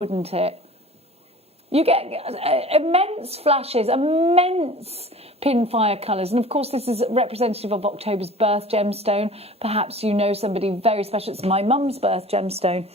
wouldn't it? You get immense flashes, immense pinfire colours. And of course, this is representative of October's birth gemstone. Perhaps you know somebody very special. It's my mum's birth gemstone.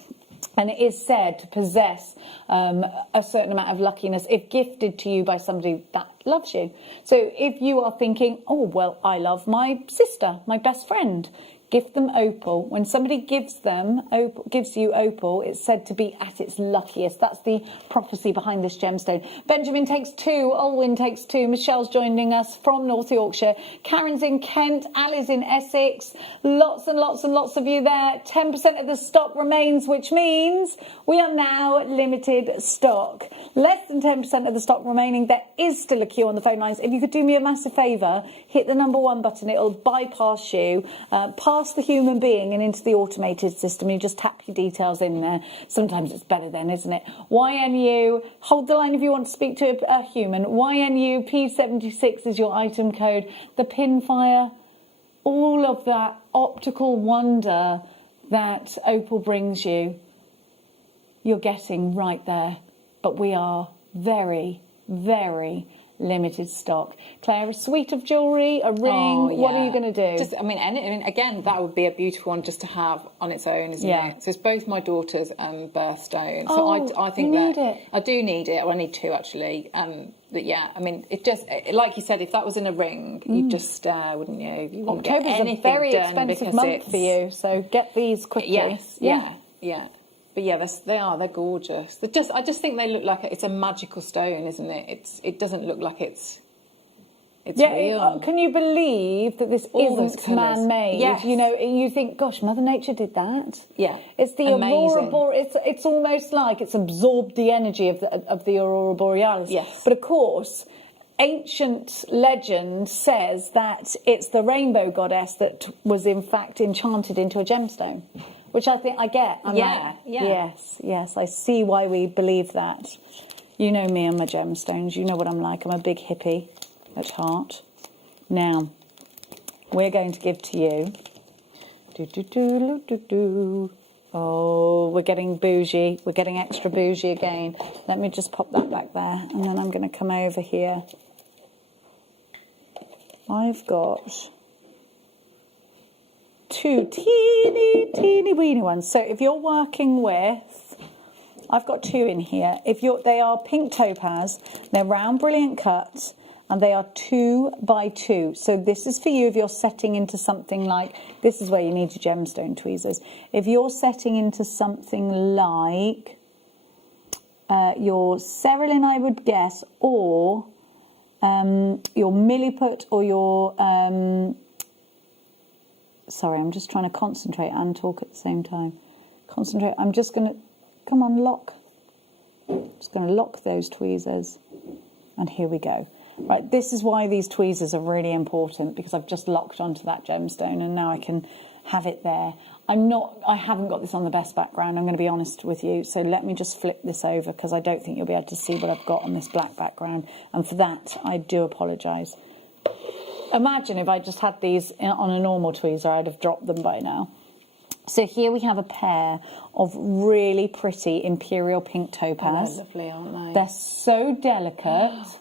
And it is said to possess a certain amount of luckiness if gifted to you by somebody that loves you. So if you are thinking, oh, well, I love my sister, my best friend, gift them opal. When somebody gives you opal, it's said to be at its luckiest. That's the prophecy behind this gemstone. Benjamin takes 2. Olwyn takes 2. Michelle's joining us from North Yorkshire. Karen's in Kent. Ali's in Essex. Lots and lots and lots of you there. 10% of the stock remains, which means we are now limited stock. Less than 10% of the stock remaining. There is still a queue on the phone lines. If you could do me a massive favour, hit the number 1 button. It'll bypass you, past the human being and into the automated system. You just tap your details in there. Sometimes it's better then, isn't it? YNU, hold the line if you want to speak to a human. YNU P76 is your item code. The pinfire, all of that optical wonder that opal brings you, you're getting right there. But we are very, very limited stock. Claire, a suite of jewellery, a ring, what are you going to do? Just, again, that would be a beautiful one just to have on its own, isn't it? So it's both my daughter's birthstone. So I think I do need it. Well, I need 2 actually. But yeah, I mean, it just, like you said, if that was in a ring, you'd just stare, wouldn't you? You wouldn't get anything October's a very expensive month for you, so get these quickly. Yes, yeah. But yeah, they're gorgeous. I just think they look like it's a magical stone, isn't it? It doesn't look like it's real. Can you believe that this isn't man-made? Yes. You know, you think, gosh, Mother Nature did that. Yeah. It's the aurora borealis. It's almost like it's absorbed the energy of the aurora borealis. Yes. But of course, ancient legend says that it's the rainbow goddess that was in fact enchanted into a gemstone. Which I think I get. Yes, I see why we believe that. You know me and my gemstones. You know what I'm like. I'm a big hippie at heart. Now, we're going to give to you. Oh, we're getting bougie. We're getting extra bougie again. Let me just pop that back there. And then I'm going to come over here. I've got 2 teeny weeny ones. So if you're working with, I've got 2 in here. They are pink topaz. They're round, brilliant cuts, and they are 2 by 2. So this is for you if you're setting into something like, this is where you need your gemstone tweezers. If you're setting into something like your Cerulean, I would guess, or your Milliput, or your sorry, I'm just trying to concentrate and talk at the same time. Concentrate. I'm just going to, come on, lock. Just going to lock those tweezers. And here we go. Right, this is why these tweezers are really important, because I've just locked onto that gemstone and now I can have it there. I haven't got this on the best background, I'm going to be honest with you. So let me just flip this over, because I don't think you'll be able to see what I've got on this black background. And for that, I do apologise. Imagine if I just had these on a normal tweezer, I'd have dropped them by now. So here we have a pair of really pretty imperial pink topaz. Oh, they're lovely, aren't they? They're so delicate.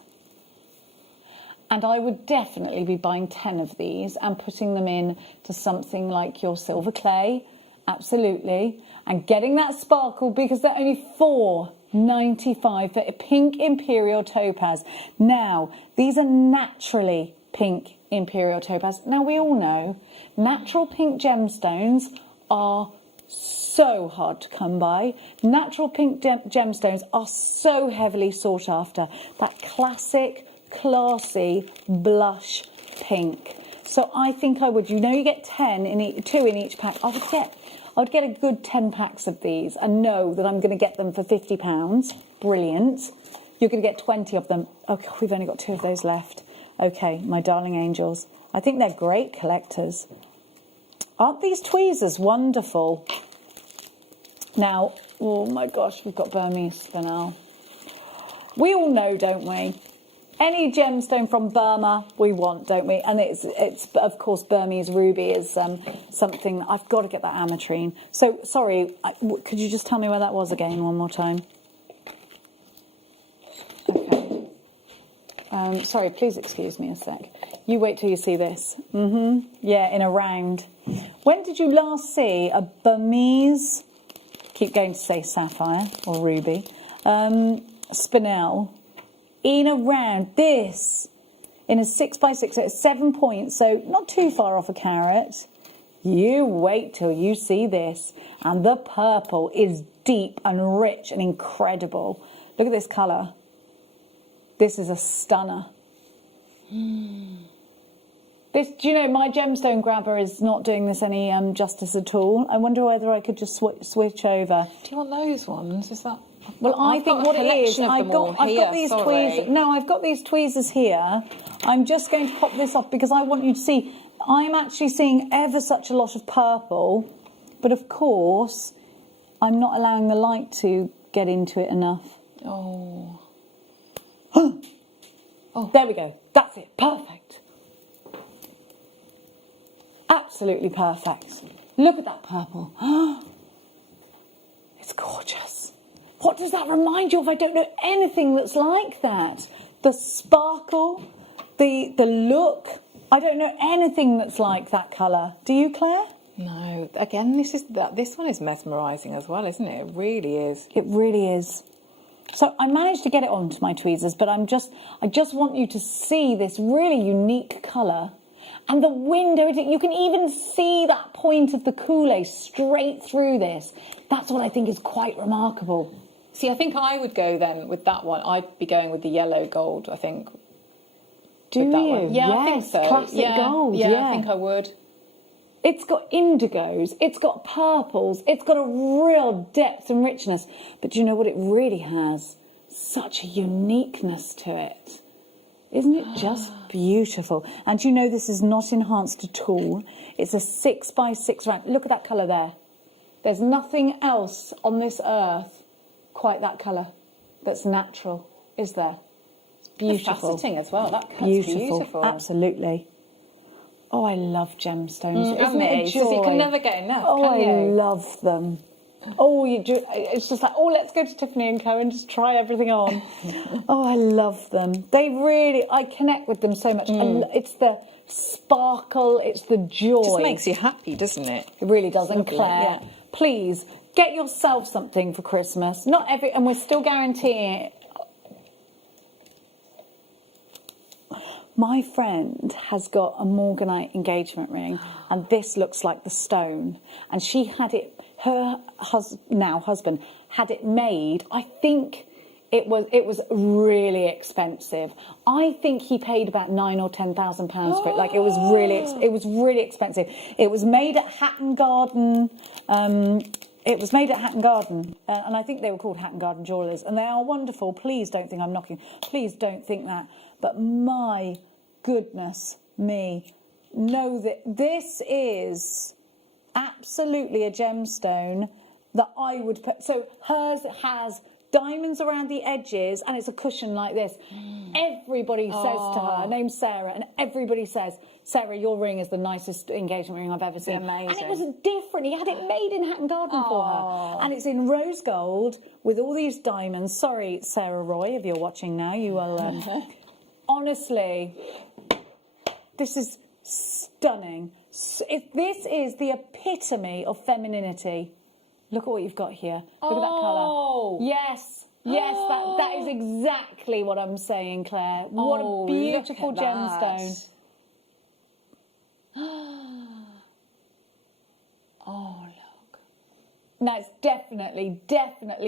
And I would definitely be buying 10 of these and putting them in to something like your silver clay. Absolutely. And getting that sparkle, because they're only $4.95 for a pink imperial topaz. Now, these are naturally pink imperial topaz. Now, we all know natural pink gemstones are so hard to come by. Natural pink gemstones are so heavily sought after. That classic, classy blush pink. So I think I would, you get 10 in 2 in each pack. I would get a good 10 packs of these and know that I'm going to get them for £50. Brilliant. You're going to get 20 of them. Okay, we've only got 2 of those left. Okay, my darling angels. I think they're great collectors. Aren't these tweezers wonderful? Now, oh my gosh, we've got Burmese spinel. We all know, don't we? Any gemstone from Burma we want, don't we? And it's of course, Burmese ruby is something I've got to get that ametrine. So, sorry, could you just tell me where that was again one more time? Sorry, please excuse me a sec. You wait till you see this. Yeah, in a round. When did you last see a Burmese, keep going to say sapphire or ruby, spinel in a round? This, in a 6x6, so it's 7 points, so not too far off a carat. You wait till you see this. And the purple is deep and rich and incredible. Look at this colour. This is a stunner. This, do you know, my gemstone grabber is not doing this any justice at all. I wonder whether I could just switch over. Do you want those ones? Is that? Well, I think what it is, I've got these tweezers. No, I've got these tweezers here. I'm just going to pop this off because I want you to see. I'm actually seeing ever such a lot of purple, but of course, I'm not allowing the light to get into it enough. Oh. Oh, there we go. That's it. Perfect. Absolutely perfect. Look at that purple. It's gorgeous. What does that remind you of? I don't know anything that's like that. The sparkle, the look. I don't know anything that's like that colour. Do you, Claire? No. Again, this one is mesmerising as well, isn't it? It really is. It really is. So I managed to get it onto my tweezers, but I just want you to see this really unique colour. And the window, you can even see that point of the Kool-Aid straight through this. That's what I think is quite remarkable. See, I think I would go then with that one. I'd be going with the yellow gold, I think. Do you? That one. Yeah, yes, I think so. Classic gold. Yeah, I think I would. It's got indigos, it's got purples, it's got a real depth and richness. But do you know what it really has? Such a uniqueness to it. Isn't it just beautiful? And you know this is not enhanced at all. It's a 6x6 round. Look at that colour there. There's nothing else on this earth quite that colour that's natural, is there? It's beautiful. The faceting as well. That cut's beautiful. Absolutely. Oh, I love gemstones. Isn't it a joy? You can never get enough, can you? I love them. Oh, it's just like, let's go to Tiffany & Co and just try everything on. Oh, I love them. I connect with them so much. It's the sparkle, it's the joy. It just makes you happy, doesn't it? It really does. And lovely, Claire, please, get yourself something for Christmas. And we're still guaranteeing it. My friend has got a morganite engagement ring, and this looks like the stone. And she had it, her husband had it made. I think it was really expensive. I think he paid about £9,000 or £10,000 for it. Like it was really expensive. It was made at Hatton Garden. It was made at Hatton Garden, and I think they were called Hatton Garden Jewellers, and they are wonderful. Please don't think I'm knocking. Please don't think that. But my goodness me, know that this is absolutely a gemstone that I would put. So hers has diamonds around the edges, and it's a cushion like this. Everybody says to her, her name's Sarah, and everybody says, Sarah, your ring is the nicest engagement ring I've ever seen. Amazing. And it was different. He had it made in Hatton Garden for her. And it's in rose gold with all these diamonds. Sorry, Sarah Roy, if you're watching now, you will... honestly, this is stunning. This is the epitome of femininity. Look at what you've got here. Look at that colour. Yes. Yes, that is exactly what I'm saying, Claire. What a beautiful gemstone. Oh, look. Now, it's definitely,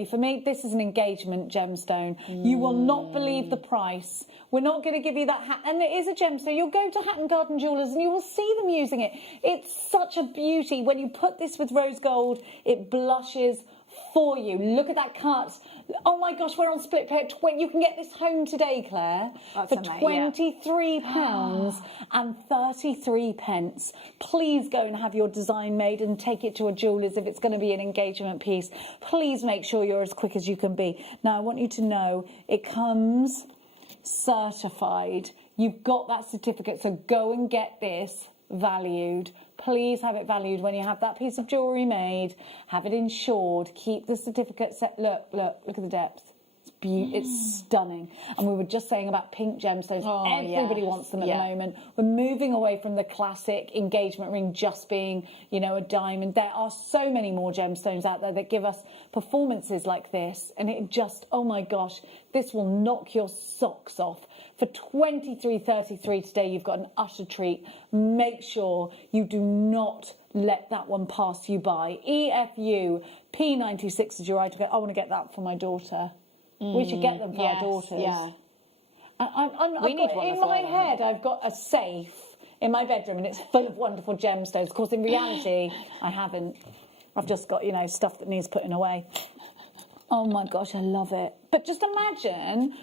for me, this is an engagement gemstone. You will not believe the price. We're not going to give you that hat. And it is a gemstone. You'll go to Hatton Garden Jewellers and you will see them using it. It's such a beauty. When you put this with rose gold, it blushes for you. Look at that cut. Oh my gosh, we're on split pay. You can get this home today, Claire, for £23 and 33 pence. Please go and have your design made and take it to a jeweller's if it's going to be an engagement piece. Please make sure you're as quick as you can be. Now, I want you to know it comes certified. You've got that certificate, so go and get this valued. Please have it valued when you have that piece of jewellery made. Have it insured. Keep the certificate set. Look at the depth. It's stunning. And we were just saying about pink gemstones. Everybody wants them at the moment. We're moving away from the classic engagement ring just being, a diamond. There are so many more gemstones out there that give us performances like this. And it just, oh my gosh, this will knock your socks off. For $23.33 today, you've got an utter treat. Make sure you do not let that one pass you by. EFU P96 is your item. I want to get that for my daughter. We should get them for our daughters. Yeah. We need one in my head, I've got a safe in my bedroom and it's full of wonderful gemstones. Of course, in reality, I haven't. I've just got, stuff that needs putting away. Oh my gosh, I love it. But just imagine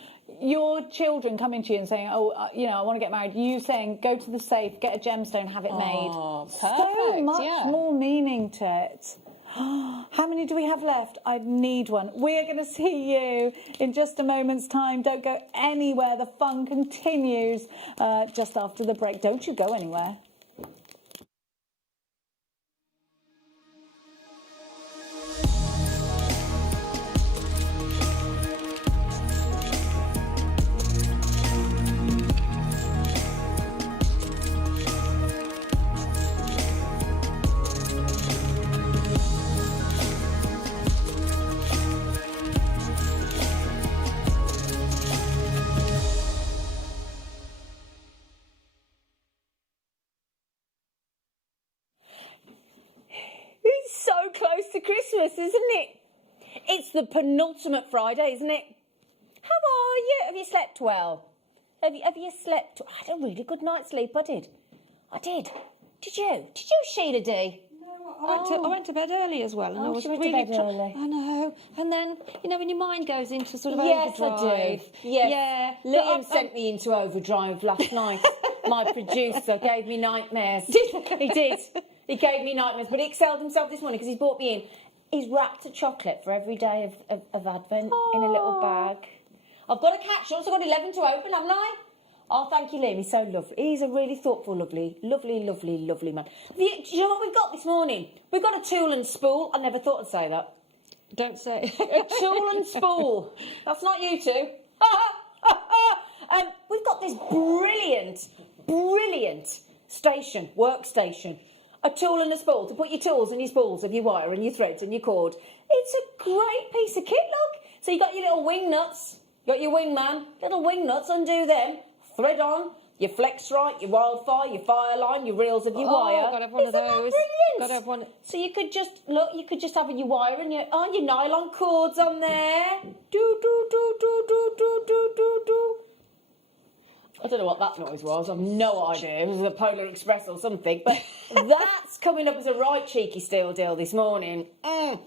your children coming to you and saying, I want to get married. You saying, go to the safe, get a gemstone, have it made. Oh, perfect. So much more meaning to it. How many do we have left? I need one. We are going to see you in just a moment's time. Don't go anywhere. The fun continues just after the break. Don't you go anywhere. It's so close to Christmas, isn't it? It's the penultimate Friday, isn't it? How are you? Have you slept well? Have you slept? I had a really good night's sleep. I did. Did you, Sheila D? I went to bed early as well, and I was she went really to bed early. I know, and then when your mind goes into sort of Yes, overdrive. I do. Yes. Yeah, Liam sent me into overdrive last night. My producer gave me nightmares. He did. He gave me nightmares, but he excelled himself this morning because he's brought me in. He's wrapped a chocolate for every day of Advent in a little bag. I've got a catch. I've also got 11 to open, haven't I? Oh, thank you, Liam. He's so lovely. He's a really thoughtful, lovely man. Do you know what we've got this morning? We've got a tool and spool. I never thought I'd say that. Don't say. A tool and spool. That's not you two. We've got this brilliant workstation. A tool and a spool to put your tools and your spools of your wire and your threads and your cord. It's a great piece of kit, look. So you got your little wing nuts, got your wingman, little wing nuts, undo them, thread on, your flex right, your wildfire, your fire line, your reels of your wire. Gotta have one of those. Brilliant? Gotta have one. So you could just have your wire and your nylon cords on there. Do. I don't know what that noise was. I've no idea. It was the Polar Express or something. But that's coming up as a right cheeky steel deal this morning. And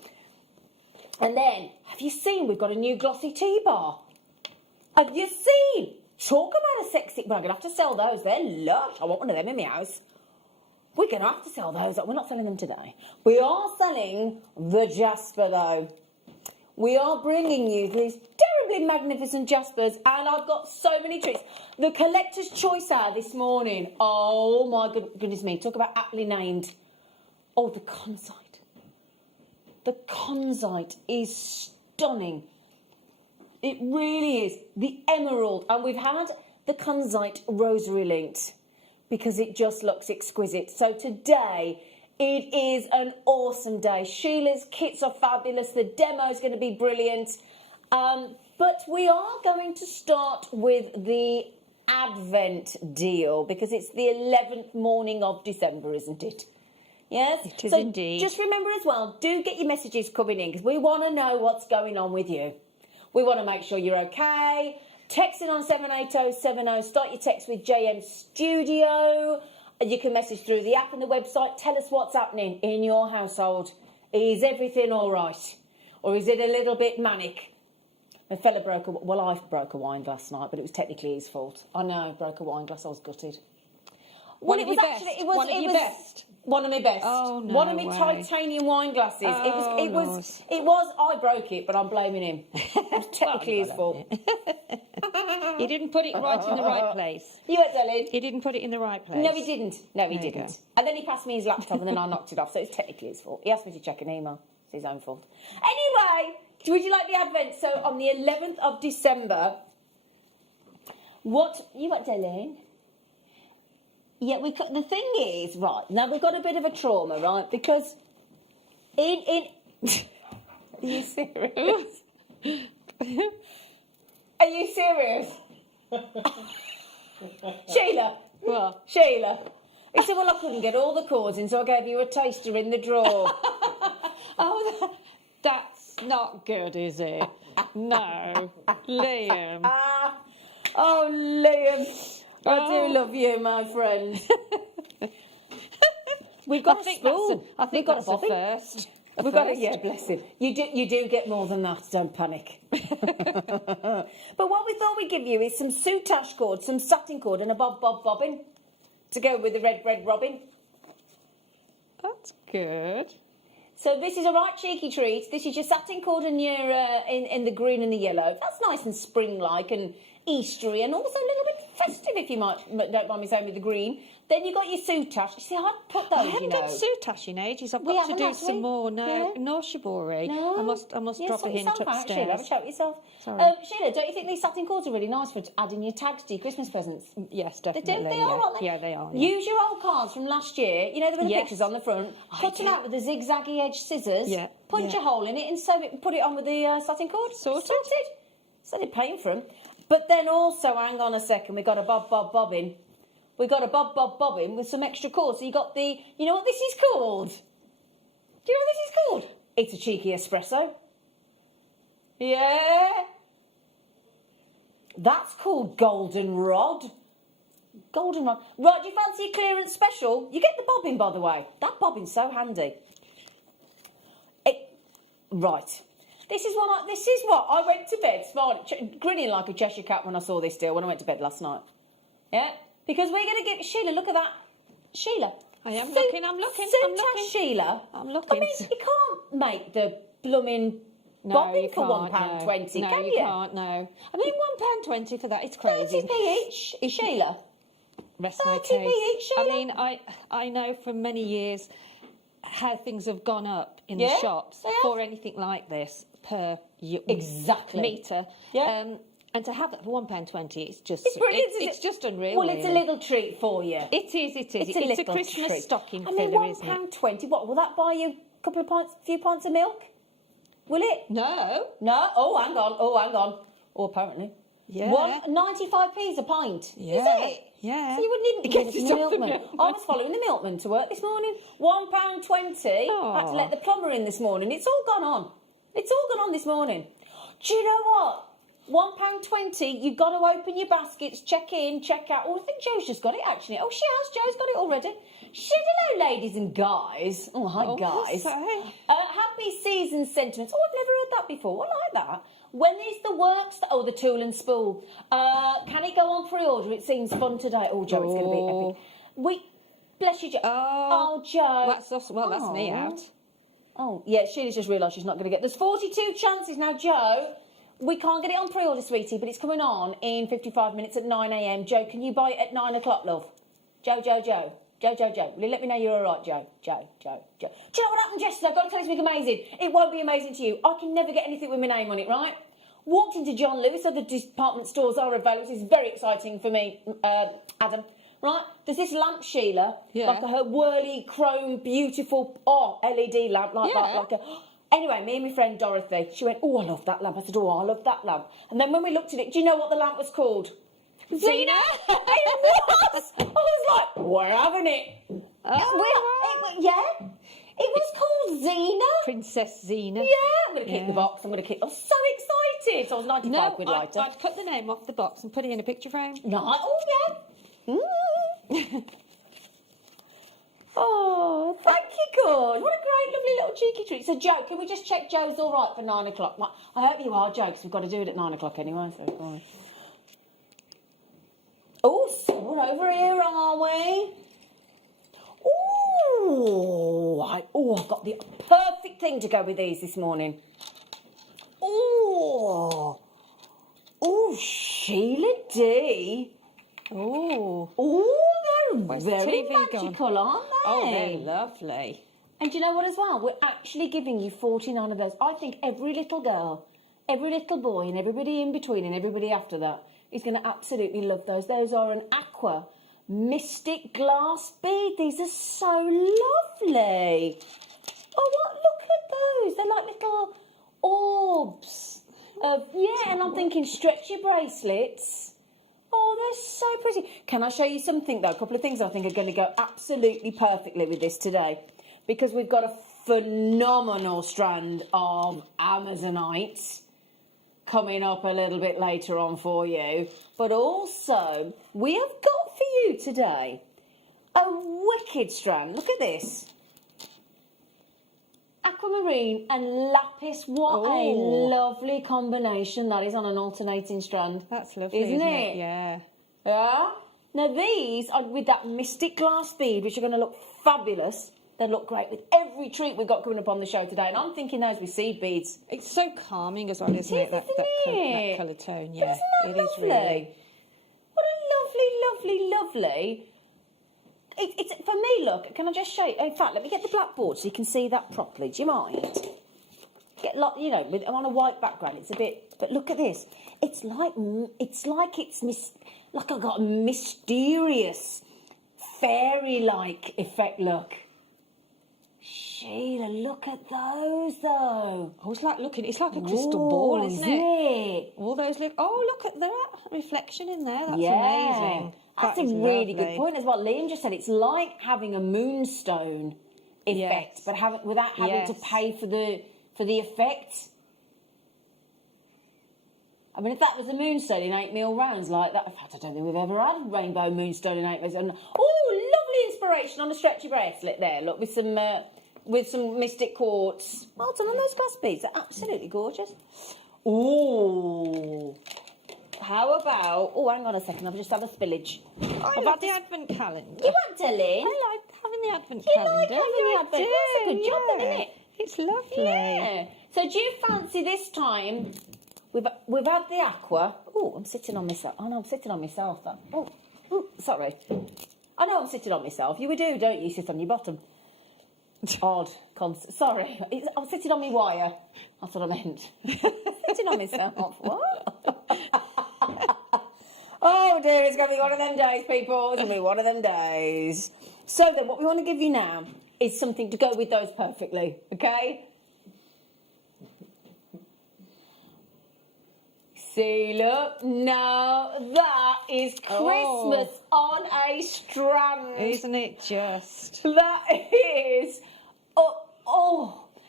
then, have you seen we've got a new glossy tea bar? Have you seen? Talk about a sexy... Well, I'm going to have to sell those. They're lush. I want one of them in my house. We're going to have to sell those. We're not selling them today. We are selling the Jasper, though. We are bringing you these terribly magnificent Jaspers, and I've got so many treats. The Collector's Choice Hour this morning. Oh, my goodness me. Talk about aptly named. Oh, the Conzite. The Conzite is stunning. It really is. The emerald. And we've had the Conzite rosary linked because it just looks exquisite. So today... it is an awesome day. Sheila's kits are fabulous. The demo is going to be brilliant. But we are going to start with the Advent deal because it's the 11th morning of December, isn't it? Yes? It is indeed. Just remember as well, do get your messages coming in because we want to know what's going on with you. We want to make sure you're okay. Text in on 78070. Start your text with JM Studio. You can message through the app and the website. Tell us what's happening in your household. Is everything all right? Or is it a little bit manic? A fella broke I broke a wine glass last night, but it was technically his fault. I know, broke a wine glass. I was gutted. One of your best. One of my best. Oh, no One of my way. titanium wine glasses. It was. I broke it, but I'm blaming him. It was technically his fault. He didn't put it right in the right place. You were telling. He didn't put it in the right place. No, he didn't. No, he There you didn't. go. And then he passed me his laptop and then I knocked it off, so it's technically his fault. He asked me to check an email. It's his own fault. Anyway, Would you like the advent? So on the 11th of December, what you got, Dylan? Yeah, the thing is, right, now we've got a bit of a trauma, right? Because in are you serious? Are you serious? Sheila. What? Sheila. He said, well, I couldn't get all the cords in, so I gave you a taster in the drawer. Oh, that's not good, is it? No. Liam. Oh, Liam. I do love you, my friend. We've got a spool. I think We've that's got a first. We've got a, yeah, bless him. You do get more than that, don't panic. But what we thought we'd give you is some soutache cord, some satin cord and a bobbin to go with the red robin. That's good. So this is a right cheeky treat. This is your satin cord and your in the green and the yellow. That's nice and spring-like and Eastery and also a little bit festive, if you don't mind me saying, with the green. Then you got your soutache. You see, I'd put those. I haven't done soutache in ages. I've got to do some more. No, Shibori. No. I must drop a hint upstairs. Sheila, have a shout yourself. Sorry. Sheila, don't you think these satin cords are really nice for adding your tags to your Christmas presents? Yes, definitely. They are, aren't they? Yeah, they are. Yeah. Use your old cards from last year. You know, there were the Yes. pictures on the front. Cut them out with the zigzaggy edge scissors. Yeah, Punch yeah. a hole in it and sew it and put it on with the satin cord. Sorted. Started paying for them. But then also, hang on a second, we've got a bobbin. We've got a bobbin with some extra cords. So you got the, you know what this is called? Do you know what this is called? It's a cheeky espresso. Yeah. That's called golden rod. Golden rod. Right, do you fancy a clearance special? You get the bobbin, by the way. That bobbin's so handy. Right. This is what I went to bed smiling, grinning like a Cheshire cat when I saw this deal when I went to bed last night. Yeah? Because we're going to give Sheila, look at that. Sheila. I'm looking. Sheila. I'm looking. I mean, you can't make the blooming bobbin for £1.20, no, can you can't, no. I mean, £1.20 for that, it's crazy. 30p each, Sheila. Rest my 30p case. each, Sheila. I mean, I know for many years how things have gone up in the shops for anything like this per metre. Yeah. And to have that for £1.20, it's just brilliant, it's just unreal. Well, it's a little treat for you. It is. It's a Christmas treat. stocking I mean, filler, isn't it? £1.20. What will that buy you? A couple of pints, few pints of milk? Will it? No. Oh, hang on. Oh, apparently. Yeah. 95p is a pint. Yeah. Is it? Yeah. So you wouldn't even get the milkman. milk. I was following the milkman to work this morning. £1.20. I had to let the plumber in this morning. It's all gone on. It's all gone on this morning. Do you know what? £1.20, you've got to open your baskets, check in, check out. Oh, I think Joe's just got it, actually. Oh, she has. Joe's got it already. Hello, ladies and guys. Oh, hi, guys. Happy season sentiments. Oh, I've never heard that before. I like that. When is the works? The tool and spool. Can it go on pre-order? It seems fun today. Oh, Joe, it's going to be epic. Bless you, Joe. Oh, Joe. That's me out. Oh, yeah, Sheila's just realised she's not going to get... There's 42 chances now, Joe. We can't get it on pre-order, sweetie, but it's coming on in 55 minutes at 9am. Joe, can you buy it at 9 o'clock, love? Joe. Will you let me know you're all right, Joe? Joe. Do you know what happened yesterday? I've got to tell you something amazing. It won't be amazing to you. I can never get anything with my name on it, right? Walked into John Lewis, so the department stores are available. This is very exciting for me, Adam. Right? There's this lamp, Sheila, like her whirly, chrome, beautiful, LED lamp, Anyway, me and my friend Dorothy, she went, oh, I love that lamp. I said, oh, I love that lamp. And then when we looked at it, do you know what the lamp was called? Zena! It was! I was like, we're having it. It was called Zena. Princess Zena. Yeah, I'm going to keep the box. I was so excited. So I was 95 quid later. I'd cut the name off the box and put it in a picture frame. Right, Oh, thank you, God. What a great, lovely little cheeky treat. So, Joe, can we just check Joe's all right for 9 o'clock? I hope you are, Joe, because we've got to do it at 9 o'clock anyway. So, so we're over here, are we? I've got the perfect thing to go with these this morning. Sheila D. They're very magical, aren't they? Oh, they're lovely. And do you know what as well? We're actually giving you 49 of those. I think every little girl, every little boy, and everybody in between and everybody after that is going to absolutely love those. Those are an aqua mystic glass bead. These are so lovely. Oh, what? Look at those. They're like little orbs of, yeah, and I'm thinking stretchy bracelets. Oh, they're so pretty. Can I show you something, though? A couple of things I think are going to go absolutely perfectly with this today, because we've got a phenomenal strand of Amazonite coming up a little bit later on for you. But also, we have got for you today a wicked strand. Look at this. Aquamarine and lapis. What a lovely combination that is on an alternating strand. That's lovely, isn't it? Yeah. Yeah? Now these are with that mystic glass bead, which are going to look fabulous. They look great with every treat we've got coming up on the show today. And I'm thinking those with seed beads. It's so calming as well, isn't it? That colour tone, yeah. Isn't that lovely? Really. What a lovely, lovely, lovely. It's for me, look, can I just show you? In fact, let me get the blackboard so you can see that properly. Do you mind? Get you know, on a white background, it's a bit. But look at this. It's like I've got a mysterious, fairy-like effect. Look, Sheila, look at those though. Oh, it's like a crystal ball, isn't it? All those look. Oh, look at that reflection in there. That's amazing. That's a really good point as well. Liam just said it's like having a moonstone effect, but without having to pay for the effect. I mean, if that was a moonstone in 8mm rounds like that, I don't think we've ever had a rainbow moonstone in 8mm. Oh, lovely inspiration on a stretchy bracelet there. Look, with some mystic quartz. Well done on those glass beads. They're absolutely gorgeous. Ooh. How about... Oh, hang on a second. I've just had a spillage. I like the advent calendar. You want to, Lynn? I like having the advent calendar. calendar. You like having the advent? That's a good job, then, isn't it? It's lovely. Yeah. So do you fancy this time... We've had the aqua. Oh, I'm sitting on myself. Oh, no, I'm sitting on myself. Oh, sorry. I know I'm sitting on myself. You do, don't you? Sit on your bottom. Odd. Sorry. I'm sitting on my wire. That's what I meant. Sitting on myself. What? Oh, dear. It's going to be one of them days, people. It's going to be one of them days. So then, what we want to give you now is something to go with those perfectly. Okay? See, look, now that is Christmas on a strand. Isn't it just? That is.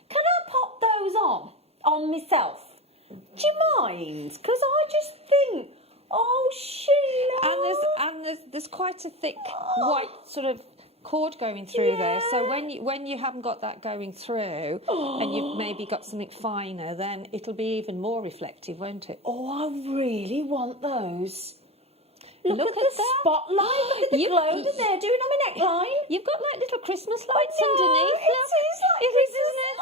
Can I pop those on myself? Do you mind? Because I just think, Sheila. And there's quite a thick white sort of cord going through there, so when you haven't got that going through and you've maybe got something finer, then it'll be even more reflective, won't it? Oh, I really want those. Look at the spotlight. Look at the glow that they're doing on my neckline. You've got like little Christmas lights underneath. It is, isn't it?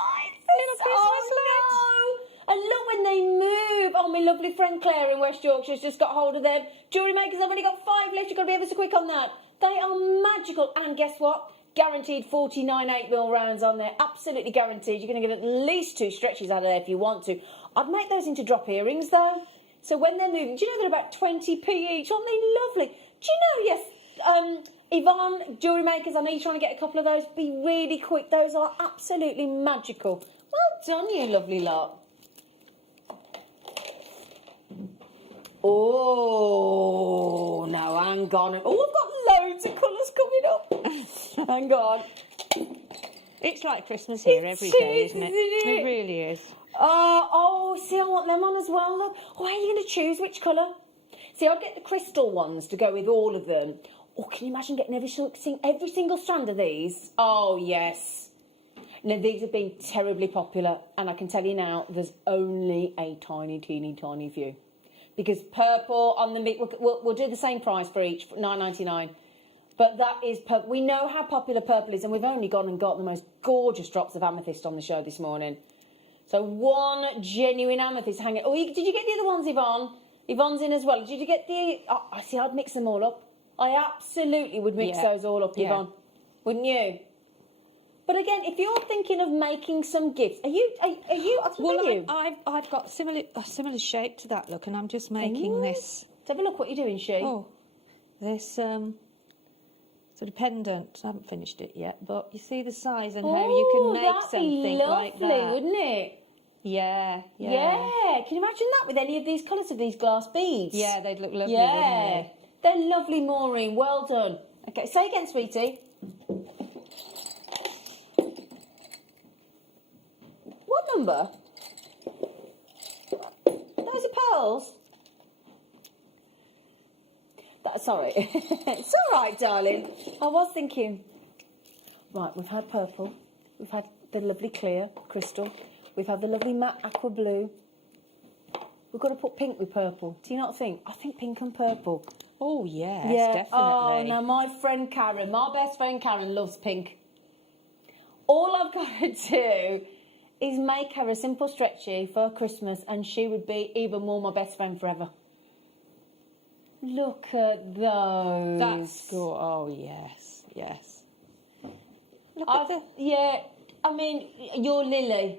Little Christmas lights. And look when they move. Oh, my lovely friend Claire in West Yorkshire's just got hold of them. JewelleryMakers, I've only got 5 left. You've got to be ever so quick on that. They are magical. And guess what? Guaranteed 49 8mm rounds on there. Absolutely guaranteed. You're going to get at least 2 stretches out of there if you want to. I'd make those into drop earrings, though. So when they're moving, do you know they're about 20p each? Aren't they lovely? Do you know, yes, Yvonne, JewelleryMakers, I know you're trying to get a couple of those. Be really quick. Those are absolutely magical. Well done, you lovely lot. Oh, no, hang on. Oh, I've got loads of colours coming up. Hang on. It's like Christmas here every day, isn't it? It really is. See, I want them on as well. Look. Oh, how are you going to choose which colour? See, I'll get the crystal ones to go with all of them. Oh, can you imagine getting every single strand of these? Oh, yes. Now, these have been terribly popular, and I can tell you now, there's only a tiny, teeny, tiny few. Because purple on the... We'll do the same price for each, $9.99. But that is... We know how popular purple is, and we've only gone and got the most gorgeous drops of amethyst on the show this morning. So one genuine amethyst hanging... Oh, did you get the other ones, Yvonne? Yvonne's in as well. Did you get the... I see, I'd mix them all up. I absolutely would mix those all up, Yvonne. Wouldn't you? But again, if you're thinking of making some gifts, are you? I've got a similar shape to that look, and I'm just making this. Let's have a look what you're doing, She. Oh, this sort of pendant. I haven't finished it yet, but you see the size and how you can make something like that. That'd be lovely, wouldn't it? Yeah. Yeah. Can you imagine that with any of these colours of these glass beads? Yeah, they'd look lovely, wouldn't they? They're lovely, Maureen. Well done. Okay, say again, sweetie. What number? Those are pearls. Sorry. It's all right, darling. I was thinking. Right, we've had purple. We've had the lovely clear crystal. We've had the lovely matte aqua blue. We've got to put pink with purple. Do you not think? I think pink and purple. Oh, yes, Yeah. definitely. Oh, now my friend Karen, my best friend Karen loves pink. All I've got to do is make her a simple stretchy for Christmas and she would be even more my best friend forever. Look at those. That's good. Oh, yes. Look at the... Yeah, I mean, you're Lily.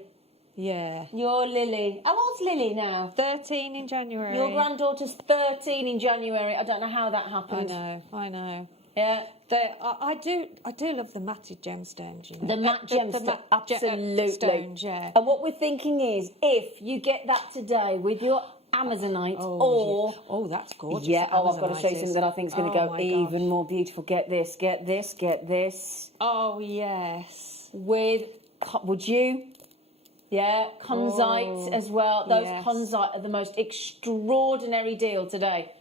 Yeah. You're Lily. How old's Lily now? 13 in January. Your granddaughter's 13 in January. I don't know how that happened. I know. Yeah. I do love the matted gemstones, you know. The matte gemstones, absolutely. Stones, yeah. And what we're thinking is, if you get that today with your Amazonite Oh, that's gorgeous. Yeah, I've got to show you something that I think is going to go even more beautiful. Get this. Oh, yes. Would you? Yeah, Conzite as well. Those Conzite are the most extraordinary deal today.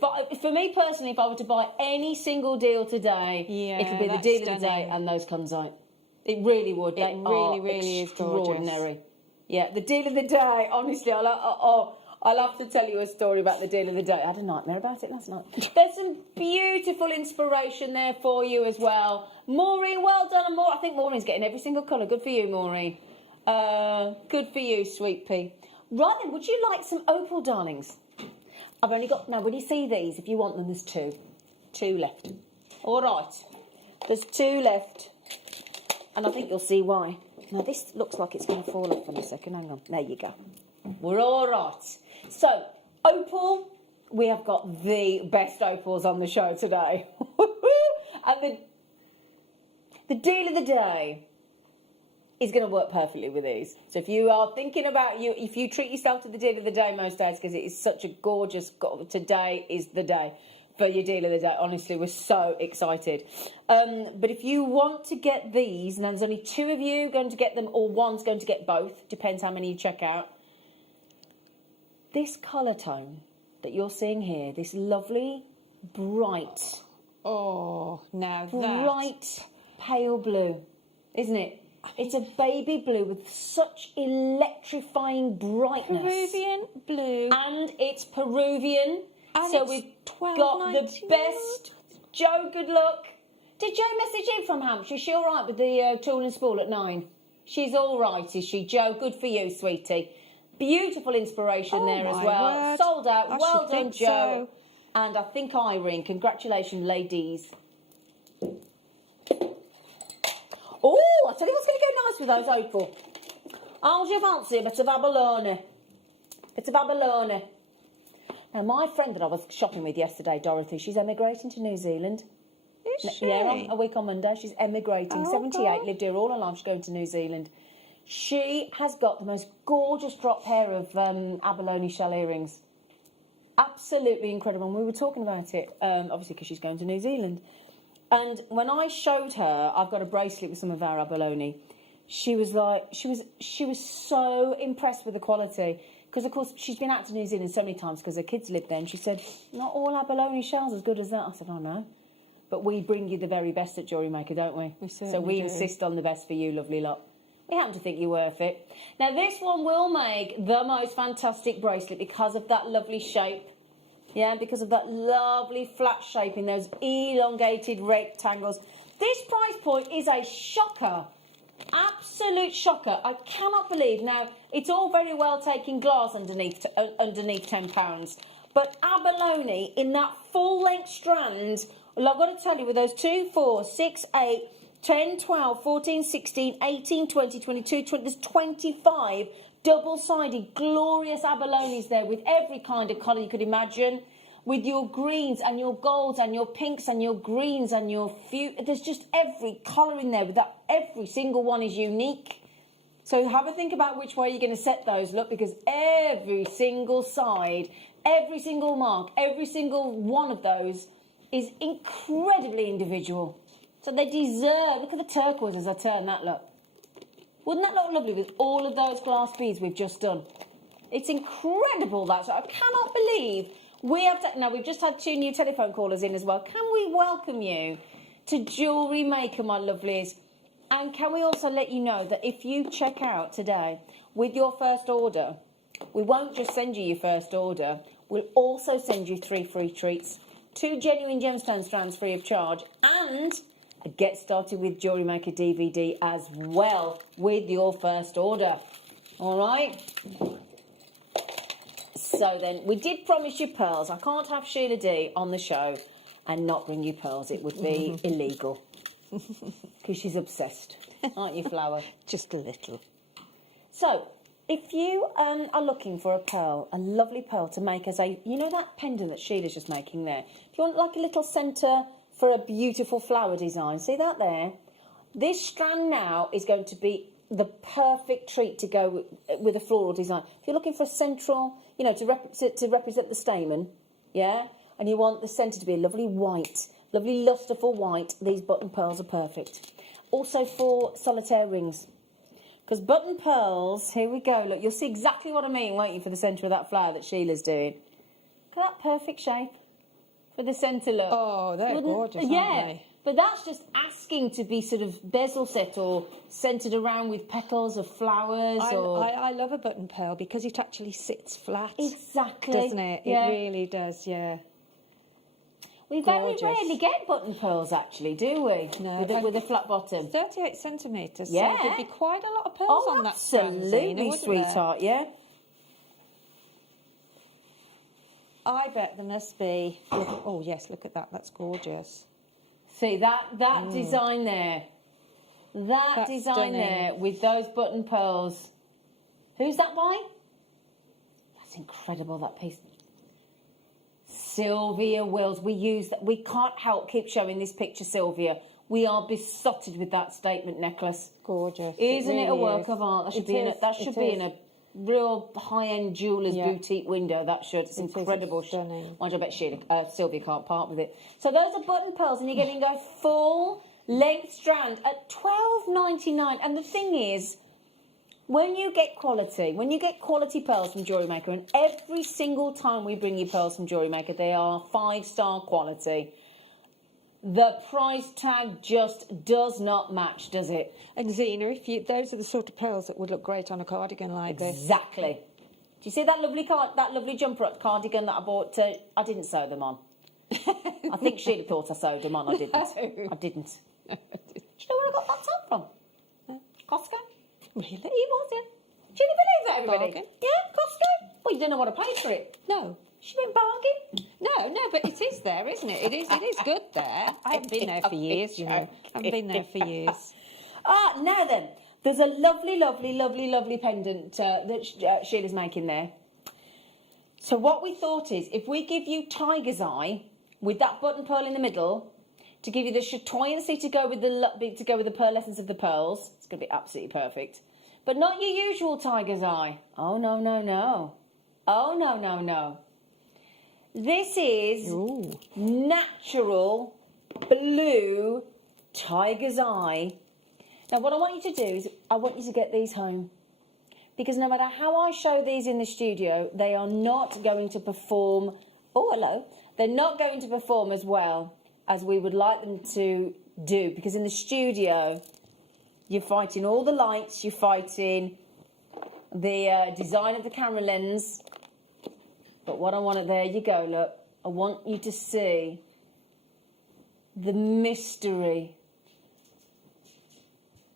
For me personally, if I were to buy any single deal today, it'll be the deal of the day and those Conzite. It really would. They really is extraordinary. Yeah, the deal of the day. Honestly, I'll have to tell you a story about the deal of the day. I had a nightmare about it last night. There's some beautiful inspiration there for you as well. Maureen, well done. I think Maureen's getting every single colour. Good for you, Maureen. Good for you, sweet pea. Right then, would you like some opal, darlings? I've only got... Now, when you see these, if you want them, there's two. Two left. All right. There's two left. And I think you'll see why. Now, this looks like it's going to fall off in a second. Hang on. There you go. We're all right. So, opal, we have got the best opals on the show today. And the deal of the day is going to work perfectly with these. So if you are thinking about if you treat yourself to the deal of the day most days, because it is such a gorgeous, today is the day for your deal of the day. Honestly, we're so excited. But if you want to get these, and there's only two of you going to get them, or one's going to get both, depends how many you check out. This colour tone that you're seeing here, this lovely, bright, bright pale blue, isn't it? It's a baby blue with such electrifying brightness. Peruvian blue. And it's Peruvian. And so it's we've got the best. Joe, good luck. Did Joe message in from Hampshire? Is she all right with the tool and spool at 9? She's all right, is she? Joe, good for you, sweetie. Beautiful inspiration there as well. Word. Sold out. Well done, think Joe. so. And I think Irene. Congratulations, ladies. Oh, I tell you what's going to go nice with those opal. How's your fancy? A bit of abalone. Now, my friend that I was shopping with yesterday, Dorothy, she's emigrating to New Zealand. Is she? Yeah, a week on Monday. She's emigrating. 78, God. lived here all her life. She's going to New Zealand. She has got the most gorgeous drop pair of abalone shell earrings. Absolutely incredible. And we were talking about it, obviously, because she's going to New Zealand. And when I showed her, I've got a bracelet with some of our abalone. She was like, she was so impressed with the quality. Because, of course, she's been out to New Zealand so many times because her kids live there. And she said, not all abalone shells as good as that. I said, I know. But we bring you the very best at JewelleryMaker, don't we? We certainly So we do. insist on the best for you, lovely lot. We happen to think you're worth it. Now, this one will make the most fantastic bracelet because of that lovely shape. Yeah, because of that lovely flat shape in those elongated rectangles. This price point is a shocker. Absolute shocker. I cannot believe. Now, it's all very well taking glass underneath £10. But abalone in that full-length strand, well, I've got to tell you, with those 2, 4, 6, 8, 10, 12, 14, 16, 18, 20, 22, 20. There's 25 double-sided, glorious abalones there with every kind of colour you could imagine, with your greens and your golds and your pinks and your greens and your there's just every colour in there. With that, every single one is unique. So have a think about which way you're going to set those, look, because every single side, every single mark, every single one of those is incredibly individual. So they deserve, look at the turquoise as I turn that, look. Wouldn't that look lovely with all of those glass beads we've just done? It's incredible, that. So I cannot believe we have... Now, we've just had 2 new telephone callers in as well. Can we welcome you to JewelleryMaker, my lovelies? And can we also let you know that if you check out today with your first order, we won't just send you your first order, we'll also send you 3 free treats, 2 genuine gemstone strands free of charge, and a Get Started with JewelleryMaker DVD as well with your first order. All right? So then, we did promise you pearls. I can't have Sheila D on the show and not bring you pearls. It would be illegal. Because she's obsessed. Aren't you, Flower? Just a little. So, if you are looking for a pearl, a lovely pearl to make as a... You know that pendant that Sheila's just making there? If you want like a little centre for a beautiful flower design, see that there? This strand now is going to be the perfect treat to go with a floral design. If you're looking for a central, you know, to represent the stamen, yeah, and you want the centre to be a lovely white, lovely lustreful white, these button pearls are perfect. Also for solitaire rings. Because button pearls, here we go, look, you'll see exactly what I mean, won't you, for the centre of that flower that Sheila's doing. Look at that perfect shape for the centre look. Oh, they're gorgeous, yeah, aren't they? But that's just asking to be sort of bezel set or centred around with petals of flowers. I love a button pearl because it actually sits flat. Exactly. Doesn't it? Yeah. It really does, yeah. We very rarely get button pearls, actually, do we? No. With a flat bottom. 38 centimetres. Yeah. So there'd be quite a lot of pearls on that strand, Zena, absolutely, wouldn't sweetheart, yeah. I bet there must be... Oh, yes, look at that. That's gorgeous. See, that design there. That's design stunning. there with those button pearls. Who's that by? That's incredible, that piece. Sylvia Wills. We use that. We can't help keep showing this picture, Sylvia. We are besotted with that statement necklace. Gorgeous. Isn't it a really work is. of art? That should It be in is, a, that should be in a real high-end jeweller's boutique window. That should. It's incredible. Stunning. Mind you, I bet Sylvia can't part with it. So those are button pearls, and you're getting a full length strand at $12.99. And the thing is, when you get quality pearls from JewelleryMaker, and every single time we bring you pearls from JewelleryMaker, they are 5-star quality. The price tag just does not match, does it? And Zena, those are the sort of pearls that would look great on a cardigan like this. Exactly. Do you see that lovely jumper cardigan that I bought? I didn't sew them on. I think Sheila thought I sewed them on. I didn't. No. I didn't. Do you know where I got that top from? Costco. Really? It was, yeah. Do you believe that, everybody? Bargain. Yeah, Costco. Well, you don't know what I paid for it. No. She went bargain. No, but it is there, isn't it? It is good there. I haven't been there for years, you know. I haven't been there for years. Now then, there's a lovely pendant that Sheila's making there. So what we thought is, if we give you tiger's eye with that button pearl in the middle, to give you the chatoyancy to go with the pearlescence of the pearls, it's going to be absolutely perfect. But not your usual tiger's eye. Oh no. Oh no. This is natural blue tiger's eye. Now, what I want you to do is I want you to get these home. Because no matter how I show these in the studio, they are not going to perform... Oh, hello. They're not going to perform as well as we would like them to do. Because in the studio, you're fighting all the lights, you're fighting the design of the camera lens. But what I want, there you go, look. I want you to see the mystery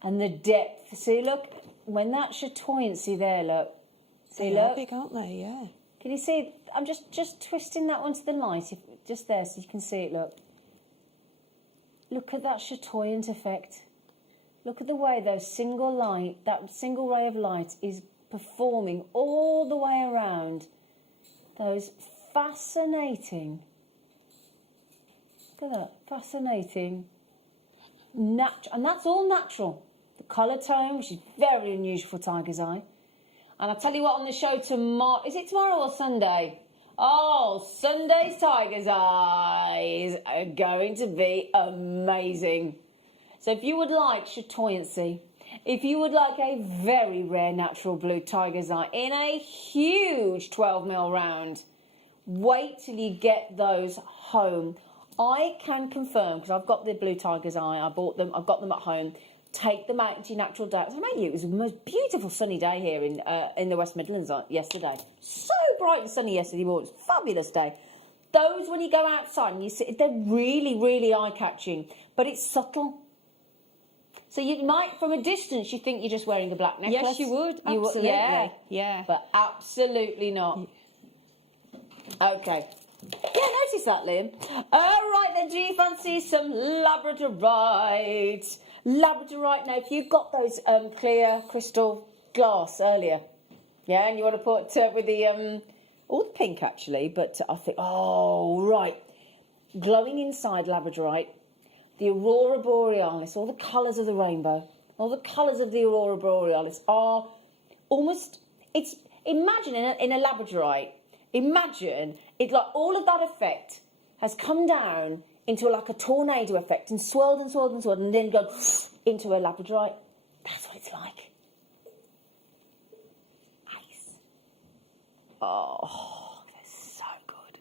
and the depth. See, look, when that chatoyancy there, look. See, They are look. big, aren't they? Yeah. Can you see? I'm just twisting that onto the light, just there, so you can see it, look. Look at that chatoyant effect. Look at the way that single ray of light is performing all the way around those fascinating, look at that, fascinating, and that's all natural. The colour tone, which is very unusual for tiger's eye. And I'll tell you what, on the show tomorrow, is it tomorrow or Sunday? Oh, Sunday's tiger's eyes are going to be amazing. So if you would like chatoyancy, if you would like a very rare natural blue tiger's eye in a huge 12mm round, wait till you get those home. I can confirm, because I've got the blue tiger's eye, I bought them, I've got them at home. Take them out into your natural day. It was the most beautiful sunny day here in the West Midlands yesterday. So bright and sunny yesterday morning. It was a fabulous day. Those, when you go outside and you see, they're really, really eye-catching, but it's subtle. So you might, from a distance, you think you're just wearing a black necklace. Yes, you would. Absolutely. Yeah. But absolutely not. Okay. Yeah, notice that, Liam. All right, then, do you fancy some labradorite? Labradorite. Now, if you've got those clear crystal glass earlier, yeah, and you want to put with the all the pink actually, but I think, oh right, glowing inside labradorite, the aurora borealis, all the colours of the rainbow, all the colours of the aurora borealis are almost. It's imagine in a labradorite. Imagine it's like all of that effect has come down into like a tornado effect and swirled and swirled and swirled and then gone into a labradorite. That's what it's like. Nice. Oh, they're so good.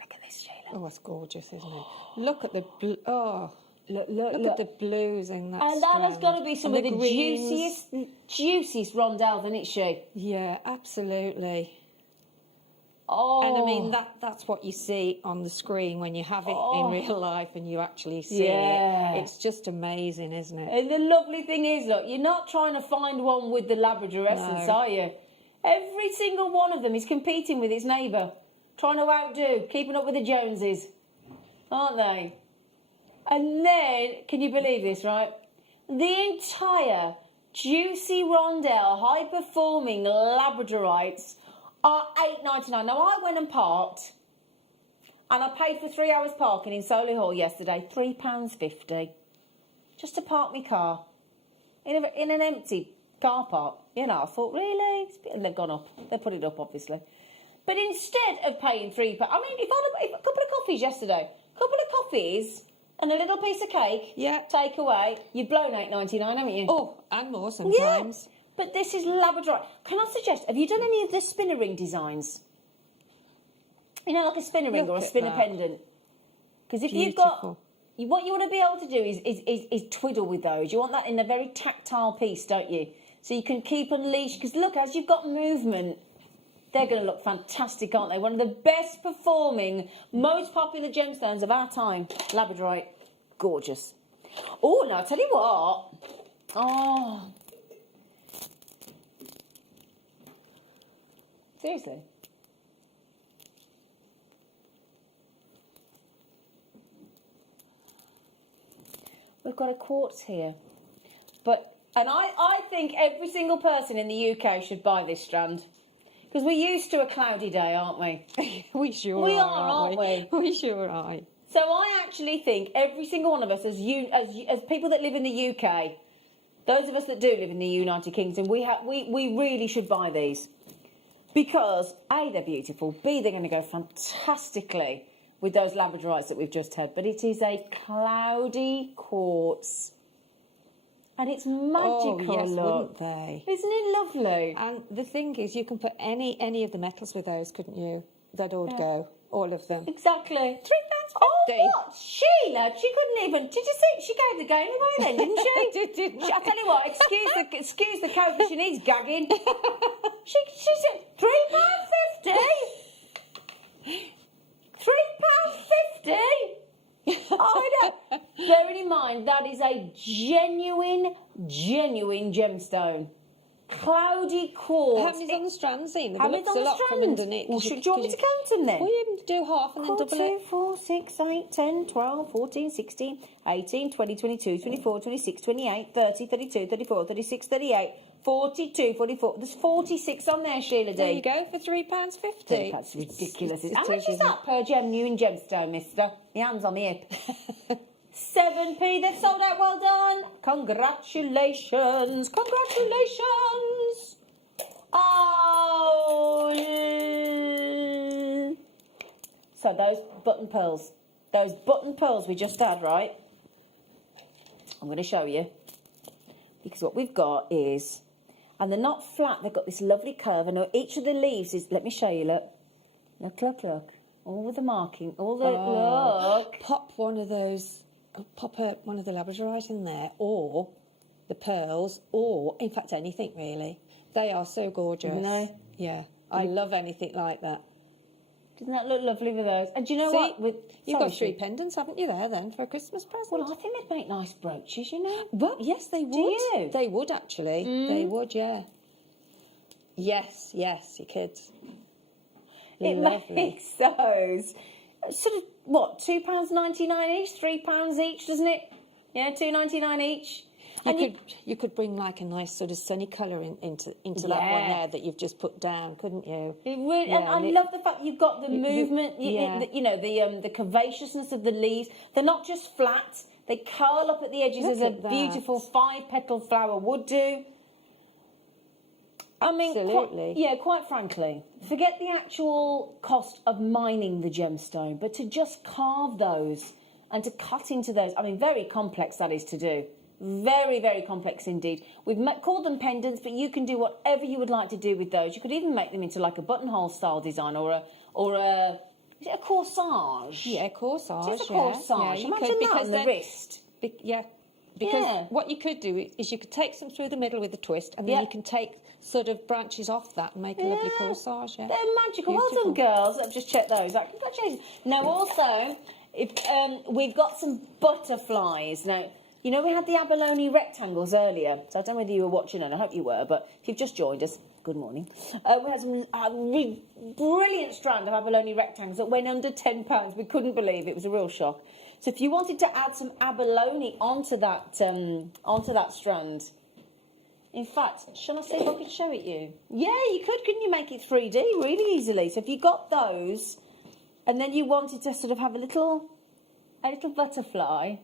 Look at this, Sheila. Oh, that's gorgeous, isn't it? Look at the blue. Oh, look at the blues in that. And that has got to be some of the greens. juiciest rondelle, isn't it, she? Yeah, absolutely. Oh. And I mean, that's what you see on the screen when you have it in real life and you actually see it. It's just amazing, isn't it? And the lovely thing is, look, you're not trying to find one with the Labrador essence, are you? Every single one of them is competing with its neighbour, trying to outdo, keeping up with the Joneses, aren't they? And then, can you believe this, right? The entire juicy rondelle, high-performing Labradorites are $8.99. Now, I went and parked, and I paid for 3 hours parking in Solihull yesterday, £3.50, just to park my car in an empty car park. You know, I thought, really? And they've gone up. They put it up, obviously. But instead of paying £3, I mean, if a couple of coffees yesterday, and a little piece of cake, take away, you've blown $8.99, haven't you? Oh, and more sometimes. Yeah. But this is Labrador. Can I suggest, have you done any of the spinner ring designs? You know, like a spinner ring or a spinner pendant? Because if you've got, what you want to be able to do is twiddle with those. You want that in a very tactile piece, don't you? So you can keep unleashed. Because look, as you've got movement, they're going to look fantastic, aren't they? One of the best performing, most popular gemstones of our time. Labradorite. Gorgeous. Oh, now, I'll tell you what. Oh. Seriously? We've got a quartz here. And I think every single person in the UK should buy this strand. Because we're used to a cloudy day, aren't we? We sure we are, aren't we? We sure are. So I actually think every single one of us, as people that live in the UK, those of us that do live in the United Kingdom, we really should buy these. Because, A, they're beautiful, B, they're going to go fantastically with those labradorites that we've just had. But it is a cloudy quartz. And it's magical, oh, yes, look. Wouldn't they? Isn't it lovely? And the thing is, you can put any of the metals with those, couldn't you? They'd all go, all of them. Exactly. £3.50. Oh, what? Sheila, she couldn't even... Did you see? She gave the game away then, didn't she? Didn't I tell you what, excuse the coat, but she needs gagging. She said, £3.50? £3.50? Oh, no. Bearing in mind, that is a genuine gemstone. cloudy quartz. How many's on the strands, Ian? How many's Looks on a the lot from strand? underneath. Well, do you want me to count them then? Well, you do half and then double 2, it. 4, 6, 8, 10, 12, 14, 16, 18, 20, 22, 24, 26, 28, 30, 32, 34, 36, 38, 42, 44. There's 46 on there, Sheila D. There you go, for £3.50. That's ridiculous. It's How much is isn't that per gem, new in gemstone, mister? Your hands on my hip. 7p, they've sold out, well done. Congratulations. Congratulations. Oh. So those button pearls we just had, right? I'm going to show you. Because what we've got is, and they're not flat, they've got this lovely curve, and each of the leaves is, let me show you, look. Look. All the marking, all the, look. Pop one of those, one of the labradorite in there, or the pearls, or, in fact, anything really. They are so gorgeous. No. Yeah, I love anything like that. Doesn't that look lovely with those? And do you know what? You've got 3 pendants, haven't you, there, then, for a Christmas present? Well, I think they'd make nice brooches, you know. But, yes, they would. Do you? They would, actually. They would, yeah. Yes, you could. It makes those sort of, what, £2.99 each, £3 each, doesn't it? Yeah, £2.99 each. You could bring like a nice sort of sunny colour into that one there that you've just put down, couldn't you? It really, and I love the fact you've got the movement, you know, the curvaceousness of the leaves. They're not just flat; they curl up at the edges as a beautiful 5-petal flower would do. I mean, absolutely. Quite frankly, forget the actual cost of mining the gemstone, but to just carve those and to cut into those, I mean, very complex that is to do. Very, very complex indeed. We've called them pendants, but you can do whatever you would like to do with those. You could even make them into like a buttonhole style design or a is it a corsage? Yeah, corsage. It's a corsage. Yeah, imagine that on the wrist. Because what you could do is you could take some through the middle with a twist, and then you can take sort of branches off that and make a lovely corsage. Yeah. They're magical. Well done, girls. I've just checked those out. Congratulations. Now, also, we've got some butterflies. Now, you know, we had the abalone rectangles earlier, so I don't know whether you were watching, and I hope you were, but if you've just joined us, good morning. We had some brilliant strand of abalone rectangles that went under £10. We couldn't believe it. It was a real shock. So if you wanted to add some abalone onto that strand, in fact, shall I see if I can show it you? Yeah, you could. Couldn't you make it 3D really easily? So if you got those, and then you wanted to sort of have a little butterfly.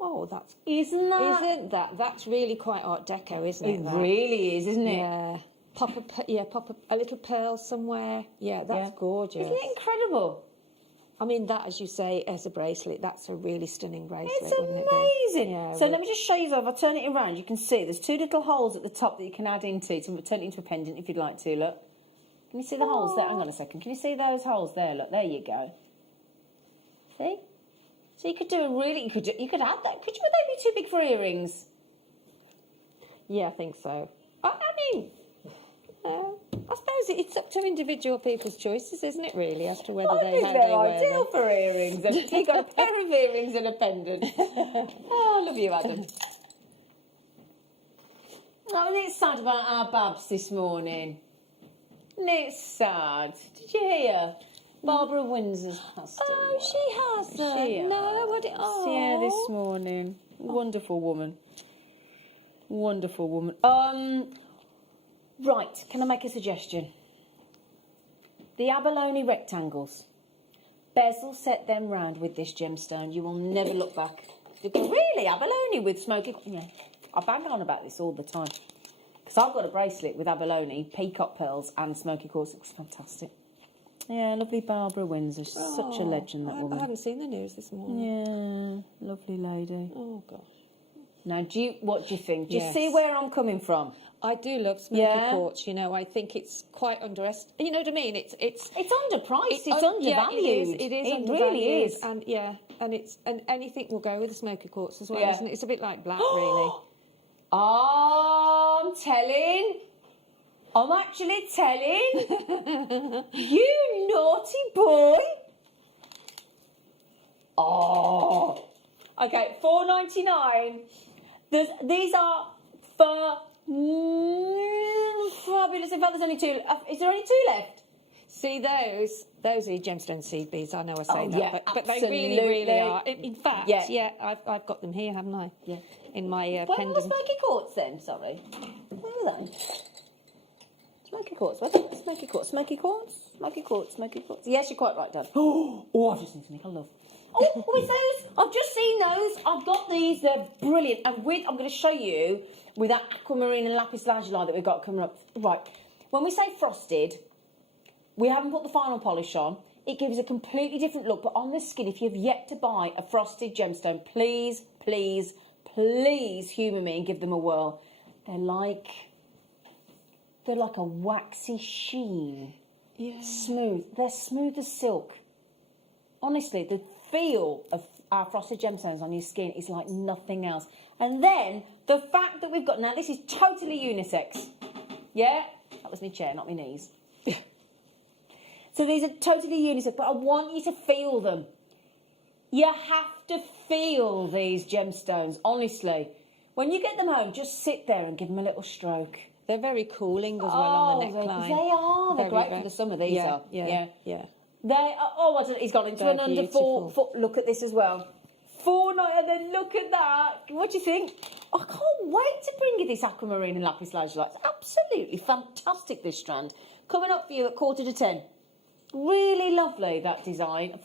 Oh, that's... Isn't that? That's really quite Art Deco, isn't it? It really is, isn't it? Yeah. Pop a little pearl somewhere. Yeah, that's gorgeous. Isn't it incredible? I mean, that, as you say, as a bracelet, that's a really stunning bracelet, It's wouldn't it be? amazing. Yeah, so let me just show you, if I turn it around, you can see there's 2 little holes at the top that you can add into to turn it into a pendant if you'd like to, look. Can you see the holes there? Hang on a second. Can you see those holes there? Look, there you go. See? So you could do a really, you could add that. Would they be too big for earrings? Yeah, I think so. I mean, I suppose it's up to individual people's choices, isn't it, really, as to whether I think they're wear ideal them. for earrings. You've got a pair of earrings and a pendant. Oh, I love you, Adam. Oh, and it's sad about our Babs this morning. Isn't it sad? Did you hear? Barbara Windsor's passed away. Oh, she hasn't. She No, what did... Oh. Yeah, this morning. Wonderful woman. Wonderful woman. Right, can I make a suggestion? The abalone rectangles. Bezel set them round with this gemstone. You will never look back. Really? Abalone with smoky... Yeah. I bang on about this all the time. Because I've got a bracelet with abalone, peacock pearls and smoky quartz. Looks fantastic. Yeah, lovely Barbara Windsor. She's such a legend, that woman. I haven't seen the news this morning. Yeah, lovely lady. Oh, gosh. Now, what do you think? Do you see where I'm coming from? I do love smoky quartz, you know. I think it's quite underestimated. You know what I mean? It's underpriced. It's undervalued. It is. It really is. And and anything will go with the smoky quartz as well, isn't it? It's a bit like black, really. I'm actually telling. You naughty boy. Oh. Okay, $4.99. These are Fabulous. In fact, there's only two. Is there only two left? See those are your gemstone seed beads. I know I say that, yeah, but they really, really are. In fact, I've got them here, haven't I? Yeah. In my Where pendant. were the smoky quartz then? Sorry. Where were they? Smoky quartz. Where's that? Smoky quartz. Smoky quartz. Smoky quartz. Smoky quartz. Yes, you're quite right, Dan. Oh, I've just seen something I love. Oh, it's those. I've just seen those. I've got these. They're brilliant. And I'm going to show you with that aquamarine and lapis lazuli that we've got coming up. Right. When we say frosted, we haven't put the final polish on. It gives a completely different look. But on the skin, if you've yet to buy a frosted gemstone, please, please, please humour me and give them a whirl. They're like a waxy sheen. Yeah. Smooth. They're smooth as silk. Honestly, the feel of our frosted gemstones on your skin is like nothing else. And then the fact that we've got, now this is totally unisex. Yeah? That was my chair, not my knees. So these are totally unisex, but I want you to feel them. You have to feel these gemstones, honestly. When you get them home, just sit there and give them a little stroke. They're very cooling as well on the neckline. They are. They're Very, great for the summer, these are. Yeah. They are, I don't know, he's gone into They're an under beautiful. 4 foot. Look at this as well. 4 night, and then look at that. What do you think? I can't wait to bring you this aquamarine and lapis lazuli. It's absolutely fantastic, this strand. Coming up for you at 9:45. Really lovely, that design.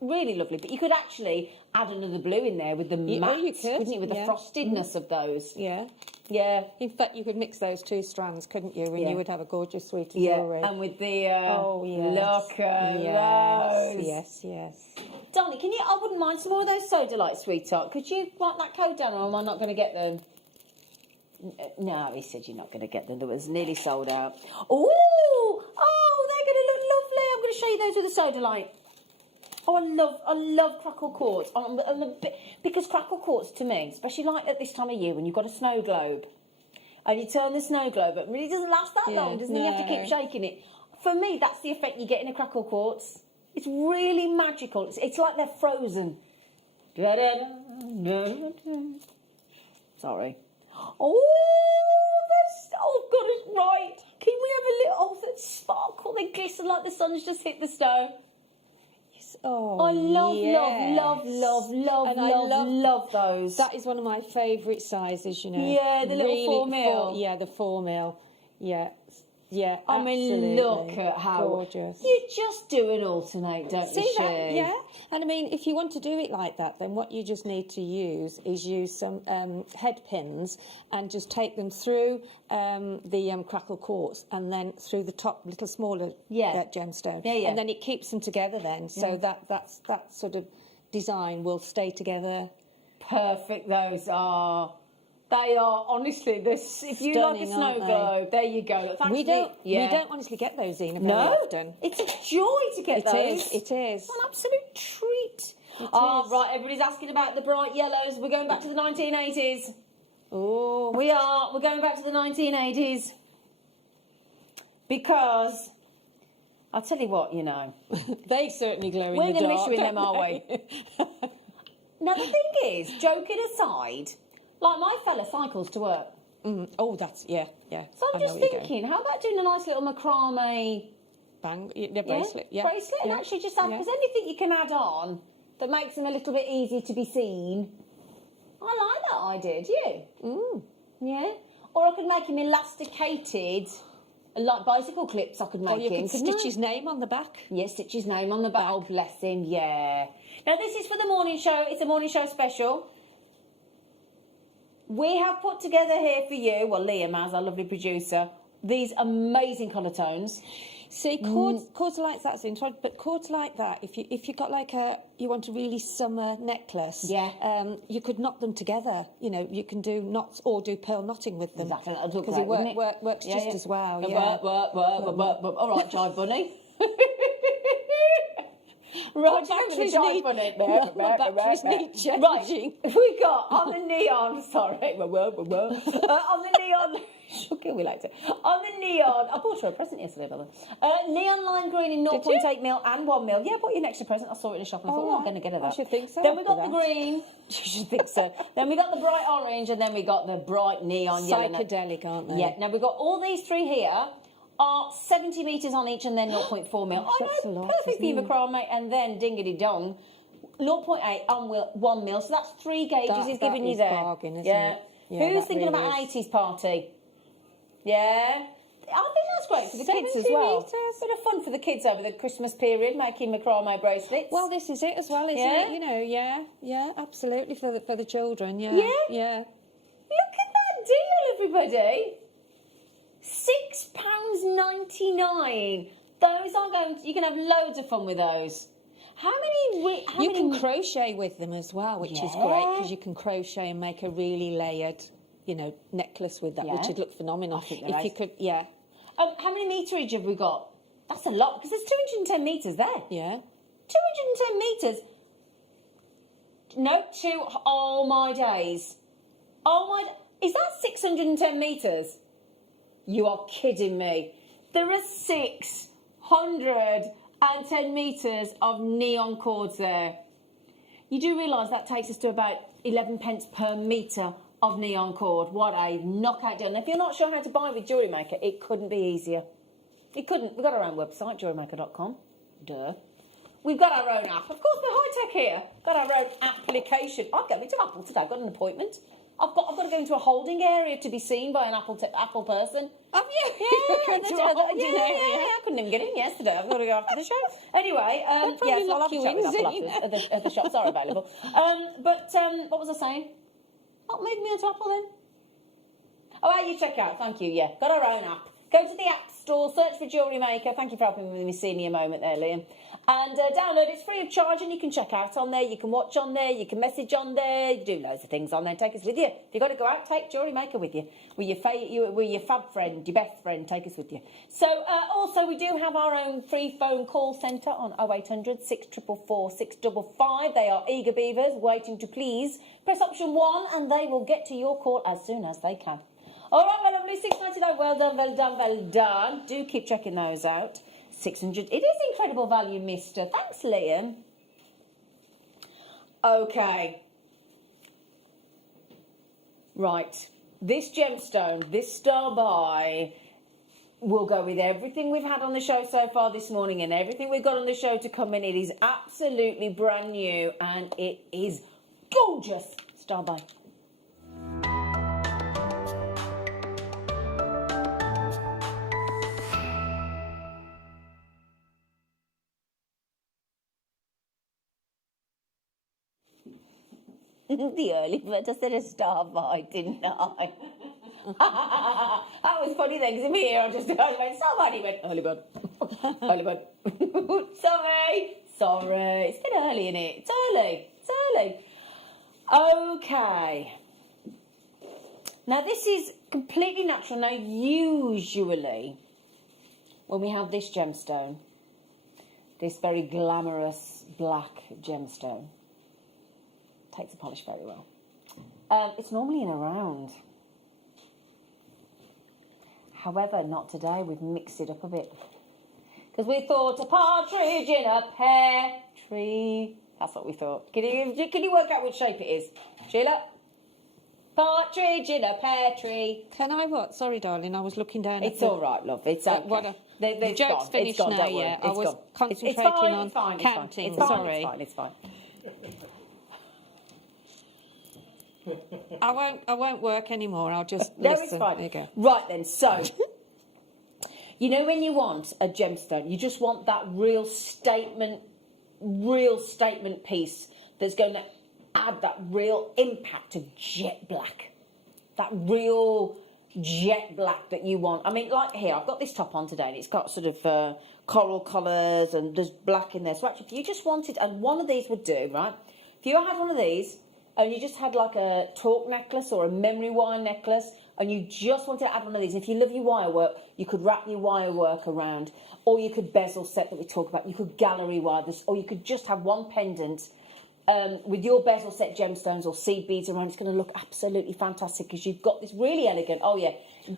Really lovely. But you could actually add another blue in there with the matte, you could, couldn't you? With the frostedness of those. Yeah. Yeah. In fact, you could mix those two strands, couldn't you? And you would have a gorgeous suite of Yeah, jewellery. and with the yes. look at those. Yes. Darling, I wouldn't mind some more of those soda lights, sweetheart. Could you write that code down, or am I not going to get them? No, he said you're not going to get them. They was nearly sold out. Oh, they're going to look lovely. I'm going to show you those with the soda light. Oh, I love crackle quartz. Because crackle quartz to me, especially like at this time of year when you've got a snow globe, and you turn the snow globe up, it really doesn't last that long, doesn't it? You have to keep shaking it. For me, that's the effect you get in a crackle quartz. It's really magical. It's like they're frozen. Sorry. Oh, God, it's right. Can we have a little that sparkle? They glisten like the sun's just hit the stone. Oh, I love and those. That is one of my favourite sizes, you know. Yeah, the little 4 mil. The 4 mil. Yeah, I mean, absolutely. look at how gorgeous. You just do an alternate, don't you? See that? Yeah. And I mean, if you want to do it like that, then what you just need to use some head pins and just take them through the crackle quartz and then through the top little smaller gemstone. Yeah. And then it keeps them together then. So that sort of design will stay together. Perfect. Those are. They are, honestly, this. If you like a snow globe, there you go. Look, we don't honestly get those, Zena, very often. It's a joy to get those. It is. It's an absolute treat. Right, everybody's asking about the bright yellows. We're going back to the 1980s. Oh. We are. We're going back to the 1980s. Because, I'll tell you what, you know. They certainly glow in the dark. We're going to be issuing them, are we? Now, the thing is, joking aside, like my fella cycles to work. Oh, that's, yeah. So I'm just thinking, how about doing a nice little macrame bracelet? Yeah. Bracelet, and actually just have, because anything you can add on that makes them a little bit easier to be seen. I like that idea, do you? Yeah. Or I could make him elasticated, like bicycle clips I could make him. Or you could stitch his name on the back. Yeah, stitch his name on the back. Oh, bless him, yeah. Now, this is for the morning show. It's a morning show special. We have put together here for you, well, Liam has, our lovely producer, these amazing colour tones. See, cords like that, Zina, but cords like that, if you got like you want a really summer necklace, you could knot them together. You know, you can do knots or do pearl knotting with them. Exactly, that'd look because great, it works just as well. Work. All right, Jive Bunny. Right, batteries need changing. Right, we got on the neon. Sorry, on the neon. She'll kill me later. On the neon, I bought her a present yesterday, by the way. Neon lime green in 0.8 ml and 1 ml. Yeah, I bought you an extra present. I saw it in the shop and I thought, I'm going to get her that. I should think so. Then we got the green. You should think so. Then we got the bright orange, and then we got the bright neon yellow. Psychedelic, aren't they? Yeah. Now we've got all these three here. Are 70 metres on each and then 0.4 ml. That's a lot, Perfect for you, isn't it? macrame, and then dingity dong. 0.8 on 1 mil, so that's 3 gauges he's giving you is there. Bargain, isn't yeah. it? Yeah, Who's that thinking really about is. an 80s party? Yeah. I think that's great for the kids as 70 well. metres. Bit of fun for the kids over the Christmas period, making macrame bracelets. Well, this is it as well, isn't Yeah. it? You know, yeah, absolutely for the children. Yeah, Yeah? yeah. Look at that deal, everybody. £6.99. Those are going to, you can have loads of fun with those. You can crochet with them as well, which is great because you can crochet and make a really layered, necklace with that, which would look phenomenal. I think if you could, yeah. How many meterage have we got? That's a lot because there's 210 metres there. Yeah. 210 metres. No, oh my days. Is that 610 metres? You are kidding me. There are 610 metres of neon cords there. You do realise that takes us to about 11 pence per metre of neon cord. What a knockout deal. And if you're not sure how to buy with JewelleryMaker, it couldn't be easier. It couldn't. We've got our own website, JewelleryMaker.com. Duh. We've got our own app. Of course, we're high-tech here. Got our own application. I'm going to Apple today. I've got an appointment. I've got to go into a holding area to be seen by an Apple person. Have you? Yeah, Into a holding area. I couldn't even get in yesterday. I've got to go after the show. Anyway, They'll probably so I'll have lock a you chat in, with Apple Zena. after the shops are available. But what was I saying? What moved me onto Apple then? Oh, you check out. Thank you. Yeah, got our own app. Go to the App Store, search for JewelleryMaker. Thank you for helping me with my senior moment there, Liam. And download. It's free of charge, and you can check out on there. You can watch on there. You can message on there. You do loads of things on there. Take us with you. If you've got to go out, take JewelleryMaker with you. With your fab friend, your best friend. Take us with you. So also we do have our own free phone call centre on 0800 644 655. They are eager beavers waiting to please. Press option 1, and they will get to your call as soon as they can. All right, my lovely, £6.99. Well done, well done, well done. Do keep checking those out. 600. It is incredible value, mister. Thanks, Liam. Okay. Right. This gemstone, this star by, will go with everything we've had on the show so far this morning and everything we've got on the show to come in. It is absolutely brand new and it is gorgeous. Star by. The early bird, I said a star by, didn't I? That was funny then, because in my ear I went, star by, and he went, early bird. Early bird. Sorry. It's a bit early, isn't it? It's early. Okay. Now, this is completely natural. Now, usually, when we have this gemstone, this very glamorous black gemstone, takes the polish very well. It's normally in a round. However, not today. We've mixed it up a bit. Because we thought a partridge in a pear tree. That's what we thought. Can you work out which shape it is? Sheila? Partridge in a pear tree. Can I what? Sorry, darling, I was looking down It's all right, love. It's okay. The joke's finished gone, now, don't worry. yeah. It's I was gone. concentrating on counting. Sorry. It's fine. I won't work anymore. I'll just No, listen. it's fine. There you go. Right then, so you know when you want a gemstone, you just want that real statement piece that's going to add that real impact of jet black. That real jet black that you want. I mean, like here, I've got this top on today and it's got sort of coral colours and there's black in there. So actually, if you just wanted, and one of these would do, right? If you had one of these, and you just had like a torque necklace or a memory wire necklace, and you just wanted to add one of these, if you love your wire work, you could wrap your wire work around, or you could bezel set that we talk about, you could gallery wire this, or you could just have one pendant with your bezel set gemstones or seed beads around. It's going to look absolutely fantastic because you've got this really elegant,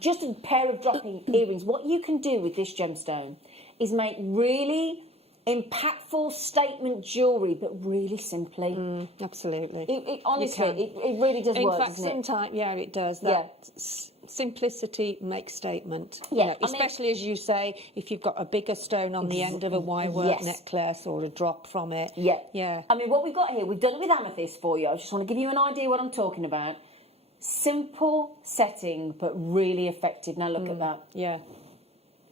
just a pair of dropping earrings. What you can do with this gemstone is make really impactful statement jewellery, but really simply. Absolutely. Honestly, it really does work, in fact, doesn't it? sometimes, it does. Simplicity makes statement. Yeah, especially as you say, if you've got a bigger stone on the end of a wire work necklace or a drop from it. Yeah. I mean, what we've got here, we've done it with amethyst for you. I just want to give you an idea what I'm talking about. Simple setting, but really effective. Now look at that. Yeah.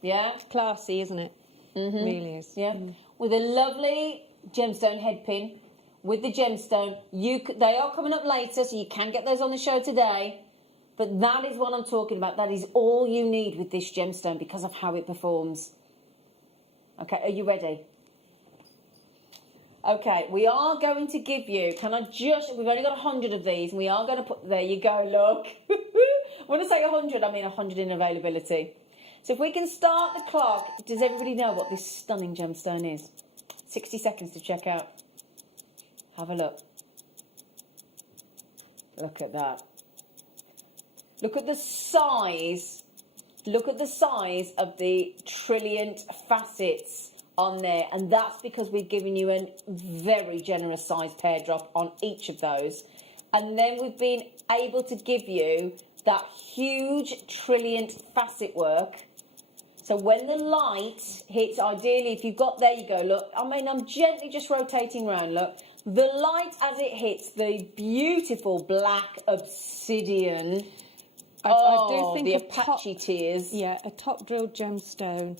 Yeah? It's classy, isn't it? Mm-hmm. Really is. Yeah. With a lovely gemstone head pin. With the gemstone, they are coming up later, so you can get those on the show today. But that is what I'm talking about. That is all you need with this gemstone because of how it performs. Okay, are you ready? Okay, we are going to give you, we've only got 100 of these, and we are going to put, there you go, look. When I say 100, I mean 100 in availability. So if we can start the clock, does everybody know what this stunning gemstone is? 60 seconds to check out. Have a look. Look at that. Look at the size. Look at the size of the trilliant facets on there. And that's because we've given you a very generous size pear drop on each of those. And then we've been able to give you that huge trilliant facet work. So when the light hits, ideally, if you've got, there you go, look. I mean, I'm gently just rotating around, look. The light as it hits the beautiful black obsidian. I do think the Apache tears. Yeah, a top drilled gemstone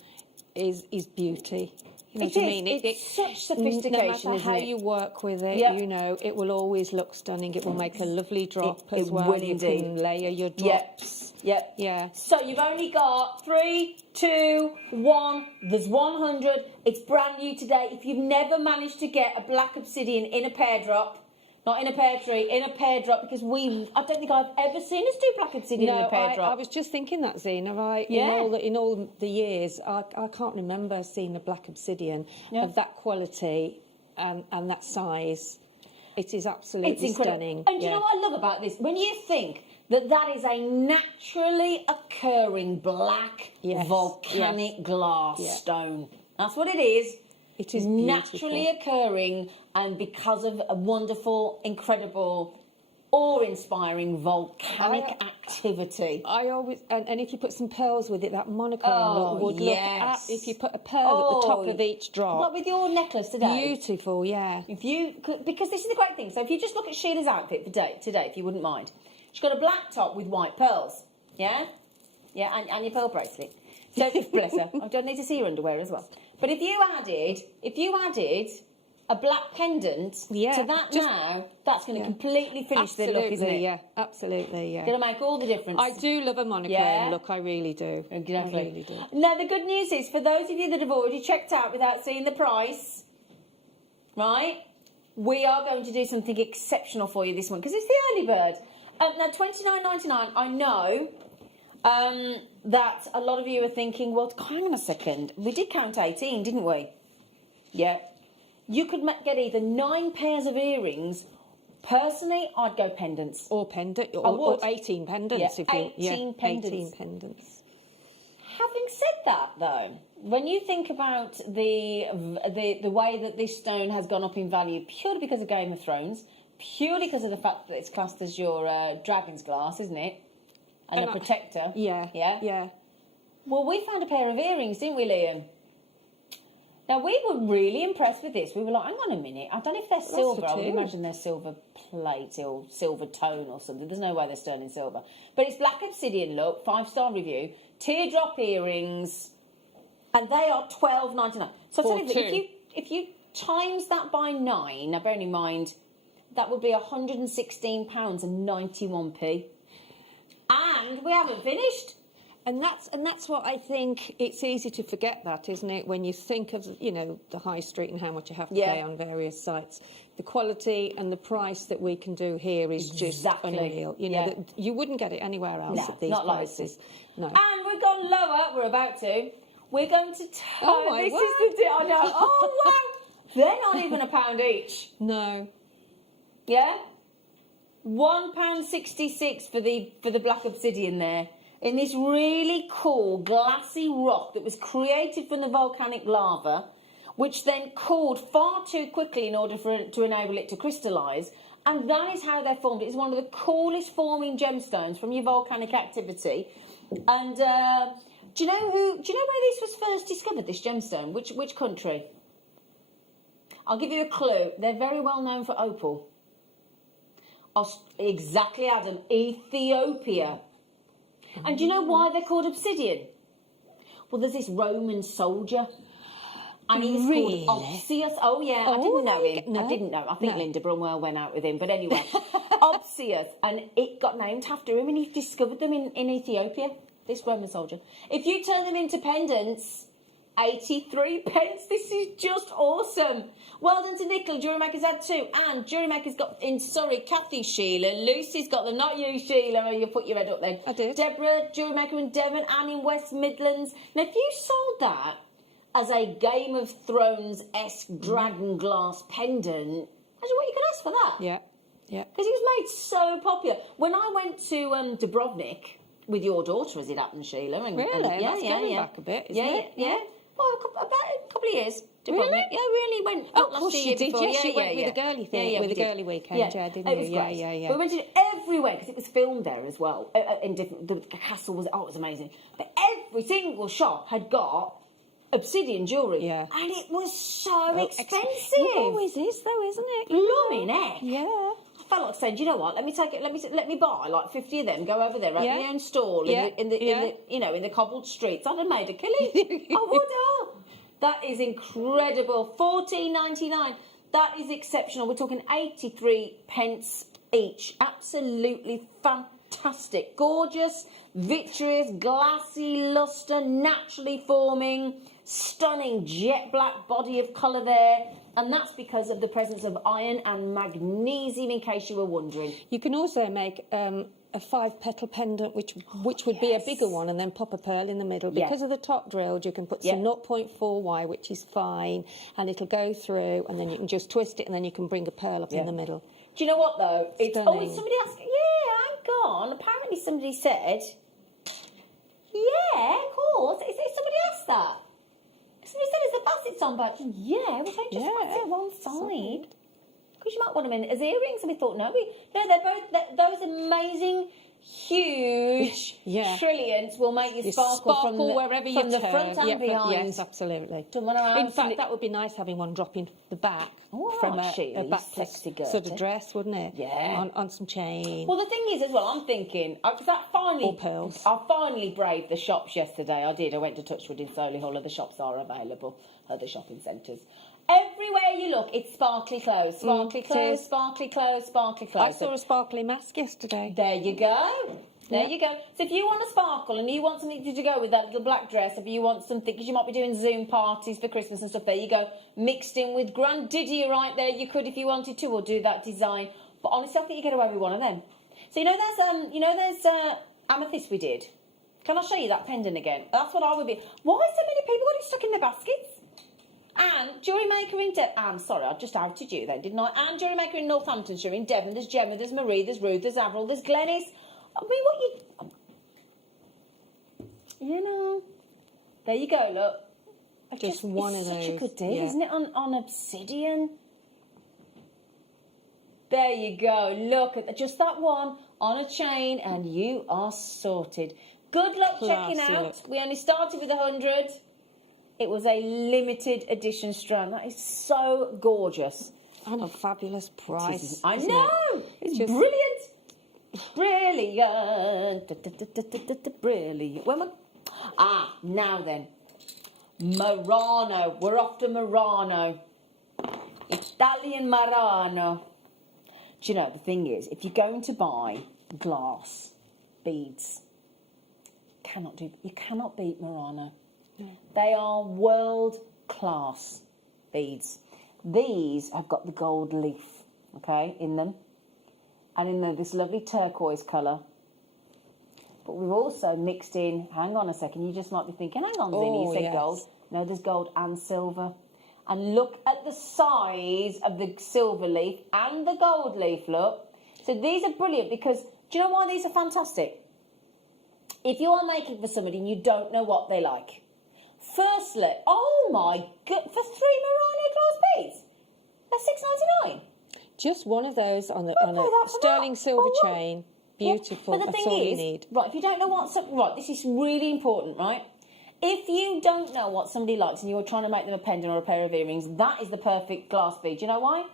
is beauty. You know It what I is. mean? It's such sophistication, no matter isn't how it? you work with it, Yep. you know, it will always look stunning. It will make a lovely drop as well. will You indeed. can layer your Yep. drops. Yep. Yeah. So you've only got 3, 2, 1. There's 100. It's brand new today. If you've never managed to get a black obsidian in a pear drop, not in a pear tree, in a pear drop, because I don't think I've ever seen us do black obsidian in a pear drop. I was just thinking that, Zena. Yeah. In all the years, I can't remember seeing a black obsidian of that quality and that size. It is absolutely stunning. And do you know what I love about this? When you think that is a naturally occurring black volcanic glass stone. That's what it is. It is naturally occurring, and because of a wonderful, incredible, awe-inspiring volcanic activity. I always and if you put some pearls with it, that monochrome look would look. If you put a pearl at the top of each drop, like with your necklace today. Beautiful, yeah. Because this is the great thing. So if you just look at Sheila's outfit for today, if you wouldn't mind, she's got a black top with white pearls. Yeah, and your pearl bracelet. So bless her. I don't need to see her underwear as well. But if you added a black pendant to that that's going to completely finish the look, isn't it? Yeah, absolutely, yeah. Going to make all the difference. I do love a monochrome look, I really do. Exactly. I really do. Now, the good news is, for those of you that have already checked out without seeing the price, right, we are going to do something exceptional for you this month, because it's the early bird. Now, $29.99, I know that a lot of you are thinking, well, hang on a second, we did count 18, didn't we? Yeah. You could get either 9 pairs of earrings. Personally, I'd go pendants. Or 18 pendants. Yeah, 18 pendants. 18 pendants. Having said that, though, when you think about the way that this stone has gone up in value, purely because of Game of Thrones, purely because of the fact that it's classed as your dragon's glass, isn't it? And a protector. Yeah. Well, we found a pair of earrings, didn't we, Liam? Now, we were really impressed with this. We were like, hang on a minute, I don't know if they're silver. I would imagine they're silver plate or silver tone or something. There's no way they're sterling silver. But it's black obsidian look, 5-star review, teardrop earrings, and they are $12.99. So I'll tell you, if you times that by 9, now bearing in mind, that would be £116.91. And we haven't finished. And that's what I think. It's easy to forget that, isn't it? When you think of, you know, the high street and how much you have to pay on various sites, the quality and the price that we can do here is just unreal. You know, that you wouldn't get it anywhere else at these prices. No. And we've gone lower. We're about to. We're going to. Oh, this is the deal. I know. Oh wow! They're not even £1 each. No. Yeah. £1.66 for the black obsidian there. In this really cool glassy rock that was created from the volcanic lava, which then cooled far too quickly in order to enable it to crystallise. And that is how they're formed. It's one of the coolest forming gemstones from your volcanic activity. And do you know where this was first discovered, this gemstone? Which country? I'll give you a clue. They're very well known for opal. Exactly, Adam. Ethiopia. And do you know why they're called obsidian? Well, there's this Roman soldier, and he's called Opsius. Oh, yeah, I didn't know him. No. I didn't know. I think Linda Brunwell went out with him. But anyway, Opsius, and it got named after him, and he discovered them in Ethiopia, this Roman soldier. If you turn them into pendants, 83 pence. This is just awesome. Well done to Nickel. JewelleryMaker's had 2. And JewelleryMaker's got in Surrey, Kathy, Sheila. Lucy's got them. Not you, Sheila. You put your head up then. I did. Deborah, JewelleryMaker in Devon. Anne in West Midlands. Now, if you sold that as a Game of Thrones-esque dragon glass pendant, imagine what you could ask for that. Yeah. Yeah. Because it was made so popular. When I went to Dubrovnik with your daughter, as it happened, Sheila. And, really? And, That's going back a bit, isn't it? Yeah. Well, about a couple of years. Really? Yeah, really went. Oh, of course you did. Yes, you went with the girly thing, with the girly weekend, didn't you? It was great. Yeah. We went to everywhere because it was filmed there as well. In different, the castle was. Oh, it was amazing. But every single shop had got obsidian jewellery. Yeah. And it was so expensive. It always is, though, isn't it? Blooming heck. Yeah. I felt like saying, do you know what? Let me buy like 50 of them. Go over there, open my own stall in the cobbled streets. I'd have made a killing. I would have. That is incredible. $14.99. That is exceptional. We're talking 83 pence each. Absolutely fantastic. Gorgeous, vitreous, glassy lustre, naturally forming, stunning jet black body of colour there. And that's because of the presence of iron and magnesium, in case you were wondering. You can also make a 5-petal pendant, which would be a bigger one, and then pop a pearl in the middle. Because of the top drilled, you can put some 0.4Y, which is fine, and it'll go through, and then you can just twist it, and then you can bring a pearl up in the middle. Do you know what, though? Stunning. Somebody asked, hang on. Apparently somebody said, of course. Somebody asked that. Somebody said, is the facets on back? Yeah, we don't just facet one side. Because you might want them in as earrings. And we thought, no, they're both, those amazing, huge trillions will make you sparkle from wherever you from the front and behind. Yes, absolutely. In fact, that would be nice having one drop in the back from a backless sort of dress, wouldn't it? Yeah. On some chain. Well, the thing is, as well, I'm thinking, because or pearls. I finally braved the shops yesterday. I did. I went to Touchwood in Solihull. The shops are available at the shopping centres. Everywhere you look, it's sparkly clothes, sparkly clothes, sparkly clothes, sparkly clothes. I saw a sparkly mask yesterday. There you go. There you go. So if you want a sparkle and you want something to go with that little black dress, if you want something, because you might be doing Zoom parties for Christmas and stuff, there you go. Mixed in with Grandidia right there. You could, if you wanted to, or do that design. But honestly, I think you get away with one of them. So there's amethyst we did. Can I show you that pendant again? That's what I would be. Why so many people got it stuck in their baskets? And JewelleryMaker in Devon. Sorry, I just outed you then, didn't I? And JewelleryMaker in Northamptonshire, in Devon. There's Gemma, there's Marie, there's Ruth, there's Avril, there's Glenys. I mean, there you go, look. Just one of those. It's such a good deal, isn't it, on obsidian? There you go. Look at just that one on a chain, and you are sorted. Good luck checking out. We only started with 100. It was a limited edition strand. That is so gorgeous. And a fabulous price. I know. It's just brilliant. Brilliant. Brilliant. Now then. Murano. We're off to Murano. Italian Murano. Do you know, the thing is, if you're going to buy glass beads, you cannot beat Murano. They are world class beads. These have got the gold leaf, okay, in them, and in this lovely turquoise colour. But we've also mixed in, hang on a second, you just might be thinking, hang on, Zinny, you said gold. No, there's gold and silver. And look at the size of the silver leaf and the gold leaf, look. So these are brilliant because, do you know why these are fantastic? If you are making for somebody and you don't know what they like, firstly, oh my god, for 3 Murano glass beads, that's $6.99. Just one of those on a sterling silver chain. Beautiful. But the That's thing all is, you need. right, if you don't know right, this is really important, right? If you don't know what somebody likes and you're trying to make them a pendant or a pair of earrings, that is the perfect glass bead. Do you know why?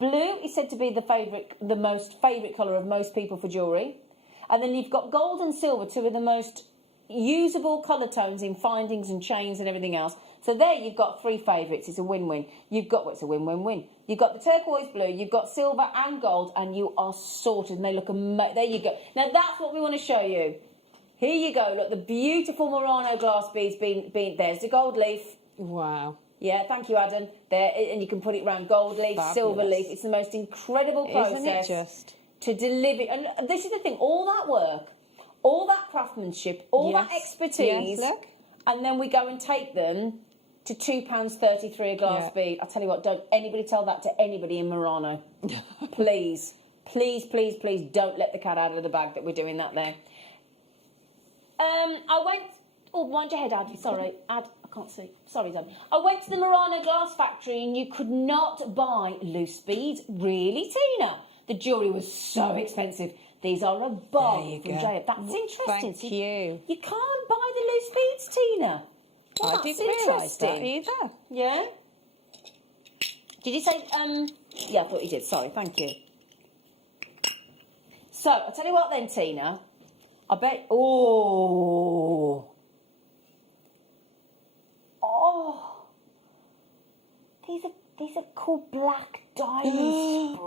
Blue is said to be the most favourite colour of most people for jewellery. And then you've got gold and silver, two of the most usable colour tones in findings and chains and everything else. So there you've got 3 favourites. It's a win-win. It's a win-win-win. You've got the turquoise blue, you've got silver and gold, and you are sorted. And they look amazing. There you go. Now that's what we want to show you. Here you go. Look, the beautiful Murano glass beads being there's the gold leaf. Wow. Yeah, thank you, Adam. There, and you can put it around gold leaf, Fabulous. silver leaf. It's the most incredible process. Isn't it just? To deliver. And this is the thing, all that work, all that craftsmanship, all that expertise, and then we go and take them to £2.33 a glass bead. I tell you what, don't anybody tell that to anybody in Murano. Please, please, please, please don't let the cat out of the bag that we're doing that there. I went... Oh, mind your head, Ad. Sorry, Ad. I can't see. Sorry, Dad. I went to the Murano glass factory and you could not buy loose beads. Really, Tina? The jewellery was so expensive. These are a bargain from JF. That's interesting. Thank you. You can't buy the loose beads, Tina. Well, I didn't realise that either. Yeah? Did you say... Yeah, I thought you did. Sorry, thank you. So, I'll tell you what then, Tina. I bet... Oh... Oh, these are called black diamond spray.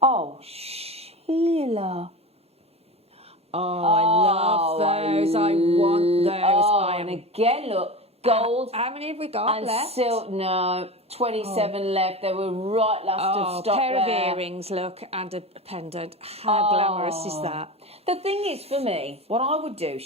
Oh, Sheila. Oh, I love those. I want those. Oh, and again, look, gold. How many have we got and left? Silk. No, 27 left. They were right last to stop pair there. of earrings, look, and a pendant. How glamorous is that? The thing is, for me, what I would do,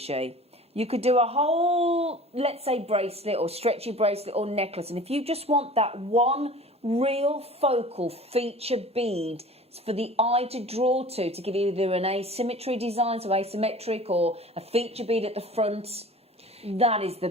you could do a whole, let's say, bracelet or stretchy bracelet or necklace. And if you just want that one real focal feature bead for the eye to draw to give either an asymmetry design, so asymmetric, or a feature bead at the front, that is the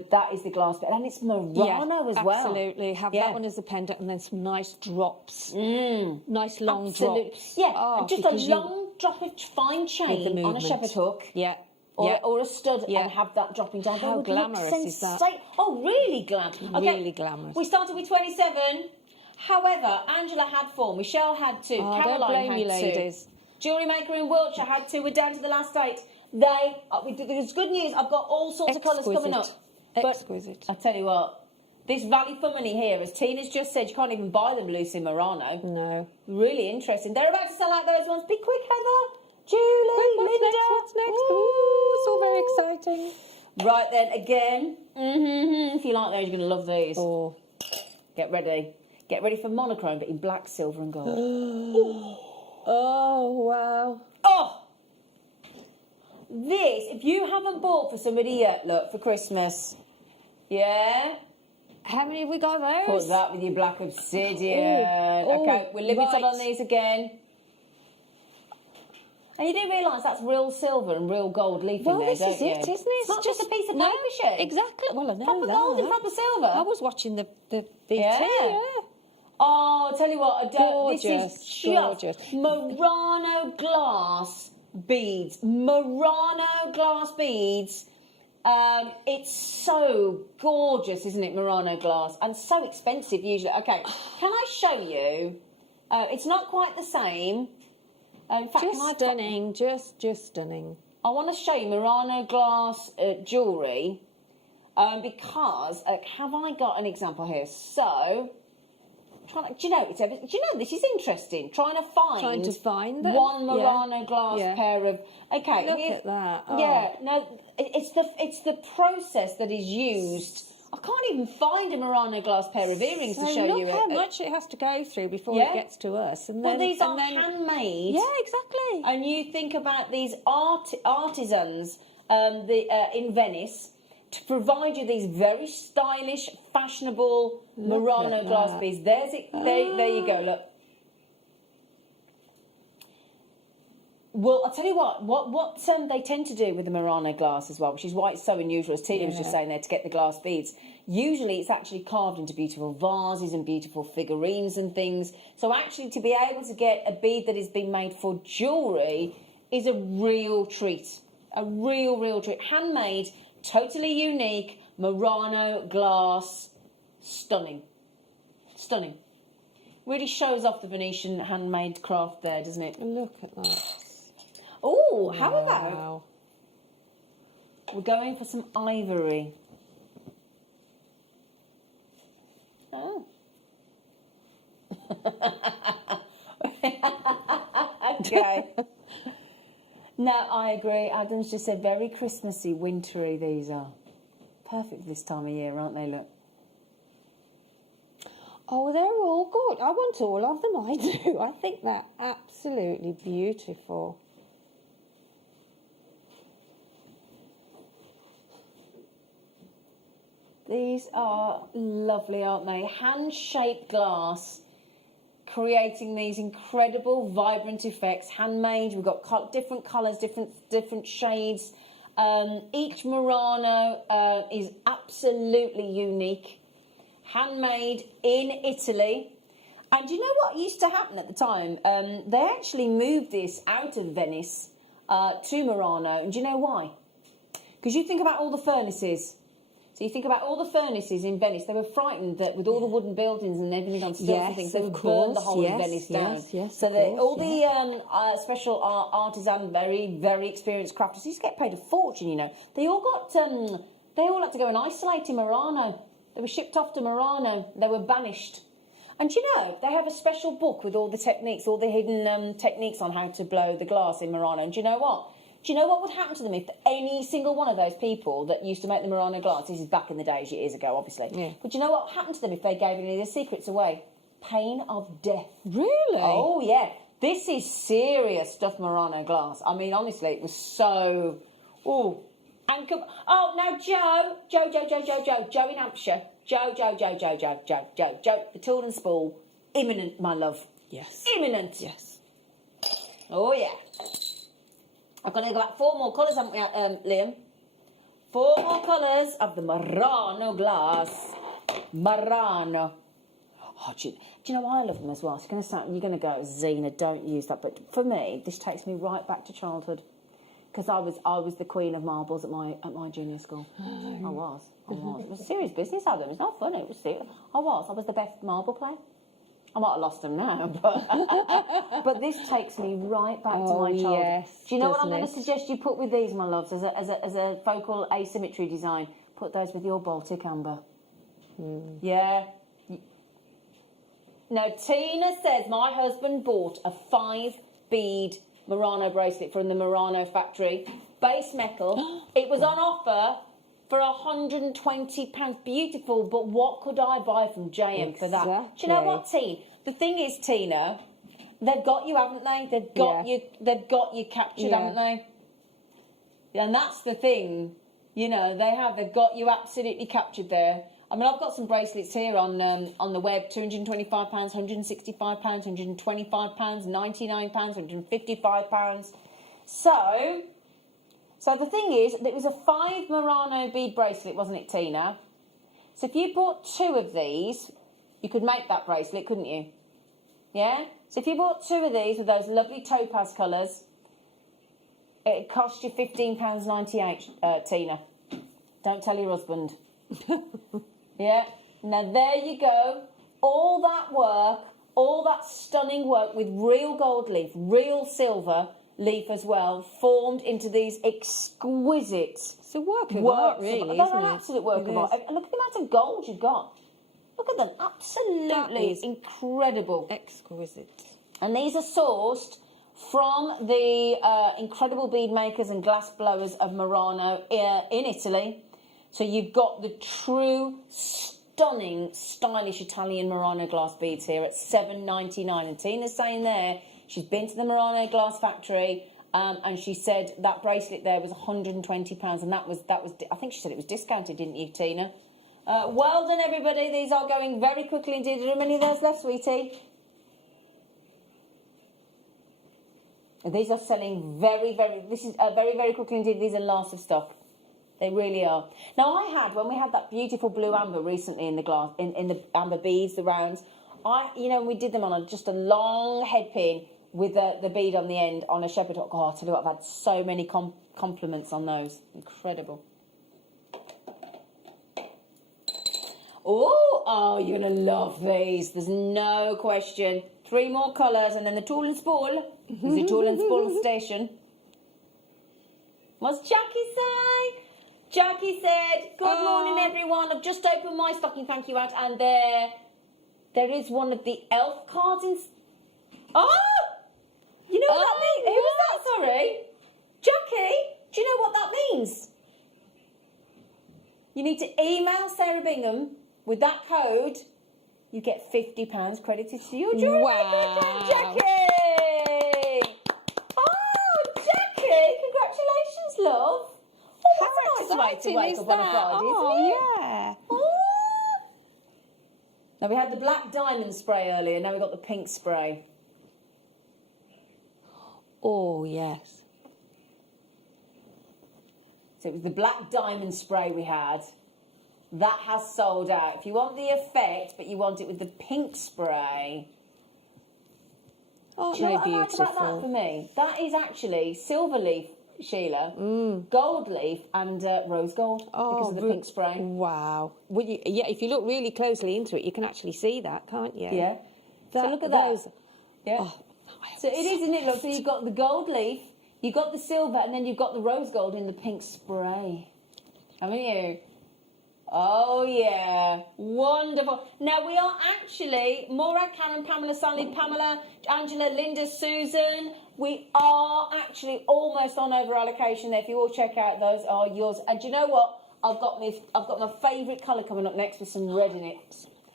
glass bead. And it's Murano as well. Absolutely. Have that one as a pendant and then some nice drops. Nice long drops. Yeah, just a long drop of fine chain on a shepherd hook. Yeah. Or a stud and have that dropping down. How glamorous is that? Oh, really glam. Really glamorous. We started with 27. However, Angela had 4. Michelle had 2. Caroline had 2. Ladies. JewelleryMaker in Wiltshire had 2. We're down to the last 8. There's good news. I've got all sorts of colours coming up. Exquisite. I tell you what, this Valley Thumony here, as Tina's just said, you can't even buy them loose in Murano. No. Really interesting. They're about to sell out those ones. Be quick, Heather. Julie, Linda. What's next? Ooh, it's all very exciting. Right then, again, if you like those, you're going to love these. Oh. Get ready. Get ready for monochrome, but in black, silver and gold. Oh, wow. Oh! This, if you haven't bought for somebody yet, look, for Christmas, yeah? How many have we got those? Put that with your black obsidian. Okay, we're limited on these again. And you do realise that's real silver and real gold leaf in there, don't you? Well, this is it, isn't it? It's not just a piece of paper sheet. Exactly. Well, I know proper that. gold and proper silver. I was watching the Yeah. yeah. Oh, I'll tell you what, I don't... Gorgeous, this is gorgeous. just Murano glass beads. Murano glass beads. It's so gorgeous, isn't it, Murano glass? And so expensive usually. Okay, can I show you? It's not quite the same. In fact, Just stunning, just stunning. I want to show you Murano glass jewellery because have I got an example here? So, Do you know, this is interesting. Trying to find them. one Murano glass pair of. Okay, look at that. Oh. Yeah, no, it's the process that is used. I can't even find a Murano glass pair of earrings to show you. Look how much it has to go through before it gets to us. And then, these are handmade. Yeah, exactly. And you think about these artisans in Venice to provide you these very stylish, fashionable Murano glass beads. There's it. There you go. Look. Well, I'll tell you what they tend to do with the Murano glass as well, which is why it's so unusual, as Tina was just saying there, to get the glass beads. Usually it's actually carved into beautiful vases and beautiful figurines and things. So actually to be able to get a bead that has been made for jewellery is a real treat. A real treat. Handmade, totally unique, Murano glass, stunning. Stunning. Really shows off the Venetian handmade craft there, doesn't it? Look at that. Oh, how about we're going for some ivory? Oh. Okay. No, I agree. Adam's just said very Christmassy, wintry these are. Perfect for this time of year, aren't they? Look. Oh, they're all good. I want all of them, I do. I think they're absolutely beautiful. These are lovely, aren't they? Hand-shaped glass, creating these incredible, vibrant effects. Handmade. We've got different colours, different shades. Each Murano is absolutely unique. Handmade in Italy. And you know what used to happen at the time? They actually moved this out of Venice to Murano. And do you know why? Because you think about all the furnaces. So you think about all the furnaces in Venice, they were frightened that with all the wooden buildings and everything on stilts and things, they would burn the whole of Venice down. So the special artisan, very, very experienced crafters, used to get paid a fortune, you know. They all had to go and isolate in Murano. They were shipped off to Murano. They were banished. And you know, they have a special book with all the techniques, all the hidden techniques on how to blow the glass in Murano. And do you know what? Do you know what would happen to them if any single one of those people that used to make the Murano glass, this is back in the days, years ago, obviously, but do you know what happened to them if they gave any of their secrets away? Pain of death. Really? Oh, yeah. This is serious stuff, Murano glass. I mean, honestly, it was so... Oh, and now Joe in Hampshire. Joe, the tool and spool. Imminent, my love. Yes. Imminent. Yes. Oh, yeah. I've got to go back 4 more colours, haven't we, Liam? 4 more colours of the Murano glass. Murano. Oh, do you know why I love them as well? It's going to sound, you're going to go, Zena, don't use that. But for me, this takes me right back to childhood. Because I was the queen of marbles at my junior school. I was. It was serious business, Adam. It's not funny. It was serious. I was the best marble player. I might have lost them now, but this takes me right back to my childhood. Yes, do you know what I'm going to suggest you put with these, my loves, as a focal asymmetry design? Put those with your Baltic amber. Yeah. Now, Tina says, my husband bought a 5-bead Murano bracelet from the Murano factory. Base metal. It was on offer for £120. Beautiful, but what could I buy from JM for that? Do you know what, Tina? The thing is, Tina, they've got you, haven't they? They've got you captured, haven't they? And that's the thing. You know, they've got you absolutely captured there. I mean, I've got some bracelets here on the web, £225, £165, £125, £99, £155. So the thing is, it was a 5 Murano bead bracelet, wasn't it, Tina? So if you bought 2 of these, you could make that bracelet, couldn't you? Yeah? So if you bought 2 of these with those lovely topaz colours, it cost you £15.98, Tina. Don't tell your husband. Yeah? Now there you go. All that work, all that stunning work with real gold leaf, real silver leaf as well, formed into these exquisite... It's a work of art, really, isn't it? An absolute work of art. Look at the amount of gold you've got. Look at them, absolutely incredible. Exquisite. And these are sourced from the incredible bead makers and glass blowers of Murano in Italy. So you've got the true, stunning, stylish Italian Murano glass beads here at $7.99. And Tina's saying there, she's been to the Murano glass factory, and she said that bracelet there was £120, and that was. I think she said it was discounted, didn't you, Tina? Well done, everybody. These are going very quickly indeed. Are there many of those left, sweetie? These are selling very, very. This is very, very quickly indeed. These are last of stock. They really are. Now, when we had that beautiful blue amber recently in the glass, in the amber beads, the rounds, we did them on just a long head pin with the bead on the end on a shepherd hook. Oh, I tell you what, I've had so many compliments on those. Incredible. Oh, you're going to love these. There's no question. 3 more colours and then the tool and spool. Is the tool and spool station. What's Jackie say? Jackie said, good morning, everyone. I've just opened my stocking thank you out, and there is one of the elf cards in... Oh! You know what that means? Who was that, sorry? Jackie, do you know what that means? You need to email Sarah Bingham with that code. You get £50 credited to your JewelleryMaker account, Jackie! Oh, Jackie, congratulations, love. How exciting is that? Yeah. Oh. Now, we had the black diamond spray earlier, now we've got the pink spray. Oh, yes. So it was the black diamond spray we had. That has sold out. If you want the effect, but you want it with the pink spray... Oh, do you know what beautiful. I like about that for me? That is actually silver leaf, Sheila, gold leaf and rose gold because of the pink spray. Wow. Well, if you look really closely into it, you can actually see that, can't you? Yeah. So look at those. Yeah. Oh, so it is, isn't it? Look, so you've got the gold leaf, you've got the silver, and then you've got the rose gold in the pink spray. Haven't you? Oh, yeah. Wonderful. Now, we are actually, Maura, Karen, Pamela, Sally, Pamela, Angela, Linda, Susan, we are actually almost on over allocation there. If you all check out, those are yours. And do you know what? I've got my favourite colour coming up next with some red in it.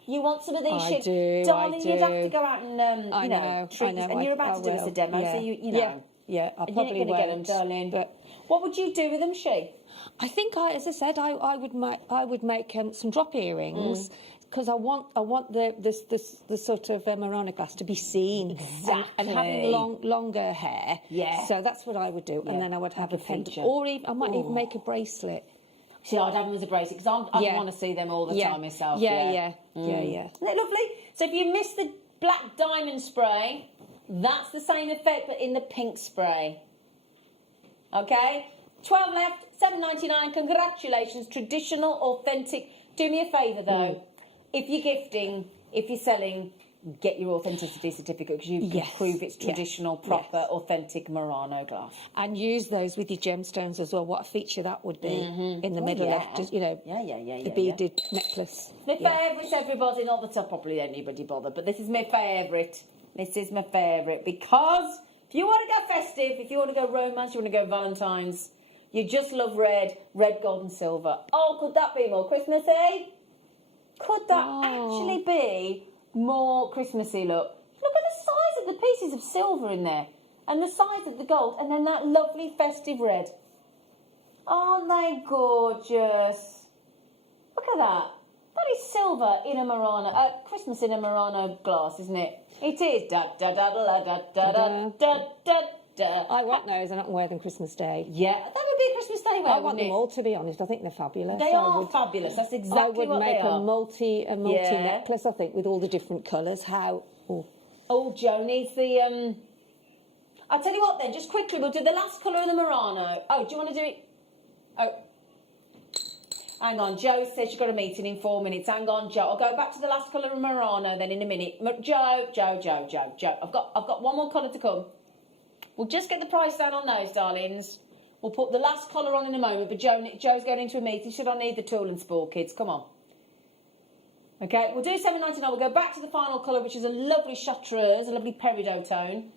You want some of these shit? Darling, you'd have to go out and, treat this. And you're about to do us a demo, so you know. Yeah, I'll probably you're going to get them, darling. But what would you do with them, She? I think, as I said, I would make some drop earrings because I want the sort of Murano glass to be seen. Exactly. And having longer hair. Yeah. So that's what I would do, and then I would have a pendant, or even I might even make a bracelet. See, I'd have them as a bracelet because I want to see them all the time myself. Yeah. Isn't it lovely? So if you miss the black diamond spray, that's the same effect but in the pink spray. Okay. 12 left, $7.99. Congratulations, traditional, authentic. Do me a favour though, if you're gifting, if you're selling, get your authenticity certificate because you can prove it's traditional, proper, authentic Murano glass. And use those with your gemstones as well. What a feature that would be in the middle of, just, the beaded necklace. My favourites, everybody, not that I'll probably anybody bother, but this is my favourite. This is my favourite because if you want to go festive, if you want to go romance, you want to go Valentine's, you just love red, gold and silver. Oh, could that be more Christmassy? Could that actually be more Christmassy, look? Look at the size of the pieces of silver in there. And the size of the gold. And then that lovely festive red. Aren't they gorgeous? Look at that. That is silver in a Murano, Christmas in a Murano glass, isn't it? It is. Da da da da da da da da da da. I want those and I can wear them Christmas Day. Yeah, that would be a Christmas Day wear, I want them all, to be honest. I think they're fabulous. They are fabulous. That's exactly what they are. I would make a multi necklace, I think, with all the different colours. Oh, Joe needs the... I'll tell you what then, just quickly, we'll do the last colour of the Murano. Oh, do you want to do it? Oh. Hang on, Joe says she's got a meeting in 4 minutes. Hang on, Joe. I'll go back to the last colour of Murano then in a minute. Joe. I've got one more colour to come. We'll just get the price down on those, darlings. We'll put the last colour on in a moment, but Joe's going into a meeting. Should I need the tool and spool, kids? Come on. Okay, we'll do £7.99. We'll go back to the final colour, which is a lovely chartreuse, a lovely peridot tone.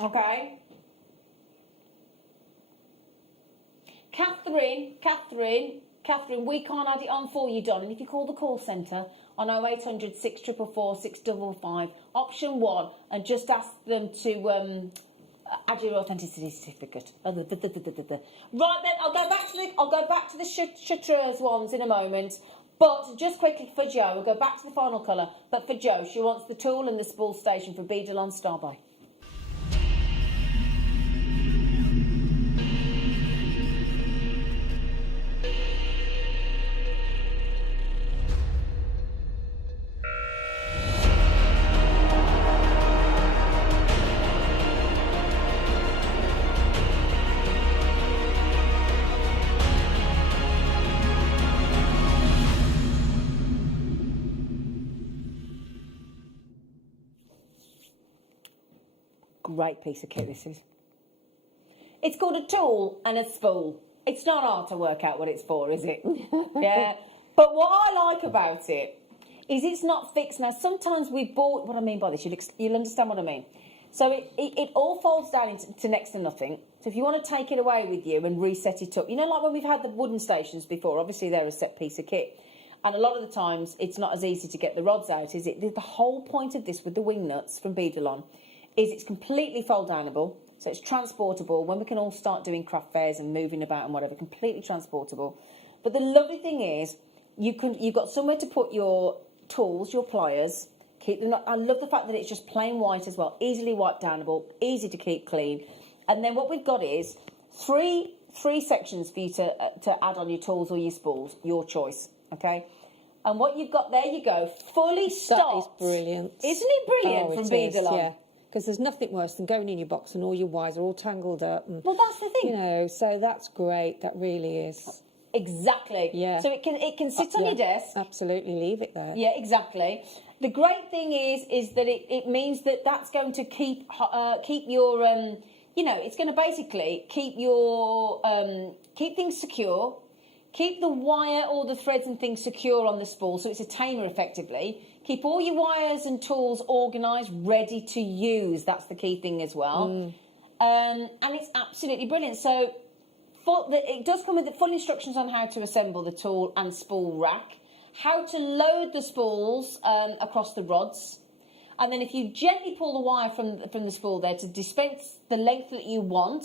Okay. Catherine, we can't add it on for you, darling. If you call the call centre on 0800 644 655, option 1, and just ask them to add your authenticity certificate. Right then, I'll go back to the chartreuse ones in a moment. But just quickly for Jo, we'll go back to the final colour. But for Jo, she wants the tool and the spool station for Beadle Starbuy. Great piece of kit this is. It's called a tool and a spool. It's not hard to work out what it's for, is it? Yeah. But what I like about it is it's not fixed. Now, sometimes we've bought, what I mean by this, you'll understand what I mean. So it all folds down into next to nothing. So if you want to take it away with you and reset it up, you know, like when we've had the wooden stations before, obviously they're a set piece of kit. And a lot of the times it's not as easy to get the rods out, is it? The whole point of this with the wing nuts from Beadle is it's completely fold downable, so it's transportable. When we can all start doing craft fairs and moving about and whatever, completely transportable. But the lovely thing is, you've got somewhere to put your tools, your pliers. Keep them. I love the fact that it's just plain white as well, easily wipe downable, easy to keep clean. And then what we've got is three sections for you to add on your tools or your spools, your choice. Okay. And what you've got there, you go, fully stocked. That is brilliant. Isn't it brilliant from Beadle? Yeah. Because there's nothing worse than going in your box and all your wires are all tangled up. And, well, that's the thing. You know, so that's great. That really is. Exactly. Yeah. So it can sit on your desk. Absolutely, leave it there. Yeah, exactly. The great thing is that it means that that's going to keep your you know, it's going to basically keep your keep things secure, keep the wire or the threads and things secure on the spool, so it's a tamer effectively. Keep all your wires and tools organised, ready to use. That's the key thing as well. And it's absolutely brilliant. So it does come with the full instructions on how to assemble the tool and spool rack, how to load the spools across the rods. And then if you gently pull the wire from the spool there to dispense the length that you want,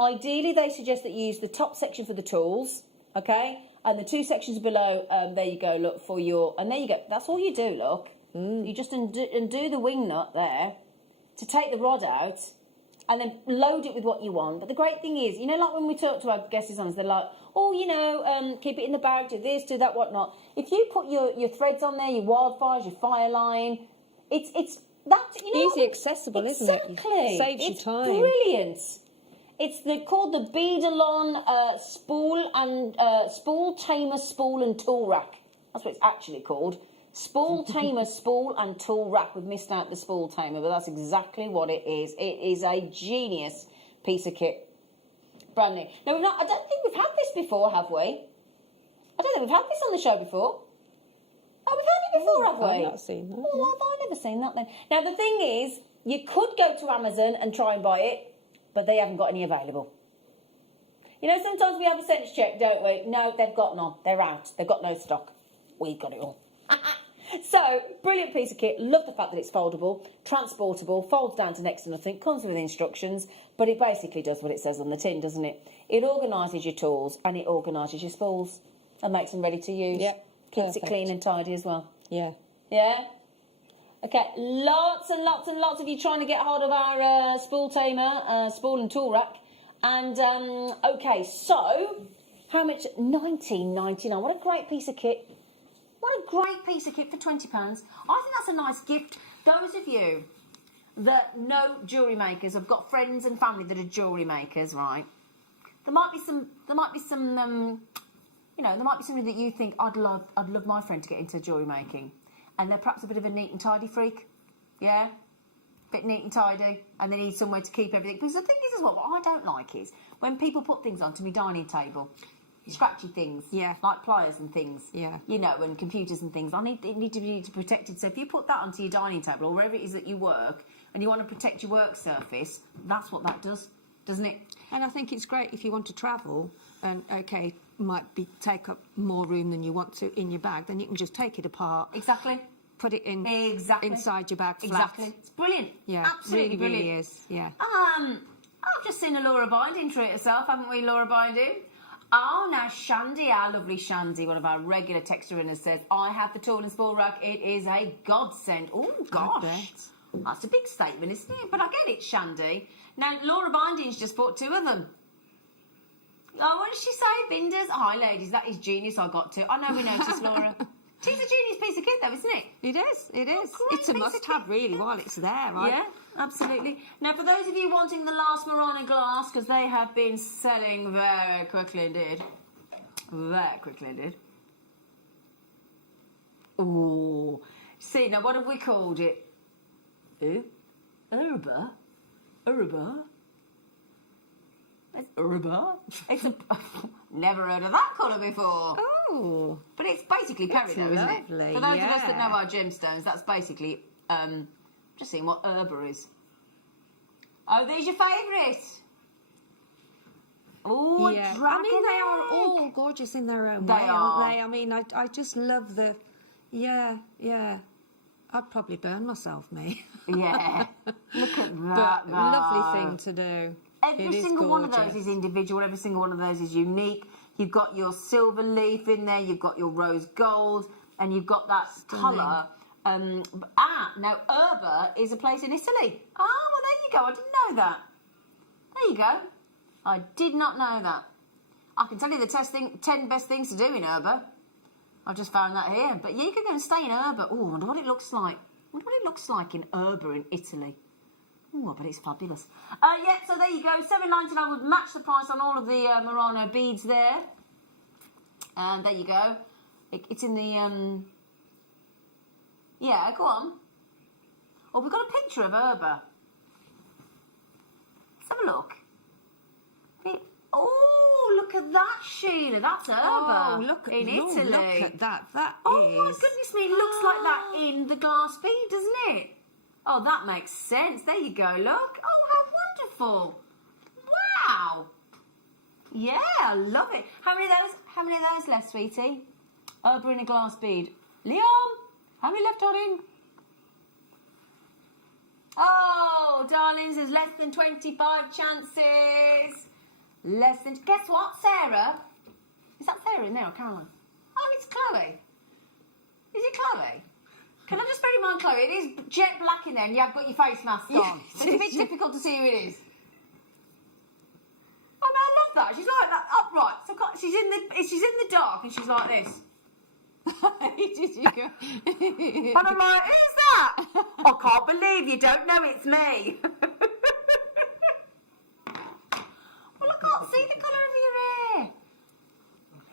ideally they suggest that you use the top section for the tools, okay? And the 2 sections below, there you go, look, for your... And there you go. That's all you do, look. You just undo the wing nut there to take the rod out and then load it with what you want. But the great thing is, you know, like when we talk to our guests, they're like, oh, you know, keep it in the bag, do this, do that, whatnot. If you put your threads on there, your wildfires, your fire line, it's that, you know... Easy accessible, isn't it? Exactly. Saves you time. It's brilliant. It's called the Beadle spool and spool tamer spool and tool rack. That's what it's actually called. Spool tamer spool and tool rack. We've missed out the spool tamer, but that's exactly what it is. It is a genius piece of kit. Brand new. Now I don't think we've had this before, have we? I don't think we've had this on the show before. Oh, we've had it before, have we? I've not seen that. Oh, I've never seen that then. Now the thing is, you could go to Amazon and try and buy it, but they haven't got any available. You know, sometimes we have a sense check, don't we? No, they've got none. They're out. They've got no stock. We've got it all. So, brilliant piece of kit. Love the fact that it's foldable, transportable, folds down to next to nothing, comes with instructions, but it basically does what it says on the tin, doesn't it? It organises your tools and it organises your spools and makes them ready to use. Yep. Keeps it clean and tidy as well. Yeah. Yeah? Okay, lots and lots and lots of you trying to get hold of our spool tamer, spool and tool rack. And, okay, so, how much? $19.99. What a great piece of kit. What a great piece of kit for £20. I think that's a nice gift. Those of you that know jewellery makers, have got friends and family that are jewellery makers, right? There might be some, you know, there might be something that you think, I'd love my friend to get into jewellery making. And they're perhaps a bit of a neat and tidy freak. Yeah? Bit neat and tidy. And they need somewhere to keep everything. Because the thing is as well, what I don't like is when people put things onto my dining table. scratchy things. Yeah. Like pliers and things. Yeah. You know, and computers and things. They need to be protected. So if you put that onto your dining table or wherever it is that you work and you want to protect your work surface, that's what that does, doesn't it? And I think it's great if you want to travel and, okay, take up more room than you want to in your bag, then you can just take it apart. Exactly. Put it in Exactly. inside your bag flat. Exactly. It's brilliant. Yeah, absolutely brilliant. Really is. Yeah. I've just seen a Laura Binding treat herself, haven't we, Laura Binding? Oh, now Shandy, our lovely Shandy, one of our regular texter winners, says, I have the tall and small rack. It is a godsend. Oh, gosh. That's a big statement, isn't it? But I get it, Shandy. Now, Laura Binding's just bought 2 of them. Oh, what did she say? Binders? Hi, ladies. That is genius, I got to. I know we noticed, Laura. It's a genius piece of kit, though, isn't it? It is. It is. Great It's a piece of must-have, kit. really, while it's there, right? Yeah, absolutely. Now, for those of you wanting the last Murano glass, because they have been selling very quickly indeed. Very quickly indeed. Ooh. See, now what have we called it? Ooh? Urba? Urba? It's Urba? It's a... Never heard of that colour before. Oh. But it's basically peridot, isn't it? lovely, For those of us that yeah. know our gemstones, that's basically... just seeing what Urba is. Oh, these your favourite? Oh, Yeah. dragon I mean, they are egg. all gorgeous in their own They way, are. aren't they? I mean, I just love the... Yeah. I'd probably burn myself, me. Yeah. Look at But that. though. lovely thing to do. Every It is single one of those gorgeous. is individual. Every single one of those is unique. You've got your silver leaf in there. You've got your rose gold. And you've got that colour. Now, Urba is a place in Italy. Oh, well, there you go. I didn't know that. There you go. I did not know that. I can tell you the 10 best things to do in Urba. I just found that here. But yeah, you can go and stay in Urba. Oh, I wonder what it looks like. I wonder what it looks like in Urba in Italy. Oh, I bet it's fabulous. Yeah, so there you go. $7.99 would match the price on all of the Murano beads there. And there you go. It's in the... Yeah, go on. Oh, we've got a picture of Urba. Let's have a look. Oh, look at that, Sheila. That's Urba. Oh, look in Italy. Look at that. That Oh, is... my goodness me. It looks like that in the glass bead, doesn't it? Oh, that makes sense. There you go, look. Oh, how wonderful. Wow. Yeah, I love it. How many of those left, sweetie? Urba in a glass bead. Liam, how many left, darling? Oh, darlings, there's less than 25 chances. Less than... Guess what, Sarah? Is that Sarah in there or Caroline? Oh, it's Chloe. Is it Chloe? Can I just bear in mind, Chloe, it is jet black in there and you have got your face mask on. So it's a bit difficult to see who it is. I mean, I love that. She's like that upright. So she's in the dark and she's like this. And I'm like, who's that? I can't believe you don't know it's me. Well, I can't see the colour of your hair.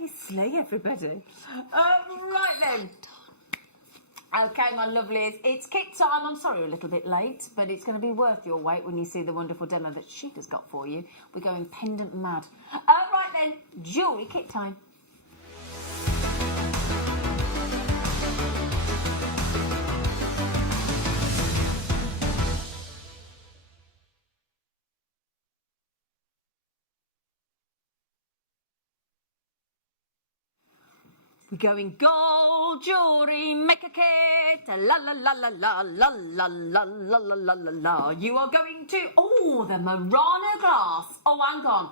It's Slee, everybody. Right then. Okay, my lovelies, it's kit time. I'm sorry we're a little bit late, but it's going to be worth your wait when you see the wonderful demo that Sheeta's got for you. We're going pendant mad. Right then, jewellery kit time. We're going gold jewellery maker kit. La la la la la la la la la la la la la. You are going to the Murano glass. Oh, hang on.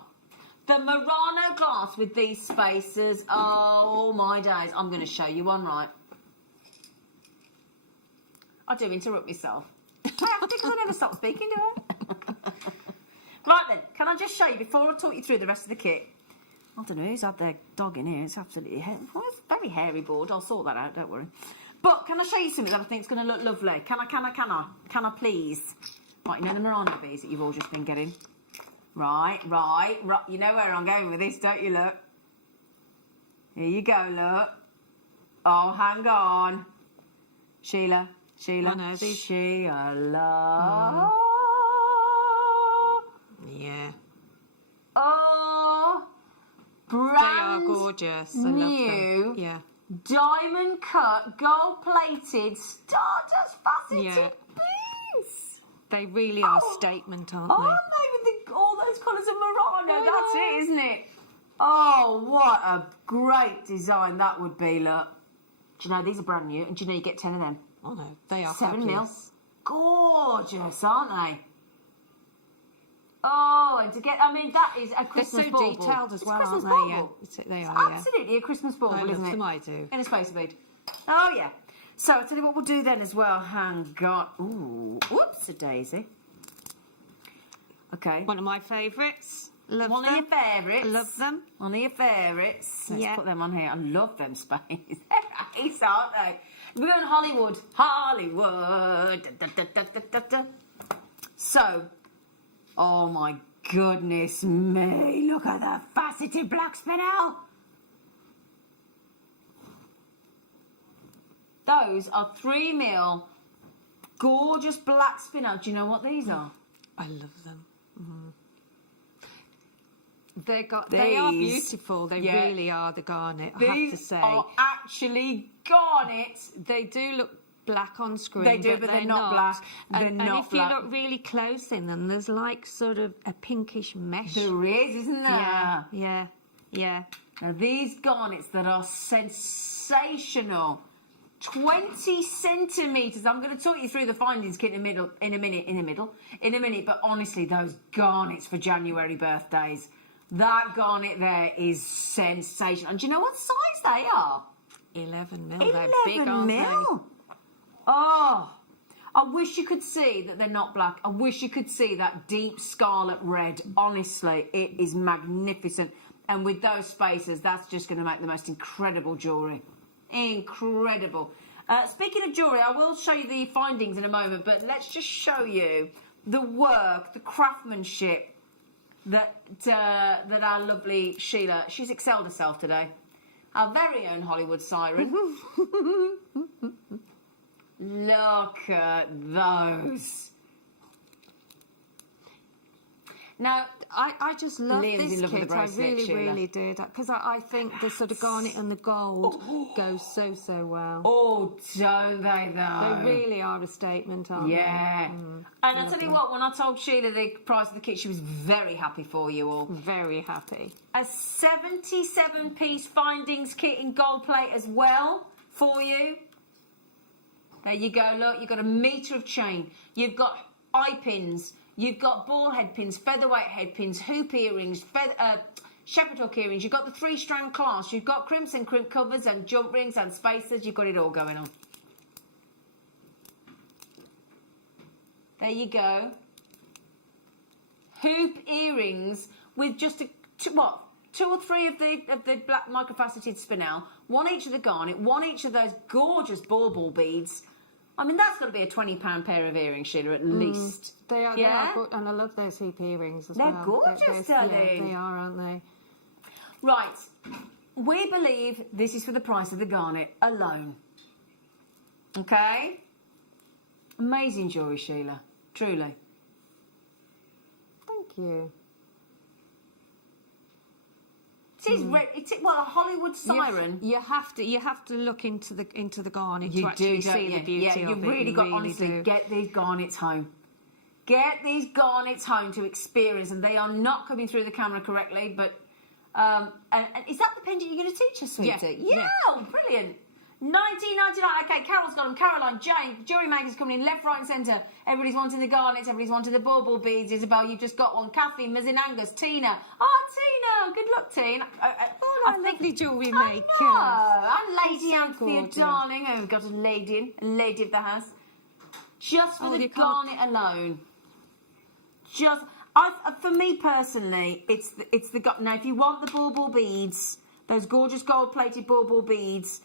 The Murano glass with these spacers. Oh my days. I'm going to show you one, right? I do interrupt myself. I have to because I never stop speaking, do I? Right then, can I just show you before I talk you through the rest of the kit? I don't know who's had their dog in here. It's absolutely well, it's a very hairy board. I'll sort that out, don't worry. But can I show you something that I think is going to look lovely? Can I please? Right, you know the Murano beads that you've all just been getting? Right. You know where I'm going with this, don't you, look? Here you go, look. Oh, hang on. Sheila. I know these. Sheila. Yeah. Oh, brand gorgeous. I love new, them. Yeah. diamond cut, gold plated, stardust faceted beads. They really are a statement, aren't they? Aren't they with all those colours of Murano? That's it, isn't it? Oh, what a great design that would be, look. Do you know, these are brand new, and do you know you get 10 of them? Oh no, they are 7 mil. fabulous. Gorgeous, aren't they? Oh, and to get, I mean, that is a Christmas They're so bauble. detailed as It's well, a Christmas aren't they? bauble. Yeah, they It's are, yeah. absolutely a Christmas bauble, I love isn't it? them, I do. In a spacer bead. Oh, yeah. So, I'll tell you what we'll do then as well. Hang on. Ooh, whoops, a daisy. Okay. One of my favourites. Love One them. of your favourites. Love them. One of your favourites. Let's Yeah. put them on here. I love them space. Nice, aren't they? We're going Hollywood. Hollywood. Da, da, da, da, da, da. So, oh my goodness me. Look at the faceted black spinel. Those are 3 mil gorgeous black spinel. Do you know what these are? I love them. They are beautiful. They yeah. really are, the garnet, I have to These say. are actually garnet. They do look black on screen. They do, but they're not black. They're And not if black. you look really close in them, there's like sort of a pinkish mesh. There is, isn't there? Yeah. Now, these garnets that are sensational. 20 centimetres. I'm going to talk you through the findings kit in a minute. But honestly, those garnets for January birthdays, that garnet there is sensational. And do you know what size they are? 11 mil. 11 They're big, aren't mil. they? Oh, I wish you could see that they're not black. I wish you could see that deep scarlet red. Honestly, it is magnificent. And with those spacers, that's just going to make the most incredible jewellery. Incredible. Speaking of jewellery, I will show you the findings in a moment, but let's just show you the work, the craftsmanship that our lovely Sheila, she's excelled herself today. Our very own Hollywood siren. Look at those. Now, I just love Liam's in this love with kit. the I bracelet, really, Sheila. really did. Because I think the sort of garnet and the gold goes so well. oh, don't they though? They really are a statement, aren't Yeah. they? And I'll tell you what, when I told Sheila the price of the kit, she was very happy for you all. Very happy. A 77-piece findings kit in gold plate as well for you. There you go, look, you've got a metre of chain. You've got eye pins. You've got ball head pins, featherweight head pins, hoop earrings, shepherd hook earrings. You've got the 3-strand clasp. You've got crimps and crimp covers and jump rings and spacers. You've got it all going on. There you go. Hoop earrings with just two or three of the black microfaceted spinel, one each of the garnet, one each of those gorgeous bauble beads. I mean, that's got to be a £20 pair of earrings, Sheila, at least. They are good, and I love those hoop earrings as well. They're gorgeous, darling. Yeah, they are, aren't they? Right. We believe this is for the price of the garnet alone. Okay? Amazing jewellery, Sheila. Truly. Thank you. It is a Hollywood siren. You have to look into the garnet You to actually do, don't see you? the beauty yeah, of you've it. really You got, honestly, do. get these garnets home. Get these garnets home to experience, and they are not coming through the camera correctly, but... and is that the pendant you're going to teach us, sweetie? Yeah. Oh, brilliant. 19.99. Okay, Carol's got them. Caroline, Jane, JewelleryMaker's coming in left, right and centre. Everybody's wanting the garnets. Everybody's wanting the bauble beads. Isabel, you've just got one. Kathy, Mazin Angus, Tina. Oh, Tina. Good luck, Tina. I think the jewellery maker. And Lady Anthea, gorgeous. darling. Oh, we've got a lady of the house. Just for the you can't- garnet alone. For me personally, it's the now. If you want the bauble beads, those gorgeous gold-plated bauble beads,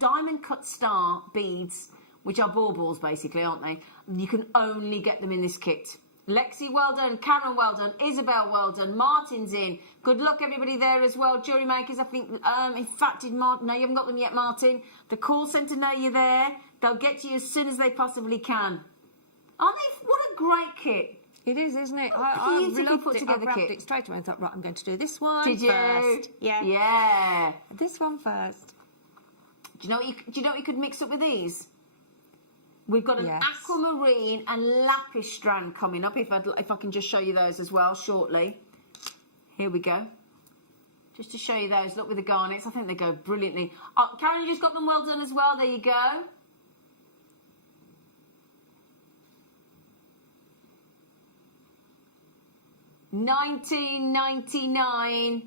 diamond cut star beads, which are baubles basically, aren't they? You can only get them in this kit. Lexi, well done. Karen, well done. Isabel, well done. Martin's in. Good luck, everybody there as well. JewelleryMakers, I think, in fact, Martin, no, you haven't got them yet, Martin. The call centre know you're there. They'll get to you as soon as they possibly can. Aren't they? What a great kit. It is, isn't it? I loved put it. together I grabbed kit. it straight away and thought, right, I'm going to do this one Did you? first. Yeah. Yeah. This one first. Do you know what you could mix up with these? We've got an Yes. aquamarine and lapis strand coming up. If I can just show you those as well shortly. Here we go. Just to show you those. Look with the garnets. I think they go brilliantly. Oh, Karen, you just got them well done as well. There you go. $19.99.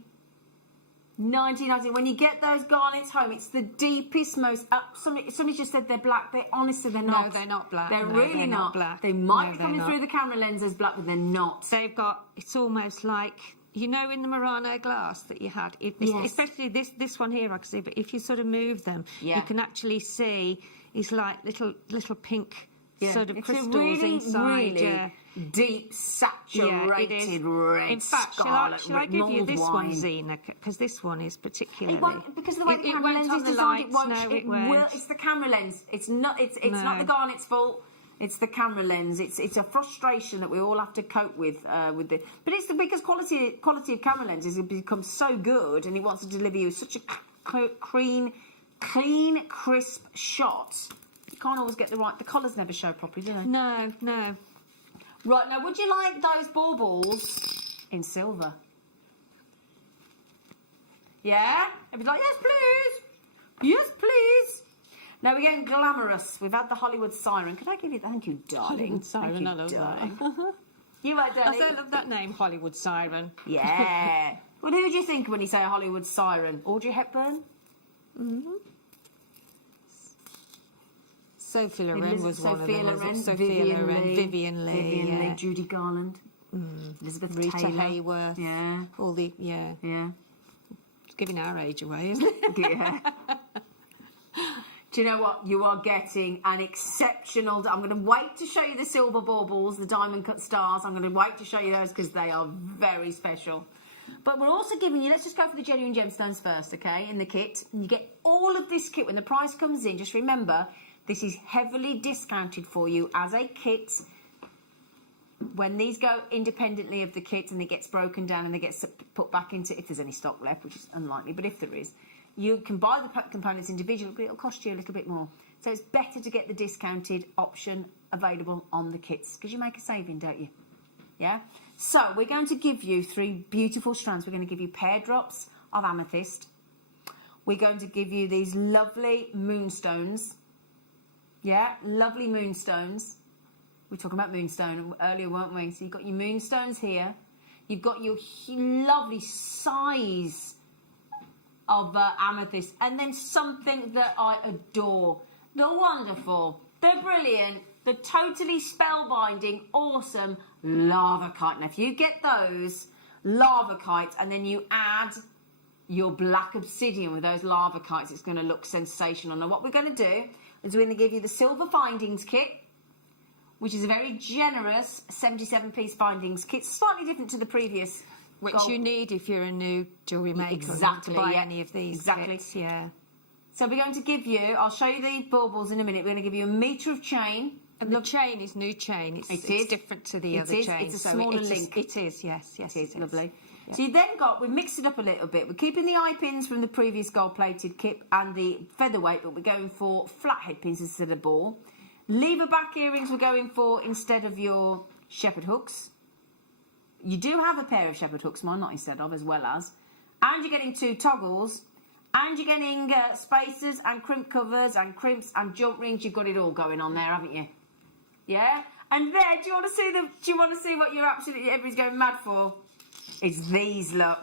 $19.99. When you get those garnets home, it's the deepest, most. Somebody just said they're black. Honestly, they're not. No, they're not black. They're No, really they're not black. They might No, be they're coming not. through the camera lens as black, but they're not. They've got, it's almost like, you know, in the Murano glass that you had, Yes. especially this one here, I can see, but if you sort of move them, Yeah. you can actually see it's like little pink Yeah. sort of It's crystals a really, inside. really Yeah. deep, saturated Yeah, it is. red, In fact, scarlet, shall I give you mulled this wine. one, Zena? Because this one is particularly. It won't, because of the way the It camera won't lens on is the designed, it lights, won't. no, it it won't. will. It's the camera lens. It's not. It's not No. the garnet's fault. It's the camera lens. It's a frustration that we all have to cope with the. But it's because quality of camera lenses has become so good, and it wants to deliver you such a clean, crisp shot. You can't always get the right. The colours never show properly, do they? No. Right, now, would you like those baubles in silver? Yeah? Everybody's like, yes, please. Yes, please. Now, we're getting glamorous. We've had the Hollywood siren. Could I give you... Thank you, darling. Hollywood siren, Thank you, I love darling. that. You are, darling. I love that name, Hollywood Siren. Yeah. Well, who do you think when you say a Hollywood siren? Audrey Hepburn? Mm-hmm. Sophia Loren was one of them. Loren, Sophia Loren, Vivian Leigh, yeah. Judy Garland, Elizabeth Rita Taylor. Hayworth. Yeah. All the, yeah. Yeah. It's giving our age away, isn't it? Yeah. Do you know what? You are getting an exceptional... I'm going to wait to show you the silver baubles, the diamond cut stars. I'm going to wait to show you those because they are very special. But we're also giving you... Let's just go for the genuine gemstones first, okay, in the kit. And you get all of this kit. When the price comes in, just remember, this is heavily discounted for you as a kit. When these go independently of the kit and it gets broken down and they get put back into... If there's any stock left, which is unlikely, but if there is... You can buy the components individually, but it'll cost you a little bit more. So it's better to get the discounted option available on the kits because you make a saving, don't you? Yeah? So we're going to give you 3 beautiful strands. We're going to give you pear drops of amethyst. We're going to give you these lovely moonstones. Yeah? Lovely moonstones. We were talking about moonstone earlier, weren't we? So you've got your moonstones here. You've got your lovely size of amethyst, and then something that I adore. They're wonderful, they're brilliant, they're totally spellbinding, awesome lava kite. Now if you get those lava kites and then you add your black obsidian with those lava kites, it's going to look sensational. Now what we're going to do is we're going to give you the silver findings kit, which is a very generous 77-piece findings kit, slightly different to the previous. Which you need if you're a new jewellery maker. Exactly, To buy yeah. any of these Exactly. kits, yeah. So we're going to give you, I'll show you the baubles in a minute, we're going to give you a metre of chain. And the chain is new chain. It's different to the other chain. It's a so smaller it is, link. It is, yes. It is, lovely. Yeah. So you then got, we've mixed it up a little bit. We're keeping the eye pins from the previous gold-plated kit and the featherweight, but we're going for flathead pins instead of ball. Lever back earrings we're going for instead of your shepherd hooks. You do have a pair of shepherd hooks, mine not instead of, as well as. And you're getting 2 toggles. And you're getting spacers and crimp covers and crimps and jump rings. You've got it all going on there, haven't you? Yeah? And there, do you want to see what you're absolutely, everybody's going mad for? It's these, look.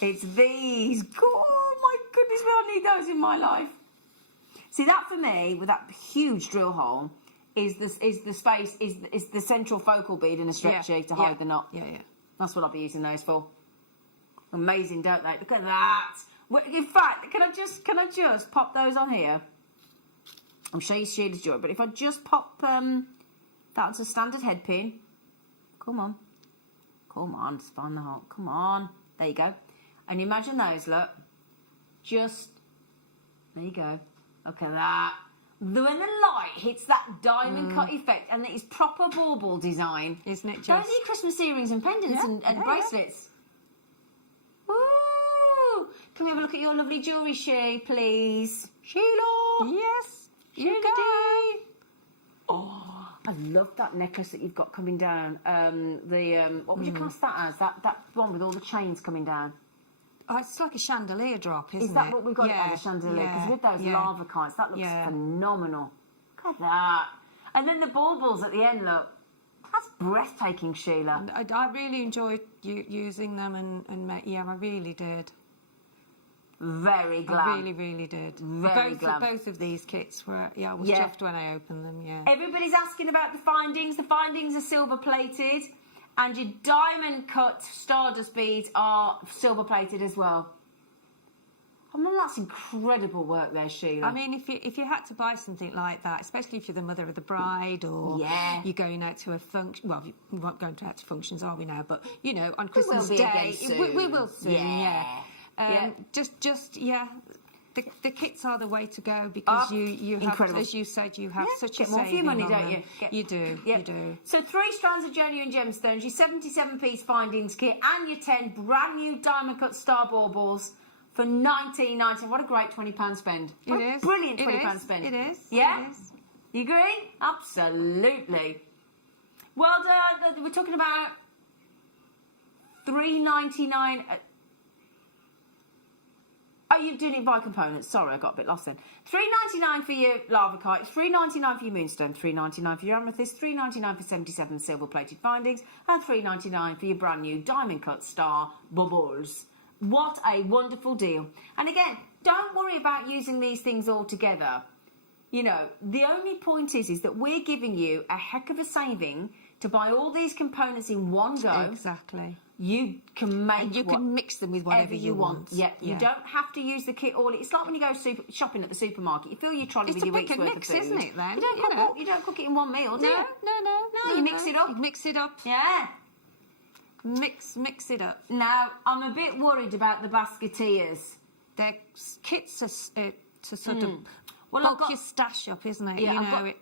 It's these. Oh, my goodness, I need those in my life. See, that for me, with that huge drill hole, is the central focal bead in a stretchy to hide the knot. Yeah. That's what I'll be using those for. Amazing, don't they? Look at that. In fact, can I just pop those on here? I'll show you Sheila's jewellery, but if I just pop that's a standard head pin. Come on, just find the hole. Come on, there you go. And imagine those. Look, just there you go. Look at that. when the light hits that diamond cut effect and it's proper bauble design. Isn't it just? Those are your Christmas earrings and pendants and bracelets. Woo! Can we have a look at your lovely jewellery, Shay, please? Sheila! Yes, you Sheila go. Oh, I love that necklace that you've got coming down. What would you class that as? That one with all the chains coming down. Oh, it's like a chandelier drop, isn't it? Is that what we've got as a chandelier? Because with those lava kites, that looks phenomenal. Look at that. And then the baubles at the end, look. That's breathtaking, Sheila. And I really enjoyed using them, and I really did. Very glad. I really, really did. Very glad. Both of these kits were, I was chuffed when I opened them, Everybody's asking about the findings. The findings are silver plated, and your diamond cut stardust beads are silver plated as well. I mean, that's incredible work there, Sheila. I mean, if you had to buy something like that, especially if you're the mother of the bride or you're going out to a function, well, we won't go out to functions, are we now? But, on Christmas Day, we will soon, The kits are the way to go because you have, as you said, you have such a saving more money, on don't them. You do, you do. So 3 strands of genuine gemstones, your 77-piece findings kit, and your 10 brand new diamond cut star baubles for $19.90. What a great £20 spend! What a brilliant £20 spend. It is. Yeah. It is. You agree? Absolutely. Well, we're talking about $3.99. Oh, you're doing it by components. Sorry, I got a bit lost then. $3.99 for your lava kite, $3.99 for your moonstone, $3.99 for your amethyst, $3.99 for 77 silver-plated findings, and $3.99 for your brand new diamond-cut star bubbles. What a wonderful deal. And again, don't worry about using these things all together. The only point is that we're giving you a heck of a saving to buy all these components in one go. Exactly. You can make and you can mix them with whatever you want. Yeah, you don't have to use the kit all. It's like when you go shopping at the supermarket. You fill your trolley with your week's worth of food. It's a pick and mix, isn't it? Then you don't cook it in one meal, do you? No. You mix it up. You mix it up. Yeah. Mix it up. Now I'm a bit worried about the basketeers. Their kits are to sort of bulk your stash up, isn't it? Yeah,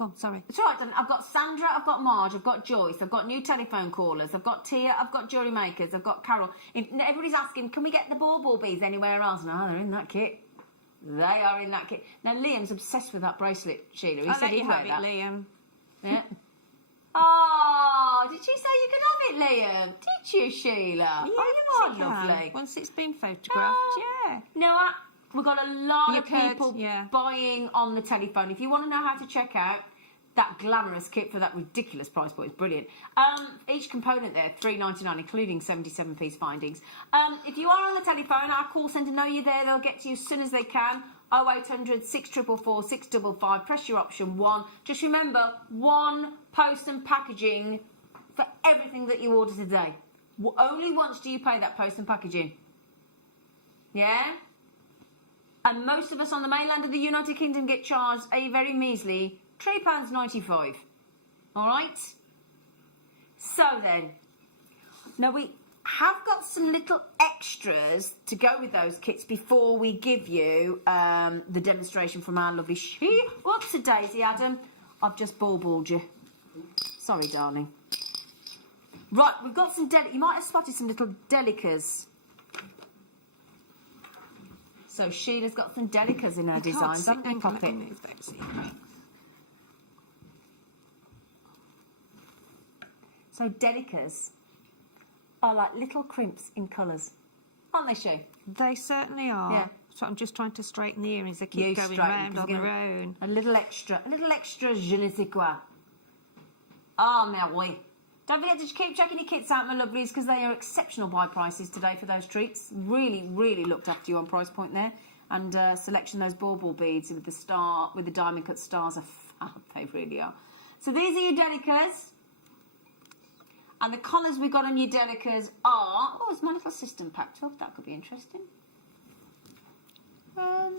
Oh, sorry. It's all right, then. I've got Sandra, I've got Marge, I've got Joyce, I've got new telephone callers, I've got Tia, I've got JewelleryMakers, I've got Carol. Everybody's asking, can we get the bauble beads anywhere else? No, they're in that kit. They are in that kit. Now, Liam's obsessed with that bracelet, Sheila. He said he'd wear that. Liam. Yeah. Oh, did she say you can have it, Liam? Did you, Sheila? Yeah, oh, you are lovely. Once it's been photographed, No, we've got a lot of people yeah. buying on the telephone. If you want to know how to check out that glamorous kit for that ridiculous price point, it's brilliant. Each component there, $3.99, including 77-piece findings. If you are on the telephone, our call centre know you're there. They'll get to you as soon as they can. 0800 644 655. Press your option 1. Just remember, 1 post and packaging for everything that you order today. Only once do you pay that post and packaging. Yeah? And most of us on the mainland of the United Kingdom get charged a very measly £3.95. All right? So then, now we have got some little extras to go with those kits before we give you the demonstration from our lovely Whoops, a daisy, Adam. I've just baubled you. Sorry, darling. Right, we've got some you might have spotted some little delicas. So Sheila's got some delicas in her designs, haven't we, Poppy? So delicas are like little crimps in colours, aren't they, Sue? They certainly are. Yeah. So I'm just trying to straighten the earrings. They keep going round on their own. A little extra je ne sais quoi. Ah, mais oui. Don't forget to keep checking your kits out, my lovelies, because they are exceptional buy prices today for those treats. Really, really looked after you on price point there. And selection those bauble beads with the diamond cut stars are fab. They really are. So these are your delicas. And the colours we've got on your delicas are... Oh, it's my little system packed up. That could be interesting. That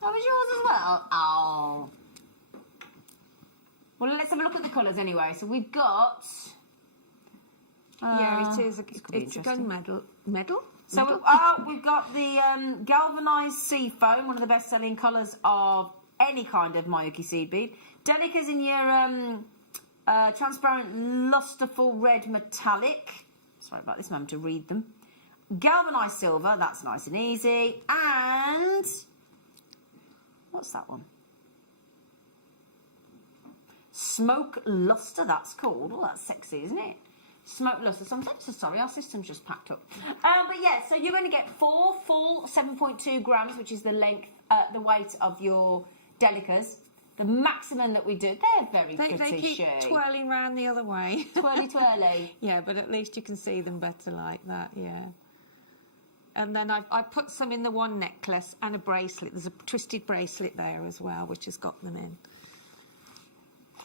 was yours as well? Oh. Well, let's have a look at the colours anyway. So we've got... yeah, it is. It's a gun medal. Medal? So we've got the galvanised sea foam, one of the best-selling colours of any kind of Mayuki seed bead. Delicas in your transparent lusterful red metallic. Sorry about this, I'm having to read them. Galvanised silver, that's nice and easy. And what's that one? Smoke luster, that's cool. Oh, that's sexy, isn't it? Smoke luster. So I'm so sorry, our system's just packed up. But yeah, so you're going to get 4 full 7.2 grams, which is the length, the weight of your Delicas. The maximum that we do, they're very pretty. They keep twirling round the other way. Twirly, twirly. Yeah, but at least you can see them better like that, yeah. And then I put some in the one necklace and a bracelet. There's a twisted bracelet there as well, which has got them in. £3.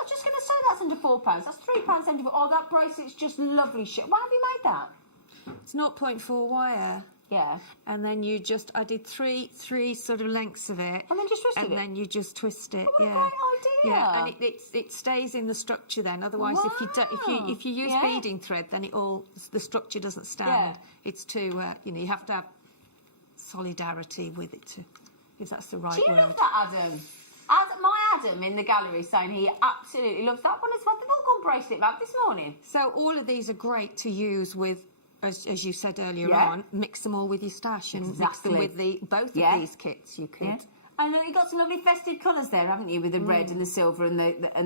I'm just going to say that's under £4. That's £3.74. Oh, that bracelet's just lovely shit. Why have you made that? It's 0.4 wire. Yeah. And then you just, I did three sort of lengths of it. And then just twisted it? And then you just twist it, Oh, yeah. what a great idea. Yeah, and it stays in the structure then. Otherwise, if you use beading thread, then the structure doesn't stand. Yeah. It's too, you have to have solidarity with it, if that's the right word. Do you love that, Adam? My Adam in the gallery saying he absolutely loves that one as well. They've all gone bracelet back this morning. So all of these are great to use with, as you said earlier on, mix them all with your stash and mix them with both of these kits. You could. Yeah. And you've got some lovely festive colours there, haven't you, with the red and the silver and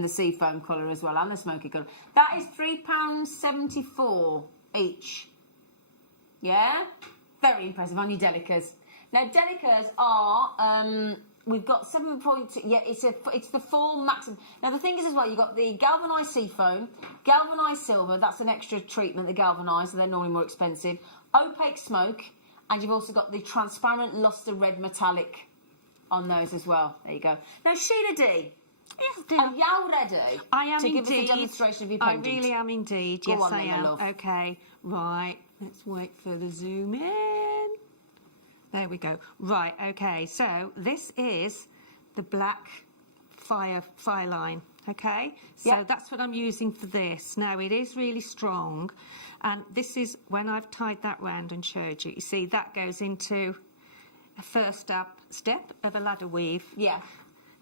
the seafoam colour as well, and the smoky colour. That is £3.74 each. Yeah? Very impressive on your Delicas. Now, Delicas are... we've got 7.2. Yeah, it's the full maximum. Now the thing is as well, you've got the galvanised seafoam, galvanised silver. That's an extra treatment. The galvanised, so they're normally more expensive. Opaque smoke, and you've also got the transparent luster red metallic on those as well. There you go. Now Sheila D. Yes, dear. Are you ready? I am to indeed. give us a demonstration of your pendant? I really am indeed. Go yes, on I then, my am. love. Okay, right. Let's wait for the zoom in. There we go. Right, okay, so this is the black fire line, okay? So that's what I'm using for this. Now, it is really strong, and this is when I've tied that round and showed you. You see, that goes into a first step of a ladder weave. Yeah.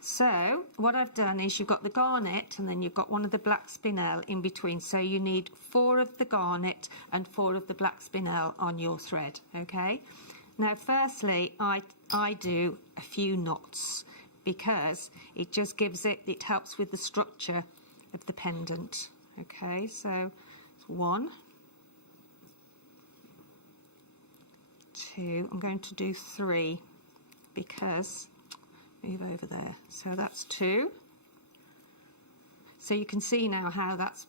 So, what I've done is you've got the garnet, and then you've got one of the black spinel in between. So you need 4 of the garnet and 4 of the black spinel on your thread, okay? Now, firstly, I do a few knots because it just it helps with the structure of the pendant. Okay, so 1, 2, I'm going to do 3 because, move over there, so that's 2. So you can see now how that's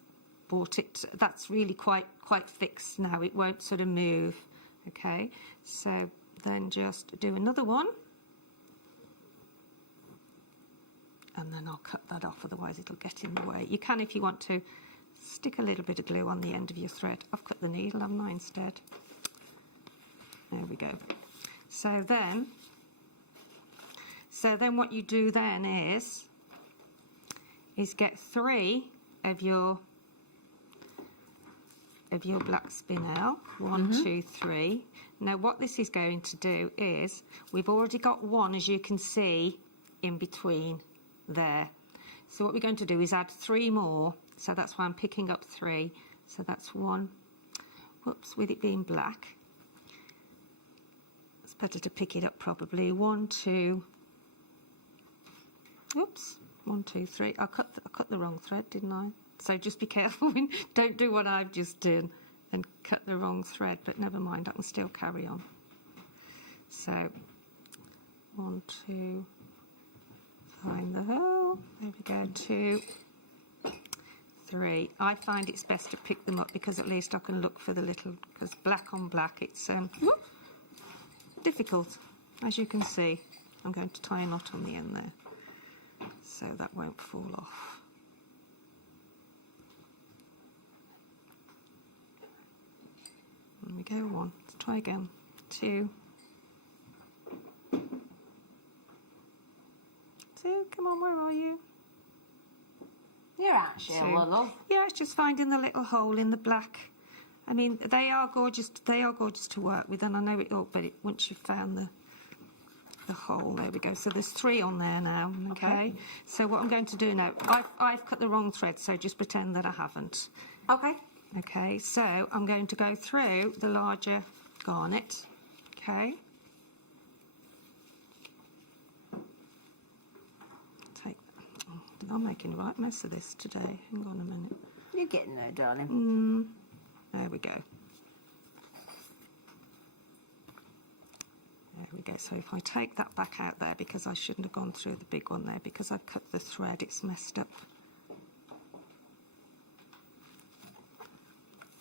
that's really quite fixed now, it won't sort of move. Okay, so then just do another one, and then I'll cut that off, otherwise it'll get in the way. You can, if you want to, stick a little bit of glue on the end of your thread. I've cut the needle, haven't I, instead? There we go. So then what you do then is get 3 of your black spinel. 1, 2, 3. Now what this is going to do is, we've already got 1, as you can see, in between there. So what we're going to do is add 3 more. So that's why I'm picking up 3. So that's 1. Whoops, with it being black, it's better to pick it up probably. 1, 2. Oops. 1, 2, 3. I cut the wrong thread, didn't I? So just be careful, don't do what I've just done and cut the wrong thread, but never mind, I can still carry on. So 1, 2, find the hole, there we go, 2, 3. I find it's best to pick them up because at least I can look for the little, because black on black, it's difficult, as you can see. I'm going to tie a knot on the end there, so that won't fall off. There we go, 1. Let's try again. 2. 2, come on, where are you? You're out, Sheila, love. Yeah, it's just finding the little hole in the black. I mean, they are gorgeous to work with, and I know it all, but once you've found the hole. There we go. So there's 3 on there now. Okay. Okay. So what I'm going to do now, I've cut the wrong thread, so just pretend that I haven't. Okay. Okay. So I'm going to go through the larger garnet. Okay. I'm making a right mess of this today. Hang on a minute. You're getting there, darling. There we go. There we go. So if I take that back out there, because I shouldn't have gone through the big one there, because I've cut the thread, it's messed up.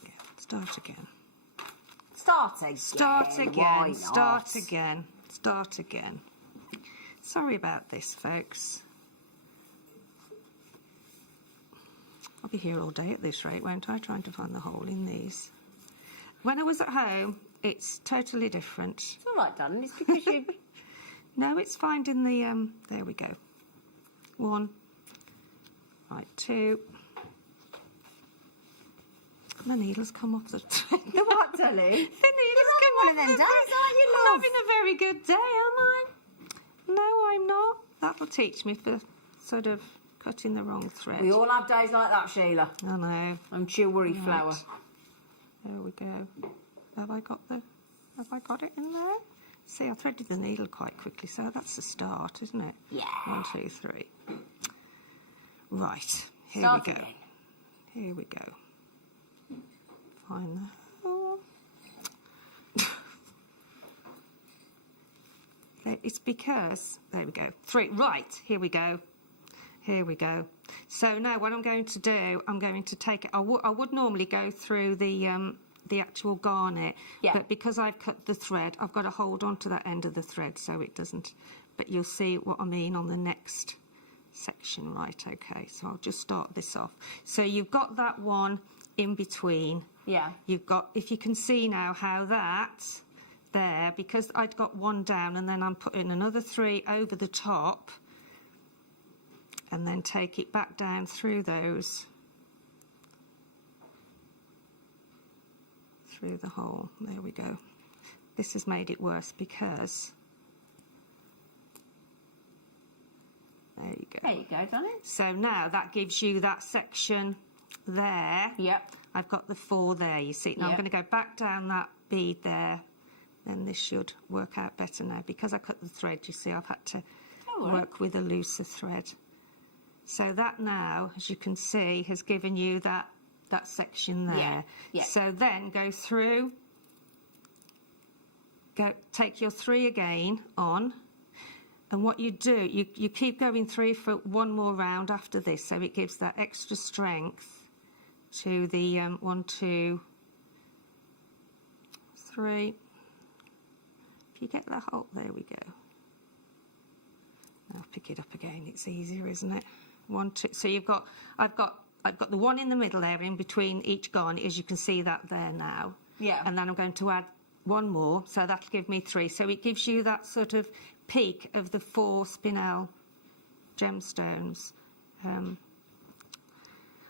Yeah, start again. Start again. Start again. Why not? Start again. Start again. Sorry about this, folks. I'll be here all day at this rate, won't I? Trying to find the hole in these. When I was at home, it's totally different. It's all right, darling. It's because you... No, it's finding the, there we go. 1. Right, 2. The needle's come off the thread. The what, darling? The needle's You're come having one of them off days, aren't you, I'm love? having a very good day, am I? No, I'm not. That'll teach me for sort of cutting the wrong thread. We all have days like that, Sheila. I know. I'm jewellery Right. flower. There we go. Have I got it in there? See, I threaded the needle quite quickly, so that's the start, isn't it? Yeah. 1, 2, 3. Right. Here Start we go. again. Here we go. Find the hole. It's because, there we go. 3. Right. Here we go. Here we go. So now what I'm going to do, I'm going to take it. I would normally go through the actual garnet, Yeah. but because I've cut the thread, I've got to hold on to that end of the thread so it doesn't. But you'll see what I mean on the next section. Right, okay, so I'll just start this off. So you've got that one in between. Yeah. You've got, if you can see now how that there, because I'd got 1 down and then I'm putting another 3 over the top and then take it back down through those, through the hole. There we go. This has made it worse because, there you go. There you go, darling. So now that gives you that section there. Yep. I've got the 4 there, you see. Now I'm Yep. going to go back down that bead there. Then this should work out better now. Because I cut the thread, you see, I've had to work with a looser thread. So that now, as you can see, has given you that section there. Yeah. Yeah. So then go through, take your 3 again on, and what you do, you keep going through for 1 more round after this, so it gives that extra strength to the 1, 2, 3. If you get the hole, there we go. I'll pick it up again. It's easier, isn't it? 1, 2. So you've got, I've got the one in the middle there, in between each garnet, as you can see that there now. Yeah. And then I'm going to add 1 more, so that'll give me 3. So it gives you that sort of peak of the 4 spinel gemstones.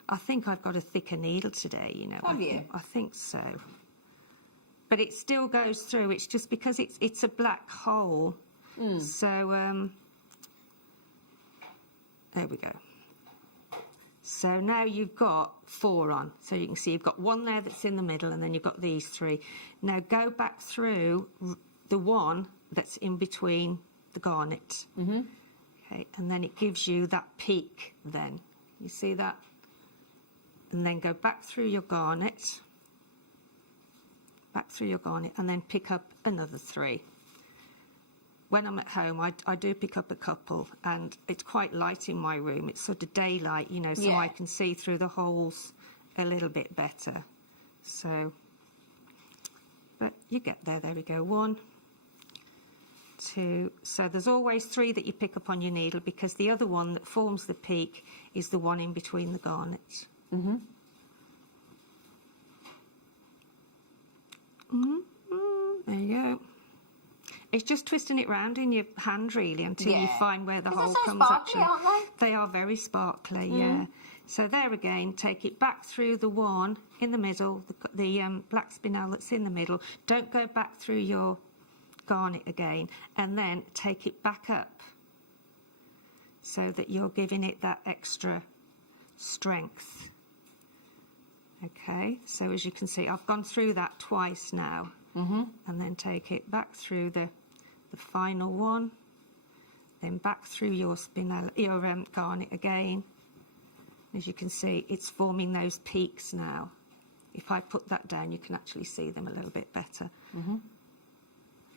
I think I've got a thicker needle today, you know. Have you? I think so. But it still goes through. It's just because it's a black hole. So there we go. So now you've got 4 on. So you can see you've got 1 there that's in the middle, and then you've got these 3. Now go back through the one that's in between the garnet. Okay, and then it gives you that peak then. You see that? And then go back through your garnet, and then pick up another 3. When I'm at home, I do pick up a couple, and it's quite light in my room. It's sort of daylight, you know, so Yeah. I can see through the holes a little bit better. So, but you get there. There we go. 1, 2. So there's always 3 that you pick up on your needle, because the other one that forms the peak is the one in between the garnets. There you go. It's just twisting it round in your hand, really, until you Yeah. find where the They're hole so comes. sparkly, Actually, aren't they are very sparkly. Yeah. So there again, take it back through the one in the middle, the black spinel that's in the middle. Don't go back through your garnet again, and then take it back up so that you're giving it that extra strength. Okay, so as you can see, I've gone through that twice now, and then take it back through the final one, then back through your garnet again. As you can see, it's forming those peaks now. If I put that down, you can actually see them a little bit better.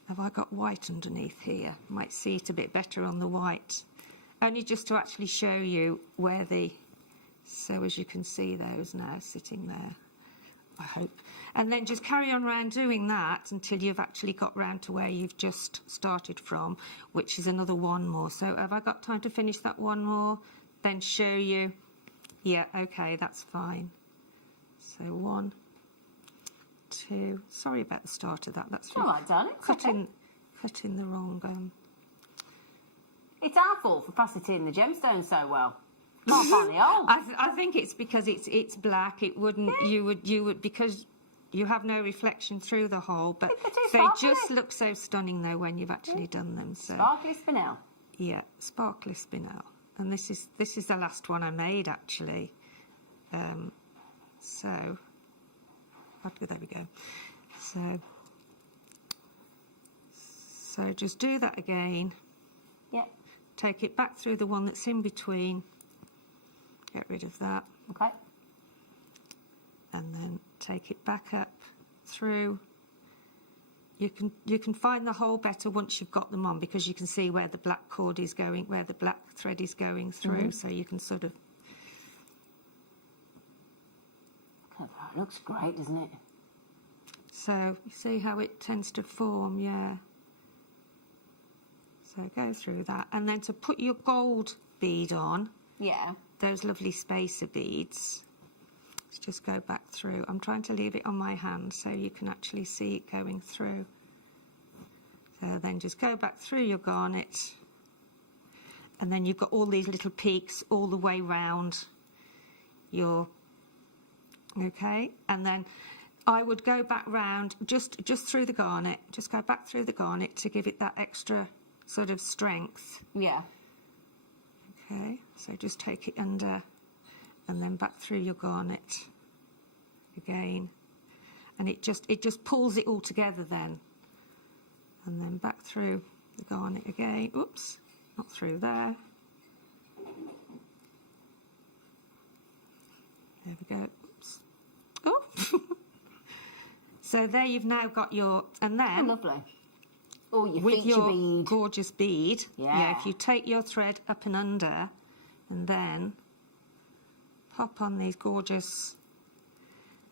Have I got white underneath here? Might see it a bit better on the white. Only just to actually show you where so as you can see those now sitting there, I hope. And then just carry on around doing that until you've actually got round to where you've just started from, which is another one more. So have I got time to finish that one more? Then show you. Yeah, okay, that's fine. So 1, 2. Sorry about the start of that. That's all right, darling. Cutting the wrong. It's our fault for faceting the gemstone so well. Not on the old. I think it's because it's black. It wouldn't. Yeah. You would because you have no reflection through the hole. But they just look so stunning though when you've actually done them. So sparkly spinel. Yeah, sparkly spinel. And this is the last one I made actually. So there we go. So just do that again. Yeah. Take it back through the one that's in between. Get rid of that. Okay. And then take it back up through. You can find the hole better once you've got them on, because you can see where the black cord is going, where the black thread is going through, so you can sort of. Look at that. It looks great, doesn't it? So you see how it tends to form, yeah. So go through that, and then to put your gold bead on. Yeah. Those lovely spacer beads. Let's just go back through. I'm trying to leave it on my hand so you can actually see it going through. So then just go back through your garnet, and then you've got all these little peaks all the way round your. Okay, and then I would go back round just through the garnet. Just go back through the garnet to give it that extra sort of strength. Yeah. Okay, so just take it under and then back through your garnet again, and it just pulls it all together then, and then back through the garnet again. Oops, not through there. There we go. Oops. Oh. So there you've now got your, and then lovely. Oh, your with feature your bead. gorgeous bead. Yeah. If you take your thread up and under, and then pop on these gorgeous.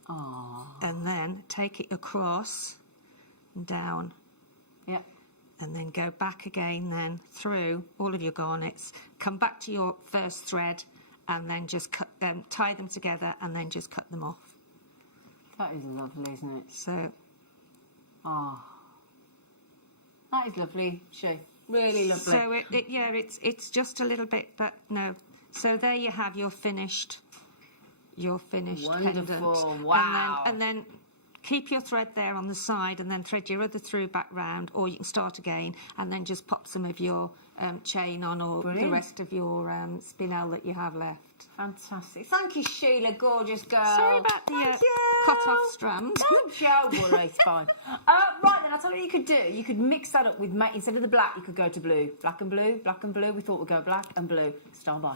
Aww. And then take it across and down. Yeah. And then go back again, then through all of your garnets. Come back to your first thread, and then just tie them together, and then just cut them off. That is lovely, isn't it? So. Oh. That is lovely, Shay. Really lovely. So it's just a little bit, but no. So there you have your finished Wonderful. pendant. Wow. And then keep your thread there on the side, and then thread your other through back round, or you can start again, and then just pop some of your chain on, or Brilliant. the rest of your spinel that you have left. Fantastic. Thank you, Sheila. Gorgeous girl. Sorry about the cut off strand. Don't worry, it's fine. Right then, I'll tell you what you could do. You could mix that up with, instead of the black, you could go to blue. Black and blue, black and blue. We thought we'd go black and blue. Stand by.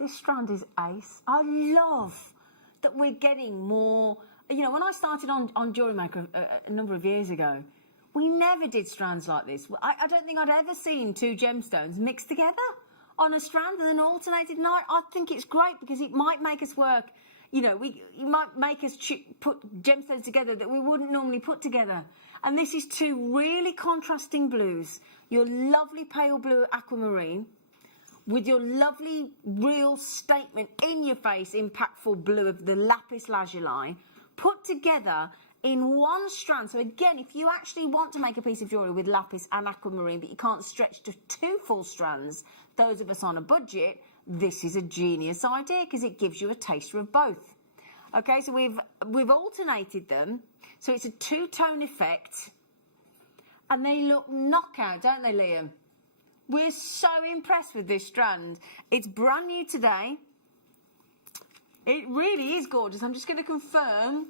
This strand is ace. I love that we're getting more. You know, when I started on JewelleryMaker a number of years ago, we never did strands like this. I don't think I'd ever seen two gemstones mixed together on a strand and then alternated. And I think it's great because it might make us work. You know, it might make us put gemstones together that we wouldn't normally put together. And this is two really contrasting blues. Your lovely pale blue aquamarine with your lovely real statement in your face impactful blue of the lapis lazuli put together in one strand. So again, if you actually want to make a piece of jewellery with lapis and aquamarine, but you can't stretch to 2 full strands, those of us on a budget, this is a genius idea because it gives you a taster of both. Okay, so we've alternated them, so it's a 2-tone effect, and they look knockout, don't they, Liam? We're so impressed with this strand. It's brand new today. It really is gorgeous. I'm just going to confirm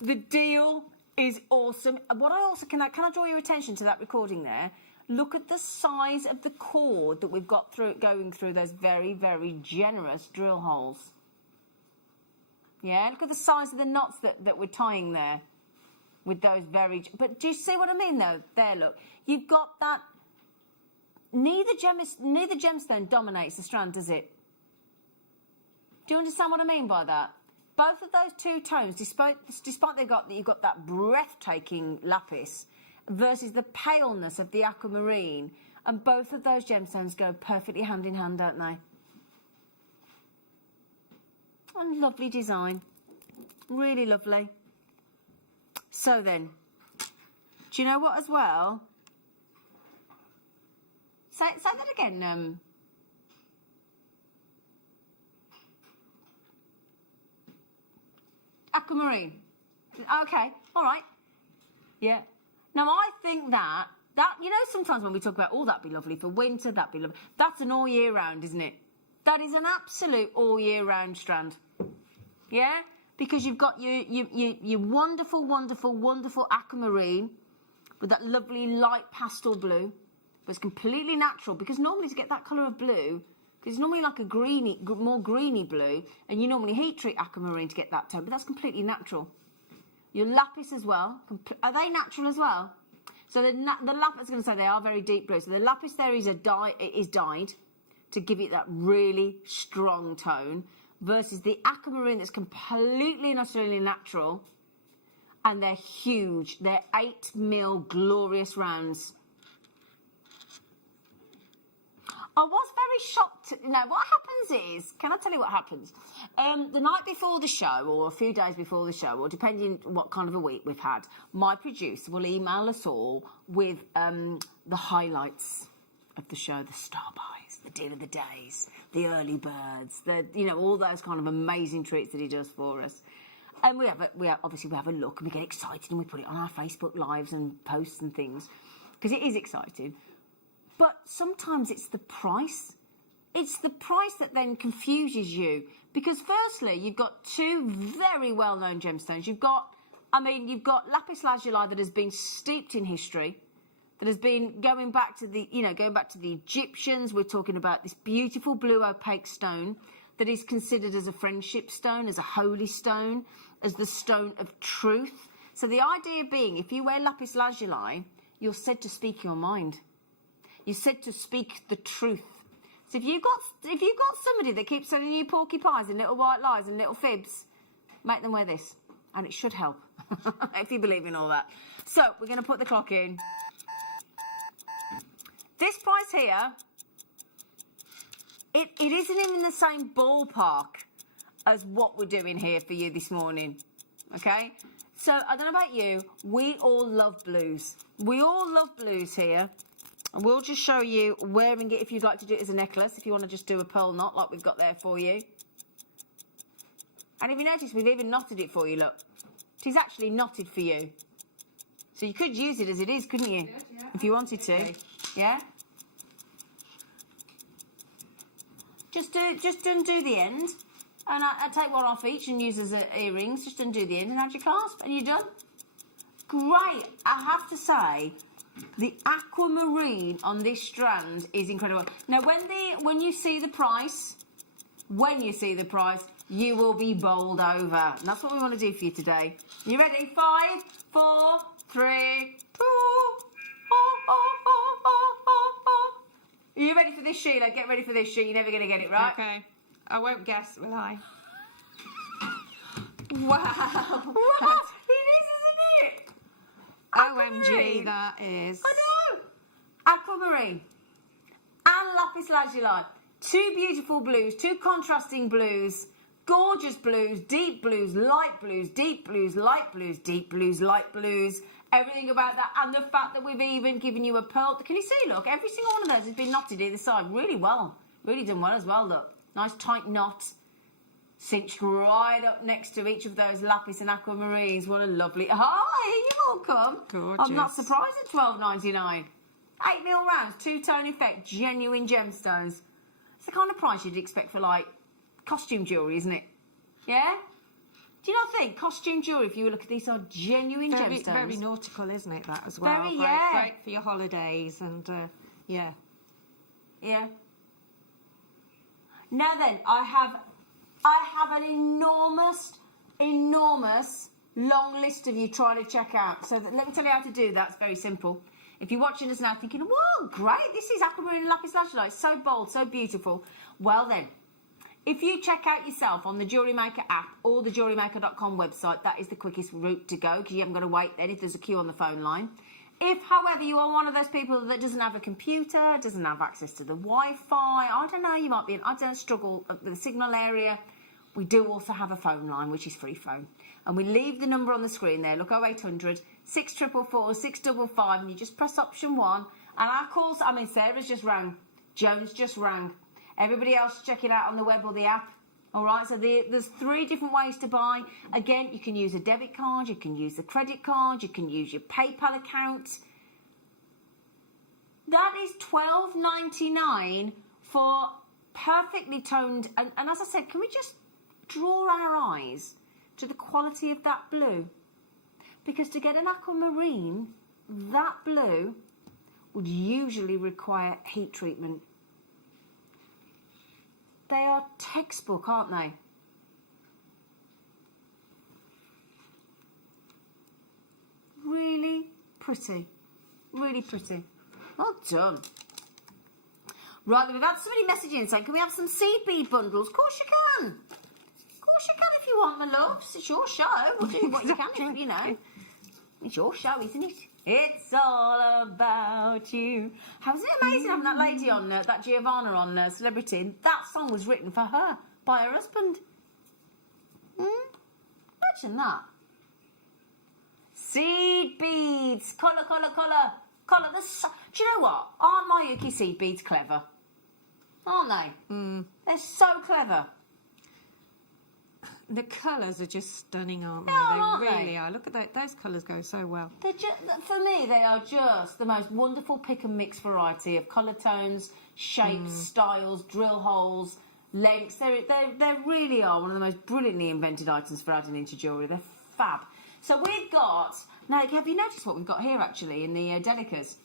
the deal is awesome. What I also can I draw your attention to that recording there? Look at the size of the cord that we've got going through those very, very generous drill holes. Yeah, look at the size of the knots that we're tying there with those very... But do you see what I mean, though? There, look. You've got that... Neither gemstone dominates the strand, does it? Do you understand what I mean by that? Both of those 2 tones, despite you've got that breathtaking lapis versus the paleness of the aquamarine, and both of those gemstones go perfectly hand in hand, don't they? And lovely design. Really lovely. So then, do you know what as well? Say that again. Aquamarine. Okay, all right. Yeah. Now, I think that, you know, sometimes when we talk about, that'd be lovely for winter, that'd be lovely. That's an all year round, isn't it? That is an absolute all year round strand. Yeah? Because you've got your wonderful, wonderful, wonderful aquamarine with that lovely light pastel blue. But it's completely natural, because normally to get that colour of blue, because it's normally like a more greeny blue, and you normally heat treat aquamarine to get that tone, but that's completely natural. Your lapis as well, are they natural as well? So the lapis, I was going to say, they are very deep blue. So the lapis there is dyed to give it that really strong tone, versus the aquamarine that's completely and utterly natural, and they're huge. They're 8mm glorious rounds. I was very shocked. Now, what happens is, can I tell you what happens? The night before the show, or a few days before the show, or depending what kind of a week we've had, my producer will email us all with the highlights of the show, the star buys, the deal of the days, the early birds, all those kind of amazing treats that he does for us. And we have a look, and we get excited, and we put it on our Facebook lives and posts and things, because it is exciting. But sometimes it's the price. It's the price that then confuses you. Because firstly, you've got 2 very well-known gemstones. You've got lapis lazuli that has been steeped in history, that has been going back to the Egyptians. We're talking about this beautiful blue opaque stone that is considered as a friendship stone, as a holy stone, as the stone of truth. So the idea being, if you wear lapis lazuli, you're said to speak your mind. You're said to speak the truth. So if you've got somebody that keeps selling you porcupines and little white lies and little fibs, make them wear this, and it should help if you believe in all that. So we're going to put the clock in. This price here, it isn't even in the same ballpark as what we're doing here for you this morning. Okay? So I don't know about you, we all love blues. We all love blues here. And we'll just show you wearing it if you'd like to do it as a necklace, if you want to just do a pearl knot like we've got there for you. And if you notice, we've even knotted it for you, look. It is actually knotted for you. So you could use it as it is, couldn't you? Yeah. If you wanted to. Okay. Yeah? Just undo the end. And I take one off each and use as earrings. Just undo the end and add your clasp, and you're done. Great. I have to say, the aquamarine on this strand is incredible. Now, when you see the price, you will be bowled over. And that's what we want to do for you today. You ready? 5, 4, 3, 2. Are you ready for this, Sheila? Get ready for this, Sheila. You're never going to get it right. Okay. I won't guess, will I? Wow. It is, isn't it? aquamarine. OMG, that is. I know. Aquamarine and lapis lazuli. Two beautiful blues, two contrasting blues, gorgeous blues, deep blues, light blues, deep blues, light blues, deep blues, light blues. Everything about that, and the fact that we've even given you a pearl. Can you see? Look, every single one of those has been knotted either side. Really well. Really done well as well. Look, nice tight knot. Cinched right up next to each of those lapis and aquamarines. What a lovely... Hi, you're welcome. Gorgeous. I'm not surprised at $12.99. 8mm rounds, two-tone effect, genuine gemstones. It's the kind of price you'd expect for, like, costume jewellery, isn't it? Yeah? Do you not think costume jewellery, if you look at these, are genuine gemstones? Very nautical, isn't it, that as well? Very, Great for your holidays and, yeah. Yeah. Now then, I have an enormous long list of you trying to check out. So let me tell you how to do that. It's very simple. If you're watching us now thinking, whoa, great, this is aquamarine and lapis lazuli. It's so bold, so beautiful. Well then, if you check out yourself on the JewelleryMaker app or the JewelleryMaker.com website, that is the quickest route to go because you haven't got to wait then if there's a queue on the phone line. If, however, you are one of those people that doesn't have a computer, doesn't have access to the Wi-Fi, I don't know, you might be, I don't struggle with the signal area, we do also have a phone line, which is free phone. And we leave the number on the screen there, look, 0800 644 655, and you just press option 1. And our calls, I mean, Sarah's just rang, Jones just rang. Everybody else check it out on the web or the app. All right, so there's 3 different ways to buy. Again, you can use a debit card, you can use a credit card, you can use your PayPal account. That is $12.99 for perfectly toned. And as I said, can we just draw our eyes to the quality of that blue? Because to get an aquamarine, that blue would usually require heat treatment. They are textbook, aren't they? Really pretty. Really pretty. Well done. Right, we've had somebody messaging saying, can we have some seed bead bundles? Of course you can. Of course you can if you want, my loves. It's your show. We'll do what you can, if, you know. It's your show, isn't it? It's all about you. Wasn't it amazing having that lady on, that Giovanna on Celebrity? That song was written for her by her husband. Imagine that. Seed beads. Colour. Do you know what? Aren't my Yuki seed beads clever? Aren't they? They're so clever. The colours are just stunning, aren't they? No, they really are. Look at that. Those colours go so well. They're for me, they are just the most wonderful pick and mix variety of colour tones, shapes, styles, drill holes, lengths. They really are one of the most brilliantly invented items for adding into jewellery. They're fab. So we've got... Now, have you noticed what we've got here, actually, in the Delicas?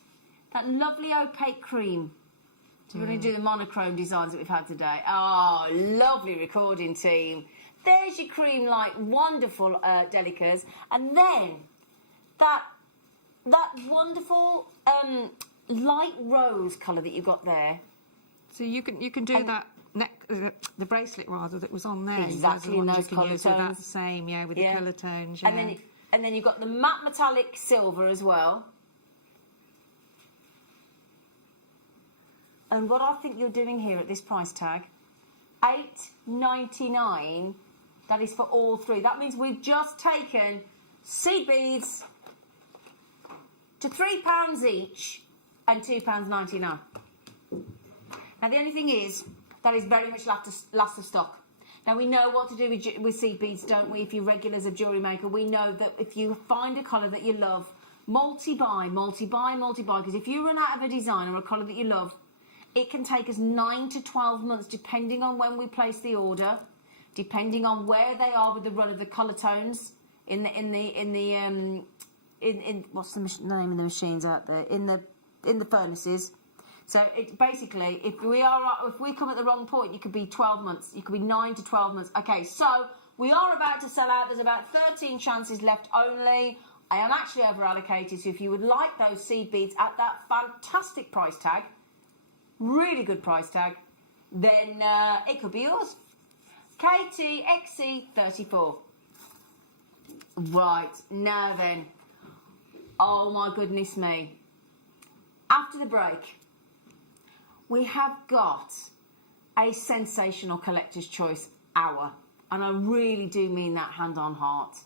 That lovely opaque cream. So we're going to do the monochrome designs that we've had today. Oh, lovely recording team. There's your cream light, wonderful Delicas. And then that wonderful light rose colour that you've got there. So you can do that the bracelet rather that was on there. Exactly, in those colour tones. So that's the same, with the colour tones. Yeah. And then you've got the matte metallic silver as well. And what I think you're doing here at this price tag, $8.99. That is for all 3. That means we've just taken seed beads to £3 each and £2.99. Now the only thing is, that is very much last of stock. Now we know what to do with seed beads, don't we? If you're regulars of Jewellery Maker, we know that if you find a colour that you love, multi-buy, because if you run out of a design or a colour that you love, it can take us 9 to 12 months, depending on when we place the order, depending on where they are with the run of the colour tones in what's the name of the machines out there, in the furnaces. So it basically, if we come at the wrong point, you could be 12 months, you could be 9 to 12 months. Okay, so we are about to sell out. There's about 13 chances left only. I am actually over allocated, so if you would like those seed beads at that fantastic price tag, really good price tag, then it could be yours. KTXC34. Right, now then, Oh my goodness me. After the break, we have got a sensational collector's choice hour. And I really do mean that hand on heart.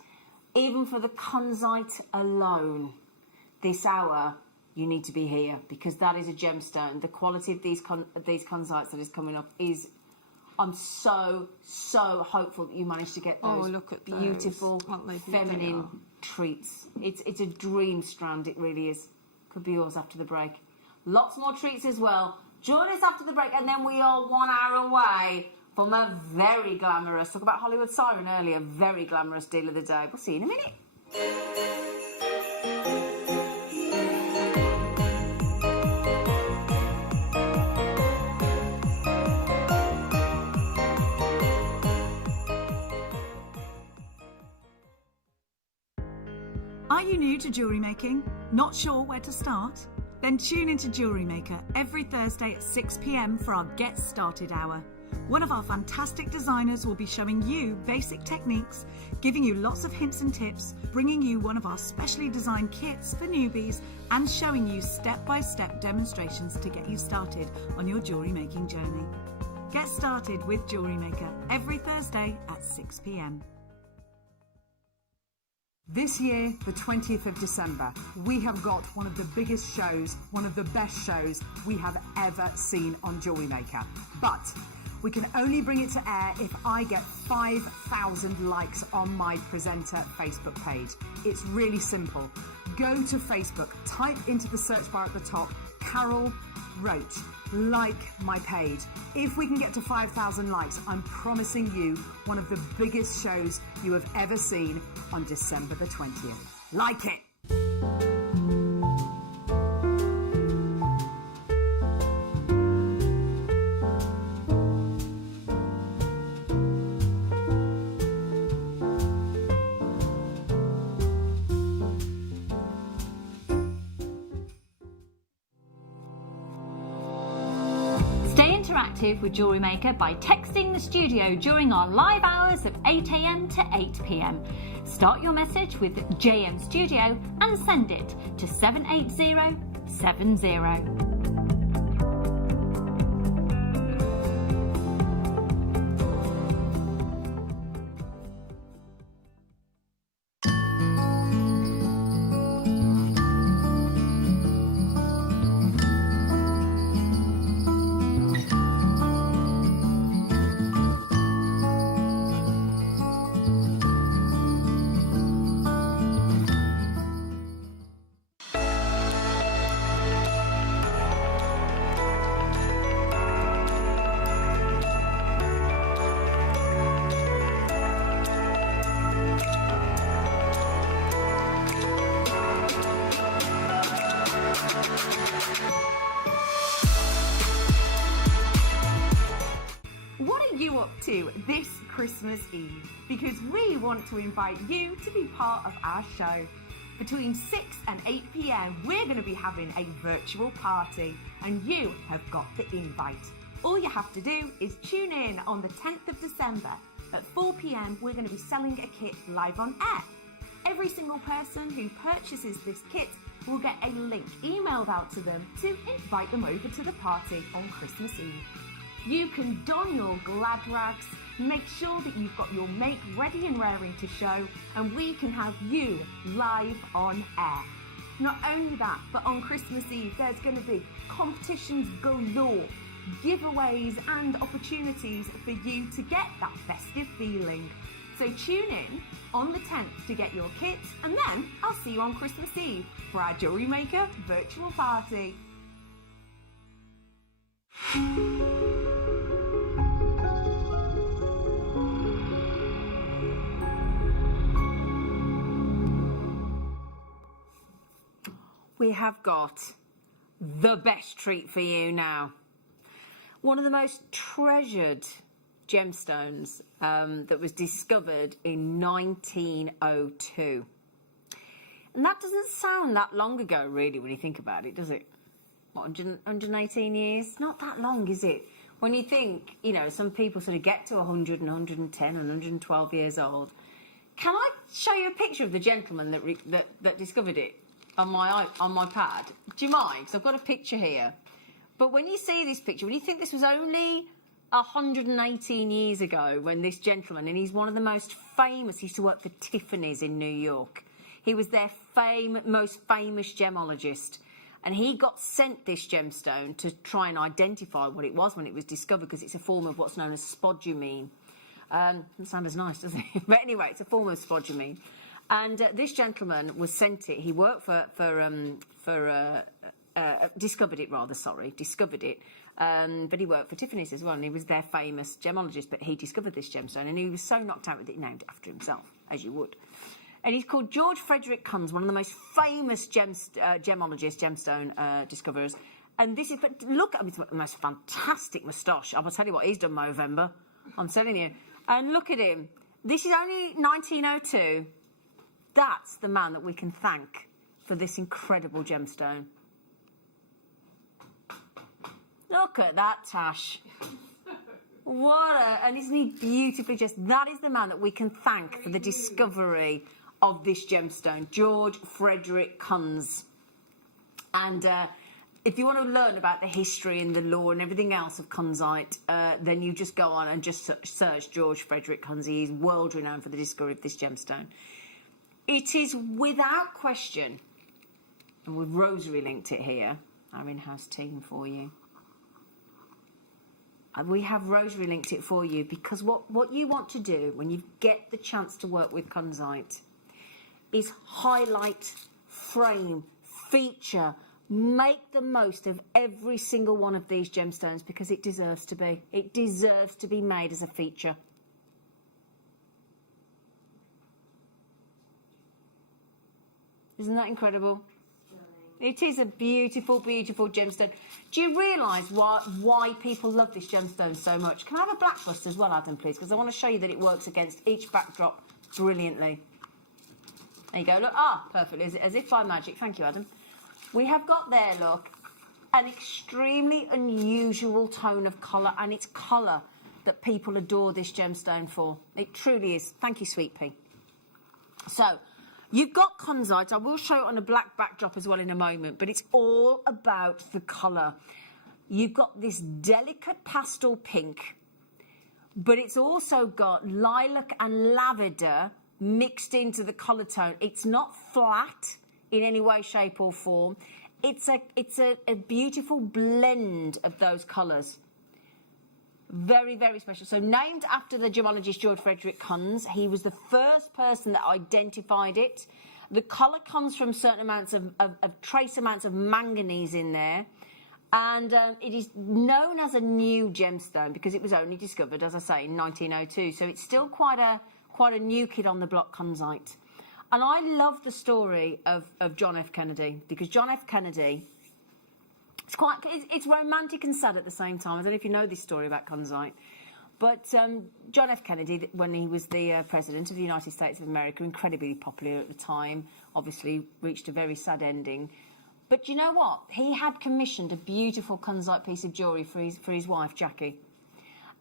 Even for the Conzite alone, this hour, you need to be here because that is a gemstone. The quality of these Conzites that is coming up is... I'm so hopeful that you managed to get those look at beautiful, feminine treats. It's a dream strand, it really is. Could be yours after the break. Lots more treats as well. Join us after the break, and then we are 1 hour away from a very glamorous, talk about Hollywood Siren earlier, very glamorous deal of the day. We'll see you in a minute. Are you new to jewellery making? Not sure where to start? Then tune into JewelleryMaker every Thursday at 6 p.m. for our Get Started hour. One of our fantastic designers will be showing you basic techniques, giving you lots of hints and tips, bringing you one of our specially designed kits for newbies, and showing you step-by-step demonstrations to get you started on your jewellery making journey. Get started with JewelleryMaker every Thursday at 6 p.m. This year, the 20th of December, we have got one of the biggest shows, one of the best shows we have ever seen on JewelleryMaker. But we can only bring it to air if I get 5,000 likes on my presenter Facebook page. It's really simple. Go to Facebook, type into the search bar at the top, Carol Roach, like my page. If we can get to 5,000 likes, I'm promising you one of the biggest shows you have ever seen on December the 20th. Like it! With JewelleryMaker by texting the studio during our live hours of 8 a.m. to 8 p.m. Start your message with JM Studio and send it to 78070. This Christmas Eve, because we want to invite you to be part of our show. Between 6 and 8 p.m, we're going to be having a virtual party, and you have got the invite. All you have to do is tune in on the 10th of December. At 4 p.m, we're going to be selling a kit live on air. Every single person who purchases this kit will get a link emailed out to them to invite them over to the party on Christmas Eve. You can don your glad rags, make sure that you've got your make ready and raring to show, and we can have you live on air. Not only that, but on Christmas Eve there's going to be competitions galore, giveaways and opportunities for you to get that festive feeling. So tune in on the 10th to get your kit, and then I'll see you on Christmas Eve for our JewelleryMaker virtual party. We have got the best treat for you now. One of the most treasured gemstones that was discovered in 1902. And that doesn't sound that long ago, really, when you think about it, does it? What, 118 years? Not that long, is it? When you think, you know, some people sort of get to 100 and 110 and 112 years old. Can I show you a picture of the gentleman that discovered it? on my pad. Do you mind? Because I've got a picture here. But when you see this picture, when you think this was only 118 years ago when this gentleman, and he's one of the most famous, he used to work for Tiffany's in New York. He was their most famous gemologist. And he got sent this gemstone to try and identify what it was when it was discovered, because it's a form of what's known as spodumene. Doesn't sound as nice, does it? But anyway, it's a form of spodumene. And this gentleman was sent it. He worked discovered it. But he worked for Tiffany's as well, and he was their famous gemologist. But he discovered this gemstone, and he was so knocked out with it, he named it after himself, as you would. And he's called George Frederick Kunz, one of the most famous gemstone discoverers. And this is, but look, I mean, it's the most fantastic moustache. I will tell you what, he's done Movember. I'm telling you. And look at him. This is only 1902. That's the man that we can thank for this incredible gemstone. Look at that, Tash. And isn't he beautifully just... That is the man that we can thank for the discovery of this gemstone, George Frederick Kunz. And if you want to learn about the history and the lore and everything else of Kunzite, then you just go on and just search George Frederick Kunz. He's world renowned for the discovery of this gemstone. It is without question, and we've rosary linked it here, our in-house team for you. We have rosary linked it for you because what you want to do when you get the chance to work with Kunzite is highlight, frame, feature, make the most of every single one of these gemstones because it deserves to be. It deserves to be made as a feature. Isn't that incredible? It is a beautiful, beautiful gemstone. Do you realise why people love this gemstone so much? Can I have a black bust as well, Adam, please? Because I want to show you that it works against each backdrop brilliantly. There you go, look. Perfect, as if by magic. Thank you, Adam. We have got there, look, an extremely unusual tone of colour, and it's colour that people adore this gemstone for. It truly is. Thank you, Sweet Pea. So, you've got Kunzite. I will show it on a black backdrop as well in a moment, but it's all about the colour. You've got this delicate pastel pink, but it's also got lilac and lavender mixed into the colour tone. It's not flat in any way, shape or form. It's a beautiful blend of those colours. Very, very special. So named after the gemologist George Frederick Kunz. He was the first person that identified it. The colour comes from certain amounts of trace amounts of manganese in there. And it is known as a new gemstone because it was only discovered, as I say, in 1902. So it's still quite a new kid on the block, Kunzite. And I love the story of John F. Kennedy because John F. Kennedy... It's romantic and sad at the same time. I don't know if you know this story about Kunzite. But John F. Kennedy, when he was the President of the United States of America, incredibly popular at the time, obviously reached a very sad ending. But you know what? He had commissioned a beautiful Kunzite piece of jewellery for his wife, Jackie.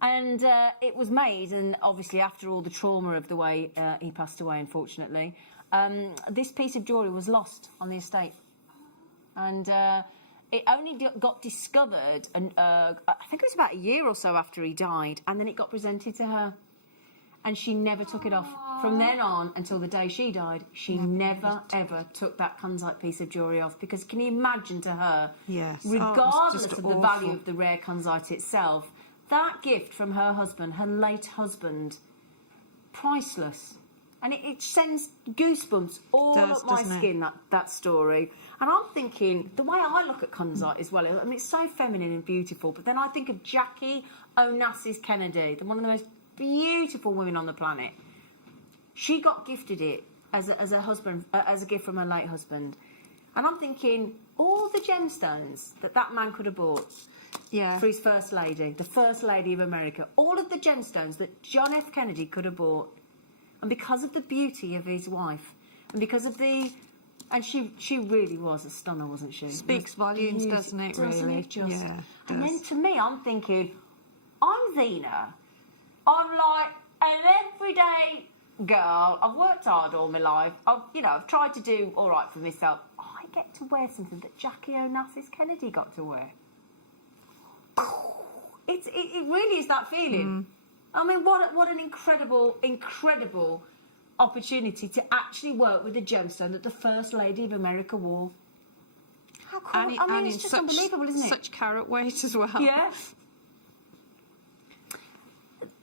And it was made, and obviously after all the trauma of the way he passed away, unfortunately, this piece of jewellery was lost on the estate. And... it only got discovered, I think it was about a year or so after he died, and then it got presented to her. And she never took it off. From then on until the day she died, she never, ever took that Kunzite piece of jewellery off. Because can you imagine to her, yes. regardless of the value of the rare Kunzite itself, that gift from her husband, her late husband, priceless. And it sends goosebumps all up my skin, that story. And I'm thinking, the way I look at Kunzite as well, I mean, it's so feminine and beautiful, but then I think of Jackie Onassis Kennedy, one of the most beautiful women on the planet. She got gifted it as a gift from her late husband. And I'm thinking, all the gemstones that man could have bought for his first lady, the first lady of America, all of the gemstones that John F. Kennedy could have bought. And because of the beauty of his wife, and because of the... And she really was a stunner, wasn't she? Speaks volumes, doesn't it, really? Doesn't it just? Yeah, and then to me, I'm thinking, I'm Zena. I'm like an everyday girl. I've worked hard all my life. I've tried to do all right for myself. I get to wear something that Jackie Onassis Kennedy got to wear? It really is that feeling. I mean, what an incredible opportunity to actually work with a gemstone that the First Lady of America wore. How cool! It's just unbelievable, isn't it? Such carat weight as well. Yeah.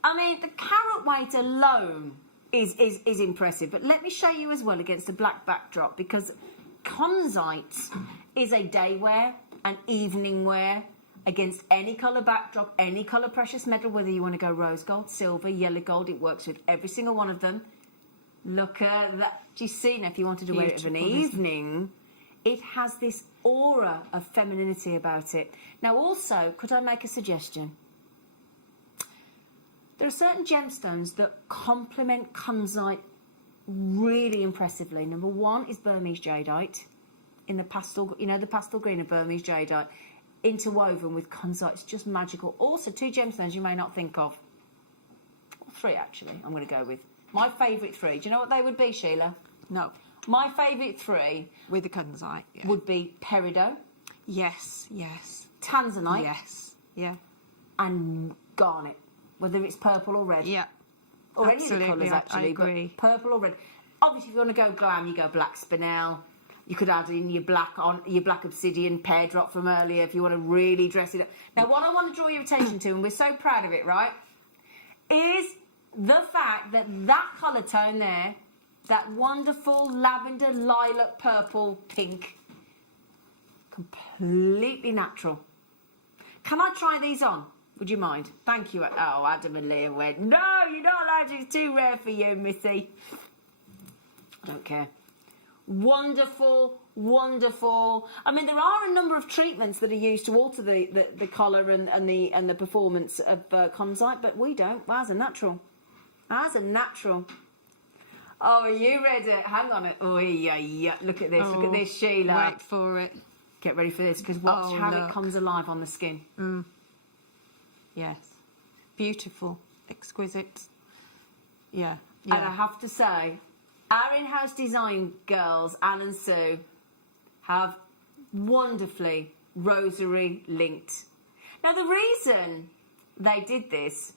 I mean, the carat weight alone is impressive, but let me show you as well against the black backdrop, because Conzite is a day wear, an evening wear, against any colour backdrop, any colour precious metal, whether you want to go rose gold, silver, yellow gold, it works with every single one of them. Look at that. Do you see now, if you wanted to wear it of an evening, it has this aura of femininity about it. Now also, could I make a suggestion? There are certain gemstones that complement Conzite really impressively. Number one is Burmese jadeite in the pastel, you know, the pastel green of Burmese jadeite, interwoven with Conzite. It's just magical. Also, two gemstones you may not think of. Three, actually, I'm going to go with. My favourite three. Do you know what they would be, Sheila? No. My favourite three With the Conzite, yeah. would be peridot, Yes. tanzanite, Yes. Yeah. and garnet, whether it's purple or red. Yeah. Or Absolutely, any of the colours, actually. I agree. But purple or red. Obviously, if you want to go glam, you go black spinel. You could add in your black obsidian pear drop from earlier if you want to really dress it up. Now, what I want to draw your attention to, and we're so proud of it, right, is the fact that that colour tone there, that wonderful lavender, lilac, purple, pink, completely natural. Can I try these on? Would you mind? Thank you. Oh, Adam and Leah went, no, you're not allowed to. It's too rare for you, Missy. I don't care. Wonderful. I mean, there are a number of treatments that are used to alter the colour and the performance of Conzite, but we don't. Ours are natural. Oh, are you ready? Hang on. Oh, yeah. Look at this. Look at this, Sheila. Wait for it. Get ready for this, because watch how it comes alive on the skin. Yes. Beautiful. Exquisite. Yeah. And I have to say, our in-house design girls, Anne and Sue, have wonderfully rosary linked. Now, the reason they did this,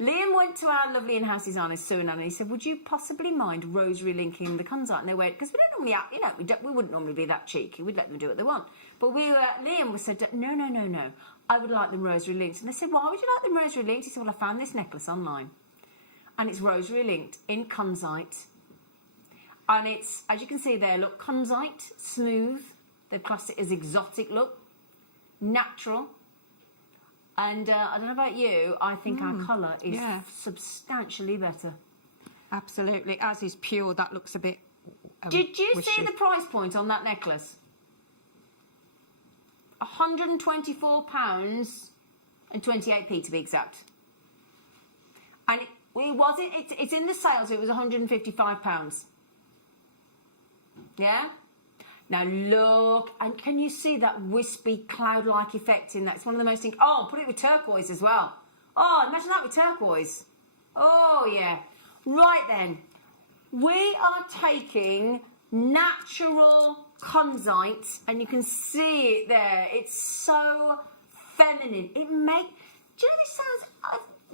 Liam went to our lovely in-house designers, Sue and Anne, and he said, would you possibly mind rosary linking the Conzite? And they went, because we don't normally, we wouldn't normally be that cheeky. We'd let them do what they want. But Liam said, no. I would like them rosary linked. And they said, why would you like them rosary linked? He said, well, I found this necklace online. And it's rosary linked in Conzite. And it's, as you can see there, look, Conzite, smooth. They've classed it as exotic look, natural. And I don't know about you, I think our colour is substantially better. Absolutely. As is pure, that looks a bit Did you wishy. see the price point on that necklace? £124 and 28p to be exact. And it's in the sales, it was £155. Yeah? Now look, and can you see that wispy cloud-like effect in that? It's one of the most... Oh, put it with turquoise as well. Oh, imagine that with turquoise. Oh, yeah. Right then. We are taking natural Conzite, and you can see it there. It's so feminine. Do you know this sounds...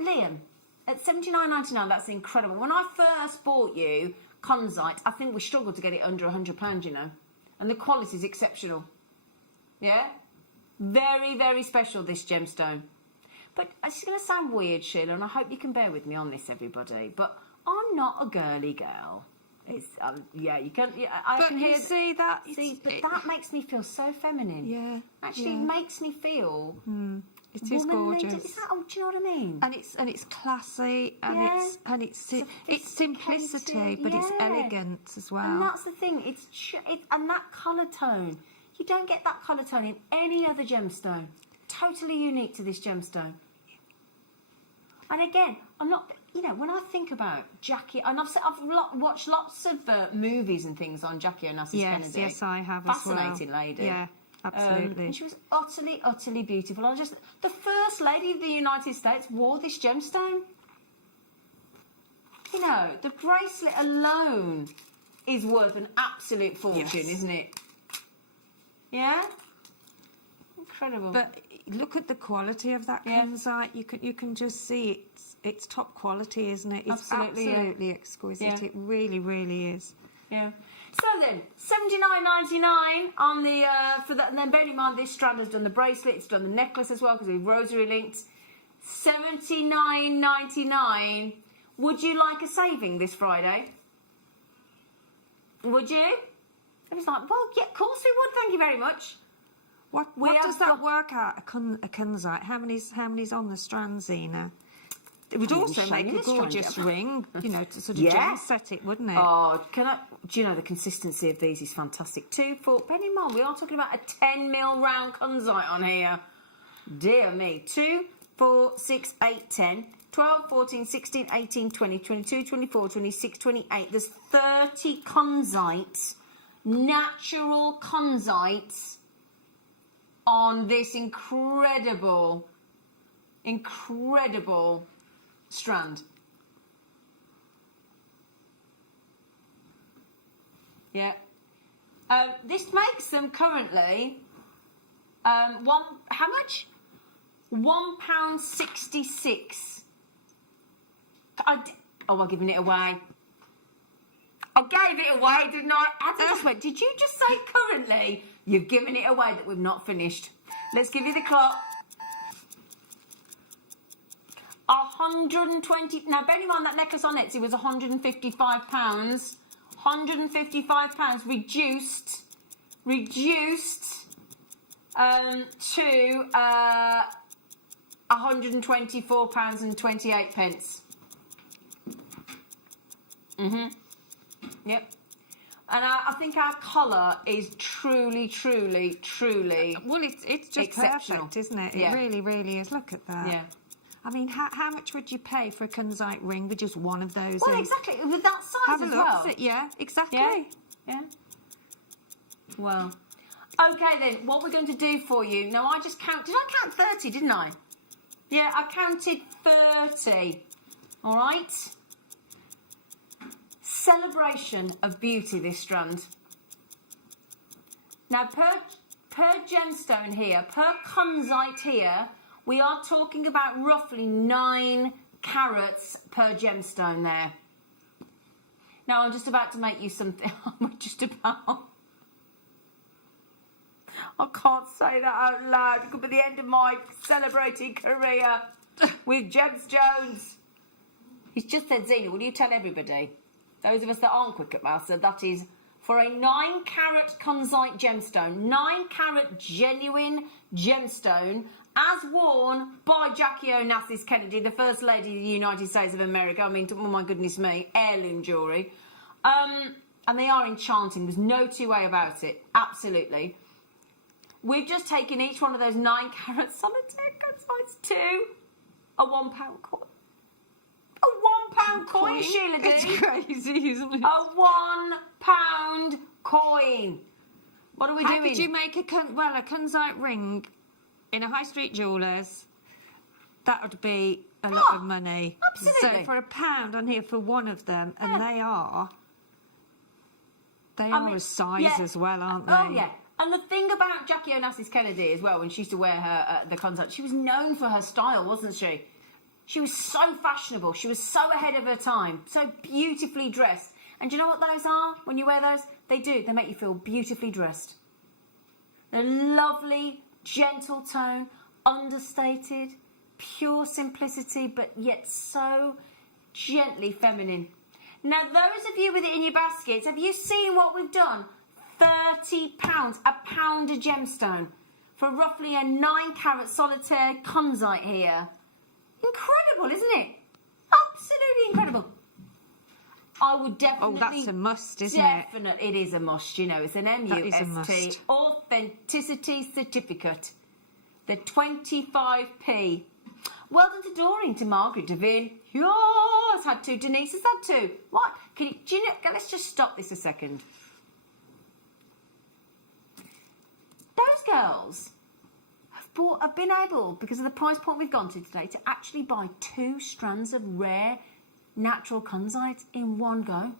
Liam, at $79.99, that's incredible. When I first bought you Conzite, I think we struggled to get it under £100, you know. And the quality is exceptional. Yeah? Very, very special, this gemstone. But it's going to sound weird, Sheila, and I hope you can bear with me on this, everybody. But I'm not a girly girl. It's you can. Yeah, I can hear. See that? But that makes me feel so feminine. Yeah. Actually, it makes me feel. It is gorgeous. Is that? Oh, do you know what I mean? And it's classy, and it's simplicity, but it's elegance as well. And that's the thing. And that colour tone. You don't get that colour tone in any other gemstone. Totally unique to this gemstone. And again, I'm not. You know, when I think about Jackie, and I've watched lots of movies and things on Jackie Onassis Kennedy. Yes, I have as well. Fascinating lady. Yeah, absolutely. And she was utterly, utterly beautiful. The First Lady of the United States wore this gemstone. You know, the bracelet alone is worth an absolute fortune, isn't it? Yeah? Incredible. But look at the quality of that kunzite. You can just see it's top quality, isn't it? It's absolutely exquisite. Yeah. It really, really is. Yeah. So then, $79.99 on the for that, and then bearing in mind this strand has done the bracelet, it's done the necklace as well because we've rosary linked. $79.99. Would you like a saving this Friday? Would you? It was like, well, yeah, of course we would. Thank you very much. What does that work out? A kunzite? How many's on the strand, Zena? It would also make a gorgeous ring, you know, to sort of gem set it, wouldn't it? Oh, do you know the consistency of these is fantastic. 2, 4, bear in mind, we are talking about a 10mm round kunzite on here. Dear me. 2, 4, 6, 8, 10, 12, 14, 16, 18, 20, 22, 24, 26, 28. There's 30 kunzites, natural kunzites, on this incredible strand. Yeah. This makes them currently how much? £1.66. I'm giving it away. I gave it away, didn't I? Did you just say currently? You've given it away that we've not finished. Let's give you the clock. 120. Now, bear in mind that necklace on Etsy was £155. £155 reduced to £124.28. Yep. And I think our colour is truly. Well, it's just perfect, isn't it? It really, really is. Look at that. Yeah. I mean, how much would you pay for a kunzite ring with just one of those? Well, exactly. With that size Have a as look. well. Yeah, exactly. Yeah. Well. Okay, then. What we're going to do for you... Now, I just count... Did I count 30, didn't I? Yeah, I counted 30. All right? Celebration of beauty, this strand. Now, per gemstone here, per kunzite here, we are talking about roughly 9 carats per gemstone there. Now, I'm just about to make you something. I can't say that out loud. It could be the end of my celebrating career with gemstones. He's just said, Zena, will you tell everybody? Those of us that aren't quick at mouth, so that is for a 9-carat kunzite gemstone, 9-carat genuine gemstone, as worn by Jackie Onassis Kennedy, the First Lady of the United States of America. I mean, oh my goodness me, heirloom jewellery. And they are enchanting. There's no two way about it. Absolutely. We've just taken each one of those 9-carat solitaire kunzites to a £1 coin. A £1 coin, Sheila D. It's crazy, isn't it? A £1 coin. What are we doing? How could you make a kunzite ring in a high street jeweller's? That would be a lot of money. Absolutely. So for £1 on here for one of them, and they are a size as well, aren't they? Oh yeah. And the thing about Jackie Onassis Kennedy as well, when she used to wear her the kunzite, she was known for her style, wasn't she? She was so fashionable. She was so ahead of her time. So beautifully dressed. And do you know what those are? When you wear those, they make you feel beautifully dressed. They're lovely, gentle tone, understated, pure simplicity, but yet so gently feminine. Now, those of you with it in your baskets, have you seen what we've done? £30, a pound a gemstone, for roughly a 9-carat solitaire kunzite here. Incredible, isn't it? Absolutely incredible. I would definitely... Oh, that's a must, isn't it? It is a must, you know. It's an MUST. Authenticity Certificate. The 25p. Well done to Doreen, to Margaret, Devine. Yours had 2. Denise has had 2. What? Do you know... Let's just stop this a second. Those girls have been able, because of the price point we've gone to today, to actually buy 2 strands of rare natural kunzite in one go.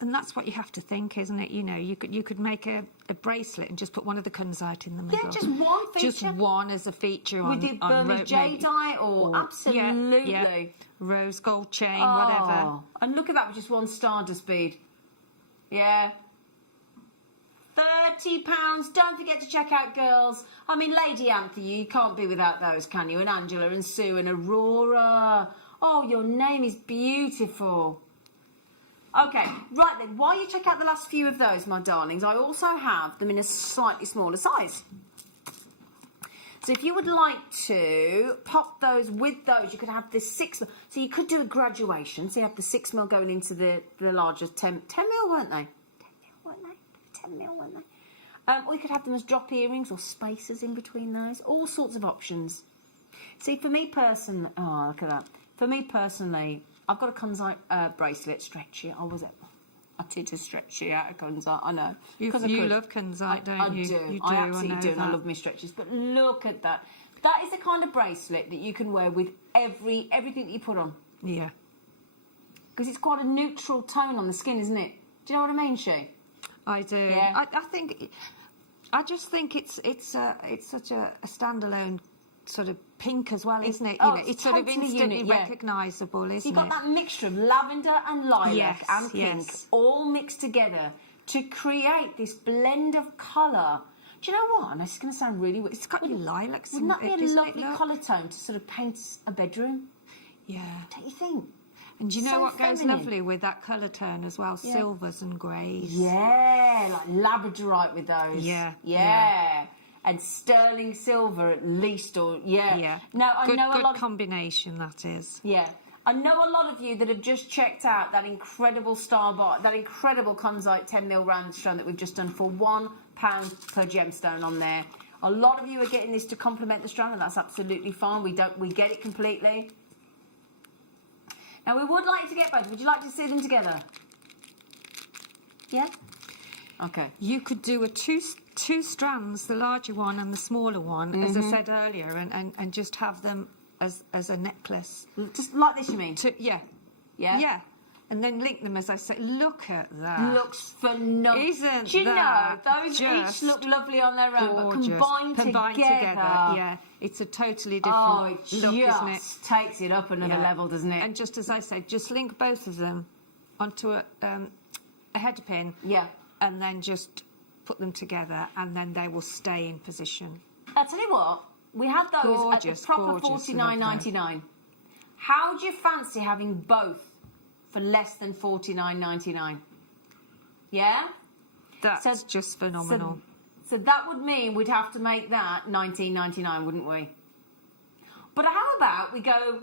And that's what you have to think, isn't it? You know, you could make a bracelet and just put one of the kunzite in the middle. Yeah, just one feature. Just one as a feature with the Burmese jadeite or absolutely. Yeah, rose gold chain, whatever. And look at that with just one stardust bead. Yeah. £30. Don't forget to check out girls. I mean, Lady Anthony, you can't be without those, can you? And Angela and Sue and Aurora. Oh, your name is beautiful. Okay, right then, while you check out the last few of those, my darlings, I also have them in a slightly smaller size. So if you would like to pop those with those, you could have the 6 mil. So you could do a graduation. So you have the 6 mil going into the larger 10 mil, weren't they? 10 mil, weren't they? Or you could have them as drop earrings or spacers in between those. All sorts of options. See, for me personally, oh, look at that. For me personally, I've got a kunzite bracelet, stretchy. I did a stretchy out of kunzite, I know. You love kunzite, don't you? I do. You do. I absolutely do, and I that. love my stretches. But look at that. That is the kind of bracelet that you can wear with everything that you put on. Yeah. Because it's quite a neutral tone on the skin, isn't it? Do you know what I mean, Sue? I do. Yeah. I just think it's such a standalone sort of pink as well, isn't it? It's sort of totally instantly unique, yeah. recognisable, isn't it? So you've got that mixture of lavender and lilac and pink yes. all mixed together to create this blend of colour. Do you know what? And this is going to sound really weird. It's got lilacs. Wouldn't that be a lovely look? colour tone to sort of paint a bedroom? Yeah. Don't you think? And do you know So what goes feminine. lovely with that colour tone as well? Yeah. Silvers and greys. Yeah, like labradorite with those. Yeah. And sterling silver at least, or Yeah. No, I know a good lot. combination that is. Yeah, I know a lot of you that have just checked out that incredible that incredible kunzite 10 mil round stone that we've just done for £1 per gemstone on there. A lot of you are getting this to complement the stone, and that's absolutely fine. We get it completely. Now we would like to get both. Would you like to see them together? Yeah. Okay. You could do a two strands, the larger one and the smaller one, as I said earlier, and just have them as a necklace. Just like this, you mean? Yeah. Yeah. And then link them, as I said. Look at that. Looks phenomenal. Isn't Do you know, that those just each look lovely on their own, gorgeous. but combined together. Yeah. It's a totally different look, isn't it? Takes it up another level, doesn't it? And just as I said, just link both of them onto a head pin. Yeah. And then just put them together, and then they will stay in position. I'll tell you what, we had those Gorgeous, at the proper gorgeous, $49.99. How do you fancy having both for less than $49.99? Yeah? That's just phenomenal. So that would mean we'd have to make that $19.99, wouldn't we? But how about we go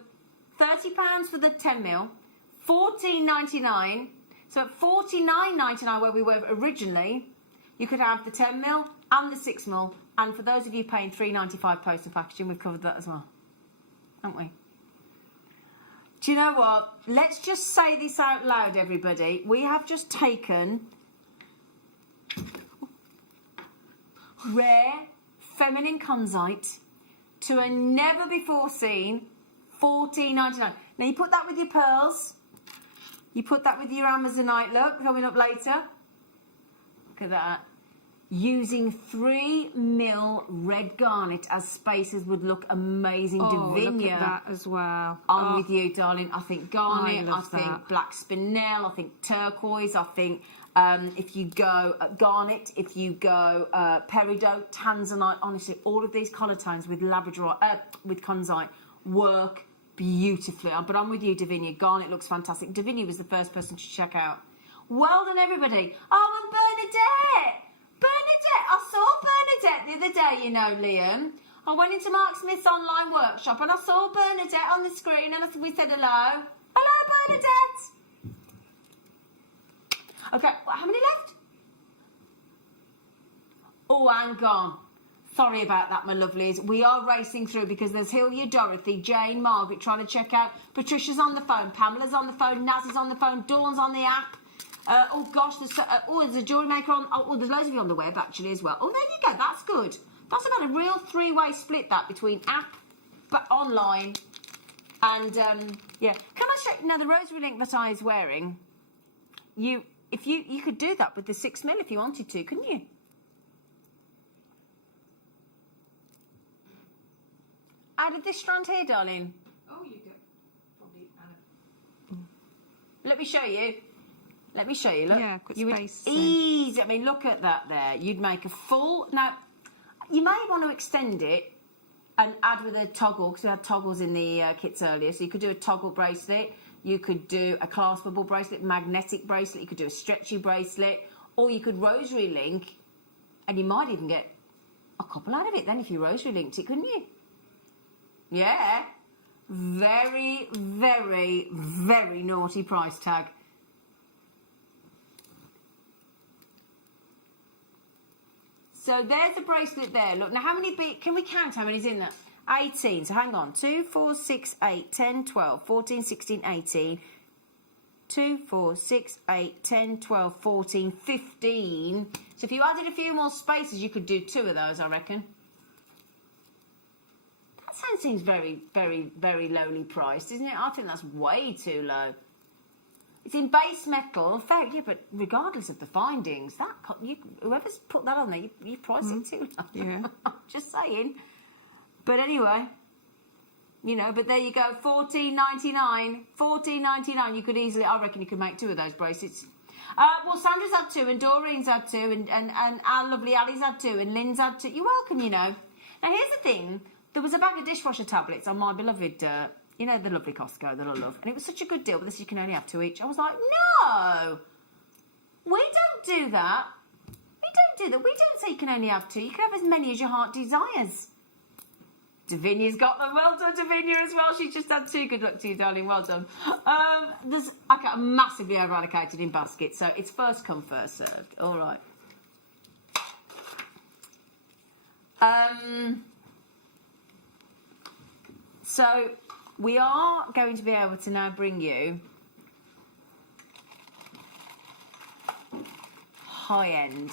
£30 for the 10 mil, $14.99. So at $49.99 where we were originally, you could have the 10 mil and the 6 mil. And for those of you paying $3.95 post and packaging, we've covered that as well, haven't we? Do you know what? Let's just say this out loud, everybody. We have just taken rare feminine kunzite to a never before seen $14.99. Now you put that with your pearls. You put that with your Amazonite look coming up later. Look at that. Using 3 mil red garnet as spacers would look amazing. Davinia. Look at that as well. I'm with you, darling. I think garnet, I think that. black spinel, I think turquoise, I think if you go garnet, if you go peridot, tanzanite, honestly, all of these colour tones with labradorite, with kunzite work beautifully. But I'm with you, Davinia. Garnet looks fantastic. Davinia was the first person to check out. Well done, everybody. Oh, and Bernadette. I saw Bernadette the other day, you know, Liam. I went into Mark Smith's online workshop and I saw Bernadette on the screen and we said hello. Hello, Bernadette. Okay, how many left? Oh, hang on. Sorry about that, my lovelies. We are racing through because there's Hilya, Dorothy, Jane, Margaret trying to check out. Patricia's on the phone. Pamela's on the phone. Naz is on the phone. Dawn's on the app. Oh gosh, there's a JewelleryMaker on. Oh, there's loads of you on the web actually as well. Oh, there you go. That's good. That's about a real three-way split that between app, but online, and yeah. Can I check now? The rosary link that I was wearing you could do that with the 6mm if you wanted to, couldn't you? How did this strand here, darling? Oh, you get probably. Let me show you. Let me show you. Look, Yeah, got you would space, easy. I mean, look at that there. You'd make a full. Now, you may want to extend it and add with a toggle, because we had toggles in the kits earlier. So you could do a toggle bracelet. You could do a claspable bracelet, magnetic bracelet. You could do a stretchy bracelet, or you could rosary link, and you might even get a couple out of it then if you rosary linked it, couldn't you? Yeah. Very, very, very naughty price tag. So there's a bracelet there. Look, now how many can we count how many's in that? 18. So hang on. 2, 4, 6, 8, 10, 12, 14, 16, 18. 2, 4, 6, 8, 10, 12, 14, 15. So if you added a few more spaces, you could do 2 of those, I reckon. That seems very, very, very lowly priced, isn't it? I think that's way too low. It's in base metal, fair, yeah, but regardless of the findings, whoever's put that on there, you price it too low. Yeah. Just saying. But anyway, you know, but there you go, $14.99. $14.99. You could easily, I reckon you could make 2 of those bracelets. Well, Sandra's had 2, and Doreen's had 2, and our lovely Ali's had 2, and Lynn's had 2. You're welcome, you know. Now, here's the thing. There was a bag of dishwasher tablets on my beloved, you know, the lovely Costco that I love. And it was such a good deal, but this you can only have 2 each. I was like, no, we don't do that. We don't do that. We don't say you can only have 2. You can have as many as your heart desires. Davinia's got them. Well done, Davinia, as well. She just had 2. Good luck to you, darling. Well done. I got massively over-allocated in baskets, so it's first come, first served. All right. So we are going to be able to now bring you high-end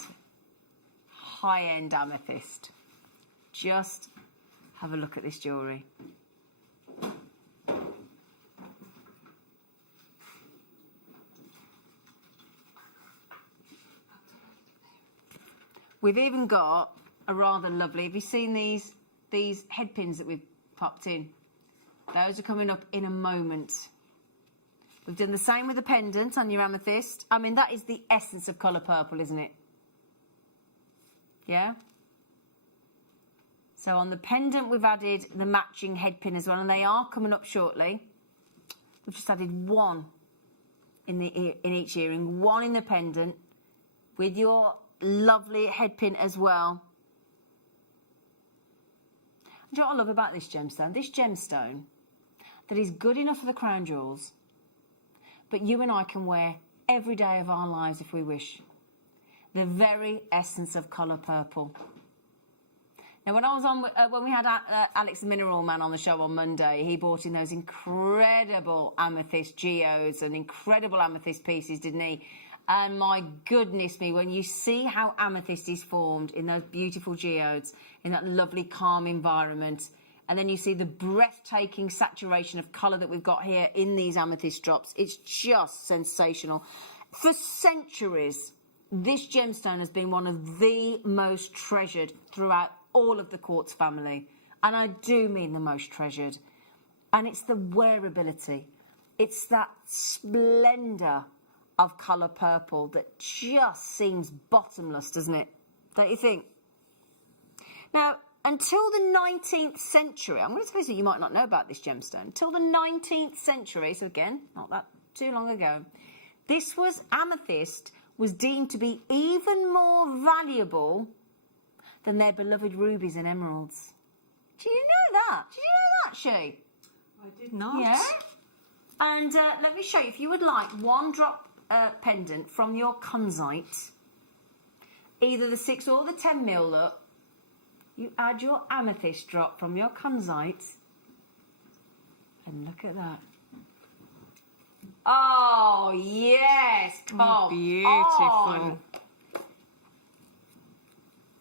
amethyst. Just have a look at this jewellery. We've even got a rather lovely, have you seen these head pins that we've popped in? Those are coming up in a moment. We've done the same with the pendant on your amethyst. I mean, that is the essence of colour purple, isn't it? Yeah? So on the pendant, we've added the matching head pin as well, and they are coming up shortly. We've just added 1 in each earring, 1 in the pendant, with your lovely head pin as well. Do you know what I love about this gemstone? This gemstone that is good enough for the crown jewels, but you and I can wear every day of our lives if we wish. The very essence of colour purple. Now, when I was on, when we had Alex the Mineral Man on the show on Monday, he brought in those incredible amethyst geodes and incredible amethyst pieces, didn't he? And my goodness me, when you see how amethyst is formed in those beautiful geodes, in that lovely calm environment, and then you see the breathtaking saturation of colour that we've got here in these amethyst drops, it's just sensational. For centuries, this gemstone has been one of the most treasured throughout all of the quartz family. And I do mean the most treasured. And it's the wearability. It's that splendour of colour purple that just seems bottomless, doesn't it? Don't you think? Now, until the 19th century, I'm going to suppose that you might not know about this gemstone. Until the 19th century, so again, not that too long ago, this amethyst was deemed to be even more valuable than their beloved rubies and emeralds. Do you know that? Did you know that, Shay? I did not. Yeah? And let me show you, if you would like 1 drop pendant from your kunzite, either the 6 or the 10mm look, you add your amethyst drop from your kunzite, and look at that. Oh, yes, come Oh, beautiful. on.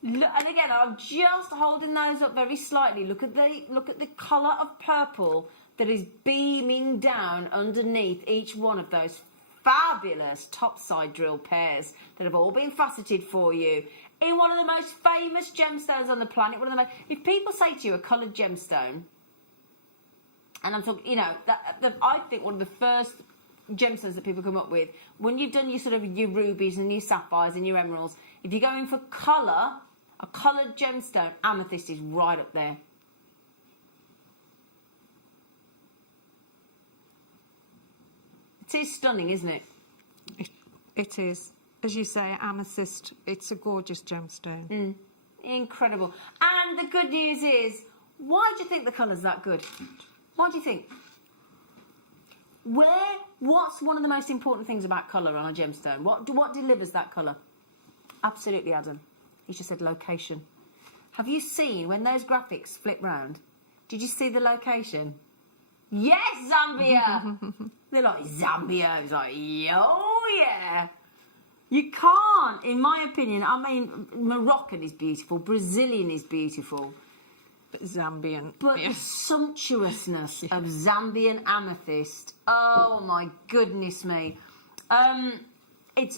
Look, and again, I'm just holding those up very slightly. Look at the colour of purple that is beaming down underneath each one of those fabulous topside drill pairs that have all been faceted for you in one of the most famous gemstones on the planet. If people say to you a coloured gemstone, and I'm talking, I think one of the first gemstones that people come up with, when you've done your rubies and your sapphires and your emeralds, if you're going for colour, a coloured gemstone, amethyst is right up there. It is stunning, isn't it? It is. As you say, amethyst, it's a gorgeous gemstone. Incredible. And the good news is, why do you think the colour's that good? Why do you think? What's one of the most important things about colour on a gemstone? What delivers that colour? Absolutely, Adam. He just said location. Have you seen when those graphics flip round? Did you see the location? Yes, Zambia! They're like, Zambia. It's like, oh yeah. You can't, in my opinion, Moroccan is beautiful, Brazilian is beautiful. But Zambian. But the sumptuousness of Zambian amethyst, oh my goodness me. It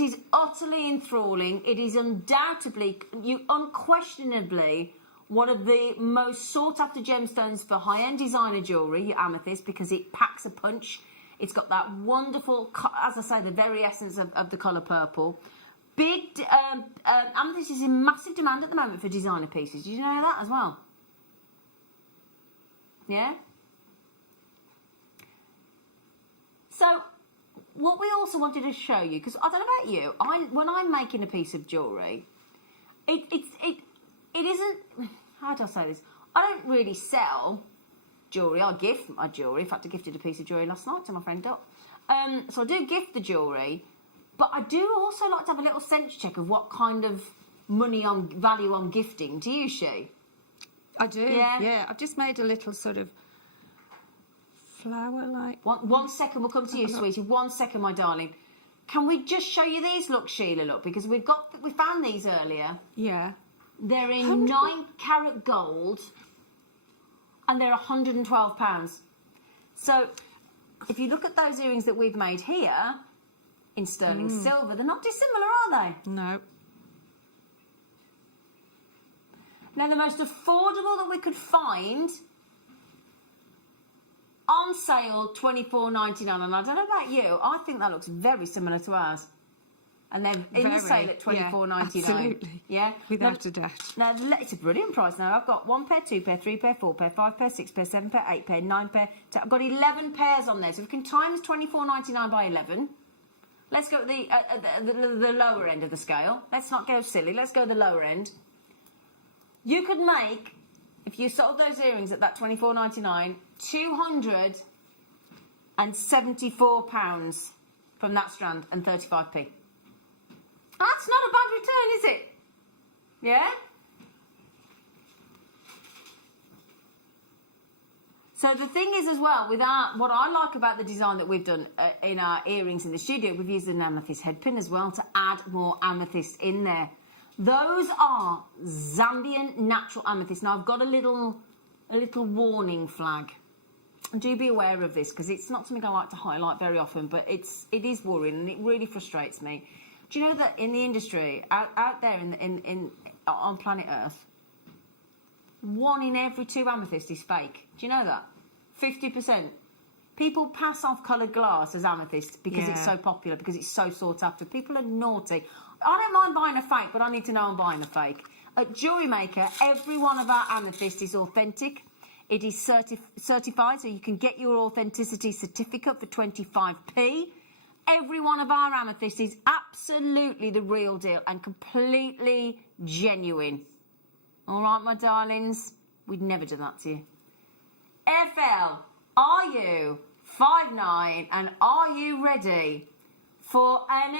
is utterly enthralling. It is unquestionably one of the most sought after gemstones for high-end designer jewellery, your amethyst, because it packs a punch. It's got that wonderful, as I say, the very essence of the colour purple. Amethyst is in massive demand at the moment for designer pieces. Did you know that as well? Yeah? So, what we also wanted to show you, because I don't know about you, when I'm making a piece of jewellery, it isn't, how do I say this? I don't really sell jewellery. I gift my jewellery. In fact, I gifted a piece of jewellery last night to my friend Dot. So I do gift the jewellery, but I do also like to have a little sense check of what kind of value I'm gifting. Do you, She? I do, yeah. I've just made a little sort of flower-like. One second, we'll come to you, sweetie. 1 second, my darling. Can we just show you these? Look, Sheila, look, because we found these earlier. Yeah. They're in 9-carat gold, and they're £112. So, if you look at those earrings that we've made here in sterling silver, they're not dissimilar, are they? No. Now, the most affordable that we could find on sale, $24.99. And I don't know about you, I think that looks very similar to ours. And they're in the sale at $24.99. Yeah, absolutely. Yeah? Without a doubt. Now, it's a brilliant price now. I've got 1 pair, 2 pair, 3 pair, 4 pair, 5 pair, 6 pair, 7 pair, 8 pair, 9 pair. I've got 11 pairs on there. So we can times $24.99 by 11. Let's go at the lower end of the scale. Let's not go silly. Let's go the lower end. You could make, if you sold those earrings at that $24.99, £274 from that strand and 35p. That's not a bad return, is it? Yeah? So the thing is as well, what I like about the design that we've done in our earrings in the studio, we've used an amethyst head pin as well to add more amethyst in there. Those are Zambian natural amethyst. Now I've got a little warning flag. And do be aware of this, because it's not something I like to highlight very often, but it is worrying and it really frustrates me. Do you know that in the industry, out there on planet Earth, 1 in every 2 amethyst is fake? Do you know that? 50%. People pass off coloured glass as amethyst because it's so popular, because it's so sought after. People are naughty. I don't mind buying a fake, but I need to know I'm buying a fake. At JewelleryMaker, every one of our amethyst is authentic. It is certified, so you can get your authenticity certificate for 25p. Every one of our amethyst is absolutely the real deal and completely genuine. All right, my darlings? We'd never do that to you. FL, are you 5'9", and are you ready for an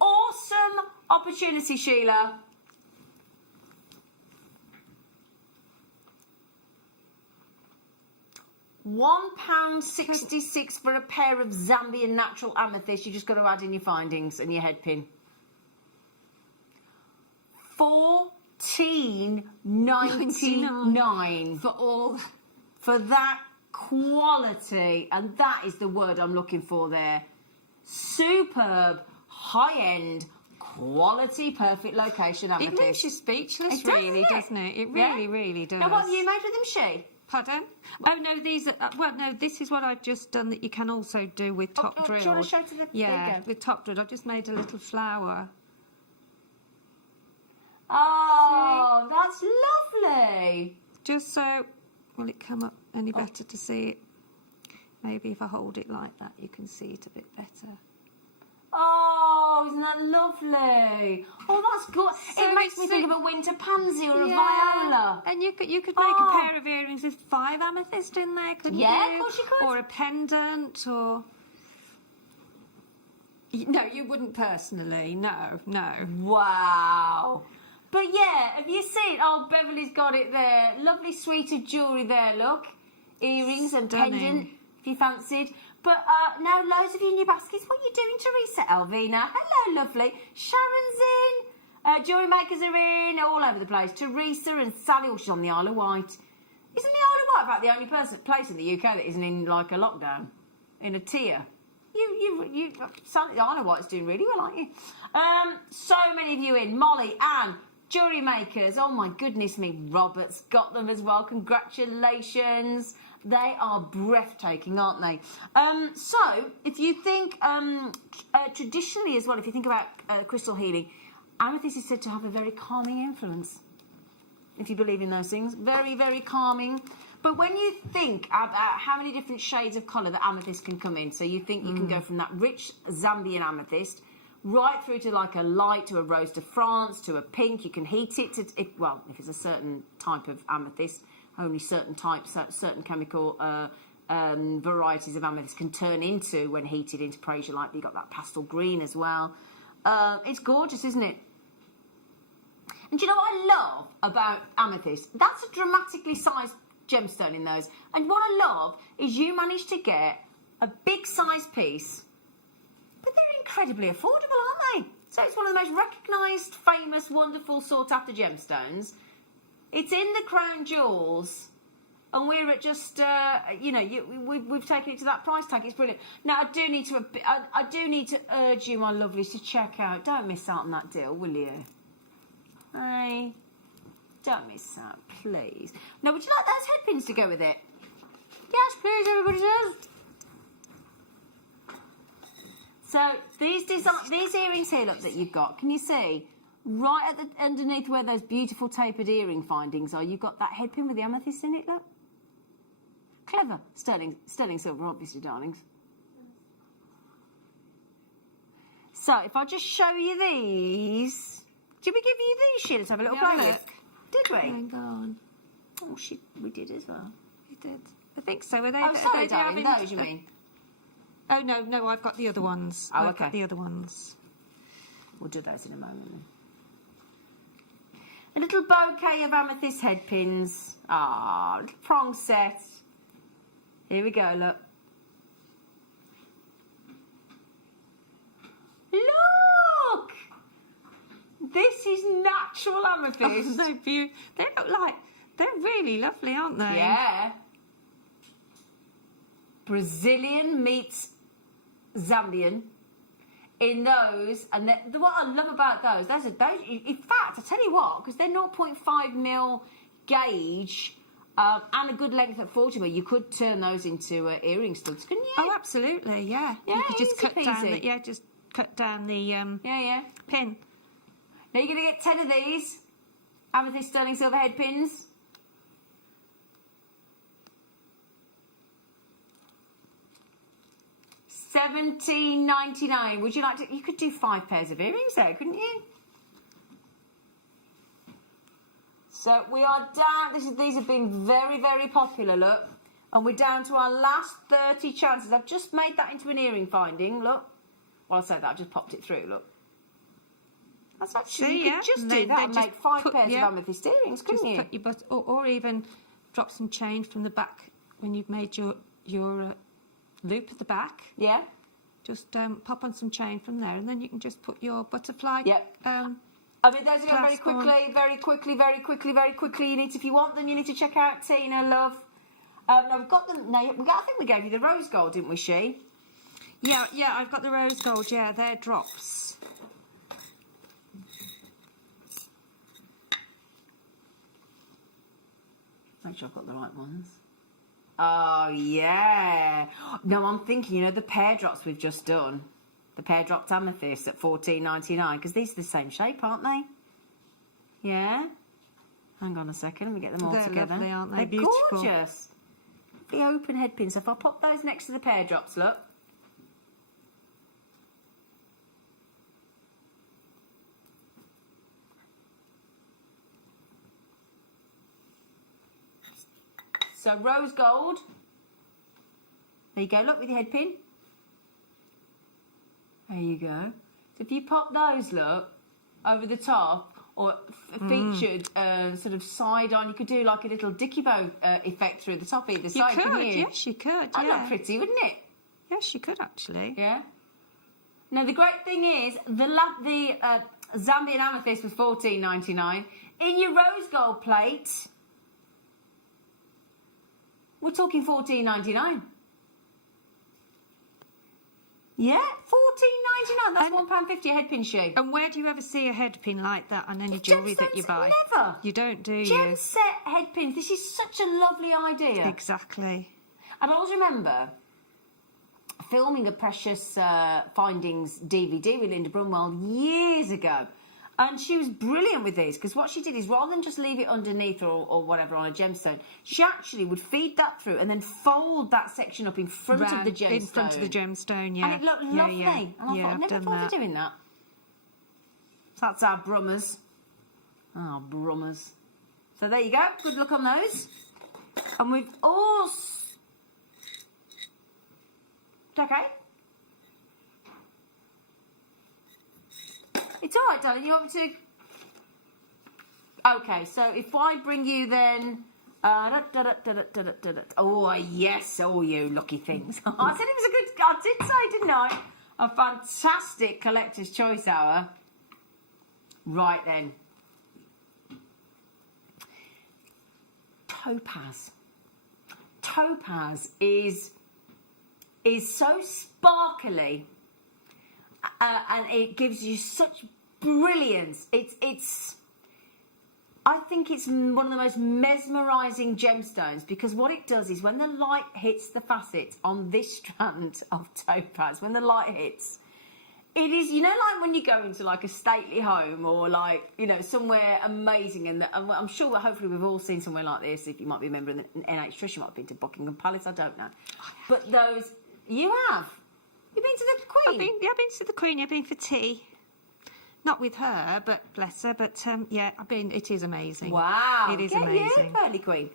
awesome opportunity, Sheila? £1.66 for a pair of Zambian natural amethyst. You just got to add in your findings and your head pin. $14.99 for that quality, and that is the word I'm looking for there. Superb, high-end, quality, perfect location amethyst. It makes you speechless, It does, really, doesn't it? It Yeah. really, really does. Now, what have you made with them, she? Pardon? Oh no, these are no. This is what I've just done that you can also do with top drill. Do you want to show to the? Yeah, there you go. with top drill. I've just made a little flower. Oh, that's lovely. Just so, will it come up any better to see it? Maybe if I hold it like that, you can see it a bit better. Oh, isn't that lovely? Oh, that's good. So it makes me think of a winter pansy or a viola. And you could make a pair of earrings with 5 amethyst in there, couldn't you? Yeah, of course you could. Or a pendant, or... No, you wouldn't personally. No. Wow. But yeah, have you seen? Oh, Beverly's got it there. Lovely suite of jewellery there, look. Earrings and pendant, if you fancied. But now loads of you in your baskets. What are you doing, Teresa? Elvina. Hello, lovely. Sharon's in. Jewellery makers are in. All over the place. Teresa and Sally. Oh, she's on the Isle of Wight. Isn't the Isle of Wight about the only place in the UK that isn't in, like, a lockdown? In a tier? Sally, the Isle of Wight's doing really well, aren't you? So many of you in. Molly, Anne, Jewellery Makers. Oh, my goodness me. Robert's got them as well. Congratulations. They are breathtaking, aren't they? So, if you think, traditionally as well, if you think about crystal healing, amethyst is said to have a very calming influence. If you believe in those things. Very, very calming. But when you think about how many different shades of colour that amethyst can come in, so you think you can go from that rich Zambian amethyst right through to like a light, to a rose de France, to a pink. You can heat it to, if it's a certain type of amethyst. Only certain types, certain chemical varieties of amethyst can turn into, when heated into prasia light. You've got that pastel green as well. It's gorgeous, isn't it? And do you know what I love about amethyst? That's a dramatically sized gemstone in those. And what I love is you managed to get a big size piece, but they're incredibly affordable, aren't they? So it's one of the most recognised, famous, wonderful, sought after gemstones. It's in the crown jewels, and we're at just, we've taken it to that price tag. It's brilliant. Now, I do need to urge you, my lovelies, to check out. Don't miss out on that deal, will you? Hey, don't miss out, please. Now, would you like those headpins to go with it? Yes, please, everybody does. So these earrings here, look, that you've got. Can you see? Right at the underneath where those beautiful tapered earring findings are, you've got that headpin with the amethyst in it, look. Clever. Sterling silver, obviously, darlings. So, if I just show you these... Did we give you these, Sheila, to have a little play with? Did we? Hang on. Oh, we did as well. You did. I think so. Are they? Oh, sorry, are they darling, having- those you mean? Oh, no, I've got the other ones. Oh, I've okay. got the other ones. We'll do those in a moment then. A little bouquet of amethyst headpins. Ah, little prong set. Here we go, look. Look! This is natural amethyst. Oh, they look like, they're really lovely, aren't they? Yeah. Brazilian meets Zambian. In those, and what I love about those, in fact, I tell you what, because they're 0.5 mil gauge and a good length at 40 mil, you could turn those into earring studs, couldn't you? Oh, absolutely, yeah. Yeah, You could just easy cut down the pin. Now you're going to get 10 of these amethyst sterling silver head pins. $17.99. Would you like to? You could do 5 pairs of earrings there, couldn't you? So we are down. These have been very, very popular. Look, and we're down to our last 30 chances. I've just made that into an earring finding. Look. Well, I say that. I just popped it through. Look. That's actually. You could just do that and make 5 pairs of amethyst earrings, couldn't you? Put your or even drop some change from the back when you've made your loop at the back. Yeah. Just pop on some chain from there, and then you can just put your butterfly. Yep. I mean, those are going very quickly. You need to, if you want them, you need to check out Tina, love. No, we've got them. No, I think we gave you the rose gold, didn't we, She? Yeah, I've got the rose gold. Yeah, they're drops. Make sure I've got the right ones. Oh, yeah. No, I'm thinking, you know, the pear drops we've just done. The pear dropped amethyst at $14.99, because these are the same shape, aren't they? Yeah. Hang on a second, let me get them all They're together. lovely, aren't they? They're Beautiful. gorgeous. The open head pins. So if I pop those next to the pear drops, look. So rose gold. There you go, look, with your head pin. There you go. So if you pop those, look, over the top, or featured sort of side on, you could do like a little dicky bow effect through the top either side, couldn't you? Yes, you could. That'd Yeah. look pretty, wouldn't it? Yes, you could actually. Yeah. Now the great thing is the Zambian amethyst was $14.99. In your rose gold plate, we're talking $14.99. Yeah, $14.99. That's £1.50 a head pin shoe. And where do you ever see a head pin like that on any jewellery that you buy? Never. You don't, do you? Gem set head pins. This is such a lovely idea. Exactly. And I always remember filming a Precious Findings DVD with Linda Brunwell years ago. And she was brilliant with these, because what she did is, rather than just leave it underneath or whatever on a gemstone, she actually would feed that through and then fold that section up in front of the gemstone. In front of the gemstone, yeah. And it looked lovely. Yeah. And I thought, I've never done thought that. of doing that. So that's our brummers. Oh, brummers. So there you go. Good luck on those. And we've also... Okay. It's all right, darling. You want me to... Okay, so if I bring you then... Oh, yes. Oh, you lucky things. I said it was a good... I did say, didn't I? A fantastic collector's choice hour. Right then. Topaz. Topaz is so sparkly, and it gives you such brilliance. I think it's one of the most mesmerising gemstones, because what it does is, when the light hits the facet on this strand of topaz, when the light hits, it is, you know, like when you go into like a stately home, or like, you know, somewhere amazing, and I'm sure, hopefully we've all seen somewhere like this. If you might be a member of the NH Trust, you might have been to Buckingham Palace, I don't know. But those, you have. You've been to the Queen? I've been to the Queen. I've been for tea. Not with her, but bless her. But yeah, I've been. It is amazing. Wow, it is get amazing. You, Pearly Queen.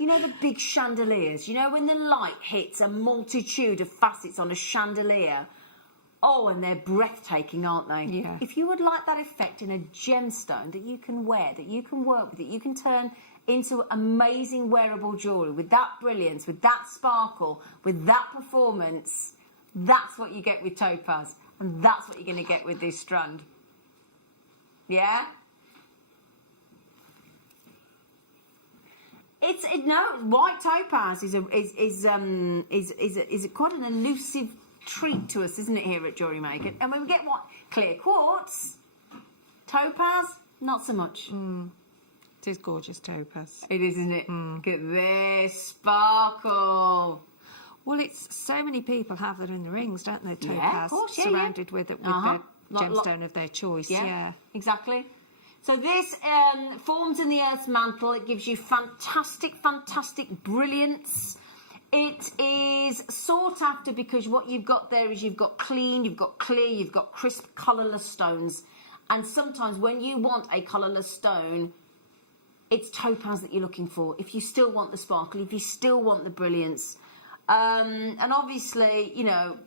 You know the big chandeliers. You know when the light hits a multitude of facets on a chandelier. Oh, and they're breathtaking, aren't they? Yeah. If you would like that effect in a gemstone that you can wear, that you can work with, that you can turn into amazing wearable jewellery with that brilliance, with that sparkle, with that performance, that's what you get with topaz. And that's what you're going to get with this strand. Yeah? White topaz is quite an elusive treat to us, isn't it, here at JewelleryMaker? And when we get what? Clear quartz, topaz, not so much. It is gorgeous topaz. It is, isn't it? Look at this sparkle. Well, it's so many people have that in the rings, don't they? Topaz, Yeah, of course, yeah, surrounded with the gemstone of their choice. Yeah, exactly. So this forms in the Earth's mantle. It gives you fantastic, fantastic brilliance. It is sought after because what you've got there is you've got clean, you've got clear, you've got crisp, colourless stones. And sometimes when you want a colourless stone, it's topaz that you're looking for. If you still want the sparkle, if you still want the brilliance. And obviously, you know,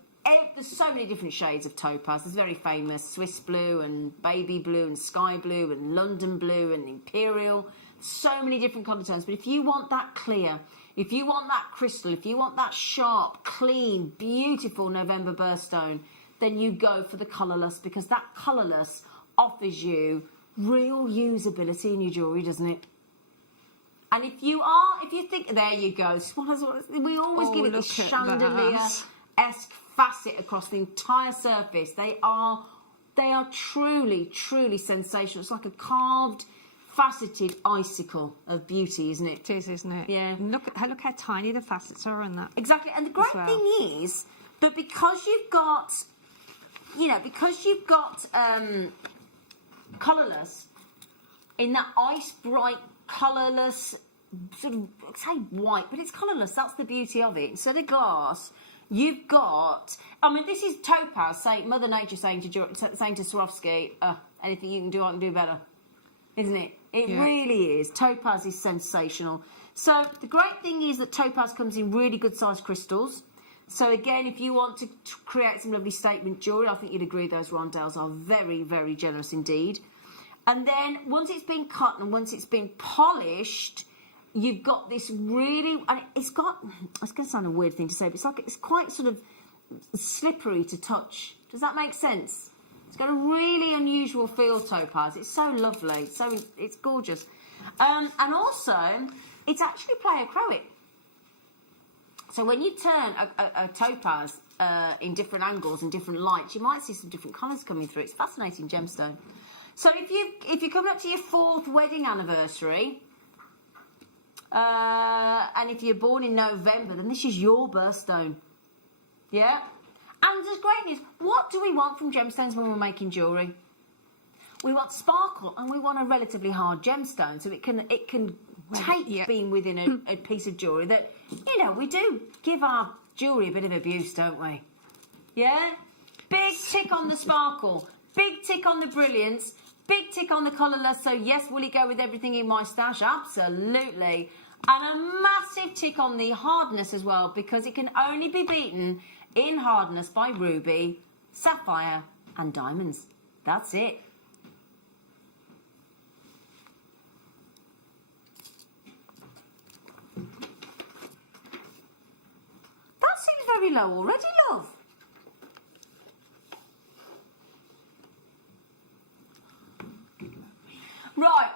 there's so many different shades of topaz. There's very famous Swiss blue and baby blue and sky blue and London blue and imperial. So many different colour tones. But if you want that clear, if you want that crystal, if you want that sharp, clean, beautiful November birthstone, then you go for the colourless, because that colourless offers you real usability in your jewellery, doesn't it? And if you think, there you go. We always give it the chandelier-esque facet across the entire surface. They are truly, truly sensational. It's like a carved, faceted icicle of beauty, isn't it? It is, isn't it? Yeah. And look how tiny the facets are on that. Exactly. And the great thing is that because you've got colourless, in that ice bright, colourless, sort of, say white, but it's colourless. That's the beauty of it. Instead of glass, you've got, I mean, this is topaz, Mother Nature saying to Swarovski, anything you can do, I can do better. Isn't it? It really is. Topaz is sensational. So the great thing is that topaz comes in really good sized crystals. So again, if you want to create some lovely statement jewellery, I think you'd agree those rondelles are very, very generous indeed. And then once it's been cut and once it's been polished, you've got this really, and it's going to sound a weird thing to say, but it's quite sort of slippery to touch. Does that make sense? It's got a really unusual feel, topaz. It's so lovely. It's gorgeous. And also, it's actually pleochroic. So when you turn a topaz in different angles and different lights, you might see some different colours coming through. It's a fascinating gemstone. So if you're coming up to your 4th wedding anniversary, and if you're born in November, then this is your birthstone. Yeah? And there's great news. What do we want from gemstones when we're making jewellery? We want sparkle, and we want a relatively hard gemstone, so it can take being within a piece of jewellery that, we do give our jewellery a bit of abuse, don't we? Yeah? Big tick on the sparkle, big tick on the brilliance, big tick on the colourless. So yes, will it go with everything in my stash? Absolutely. And a massive tick on the hardness as well, because it can only be beaten in hardness by ruby, sapphire and diamonds. That's it. That seems very low already, love. Right,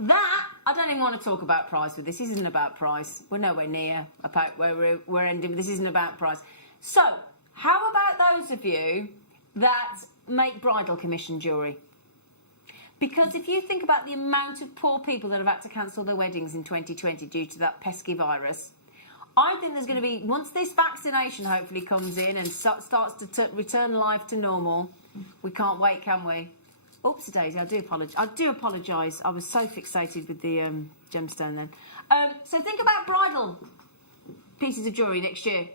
that, I don't even want to talk about price with this. This isn't about price. We're nowhere near about where we're ending. This isn't about price. So, how about those of you that make bridal commission jewellery? Because if you think about the amount of poor people that have had to cancel their weddings in 2020 due to that pesky virus, I think there's going to be, once this vaccination hopefully comes in and starts to return life to normal, we can't wait, can we? Oops, Daisy, I do apologise. I was so fixated with the gemstone then. So think about bridal pieces of jewellery next year.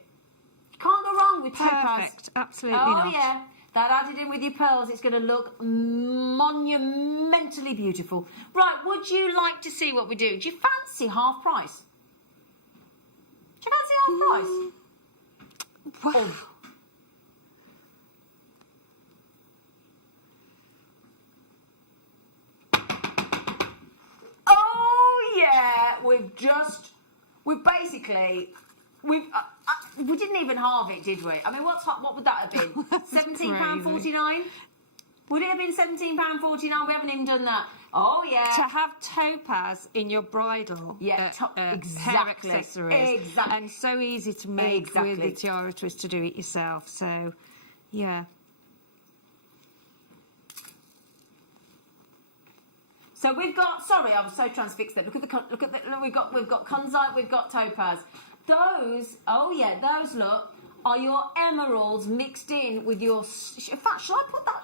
Can't go wrong with topaz. Perfect, absolutely not. Oh, yeah. That added in with your pearls, it's going to look monumentally beautiful. Right, would you like to see what we do? Do you fancy half price? Do you fancy half price? Wow. Oh, yeah. We didn't even halve it, did we? I mean, what would that have been? £17.49? Would it have been £17.49? We haven't even done that. Oh, yeah. To have topaz in your bridal hair accessories. Exactly. And so easy to make with the tiara twist to do it yourself. So, yeah. So we've got, sorry, I was so transfixed there. Look, we've got kunzite, we've got topaz. Those, oh yeah, those look, are your emeralds mixed in with your, in fact, should that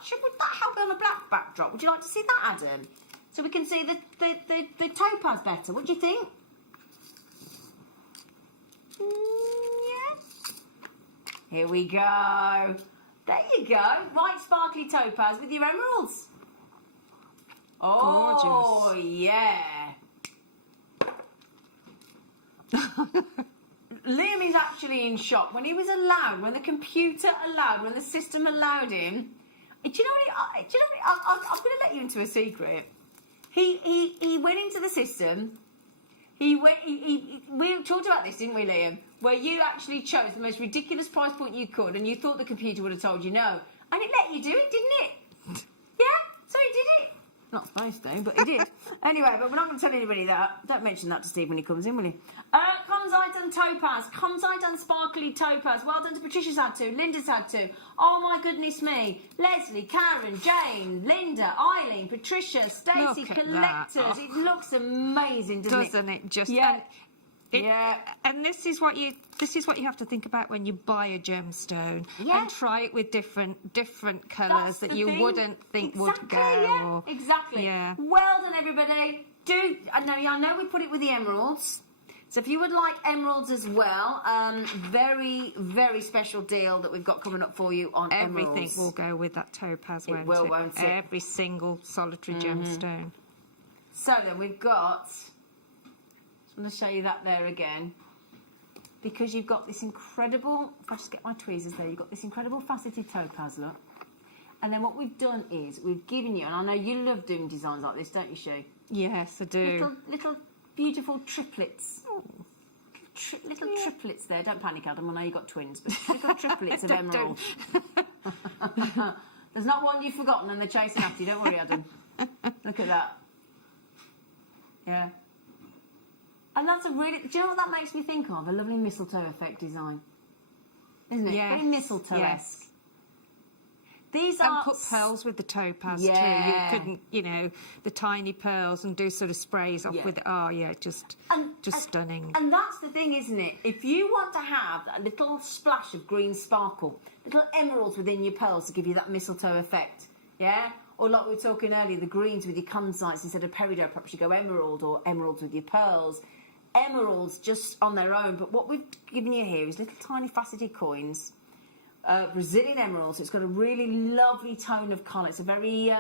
help on a black backdrop? Would you like to see that, Adam? So we can see the topaz better. What do you think? Yeah. Here we go. There you go. Right sparkly topaz with your emeralds. Oh, gorgeous. Yeah. Liam is actually in shock. When he was allowed, when the computer allowed, when the system allowed him, do you know what? I'm going to let you into a secret. He went into the system. We talked about this, didn't we, Liam? Where you actually chose the most ridiculous price point you could, and you thought the computer would have told you no, and it let you do it, didn't it? Yeah. So he did it. Not supposed to, but he did. Anyway, but we're not going to tell anybody that. Don't mention that to Steve when he comes in, will you? Comsite and Topaz. Comsite and Sparkly Topaz. Well done to Patricia's had two. Linda's had two. Oh, my goodness me. Leslie, Karen, Jane, Linda, Eileen, Patricia, Stacey, collectors. Oh. It looks amazing, doesn't it? Just yeah. Yeah, and this is what you have to think about when you buy a gemstone, and try it with different colours that you wouldn't think would go. Yeah, exactly. Yeah. Well done, everybody. I know we put it with the emeralds. So if you would like emeralds as well, very, very special deal that we've got coming up for you on emeralds. Everything will go with that topaz, won't it? Won't it? Every single solitary gemstone. So then we've got... I'm going to show you that there again, because you've got this incredible, if I just get my tweezers there, you've got this incredible faceted topaz look, and then what we've done is we've given you, and I know you love doing designs like this, don't you, Shu? Yes, I do. Little beautiful triplets. Little triplets there. Don't panic, Adam, I know you've got twins, but little triplets of emerald. There's not one you've forgotten and they're chasing after you, don't worry, Adam. Look at that. Yeah. And that's a really... Do you know what that makes me think of? A lovely mistletoe effect design. Isn't it? Yes. Very mistletoe-esque. Yes. These and are... put pearls with the topaz too. You couldn't, the tiny pearls, and do sort of sprays off with it. Oh, yeah, just stunning. And that's the thing, isn't it? If you want to have that little splash of green sparkle, little emeralds within your pearls to give you that mistletoe effect, yeah? Or like we were talking earlier, the greens with your kunzites instead of peridot, perhaps you go emerald, or emeralds with your pearls. Emeralds just on their own, but what we've given you here is little tiny faceted coins, Brazilian emeralds. It's got a really lovely tone of colour. It's a very,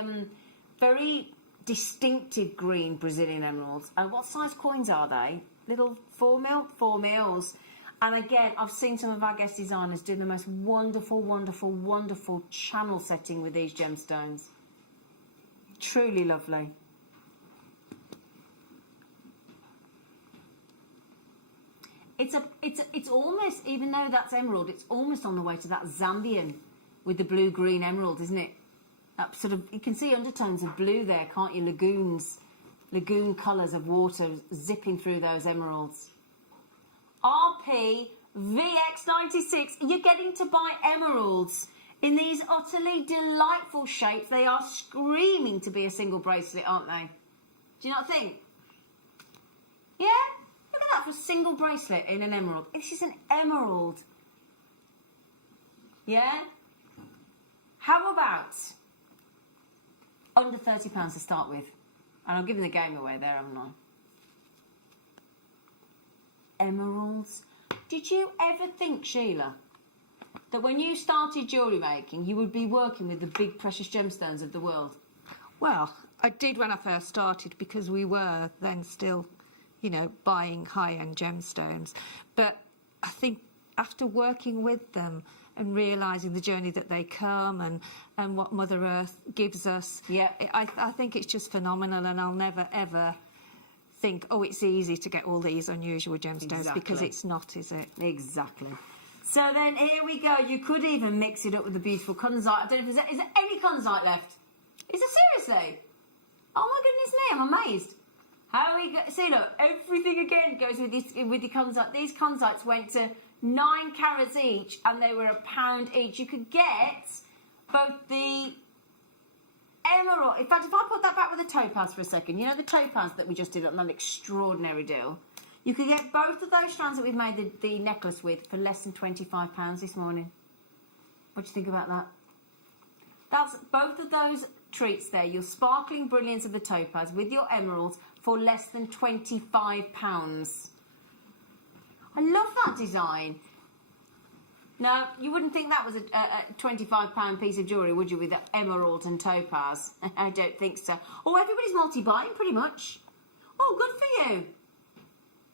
very distinctive green Brazilian emeralds. And what size coins are they? Little 4 mil, 4 mils. And again, I've seen some of our guest designers do the most wonderful, wonderful, wonderful channel setting with these gemstones. Truly lovely. It's almost, even though that's emerald, it's almost on the way to that Zambian with the blue-green emerald, isn't it? That sort of, you can see undertones of blue there, can't you? Lagoon colours of water zipping through those emeralds. RP VX96, you're getting to buy emeralds in these utterly delightful shapes. They are screaming to be a single bracelet, aren't they? Do you not think? Yeah? Look at that, for a single bracelet in an emerald. This is an emerald. Yeah? How about under £30 to start with? And I'm giving the game away there, haven't I? Emeralds. Did you ever think, Sheila, that when you started jewellery making, you would be working with the big precious gemstones of the world? Well, I did when I first started, because we were then still, buying high-end gemstones. But I think after working with them and realising the journey that they come and what Mother Earth gives us, I think it's just phenomenal, and I'll never, ever think, oh, it's easy to get all these unusual gemstones, because it's not, is it? Exactly. So then, here we go. You could even mix it up with the beautiful kunzite. I don't know if is there any kunzite left? Is there seriously? Oh my goodness me, I'm amazed. How we go? See, look, everything again goes with this, with the kunzite. These kunzites went to 9 carats each, and they were £1 each. You could get both the emerald. In fact, if I put that back with the topaz for a second, you know the topaz that we just did on that extraordinary deal? You could get both of those strands that we've made the necklace with for less than £25 this morning. What do you think about that? That's both of those treats there, your sparkling brilliance of the topaz with your emeralds for less than £25. I love that design. No, you wouldn't think that was a £25 piece of jewellery, would you, with the emerald and topaz? I don't think so. Oh, everybody's multi-buying, pretty much. Oh, good for you.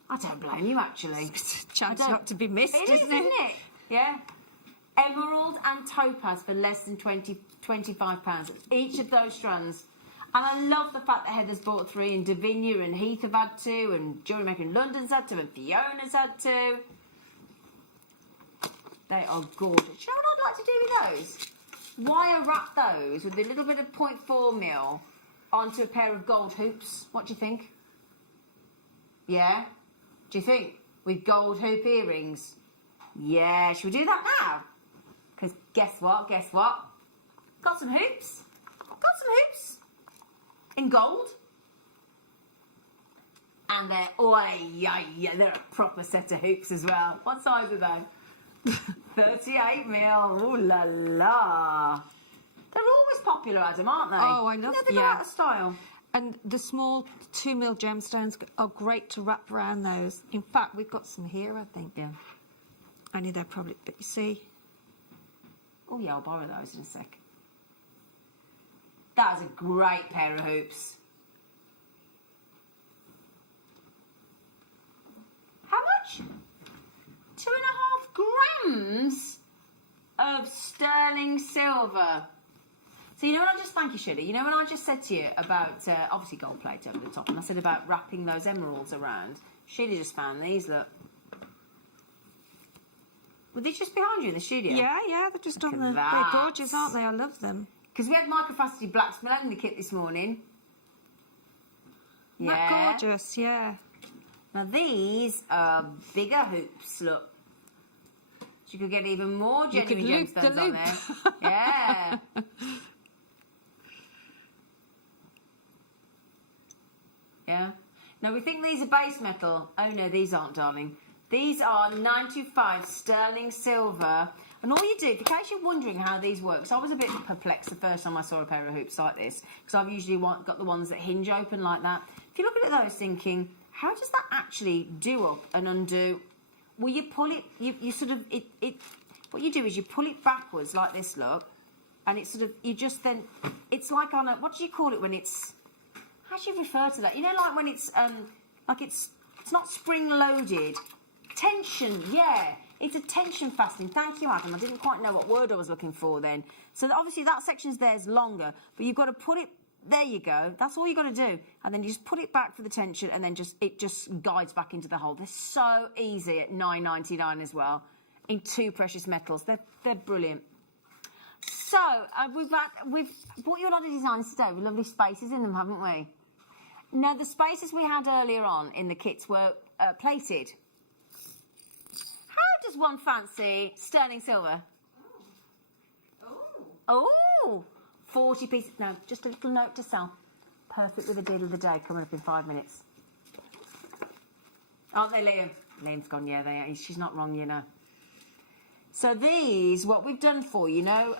I don't blame you, actually. Chance not to be missed, isn't it? Isn't it? Yeah. Emerald and topaz for less than £25. Each of those strands. And I love the fact that Heather's bought 3, and Davinia and Heath have had 2, and JewelleryMaker in London's had 2, and Fiona's had 2. They are gorgeous. Do you know what I'd like to do with those? Wire wrap those with a little bit of 0.4 mil onto a pair of gold hoops. What do you think? Yeah? Do you think? With gold hoop earrings? Yeah, should we do that now? Because guess what? Got some hoops. In gold. And they're a proper set of hoops as well. What size are they? 38 mil. Ooh la la. They're always popular, Adam, aren't they? Oh, I love them. Never go out of style. And the small 2 mil gemstones are great to wrap around those. In fact, we've got some here, I think. Yeah. Only they're probably, but you see. Oh yeah, I'll borrow those in a sec. That was a great pair of hoops. How much? 2.5 grams of sterling silver. So you know what I just, thank you, Shirley. You know when I just said to you about, obviously gold plate over the top, and I said about wrapping those emeralds around. Shirley just found these, look. Were they just behind you in the studio? Yeah, they're just on the... that. They're gorgeous, aren't they? I love them. Because we had microfaceted black spillane in the kit this morning. Isn't that gorgeous? Yeah. Now these are bigger hoops, look. So you could get even more genuine gemstones on there. Yeah. Yeah. Now we think these are base metal. Oh no, these aren't, darling. These are 925 sterling silver. And all you do, in case you're wondering how these work, so I was a bit perplexed the first time I saw a pair of hoops like this, because I've usually got the ones that hinge open like that. If you're looking at those thinking, how does that actually do up and undo? Well, you pull it, you sort of, what you do is you pull it backwards like this, look, and it's sort of, you just then, it's like on a, what do you call it when it's, how do you refer to that? You know, like when it's, like it's not spring-loaded. Tension, yeah. It's a tension fastening. Thank you, Adam. I didn't quite know what word I was looking for then. So obviously that section's there's longer, but you've got to put it, there you go. That's all you've got to do. And then you just put it back for the tension, and then it just guides back into the hole. They're so easy at $9.99 as well, in 2 precious metals. They're brilliant. So we've brought you a lot of designs today with lovely spaces in them, haven't we? Now, the spaces we had earlier on in the kits were plated. How does one fancy sterling silver? Oh, 40 pieces. Now, just a little note to self. Perfect with the deal of the day coming up in 5 minutes. Aren't they, Liam? Liam's gone, yeah, they are. She's not wrong, you know. So these, what we've done for you know,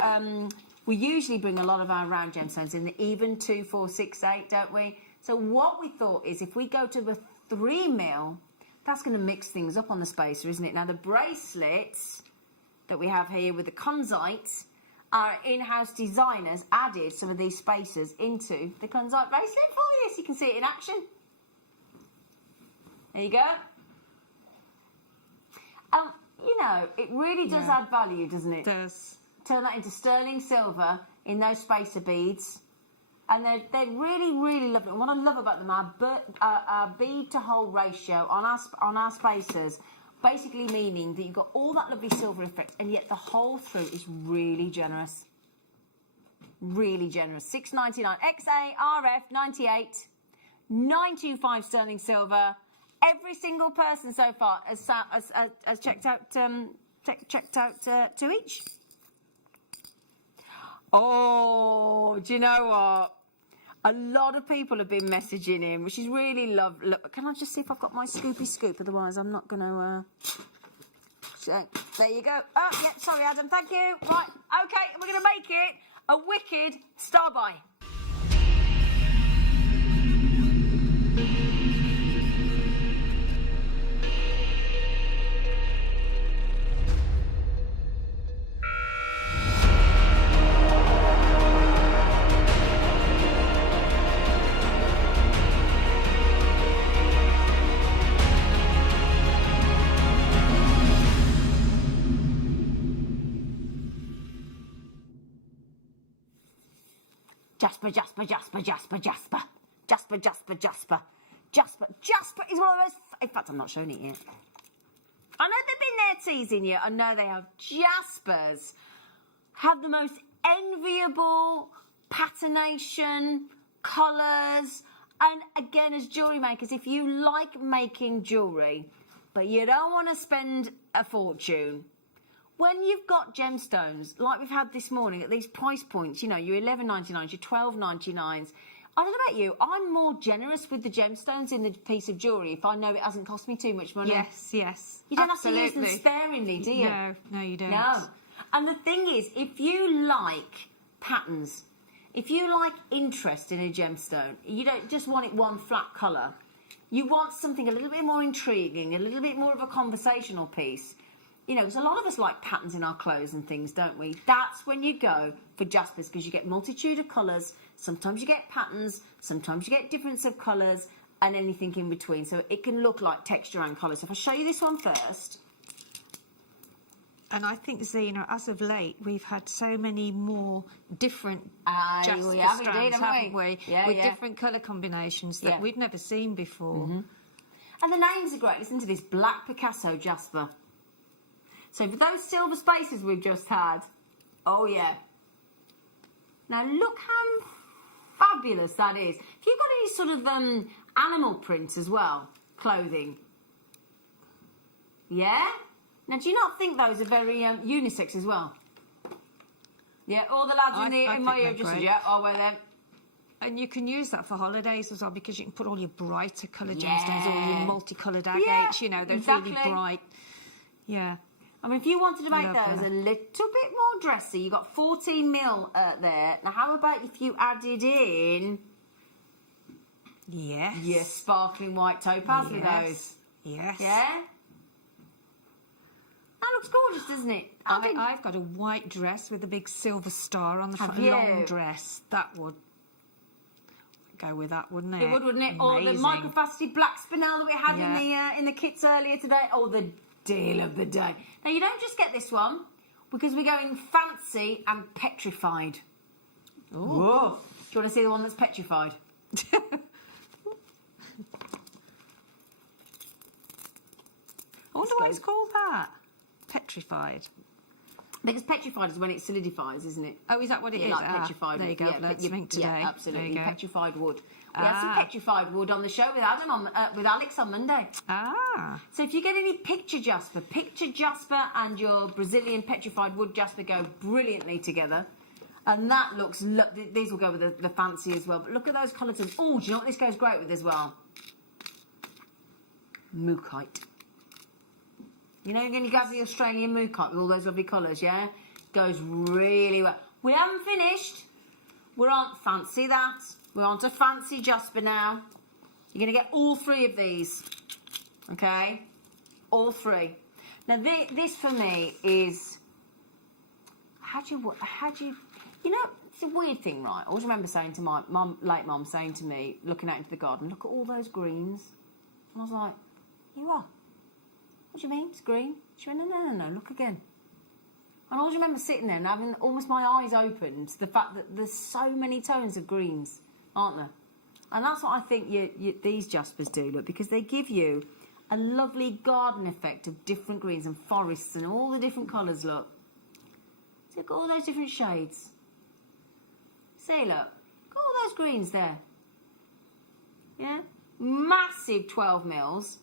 we usually bring a lot of our round gemstones in the even 2, 4, 6, 8, don't we? So what we thought is if we go to the 3 mil, that's going to mix things up on the spacer, isn't it? Now, the bracelets that we have here with the Kunzite, our in-house designers added some of these spacers into the Kunzite bracelet for you, so you can see it in action. There you go. You know, it really does add value, doesn't it? It does. Turn that into sterling silver in those spacer beads. And they're really, really lovely. And what I love about them, our bead to hole ratio on our spacers, basically meaning that you've got all that lovely silver effect, and yet the hole through is really generous. Really generous. $6.99 XA RF 98, 925 sterling silver. Every single person so far has checked out 2 each. Oh, do you know what? A lot of people have been messaging him, which is really lovely. Look, can I just see if I've got my scoopy scoop? Otherwise, I'm not going to... There you go. Oh, yeah, sorry, Adam. Thank you. Right, OK, we're going to make it a wicked star buy. Jasper. Jasper is one of those... In fact, I'm not showing it yet. I know they've been there teasing you. I know they have. Jaspers have the most enviable patination, colours. And again, as jewellery makers, if you like making jewellery, but you don't want to spend a fortune, when you've got gemstones, like we've had this morning at these price points, you know, your $11.99s, your $12.99s, I don't know about you, I'm more generous with the gemstones in the piece of jewellery if I know it hasn't cost me too much money. Yes, yes. You don't Absolutely. have to use them sparingly, do you? No, you don't. No. And the thing is, if you like patterns, if you like interest in a gemstone, you don't just want it one flat colour, you want something a little bit more intriguing, a little bit more of a conversational piece. You know, because a lot of us like patterns in our clothes and things, don't we? That's when you go for jaspers, because you get multitude of colours. Sometimes you get patterns, sometimes you get difference of colours, and anything in between. So it can look like texture and colour. So if I show you this one first. And I think, Zena, as of late, we've had so many more different jasper we have strands, indeed, haven't we? Yeah, with different colour combinations that we've never seen before. And the names are great. Listen to this, Black Picasso Jasper. So for those silver spaces we've just had, oh yeah. Now look how fabulous that is. If you've got any sort of animal prints as well, clothing, yeah? Now do you not think those are very unisex as well? Yeah, all the lads in my ear just said, yeah, I'll wear them. And you can use that for holidays as well, because you can put all your brighter coloured gemstones, all your multicoloured agates, you know, they're really bright. Yeah. I mean, if you wanted to make Love those that. a little bit more dressy, you got 14 mil there. Now, how about if you added in your sparkling white topaz with those? Yes. Yeah? That looks gorgeous, doesn't it? I've got a white dress with a big silver star on the front, a long dress. That would go with that, wouldn't it? It would, wouldn't it? Or the microfaceted black spinel that we had in the kits earlier today. Oh, the deal of the day. Now, you don't just get this one, because we're going fancy and petrified. Ooh. Whoa. Do you want to see the one that's petrified? I wonder why it's called that. Petrified. Because petrified is when it solidifies, isn't it? Oh, is that what it is? Like petrified. There you go. Let's think today. Yeah, absolutely. There you go. Petrified wood. We had some petrified wood on the show with Alex on Monday. So if you get any picture jasper and your Brazilian petrified wood jasper go brilliantly together. And that looks, these will go with the fancy as well. But look at those colour tones. Oh, do you know what this goes great with as well? Mookite. You know, when you go for the Australian mookite with all those lovely colours, yeah? Goes really well. We haven't finished. We're on fancy that. We're on to fancy jasper now. You're going to get all three of these. Okay? All three. Now, this for me is... How do you... You know, it's a weird thing, right? I always remember saying to my late mum, saying to me, looking out into the garden, look at all those greens. And I was like, you are? What do you mean? It's green? She went, no, look again. And I always remember sitting there and having almost my eyes opened to the fact that there's so many tones of greens, aren't there? And that's what I think these jaspers do, look, because they give you a lovely garden effect of different greens and forests and all the different colours, look. So look at all those different shades. See, look. Look at all those greens there. Yeah? Massive 12 mils.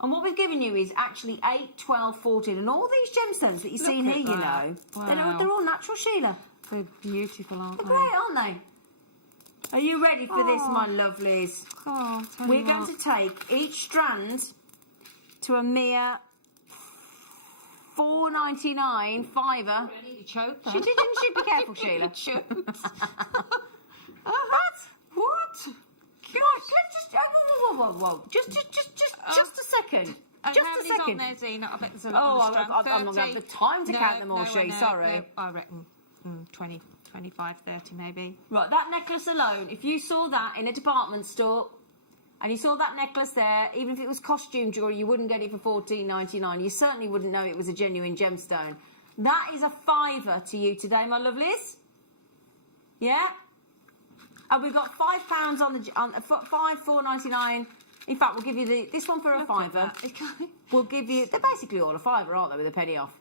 And what we've given you is actually 8, 12, 14, and all these gemstones that you see in here, you know, they're all natural, Sheila. They're beautiful, aren't they? They're great, aren't they? Are you ready for this, my lovelies? We're going to take each strand to a mere $4.99 fiver. I nearly choked that. She did, didn't she? Be careful, Sheila. What? Whoa. Just a second. Just a second. On there, Zena? I bet there's a lot I'm not going to have the time to count them all, sorry. No, I reckon 20, 25, 30 maybe. Right, that necklace alone, if you saw that in a department store and you saw that necklace there, even if it was costume jewellery, you wouldn't get it for $14.99. You certainly wouldn't know it was a genuine gemstone. That is a fiver to you today, my lovelies. Yeah? And we've got £5 on $4.99. In fact, we'll give you this one for a fiver. We'll give you, they're basically all a fiver, aren't they, with a penny off?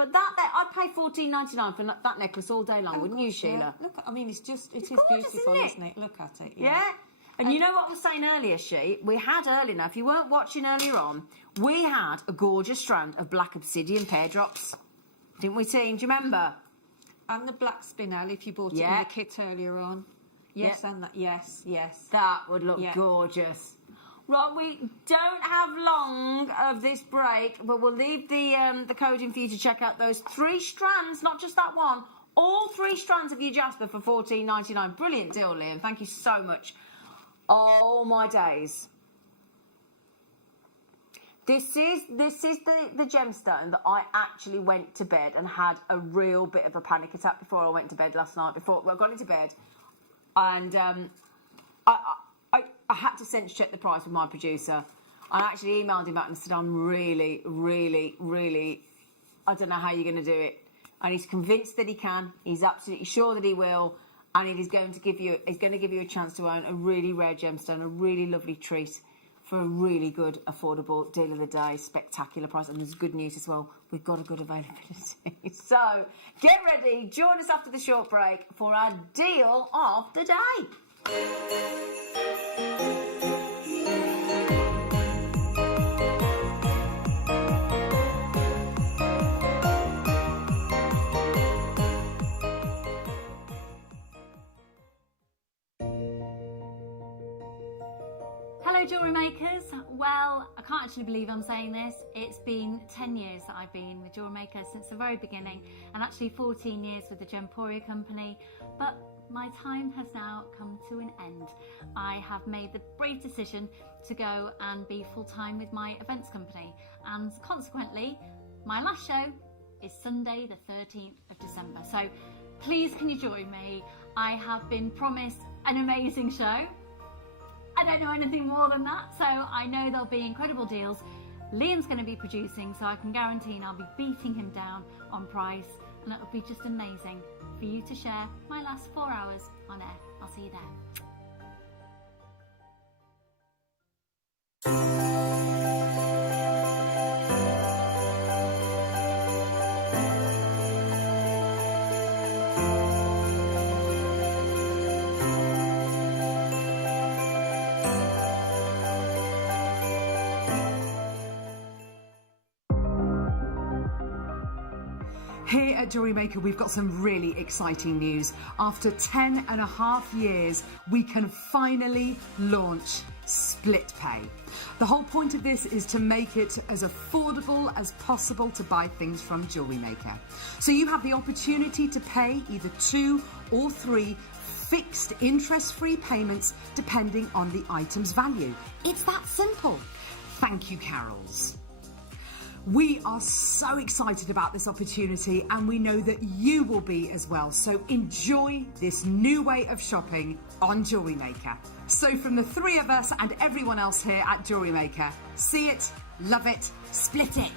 But I'd pay $14.99 for that necklace all day long, wouldn't you, Sheila? Look, I mean, it is gorgeous, beautiful, isn't it? Look at it. Yeah. And you know what I was saying earlier, we had earlier, now, if you weren't watching earlier on, we had a gorgeous strand of black obsidian pear drops. Didn't we, team? Do you remember? And the black spinel, if you bought it in the kit earlier on. Yes, and that, yes. That would look gorgeous. Right, we don't have long of this break, but we'll leave the code in for you to check out those 3 strands, not just that one, all 3 strands of your Jasper for $14.99. Brilliant deal, Liam. Thank you so much. Oh, my days. This is the gemstone that I actually went to bed and had a real bit of a panic attack before I went to bed last night, before I got into bed. And I had to sense check the price with my producer. I actually emailed him back and said, I'm really, I don't know how you're going to do it. And he's convinced that he can. He's absolutely sure that he will. And he's going to give you a chance to own a really rare gemstone, a really lovely treat for a really good, affordable deal of the day, spectacular price. And there's good news as well. We've got a good availability. So get ready. Join us after the short break for our deal of the day. Hello jewellery makers. Well, I can't actually believe I'm saying this. It's been 10 years that I've been with Jewellery Maker since the very beginning, and actually 14 years with the Gemporia company, but my time has now come to an end. I have made the brave decision to go and be full-time with my events company, and consequently my last show is Sunday the 13th of December. So please can you join me? I have been promised an amazing show. I don't know anything more than that, so I know there'll be incredible deals. Liam's going to be producing, so I can guarantee I'll be beating him down on price, and it'll be just amazing for you to share my last 4 hours on air. I'll see you there. Here at Jewellery Maker, we've got some really exciting news. After 10.5 years, we can finally launch split pay. The whole point of this is to make it as affordable as possible to buy things from Jewellery Maker. So you have the opportunity to pay either 2 or 3 fixed interest-free payments depending on the item's value. It's that simple. Thank you, Carols. We are so excited about this opportunity, and we know that you will be as well. So enjoy this new way of shopping on Jewellery Maker. So from the 3 of us and everyone else here at Jewellery Maker, see it, love it, split it.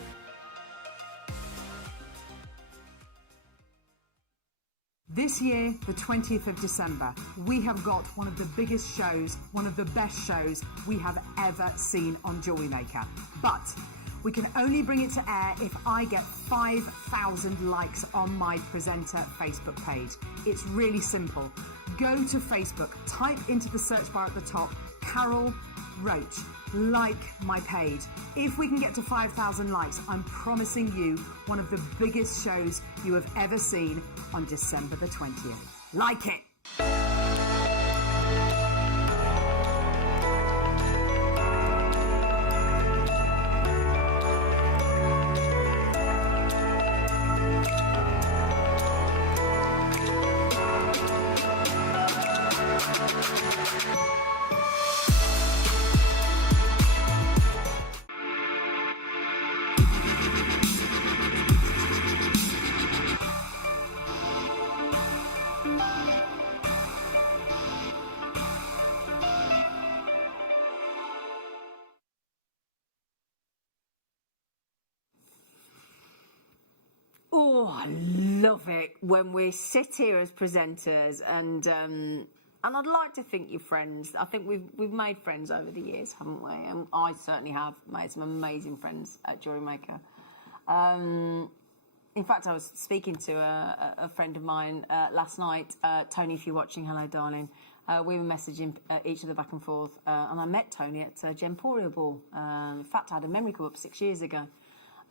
This year, the 20th of December, we have got one of the biggest shows, one of the best shows we have ever seen on Jewellery Maker. But we can only bring it to air if I get 5,000 likes on my presenter Facebook page. It's really simple. Go to Facebook, type into the search bar at the top, Carol Roach, like my page. If we can get to 5,000 likes, I'm promising you one of the biggest shows you have ever seen on December the 20th. Like it! Oh, I love it when we sit here as presenters, and I'd like to think you're friends. I think we've made friends over the years, haven't we? And I certainly have made some amazing friends at Jewellery Maker. in fact, I was speaking to a friend of mine last night. Tony, if you're watching, hello, darling. We were messaging each other back and forth, and I met Tony at Gemporia Ball. In fact, I had a memory come up 6 years ago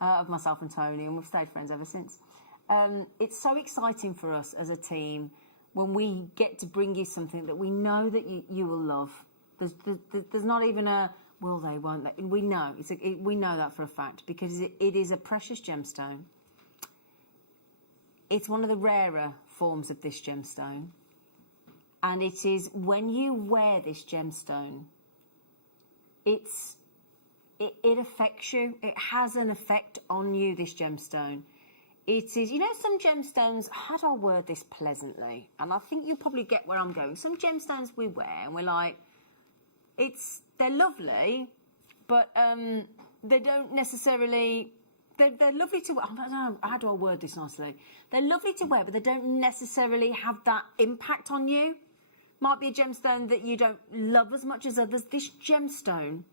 of myself and Tony, and we've stayed friends ever since. It's so exciting for us as a team when we get to bring you something that we know that you will love. There's not even a will they, won't they? We know we know that for a fact because it is a precious gemstone. It's one of the rarer forms of this gemstone. And it is when you wear this gemstone, it affects you. It has an effect on you, this gemstone. It is, some gemstones, how do I word this pleasantly? And I think you'll probably get where I'm going. Some gemstones we wear and we're like, they're lovely, but they don't necessarily... They're lovely to wear. I don't know, how do I word this nicely? They're lovely to wear, but they don't necessarily have that impact on you. Might be a gemstone that you don't love as much as others. This gemstone,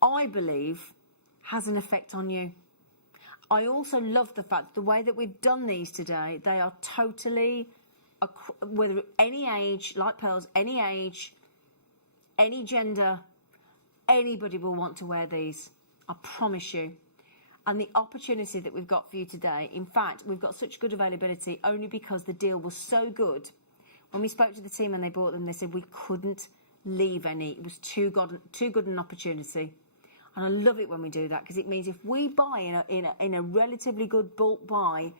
I believe, has an effect on you. I also love the fact that the way that we've done these today, they are totally, whether any age, like pearls, any age, any gender, anybody will want to wear these. I promise you. And the opportunity that we've got for you today, in fact, we've got such good availability only because the deal was so good. When we spoke to the team and they bought them, they said we couldn't leave any. It was too good an opportunity. And I love it when we do that because it means if we buy in a relatively good bulk buy,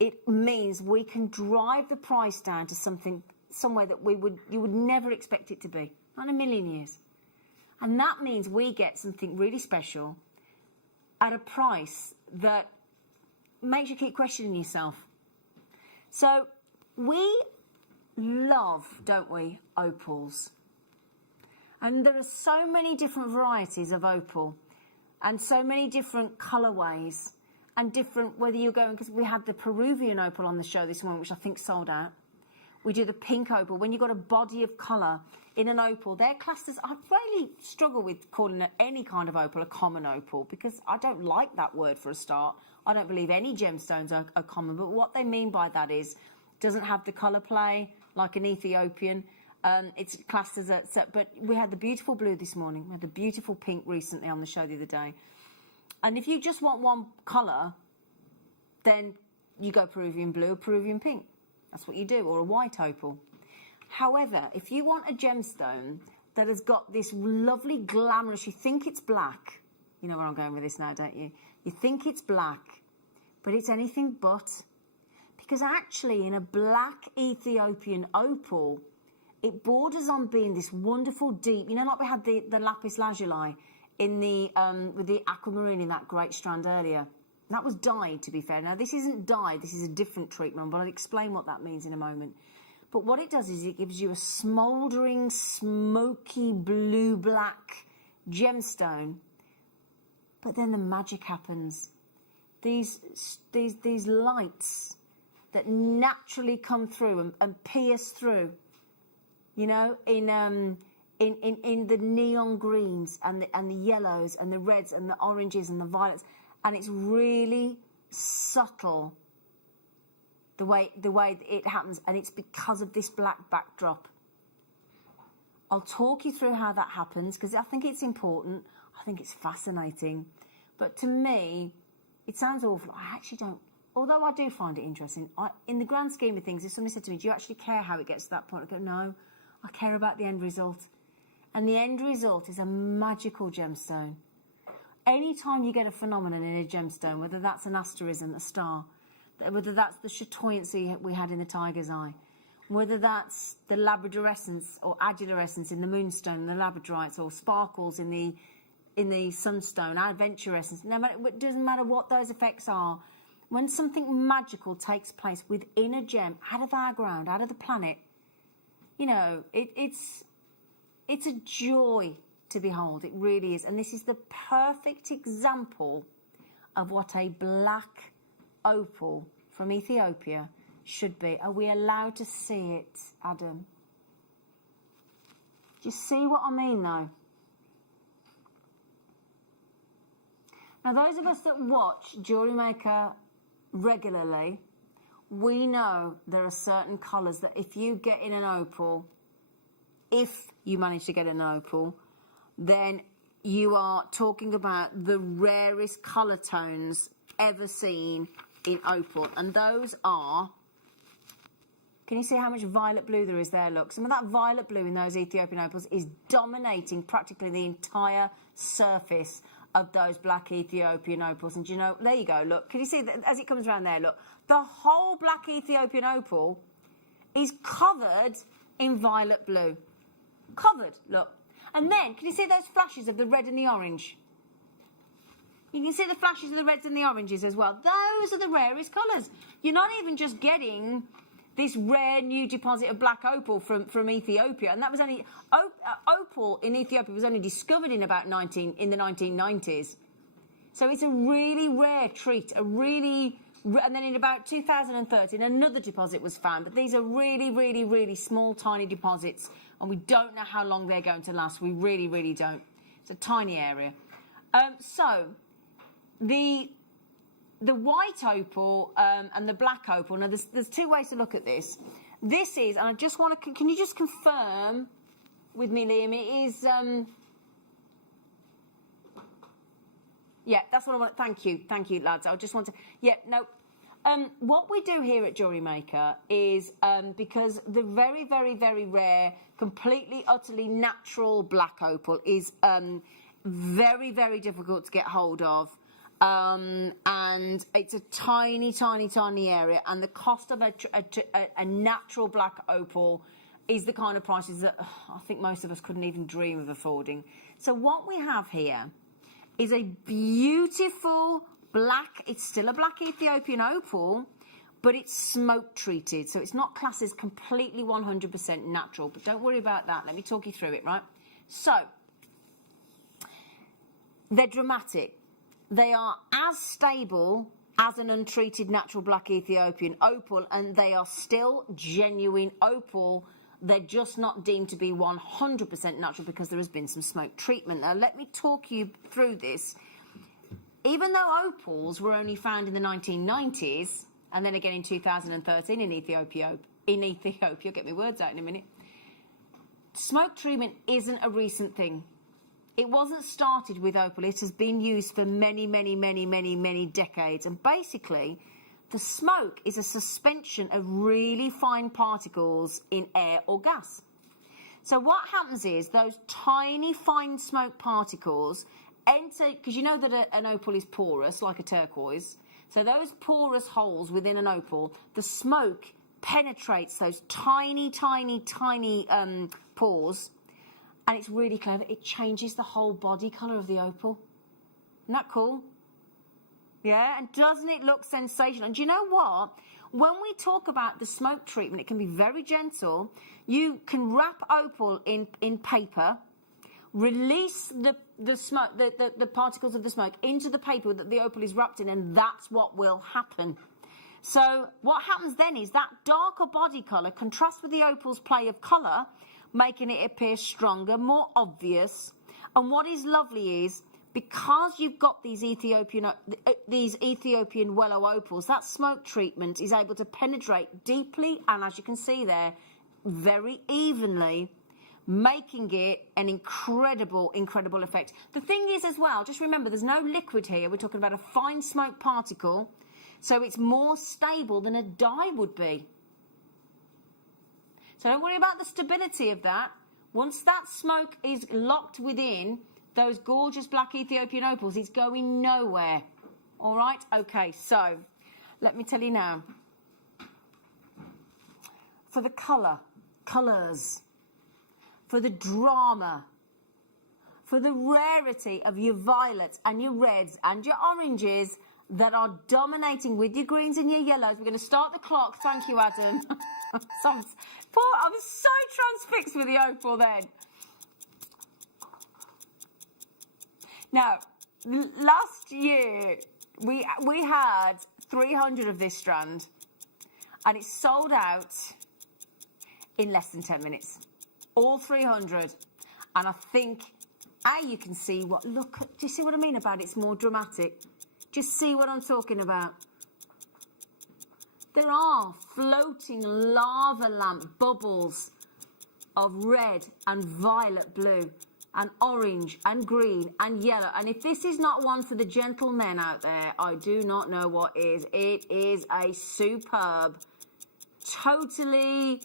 it means we can drive the price down to somewhere that you would never expect it to be. Not in a million years. And that means we get something really special at a price that makes you keep questioning yourself. So we love, don't we, opals. And there are so many different varieties of opal and so many different colourways and different, whether you're going, because we had the Peruvian opal on the show this morning, which I think sold out. We do the pink opal. When you've got a body of colour in an opal, they're classed as... I really struggle with calling any kind of opal a common opal because I don't like that word for a start. I don't believe any gemstones are common, but what they mean by that is it doesn't have the colour play like an Ethiopian. It's classed as a... But we had the beautiful blue this morning. We had the beautiful pink recently on the show the other day. And if you just want one colour, then you go Peruvian blue or Peruvian pink. That's what you do, or a white opal. However, if you want a gemstone that has got this lovely glamorous, you think it's black. You know where I'm going with this now, don't you? You think it's black, but it's anything but. Because actually, in a black Ethiopian opal, it borders on being this wonderful deep, like we had the lapis lazuli in with the aquamarine in that great strand earlier. That was dyed, to be fair. Now, this isn't dyed, this is a different treatment, but I'll explain what that means in a moment. But what it does is it gives you a smouldering, smoky, blue-black gemstone. But then the magic happens. These lights that naturally come through and pierce through, in the neon greens and the yellows and the reds and the oranges and the violets. And it's really subtle the way it happens, and it's because of this black backdrop. I'll talk you through how that happens because I think it's important. I think it's fascinating. But to me, it sounds awful. I actually don't, although I do find it interesting. In the grand scheme of things, if somebody said to me, do you actually care how it gets to that point? I go, no, I care about the end result. And the end result is a magical gemstone. Anytime you get a phenomenon in a gemstone, whether that's an asterism, a star, whether that's the chatoyancy we had in the tiger's eye, whether that's the labradorescence or adularescence in the moonstone, the labradorites, or sparkles in the sunstone, adventurescence, it doesn't matter what those effects are. When something magical takes place within a gem, out of our ground, out of the planet, it's a joy to behold. It really is. And this is the perfect example of what a black opal from Ethiopia should be. Are we allowed to see it, Adam? Do you see what I mean, though? Now, those of us that watch JewelleryMaker regularly, we know there are certain colours that if you get in an opal, if you manage to get an opal, then you are talking about the rarest colour tones ever seen in opal. And those are, can you see how much violet blue there is there? Look, some of that violet blue in those Ethiopian opals is dominating practically the entire surface of those black Ethiopian opals. And do you know, there you go, look, can you see that as it comes around there, look, the whole black Ethiopian opal is covered in violet blue. Covered, look. And then, can you see those flashes of the red and the orange? You can see the flashes of the reds and the oranges as well. Those are the rarest colours. You're not even just getting this rare new deposit of black opal from Ethiopia, and that was only opal in Ethiopia was only discovered in about in the 1990s. So it's a really rare treat, and then in about 2013 another deposit was found. But these are really, really, really small, tiny deposits, and we don't know how long they're going to last. We really, really don't. It's a tiny area. So the white opal and the black opal. Now, there's two ways to look at this. This is, and I just want to, can you just confirm with me, Liam? It is, yeah, that's what I want. Thank you, lads. I just want to, yeah, no. What we do here at JewelleryMaker is, because the very, very, very rare, completely, utterly natural black opal is very, very difficult to get hold of. And it's a tiny, tiny, tiny area, and the cost of a natural black opal is the kind of prices that I think most of us couldn't even dream of affording. So what we have here is a beautiful black, it's still a black Ethiopian opal, but it's smoke treated, so it's not classed as completely 100% natural, but don't worry about that. Let me talk you through it, right? So, they're dramatic. They are as stable as an untreated natural black Ethiopian opal, and they are still genuine opal. They're just not deemed to be 100% natural because there has been some smoke treatment. Now, let me talk you through this. Even though opals were only found in the 1990s, and then again in 2013 in Ethiopia, get my words out in a minute, smoke treatment isn't a recent thing. It wasn't started with opal. It has been used for many, many, many, many, many decades. And basically, the smoke is a suspension of really fine particles in air or gas. So what happens is those tiny, fine smoke particles enter, because you know that an opal is porous, like a turquoise. So those porous holes within an opal, the smoke penetrates those tiny, tiny, tiny pores. And it's really clever. It changes the whole body colour of the opal. Isn't that cool? Yeah, and doesn't it look sensational? And do you know what? When we talk about the smoke treatment, it can be very gentle. You can wrap opal in paper, release the smoke, the particles of the smoke into the paper that the opal is wrapped in, and that's what will happen. So what happens then is that darker body colour contrasts with the opal's play of colour, making it appear stronger, more obvious. And what is lovely is, because you've got these Ethiopian Wellow opals, that smoke treatment is able to penetrate deeply, and as you can see there, very evenly, making it an incredible, incredible effect. The thing is as well, just remember, there's no liquid here. We're talking about a fine smoke particle, so it's more stable than a dye would be. So don't worry about the stability of that. Once that smoke is locked within those gorgeous black Ethiopian opals, it's going nowhere. All right? Okay, so let me tell you now. For the colours, for the drama, for the rarity of your violets and your reds and your oranges that are dominating with your greens and your yellows. We're going to start the clock. Thank you, Adam. I was so transfixed with the opal then. Now, last year, we had 300 of this strand, and it sold out in less than 10 minutes. All 300. And I think, you can see what, do you see what I mean about it's more dramatic? Just see what I'm talking about. There are floating lava lamp bubbles of red and violet blue and orange and green and yellow. And if this is not one for the gentlemen out there, I do not know what is. It is a superb, totally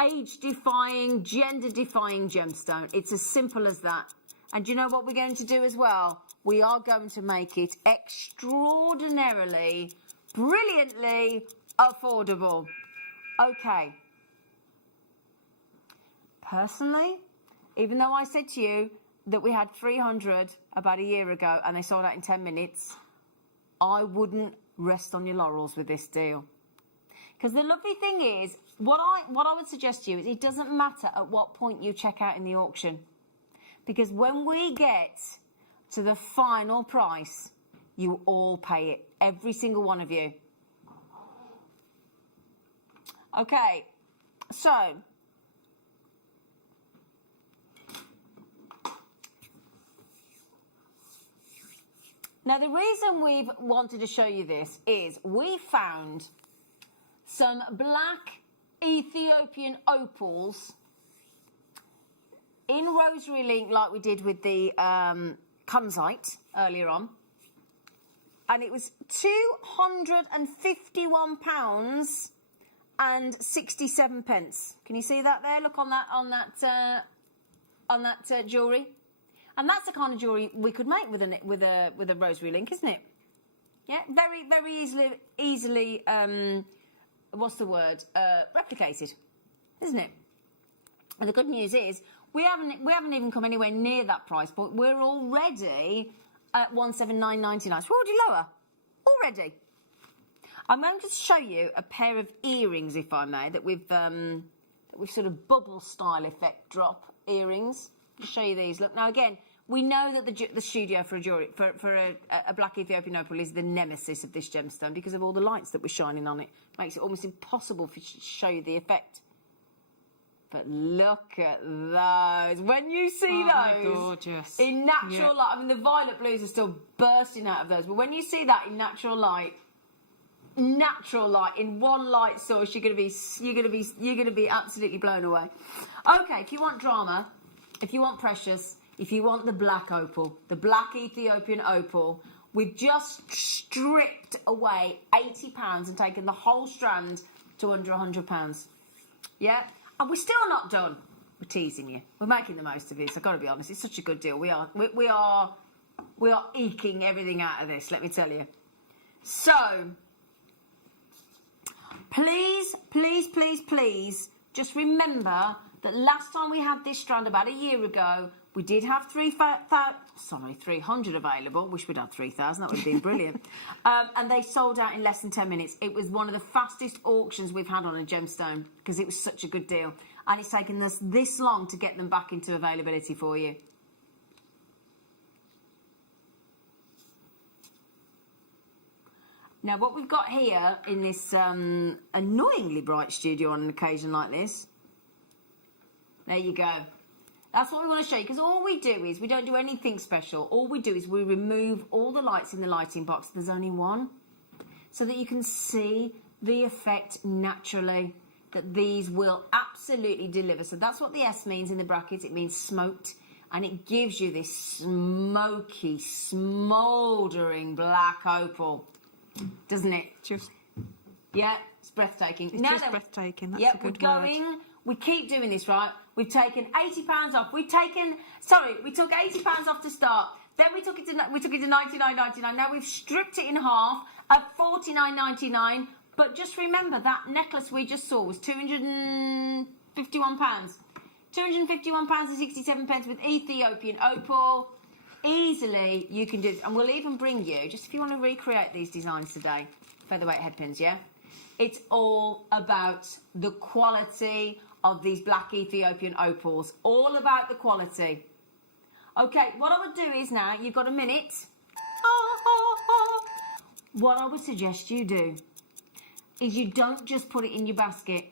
age-defying, gender-defying gemstone. It's as simple as that. And do you know what we're going to do as well? We are going to make it extraordinarily, brilliantly affordable. Okay. Personally, even though I said to you that we had 300 about a year ago and they sold out in 10 minutes, I wouldn't rest on your laurels with this deal. Because the lovely thing is, what I would suggest to you is it doesn't matter at what point you check out in the auction. Because when we get to the final price, you all pay it. Every single one of you. Okay, so now the reason we've wanted to show you this is we found some black Ethiopian opals in rosary link like we did with the kunzite earlier on, and it was £251 and 67 pence. Can you see that there? Look on that jewellery, and that's the kind of jewellery we could make with a rosary link, isn't it? Yeah, very easily. What's the word? Replicated, isn't it? And the good news is we haven't even come anywhere near that price point. We're already at £179.99. So we're already lower. Already. I'm going to show you a pair of earrings, if I may, that we've sort of bubble style effect drop earrings. I'll show you these. Look, now again, we know that the studio for a black Ethiopian opal is the nemesis of this gemstone because of all the lights that we're shining on it. Makes it almost impossible to show you the effect. But look at those. When you see those gorgeous. In natural light, I mean the violet blues are still bursting out of those, but when you see that in natural light in one light source, you're gonna be absolutely blown away. Okay, if you want drama, if you want precious, if you want the black opal, the black Ethiopian opal, we've just stripped away £80 and taken the whole strand to under £100. Yeah. And we're still not done. We're teasing you. We're making the most of this. I've got to be honest. It's such a good deal. We are eking everything out of this. Let me tell you. So, please, just remember that last time we had this strand about a year ago, we did have 300 available. Wish we'd had 3,000. That would have been brilliant. And they sold out in less than 10 minutes. It was one of the fastest auctions we've had on a gemstone because it was such a good deal. And it's taken us this long to get them back into availability for you. Now, what we've got here in this annoyingly bright studio on an occasion like this, there you go. That's what we want to show you, because all we do is we don't do anything special. All we do is we remove all the lights in the lighting box. There's only one, so that you can see the effect naturally that these will absolutely deliver. So that's what the S means in the brackets. It means smoked, and it gives you this smoky, smouldering black opal, doesn't it? Yeah, it's breathtaking. It's just breathtaking. That's a good word. We keep doing this, right? We've taken £80 off. We took £80 off to start. Then we took it to £99.99. Now we've stripped it in half at £49.99. But just remember that necklace we just saw was £251. £251 and 67 pence with Ethiopian opal. Easily you can do this, and we'll even bring you, just if you want to recreate these designs today, featherweight headpins, yeah? It's all about the quality of these black Ethiopian opals. All about the quality. Okay, what I would do is now, you've got a minute. What I would suggest you do is you don't just put it in your basket.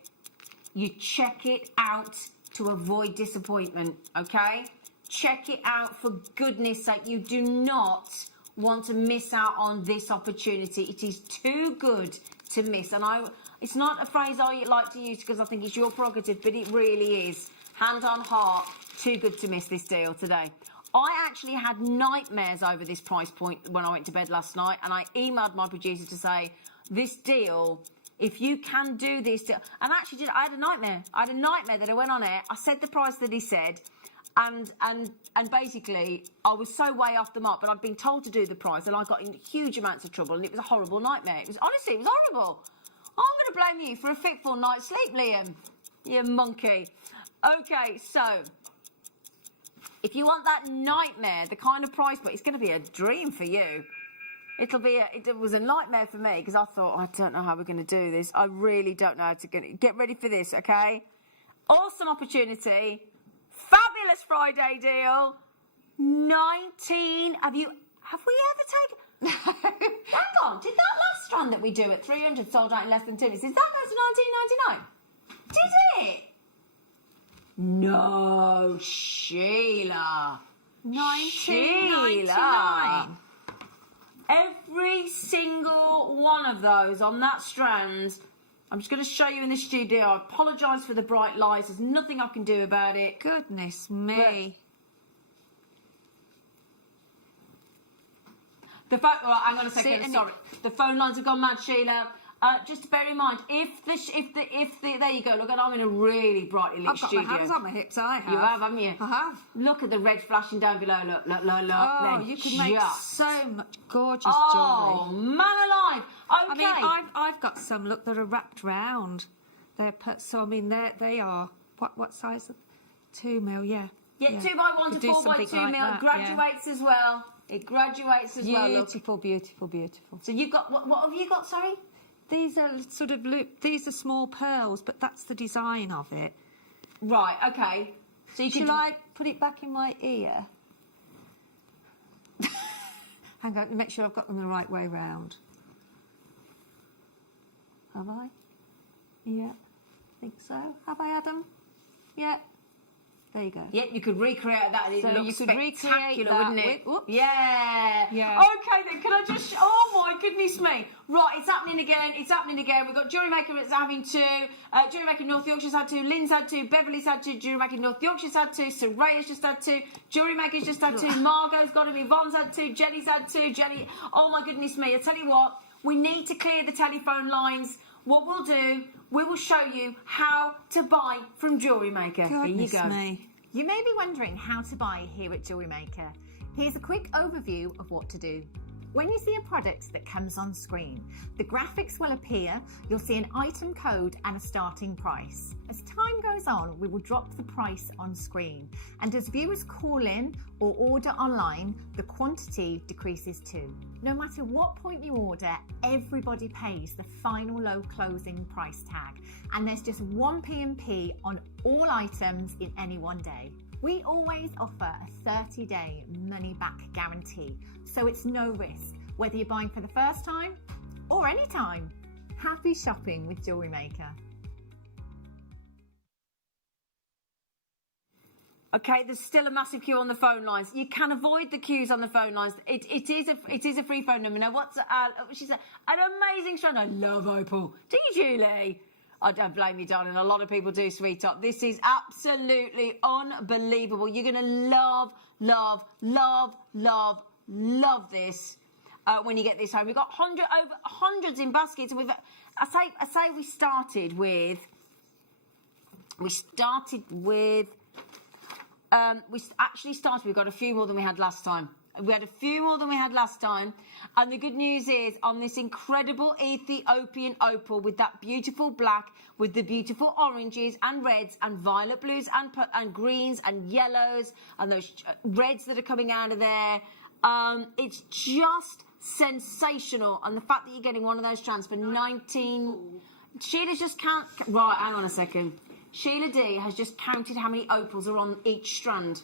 You check it out to avoid disappointment, okay? Check it out for goodness sake. You do not want to miss out on this opportunity. It is too good to miss. And it's not a phrase I like to use because I think it's your prerogative, but it really is. Hand on heart, too good to miss this deal today. I actually had nightmares over this price point when I went to bed last night, and I emailed my producer to say, this deal, if you can do this deal, and actually I had a nightmare. I had a nightmare that I went on air, I said the price that he said, and basically I was so way off the mark, but I'd been told to do the price, and I got in huge amounts of trouble, and it was a horrible nightmare. It was horrible. I'm going to blame you for a fitful night's sleep, Liam, you monkey. Okay, so if you want that nightmare, the kind of price, but it's going to be a dream for you. It was a nightmare for me because I thought, I don't know how we're going to do this. I really don't know how to get ready for this, okay? Awesome opportunity. Fabulous Friday deal. 19. Have we ever taken... Hang on. Did that last strand that we do at 300 sold out in less than 2 minutes? Did that go to 19.99? Did it? No, Sheila. 19.99. Every single one of those on that strand. I'm just going to show you in the studio. I apologise for the bright lights. There's nothing I can do about it. Goodness me. The phone. Right, hang on a second. Sorry, the phone lines have gone mad, Sheila. Just to bear in mind, if there you go. Look, I'm in a really brightly lit studio. I've got my hands on my hips. I have. You have, haven't you? I have. Look at the red flashing down below. Look. Oh, you could make so much gorgeous jewellery. Oh, man alive. Okay. I mean, I've got some. Look, that are wrapped round. They're put. So I mean, they are. What size? 2 mil. Yeah. Yeah, 2x1 to 4x2 mil. It graduates as well. It graduates as well. Beautiful, beautiful, beautiful. So you've got what have you got? Sorry. These are sort of these are small pearls, but that's the design of it. Right. Okay. So you Shall I put it back in my ear? Hang on, to make sure I've got them the right way round. Have I? Yeah, I think so. Have I, Adam? Yeah. There you go. Yeah, you could recreate that. It so looks you could spectacular, recreate that, wouldn't it? Yeah. Okay, then can I just? Oh my goodness me! Right, it's happening again. We've got JewelleryMaker that's having 2. JewelleryMaker North Yorkshire's had 2. Lynn's had 2. Beverly's had 2. JewelleryMaker North Yorkshire's had 2. Soraya's just had 2. JewelleryMaker's just had 2. Margot's got 'em. Yvonne's had 2. Jenny's had 2. Jenny. Oh my goodness me! I tell you what, we need to clear the telephone lines. What we'll do, we will show you how to buy from JewelleryMaker. Here you go. Me. You may be wondering how to buy here at JewelleryMaker. Here's a quick overview of what to do. When you see a product that comes on screen, the graphics will appear, you'll see an item code and a starting price. As time goes on, we will drop the price on screen, and as viewers call in or order online, the quantity decreases too. No matter what point you order, everybody pays the final low closing price tag, and there's just 1 P&P on all items in any one day. We always offer a 30-day money-back guarantee, so it's no risk, whether you're buying for the first time or any time. Happy shopping with JewelleryMaker. Okay, there's still a massive queue on the phone lines. You can avoid the queues on the phone lines. It is a free phone number. Now, she said, an amazing strand. I love opal. Do you, Julie? I don't blame you, darling. A lot of people do, sweetheart. This is absolutely unbelievable. You're going to love this when you get this home. We've got hundreds in baskets. And I say we started with... we've got a few more than we had last time. And the good news is, on this incredible Ethiopian opal with that beautiful black, with the beautiful oranges and reds and violet blues and greens and yellows and those reds that are coming out of there, it's just sensational. And the fact that you're getting one of those strands for 19... Sheila's just right, hang on a second. Sheila D has just counted how many opals are on each strand.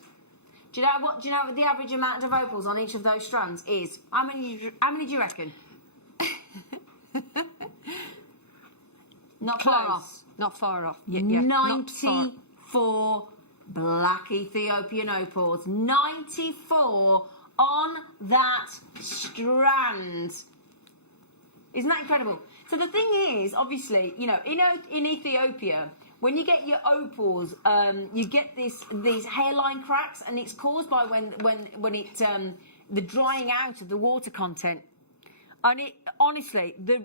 Do you know what the average amount of opals on each of those strands is? How many do you reckon? Not far off. Not far off. 94 black Ethiopian opals. 94 on that strand. Isn't that incredible? So the thing is, obviously, you know, in Ethiopia, when you get your opals, you get these hairline cracks, and it's caused by when the drying out of the water content. And it honestly, the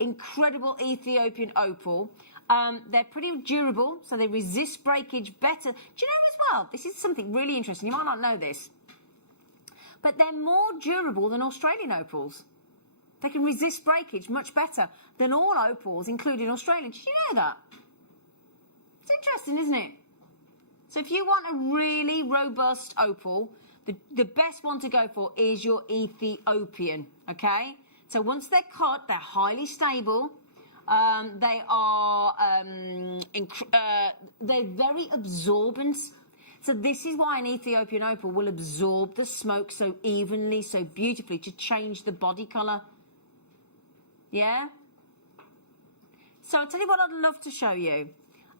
incredible Ethiopian opal, they're pretty durable, so they resist breakage better. Do you know as well? This is something really interesting. You might not know this, but they're more durable than Australian opals. They can resist breakage much better than all opals, including Australian. Did you know that? It's interesting, isn't it? So if you want a really robust opal, the best one to go for is your Ethiopian, okay? So once they're cut, they're highly stable. They are they're very absorbent. So this is why an Ethiopian opal will absorb the smoke so evenly, so beautifully, to change the body colour. Yeah? So I'll tell you what I'd love to show you.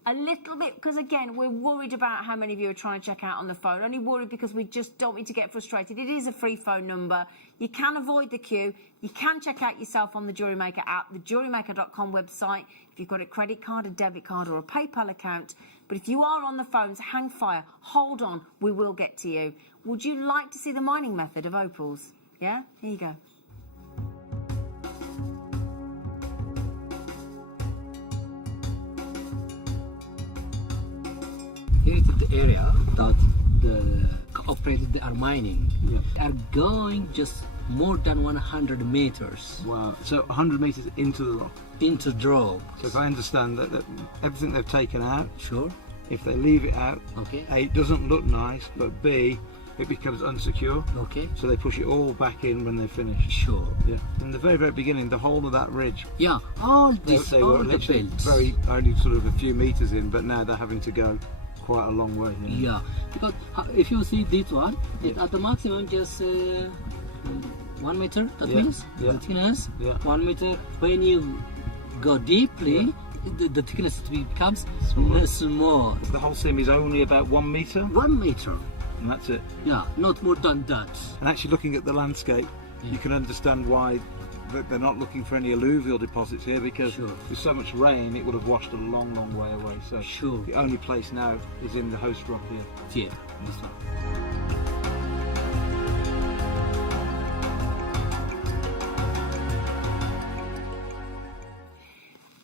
A little bit, because again, we're worried about how many of you are trying to check out on the phone. Only worried because we just don't want you to get frustrated. It is a free phone number. You can avoid the queue. You can check out yourself on the JewelleryMaker app, the JewelleryMaker.com website, if you've got a credit card, a debit card, or a PayPal account. But if you are on the phones, hang fire. Hold on. We will get to you. Would you like to see the mining method of opals? Yeah? Here you go. Here is the area that the operators they are mining. Yeah. They are going just more than 100 meters. Wow. So 100 meters into the rock? Into the rock. So if I understand that everything they've taken out, sure. If they leave it out, okay. A, it doesn't look nice, but B, it becomes unsecure. Okay. So they push it all back in when they finish. Sure. Yeah. In the very, very beginning, the whole of that ridge. Yeah. All this, they all were the literally belts. only sort of a few meters in, but now they're having to go quite a long way. You know? Yeah. Because if you see this one, at the maximum just 1 meter. That means the thickness. Yeah. 1 meter. When you go deeply, the thickness becomes small. The whole sim is only about 1 meter? 1 meter. And that's it? Yeah, not more than that. And actually looking at the landscape, you can understand why they're not looking for any alluvial deposits here, because with so much rain it would have washed a long, long way away. So the only place now is in the host rock here. Yeah, this one.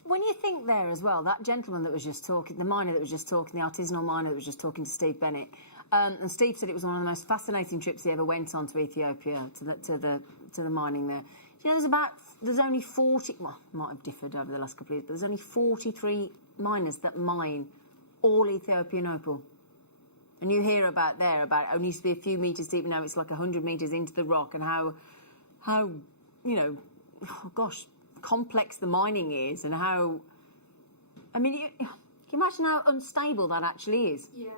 When you think there as well, that gentleman that was just talking, the miner that was just talking, the artisanal miner that was just talking to Steve Bennett, and Steve said it was one of the most fascinating trips he ever went on to Ethiopia, to the mining there. You know, there's only 40, well, might have differed over the last couple of years, but there's only 43 miners that mine all Ethiopian opal. And you hear about it only used to be a few metres deep, now it's like 100 metres into the rock, and how you know, oh gosh, complex the mining is, and how, I mean, can you imagine how unstable that actually is? Yeah.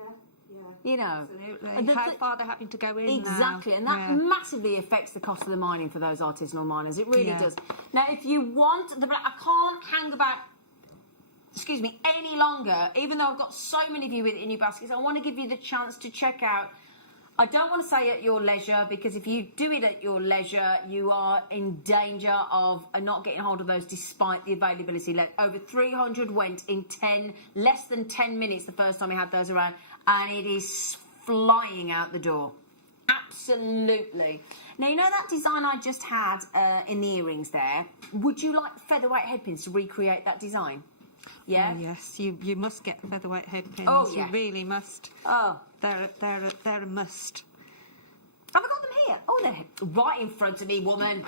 You know, absolutely. How far they're having to go in exactly, now. And that massively affects the cost of the mining for those artisanal miners. It really does. Now, if you want I can't hang about, excuse me, any longer. Even though I've got so many of you with it in your baskets, I want to give you the chance to check out. I don't want to say at your leisure, because if you do it at your leisure, you are in danger of not getting hold of those despite the availability. Over 300 went in less than 10 minutes the first time we had those around, and it is flying out the door. Absolutely. Now, you know that design I just had in the earrings there? Would you like featherweight headpins to recreate that design? Yeah? Oh, yes, you must get featherweight headpins. Oh, yeah. You really must. Oh. They're a must. Have I got them here? Oh, they're right in front of me, woman.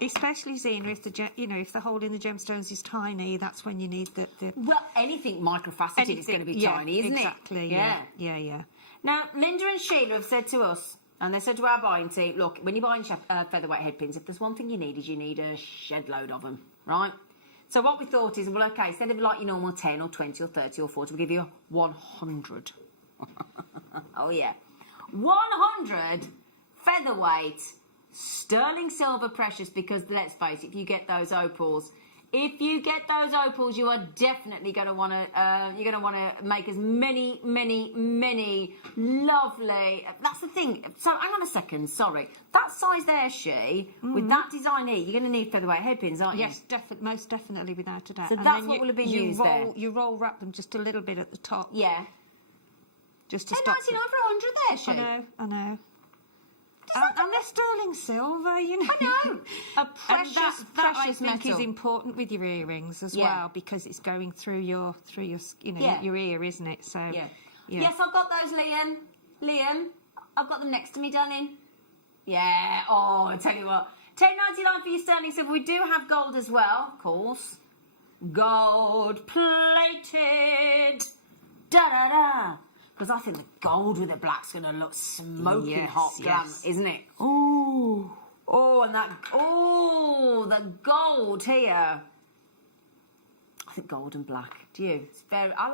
Especially, Zena, if the hole in the gemstones is tiny, that's when you need the... Well, anything microfaceted is going to be tiny, isn't exactly, it? Exactly, yeah. Now, Linda and Sheila have said to us, and they said to our buying team, look, when you're buying featherweight headpins, if there's one thing you need is you need a shed load of them, right? So what we thought is, well, okay, instead of like your normal 10 or 20 or 30 or 40, we'll give you 100. Oh, yeah. 100 featherweight sterling silver precious, because let's face it, if you get those opals, If you get those opals, you are definitely going to want to. You're going to want to make as many lovely. That's the thing. So hang on a second. Sorry, that size there, with that design here, you're going to need featherweight headpins, aren't you? Yes, most definitely, without a doubt. So that's what will have been used there. You roll wrap them just a little bit at the top. Yeah. Just to stop. 99 for 100 there, Sue. I know. And they're sterling silver, you know. I know. A precious, that precious I think metal. is important with your earrings as well, because it's going through your your ear, isn't it? So yeah. Yes, I've got those, Liam. Liam, I've got them next to me, darling. Yeah. Oh, I tell you what, $10.99 for your sterling silver. We do have gold as well, of course. Gold plated. Da da da. Because I think the gold with the black's going to look smoking hot, glam, isn't it? Ooh. Oh, and that... Oh, the gold here. I think gold and black. Do you? It's very... I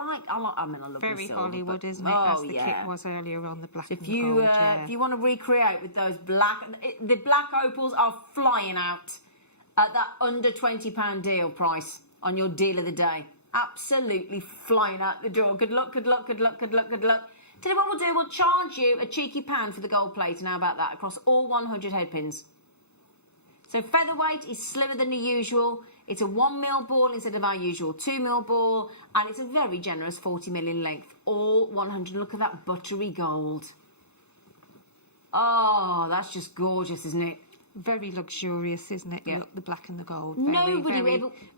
mean, I love very silver, Hollywood, isn't it? Oh, as the kit was earlier on, the black and the gold. If you want to recreate with those black... The black opals are flying out at that under £20 deal price on your deal of the day. Absolutely flying out the door. Good luck, good luck, good luck, good luck, good luck. Tell you what we'll do, we'll charge you a cheeky £1 for the gold plate, and how about that, across all 100 headpins. So featherweight is slimmer than the usual. It's a 1mm ball instead of our usual 2mm ball, and it's a very generous 40mm in length. All 100. Look at that buttery gold. Oh, that's just gorgeous, isn't it? Very luxurious, isn't it? Yeah. Look, the black and the gold.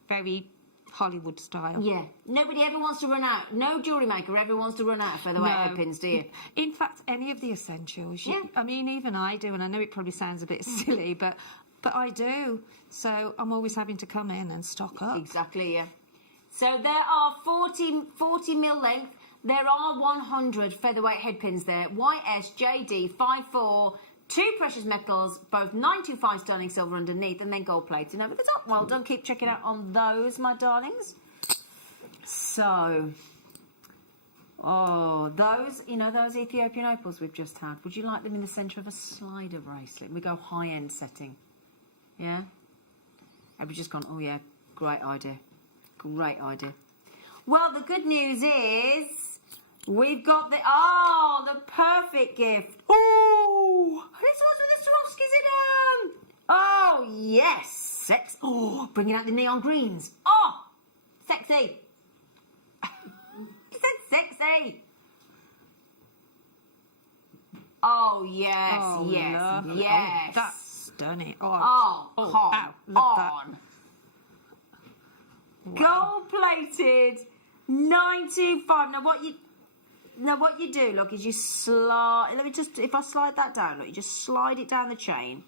Very Hollywood style. Yeah. Nobody ever wants to run out. No jewellery maker ever wants to run out of featherweight headpins, do you? In fact, any of the essentials. I mean, even I do, and I know it probably sounds a bit silly, but I do. So I'm always having to come in and stock up. Exactly, yeah. So there are 40mm length. There are 100 featherweight headpins there. YS, JD, 54... 2 precious metals, both 925 sterling silver underneath, and then gold plated over the top. Well done. Keep checking out on those, my darlings. So, those, those Ethiopian opals we've just had, would you like them in the centre of a slider bracelet? We go high-end setting. Yeah? Everybody's just gone, oh yeah, great idea. Great idea. Well, the good news is we've got the perfect gift. Oh, this one's with the Swarovskis in them. Oh, yes. Sex. Oh, bringing out the neon greens. Oh, sexy. He said sexy. Oh, yes, yes, yes. Oh, that's stunning. Ow, look at that. Wow. Gold-plated, 925. Now what you do, look, is you slide... if I slide that down, look, you just slide it down the chain.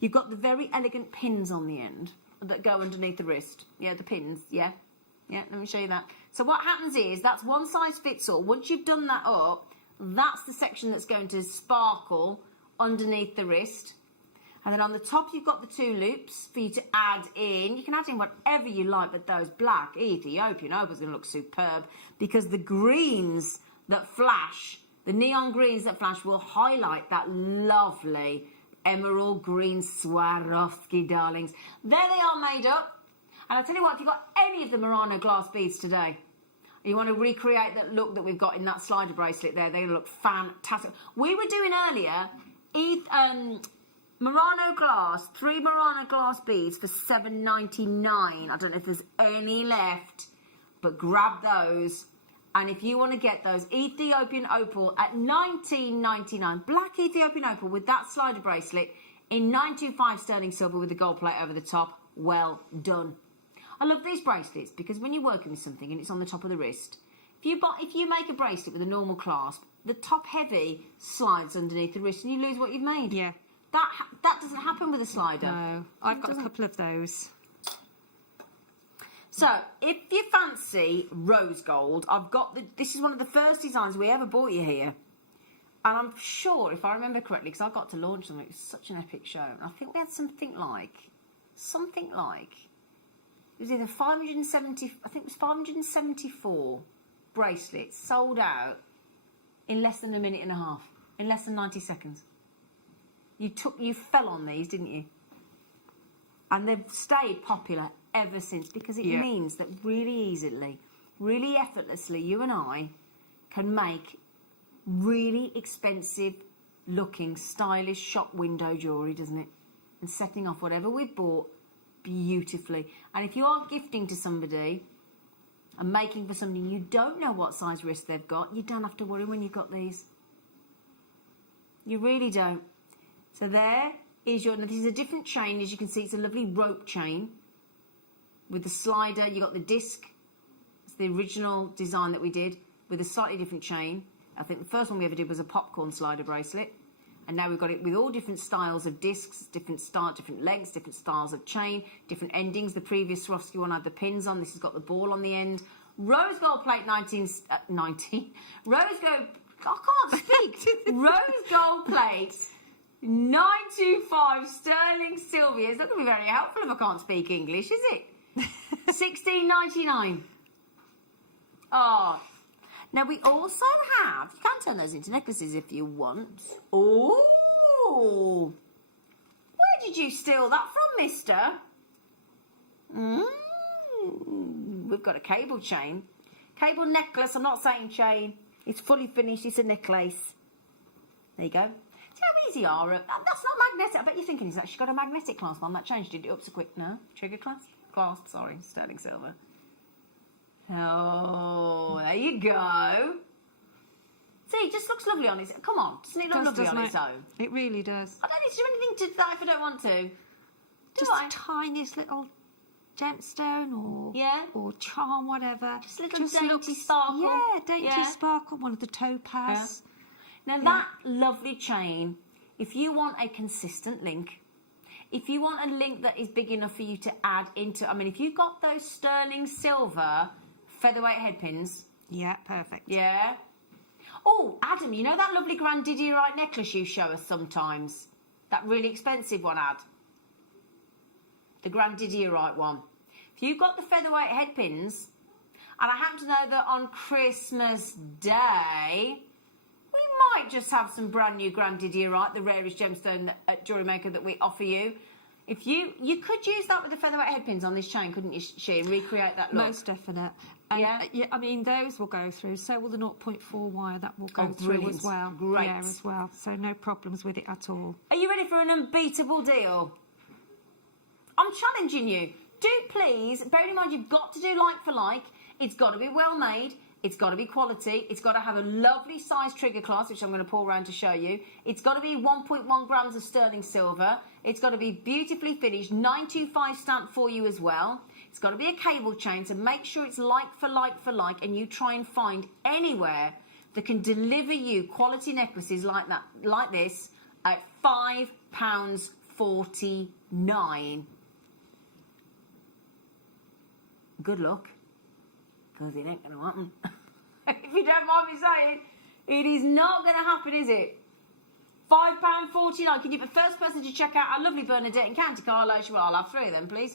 You've got the very elegant pins on the end that go underneath the wrist. Yeah, the pins, yeah. Yeah, let me show you that. So what happens is, that's one size fits all. Once you've done that up, that's the section that's going to sparkle underneath the wrist. And then on the top, you've got the 2 loops for you to add in. You can add in whatever you like, but those black Ethiopian opals are going to look superb, because the greens that flash, the neon greens that flash, will highlight that lovely emerald green Swarovski, darlings. There they are made up. And I'll tell you what, if you've got any of the Murano glass beads today, you want to recreate that look that we've got in that slider bracelet there, they look fantastic. We were doing earlier Murano glass, 3 Murano glass beads for $7.99. I don't know if there's any left, but grab those. And if you want to get those Ethiopian opal at $19.99, black Ethiopian opal with that slider bracelet in 925 sterling silver with the gold plate over the top, well done. I love these bracelets because when you're working with something and it's on the top of the wrist, if you make a bracelet with a normal clasp, the top heavy slides underneath the wrist and you lose what you've made. Yeah. That doesn't happen with a slider. No, I've got a couple of those. So, if you fancy rose gold, this is one of the first designs we ever bought you here. And I'm sure, if I remember correctly, because I got to launch them, it was such an epic show. And I think we had something like, it was either 574 bracelets sold out in less than a minute and a half, in less than 90 seconds. You fell on these, didn't you? And they've stayed popular ever since, because it means that really easily, really effortlessly, you and I can make really expensive looking, stylish shop window jewellery, doesn't it? And setting off whatever we've bought beautifully. And if you are gifting to somebody and making for somebody you don't know what size wrist they've got, you don't have to worry when you've got these. You really don't. So there is your, now this is a different chain, as you can see, it's a lovely rope chain with the slider. You got the disc, it's the original design that we did with a slightly different chain. I think the first one we ever did was a popcorn slider bracelet, and now we've got it with all different styles of discs, different lengths, different styles of chain, different endings. The previous Swarovski one had the pins on, this has got the ball on the end. Rose gold plate rose gold, I can't speak. Rose gold plate 925 sterling silver. It's not going to be very helpful if I can't speak English, is it? $16.99. Oh. Now we also have, you can turn those into necklaces if you want. Oh. Where did you steal that from, mister? We've got a cable chain. Cable necklace, I'm not saying chain. It's fully finished, it's a necklace. There you go. See how easy are that's not magnetic. I bet you're thinking, it's actually got a magnetic clasp on. That changed, did it up so quick? No? Trigger clasp? Clasp, sorry, sterling silver. Oh, there you go. See, it just looks lovely on its own. Come on, doesn't it look lovely on its own? It really does. I don't need to do anything to that if I don't want to. Just the tiniest little gemstone or charm, whatever. Just a little dainty sparkle. Yeah, dainty sparkle, one of the topaz. Yeah. Now that lovely chain, if you want a consistent link, if you want a link that is big enough for you to add into, I mean, if you've got those sterling silver featherweight head pins. Yeah, perfect. Yeah. Oh, Adam, you know that lovely grandidierite necklace you show us sometimes? That really expensive one, Ad? The grandidierite one. If you've got the featherweight head pins, and I happen to know that on Christmas Day, we might just have some brand new grandidierite, the rarest gemstone at JewelleryMaker that we offer you. If you could use that with the featherweight head pins on this chain, couldn't you, She, and recreate that look? Most definite. And, yeah, I mean, those will go through. So will the 0.4 wire, that will go through as well. Great. Yeah, as well. So no problems with it at all. Are you ready for an unbeatable deal? I'm challenging you. Do please, bearing in mind you've got to do like for like. It's got to be well made. It's got to be quality. It's got to have a lovely size trigger clasp, which I'm going to pull around to show you. It's got to be 1.1 grams of sterling silver. It's got to be beautifully finished, 925 stamp for you as well. It's got to be a cable chain, so make sure it's like for like for like, and you try and find anywhere that can deliver you quality necklaces like that, like this, at £5.49. Good luck, because it ain't going to happen. If you don't mind me saying, it is not going to happen, is it? £5.49. Can you be the first person to check out our lovely Bernadette and County Carlo? Well, I'll have 3 of them, please.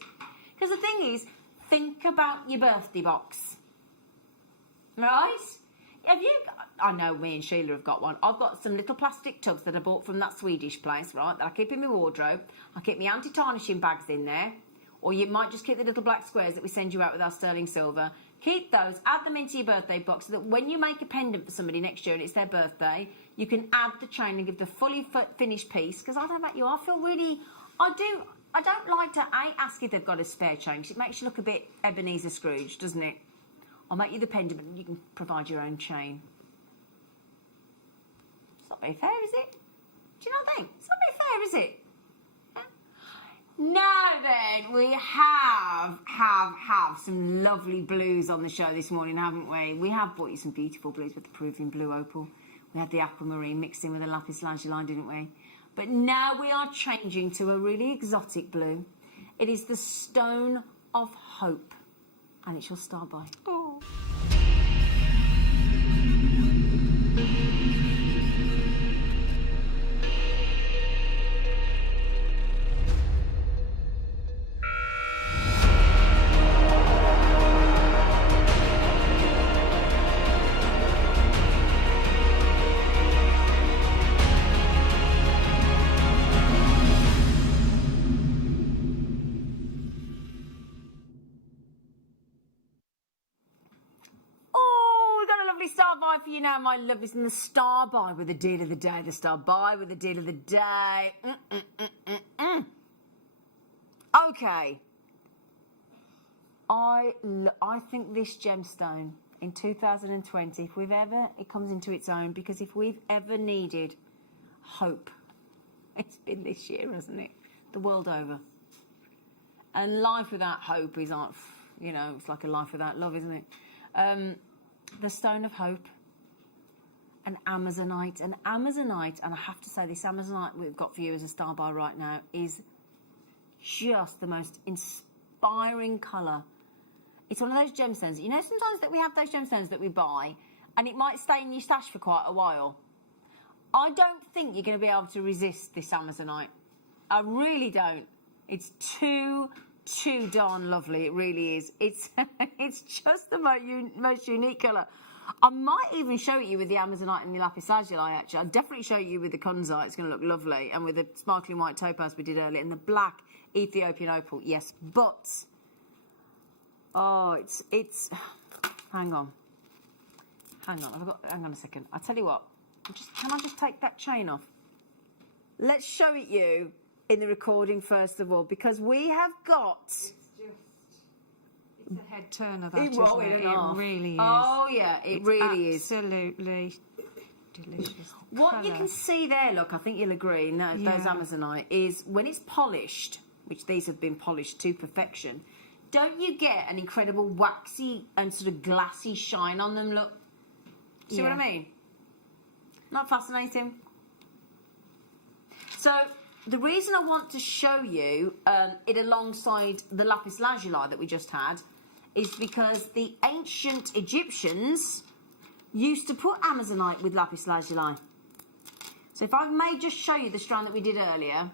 Because the thing is, think about your birthday box. Right? Have you... I know me and Sheila have got one. I've got some little plastic tubs that I bought from that Swedish place, right, that I keep in my wardrobe. I keep my anti-tarnishing bags in there. Or you might just keep the little black squares that we send you out with our sterling silver. Keep those, add them into your birthday box so that when you make a pendant for somebody next year and it's their birthday, you can add the chain and give the fully finished piece. Because I don't know about you, I feel really... I don't like to ask if they've got a spare chain, because it makes you look a bit Ebenezer Scrooge, doesn't it? I'll make you the pendant and you can provide your own chain. It's not very fair, is it? Do you not think? It's not very fair, is it? Now then, we have some lovely blues on the show this morning, haven't we? We have brought you some beautiful blues with the Peruvian blue opal. We had the aquamarine mixed in with the lapis lazuli, didn't we? But now we are changing to a really exotic blue. It is the Stone of Hope, and it's your star by. Oh. know, my lovelies, and the star buy with the deal of the day. The star buy with the deal of the day. Okay. I think this gemstone in 2020, if it comes into its own, because if we've ever needed hope, it's been this year, hasn't it? The world over. And life without hope is like, you know, it's like a life without love, isn't it? The stone of hope, an Amazonite. And I have to say, this Amazonite we've got for you as a star buy right now is just the most inspiring colour. It's one of those gemstones. You know, sometimes that we have those gemstones that we buy and it might stay in your stash for quite a while. I don't think you're going to be able to resist this Amazonite. I really don't. It's too darn lovely. It really is. It's just the most unique colour. I might even show it you with the Amazonite and the lapis lazuli, actually. I'll definitely show you with the kunzite. It's going to look lovely. And with the sparkling white topaz we did earlier. And the black Ethiopian opal, yes. But, oh, it's... Hang on. Hang on a second. I'll tell you what. Can I just take that chain off? Let's show it you in the recording first of all, because we have got... It's a head turner, that, isn't it? It really is. Oh, yeah, it really is. Absolutely delicious. What you can see there, look, I think you'll agree, those Amazonite, is when it's polished, which these have been polished to perfection, don't you get an incredible waxy and sort of glassy shine on them, look? See what I mean? Not fascinating? So... the reason I want to show you it alongside the lapis lazuli that we just had is because the ancient Egyptians used to put Amazonite with lapis lazuli. So if I may just show you the strand that we did earlier.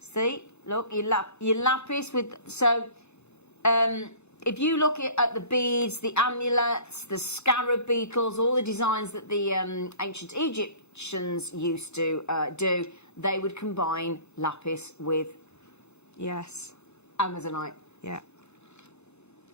See? Look, your lapis with... So, if you look at the beads, the amulets, the scarab beetles, all the designs that the ancient Egyptians used to do... they would combine lapis with Amazonite. Yeah.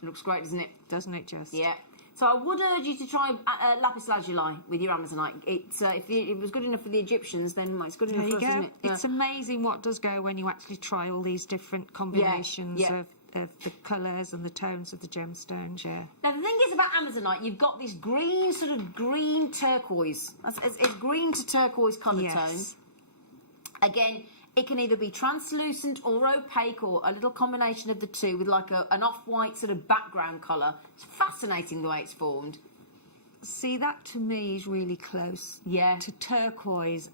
It looks great, doesn't it? Doesn't it just? Yeah. So I would urge you to try lapis lazuli with your Amazonite. It's if it was good enough for the Egyptians, then it's good enough for us, isn't it? It's amazing what does go when you actually try all these different combinations of the colours and the tones of the gemstones, Now, the thing is about Amazonite, you've got this green, sort of green turquoise. It's green to turquoise colour tone. Again, it can either be translucent or opaque or a little combination of the two with like an off-white sort of background colour. It's fascinating the way it's formed. See, that to me is really close to turquoise.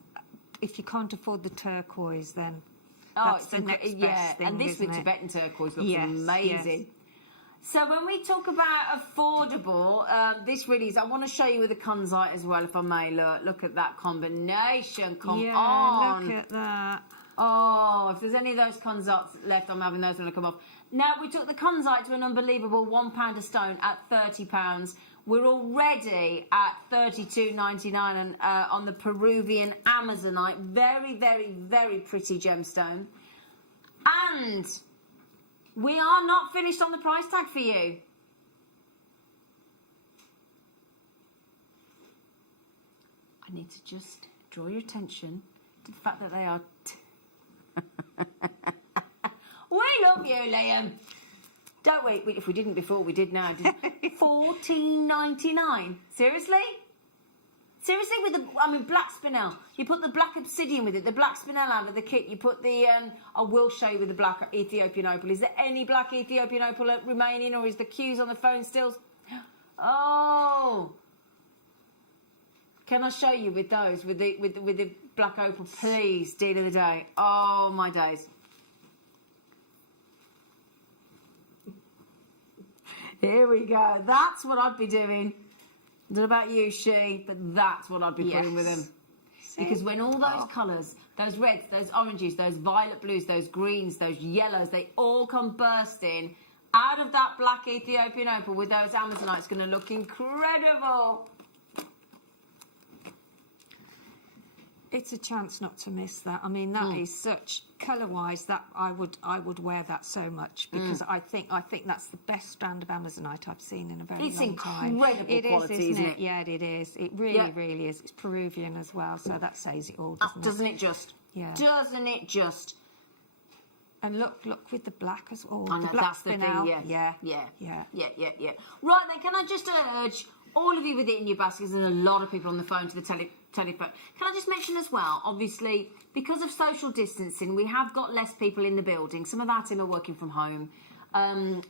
If you can't afford the turquoise, then that's the next best thing, and this with Tibetan turquoise looks amazing. So when we talk about affordable, this really is... I want to show you with the kunzite as well, if I may. Look at that combination. Come on. Look at that. Oh, if there's any of those kunzites left, I'm having those when I come off. Now, we took the kunzite to an unbelievable £1 a stone at £30. We're already at $32.99 and, on the Peruvian Amazonite. Very, very, very pretty gemstone. And... we are not finished on the price tag for you. I need to just draw your attention to the fact that they are... we love you, Liam. Don't we? If we didn't before, we did now. $14.99. Seriously? Seriously, with the, black spinel. You put the black obsidian with it, the black spinel out of the kit. You put the, I will show you with the black Ethiopian opal. Is there any black Ethiopian opal remaining, or is the queues on the phone still? Oh. Can I show you with those, with the black opal, please, deal of the day. Oh, my days. Here we go. That's what I'd be doing. I don't know about you, She, but that's what I'd be putting with them. See? Because when all those colours, those reds, those oranges, those violet blues, those greens, those yellows, they all come bursting out of that black Ethiopian opal with those Amazonite, it's going to look incredible. It's a chance not to miss that. I mean, that is such colour-wise that I would wear that so much because I think that's the best strand of Amazonite I've seen in a very long time. It's incredible quality, isn't it? Yeah, it is. It really is. It's Peruvian as well, so that says it all, doesn't it? Doesn't it just? Yeah. Doesn't it just? And look with the black as well. I know, the black that's the thing, spinel. yeah. Yeah. Right then, can I just urge all of you with it in your baskets, and a lot of people on the phone to the telephone. Can I just mention as well, obviously, because of social distancing, we have got less people in the building. Some of our team are working from home.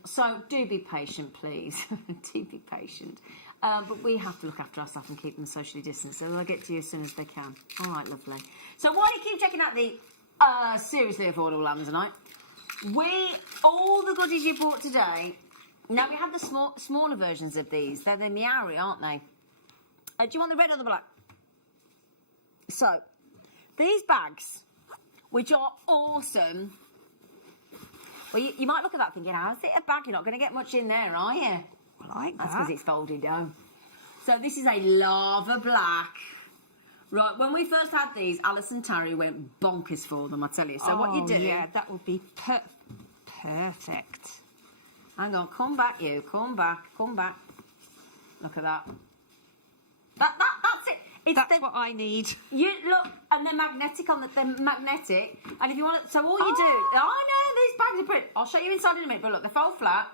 So do be patient, please. Do be patient. But we have to look after ourselves and keep them socially distanced, so they'll get to you as soon as they can. All right, lovely. So while you keep checking out the seriously affordable Amazonite, all the goodies you bought today, now we have the smaller versions of these. They're the Miari, aren't they? Do you want the red or the black? So, these bags, which are awesome. Well, you might look at that thinking, how's it a bag? You're not going to get much in there, are you? Well, I like that. That's because it's folded down. So this is a lava black. Right, when we first had these, Alison Tarry went bonkers for them, I tell you. So what you do... yeah, that would be perfect. Hang on, come back, you. Come back. Look at that. That's it. That's what I need. You look, and they're magnetic they're magnetic. And if you want to, so all you do, I know these bags are pretty. I'll show you inside in a minute. But look, they fold flat,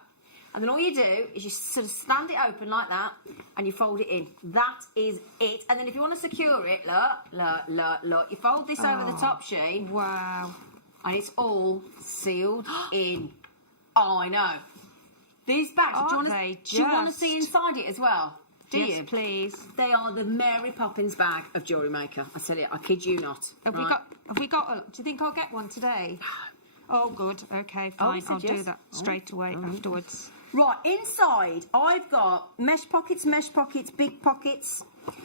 and then all you do is you sort of stand it open like that, and you fold it in. That is it. And then if you want to secure it, look, you fold this over the top sheet. Wow. And it's all sealed in. Oh, I know. These bags. Do you want to see inside it as well? Do you? Please. They are the Mary Poppins bag of JewelleryMaker. I tell you, I kid you not. Have we got? Do you think I'll get one today? Oh, good. Okay, fine. I'll do that straight away afterwards. Right, inside I've got mesh pockets, big pockets.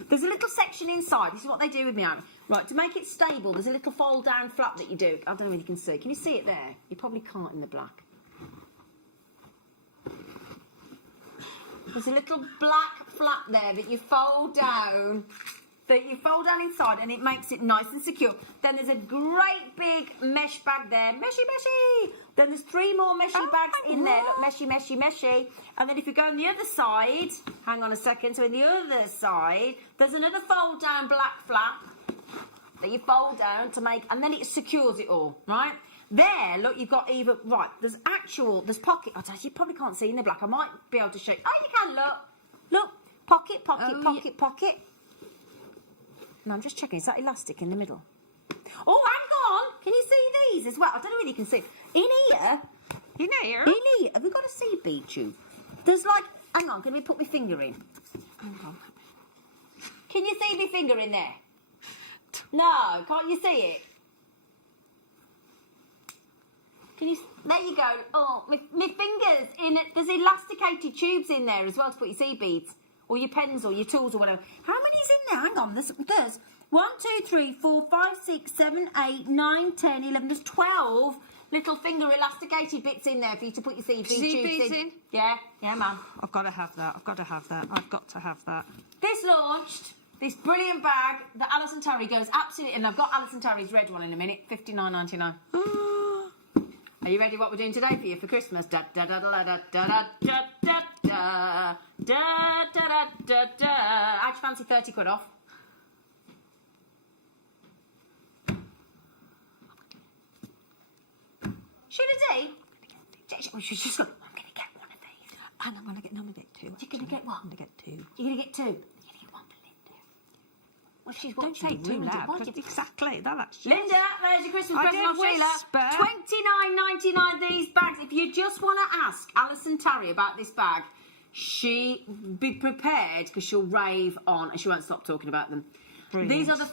There's a little section inside. This is what they do with me. Right, to make it stable, there's a little fold-down flap that you do. I don't know if you can see. Can you see it there? You probably can't in the black. There's a little black flap there that you fold down, inside, and it makes it nice and secure. Then there's a great big mesh bag there, meshy. Then there's 3 more meshy bags in there, look, meshy. And then if you go on the other side, hang on a second, so on the other side, there's another fold down black flap that you fold down to make, and then it secures it all, right? There, look, you've got there's pocket. You probably can't see in the black. I might be able to show you. Oh, you can, look, pocket. No, I'm just checking. Is that elastic in the middle? Oh, hang on. Can you see these as well? I don't know whether you can see. In here. Have we got a seed bead tube? There's hang on, can we put my finger in? Hang on. Can you see my finger in there? No, can't you see it? There you go. Oh, my fingers in it. There's elasticated tubes in there as well to put your seed beads or your pens or your tools or whatever. How many's in there? Hang on. There's 1, 2, 3, 4, 5, 6, 7, 8, 9, 10, 11. There's 12 little finger elasticated bits in there for you to put your seed beads in. Yeah, ma'am. I've got to have that. I've got to have that. This launched this brilliant bag that Alison Tarry goes absolutely, and I've got Alison Tarry's red one in a minute, $59.99. Are you ready what we're doing today for you for Christmas? Da da da da da da da da da da da da da. How'd you fancy 30 quid off? Should I do? She's just going, I'm going to get one of these. And I'm going to get 2. You're going to get what? I'm going to get 2. You're going to get 2? You're going to get one for Linda. Well, she's Don't say too loud. Exactly. Linda, there's your Christmas present off Sheila. $29.99 these bags. If you just want to ask Alison Tarry about this bag, she be prepared because she'll rave on and she won't stop talking about them. Brilliant. These are the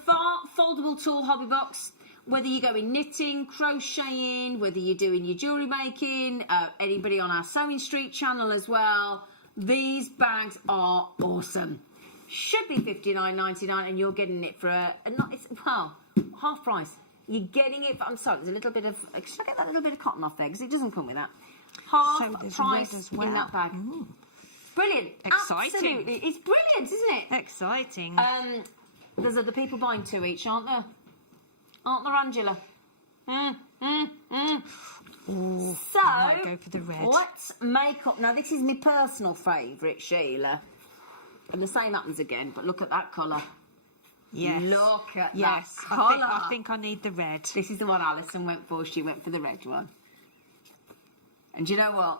foldable tool hobby box. Whether you go in knitting, crocheting, whether you're doing your jewellery making, anybody on our Sewing Street channel as well, these bags are awesome. Should be $59.99 and you're getting it for half price. You're getting it for, I'm sorry, there's a little bit of, should I get that little bit of cotton off there because it doesn't come with that. Half price as well in that bag. Ooh. Brilliant. Exciting. Absolutely. It's brilliant, isn't it? Exciting. There's other people buying 2 each, aren't there? Aren't they, Angela? Ooh, So, I might go for the red. let's make up. Now, this is my personal favourite, Sheila. And the same happens again, but look at that colour. Yes. Look at yes. that colour. I think I need the red. This is the one Alison went for. She went for the red one. And do you know what?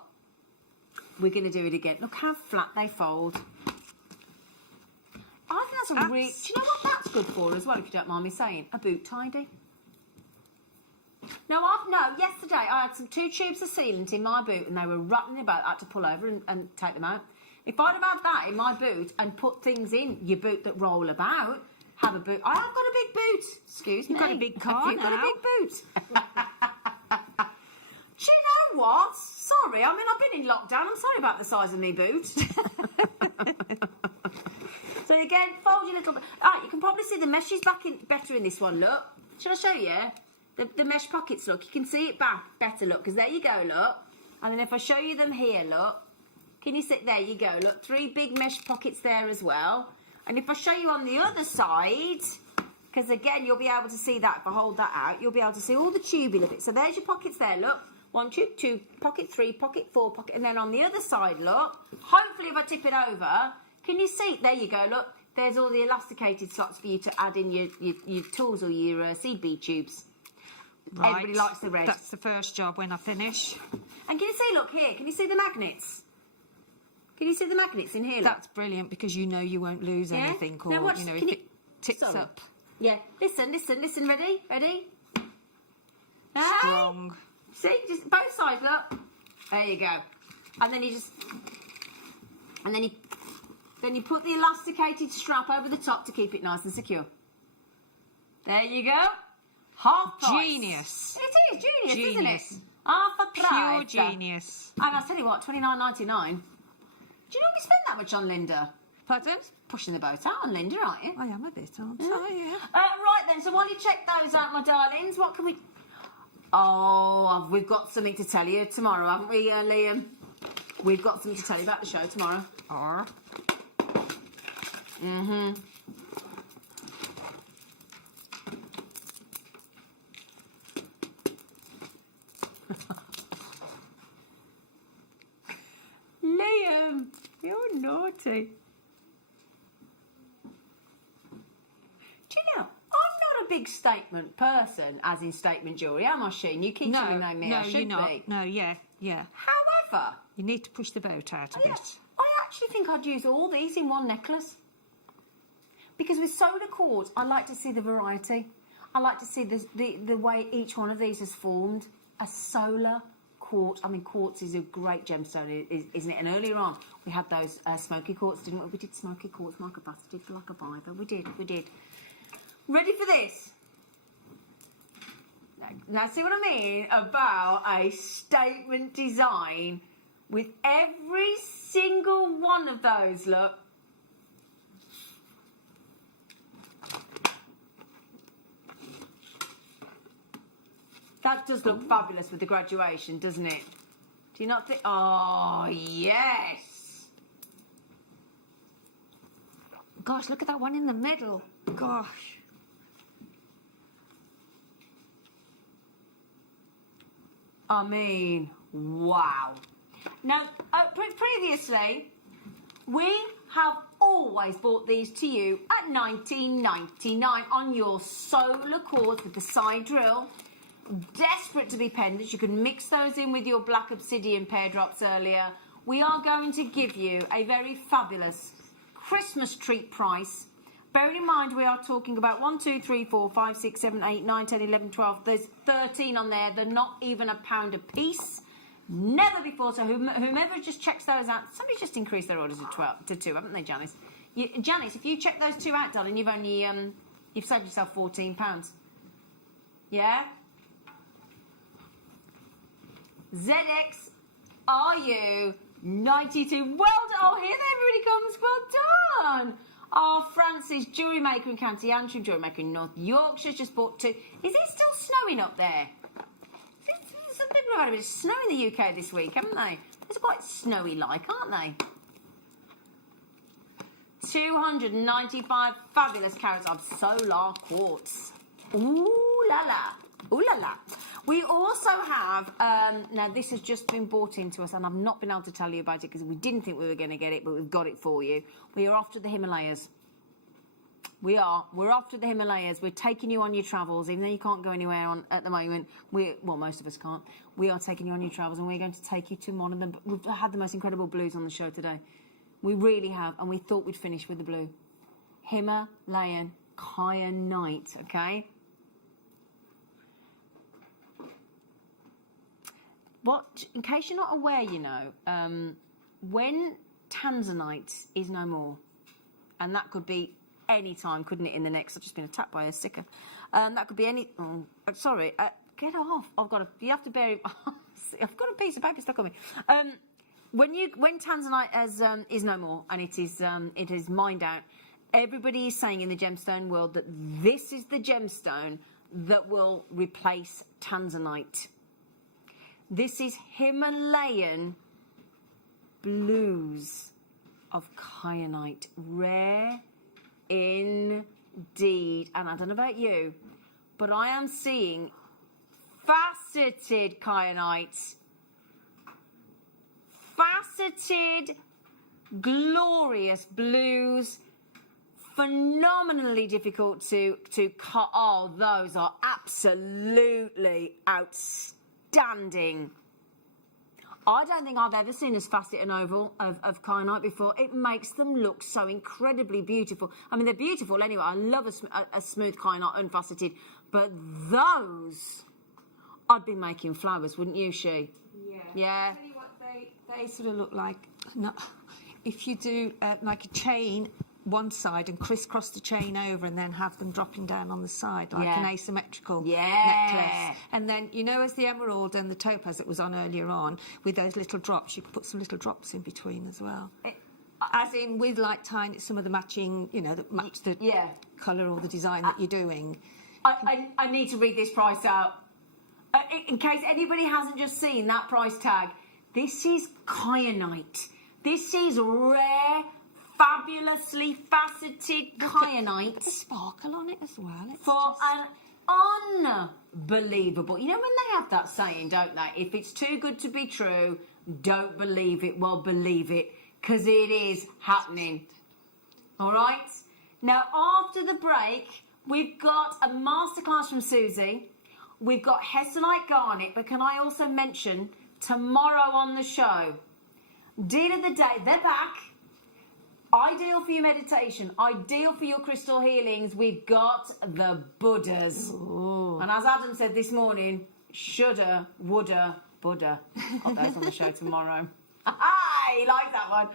We're going to do it again. Look how flat they fold. I think that's a really... Do you know what that's good for as well, if you don't mind me saying? A boot tidy. No, yesterday I had 2 tubes of sealant in my boot and they were rattling about. I had to pull over and take them out. If I'd have had that in my boot and put things in your boot that roll about, have a boot. I have got a big boot. Excuse me. You've got a big car You've now. got a big boot. Do you know what? Sorry, I mean, I've been in lockdown. I'm sorry about the size of my boot. So again, fold your little bit. You can probably see the mesh is back in better in this one, look. Shall I show you? The mesh pockets, look. You can see it back better, look, because there you go, look. And then if I show you them here, look. Can you see? There you go, look. 3 big mesh pockets there as well. And if I show you on the other side, because again, you'll be able to see that. If I hold that out, you'll be able to see all the tubular bits. So there's your pockets there, look. 1, 2, 2, pocket 3, pocket 4, pocket, and then on the other side, look. Hopefully, if I tip it over, can you see? There you go, look. There's all the elasticated slots for you to add in your tools or your seed bead tubes. Right. Everybody likes the red. That's the first job when I finish. And can you see, look here, can you see the magnets? Can you see the magnets in here? Look? That's brilliant because you know you won't lose anything or, now watch, you know, if it tips up. Yeah, listen, ready? No? Strong. See, just both sides, look. There you go. And then you just... And then you put the elasticated strap over the top to keep it nice and secure. There you go. Half price. Genius. It is genius, isn't Genius. it? Half a price. Pure genius. And I'll tell you what, $29.99. Do you know we spend that much on Linda? Pardon? Pushing the boat out on Linda, aren't you? I am a bit, aren't I? Yeah. Right then, so while you check those out, my darlings, what can we... Oh, we've got something to tell you tomorrow, haven't we, Liam? We've got something to tell you about the show tomorrow. Mm-hmm. Liam, you're naughty. Do you know, I'm not a big statement person, as in statement jewellery, am I, Sheen? You keep telling me I should you're not. be. No, yeah. However... You need to push the boat out a bit. I actually think I'd use all these in one necklace. Because with solar quartz, I like to see the variety. I like to see the way each one of these is formed. A solar quartz. I mean, quartz is a great gemstone, isn't it? And earlier on, we had those smoky quartz, didn't we? We did smoky quartz, like a bastard, like a biver. We did. Ready for this? Now, see what I mean about a statement design with every single one of those, look. That does look fabulous with the graduation, doesn't it? Do you not think? Oh, yes. Gosh, look at that one in the middle. Gosh. I mean, wow. Now, previously, we have always bought these to you at $19.99 on your solar quartz with the side drill. Desperate to be pendants. You can mix those in with your black obsidian pear drops earlier. We are going to give you a very fabulous Christmas treat price. Bearing in mind we are talking about 1, 2, 3, 4, 5, 6, 7, 8, 9, 10, 11, 12. There's 13 on there. They're not even £1 a piece. Never before. So whomever just checks those out, somebody just increased their orders to 2, haven't they, Janice? Janice, if you check those 2 out, darling, you've only you've saved yourself £14. Yeah. ZX, are you 92? Well done. Oh, here everybody comes. Well done. Oh, Francis, JewelleryMaker in County Antrim, JewelleryMaker in North Yorkshire, just bought 2. Is it still snowing up there? Some people have had a bit of snow in the UK this week, haven't they? It's quite snowy-like, aren't they? 295 fabulous carats of solar quartz. Ooh la la. Ooh la la. We also have, now this has just been brought into us and I've not been able to tell you about it because we didn't think we were going to get it, but we've got it for you. We are off to the Himalayas. We are. We're off to the Himalayas. We're taking you on your travels, even though you can't go anywhere at the moment. Well, most of us can't. We are taking you on your travels and we're going to take you to one of them. We've had the most incredible blues on the show today. We really have, and we thought we'd finish with the blue. Himalayan kyanite, okay? In case you're not aware, you know, when tanzanite is no more, and that could be any time, couldn't it, in the next... I've just been attacked by a sticker. That could be any... Oh, sorry, get off. You have to bear... I've got a piece of paper stuck on me. When tanzanite is no more and it is mined out, everybody is saying in the gemstone world that this is the gemstone that will replace tanzanite. This is Himalayan blues of kyanite. Rare indeed. And I don't know about you, but I am seeing faceted kyanite. Faceted, glorious blues. Phenomenally difficult to cut. Oh, those are absolutely outstanding. I don't think I've ever seen as facet and oval of kyanite before. It makes them look so incredibly beautiful. I mean, they're beautiful anyway. I love a smooth kyanite, unfaceted. But those, I'd be making flowers, wouldn't you, She? Yeah. Tell you what, they sort of look like, if you do like a chain one side and crisscross the chain over and then have them dropping down on the side like an asymmetrical necklace. And then, you know, as the emerald and the topaz that was on earlier on, with those little drops, you can put some little drops in between as well. As in with like tiny, some of the matching, you know, that match the colour or the design that you're doing. I need to read this price out. In case anybody hasn't just seen that price tag, this is kyanite. This is rare, fabulously faceted kyanite. Put a sparkle on it as well. For an unbelievable... You know when they have that saying, don't they? If it's too good to be true, don't believe it. Well, believe it, because it is happening. All right? Now, after the break, we've got a masterclass from Susie. We've got Hessenite Garnet, but can I also mention tomorrow on the show, deal of the day, they're back. Ideal for your meditation, ideal for your crystal healings. We've got the Buddhas. Ooh. And as Adam said this morning, shoulda, woulda, Buddha. Got those on the show tomorrow. Hi, like that one.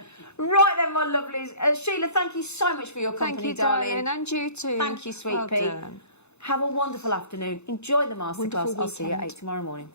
Right then, my lovelies. Sheila, thank you so much for your company, thank you, darling. And you too. Thank you, sweet pea. Done. Have a wonderful afternoon. Enjoy the masterclass. I'll see you at 8 tomorrow morning.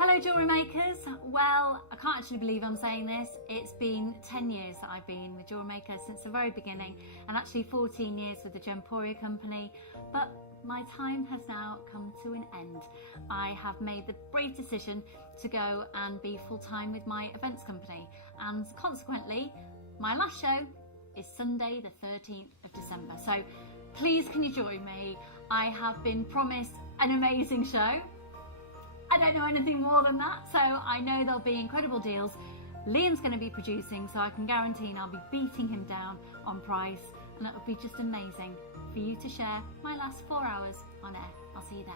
Hello jewellery makers. Well, I can't actually believe I'm saying this. It's been 10 years that I've been with JewelleryMaker since the very beginning, and actually 14 years with the Gemporia company, but my time has now come to an end. I have made the brave decision to go and be full-time with my events company, and consequently my last show is Sunday the 13th of December. So please can you join me? I have been promised an amazing show. I don't know anything more than that, so I know there'll be incredible deals. Liam's going to be producing, so I can guarantee I'll be beating him down on price. and it would be just amazing for you to share my last 4 hours on air. I'll see you there.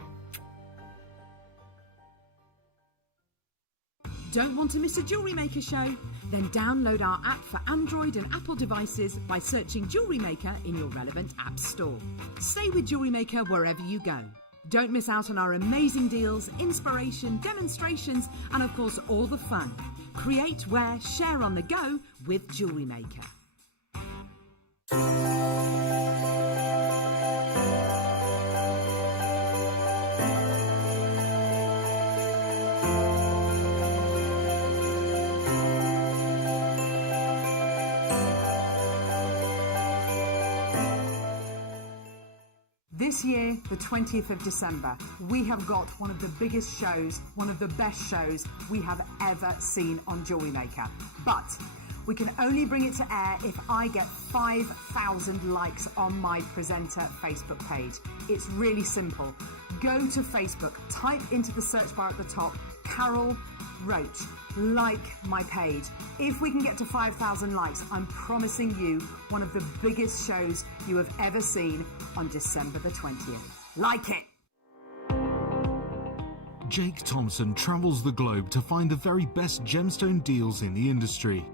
Don't want to miss a Jewellery Maker show? Then download our app for Android and Apple devices by searching Jewellery Maker in your relevant app store. Stay with Jewellery Maker wherever you go. Don't miss out on our amazing deals, inspiration, demonstrations, and of course all the fun. Create, wear, share on the go with Jewellery Maker. This year, the 20th of December, we have got one of the biggest shows, one of the best shows we have ever seen on Jewellery Maker. But we can only bring it to air if I get 5,000 likes on my presenter Facebook page. It's really simple. Go to Facebook, type into the search bar at the top, Carol Roach, like my page. If we can get to 5,000 likes, I'm promising you one of the biggest shows you have ever seen on December the 20th. Like it! Jake Thompson travels the globe to find the very best gemstone deals in the industry.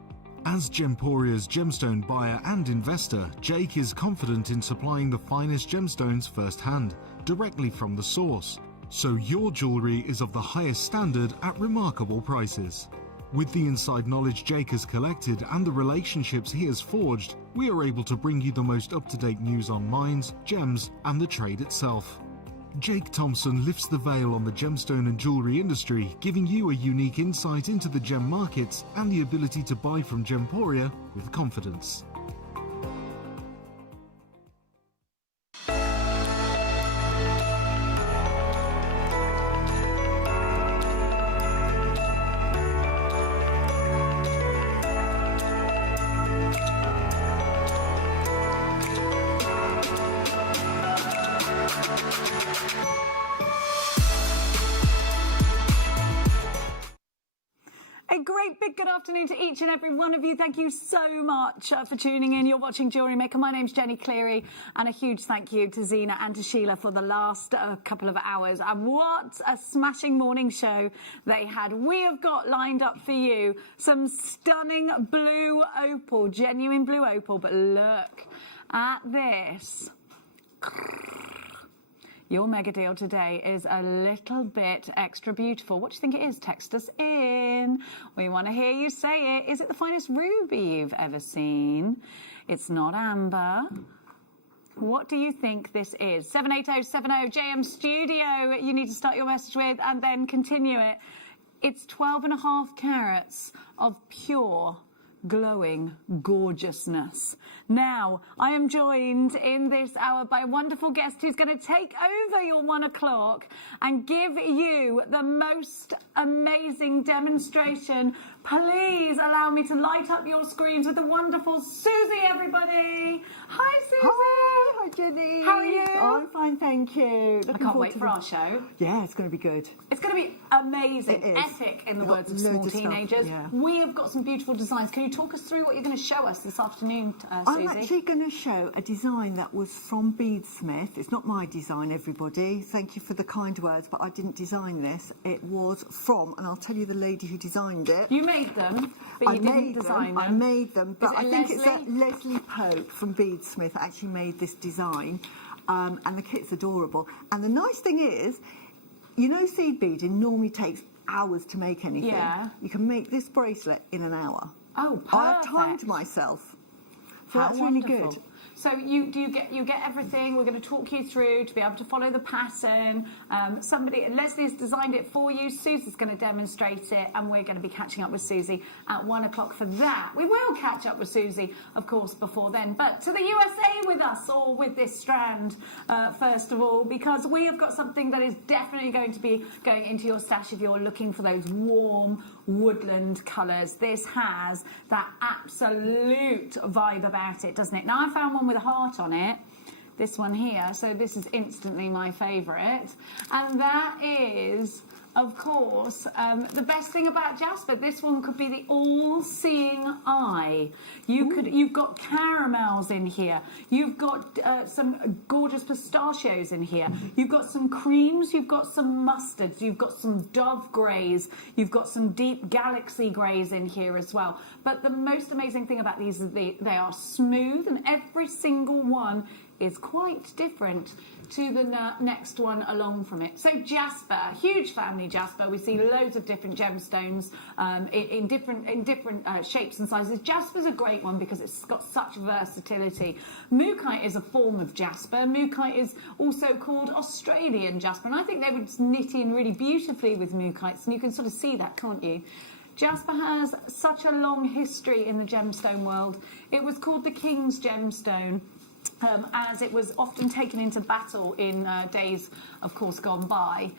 As Gemporia's gemstone buyer and investor, Jake is confident in supplying the finest gemstones firsthand, directly from the source. So your jewellery is of the highest standard at remarkable prices. With the inside knowledge Jake has collected and the relationships he has forged, we are able to bring you the most up-to-date news on mines, gems, and the trade itself. Jake Thompson lifts the veil on the gemstone and jewellery industry, giving you a unique insight into the gem markets and the ability to buy from Gemporia with confidence. Good afternoon to each and every one of you. Thank you so much for tuning in. You're watching Jewellery Maker. My name's Jenny Cleary, and a huge thank you to Zena and to Sheila for the last couple of hours. And what a smashing morning show they had. We have got lined up for you some stunning blue opal, genuine blue opal, but look at this. Your mega deal today is a little bit extra beautiful. What do you think it is? Text us in. We want to hear you say it. Is it the finest ruby you've ever seen? It's not amber. What do you think this is? 78070 JM Studio. You need to start your message with and then continue it. It's 12.5 carats of pure glowing gorgeousness. Now, I am joined in this hour by a wonderful guest who's going to take over your 1 o'clock and give you the most amazing demonstration. Please allow me to light up your screens with the wonderful Susie, everybody. Hi, Susie. Hi, Jenny. How are you? I'm fine, thank you. I can't wait for our show. Yeah, it's going to be good. It's going to be amazing. It is. Epic, in the words of small teenagers. Yeah. We have got some beautiful designs. Can you talk us through what you're going to show us this afternoon, Susie? I'm actually going to show a design that was from Beadsmith. It's not my design, everybody. Thank you for the kind words, but I didn't design this. It was from, and I'll tell you the lady who designed it. You made them, but you didn't design them. I made them, but I think Leslie? it's Leslie Pope from Beadsmith actually made this design, and the kit's adorable. And the nice thing is, you know, seed beading normally takes hours to make anything. Yeah. You can make this bracelet in an hour. Oh, perfect. I have timed myself. So How that's wonderful. really good. So you get everything. We're going to talk you through to be able to follow the pattern. Leslie has designed it for you. Susie's going to demonstrate it, and we're going to be catching up with Susie at 1 o'clock for that. We will catch up with Susie, of course, before then. But to the USA with us, or with this strand, first of all, because we have got something that is definitely going to be going into your stash if you're looking for those warm woodland colours. This has that absolute vibe about it, doesn't it? Now, I found one with a heart on it, this one here, so this is instantly my favourite, and that is of course, the best thing about jasper, this one could be the all-seeing eye. You've got caramels in here. You've got some gorgeous pistachios in here. You've got some creams. You've got some mustards. You've got some dove greys. You've got some deep galaxy greys in here as well. But the most amazing thing about these is they are smooth, and every single one is quite different to the next one along from it. So jasper, huge family jasper. We see loads of different gemstones in different shapes and sizes. Jasper's a great one because it's got such versatility. Mookaite is a form of jasper. Mookaite is also called Australian jasper, and I think they would knit in really beautifully with mookites, and you can sort of see that, can't you? Jasper has such a long history in the gemstone world. It was called the King's Gemstone, as it was often taken into battle in days, of course, gone by.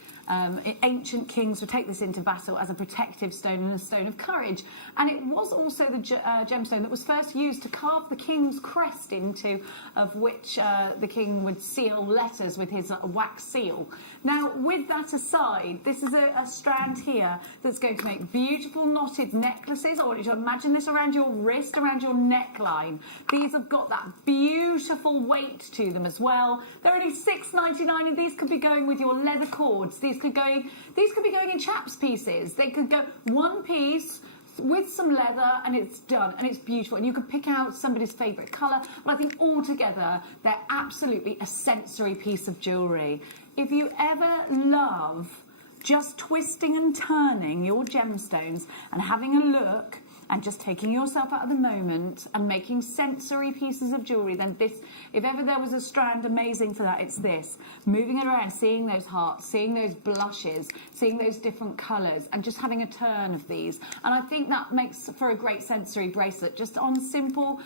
Ancient kings would take this into battle as a protective stone and a stone of courage. And it was also the gemstone that was first used to carve the king's crest into, of which the king would seal letters with his wax seal. Now, with that aside, this is a strand here that's going to make beautiful knotted necklaces. I want you to imagine this around your wrist, around your neckline. These have got that beautiful weight to them as well. They're only $6.99, and these could be going with your leather cords. These could be going in chaps pieces. They could go one piece with some leather, and it's done, and it's beautiful, and you could pick out somebody's favourite colour. But I think altogether they're absolutely a sensory piece of jewellery. If you ever love just twisting and turning your gemstones and having a look and just taking yourself out of the moment and making sensory pieces of jewellery, then this, if ever there was a strand amazing for that, it's this. Moving it around, seeing those hearts, seeing those blushes, seeing those different colours, and just having a turn of these. And I think that makes for a great sensory bracelet, just on simple...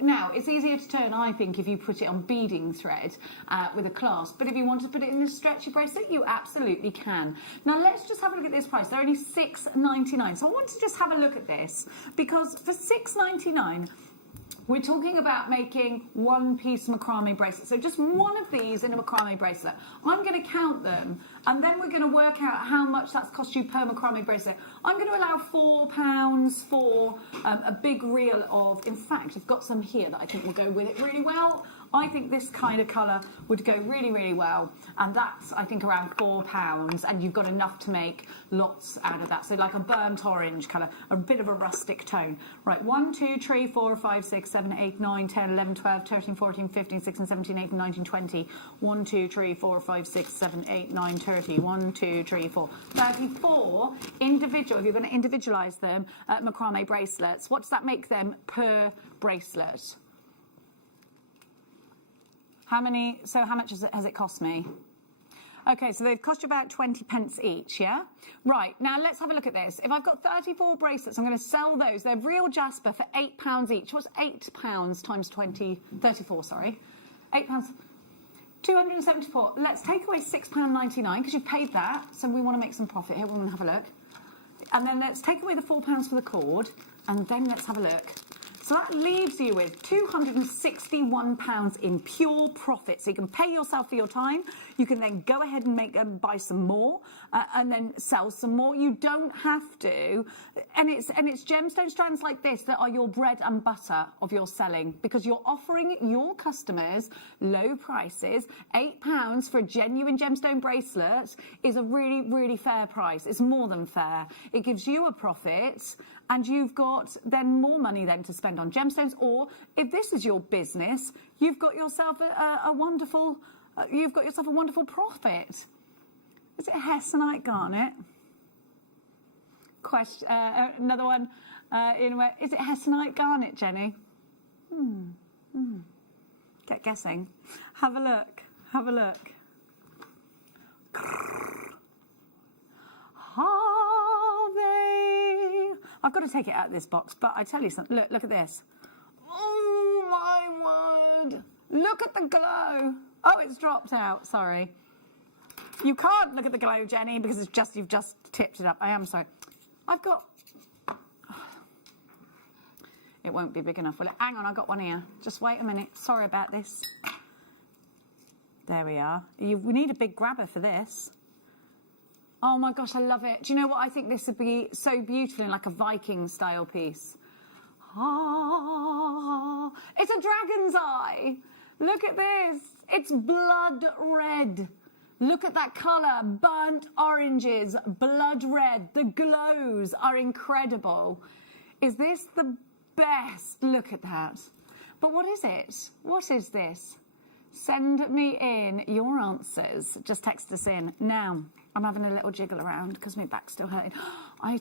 now, it's easier to turn, I think, if you put it on beading thread with a clasp, but if you want to put it in a stretchy bracelet, you absolutely can. Now, let's just have a look at this price. They're only $6.99, so I want to just have a look at this, because for $6.99 we're talking about making one-piece macrame bracelet. So just one of these in a macrame bracelet. I'm going to count them, and then we're going to work out how much that's cost you per macrame bracelet. I'm going to allow £4 for a big reel of... In fact, I've got some here that I think will go with it really well. I think this kind of colour would go really, really well, and that's, I think, around £4, and you've got enough to make lots out of that. So like a burnt orange colour, a bit of a rustic tone. Right, 1, 2, 3, 4, 5, 6, 7, 8, 9, 10, 11, 12, 13, 14, 15, 16, 17, 18, 19, 20. 1, 2, 3, 4, 5, 6, 7, 8, 9, 30. 1, 2, 3, 4. 34 individual, if you're going to individualise them, macrame bracelets. What does that make them per bracelet? How many? So how much has it cost me? Okay, so they've cost you about 20 pence each, yeah? Right, now let's have a look at this. If I've got 34 bracelets, I'm going to sell those. They're real jasper for £8 each. What's £8 times 20? 34, sorry. £8. 274. Let's take away £6.99 because you've paid that. So we want to make some profit here. We want to have a look. And then let's take away the £4 for the cord. And then let's have a look. So that leaves you with £261 in pure profit. So you can pay yourself for your time. You can then go ahead and buy some more and then sell some more. You don't have to. And it's gemstone strands like this that are your bread and butter of your selling, because you're offering your customers low prices. £8 for a genuine gemstone bracelet is a really, really fair price. It's more than fair. It gives you a profit, and you've got then more money then to spend on gemstones. Or if this is your business, you've got yourself a wonderful profit. Is it hessonite garnet? Question. Another one. Is it hessonite garnet, Jenny? Get guessing. Have a look. Have a look. Are they? I've got to take it out of this box, but I tell you something. Look at this. Oh my word! Look at the glow. Oh, it's dropped out. Sorry. You can't look at the glow, Jenny, because you've just tipped it up. I am sorry. I've got... It won't be big enough, will it? Hang on, I've got one here. Just wait a minute. Sorry about this. There we are. We need a big grabber for this. Oh my gosh, I love it. Do you know what? I think this would be so beautiful in like a Viking style piece. Ah, it's a dragon's eye. Look at this. It's blood red. Look at that colour. Burnt oranges, blood red. The glows are incredible. Is this the best? Look at that. But what is it? What is this? Send me in your answers. Just text us in. Now, I'm having a little jiggle around because my back's still hurting. I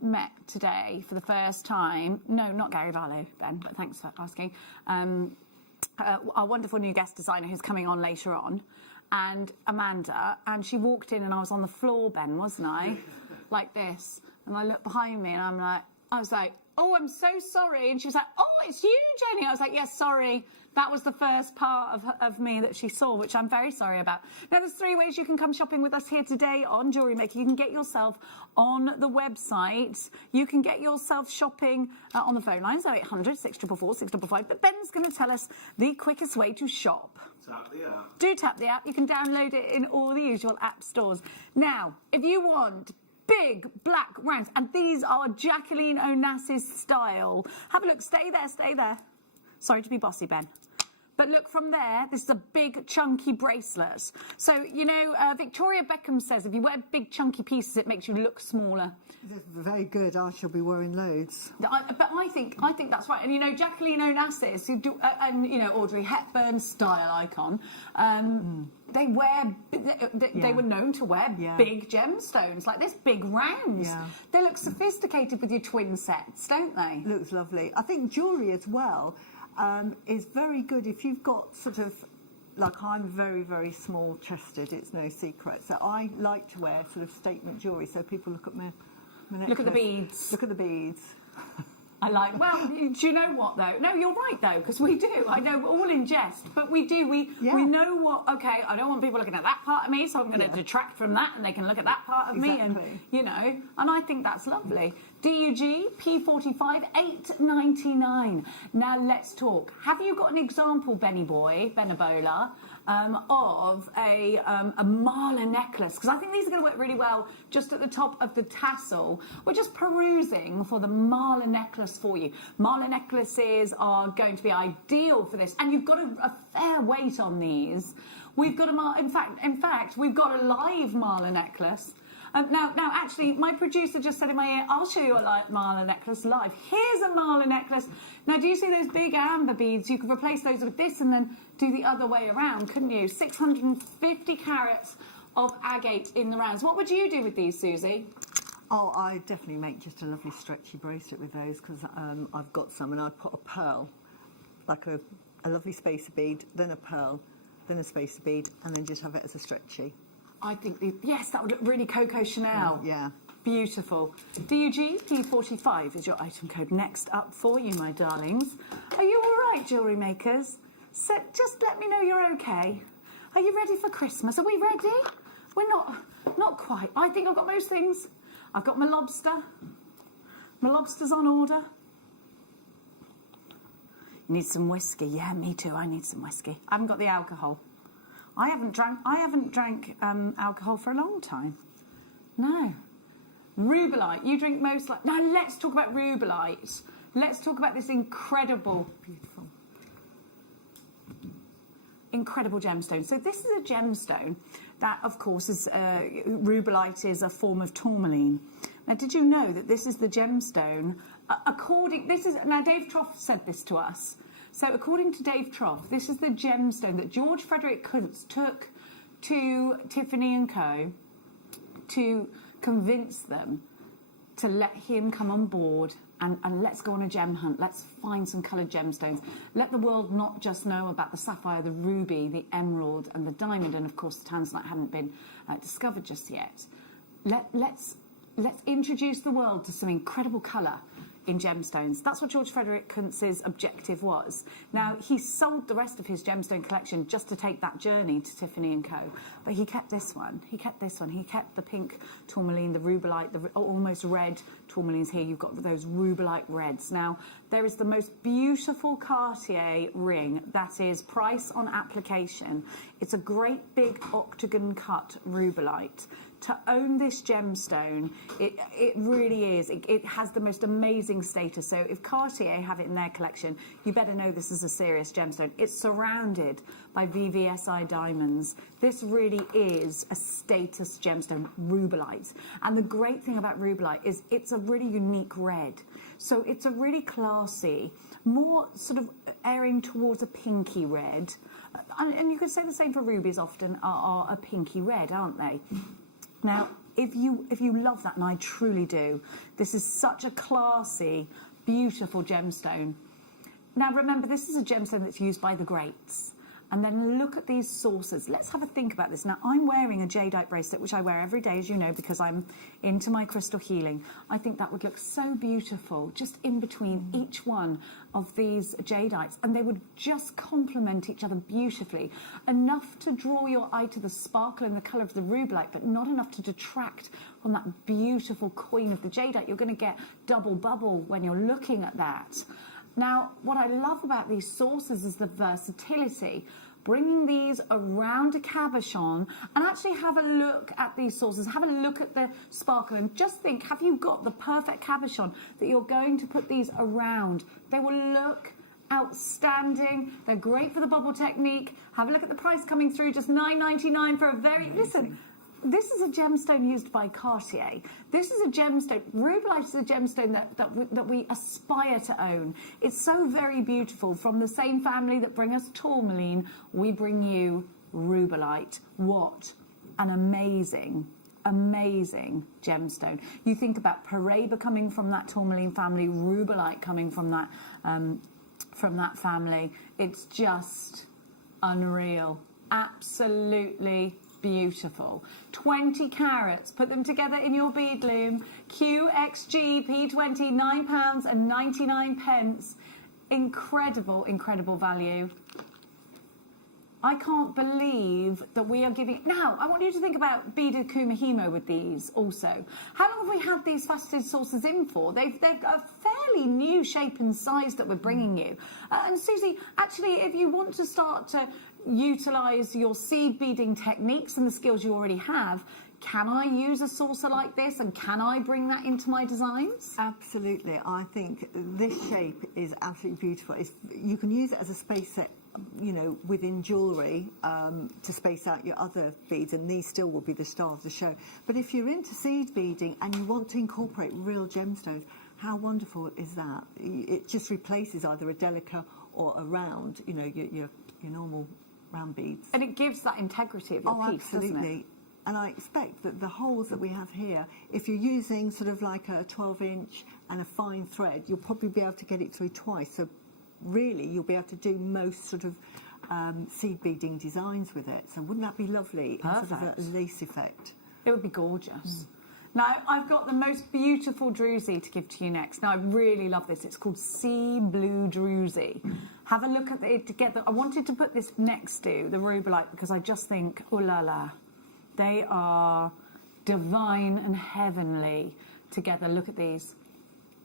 met today for the first time. No, not Gary Barlow, Ben, but thanks for asking. Our wonderful new guest designer who's coming on later on, and Amanda, and she walked in and I was on the floor, Ben, wasn't I? Like this. And I looked behind me and I was like, oh, I'm so sorry. And she was like, oh, it's you, Jenny. I was like, yes, sorry. That was the first part of me that she saw, which I'm very sorry about. Now, there's 3 ways you can come shopping with us here today on Jewellery Maker. You can get yourself on the website. You can get yourself shopping on the phone lines, 0800 644 655. But Ben's going to tell us the quickest way to shop. Tap the app. Do tap the app. You can download it in all the usual app stores. Now, if you want big black rounds, and these are Jacqueline Onassis style. Have a look. Stay there, stay there. Sorry to be bossy, Ben. But look, from there, this is a big, chunky bracelet. So, you know, Victoria Beckham says if you wear big, chunky pieces, it makes you look smaller. Very good. I shall be wearing loads. But I think that's right. And, you know, Jacqueline Onassis, who do, and, you know, Audrey Hepburn style icon, they wear, they were known to wear big gemstones, like this, big rounds. Yeah. They look sophisticated with your twin sets, don't they? Looks lovely. I think jewellery as well is very good if you've got sort of, like I'm very, very small chested, it's no secret. So I like to wear sort of statement jewellery so people look at my necklace. Look at the beads. Look at the beads. I like, well, do you know what though? No, you're right though, because we do. I know, all in jest, but we do. We know what, okay, I don't want people looking at that part of me, so I'm going to detract from that and they can look at that part of me and, you know, and I think that's lovely. DUG P45 $8.99. Now let's talk. Have you got an example, Benny Boy, Benabola, of a mala necklace? Because I think these are going to work really well just at the top of the tassel. We're just perusing for the mala necklace for you. Mala necklaces are going to be ideal for this, and you've got a fair weight on these. We've got in fact, we've got a live mala necklace. Now, actually, my producer just said in my ear, I'll show you a mala necklace live. Here's a mala necklace. Now, do you see those big amber beads? You could replace those with this and then do the other way around, couldn't you? 650 carats of agate in the rounds. What would you do with these, Susie? Oh, I definitely make just a lovely stretchy bracelet with those because I've got some, and I'd put a pearl, like a lovely spacer bead, then a pearl, then a spacer bead, and then just have it as a stretchy. I think, yes, that would look really Coco Chanel. Yeah. Beautiful. DUG P45 is your item code. Next up for you, my darlings. Are you all right, jewellery makers? So just let me know you're okay. Are you ready for Christmas? Are we ready? We're not quite. I think I've got most things. I've got my lobster. My lobster's on order. You need some whiskey. Yeah, me too. I need some whiskey. I haven't got the alcohol. I haven't drank alcohol for a long time. No. Rubellite. You drink most like... Now, let's talk about rubellite. Let's talk about this incredible gemstone. So this is a gemstone that, of course, is rubellite is a form of tourmaline. Now, did you know that this is the gemstone? Now, Dave Troff said this to us. So, according to Dave Troff, this is the gemstone that George Frederick Kuntz took to Tiffany & Co. to convince them to let him come on board and let's go on a gem hunt. Let's find some coloured gemstones. Let the world not just know about the sapphire, the ruby, the emerald and the diamond, and of course the tanzanite hadn't been discovered just yet. Let's introduce the world to some incredible colour in gemstones. That's what George Frederick Kuntz's objective was. Now, he sold the rest of his gemstone collection just to take that journey to Tiffany & Co. But he kept this one. He kept this one. He kept the pink tourmaline, the rubellite, the almost red tourmalines here. You've got those rubellite reds. Now, there is the most beautiful Cartier ring that is price on application. It's a great big octagon cut rubellite. to own this gemstone, it really is. It has the most amazing status. So if Cartier have it in their collection, you better know this is a serious gemstone. It's surrounded by VVSI diamonds. This really is a status gemstone, rubellite. And the great thing about rubellite is it's a really unique red. So it's a really classy, more sort of erring towards a pinky red. And you could say the same for rubies often are a pinky red, aren't they? Now, if you love that, and I truly do, this is such a classy, beautiful gemstone. Now, remember, this is a gemstone that's used by the greats. And then look at these sources. Let's have a think about this. Now, I'm wearing a jadeite bracelet, which I wear every day, as you know, because I'm into my crystal healing. I think that would look so beautiful, just in between each one of these jadeites. And they would just complement each other beautifully. Enough to draw your eye to the sparkle and the colour of the rubellite, but not enough to detract from that beautiful coin of the jadeite. You're going to get double bubble when you're looking at that. Now, what I love about these sources is the versatility. Bringing these around a cabochon and actually have a look at these sources, have a look at the sparkle and just think, have you got the perfect cabochon that you're going to put these around? They will look outstanding. They're great for the bubble technique. Have a look at the price coming through, just $9.99 for a very... Listen, this is a gemstone used by Cartier. This is a gemstone. Rubellite is a gemstone that we aspire to own. It's so very beautiful. From the same family that bring us tourmaline, we bring you rubellite. What an amazing, amazing gemstone. You think about Paraiba coming from that tourmaline family, rubellite coming from that family. It's just unreal. Absolutely beautiful. 20 carats, put them together in your bead loom. QXG P20, £9.99. Incredible, incredible value. I can't believe that we are giving... Now, I want you to think about beaded kumihimo with these also. How long have we had these faceted sources in for? They're a fairly new shape and size that we're bringing you. And Susie, actually, if you want to start to utilise your seed beading techniques and the skills you already have, can I use a saucer like this and can I bring that into my designs? Absolutely. I think this shape is absolutely beautiful. You can use it as a space set, you know, within jewellery to space out your other beads, and these still will be the star of the show. But if you're into seed beading and you want to incorporate real gemstones, how wonderful is that? It just replaces either a delica or a round, you know, your normal round beads. And it gives that integrity of your piece, absolutely. doesn't it? And I expect that the holes that we have here, if you're using sort of like a 12-inch and a fine thread, you'll probably be able to get it through twice. So really, you'll be able to do most sort of seed beading designs with it. So wouldn't that be lovely? Perfect. Sort of a lace effect. It would be gorgeous. Now, I've got the most beautiful druzy to give to you next. Now, I really love this. It's called Sea Blue Druzy. Have a look at it together. I wanted to put this next to the rubellite because I just think, oh la la, they are divine and heavenly together. Look at these.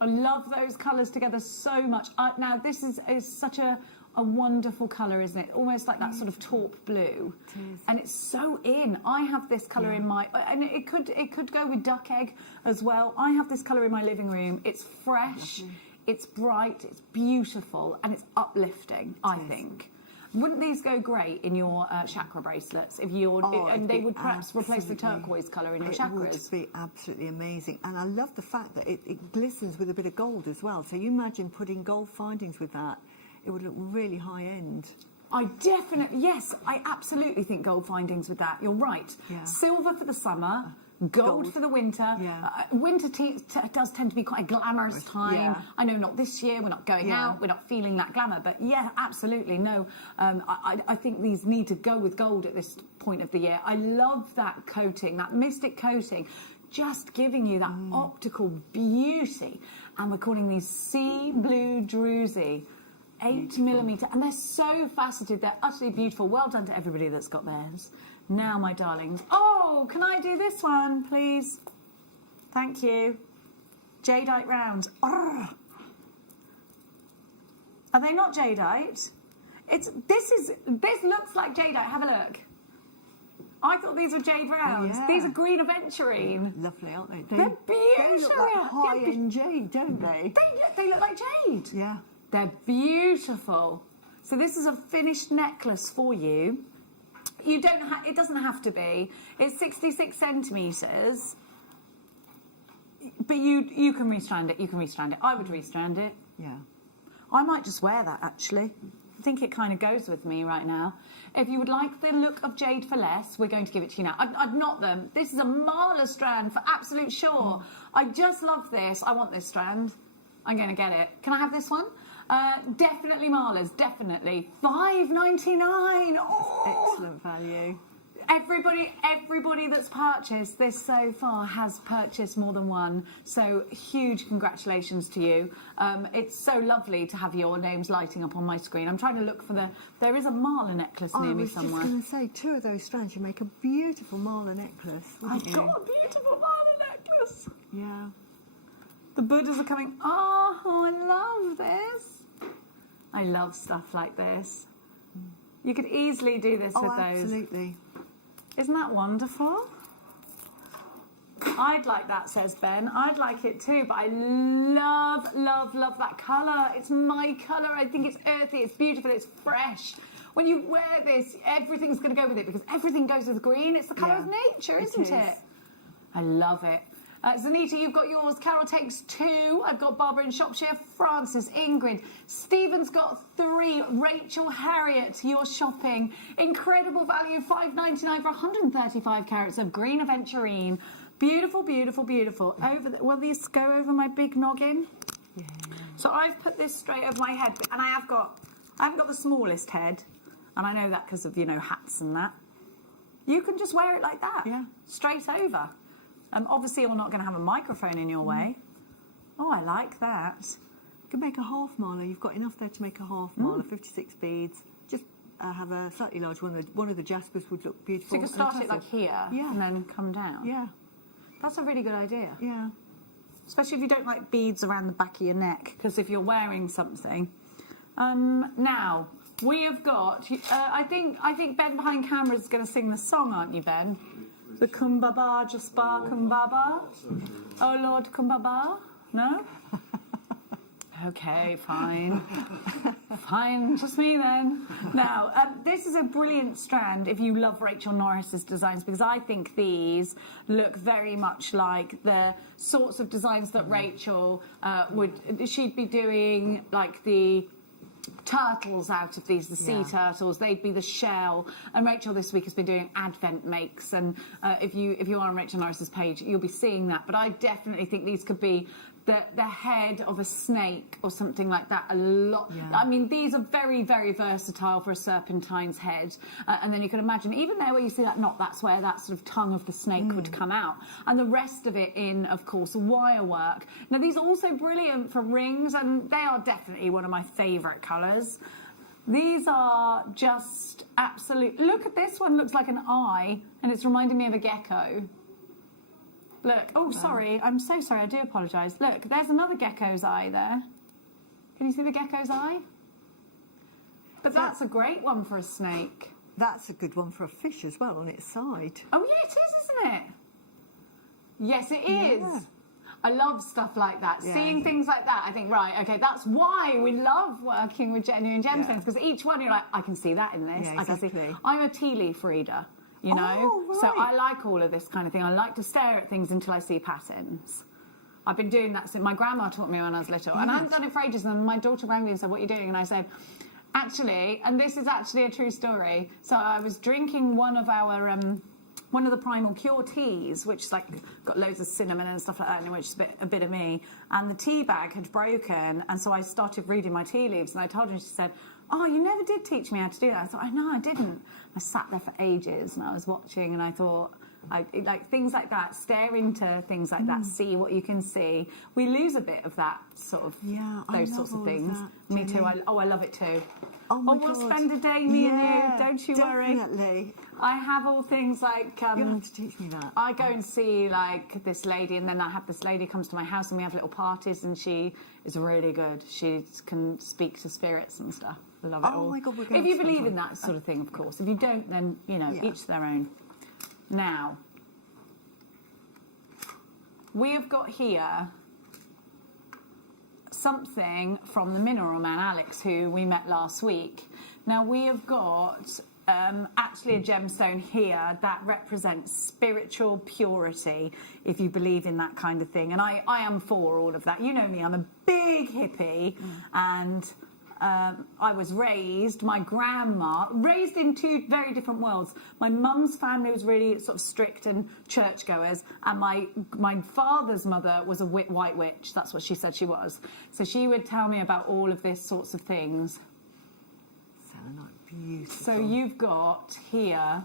I love those colours together so much. Now, this is such a wonderful colour, isn't it? Almost like that sort of taupe blue. It is. And it's so in. I have this colour in my... And it could go with duck egg as well. I have this colour in my living room. It's fresh, it's bright, it's beautiful, and it's uplifting, I think. Wouldn't these go great in your chakra bracelets? If you're, and they would perhaps replace the turquoise colour in your chakras. It would be absolutely amazing. And I love the fact that it glistens with a bit of gold as well. So you imagine putting gold findings with that. It would look really high end. I absolutely think gold findings with that. You're right. Yeah. Silver for the summer, gold for the winter. Yeah. Winter does tend to be quite a glamorous time. Yeah. I know not this year, we're not going out, we're not feeling that glamour, but yeah, absolutely, no. I think these need to go with gold at this point of the year. I love that coating, that mystic coating, just giving you that optical beauty. And we're calling these Sea Blue Druzy. 8mm, and they're so faceted, they're utterly beautiful. Well done to everybody that's got theirs. Now, my darlings, can I do this one, please? Thank you. Jadeite rounds. Are they not jadeite? This looks like jadeite. Have a look. I thought these were jade rounds. yeah. These are green aventurine. Lovely, aren't they? They're beautiful. They look like high-end jade, don't they? They look like jade. Yeah. They're beautiful. So this is a finished necklace for you. You don't. It doesn't have to be. It's 66 centimeters. But you can restrand it. You can restrand it. I would restrand it. Yeah. I might just wear that actually. I think it kind of goes with me right now. If you would like the look of jade for less, we're going to give it to you now. I've knot them. This is a Marla strand for absolute sure. I just love this. I want this strand. I'm going to get it. Can I have this one? Definitely Marla's. Definitely. $5.99. Oh! Excellent value. Everybody that's purchased this so far has purchased more than one. So huge congratulations to you. It's so lovely to have your names lighting up on my screen. I'm trying to look for there is a Marla necklace near me somewhere. I was just going to say, 2 of those strands, you make a beautiful Marla necklace. I've got a beautiful Marla necklace. Yeah. The Buddhas are coming. Oh, I love this. I love stuff like this. You could easily do this with those. Absolutely. Isn't that wonderful? I'd like that, says Ben. I'd like it too, but I love, love, love that colour. It's my colour. I think it's earthy, it's beautiful, it's fresh. When you wear this, everything's going to go with it because everything goes with green. It's the colour of nature, isn't it? I love it. Zanita, you've got yours. Carol takes 2. I've got Barbara in Shropshire. Francis, Ingrid. Stephen's got 3. Rachel, Harriet, you're shopping. Incredible value, $5.99 for 135 carats of green aventurine. Beautiful, beautiful, beautiful. Will these go over my big noggin? Yeah. So I've put this straight over my head, and I haven't got the smallest head, and I know that because of hats and that. You can just wear it like that. Yeah. Straight over. Obviously, you're not going to have a microphone in your way. Oh, I like that. You can make a half Marla. You've got enough there to make a half Marla, 56 beads. Just have a slightly large one. One of the Jaspers would look beautiful. So you could start it like here and then come down. Yeah. That's a really good idea. Yeah. Especially if you don't like beads around the back of your neck, because if you're wearing something. Now, we have got... I think Ben behind camera is going to sing the song, aren't you, Ben? The Kumbaba, Jaspa, Kumbaba. Oh, Lord, Kumbaba? No? Okay, fine. Fine, just me then. Now, this is a brilliant strand if you love Rachel Norris's designs, because I think these look very much like the sorts of designs that Rachel she'd be doing, like the turtles out of these, the sea turtles. They'd be the shell. And Rachel this week has been doing Advent makes, and if you are on Rachel Norris's page, you'll be seeing that. But I definitely think these could be the head of a snake or something like that. A lot. Yeah. I mean, these are very, very versatile for a serpentine's head. And then you can imagine, even there where you see that knot, that's where that sort of tongue of the snake would come out. And the rest of it in, of course, wire work. Now, these are also brilliant for rings, and they are definitely one of my favourite colours. These are just absolute... Look at this one, looks like an eye, and it's reminding me of a gecko. Look, oh, sorry, I'm so sorry, I do apologise. Look, there's another gecko's eye there. Can you see the gecko's eye? But that's a great one for a snake. That's a good one for a fish as well, on its side. Oh, yeah, it is, isn't it? Yes, it is. Yeah. I love stuff like that. Yeah. Seeing things like that, I think, right, okay, that's why we love working with genuine gemstones, because each one you're like, I can see that in this. Yeah, exactly. I can see. I'm a tea leaf reader. You know, right. So I like all of this kind of thing. I like to stare at things until I see patterns. I've been doing that since my grandma taught me when I was little, and I haven't done it for ages. And my daughter rang me and said, "What are you doing?" And I said, "Actually," and this is actually a true story. So I was drinking one of the Primal Cure teas, which is like got loads of cinnamon and stuff like that, in which is a bit of me. And the tea bag had broken, and so I started reading my tea leaves, and I told her, and she said, "Oh, you never did teach me how to do that." I thought, "No, I didn't." I sat there for ages and I was watching, and I thought, like things like that, stare into things like that, see what you can see. We lose a bit of that sort of, those sorts of things. Me too. I love it too. Oh my we'll God. Spend a day, me and you. Don't you worry. Definitely. I have all things like... You'll have to teach me that. I go and see, like, this lady, and then I have this lady comes to my house, and we have little parties, and she is really good. She can speak to spirits and stuff. I love it all. Oh my God, we're if you believe in that sort of thing, of course. If you don't, then, each their own. Now, we have got here something from the Mineral Man, Alex, who we met last week. Now, we have got actually a gemstone here that represents spiritual purity, if you believe in that kind of thing. And I am for all of that. You know me, I'm a big hippie, and I was raised, my grandma, raised in two very different worlds. My mum's family was really sort of strict and churchgoers, and my father's mother was a white witch. That's what she said she was. So she would tell me about all of these sorts of things. Beautiful. So you've got here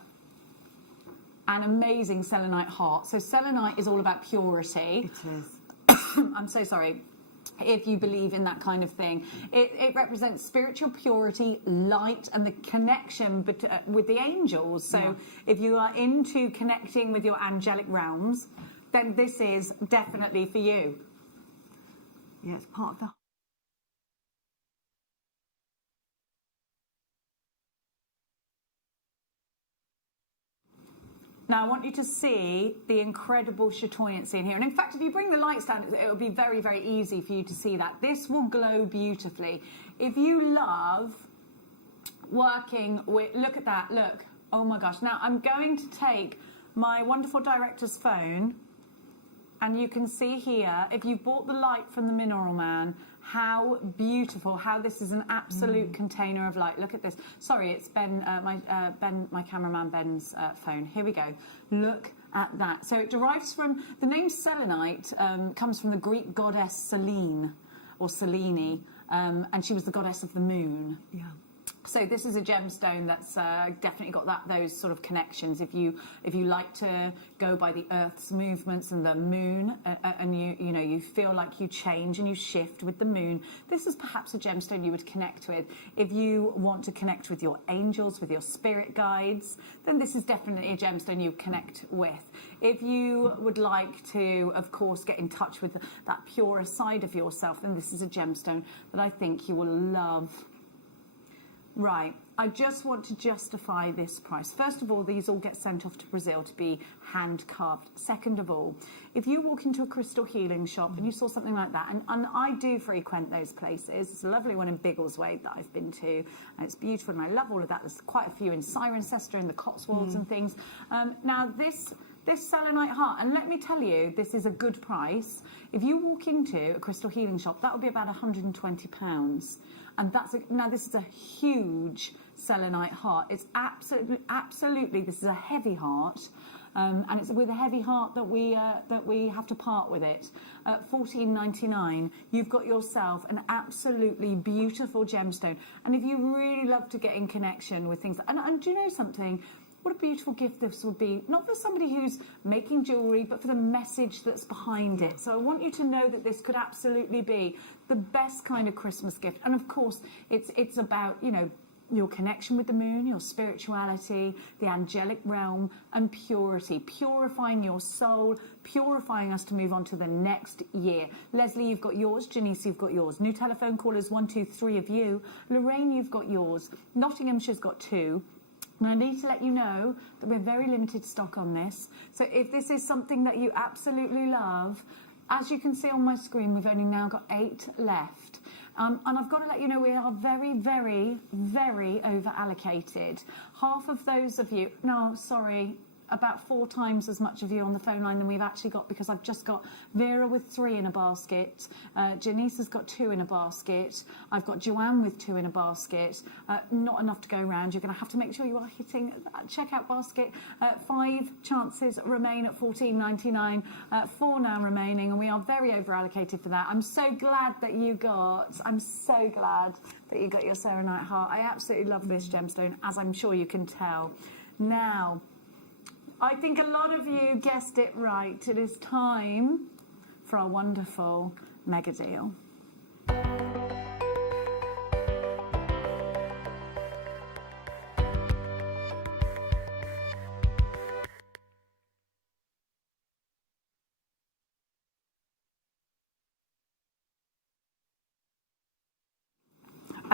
an amazing selenite heart. So selenite is all about purity. It is. I'm so sorry. If you believe in that kind of thing, it represents spiritual purity, light, and the connection with the angels. So if you are into connecting with your angelic realms, then this is definitely for you. Yeah, it's part of the... Now, I want you to see the incredible chatoyancy in here. And in fact, if you bring the lights down, it will be very, very easy for you to see that. This will glow beautifully. If you love working with... Look at that, look. Oh my gosh. Now, I'm going to take my wonderful director's phone, and you can see here, if you bought the light from the Mineral Man, how beautiful, how this is an absolute container of light. Look at this. Sorry, it's Ben, my cameraman Ben's phone. Here we go. Look at that. So it derives from, the name selenite comes from the Greek goddess Selene, or Selene, and she was the goddess of the moon. Yeah. So this is a gemstone that's definitely got those sort of connections. If you like to go by the Earth's movements and the moon, and you feel like you change and you shift with the moon, this is perhaps a gemstone you would connect with. If you want to connect with your angels, with your spirit guides, then this is definitely a gemstone you connect with. If you would like to, of course, get in touch with that purer side of yourself, then this is a gemstone that I think you will love. Right, I just want to justify this price. First of all, these all get sent off to Brazil to be hand carved. Second of all, if you walk into a crystal healing shop and you saw something like that, and I do frequent those places, it's a lovely one in Biggleswade that I've been to, and it's beautiful, and I love all of that. There's quite a few in Cirencester, in the Cotswolds and things. Now, this selenite heart, and let me tell you, this is a good price. If you walk into a crystal healing shop, that would be about £120. And now this is a huge selenite heart. It's absolutely, this is a heavy heart, and it's with a heavy heart that we have to part with it. At $14.99, you've got yourself an absolutely beautiful gemstone. And if you really love to get in connection with things, and do you know something? What a beautiful gift this would be, not for somebody who's making jewellery, but for the message that's behind it. So I want you to know that this could absolutely be the best kind of Christmas gift. And of course, it's about, your connection with the moon, your spirituality, the angelic realm, and purity, purifying your soul, purifying us to move on to the next year. Leslie, you've got yours. Janice, you've got yours. New telephone callers, 1, 2, 3 of you. Lorraine, you've got yours. Nottinghamshire's got 2. And I need to let you know that we're very limited stock on this. So if this is something that you absolutely love, as you can see on my screen, we've only now got 8 left. And I've got to let you know we are very, very, very over allocated. Half of those of you, no, sorry, about 4 times as much of you on the phone line than we've actually got, because I've just got Vera with 3 in a basket, Janice has got 2 in a basket, I've got Joanne with 2 in a basket, not enough to go around. You're going to have to make sure you are hitting that checkout basket. 5 chances remain at $14.99, 4 now remaining, and we are very over allocated for that. I'm so glad that you got your selenite heart. I absolutely love this gemstone, as I'm sure you can tell. Now, I think a lot of you guessed it right. It is time for our wonderful mega deal.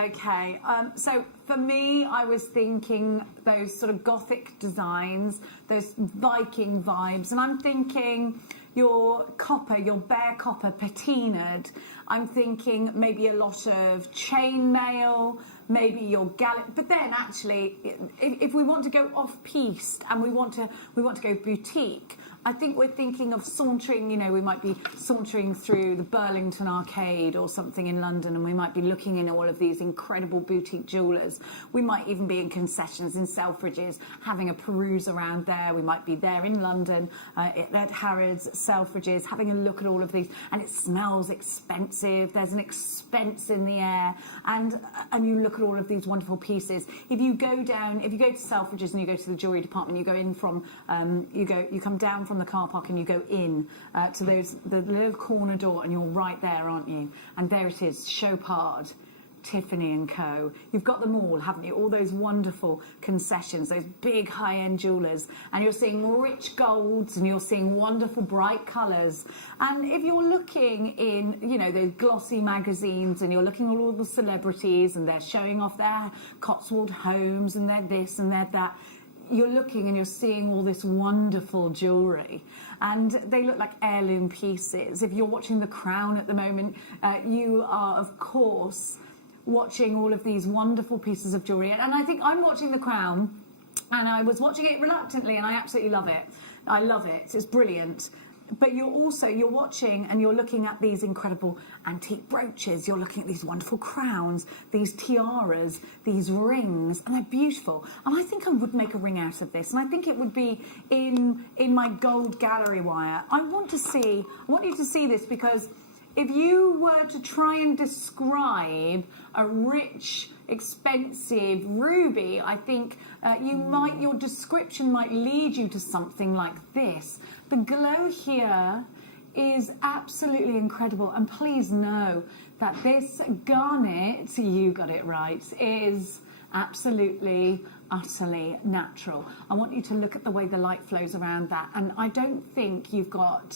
Okay, so for me, I was thinking those sort of Gothic designs, those Viking vibes, and I'm thinking your copper, your bare copper patinaed. I'm thinking maybe a lot of chainmail, maybe your gallet. But then actually, if we want to go off-piste and we want to go boutique, I think we're thinking of sauntering, you know, we might be sauntering through the Burlington Arcade or something in London, and we might be looking in all of these incredible boutique jewellers. We might even be in concessions in Selfridges, having a peruse around there. We might be there in London, at Harrods, Selfridges, having a look at all of these, and it smells expensive. There's an expense in the air, and you look at all of these wonderful pieces. If you go to Selfridges and you go to the jewellery department, you go in from, you come down from the car park and you go in to the little corner door, and you're right there, aren't you? And there it is, Chopard, Tiffany and Co. You've got them all, haven't you? All those wonderful concessions, those big high-end jewellers, and you're seeing rich golds and you're seeing wonderful bright colours. And if you're looking in, you know, those glossy magazines, and you're looking at all the celebrities and they're showing off their Cotswold homes and their this and their that, you're looking and you're seeing all this wonderful jewellery, and they look like heirloom pieces. If you're watching The Crown at the moment, you are, of course, watching all of these wonderful pieces of jewellery. And I think I'm watching The Crown, and I was watching it reluctantly, and I absolutely love it. I love it. It's brilliant. But you're watching and you're looking at these incredible antique brooches, you're looking at these wonderful crowns, these tiaras, these rings, and they're beautiful. And I think I would make a ring out of this, and I think it would be in my gold gallery wire. I want you to see this, because if you were to try and describe a rich, expensive ruby, I think your description might lead you to something like this. The glow here is absolutely incredible, and please know that this garnet, you got it right, is absolutely, utterly natural. I want you to look at the way the light flows around that, and I don't think you've got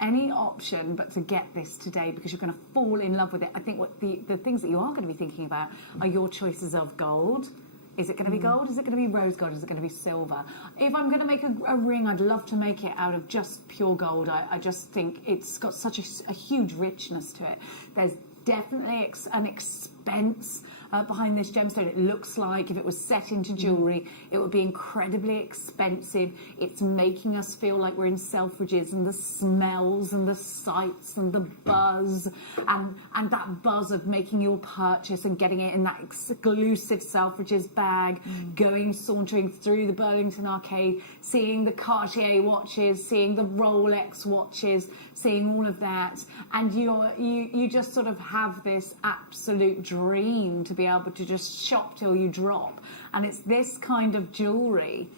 any option but to get this today, because you're going to fall in love with it. I think what the things that you are going to be thinking about are your choices of gold. Is it going to be gold? Is it going to be rose gold? Is it going to be silver? If I'm going to make a ring, I'd love to make it out of just pure gold. I just think it's got such a huge richness to it. There's definitely an expense behind this gemstone. It looks like if it was set into jewellery, it would be incredibly expensive. It's making us feel like we're in Selfridges, and the smells and the sights and the buzz and that buzz of making your purchase and getting it in that exclusive Selfridges bag, going sauntering through the Burlington Arcade, seeing the Cartier watches, seeing the Rolex watches, seeing all of that, and you just sort of have this absolute dream to be able to just shop till you drop. And it's this kind of jewellery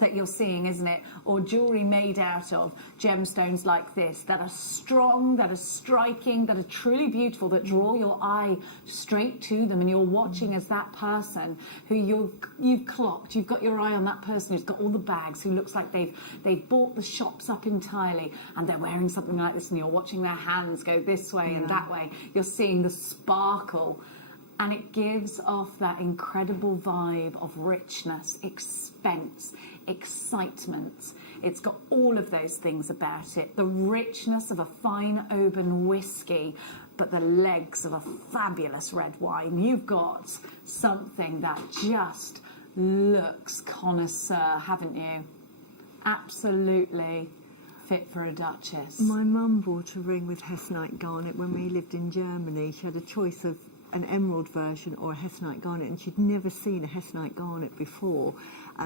that you're seeing, isn't it? Or jewellery made out of gemstones like this, that are strong, that are striking, that are truly beautiful, that draw your eye straight to them, and you're watching as that person who you've clocked, you've got your eye on that person who's got all the bags, who looks like they've bought the shops up entirely, and they're wearing something like this, and you're watching their hands go this way and that way. You're seeing the sparkle, and it gives off that incredible vibe of richness, expense, excitement. It's got all of those things about it. The richness of a fine Oban whiskey, but the legs of a fabulous red wine. You've got something that just looks connoisseur, haven't you? Absolutely fit for a duchess. My mum bought a ring with hessnite garnet when we lived in Germany. She had a choice of an emerald version or a hessnite garnet, and she'd never seen a hessnite garnet before,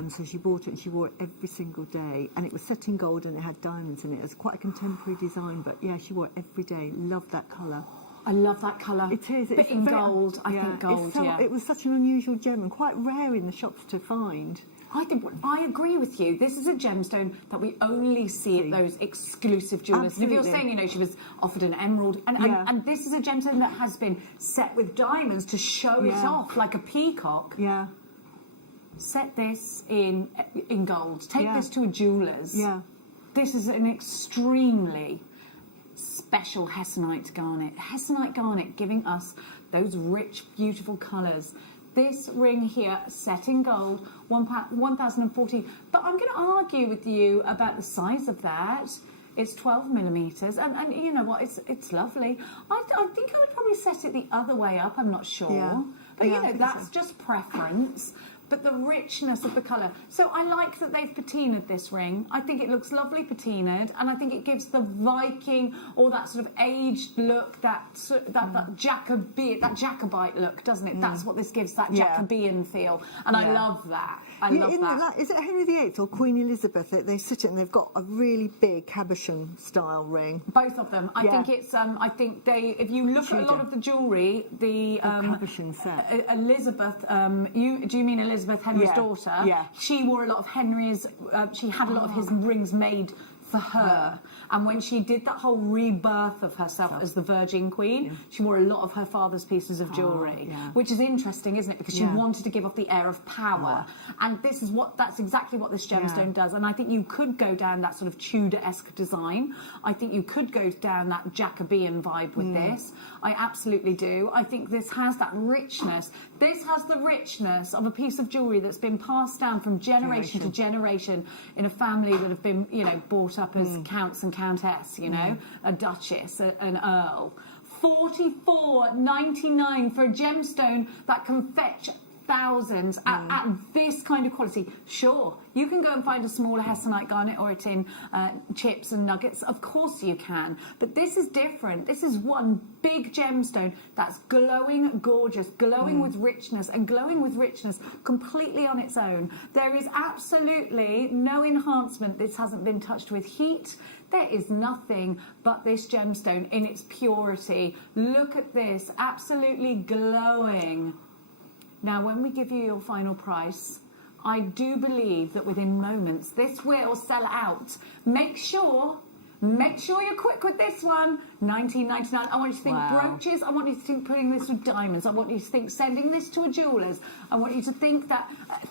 so she bought it and she wore it every single day, and it was set in gold and it had diamonds in it. It was quite a contemporary design, but yeah, she wore it every day. Loved that colour. I love that colour. It is. But in gold, I think gold, It was such an unusual gem and quite rare in the shops to find. I agree with you. This is a gemstone that we only see at those exclusive jewellers. And if you're saying, she was offered an emerald, and this is a gemstone that has been set with diamonds to show it off like a peacock. Yeah. Set this in gold. Take this to a jeweller's. Yeah. This is an extremely special hessonite garnet. Hessonite garnet giving us those rich, beautiful colours. This ring here, set in gold, 1,040. But I'm going to argue with you about the size of that. It's 12 millimetres, and you know what? It's lovely. I think I would probably set it the other way up. I'm not sure, but you know that's just preference. But the richness of the colour. So I like that they've patinaed this ring. I think it looks lovely patinaed, and I think it gives the Viking or that sort of aged look, that Jacobite look, doesn't it? That's what this gives, that Jacobean feel, and I love that. I love that. Is it Henry VIII or Queen Elizabeth? They sit it and they've got a really big cabochon style ring. Both of them. I think it's. I think they. If you look at a lot of the jewellery, the cabochon set. Elizabeth. Do you mean Elizabeth Henry's daughter? Yeah. She wore a lot of Henry's. She had a lot of his rings made for her. And when she did that whole rebirth of herself as the Virgin Queen, she wore a lot of her father's pieces of jewellery, which is interesting, isn't it? Because she wanted to give off the air of power. And that's exactly what this gemstone does. And I think you could go down that sort of Tudor-esque design. I think you could go down that Jacobean vibe with this. I absolutely do. I think this has that richness. This has the richness of a piece of jewellery that's been passed down from generation to generation in a family that have been, you know, brought up as counts and countess, you know, a duchess, an earl. $44.99 for a gemstone that can fetch thousands at this kind of quality. Sure, you can go and find a smaller hessonite garnet or it in chips and nuggets. Of course you can. But this is different. This is one big gemstone that's glowing gorgeous, glowing with richness, and glowing with richness completely on its own. There is absolutely no enhancement. This hasn't been touched with heat. There is nothing but this gemstone in its purity. Look at this, absolutely glowing. Now, when we give you your final price, I do believe that within moments this will sell out. Make sure you're quick with this one. $19.99. I want you to think brooches. I want you to think putting this with diamonds. I want you to think sending this to a jeweller's. I want you to think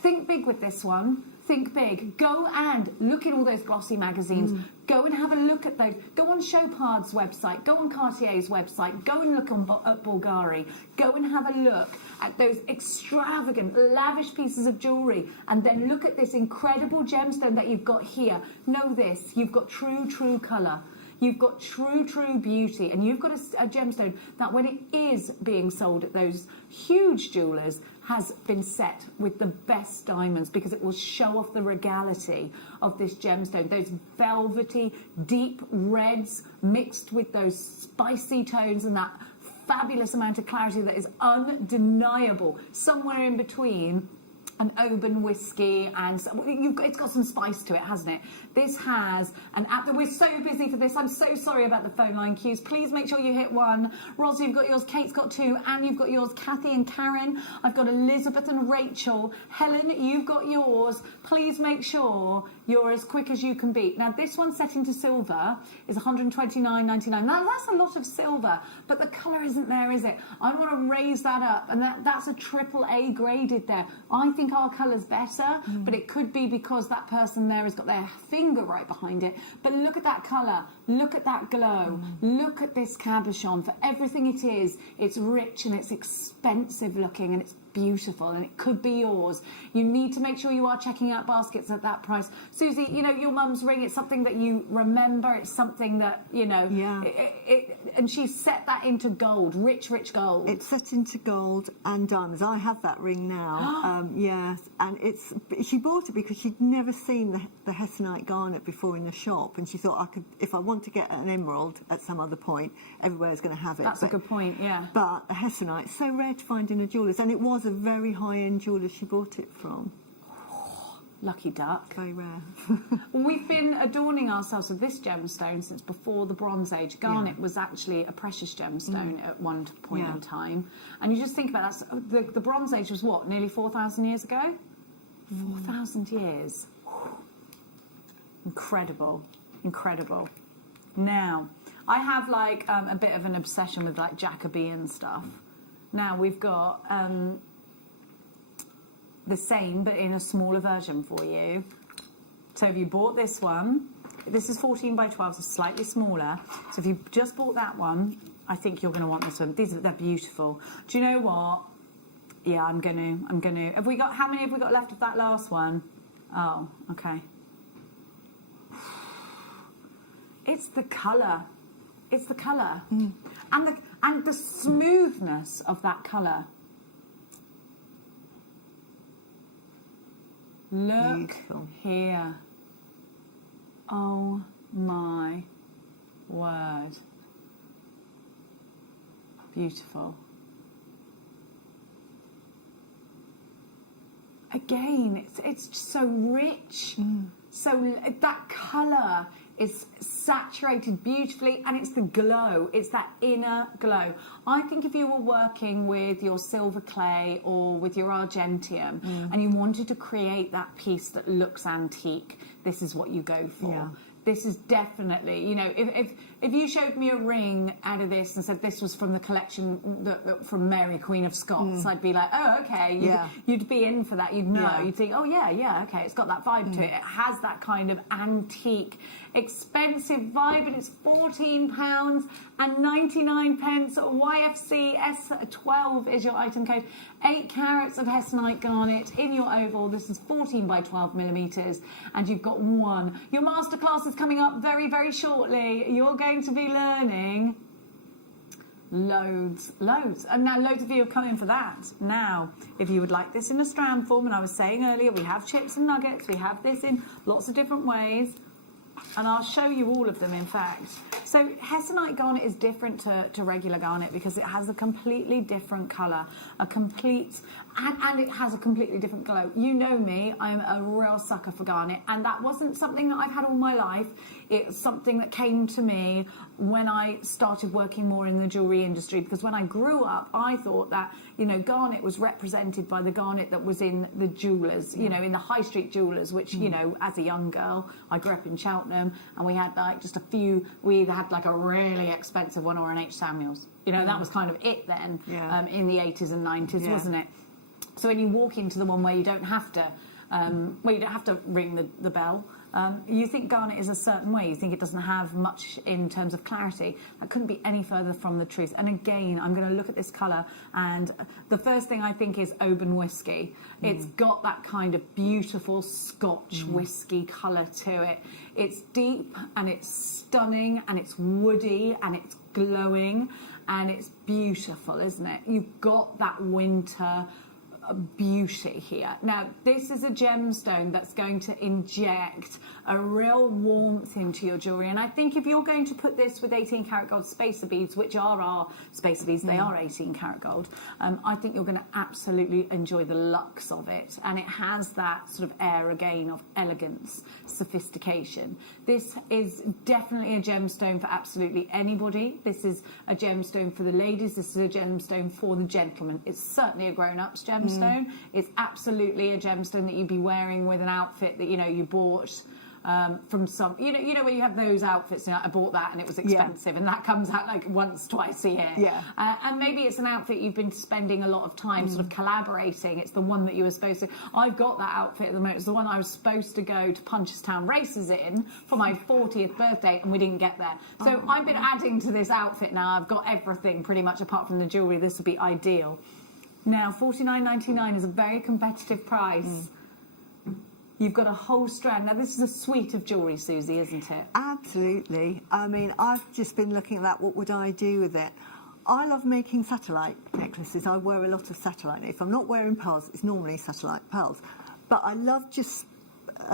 think big with this one. Think big. Go and look in all those glossy magazines. Go and have a look at those. Go on Chopard's website. Go on Cartier's website. Go and look at Bulgari. Go and have a look at those extravagant, lavish pieces of jewellery, and then look at this incredible gemstone that you've got here. Know this, you've got true colour. You've got true beauty, and you've got a gemstone that when it is being sold at those huge jewellers has been set with the best diamonds, because it will show off the regality of this gemstone. Those velvety, deep reds mixed with those spicy tones and that fabulous amount of clarity that is undeniable, somewhere in between an Oban whiskey and it's got some spice to it, hasn't it? This has an app that we're so busy for this. I'm so sorry about the phone line queues. Please make sure you hit one. Rosie, you've got yours. Kate's got two. Anne, you've got yours. Kathy and Karen. I've got Elizabeth and Rachel. Helen, you've got yours. Please make sure you're as quick as you can be. Now, this one set into silver is $129.99. Now, that's a lot of silver, but the colour isn't there, is it? I want to raise that up, and that's a AAA graded there. I think our colour's better, but it could be because that person there has got their finger right behind it. But look at that colour. Look at that glow. Look at this cabochon. For everything it is, it's rich and it's expensive looking and it's beautiful, and it could be yours. You need to make sure you are checking out baskets at that price. Susie, you know, your mum's ring, it's something that you remember, it's something that, you know, and she set that into gold, rich gold. It's set into gold and diamonds. I have that ring now. Yes, and she bought it because she'd never seen the hessonite garnet before in the shop, and she thought, I could, if I want to get an emerald at some other point, everywhere's going to have it. That's a good point, yeah. But a hessonite's so rare to find in a jeweller's, and it was a very high-end jeweller she bought it from. Lucky duck. Very rare. We've been adorning ourselves with this gemstone since before the Bronze Age. Garnet was actually a precious gemstone at one point in time. And you just think about that, the Bronze Age was what, nearly 4,000 years ago? 4,000 years. Incredible. Incredible. Now, I have like a bit of an obsession with like Jacobean stuff. Now we've got the same but in a smaller version for you. So if you bought this one, this is 14 by 12, so slightly smaller. So if you just bought that one, I think you're going to want this one. They're beautiful. Do you know what? Yeah, I'm gonna. How many have we got left of that last one? Oh, okay. It's the colour. It's the colour. And the smoothness of that colour. Look Beautiful. Here. Oh my word. Beautiful. Again, it's just so rich. So that colour is saturated beautifully, and it's the glow. It's that inner glow. I think if you were working with your silver clay or with your argentium and you wanted to create that piece that looks antique, this is what you go for. Yeah. This is definitely, you know, if you showed me a ring out of this and said this was from the collection from Mary, Queen of Scots, I'd be like, oh, okay, you'd be in for that. You'd know. You'd think, oh, yeah, okay, it's got that vibe to it. It has that kind of antique, expensive vibe, and it's £14.99. YFC S12 is your item code. 8 carats of Hessonite garnet in your oval. This is 14 by 12 millimetres, and you've got one. Your masterclass is coming up very, very shortly. You're going to be learning loads. And now loads of you are coming for that. Now, if you would like this in a strand form, and I was saying earlier, we have chips and nuggets. We have this in lots of different ways. And I'll show you all of them, in fact. So Hessonite garnet is different to regular garnet because it has a completely different colour, and it has a completely different glow. You know me, I'm a real sucker for garnet, and that wasn't something that I've had all my life. It's something that came to me when I started working more in the jewellery industry, because when I grew up, I thought that, you know, garnet was represented by the garnet that was in the jewellers, you know, in the high street jewellers, which, you know, as a young girl, I grew up in Cheltenham, and we had like just a few, we either had like a really expensive one or an H. Samuels. You know, that was kind of it then, in the 80s and 90s, wasn't it? So when you walk into the one where you don't have to, ring the bell, you think garnet is a certain way. You think it doesn't have much in terms of clarity. That couldn't be any further from the truth. And again, I'm going to look at this colour, and the first thing I think is Oban whiskey. It's got that kind of beautiful Scotch whiskey colour to it. It's deep, and it's stunning, and it's woody, and it's glowing, and it's beautiful, isn't it? You've got that winter beauty here. Now, this is a gemstone that's going to inject a real warmth into your jewellery, and I think if you're going to put this with 18 karat gold spacer beads, which are our spacer beads, they are 18 karat gold, I think you're going to absolutely enjoy the lux of it, and it has that sort of air again of elegance, sophistication. This is definitely a gemstone for absolutely anybody. This is a gemstone for the ladies. This is a gemstone for the gentlemen. It's certainly a grown-up's gemstone. It's absolutely a gemstone that you'd be wearing with an outfit that, you know, you bought from some, you know where you have those outfits, you know, I bought that and it was expensive, and that comes out like once, twice a year. And maybe it's an outfit you've been spending a lot of time sort of collaborating. It's the one that you were supposed to, I've got that outfit at the moment. It's the one I was supposed to go to Punchestown races in for my 40th birthday, and we didn't get there. So I've been adding to this outfit now. I've got everything pretty much apart from the jewellery. This would be ideal. Now, $49.99 is a very competitive price. You've got a whole strand. Now, this is a suite of jewellery, Susie, isn't it? Absolutely. I mean, I've just been looking at that. What would I do with it? I love making satellite necklaces. I wear a lot of satellite. If I'm not wearing pearls, it's normally satellite pearls. But I love just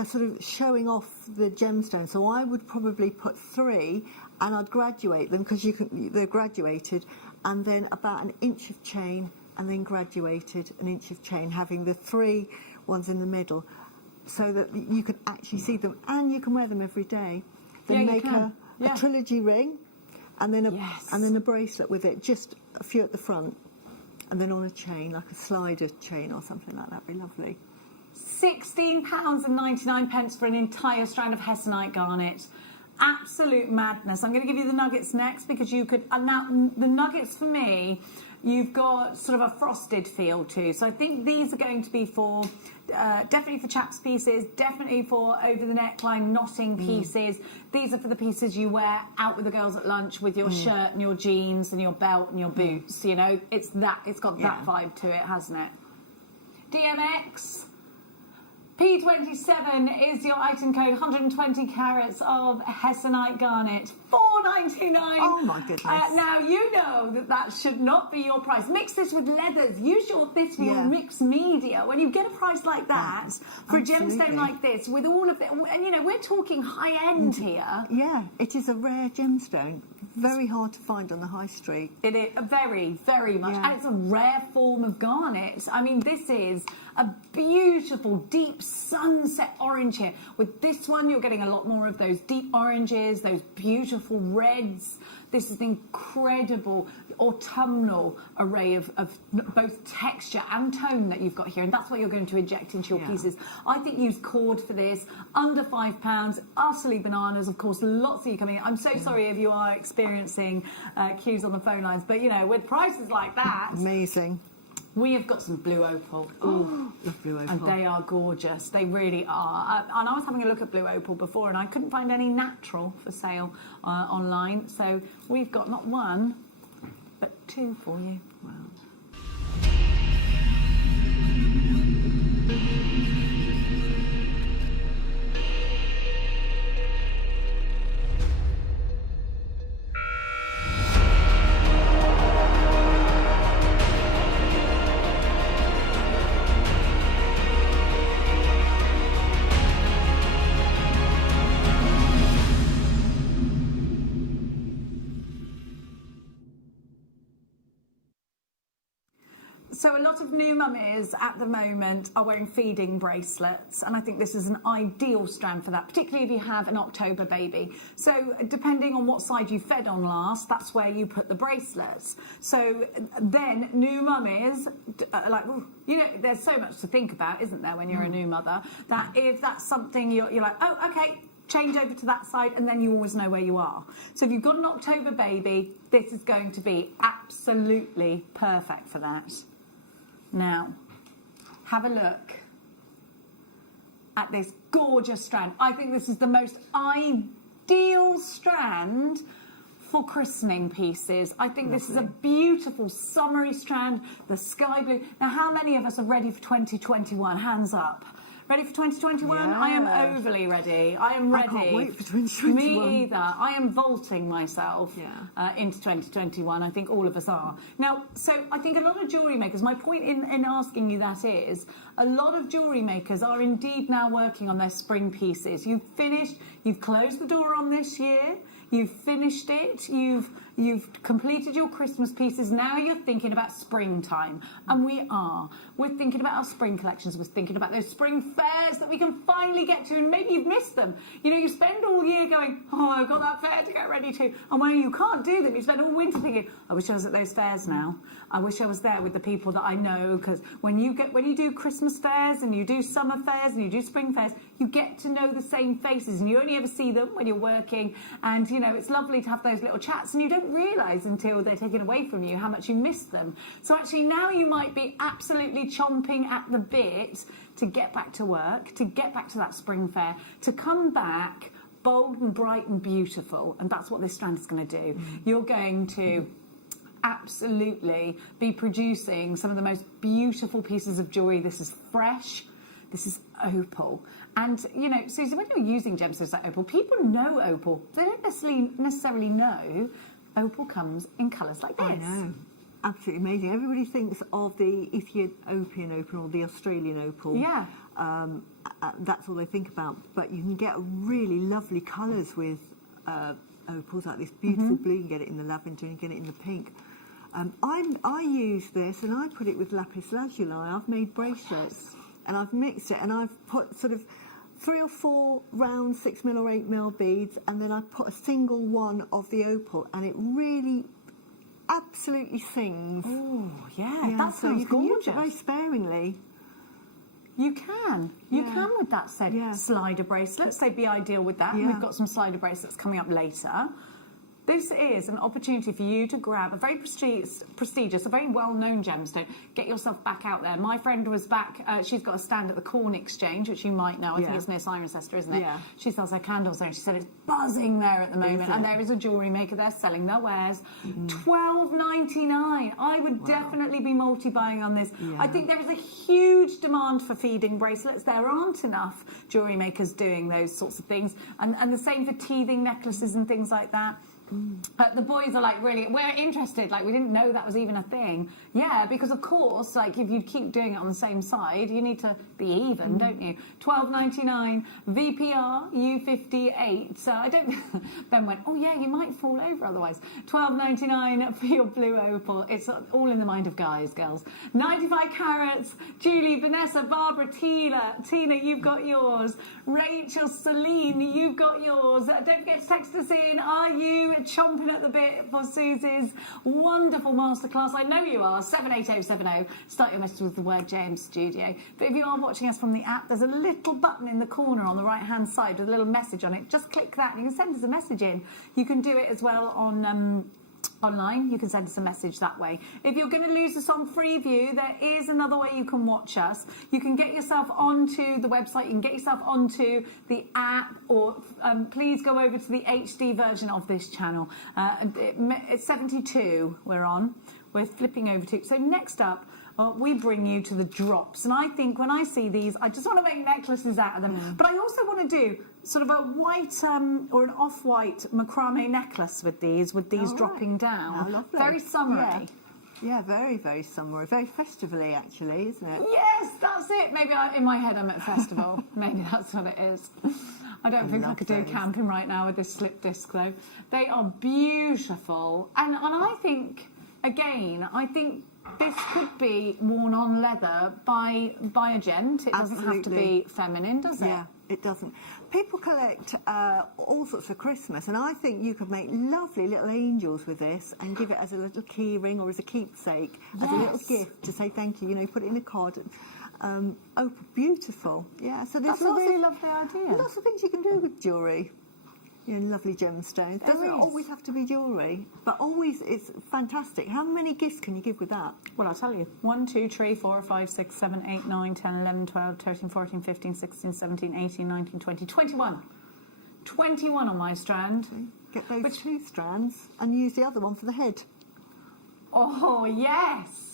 sort of showing off the gemstones. So I would probably put 3, and I'd graduate them, because they're graduated, and then about an inch of chain, and then graduated an inch of chain, having the 3 ones in the middle, so that you can actually see them, and you can wear them every day. Then make a trilogy ring, and then a bracelet with it, just a few at the front, and then on a chain, like a slider chain or something like that. Would be lovely. £16.99 for an entire strand of Hessonite garnet. Absolute madness. I'm going to give you the nuggets next, because you could, now the nuggets for me, You've got sort of a frosted feel too. So I think these are going to be for definitely for chaps pieces, definitely for over the neckline knotting pieces. These are for the pieces you wear out with the girls at lunch with your shirt and your jeans and your belt and your boots. You know, it's got that vibe to it, hasn't it? DMX. P27 is your item code, 120 carats of Hessonite garnet, $4.99. Oh my goodness. Now, you know that should not be your price. Mix this with leathers. Use this for your mixed media. When you get a price like that, for a gemstone like this, with all of it, and you know, we're talking high-end here. Yeah, it is a rare gemstone. Very hard to find on the high street. It is very, very much. And it's a rare form of garnet. I mean, this is a beautiful deep sunset orange here. With this one, you're getting a lot more of those deep oranges, those beautiful reds. This is an incredible autumnal array of both texture and tone that you've got here, and that's what you're going to inject into your pieces. I think use cord for this, under £5, utterly bananas. Of course, lots of you coming in. I'm so sorry if you are experiencing queues on the phone lines, but you know, with prices like that, amazing. We have got some blue opal. Oh, love blue opal. And they are gorgeous. They really are. And I was having a look at blue opal before, and I couldn't find any natural for sale online. So we've got not one, but two for you. Wow. So a lot of new mummies at the moment are wearing feeding bracelets, and I think this is an ideal strand for that, particularly if you have an October baby. So depending on what side you fed on last, that's where you put the bracelets. So then new mummies, you know, there's so much to think about, isn't there, when you're a new mother, that if that's something you're like, oh, okay, change over to that side, and then you always know where you are. So if you've got an October baby, this is going to be absolutely perfect for that. Now, have a look at this gorgeous strand. I think this is the most ideal strand for christening pieces. I think this is a beautiful summery strand, the sky blue. Now, how many of us are ready for 2021? Hands up. Ready for 2021? Yeah. I am overly ready. I am ready. I can't wait for 2021. Me either. I am vaulting myself into 2021. I think all of us are. Now, so I think a lot of jewellery makers, my point in asking you that is, a lot of jewellery makers are indeed now working on their spring pieces. You've finished, you've closed the door on this year, you've finished it, you've completed your Christmas pieces. Now you're thinking about springtime, and we are. We're thinking about our spring collections. We're thinking about those spring fairs that we can finally get to, and maybe you've missed them. You know, you spend all year going, oh, I've got that fair to get ready to, and when you can't do them, you spend all winter thinking, I wish I was at those fairs now. I wish I was there with the people that I know, because when you do Christmas fairs and you do summer fairs and you do spring fairs, you get to know the same faces, and you only ever see them when you're working, and you know, it's lovely to have those little chats, and you don't realise until they're taken away from you how much you miss them. So actually now you might be absolutely chomping at the bit to get back to work, to get back to that spring fair, to come back bold and bright and beautiful, and that's what this strand is going to do. You're going to absolutely be producing some of the most beautiful pieces of jewellery. This is fresh, this is opal. And, you know, Susie, when you're using gemstones like opal, people know opal. They don't necessarily know opal comes in colours like this. I know. Absolutely amazing. Everybody thinks of the Ethiopian opal or the Australian opal. Yeah. That's all they think about. But you can get really lovely colours with opals, like this beautiful blue. You can get it in the lavender and you get it in the pink. I use this and I put it with lapis lazuli. I've made bracelets and I've mixed it and I've put sort of 3 or 4 round 6mm or 8mm beads, and then I put a single one of the opal, and it really absolutely sings. Oh, yeah, that sounds you can gorgeous. use it very sparingly. You can with that said. Slider bracelets, they'd be ideal with that. Yeah. We've got some slider bracelets coming up later. This is an opportunity for you to grab a very prestigious, a very well-known gemstone. Get yourself back out there. My friend was back. She's got a stand at the Corn Exchange, which you might know. I think it's near Cirencester, isn't it? Yeah. She sells her candles there, and she said it's buzzing there at the moment. And there is a jewellery maker there selling their wares. $12.99. I would definitely be multi-buying on this. Yeah. I think there is a huge demand for feeding bracelets. There aren't enough jewellery makers doing those sorts of things. And the same for teething necklaces and things like that. The boys are like, really, we're interested. Like, we didn't know that was even a thing. Yeah, because of course, like, if you keep doing it on the same side, you need to be even, don't you? $12.99 VPR U58. So I don't. Ben went, oh yeah, you might fall over otherwise. $12.99 for your blue opal. It's all in the mind of guys, girls. 95 carats. Julie, Vanessa, Barbara, Tina, you've got yours. Rachel, Celine, you've got yours. Don't forget to text us in. Are you chomping at the bit for Susie's wonderful masterclass? I know you are. 78070. Start your message with the word JM Studio. But if you are watching us from the app, there's a little button in the corner on the right hand side with a little message on it. Just click that and you can send us a message in. You can do it as well on online. You can send us a message that way. If you're going to lose us on Freeview, there is another way you can watch us. You can get yourself onto the website, you can get yourself onto the app, or please go over to the HD version of this channel. It's 72 we're on. We're flipping over to. So next up, we bring you to the drops. And I think when I see these, I just want to make necklaces out of them. But I also want to do sort of a white or an off-white macrame necklace with these dropping down. Oh, very summery. Yeah, very, very summery. Very festively, actually, isn't it? Yes, that's it. Maybe in my head I'm at a festival. Maybe that's what it is. I don't think I could do camping right now with this slip disc, though. They are beautiful. And I think, again, this could be worn on leather by a gent. It doesn't have to be feminine, does it? Yeah, it doesn't. People collect all sorts for Christmas, and I think you could make lovely little angels with this and give it as a little key ring or as a keepsake, as a little gift to say thank you. You know, put it in a card. Oh, beautiful. Yeah, so there's That's a really lovely idea. Lots of things you can do with jewellery. You know, lovely gemstones. Doesn't always have to be jewellery, but always it's fantastic. How many gifts can you give with that? Well, I'll tell you. 1, 2, 3, 4, 5, 6, 7, 8, 9, 10, 11, 12, 13, 14, 15, 16, 17, 18, 19, 20, 21. 21 on my strand. Get those 2 strands and use the other one for the head. Oh, yes.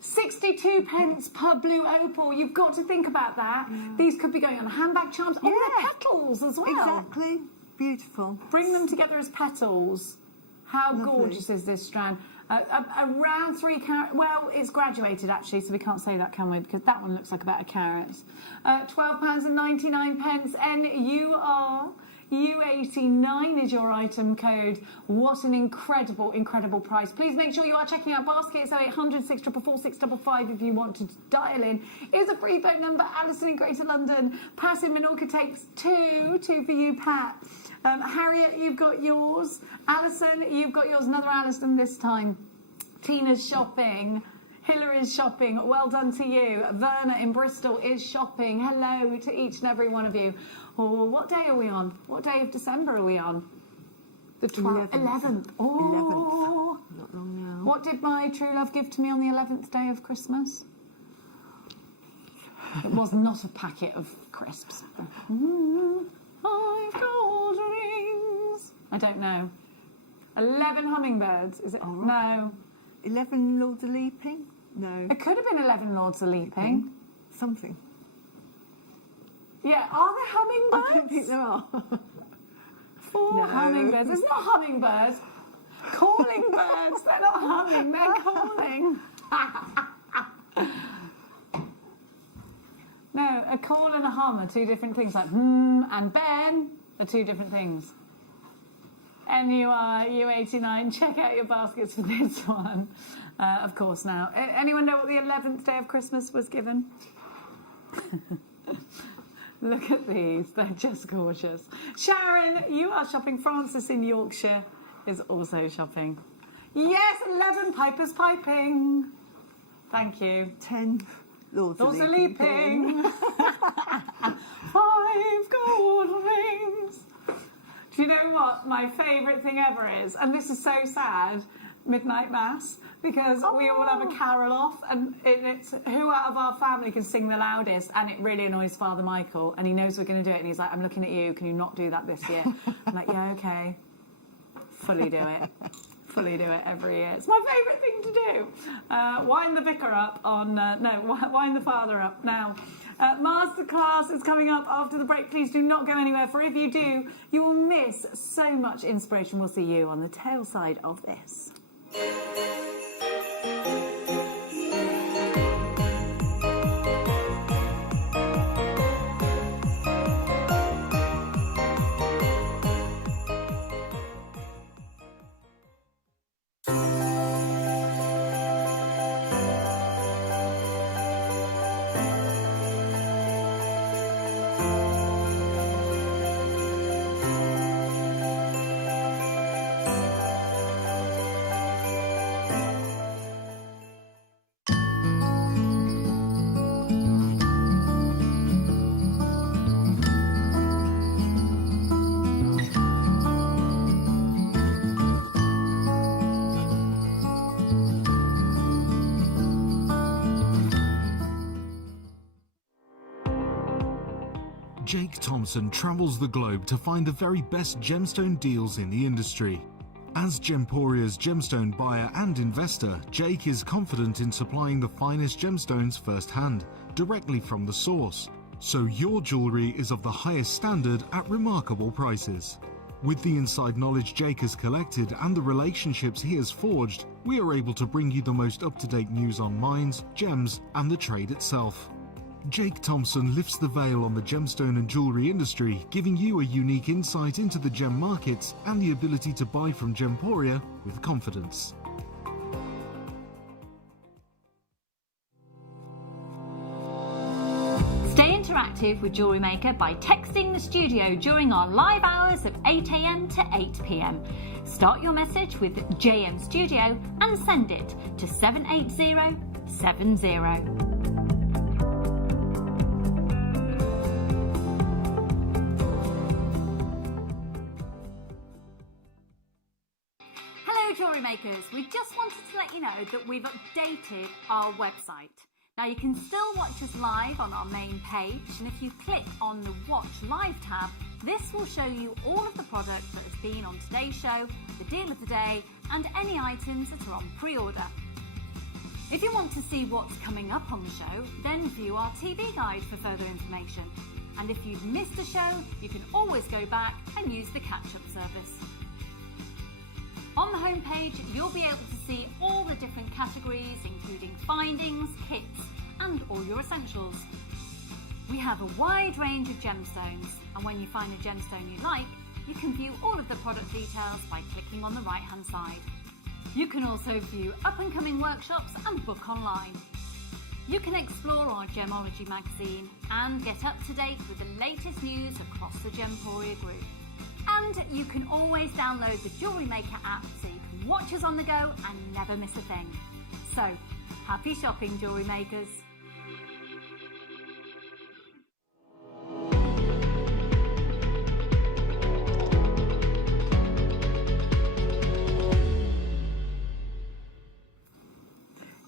62 pence per blue opal. You've got to think about that. Yeah. These could be going on handbag charms. Yeah. Oh, they're petals as well. Exactly. Beautiful. Bring them together as petals. How gorgeous is this strand? Around 3 carats. Well, it's graduated actually, so we can't say that, can we? Because that one looks like about a carat. £12.99. NUR. U89 is your item code. What an incredible, incredible price. Please make sure you are checking out baskets 0800 644 655 if you want to dial in. Here's a free phone number. Alison in Greater London. Pat in Minorca takes 2. 2 for you, Pat. Harriet, you've got yours. Alison, you've got yours. Another Alison this time. Tina's shopping. Hillary's shopping. Well done to you. Verna in Bristol is shopping. Hello to each and every one of you. Oh, what day are we on? What day of December are we on? The 11th. Oh, 11th. Not long now. What did my true love give to me on the 11th day of Christmas? It was not a packet of crisps. 5 gold rings. I don't know. 11 hummingbirds. Is it? Oh, right. No. 11 Lords of Leaping? No. It could have been 11 Lords of Leaping. Something. Yeah, are there hummingbirds? I don't think there are. 4 hummingbirds. It's not hummingbirds. Calling birds. They're not humming, they're calling. No, a call and a hum are 2 different things. Like and Ben are 2 different things. NUR, U89, check out your baskets for this one. Of course now. Anyone know what the 11th day of Christmas was given? Look at these, they're just gorgeous. Sharon, you are shopping. Francis in Yorkshire is also shopping. Yes, 11 pipers piping. Thank you. 10 Lords of Leaping. 5 gold rings. Do you know what my favourite thing ever is? And this is so sad, midnight mass, because we all have a carol off, and it's who out of our family can sing the loudest, and it really annoys Father Michael, and he knows we're going to do it, and he's like, I'm looking at you, can you not do that this year? I'm like, yeah, okay. Fully do it. Fully do it every year. It's my favourite thing to do. Wind the vicar up on... wind the father up now. Masterclass is coming up after the break. Please do not go anywhere, for if you do, you will miss so much inspiration. We'll see you on the tail side of this. Jake Thompson travels the globe to find the very best gemstone deals in the industry. As Gemporia's gemstone buyer and investor, Jake is confident in supplying the finest gemstones firsthand, directly from the source, so your jewellery is of the highest standard at remarkable prices. With the inside knowledge Jake has collected and the relationships he has forged, we are able to bring you the most up-to-date news on mines, gems, and the trade itself. Jake Thompson lifts the veil on the gemstone and jewellery industry, giving you a unique insight into the gem markets and the ability to buy from Gemporia with confidence. Stay interactive with Jewellery Maker by texting the studio during our live hours of 8 a.m. to 8 p.m. Start your message with JM Studio and send it to 78070. Jewellery Makers, we just wanted to let you know that we've updated our website. Now you can still watch us live on our main page, and if you click on the Watch Live tab, this will show you all of the product that has been on today's show, the deal of the day, and any items that are on pre-order. If you want to see what's coming up on the show, then view our TV guide for further information. And if you've missed a show, you can always go back and use the catch-up service. On the homepage, you'll be able to see all the different categories, including findings, kits, and all your essentials. We have a wide range of gemstones, and when you find a gemstone you like, you can view all of the product details by clicking on the right-hand side. You can also view up-and-coming workshops and book online. You can explore our Gemology magazine and get up to date with the latest news across the Gemporia group. And you can always download the Jewellery Maker app so you can watch us on the go and never miss a thing. So, happy shopping, Jewellery Makers.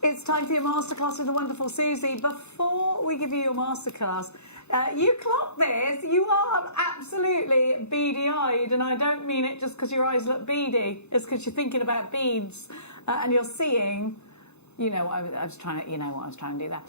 It's time for your masterclass with the wonderful Susie. Before we give you your masterclass, you clock this, you are absolutely beady-eyed, and I don't mean it just because your eyes look beady, it's because you're thinking about beads, and you're seeing, you know what I was trying to do there.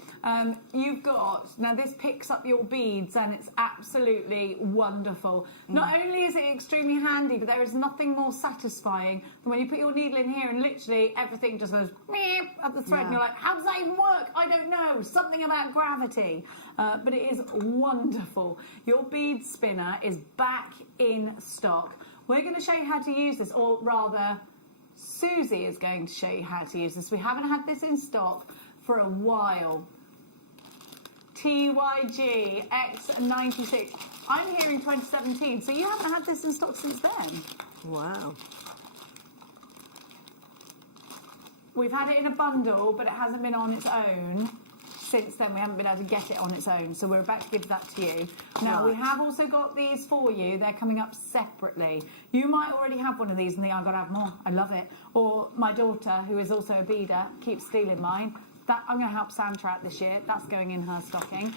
You've got, now this picks up your beads, and it's absolutely wonderful. Not only is it extremely handy, but there is nothing more satisfying than when you put your needle in here and literally everything just goes meep at the thread, and you're like, how does that even work? I don't know, something about gravity. But it is wonderful. Your bead spinner is back in stock. We're going to show you how to use this, or rather, Susie is going to show you how to use this. We haven't had this in stock for a while. TYG X96. I'm hearing 2017, so you haven't had this in stock since then. Wow. We've had it in a bundle, but it hasn't been on its own since then we haven't been able to get it on its own, so we're about to give that to you. Now, we have also got these for you. They're coming up separately. You might already have one of these and think, I've got to have more. I love it. Or my daughter, who is also a beader, keeps stealing mine. That I'm going to help Santa out this year. That's going in her stocking.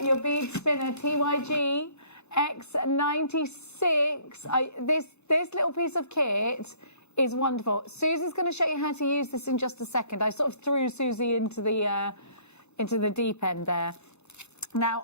Your bead spinner, TYG X96. This little piece of kit is wonderful. Susie's going to show you how to use this in just a second. I sort of threw Susie into the deep end there. Now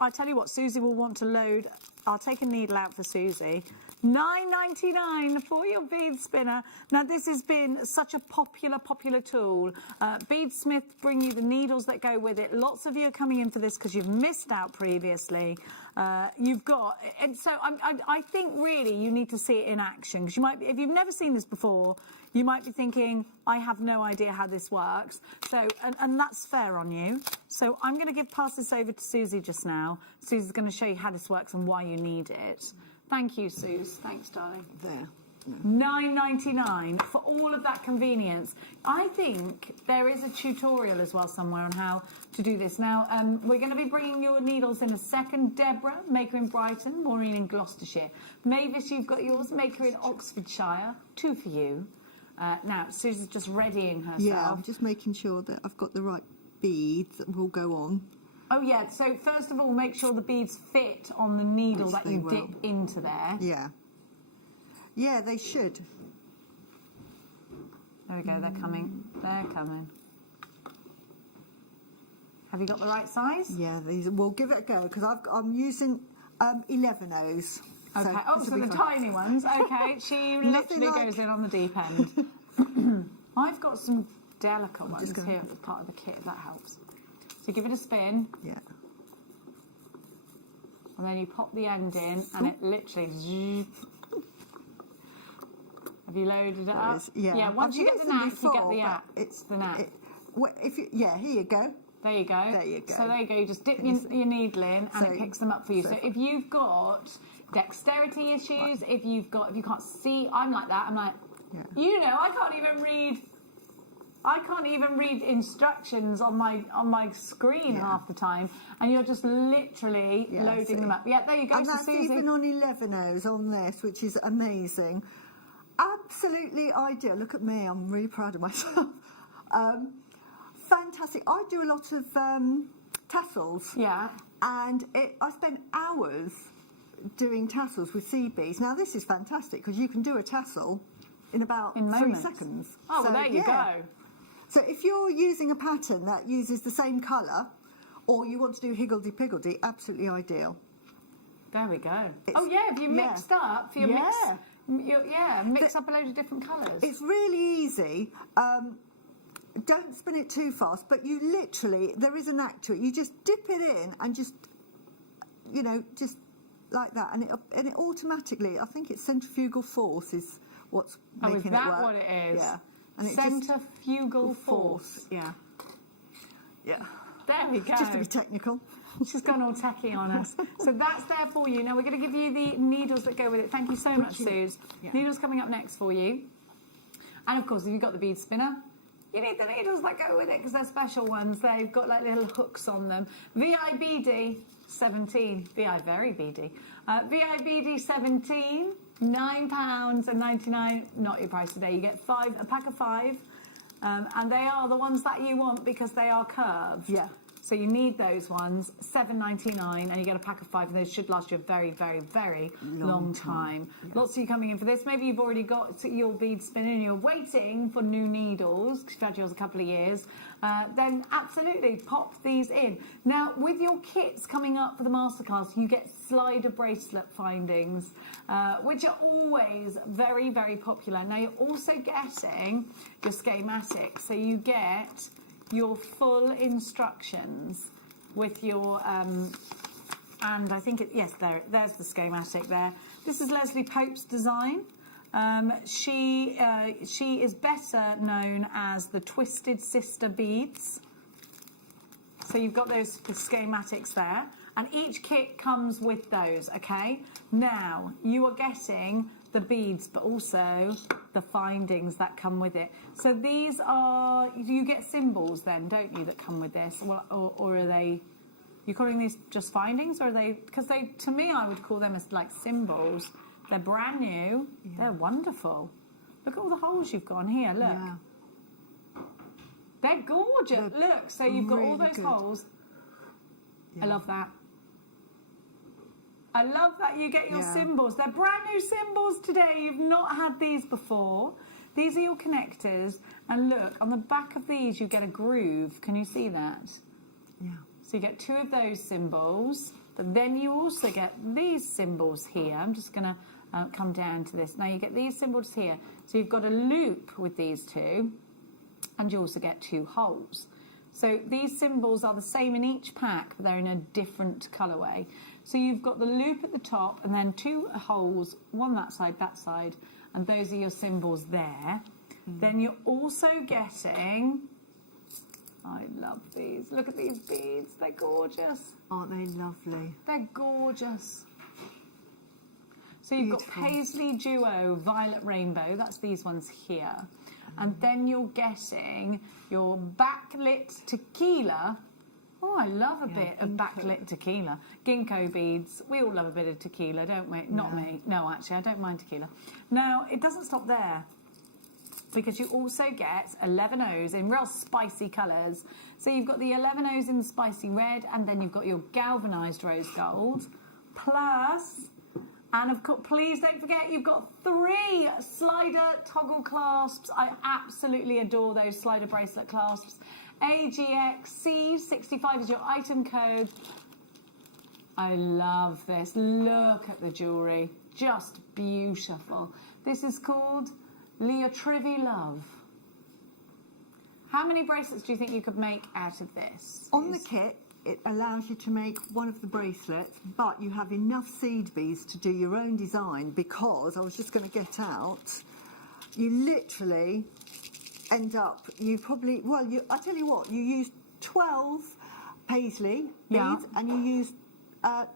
I'll tell you what, Susie will want to load. I'll take a needle out for Susie. $9.99 for your bead spinner. Now this has been such a popular tool. Beadsmith bring you the needles that go with it. Lots of you are coming in for this because you've missed out previously. You've got, and so I think really you need to see it in action, because you might be, if you've never seen this before, you might be thinking, I have no idea how this works. So, and that's fair on you. So I'm going to pass this over to Susie just now. Susie's going to show you how this works and why you need it. Thank you, Suze. Thanks, darling. There. $9.99 for all of that convenience. I think there is a tutorial as well somewhere on how to do this. Now, we're going to be bringing your needles in a second. Deborah, maker in Brighton, Maureen in Gloucestershire. Mavis, you've got yours, maker in Oxfordshire. 2 for you. Now, Susan's just readying herself. Yeah, I'm just making sure that I've got the right beads that will go on. Oh, yeah. So, first of all, make sure the beads fit on the needle that you dip into there. Yeah. Yeah, they should. There we go, they're coming. They're coming. Have you got the right size? Yeah, we'll give it a go, because I'm using 11Os. Okay, so the tiny ones. Okay, she literally goes in on the deep end. I've got some delicate ones here at the part of the kit, if that helps. So give it a spin. Yeah. And then you pop the end in, and it literally... Have you loaded it up? Yeah. Once you get the knack, you get the app. It's the knack. Here you go. There you go. There you go. So there you go. You just dip your needle in, and it picks them up for you. So if you've got dexterity issues, if you can't see, I'm like that. I'm like, I can't even read instructions on my screen half the time, and you're just literally loading them up. Yeah, there you go. And that's even on 11Os on this, which is amazing. Absolutely ideal. Look at me, I'm really proud of myself. Fantastic. I do a lot of tassels. Yeah. And I spend hours doing tassels with seed beads. Now this is fantastic, because you can do a tassel in about 3 seconds. Oh, well, there you go. So if you're using a pattern that uses the same colour, or you want to do higgledy-piggledy, absolutely ideal. There we go. If you mixed up, mix up a load of different colours. It's really easy. Don't spin it too fast, but you literally, there is an knack to it. You just dip it in and just like that, and it automatically, I think it's centrifugal force is what's making it work. Is that what it is? Yeah. And centrifugal force. Yeah. There we go. Just to be technical. She's gone all techie on us. So that's there for you. Now we're going to give you the needles that go with it. Thank you so much, Suze. Yeah. Needles coming up next for you. And of course, if you've got the bead spinner, you need the needles that go with it, because they're special ones. They've got like little hooks on them. VIBD 17. VI very beady. VIBD 17. £9.99. Not your price today. You get a pack of 5. And they are the ones that you want because they are curved. Yeah. So you need those ones, $7.99, and you get a pack of 5, and those should last you a very, very, very long time. Yeah. Lots of you coming in for this. Maybe you've already got your bead spinning and you're waiting for new needles, because you've had yours a couple of years. Then absolutely pop these in. Now, with your kits coming up for the masterclass, you get slider bracelet findings, which are always very, very popular. Now, you're also getting your schematics, so you get your full instructions with your and I think there's the schematic there. This is Leslie Pope's design. She is better known as the Twisted Sister beads. So you've got the schematics there, and each kit comes with those. Okay, now you are getting the beads, but also the findings that come with it. So these are, you get symbols then, don't you, that come with this? Or are they, you calling these just findings, or are they, because they, to me, I would call them as like symbols. They're brand new, they're wonderful. Look at all the holes you've got on here, look. Yeah. They're gorgeous, look, so you've got all those holes. I love that. I love that you get your symbols. They're brand new symbols today. You've not had these before. These are your connectors. And look, on the back of these, you get a groove. Can you see that? Yeah. So you get 2 of those symbols. But then you also get these symbols here. I'm just going to come down to this. Now you get these symbols here. So you've got a loop with these 2. And you also get 2 holes. So these symbols are the same in each pack, but they're in a different colourway. So you've got the loop at the top and then 2 holes, one that side, and those are your symbols there. Then you're also getting, I love these, look at these beads, they're gorgeous. Aren't they lovely? They're gorgeous. So you've got Paisley Duo, Violet Rainbow, that's these ones here. And then you're getting your backlit tequila. Oh, I love a bit of backlit tequila. Ginkgo beads. We all love a bit of tequila, don't we? Not me. No, actually, I don't mind tequila. Now, it doesn't stop there, because you also get 11 O's in real spicy colours. So you've got the 11 O's in spicy red, and then you've got your galvanised rose gold. Plus, and of course, please don't forget, you've got 3 slider toggle clasps. I absolutely adore those slider bracelet clasps. AGXC65 is your item code. I love this. Look at the jewellery. Just beautiful. This is called Leotrivi Love. How many bracelets do you think you could make out of this? On the kit, it allows you to make one of the bracelets, but you have enough seed beads to do your own design, because I was just going to get out, you literally end up, you probably, well, I tell you what, you use 12 Paisley beads and you use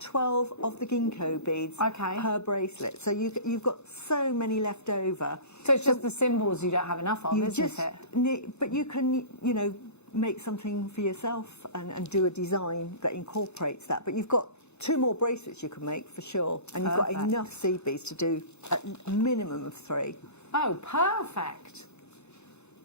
12 of the ginkgo beads per bracelet. So you've got so many left over. So it's just the symbols you don't have enough of, isn't it? But you can, you know, make something for yourself and do a design that incorporates that. But you've got 2 more bracelets you can make for sure. And you've got enough seed beads to do a minimum of 3. Oh, perfect.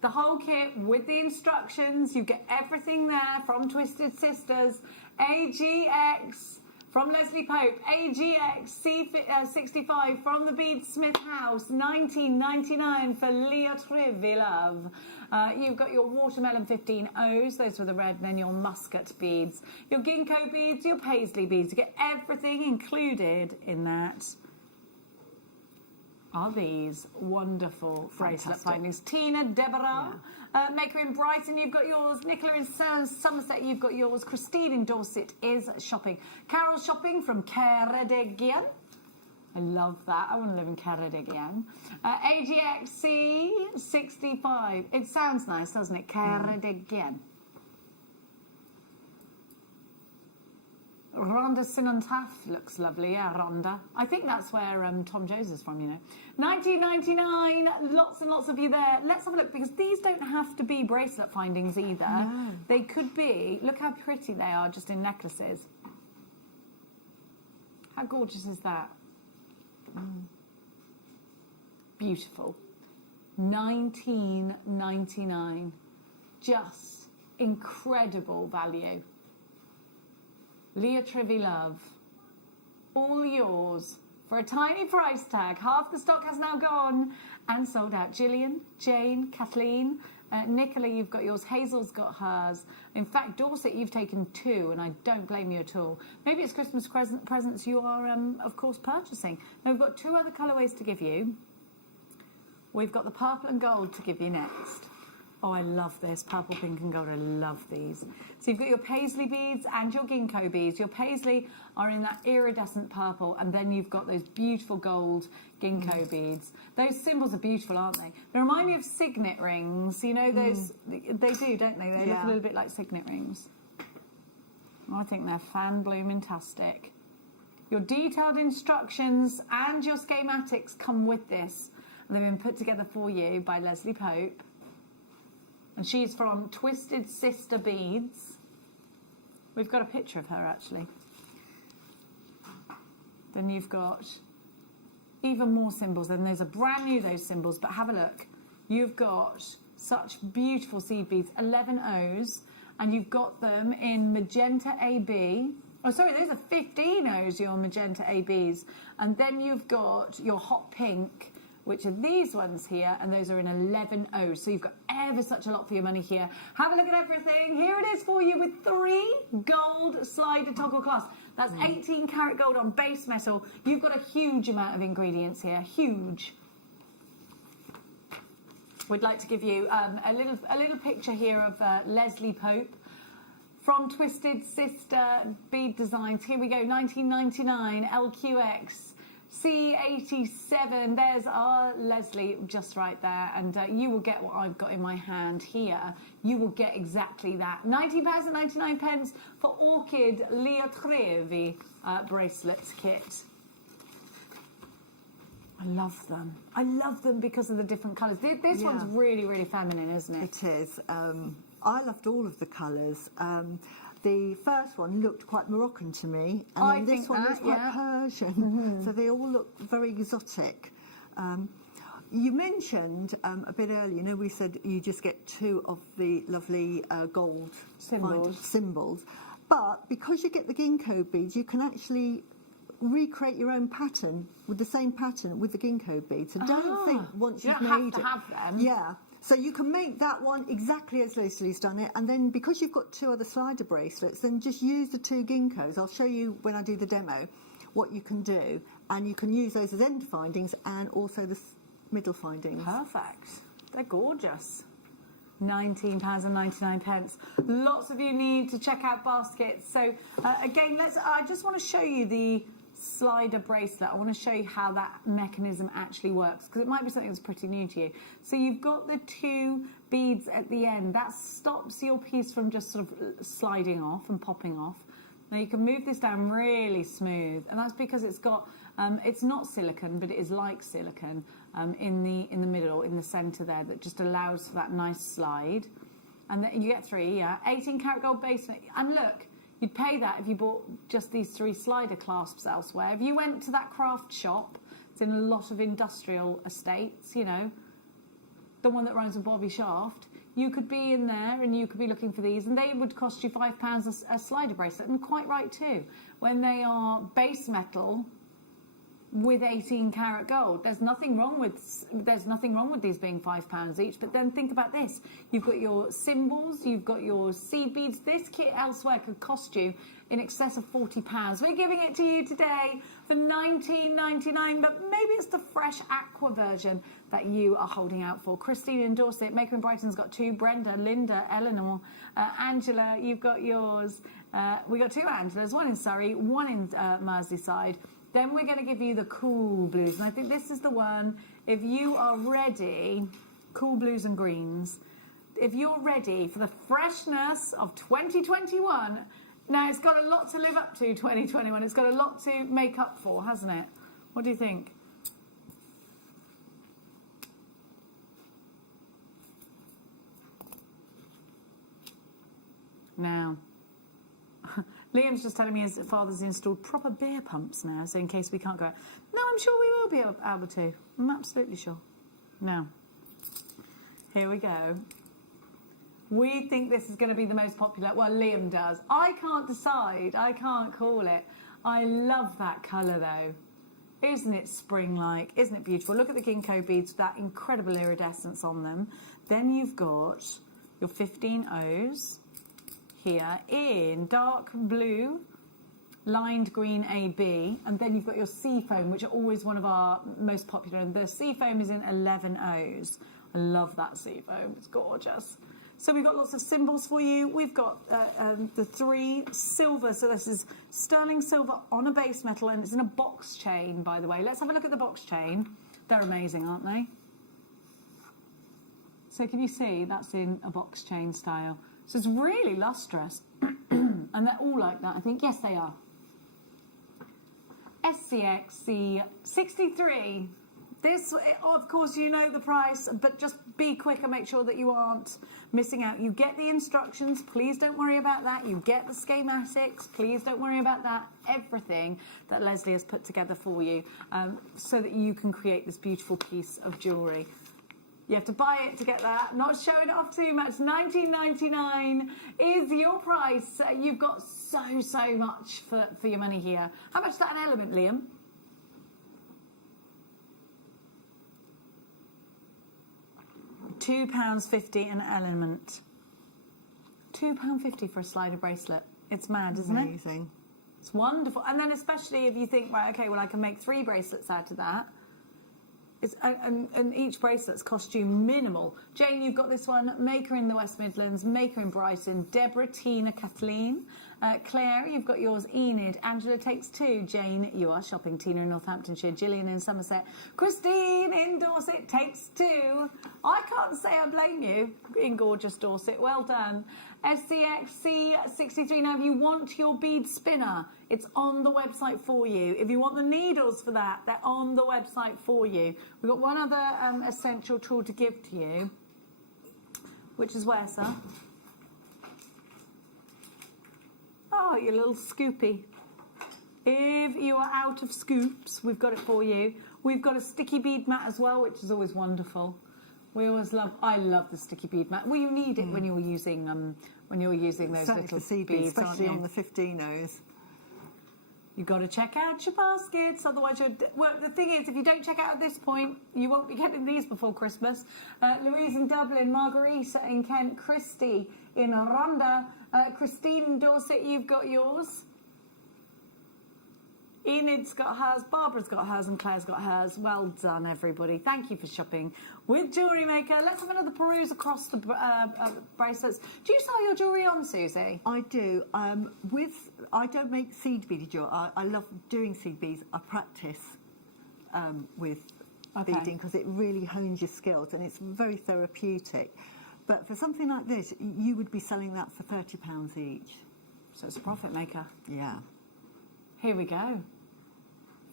The whole kit with the instructions, you get everything there from Twisted Sisters, AGX from Leslie Pope, AGX C65 from the Beadsmith House, $19.99 for Leotrivi Love. You've got your watermelon 15 O's, those were the red, and then your muscat beads, your ginkgo beads, your paisley beads. You get everything included in that. Are these wonderful bracelet findings. Tina, Deborah, Maker in Brighton, you've got yours. Nicola in Somerset, you've got yours. Christine in Dorset is shopping. Carol shopping from Ceredigion. I love that. I want to live in Ceredigion. AGXC 65. It sounds nice, doesn't it? Ceredigion. Rhonda Sinantaf looks lovely, yeah, Rhonda. I think that's where Tom Jones is from, you know. $19.99, lots and lots of you there. Let's have a look, because these don't have to be bracelet findings either. No. They could be, look how pretty they are, just in necklaces. How gorgeous is that? Beautiful. $19.99. Just incredible value. Leotrivi Love, all yours for a tiny price tag. Half the stock has now gone and sold out. Gillian, Jane, Kathleen, Nicola, you've got yours. Hazel's got hers. In fact, Dorset, you've taken 2, and I don't blame you at all. Maybe it's Christmas presents you are, of course, purchasing. Now, we've got 2 other colourways to give you. We've got the purple and gold to give you next. Oh, I love this. Purple, pink and gold. I love these. So you've got your paisley beads and your ginkgo beads. Your paisley are in that iridescent purple, and then you've got those beautiful gold ginkgo beads. Those symbols are beautiful, aren't they? They remind me of signet rings. You know those? They do, don't they? They look a little bit like signet rings. Oh, I think they're fan-bloomin-tastic. Your detailed instructions and your schematics come with this. and they've been put together for you by Leslie Pope. And she's from Twisted Sister Beads. We've got a picture of her, actually. Then you've got even more symbols. Then those are brand new, those symbols, but have a look. You've got such beautiful seed beads, 11 O's, and you've got them in magenta AB. Oh, sorry, those are 15 O's, your magenta ABs. And then you've got your hot pink, which are these ones here, and those are in 11 O's. So you've got ever such a lot for your money here. Have a look at everything. Here it is for you with 3 gold slider toggle clasps. That's 18 karat gold on base metal. You've got a huge amount of ingredients here, huge. We'd like to give you a little picture here of Leslie Pope from Twisted Sister Bead Designs. Here we go, 1999 LQX C87. There's our Leslie just right there, and you will get what I've got in my hand here. You will get exactly that. £19.99 for Orchid Lea Trevi bracelets kit. I love them. I love them because of the different colours. This one's really, really feminine, isn't it? It is. I loved all of the colours. The first one looked quite Moroccan to me, and this one is quite Persian. So they all look very exotic. You mentioned a bit earlier, we said you just get 2 of the lovely gold symbols. But because you get the ginkgo beads, you can actually recreate your own pattern with the same pattern with the ginkgo beads. So don't think once you've made it. You don't have to have them. Yeah. So you can make that one exactly as Leslie's done it, and then because you've got 2 other slider bracelets, then just use the 2 ginkgos. I'll show you when I do the demo what you can do, and you can use those as end findings and also the middle findings. Perfect. They're gorgeous. £19.99. Lots of you need to check out baskets. So again, I just want to show you the slider bracelet. I want to show you how that mechanism actually works, because it might be something that's pretty new to you. So you've got the 2 beads at the end. That stops your piece from just sort of sliding off and popping off. Now you can move this down really smooth, and that's because it's got it's not silicone, but it is like silicone in the middle, in the centre there, that just allows for that nice slide. And then you get 3, 18 karat gold base. And look, you'd pay that if you bought just these 3 slider clasps elsewhere. If you went to that craft shop, it's in a lot of industrial estates, the one that runs with Bobby Shaft, you could be in there and you could be looking for these, and they would cost you £5 a slider bracelet, and quite right too. When they are base metal with 18 karat gold, there's nothing wrong with these being £5 each. But then think about this: you've got your symbols, you've got your seed beads. This kit elsewhere could cost you in excess of £40. We're giving it to you today for £19.99, but maybe it's the fresh aqua version that you are holding out for. Christine in Dorset, Maker in Brighton's got 2. Brenda, Linda, Eleanor, Angela, you've got yours. We got 2 Angelas, one in Surrey, one in Merseyside. Then we're going to give you the cool blues, and I think this is the one. If you are ready, cool blues and greens, if you're ready for the freshness of 2021, now it's got a lot to live up to, 2021. It's got a lot to make up for, hasn't it? What do you think? Now, Liam's just telling me his father's installed proper beer pumps now, so in case we can't go out. No, I'm sure we will be able to. I'm absolutely sure. Now, here we go. We think this is going to be the most popular. Well, Liam does. I can't decide. I can't call it. I love that colour, though. Isn't it spring-like? Isn't it beautiful? Look at the ginkgo beads with that incredible iridescence on them. Then you've got your 15 O's here in dark blue, lined green AB, and then you've got your sea foam, which are always one of our most popular, and the sea foam is in 11 O's. I love that sea foam, it's gorgeous. So we've got lots of symbols for you. We've got the 3 silver, so this is sterling silver on a base metal, and it's in a box chain, by the way. Let's have a look at the box chain. They're amazing, aren't they? So can you see that's in a box chain style? So it's really lustrous, and they're all like that, I think. Yes, they are. SCXC 63. This, of course, you know the price, but just be quick and make sure that you aren't missing out. You get the instructions, please don't worry about that. You get the schematics, please don't worry about that. Everything that Leslie has put together for you so that you can create this beautiful piece of jewellery. You have to buy it to get that. Not showing it off too much. $19.99 is your price. You've got so much for your money here. How much is that an element, Liam? £2.50 an element. £2.50 for a slider bracelet. It's mad, isn't it? Amazing. It's wonderful. And then especially if you think, right, okay, well, I can make 3 bracelets out of that. And each bracelet's cost you minimal. Jane, you've got this one. Maker in the West Midlands, Maker in Brighton, Deborah, Tina, Kathleen. Claire, you've got yours. Enid, Angela takes 2. Jane, you are shopping. Tina in Northamptonshire, Gillian in Somerset, Christine in Dorset takes 2. I can't say I blame you in gorgeous Dorset. Well done. SCXC63. Now, if you want your bead spinner, it's on the website for you. If you want the needles for that, they're on the website for you. We've got one other essential tool to give to you, which is where, sir? Oh, your little scoopy. If you are out of scoops, we've got it for you. We've got a sticky bead mat as well, which is always wonderful. We always love. I love the sticky bead mat. Well, you need it when you're using those little seed beads, especially on aren't the 15-os. You've got to check out your baskets, otherwise you're... Well, the thing is, if you don't check out at this point, you won't be getting these before Christmas. Louise in Dublin, Margarita in Kent, Christy in Rhondda, Christine in Dorset, you've got yours. Enid's got hers, Barbara's got hers, and Claire's got hers. Well done, everybody. Thank you for shopping with Jewellery Maker. Let's have another peruse across the bracelets. Do you sell your jewellery on, Susie? I do. I don't make seed beaded jewellery. I love doing seed beads. I practice with beading because it really hones your skills and it's very therapeutic. But for something like this, you would be selling that for £30 each. So it's a profit maker. Yeah. Here we go.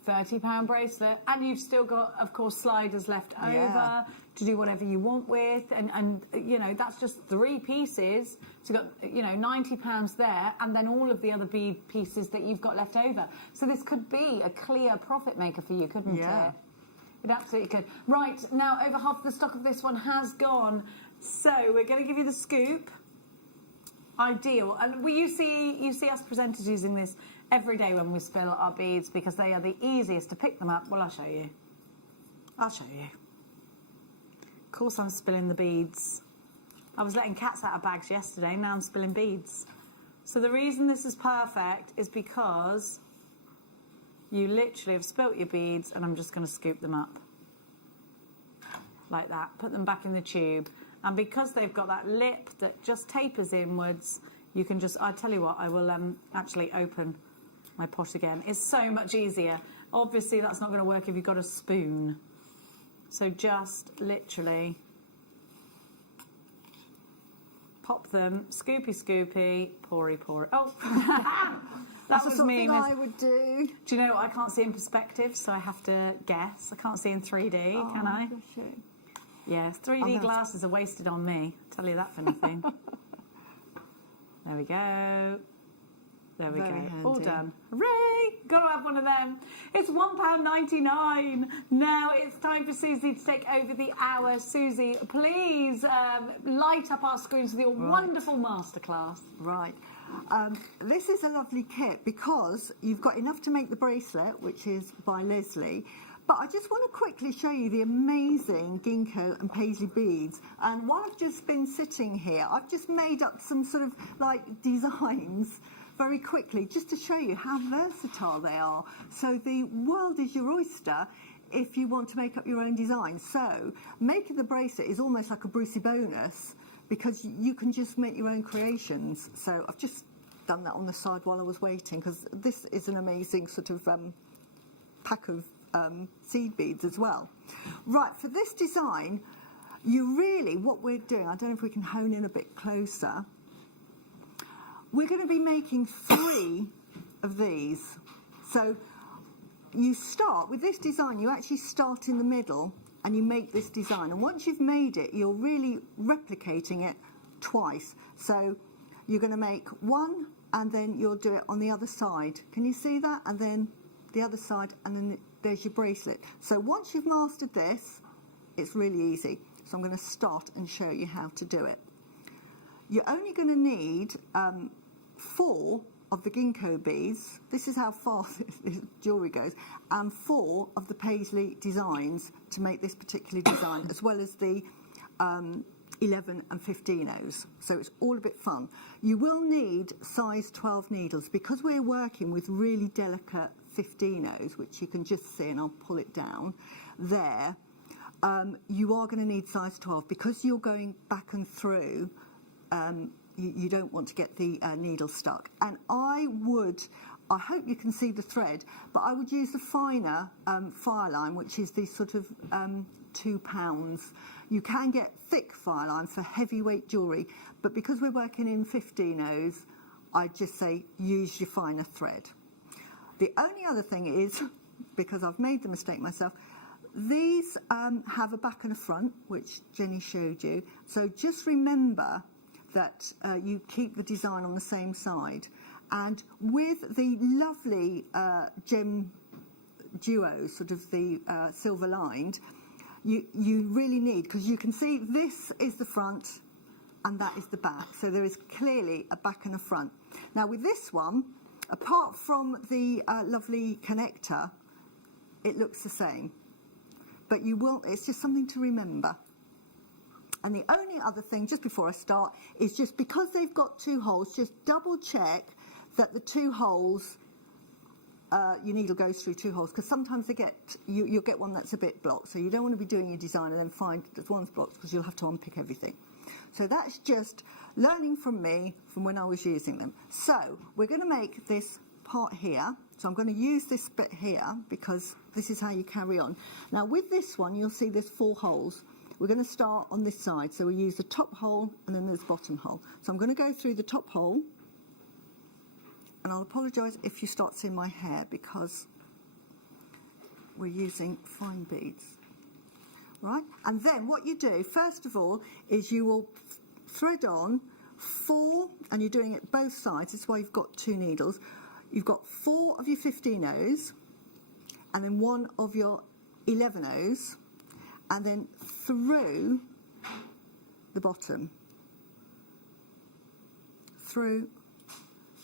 £30 bracelet, and you've still got, of course, sliders left over to do whatever you want with, and you know, that's just 3 pieces. So you've got, you know, £90 there, and then all of the other bead pieces that you've got left over. So this could be a clear profit maker for you, couldn't it? It absolutely could. Right, now over half of the stock of this one has gone, so we're going to give you the scoop. Ideal, and you see us presenters using this every day when we spill our beads because they are the easiest to pick them up. Well, I'll show you. Of course I'm spilling the beads. I was letting cats out of bags yesterday, now I'm spilling beads. So the reason this is perfect is because you literally have spilt your beads and I'm just going to scoop them up. Like that. Put them back in the tube. And because they've got that lip that just tapers inwards, you can just, I tell you what, I will actually open my pot again. It's so much easier. Obviously, that's not going to work if you've got a spoon. So just literally pop them, scoopy, scoopy, poury, poury. Oh, that was me. I would do. Do you know, I can't see in perspective, so I have to guess. I can't see in 3D, can I? Yeah, 3D glasses are wasted on me. I'll tell you that for nothing. There we go. There we go. Handy. All done. Hooray! Got to have one of them. It's £1.99. Now it's time for Susie to take over the hour. Susie, please light up our screens with your wonderful masterclass. Right. This is a lovely kit because you've got enough to make the bracelet, which is by Leslie. But I just want to quickly show you the amazing ginkgo and paisley beads. And while I've just been sitting here, I've just made up some sort of like designs very quickly just to show you how versatile they are. So the world is your oyster if you want to make up your own design. So making the bracelet is almost like a Brucey bonus because you can just make your own creations. So I've just done that on the side while I was waiting because this is an amazing sort of pack of seed beads as well. Right, for this design, you really, what we're doing, I don't know if we can hone in a bit closer, we're going to be making 3 of these. So you start with this design, you actually start in the middle and you make this design. And once you've made it, you're really replicating it twice. So you're going to make one and then you'll do it on the other side. Can you see that? And then the other side, and then there's your bracelet. So once you've mastered this, it's really easy. So I'm going to start and show you how to do it. You're only going to need 4 of the ginkgo beads. This is how far this jewellery goes, and 4 of the paisley designs to make this particular design, as well as the 11 and 15 so it's all a bit fun. You will need size 12 needles because we're working with really delicate 15 which you can just see, and I'll pull it down there. You are going to need size 12 because you're going back and through. You don't want to get the needle stuck. And I hope you can see the thread, but I would use the finer fire line, which is the sort of 2 pounds. You can get thick fire line for heavyweight jewellery, but because we're working in 15 I'd just say use your finer thread. The only other thing is, because I've made the mistake myself, these have a back and a front, which Jenny showed you. So just remember that you keep the design on the same side. And with the lovely gem duos, sort of the silver lined, you really need, because you can see this is the front and that is the back. So there is clearly a back and a front. Now with this one, apart from the lovely connector, it looks the same. But it's just something to remember. And the only other thing, just before I start, is just because they've got 2 holes, just double check that the 2 holes, your needle goes through 2 holes, because sometimes you'll get one that's a bit blocked. So you don't want to be doing your design and then find that one's blocked, because you'll have to unpick everything. So that's just learning from me from when I was using them. So we're going to make this part here. So I'm going to use this bit here because this is how you carry on. Now with this one, you'll see there's 4 holes. We're going to start on this side. So we use the top hole and then there's bottom hole. So I'm going to go through the top hole. And I'll apologise if you start seeing my hair because we're using fine beads. Right? And then what you do, first of all, is you will thread on 4, and you're doing it both sides. That's why you've got 2 needles. You've got 4 of your 15 and then 1 of your 11 and then through the bottom, through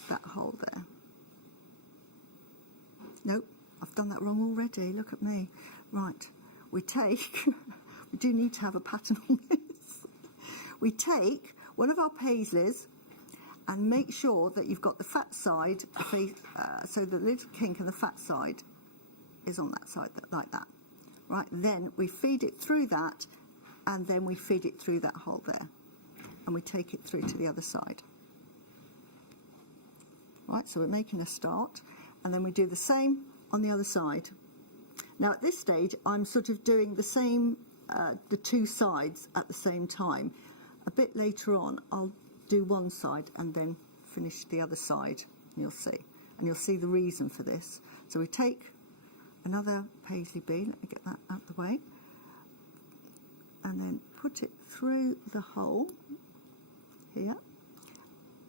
that hole there. Nope, I've done that wrong already. Look at me. Right, we take, we do need to have a pattern on this. We take one of our paisleys and make sure that you've got the fat side, so the little kink and the fat side is on that side, like that. Right, then we feed it through that, and then we feed it through that hole there, and we take it through to the other side. Right, so we're making a start, and then we do the same on the other side. Now at this stage, I'm sort of doing the same, the 2 sides at the same time. A bit later on, I'll do one side and then finish the other side, and you'll see. And you'll see the reason for this. So we take another paisley bead, let me get that out of the way, and then put it through the hole here,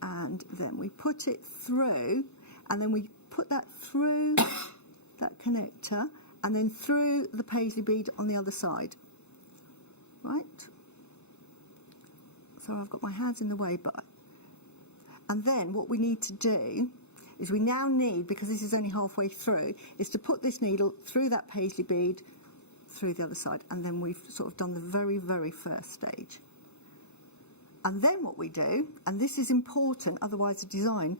and then we put it through, and then we put that through that connector, and then through the paisley bead on the other side. Right? So I've got my hands in the way, and then what we need to do is we now need, because this is only halfway through, is to put this needle through that paisley bead, through the other side, and then we've sort of done the very, very first stage. And then what we do, and this is important, otherwise the design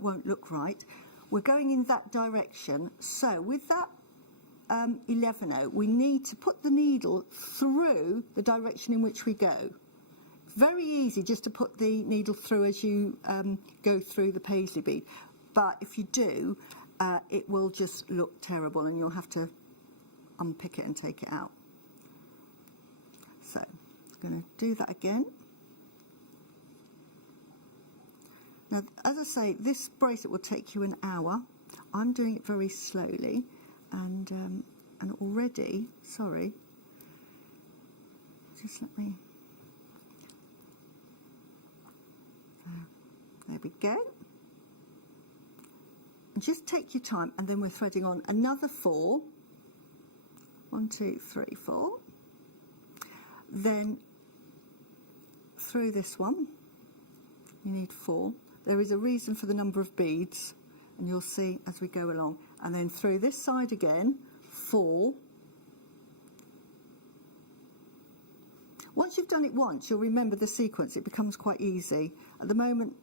won't look right, we're going in that direction. So with that 11 we need to put the needle through the direction in which we go. Very easy just to put the needle through as you go through the paisley bead. But if you do, it will just look terrible and you'll have to unpick it and take it out. So I'm going to do that again. Now, as I say, this bracelet will take you an hour. I'm doing it very slowly. and already, sorry, just let me, there we go. And just take your time, and then we're threading on another 4. 1, 2, 3, 4. Then through this one, you need 4. There is a reason for the number of beads, and you'll see as we go along. And then through this side again, 4. Once you've done it once, you'll remember the sequence. It becomes quite easy. At the moment,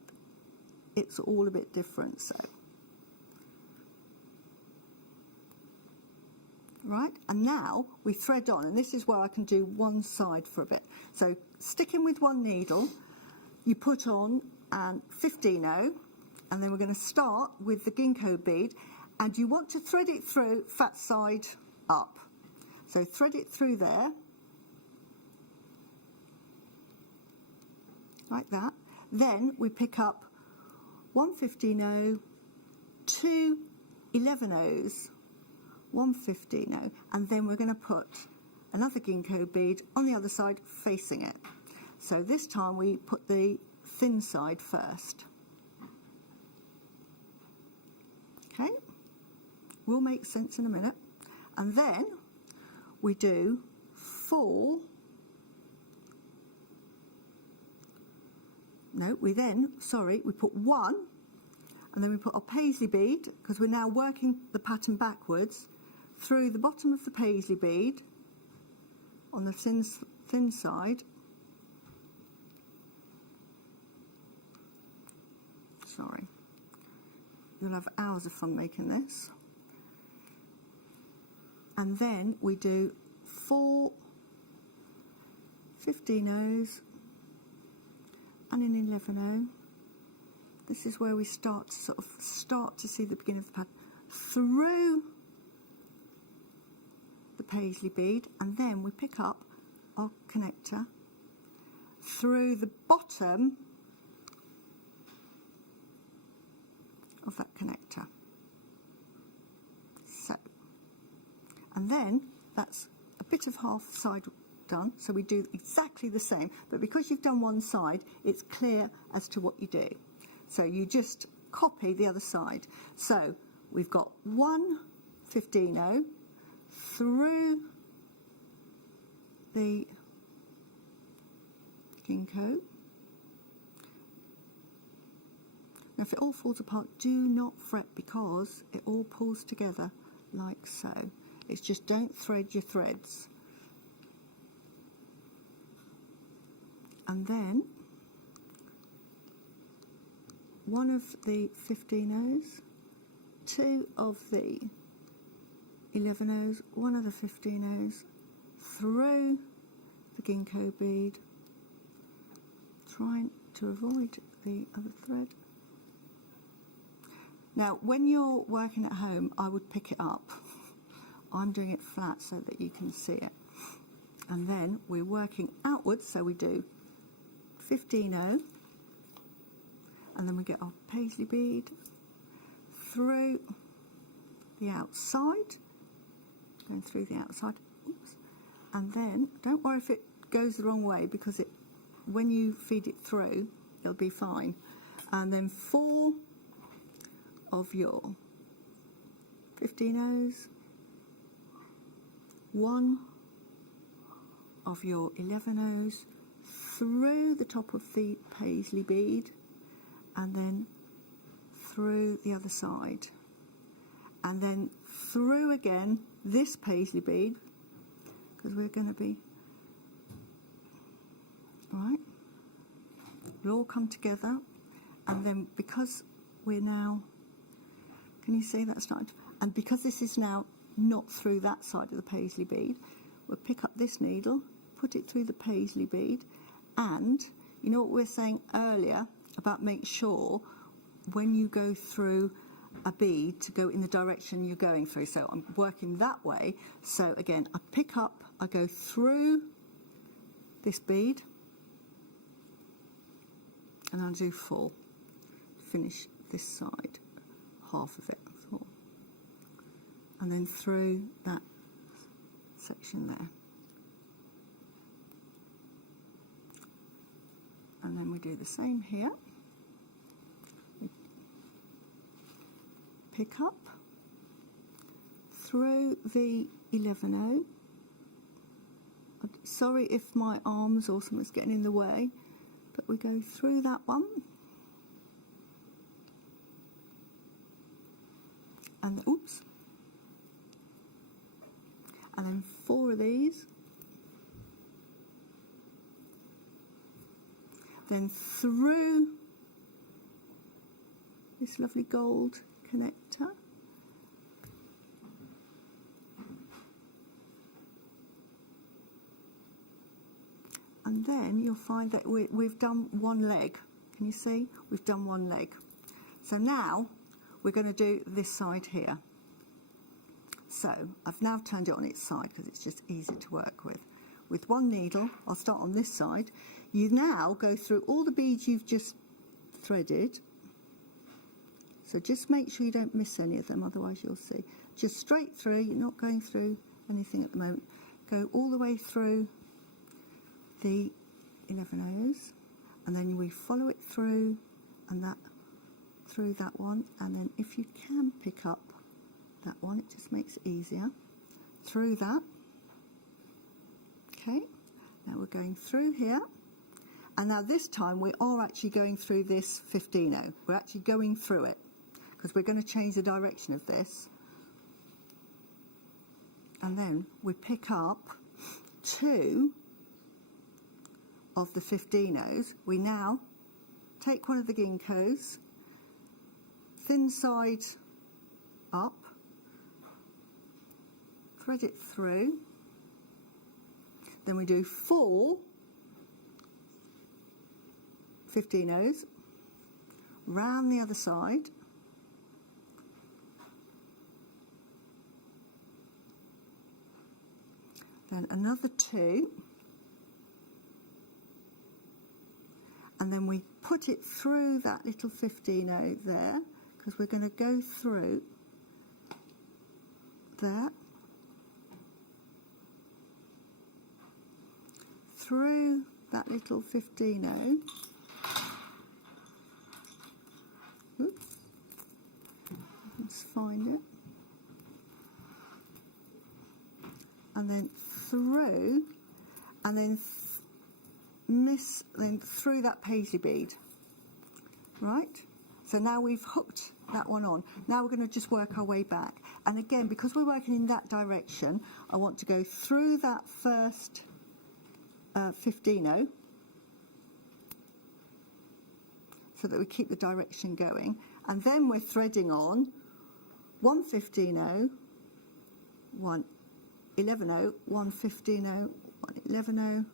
it's all a bit different, so. Right, and now we thread on, and this is where I can do one side for a bit. So sticking with one needle, you put on 15-0, and then we're going to start with the ginkgo bead, and you want to thread it through fat side up. So thread it through there, like that. Then we pick up 1 15-0, 2 11-0s, 1 15-0, and then we're going to put another ginkgo bead on the other side facing it. So this time we put the thin side first. Okay, will make sense in a minute. And then we do 4. No, we put 1, and then we put our paisley bead, because we're now working the pattern backwards, through the bottom of the paisley bead on the thin side. Sorry. You'll have hours of fun making this. And then we do 4 15-0s and an 11-0. This is where we start to see the beginning of the pattern through the paisley bead, and then we pick up our connector through the bottom of that connector. So, and then that's a bit of half side done, so we do exactly the same, but because you've done one side, it's clear as to what you do. So you just copy the other side. So we've got 1 15-0 through the ginkgo. Now if it all falls apart, do not fret, because it all pulls together like so. It's just don't thread your threads. And then 1 of the 15-0s, 2 of the 11-0s, 1 of the 15-0s, through the ginkgo bead, trying to avoid the other thread. Now, when you're working at home, I would pick it up. I'm doing it flat so that you can see it. And then we're working outwards, so we do 15-0, and then we get our paisley bead through the outside, going through the outside, oops, and then don't worry if it goes the wrong way, because when you feed it through, it'll be fine. And then 4 of your 15-0s, 1 of your 11-0s through the top of the paisley bead, and then through the other side, and then through again this paisley bead, because we're going to be, right, it'll all come together. And then because we're now, can you see that starting? And because this is now not through that side of the paisley bead, we'll pick up this needle, put it through the paisley bead, and you know what we were saying earlier about make sure when you go through a bead to go in the direction you're going through. So I'm working that way. So again, I pick up, I go through this bead, and I'll do 4. Finish this side, half of it, 4. and then through that section there. And then we do the same here. We pick up through the 11/0. Sorry if my arms or something's getting in the way, but we go through that one. And oops. And then 4 of these. Then through this lovely gold connector. And then you'll find that we've done one leg. Can you see? We've done one leg. So now we're going to do this side here. So I've now turned it on its side because it's just easy to work with. With one needle, I'll start on this side. You now go through all the beads you've just threaded. So just make sure you don't miss any of them, otherwise you'll see. Just straight through, you're not going through anything at the moment. Go all the way through the 11/0s, and then we follow it through, and that through that one, and then if you can pick up that one, it just makes it easier. Through that. Okay, now we're going through here, and now this time we are actually going through this 15/0. We're actually going through it because we're going to change the direction of this, and then we pick up 2 of the 15/0s. We now take one of the ginkgos, thin side up, thread it through, then we do 4 15/0s, round the other side, then another 2, and then we put it through that little 15/0 there, because we're going to go through there, through that little 15/0. Oops, let's find it, and then through, and then then through that paisley bead, right? So now we've hooked that one on. Now we're going to just work our way back, and again, because we're working in that direction, I want to go through that first 15/0 so that we keep the direction going, and then we're threading on 1 15/0, 1 11/0, 1 15/0, 1 11/0,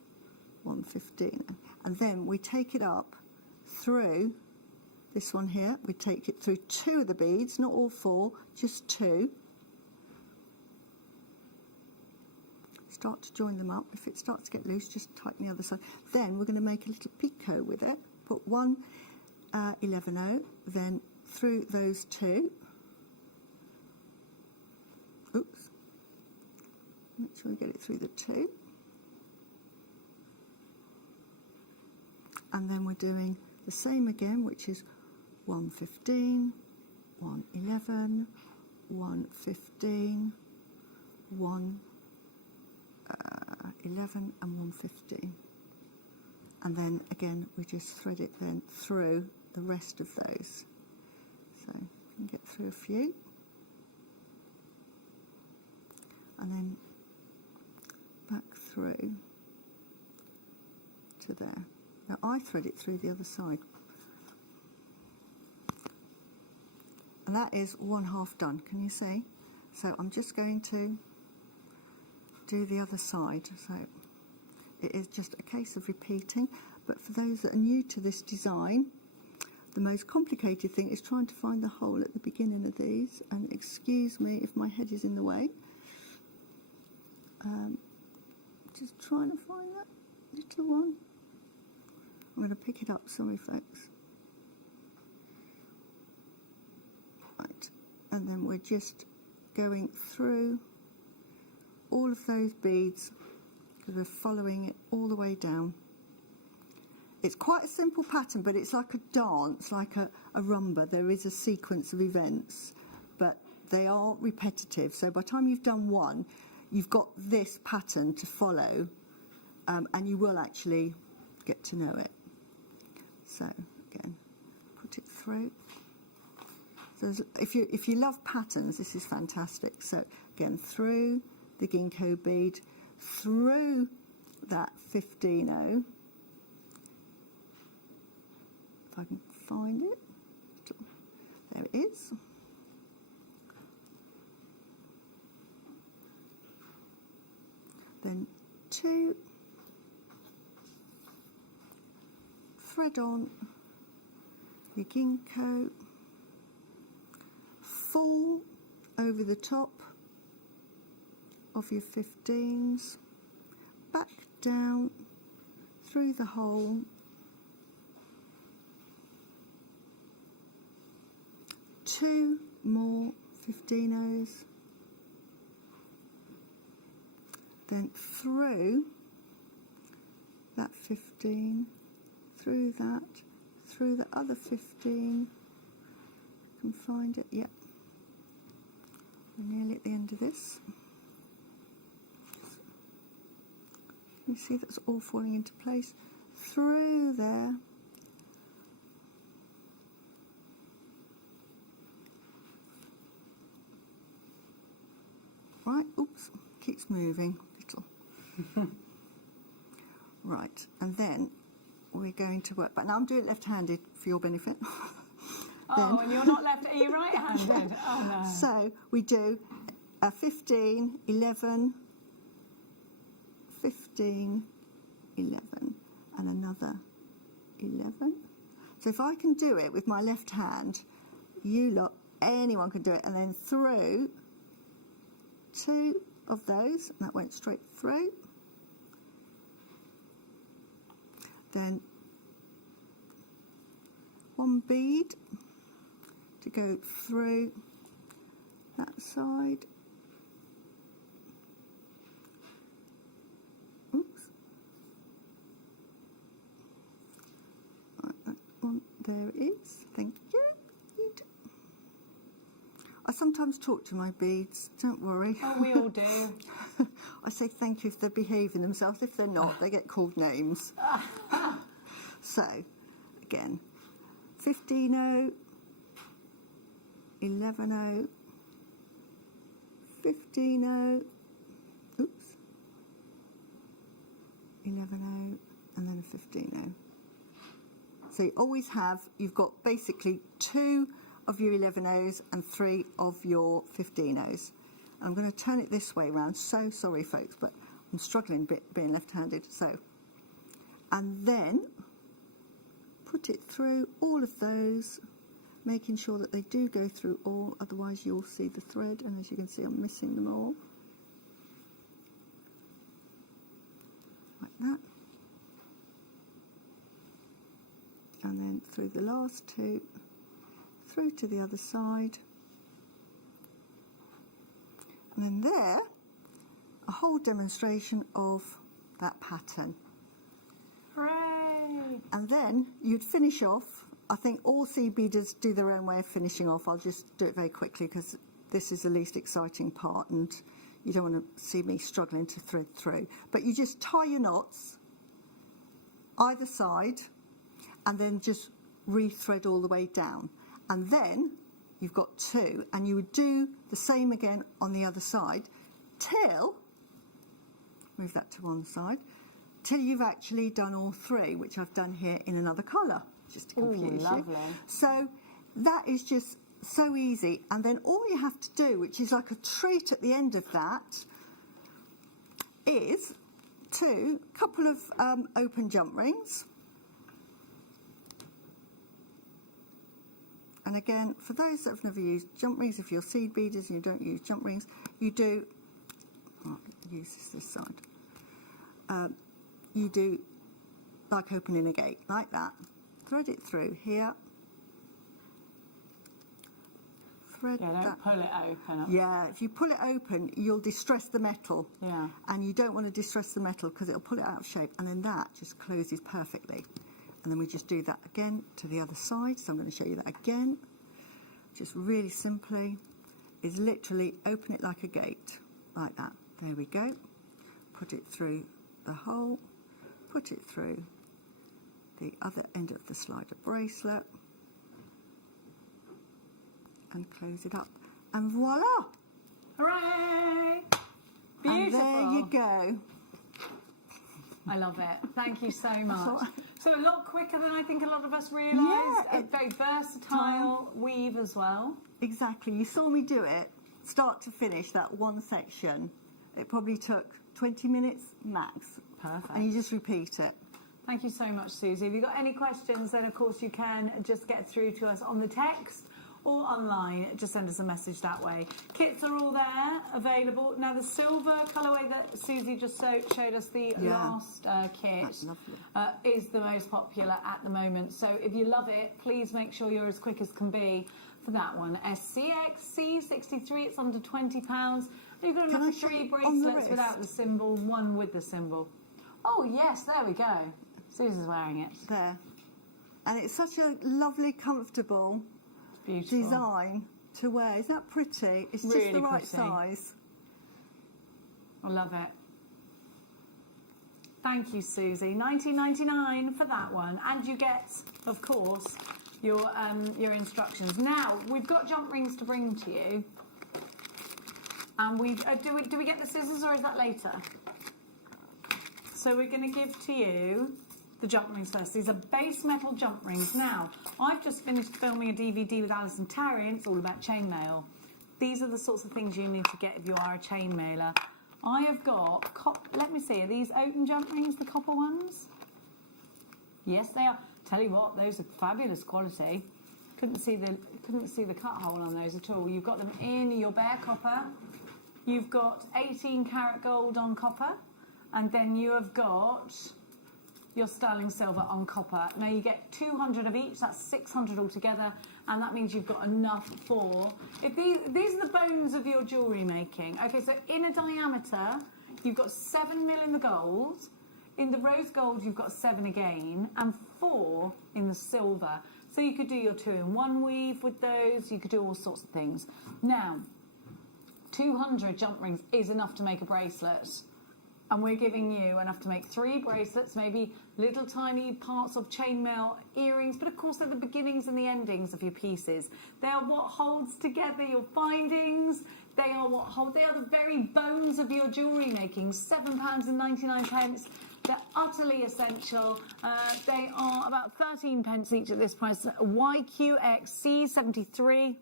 1 15/0, and then we take it up through this one here. We take it through 2 of the beads, not all 4, just 2. Start to join them up. If it starts to get loose, just tighten the other side. Then we're going to make a little picot with it. Put 1 11/0, then through those 2. Oops. Make sure we get it through the 2. And then we're doing the same again, which is 1 15, 1 11, 1 15, 1 11, and 1 15. And then again we just thread it then through the rest of those. So you can get through a few, and then back through to there. Now I thread it through the other side, and that is 1/2 done. Can you see? So I'm just going to do the other side. So it is just a case of repeating, but for those that are new to this design, the most complicated thing is trying to find the hole at the beginning of these, and excuse me if my head is in the way. Just trying to find that little one. I'm going to pick it up, sorry folks. Right, and then we're just going through all of those beads, sort of following it all the way down. It's quite a simple pattern, but it's like a dance, like a rumba. There is a sequence of events, but they are repetitive. So by the time you've done one, you've got this pattern to follow, and you will actually get to know it. So again, put it through. So if you love patterns, this is fantastic. So again, through the ginkgo bead, through that 15-0. If I can find it. There it is. Then 2, thread on your ginkgo, fall over the top of your 15s, back down through the hole, two more 15-0s, then through that 15, through that, through the other 15. I can find it, yep. We're nearly at the end of this. You see that's all falling into place. Through there. Right, oops, keeps moving little. Right, and then we're going to work, but now I'm doing it left-handed for your benefit. Oh, and you're not left, are you right-handed? Oh no. So we do a 15, 11, 15, 11, and another 11. So if I can do it with my left hand, you lot, anyone can do it, and then through 2 of those, and that went straight through. Then 1 bead to go through that side. Oops. Right, that one, there it is. Thank you. I sometimes talk to my beads, don't worry. Oh, we all do. I say thank you if they're behaving themselves. If they're not, they get called names. So, again, 15-0, 11-0, 15-0, oops, 11-0, and then a 15-0. So you always have, you've got basically 2 of your 11-0s and 3 of your 15-0s. I'm going to turn it this way around. So sorry, folks, but I'm struggling a bit being left-handed. So, and then put it through all of those, making sure that they do go through all, otherwise you'll see the thread, and as you can see I'm missing them all. Like that. And then through the last 2, through to the other side. And then there, a whole demonstration of that pattern. Hooray! And then you'd finish off. I think all seed beaders do their own way of finishing off. I'll just do it very quickly because this is the least exciting part and you don't want to see me struggling to thread through. But you just tie your knots either side and then just re-thread all the way down. And then you've got 2, and you would do the same again on the other side till, move that to one side, till you've actually done all 3, which I've done here in another colour, just to confuse you. So that is just so easy. And then all you have to do, which is like a treat at the end of that, is a couple of open jump rings. And again, for those that have never used jump rings, if you're seed beaders and you don't use jump rings, you do, use this side, you do like opening a gate, like that. Thread it through here, thread. Yeah, don't pull it open. Yeah, if you pull it open, you'll distress the metal. Yeah. And you don't want to distress the metal because it'll pull it out of shape. And then that just closes perfectly. And then we just do that again to the other side. So I'm going to show you that again. Just really simply is literally open it like a gate, like that. There we go. Put it through the hole, put it through the other end of the slider bracelet, and close it up. And voila! Hooray! Beautiful. And there you go. I love it. Thank you so much. So a lot quicker than I think a lot of us realise. Yeah, a very versatile weave as well. Exactly. You saw me do it, start to finish, that one section. It probably took 20 minutes max. Perfect. And you just repeat it. Thank you so much, Susie. If you've got any questions, then of course you can just get through to us on the text or online. Just send us a message that way. Kits are all there, available. Now the silver colourway that Susie just showed us, the last kit, is the most popular at the moment. So if you love it, please make sure you're as quick as can be for that one. SCXC63, it's under £20. You've got enough for 3 bracelets without the symbol, 1 with the symbol. Oh yes, there we go. Susie's wearing it. There. And it's such a lovely, comfortable design to wear. Isn't that pretty? It's really just the right pretty. size. I love it. Thank you, Susie. $19.99 for that one. And you get, of course, your instructions. Now, we've got jump rings to bring to you. And we do we get the scissors, or is that later? So we're going to give to you the jump rings first. These are base metal jump rings. Now, I've just finished filming a DVD with Alison Tarry, and it's all about chainmail. These are the sorts of things you need to get if you are a chainmailer. I have got, let me see, are these open jump rings, the copper ones? Yes, they are. Tell you what, those are fabulous quality. Couldn't see the cut hole on those at all. You've got them in your bare copper. You've got 18 karat gold on copper, and then you have got your sterling silver on copper. Now you get 200 of each, that's 600 altogether, and that means you've got enough for... These are the bones of your jewellery making. Okay, so in a diameter, you've got 7 mil in the gold. In the rose gold, you've got 7 again, and 4 in the silver. So you could do your 2-in-1 weave with those, you could do all sorts of things. Now, 200 jump rings is enough to make a bracelet. And we're giving you enough to make 3 bracelets, maybe little tiny parts of chainmail earrings, but of course they're the beginnings and the endings of your pieces. They are what holds together your findings. They are the very bones of your jewellery making. £7.99. They're utterly essential. They are about 13 pence each at this price. YQXC73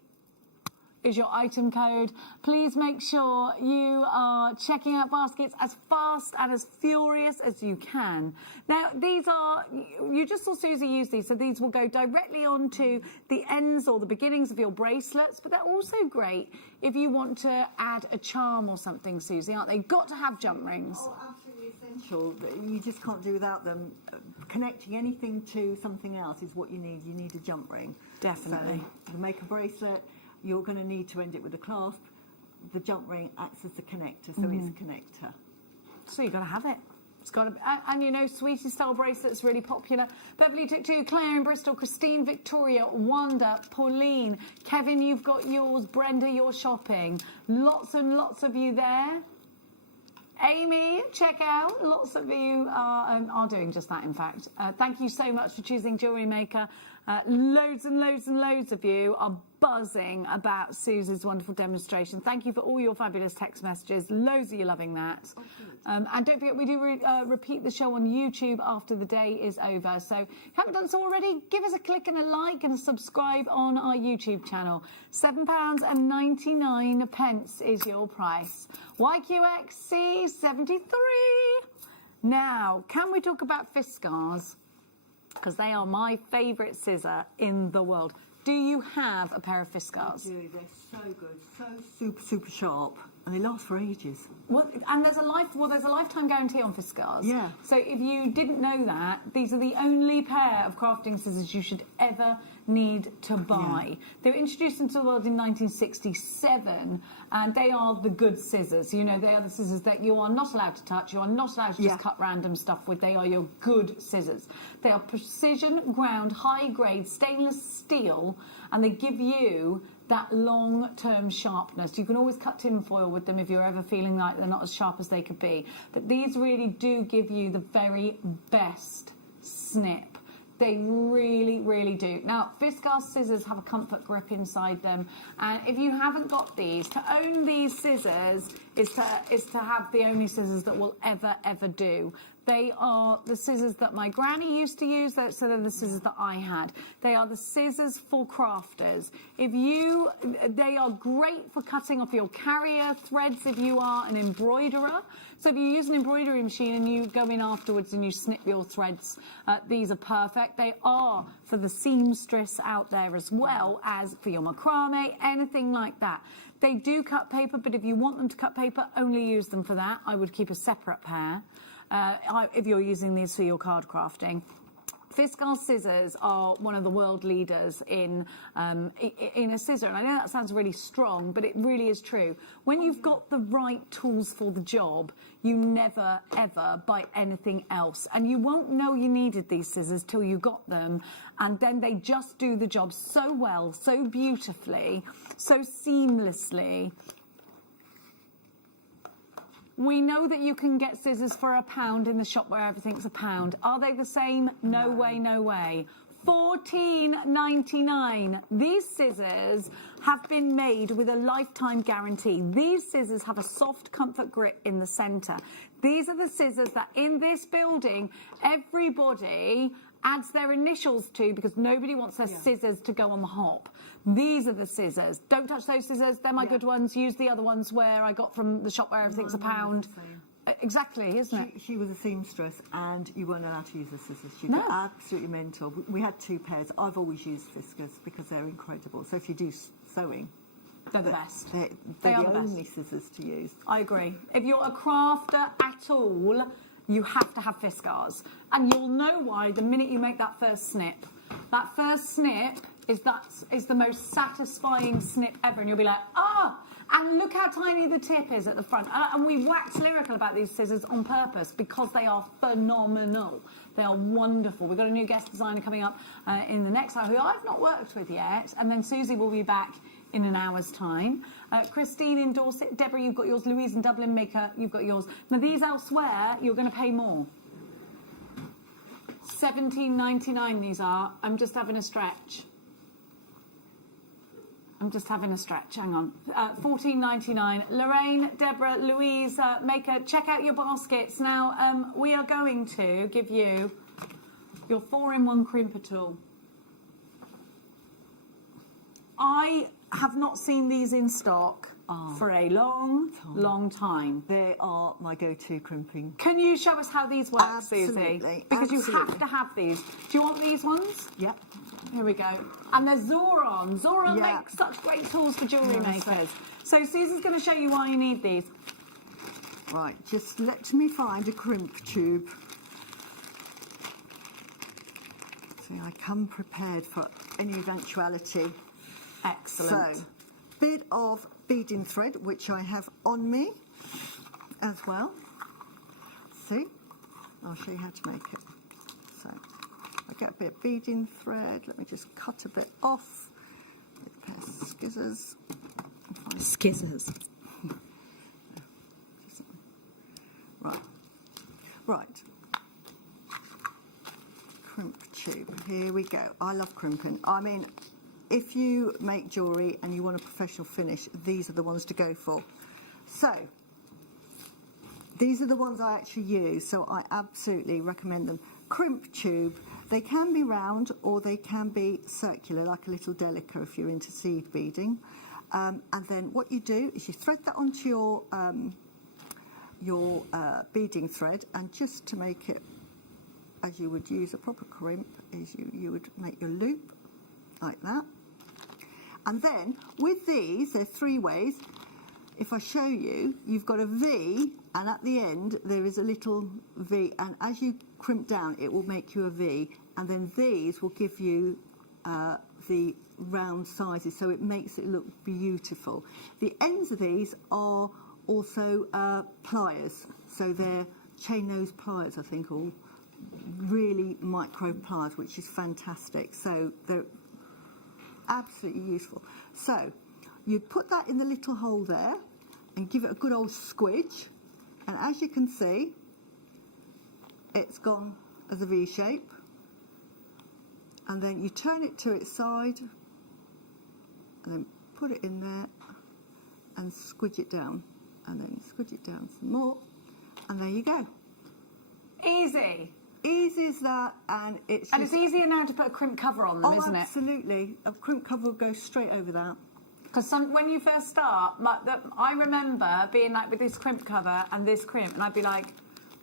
is your item code. Please make sure you are checking out baskets as fast and as furious as you can. Now, these are, you just saw Susie use these, so these will go directly onto the ends or the beginnings of your bracelets, but they're also great if you want to add a charm or something, Susie, aren't they? Got to have jump rings. Oh, absolutely essential. You just can't do without them. Connecting anything to something else is what you need. You need a jump ring. Definitely. So, to make a bracelet, you're going to need to end it with a clasp. The jump ring acts as the connector, so it's a connector. So you've got to have it. It's got to be, and you know, sweetie style bracelets really popular. Beverly took 2, Claire in Bristol, Christine, Victoria, Wanda, Pauline, Kevin, you've got yours, Brenda, you're shopping. Lots and lots of you there. Amy, check out. Lots of you are doing just that, in fact. Thank you so much for choosing Jewellery Maker. Loads and loads and loads of you are buzzing about Susie's wonderful demonstration. Thank you for all your fabulous text messages. Loads of you loving that. And don't forget, we do repeat the show on YouTube after the day is over. So if you haven't done so already, give us a click and a like and a subscribe on our YouTube channel. £7.99 is your price. YQXC73. Now, can we talk about Fiskars? Because they are my favourite scissor in the world. Do you have a pair of Fiskars? I do. They're so good, so super, super sharp, and they last for ages. Well, and there's a lifetime guarantee on Fiskars. Yeah. So if you didn't know that, these are the only pair of crafting scissors you should ever need to buy. They were introduced into the world in 1967, and they are the good scissors. You know, they are the scissors that you are not allowed to touch, you are not allowed to just cut random stuff with. They are your good scissors. They are precision ground, high-grade stainless steel, and they give you that long-term sharpness. You can always cut tin foil with them if you're ever feeling like they're not as sharp as they could be. But these really do give you the very best snip. They really, really do. Now, Fiskars scissors have a comfort grip inside them, and if you haven't got these, to own these scissors is to have the only scissors that will ever do. They are the scissors that my granny used to use, so they're the scissors that I had. They are the scissors for crafters. They are great for cutting off your carrier threads if you are an embroiderer. So if you use an embroidery machine and you go in afterwards and you snip your threads, these are perfect. They are for the seamstress out there as well as for your macrame, anything like that. They do cut paper, but if you want them to cut paper, only use them for that. I would keep a separate pair. If you're using these for your card crafting. Fiskars scissors are one of the world leaders in a scissor, and I know that sounds really strong, but it really is true. When you've got the right tools for the job, you never ever buy anything else, and you won't know you needed these scissors till you got them, and then they just do the job so well, so beautifully, so seamlessly. We know that you can get scissors for £1 in the shop where everything's £1. Are they the same? No way, no way. $14.99. These scissors have been made with a lifetime guarantee. These scissors have a soft comfort grip in the centre. These are the scissors that in this building, everybody adds their initials to because nobody wants their scissors to go on the hop. These are the scissors. Don't touch those scissors. They're my good ones. Use the other ones where I got from the shop where everything's £1. Exactly, isn't it? She was a seamstress and you weren't allowed to use the scissors. She was absolutely mental. We had 2 pairs. I've always used Fiskars because they're incredible. So if you do sewing, they're the best. They're the only scissors to use. I agree. If you're a crafter at all, you have to have Fiskars. And you'll know why the minute you make that first snip. That first snip is the most satisfying snip ever, and you'll be like, and look how tiny the tip is at the front. And we wax lyrical about these scissors on purpose because they are phenomenal. They are wonderful. We've got a new guest designer coming up in the next hour who I've not worked with yet, and then Susie will be back in an hour's time. Christine in Dorset, Deborah, you've got yours. Louise in Dublin, Maker, you've got yours. Now these elsewhere, you're going to pay more. $17.99 these are. I'm just having a stretch. Hang on. $14.99. Lorraine, Deborah, Louise, Maker, check out your baskets. Now, we are going to give you your 4-in-1 crimper tool. I have not seen these in stock for a long time. They are my go-to crimping. Can you show us how these work, Susie? Because you have to have these. Do you want these ones? Yep. Here we go. And they're Zoron. Zoron makes such great tools for jewellery makers. So Susie's going to show you why you need these. Right, just let me find a crimp tube. See, I come prepared for any eventuality. Excellent. So, bit of beading thread, which I have on me as well. See, I'll show you how to make it. So, I get a bit of beading thread. Let me just cut a bit off with a pair of scissors. Scissors. Right. Crimp tube. Here we go. I love crimping. I mean, if you make jewellery and you want a professional finish, these are the ones to go for. So, these are the ones I actually use, so I absolutely recommend them. Crimp tube. They can be round or they can be circular, like a little delica if you're into seed beading. And then what you do is you thread that onto your beading thread, and just to make it as you would use a proper crimp, is you would make your loop like that. And then with these, there are 3 ways. If I show you, you've got a V, and at the end there is a little V, and as you crimp down it will make you a V, and then these will give you the round sizes, so it makes it look beautiful. The ends of these are also pliers, so they're chain nose pliers, I think, or really micro pliers, which is fantastic. So they're absolutely useful. So you put that in the little hole there and give it a good old squidge, and as you can see, it's gone as a V shape. And then you turn it to its side and then put it in there and squidge it down, and then squidge it down some more, and there you go. Easy. Easy as that, and it's And it's easier now to put a crimp cover on them, isn't it? Absolutely. A crimp cover will go straight over that. Because when you first start, I remember being like with this crimp cover and this crimp, and I'd be like,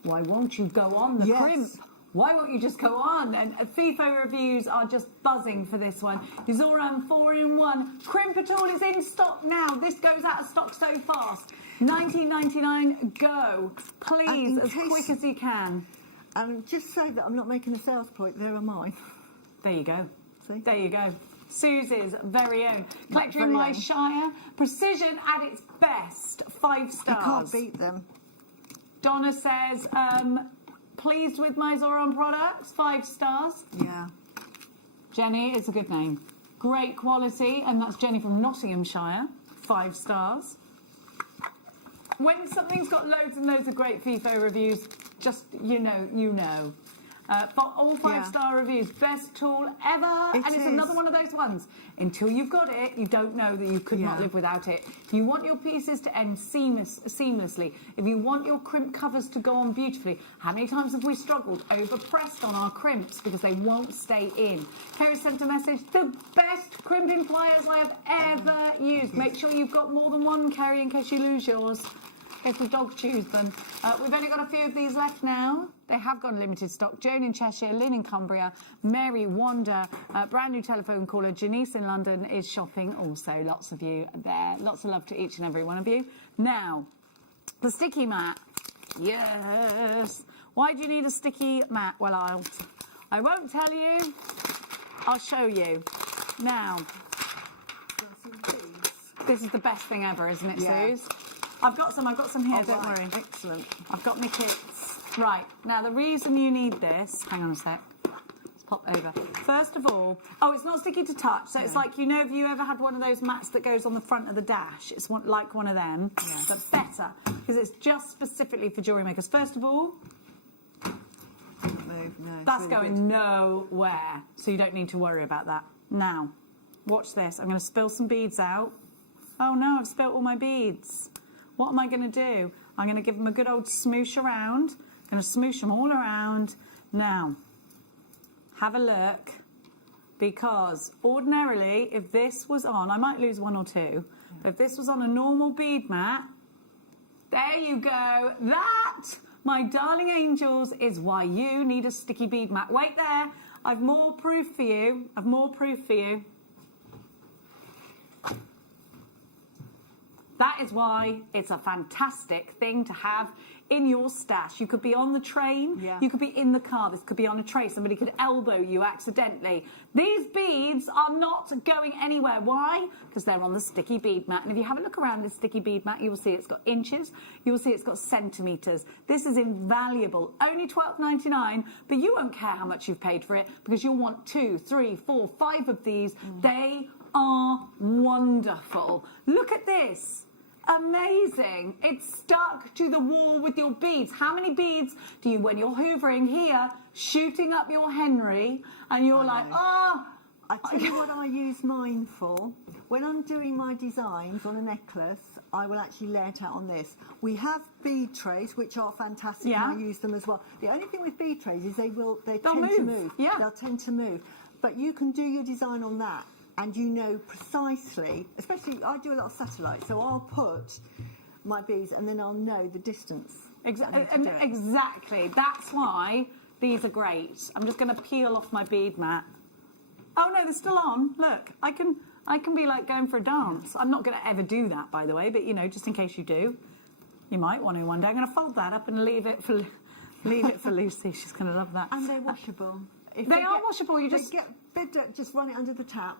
why won't you go on the crimp? Why won't you just go on? And FIFO reviews are just buzzing for this one. The Zoran 4-in-1 crimp at all is in stock now. This goes out of stock so fast. $19.99, go. Please, as quick as you can. And just say that I'm not making a sales point, there are mine. There you go. See? There you go. Susie's very own. Collector in my Shire. Precision at its best. 5 stars. You can't beat them. Donna says, pleased with my Zoran products. 5 stars. Yeah. Jenny, it's a good name. Great quality. And that's Jenny from Nottinghamshire. 5 stars. When something's got loads and loads of great FIFO reviews, just, you know. For all 5-star reviews, best tool ever. It's another one of those ones. Until you've got it, you don't know that you could not live without it. If you want your pieces to end seamlessly, if you want your crimp covers to go on beautifully, how many times have we struggled, overpressed on our crimps because they won't stay in? Kerry sent a message, the best crimping pliers I have ever used. Make sure you've got more than one, Kerry, in case you lose yours. If the dog chews them. We've only got a few of these left now. They have gone limited stock. Joan in Cheshire, Lynn in Cumbria, Mary, Wanda, brand new telephone caller, Janice in London is shopping also. Lots of you there. Lots of love to each and every one of you. Now, the sticky mat. Yes. Why do you need a sticky mat? Well, I won't tell you. I'll show you. Now, this is the best thing ever, isn't it, Suze? I've got some here, don't worry. Excellent. I've got my kits. Right, now the reason you need this, hang on a sec, let's pop over. First of all, it's not sticky to touch, so it's like, you know, if you ever had one of those mats that goes on the front of the dash, it's like one of them, but better, because it's just specifically for jewellery makers. First of all, that's really going nowhere, so you don't need to worry about that. Now, watch this. I'm going to spill some beads out. Oh no, I've spilt all my beads. What am I going to do? I'm going to give them a good old smoosh around. I'm going to smoosh them all around. Now, have a look, because ordinarily, if this was on, I might lose 1 or 2, but if this was on a normal bead mat, there you go. That, my darling angels, is why you need a sticky bead mat. Wait there. I've more proof for you. That is why it's a fantastic thing to have in your stash. You could be on the train, you could be in the car, this could be on a tray, somebody could elbow you accidentally. These beads are not going anywhere. Why? Because they're on the sticky bead mat. And if you have a look around this sticky bead mat, you will see it's got inches, you will see it's got centimetres. This is invaluable. Only $12.99, but you won't care how much you've paid for it, because you'll want 2, 3, 4, 5 of these. They are wonderful. Look at this. Amazing. It's stuck to the wall with your beads. How many beads do you, when you're hoovering here, shooting up your Henry, and you're like, I tell you what I use mine for. When I'm doing my designs on a necklace, I will actually lay it out on this. We have bead trays, which are fantastic, and I use them as well. The only thing with bead trays is they tend to move. Yeah. They'll tend to move. But you can do your design on that, and you know precisely, especially I do a lot of satellite, so I'll put my beads and then I'll know the distance. Exactly. That's why these are great. I'm just going to peel off my bead mat. Oh no, they're still on. Look, I can be like going for a dance. I'm not going to ever do that, by the way, but you know, just in case you do, you might want to one day. I'm going to fold that up and leave it for Lucy. She's going to love that. And they're washable. They are washable. You just get bit dirt, just run it under the tap.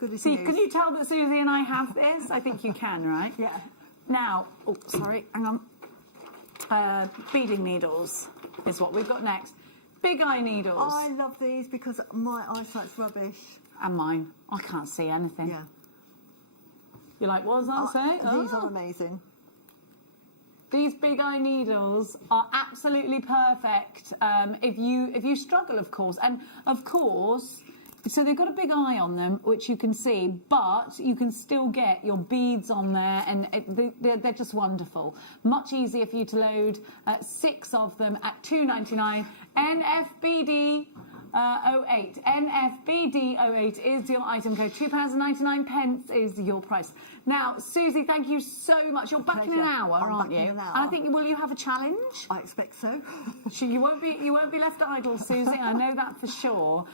Goodness See, news. can you tell that Susie and I have this? I think you can, right? Yeah. Now, oh, sorry, hang on. Beading needles is what we've got next. Big eye needles. I love these because my eyesight's rubbish. And mine. I can't see anything. Yeah. You're like, what does that say? These are amazing. These big eye needles are absolutely perfect if you struggle, of course. And of course, so they've got a big eye on them, which you can see, but you can still get your beads on there, and they're just wonderful. Much easier for you to load 6 of them at $2.99. NFBD 08. NFBD 08 is your item code. £2.99 is your price. Now, Susie, thank you so much. You're back in an hour, aren't you? In an hour. And I think, will you have a challenge? I expect so. You won't be left idle, Susie. I know that for sure.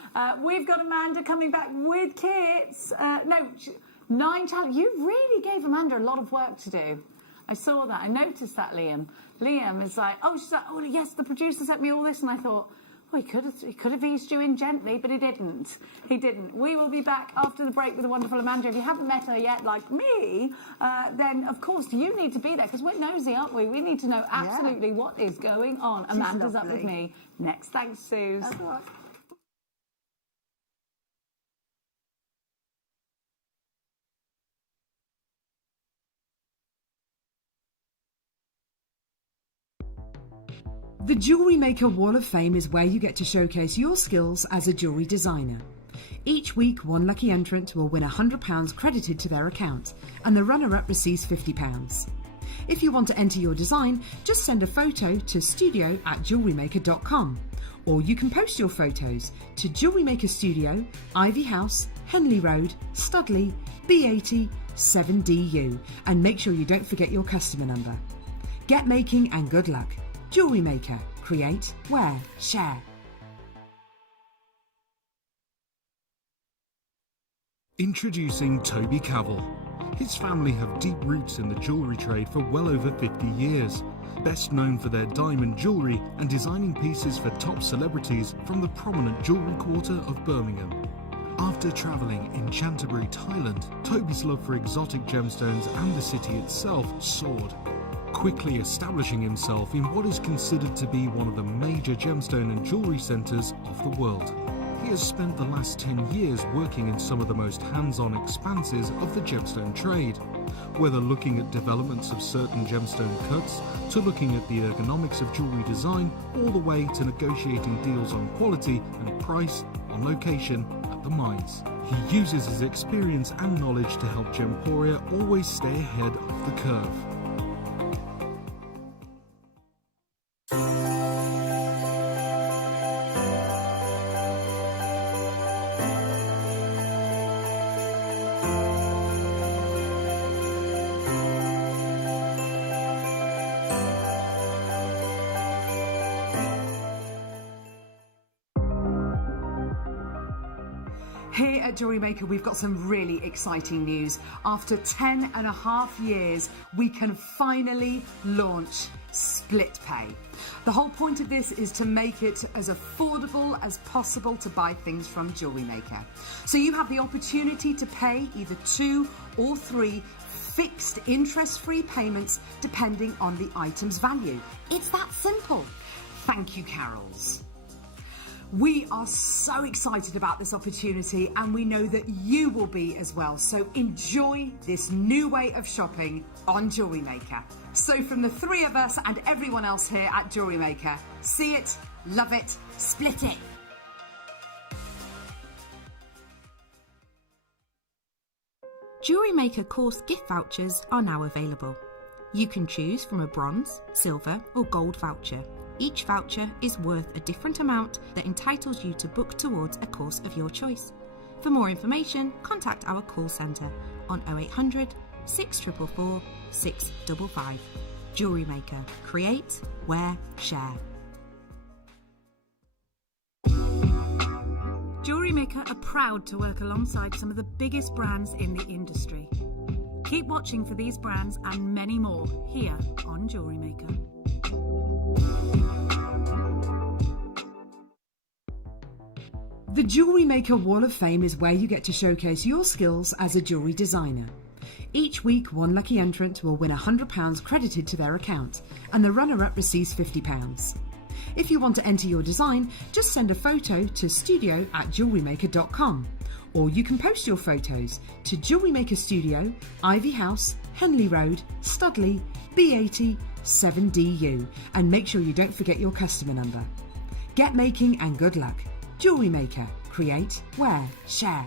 We've got Amanda coming back with kits. 9 challenge. You really gave Amanda a lot of work to do. I saw that. I noticed that, Liam. Liam is like, she's like, oh yes, the producer sent me all this, and I thought, he could have eased you in gently, but he didn't. He didn't. We will be back after the break with the wonderful Amanda. If you haven't met her yet, like me, then of course you need to be there because we're nosy, aren't we? We need to know absolutely what is going on. She's Amanda's lovely. up with me next. Thanks, Suze. That's all right. The Jewellery Maker Wall of Fame is where you get to showcase your skills as a jewellery designer. Each week, one lucky entrant will win £100 credited to their account, and the runner-up receives £50. If you want to enter your design, just send a photo to studio@jewellerymaker.com, or you can post your photos to Jewellery Maker Studio, Ivy House, Henley Road, Studley, B80 7DU, and make sure you don't forget your customer number. Get making and good luck. Jewellery Maker. Create, wear, share. Introducing Toby Cavell. His family have deep roots in the jewellery trade for well over 50 years. Best known for their diamond jewellery and designing pieces for top celebrities from the prominent jewellery quarter of Birmingham. After travelling in Canterbury, Thailand, Toby's love for exotic gemstones and the city itself soared, quickly establishing himself in what is considered to be one of the major gemstone and jewellery centres of the world. He has spent the last 10 years working in some of the most hands-on expanses of the gemstone trade, whether looking at developments of certain gemstone cuts, to looking at the ergonomics of jewellery design, all the way to negotiating deals on quality and price, on location, at the mines. He uses his experience and knowledge to help Gemporia always stay ahead of the curve. Here at Jewellery Maker, we've got some really exciting news. After 10.5 years, we can finally launch split pay. The whole point of this is to make it as affordable as possible to buy things from Jewellery Maker. So you have the opportunity to pay either 2 or 3 fixed interest-free payments depending on the item's value. It's that simple. Thank you, Carols. We are so excited about this opportunity, and we know that you will be as well. So enjoy this new way of shopping on Jewellery Maker. So from the 3 of us and everyone else here at Jewellery Maker, see it, love it, split it. Jewellery Maker course gift vouchers are now available. You can choose from a bronze, silver or gold voucher. Each voucher is worth a different amount that entitles you to book towards a course of your choice. For more information, contact our call centre on 0800 644 655. Jewellery Maker. Create, wear, share. Jewellery Maker are proud to work alongside some of the biggest brands in the industry. Keep watching for these brands and many more here on Jewellery Maker. The JewelleryMaker Wall of Fame is where you get to showcase your skills as a jewellery designer. Each week, one lucky entrant will win £100 credited to their account, and the runner-up receives £50. If you want to enter your design, just send a photo to studio@jewellerymaker.com, or you can post your photos to JewelleryMaker Studio, Ivy House, Henley Road, Studley, B80 7DU, and make sure you don't forget your customer number. Get making and good luck. JewelleryMaker. Create, wear, share.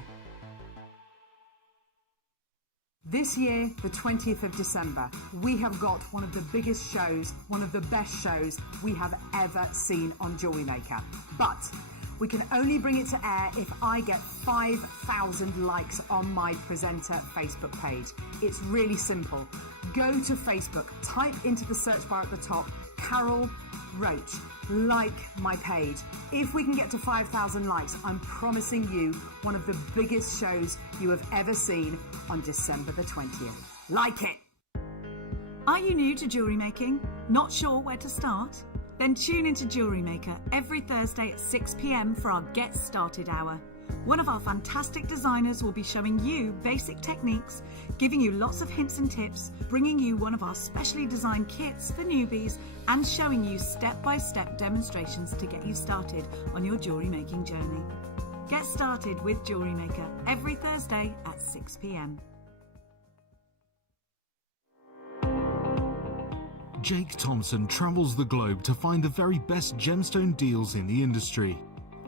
This year, the 20th of December, we have got one of the biggest shows, one of the best shows we have ever seen on JewelleryMaker. But we can only bring it to air if I get 5,000 likes on my presenter Facebook page. It's really simple. Go to Facebook, type into the search bar at the top, Carol Roach, like my page. If we can get to 5,000 likes, I'm promising you one of the biggest shows you have ever seen on December the 20th. Like it! Are you new to jewellery making? Not sure where to start? Then tune into JewelleryMaker every Thursday at 6 p.m. for our Get Started Hour. One of our fantastic designers will be showing you basic techniques, giving you lots of hints and tips, bringing you one of our specially designed kits for newbies, and showing you step-by-step demonstrations to get you started on your jewellery making journey. Get started with JewelleryMaker every Thursday at 6 p.m. Jake Thompson travels the globe to find the very best gemstone deals in the industry.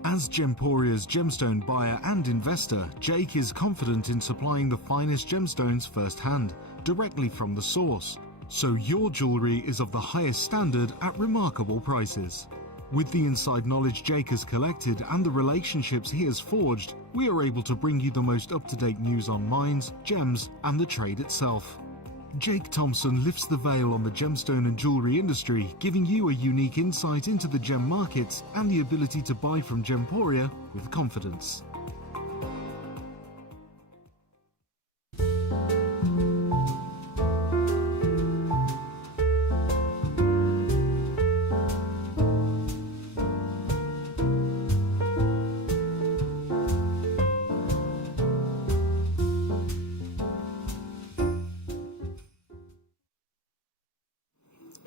As Gemporia's gemstone buyer and investor, Jake is confident in supplying the finest gemstones firsthand, directly from the source. So your jewellery is of the highest standard at remarkable prices. With the inside knowledge Jake has collected and the relationships he has forged, we are able to bring you the most up-to-date news on mines, gems, and the trade itself. Jake Thompson lifts the veil on the gemstone and jewellery industry, giving you a unique insight into the gem markets and the ability to buy from Gemporia with confidence.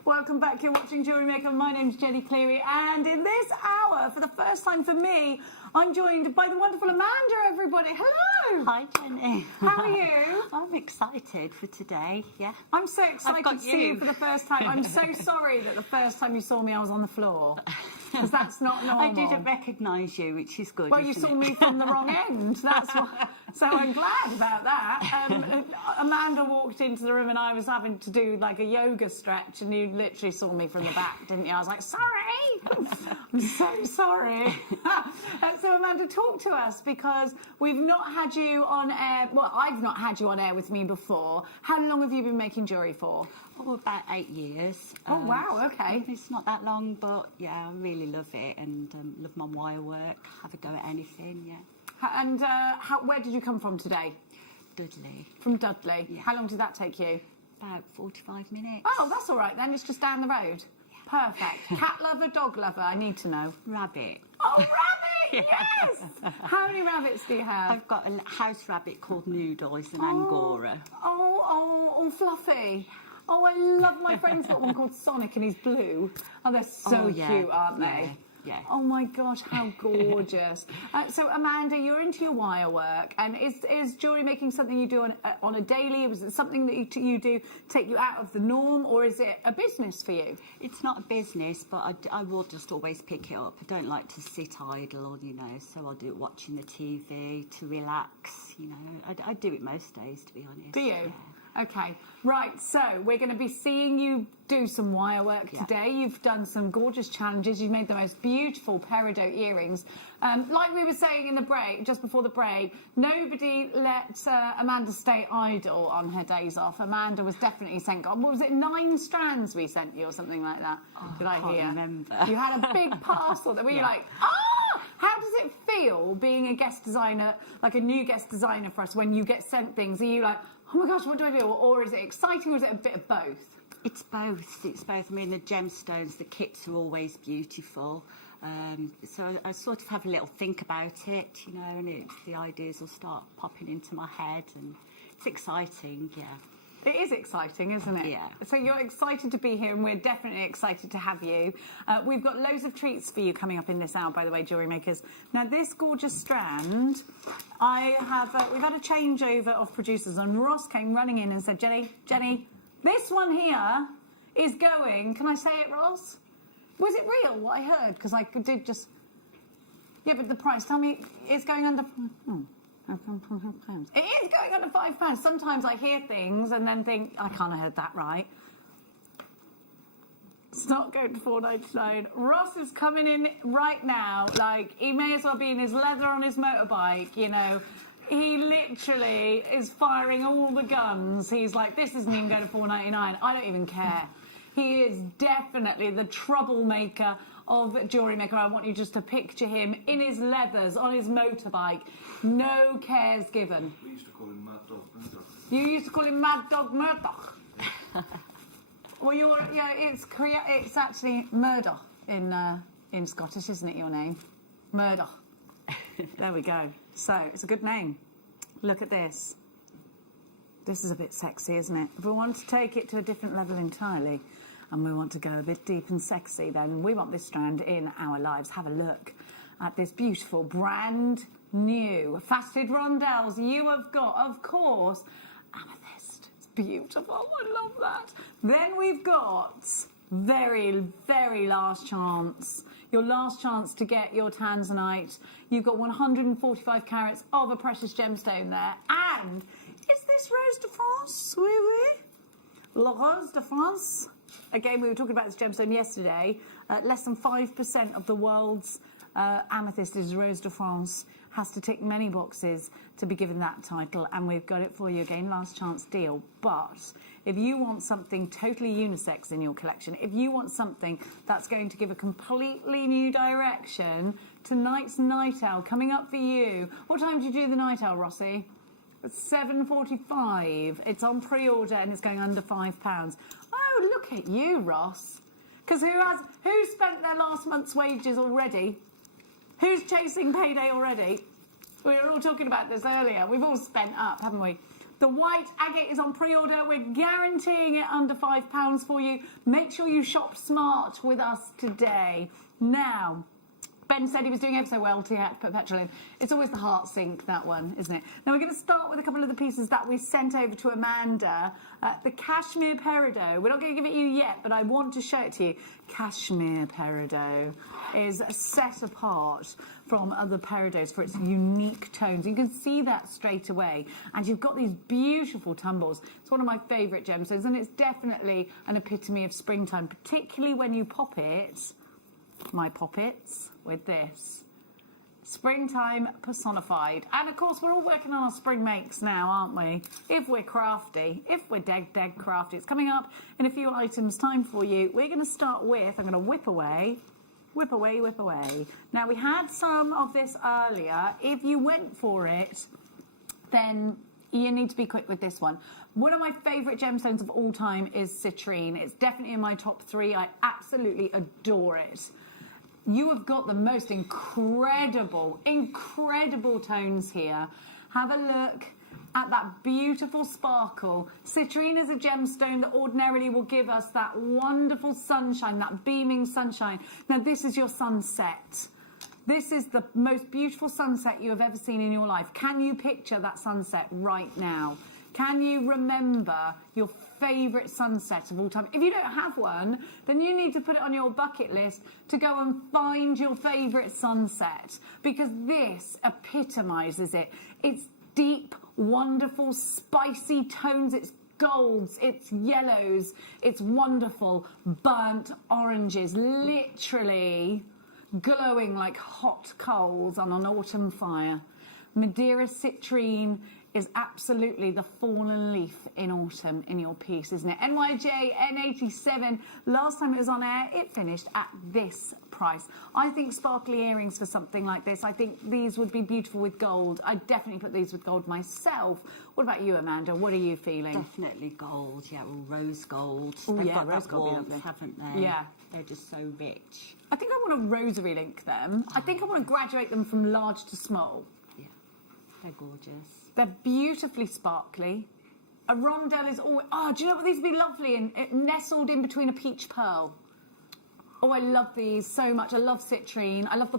Welcome back, you're watching JewelleryMaker. My name's Jenny Cleary, and in this hour, for the first time for me, I'm joined by the wonderful Amanda, everybody. Hello! Hi, Jenny. How are you? I'm excited for today, yeah. I'm so excited to see you for the first time. I'm so sorry that the first time you saw me, I was on the floor, because that's not normal. I didn't recognise you, which is good. Well, you saw me from the wrong end, that's why. So I'm glad about that. Amanda walked into the room and I was having to do like a yoga stretch, and you literally saw me from the back, didn't you? I was like, sorry! I'm so sorry. So Amanda, talk to us, because we've not had you on air, well, I've not had you on air with me before. How long have you been making jewellery for? Oh, about 8 years. Oh, wow, okay. It's not that long, but yeah, I really love it, and love my wire work, have a go at anything, yeah. And where did you come from today? Dudley. From Dudley? Yeah. How long did that take you? About 45 minutes. Oh, that's all right then, it's just down the road. Yeah. Perfect. Cat lover, dog lover, I need to know. Rabbit. Oh, rabbit, yes! How many rabbits do you have? I've got a house rabbit called Noodle, it's an Angora. Oh, fluffy. Oh, I love my friend's got one called Sonic and he's blue. Oh, they're so cute, aren't they? Yeah. Oh my gosh, how gorgeous. So Amanda, you're into your wire work, and is jewellery making something you do on a daily? Was it something that you do take you out of the norm, or is it a business for you? It's not a business, but I will just always pick it up. I don't like to sit idle, so I'll do it watching the TV to relax, I do it most days, to be honest. Do you? Yeah. Okay, right, so we're going to be seeing you do some wire work today. You've done some gorgeous challenges. You've made the most beautiful peridot earrings. Like we were saying in the break, just before the break, nobody let Amanda stay idle on her days off. Amanda was definitely sent, what was it, 9 strands we sent you or something like that? Oh, Did I can't remember. You had a big parcel that we were like, how does it feel being a guest designer, like a new guest designer for us, when you get sent things? Are you like, oh my gosh, what do I do? Or is it exciting, or is it a bit of both? It's both. I mean, the gemstones, the kits are always beautiful. So I sort of have a little think about it, you know, and the ideas will start popping into my head, and it's exciting, yeah. It is exciting, isn't it? Yeah. So you're excited to be here, and we're definitely excited to have you. We've got loads of treats for you coming up in this hour, by the way, Jewellery Makers. Now, this gorgeous strand, we've had a changeover of producers, and Ross came running in and said, Jenny, this one here is going, can I say it, Ross? Was it real, what I heard? Because I did just... Yeah, but the price, tell me, it's going under... It is going under £5. Sometimes I hear things and then think, I can't have heard that right. It's not going to £4.99. Ross is coming in right now, like, he may as well be in his leather on his motorbike, you know. He literally is firing all the guns. He's like, this isn't even going to £4.99. I don't even care. He is definitely the troublemaker of Jewellery Maker. I want you just to picture him in his leathers, on his motorbike. No cares given. We used to call him Mad Dog Murdoch. You used to call him Mad Dog Murdoch. Well, it's actually Murdoch in Scottish, isn't it, your name? Murdoch. There we go. So, it's a good name. Look at this. This is a bit sexy, isn't it? If we want to take it to a different level entirely, and we want to go a bit deep and sexy, then we want this strand in our lives. Have a look at this beautiful, brand new faceted rondelles. You have got, of course, amethyst. It's beautiful. I love that. Then we've got very, very last chance. Your last chance to get your tanzanite. You've got 145 carats of a precious gemstone there. And is this Rose de France? Oui, oui. La Rose de France. Again, we were talking about this gemstone yesterday. Less than 5% of the world's amethyst is Rose de France. Has to tick many boxes to be given that title, and we've got it for you again, last chance deal. But if you want something totally unisex in your collection, if you want something that's going to give a completely new direction, tonight's Night Owl coming up for you. What time do you do the Night Owl, Rossi? It's 7:45. It's on pre-order and it's going under £5. Oh, look at you, Ross. Because who spent their last month's wages already? Who's chasing payday already? We were all talking about this earlier. We've all spent up, haven't we? The white agate is on pre-order. We're guaranteeing it under £5 for you. Make sure you shop smart with us today. Now, Ben said he was doing ever so well till he had to put petrol in. It's always the heart sink, that one, isn't it? Now, we're going to start with a couple of the pieces that we sent over to Amanda. The cashmere peridot. We're not going to give it you yet, but I want to show it to you. Cashmere peridot is set apart from other peridots for its unique tones. You can see that straight away. And you've got these beautiful tumbles. It's one of my favourite gemstones, and it's definitely an epitome of springtime, particularly when you pop it, my poppets, with this. Springtime personified. And of course, we're all working on our spring makes now, aren't we? If we're crafty, if we're dead crafty. It's coming up in a few items time for you. We're going to start with, I'm going to whip away. Whip away, whip away. Now, we had some of this earlier. If you went for it, then you need to be quick with this one. One of my favourite gemstones of all time is citrine. It's definitely in my top 3. I absolutely adore it. You have got the most incredible tones here. Have a look at that beautiful sparkle. Citrine is a gemstone that ordinarily will give us that wonderful sunshine, that beaming sunshine. Now, this is your sunset. This is the most beautiful sunset you have ever seen in your life. Can you picture that sunset right now? Can you remember your favourite sunset of all time? If you don't have one, then you need to put it on your bucket list to go and find your favourite sunset, because this epitomises it. It's deep, wonderful, spicy tones. It's golds, it's yellows, it's wonderful burnt oranges, literally glowing like hot coals on an autumn fire. Madeira citrine is absolutely the fallen leaf in autumn in your piece, isn't it? NYJ N87, last time it was on air, it finished at this price. I think sparkly earrings for something like this, I think these would be beautiful with gold. I'd definitely put these with gold myself. What about you, Amanda? What are you feeling? Definitely gold, yeah, or rose gold. Oh, They've yeah, got rose that gold would be warmth, lovely. haven't they? Yeah. They're just so rich. I think I want to rosary link them. I think I want to graduate them from large to small. Yeah, they're gorgeous. They're beautifully sparkly. A rondelle is always... Oh, do you know what? These would be lovely and nestled in between a peach pearl. Oh, I love these so much. I love citrine. I love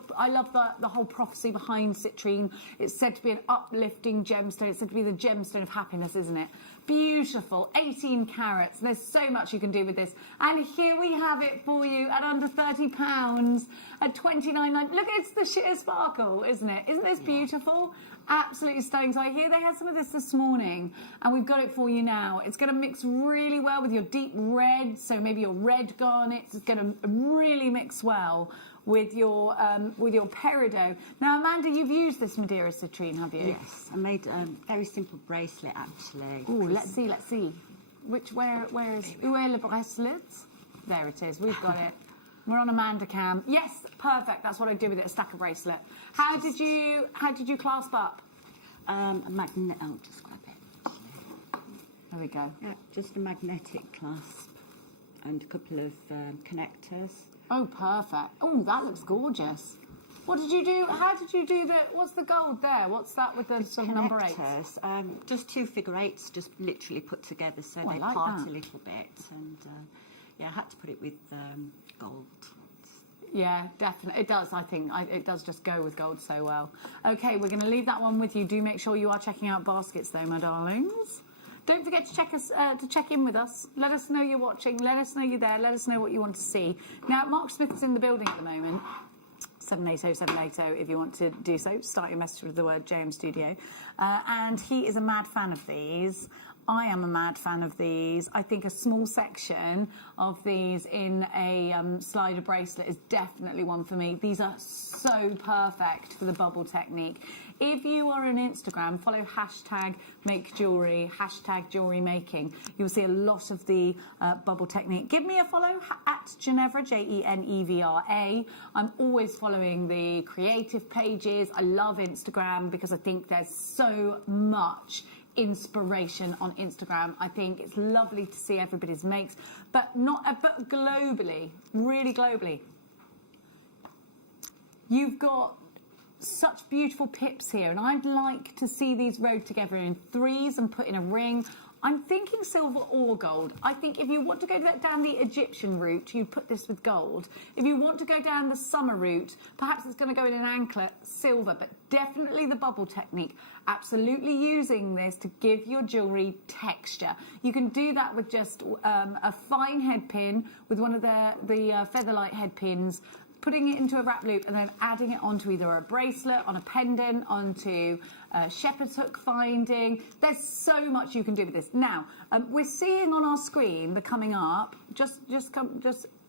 the whole prophecy behind citrine. It's said to be an uplifting gemstone. It's said to be the gemstone of happiness, isn't it? Beautiful. 18 carats. There's so much you can do with this. And here we have it for you at under £30 at $29.90. Look, it's the sheer sparkle, isn't it? Isn't this beautiful? Absolutely stunning. So I hear they had some of this morning, and we've got it for you now. It's going to mix really well with your deep red, so maybe your red garnets. It's going to really mix well with your peridot. Now, Amanda, you've used this Madeira citrine, have you? Yes, I made a very simple bracelet actually. Oh, let's see. Where is le bracelet? There it is. We've got it. We're on Amanda Cam. Yes, perfect. That's what I do with it. A stacker bracelet. How did you clasp up? A magnet. Oh, just grab it. There we go. Yeah, just a magnetic clasp and a couple of connectors. Oh, perfect. Oh, that looks gorgeous. What did you do? How did you do the... What's the gold there? What's that with the sort of number 8? Just 2 figure 8s, just literally put together so they like part that. a little bit. And yeah, I had to put it with gold. Yeah, definitely. It does, I think. It does just go with gold so well. OK, we're going to leave that one with you. Do make sure you are checking out baskets, though, my darlings. Don't forget to check in with us. Let us know you're watching. Let us know you're there. Let us know what you want to see. Now, Mark Smith is in the building at the moment. 780-780 if you want to do so. Start your message with the word JM Studio. And he is a mad fan of these. I am a mad fan of these. I think a small section of these in a slider bracelet is definitely one for me. These are so perfect for the bubble technique. If you are on Instagram, follow #MakeJewellery, #JewelleryMaking. You'll see a lot of the bubble technique. Give me a follow at Genevra, Genevra. I'm always following the creative pages. I love Instagram because I think there's so much inspiration on Instagram. I think it's lovely to see everybody's makes, but globally, really globally. You've got such beautiful pips here, and I'd like to see these rode together in 3s and put in a ring. I'm thinking silver or gold. I think if you want to go down the Egyptian route, you put this with gold. If you want to go down the summer route, perhaps it's going to go in an anklet, silver, but definitely the bubble technique. Absolutely using this to give your jewellery texture. You can do that with just a fine head pin with one of the Featherlight head pins, putting it into a wrap loop and then adding it onto either a bracelet, on a pendant, onto shepherd's hook finding. There's so much you can do with this. Now, we're seeing on our screen, the coming up, just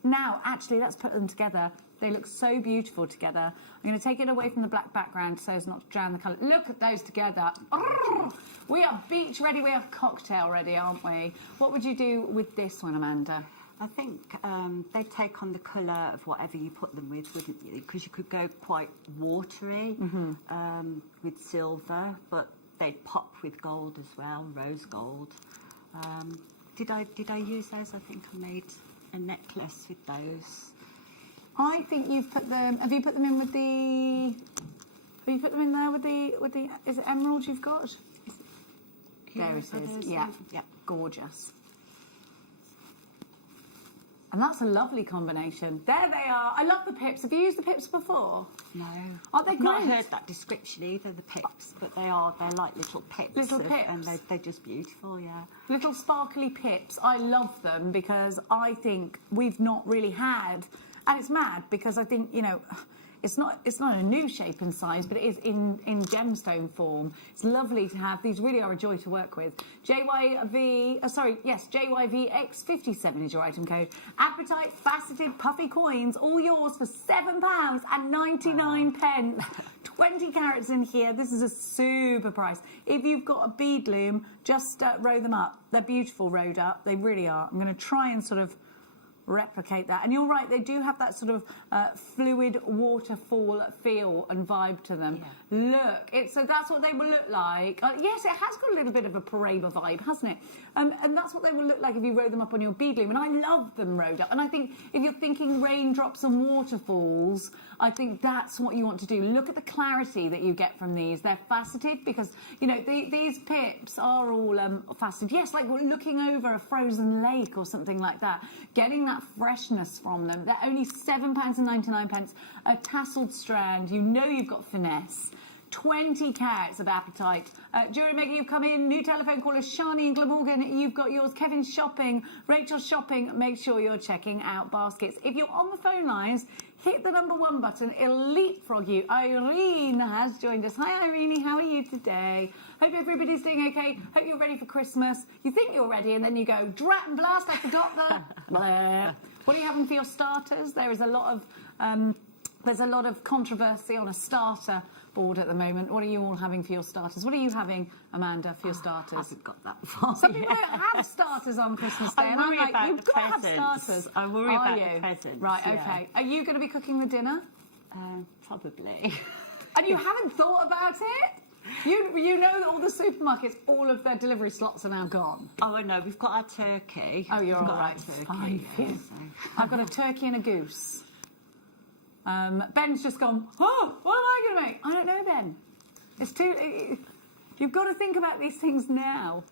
now, actually, let's put them together. They look so beautiful together. I'm going to take it away from the black background so as not to drown the colour. Look at those together. We are beach ready, we are cocktail ready, aren't we? What would you do with this one, Amanda? I think they'd take on the colour of whatever you put them with, wouldn't you? Because you could go quite watery with silver, but they'd pop with gold as well, rose gold. Did I use those? I think I made a necklace with those. I think you've put them. Have you put them in with the? Have you put them in there with the? Is it emerald you've got? There it is. Yeah, yeah, gorgeous. And that's a lovely combination. There they are. I love the pips. Have you used the pips before? No. Aren't they I've great? not heard that description either, the pips, but they're like little pips. Little pips. And they're just beautiful, yeah. Little sparkly pips. I love them because I think we've not really had, and it's mad because I think, you know, it's not a new shape and size, but it is in gemstone form. It's lovely to have. These really are a joy to work with. JYVX57 is your item code. Appetite faceted puffy coins, all yours for £7.99. 20 carats in here. This is a super price. If you've got a bead loom, just row them up. They're beautiful rowed up. They really are. I'm going to try and sort of replicate that. And you're right, they do have that sort of fluid waterfall feel and vibe to them. Look, so that's what they will look like. Yes, it has got a little bit of a Paraiba vibe, hasn't it? And that's what they will look like if you row them up on your bead loom. And I love them rowed up. And I think if you're thinking raindrops and waterfalls, I think that's what you want to do. Look at the clarity that you get from these. They're faceted because, you know, these pips are all faceted. Yes, like we're looking over a frozen lake or something like that. Getting that freshness from them. They're only £7.99. A tasseled strand. You know you've got finesse. 20 carats of appetite. JewelleryMaker, you've come in. New telephone caller, Shani in Glamorgan. You've got yours. Kevin's shopping. Rachel's shopping. Make sure you're checking out baskets. If you're on the phone lines, hit the number 1 button. It'll leapfrog you. Irene has joined us. Hi, Irene. How are you today? Hope everybody's doing okay. Hope you're ready for Christmas. You think you're ready, and then you go, drat and blast, I forgot that. Blah. What are you having for your starters? There is a lot of controversy on a starter board at the moment. What are you all having for your starters? What are you having, Amanda, for your starters? I haven't got that far. Some people don't have starters on Christmas Day. I worry about you've the got to have presents. starters. I worry about the presents. Right, yeah. okay. Are you going to be cooking the dinner? Probably. And you haven't thought about it? You know that all the supermarkets, all of their delivery slots are now gone. Oh, no, we've got our turkey. Oh, you're We've all got our right. turkey, Fine. yeah, so. I've got a turkey and a goose. Ben's just gone, oh, what am I going to make? I don't know, Ben. It's too... You've got to think about these things now.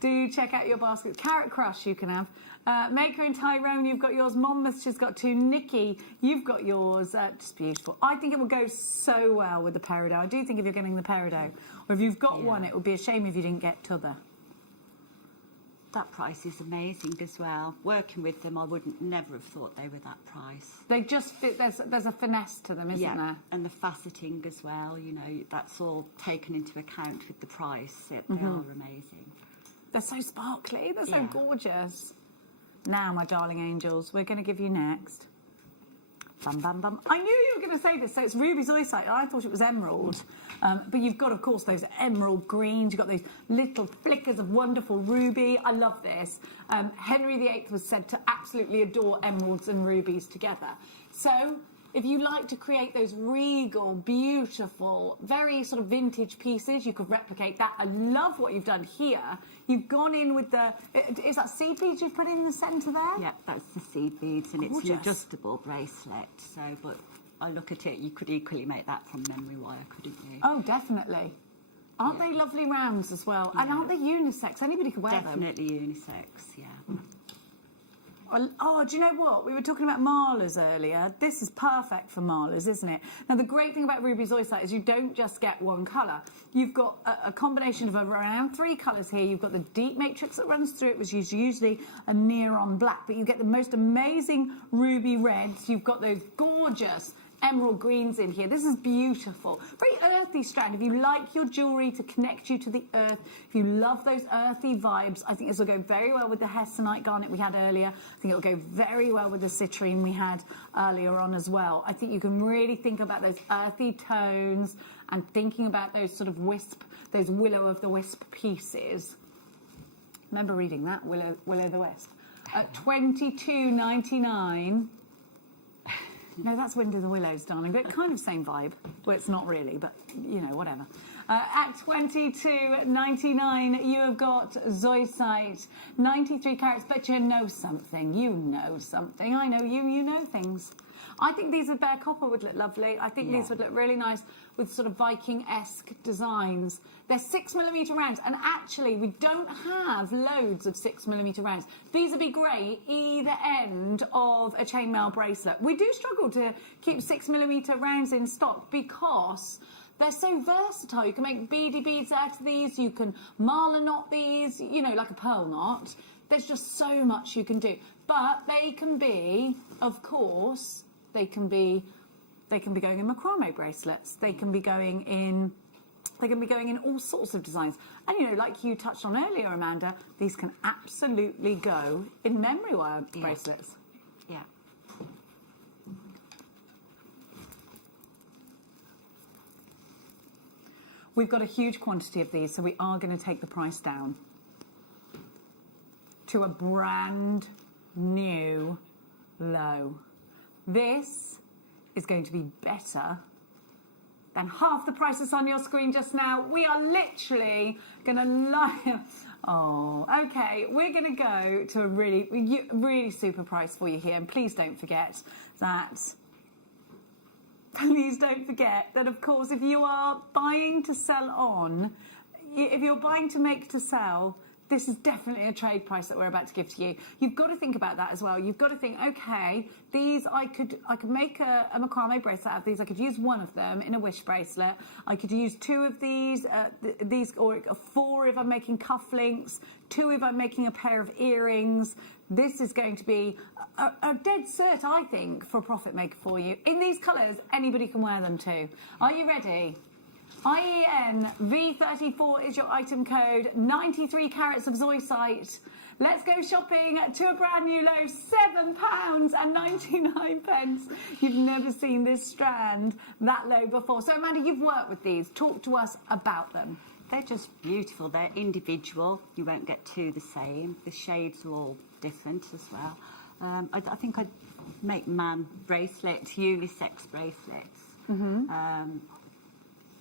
Do check out your basket. Carrot crush you can have. Maker and Tyrone, you've got yours. Monmouth, she's got 2. Nikki, you've got yours. Just beautiful. I think it will go so well with the peridot. I do think if you're getting the peridot, or if you've got one, it would be a shame if you didn't get t'other. That price is amazing as well. Working with them, I wouldn't never have thought they were that price. They just fit. There's a finesse to them, isn't there? And the faceting as well. You know, that's all taken into account with the price. They are amazing. They're so sparkly. They're so gorgeous. Now, my darling angels, we're going to give you next. Bum, bum, bum. I knew you were going to say this. So it's ruby zoisite. I thought it was emerald. But you've got, of course, those emerald greens. You've got those little flickers of wonderful ruby. I love this. Henry VIII was said to absolutely adore emeralds and rubies together. So if you like to create those regal, beautiful, very sort of vintage pieces, you could replicate that. I love what you've done here. You've gone in with the... Is that seed beads you've put in the centre there? Yeah, that's the seed beads, and it's an adjustable bracelet. So, but I look at it, you could equally make that from memory wire, couldn't you? Oh, definitely. Aren't they lovely rounds as well? Yeah. And aren't they unisex? Anybody could wear them. Definitely unisex, yeah. Oh, do you know what? We were talking about malas earlier. This is perfect for malas, isn't it? Now, the great thing about ruby zoisite is you don't just get one colour. You've got a combination of around 3 colours here. You've got the deep matrix that runs through it, which is usually a neon black, but you get the most amazing ruby reds. You've got those gorgeous emerald greens in here. This is beautiful. Very earthy strand. If you like your jewellery to connect you to the earth, if you love those earthy vibes, I think this will go very well with the hessonite garnet we had earlier. I think it will go very well with the citrine we had earlier on as well. I think you can really think about those earthy tones and thinking about those sort of wisp, those willow of the wisp pieces. Remember reading that, Willow the Wisp. At $22.99. No, that's Wind of the Willows, darling, but kind of same vibe. Well, it's not really, but, you know, whatever. At $22.99, you have got zoisite, 93 carats, but you know something. You know something. I know you, you know things. I think these with bare copper would look lovely. I think these would look really nice with sort of Viking-esque designs. They're 6mm rounds, and actually we don't have loads of 6mm rounds. These would be great either end of a chainmail bracelet. We do struggle to keep 6mm rounds in stock because they're so versatile. You can make beady beads out of these, you can mala knot these, you know, like a pearl knot. There's just so much you can do. But they can be, of course, they can be going in macrame bracelets. They can be going in all sorts of designs. And, you know, like you touched on earlier, Amanda, these can absolutely go in memory wire bracelets. Yeah. we've got a huge quantity of these, so we are going to take the price down to a brand new low. This is going to be better than half the price that's on your screen just now. We are literally going to lie. Oh, okay. We're going to go to a really super price for you here. And please don't forget that. Please don't forget that, of course, if you are buying to sell on, if you're buying to make to sell, this is definitely a trade price that we're about to give to you. You've got to think about that as well. You've got to think, okay, these I could make a macrame bracelet out of these. I could use one of them in a wish bracelet. I could use two of these, or four if I'm making cufflinks, two if I'm making a pair of earrings. This is going to be a dead cert, I think, for a profit maker for you. In these colours, anybody can wear them too. Are you ready? IEN V34 is your item code, 93 carats of zoisite. Let's go shopping to a brand new low, £7.99. You've never seen this strand that low before. So Amanda, you've worked with these. Talk to us about them. They're just beautiful. They're individual. You won't get two the same. The shades are all different as well. I think I'd make man bracelets, unisex bracelets.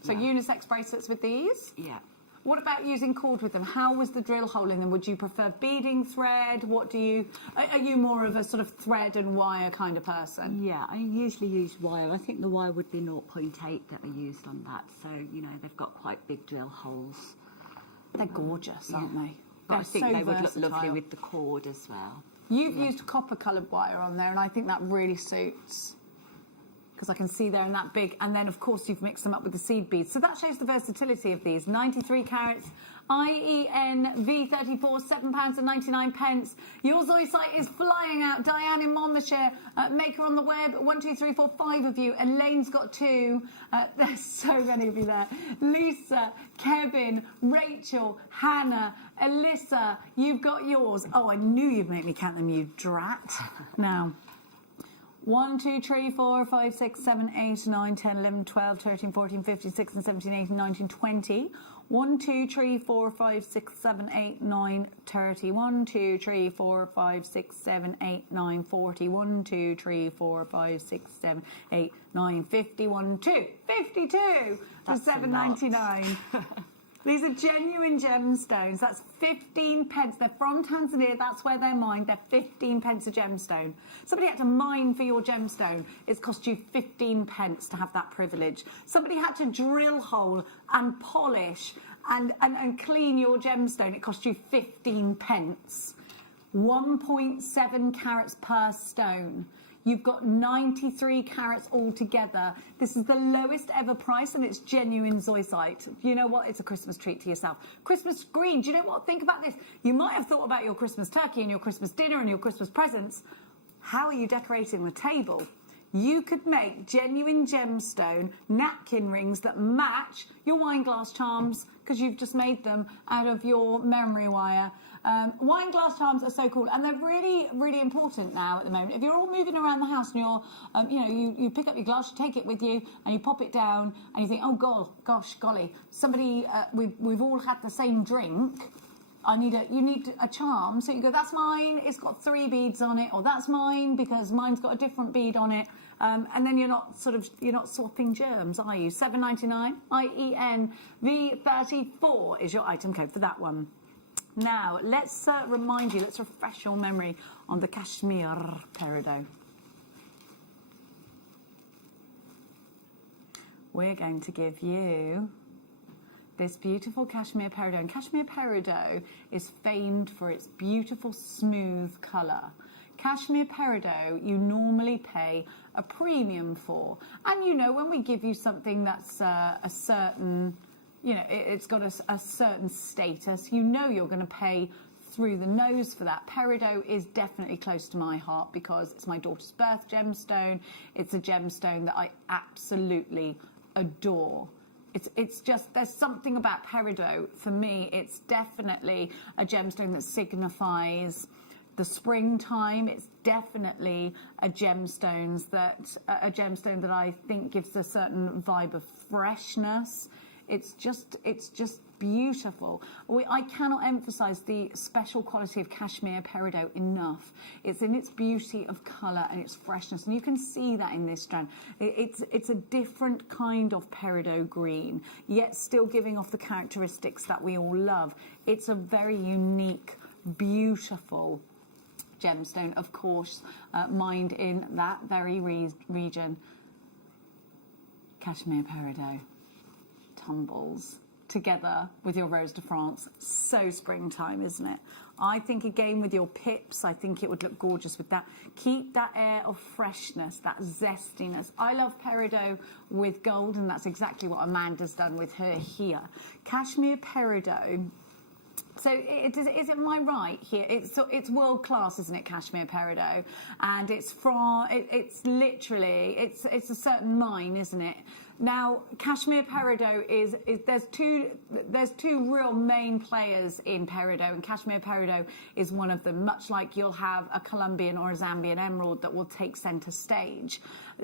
So unisex bracelets with these? Yeah. What about using cord with them? How was the drill hole in them? Would you prefer beading thread? Are you more of a sort of thread and wire kind of person? Yeah, I usually use wire. I think the wire would be 0.8 that I used on that. So, you know, they've got quite big drill holes. They're gorgeous, aren't they? But I think they would look lovely with the cord as well. You've used copper coloured wire on there, and I think that really suits. Because I can see there in that big, and then of course you've mixed them up with the seed beads. So that shows the versatility of these. 93 carats, IEN V34, £7.99. Your zoisite is flying out. Diane in Monmouthshire, Maker on the web, 1, 2, 3, 4, 5 of you. Elaine's got 2. There's so many of you there. Lisa, Kevin, Rachel, Hannah, Alyssa, you've got yours. Oh, I knew you'd make me count them, you drat. Now. 1, 2, 3, 4, 5, 6, 7, 8, 9, 10, 11, 12, 13, 14, 15, 16, 17, 18, 19, 20. 1, 2, 3, 4, 5, 6, 7, 8, 9, 30. 1, 2, 3, 4, 5, 6, 7, 8, 9, 40. 1, 2, 3, 4, 5, 6, 7, 8, 9, 50. 1, 2, 52 for £7.99. These are genuine gemstones. That's 15 pence. They're from Tanzania. That's where they're mined. They're 15 pence a gemstone. Somebody had to mine for your gemstone. It's cost you 15 pence to have that privilege. Somebody had to drill hole and polish and clean your gemstone. It cost you 15 pence. 1.7 carats per stone. You've got 93 carats altogether. This is the lowest ever price, and it's genuine zoisite. You know what? It's a Christmas treat to yourself. Christmas green. Do you know what? Think about this. You might have thought about your Christmas turkey and your Christmas dinner and your Christmas presents. How are you decorating the table? You could make genuine gemstone napkin rings that match your wine glass charms because you've just made them out of your memory wire. Wine glass charms are so cool, and they're really, really important now at the moment. If you're all moving around the house and you're, you pick up your glass, you take it with you, and you pop it down, and you think, oh gosh, golly, somebody, we've all had the same drink. You need a charm, so you go, that's mine. It's got 3 beads on it, or that's mine because mine's got a different bead on it. And then you're not swapping germs, are you? £7.99. IEN V34 is your item code for that one. Now, let's remind you, let's refresh your memory on the cashmere peridot. We're going to give you this beautiful cashmere peridot. And cashmere peridot is famed for its beautiful, smooth colour. Cashmere peridot, you normally pay a premium for. And you know, when we give you something that's a certain... it's got a certain status. You know you're going to pay through the nose for that. Peridot is definitely close to my heart because it's my daughter's birth gemstone. It's a gemstone that I absolutely adore. It's just, there's something about peridot. For me, it's definitely a gemstone that signifies the springtime. It's definitely a gemstone that I think gives a certain vibe of freshness. It's just beautiful. I cannot emphasize the special quality of cashmere peridot enough. It's in its beauty of color and its freshness, and you can see that in this strand. It's a different kind of peridot green, yet still giving off the characteristics that we all love. It's a very unique, beautiful gemstone, of course, mined in that very region. Cashmere peridot tumbles together with your Rose de France. So springtime, isn't it? I think again with your pips, I think it would look gorgeous with that. Keep that air of freshness, that zestiness. I love peridot with gold, and that's exactly what Amanda's done with her here. Cashmere peridot. So is it my right here? It's world class, isn't it? Cashmere peridot, and it's a certain mine, isn't it? Now, cashmere peridot is there's two real main players in peridot, and cashmere peridot is one of them. Much like you'll have a Colombian or a Zambian emerald that will take centre stage.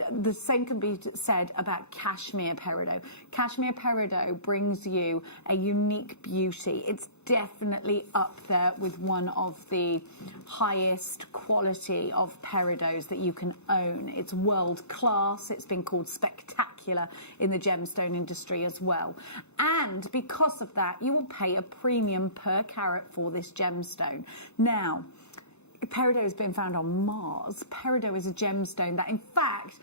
The same can be said about cashmere peridot. Cashmere peridot brings you a unique beauty. It's definitely up there with one of the highest quality of peridots that you can own. It's world class. It's been called spectacular in the gemstone industry as well. And because of that, you will pay a premium per carat for this gemstone. Now, peridot has been found on Mars. Peridot is a gemstone that, in fact,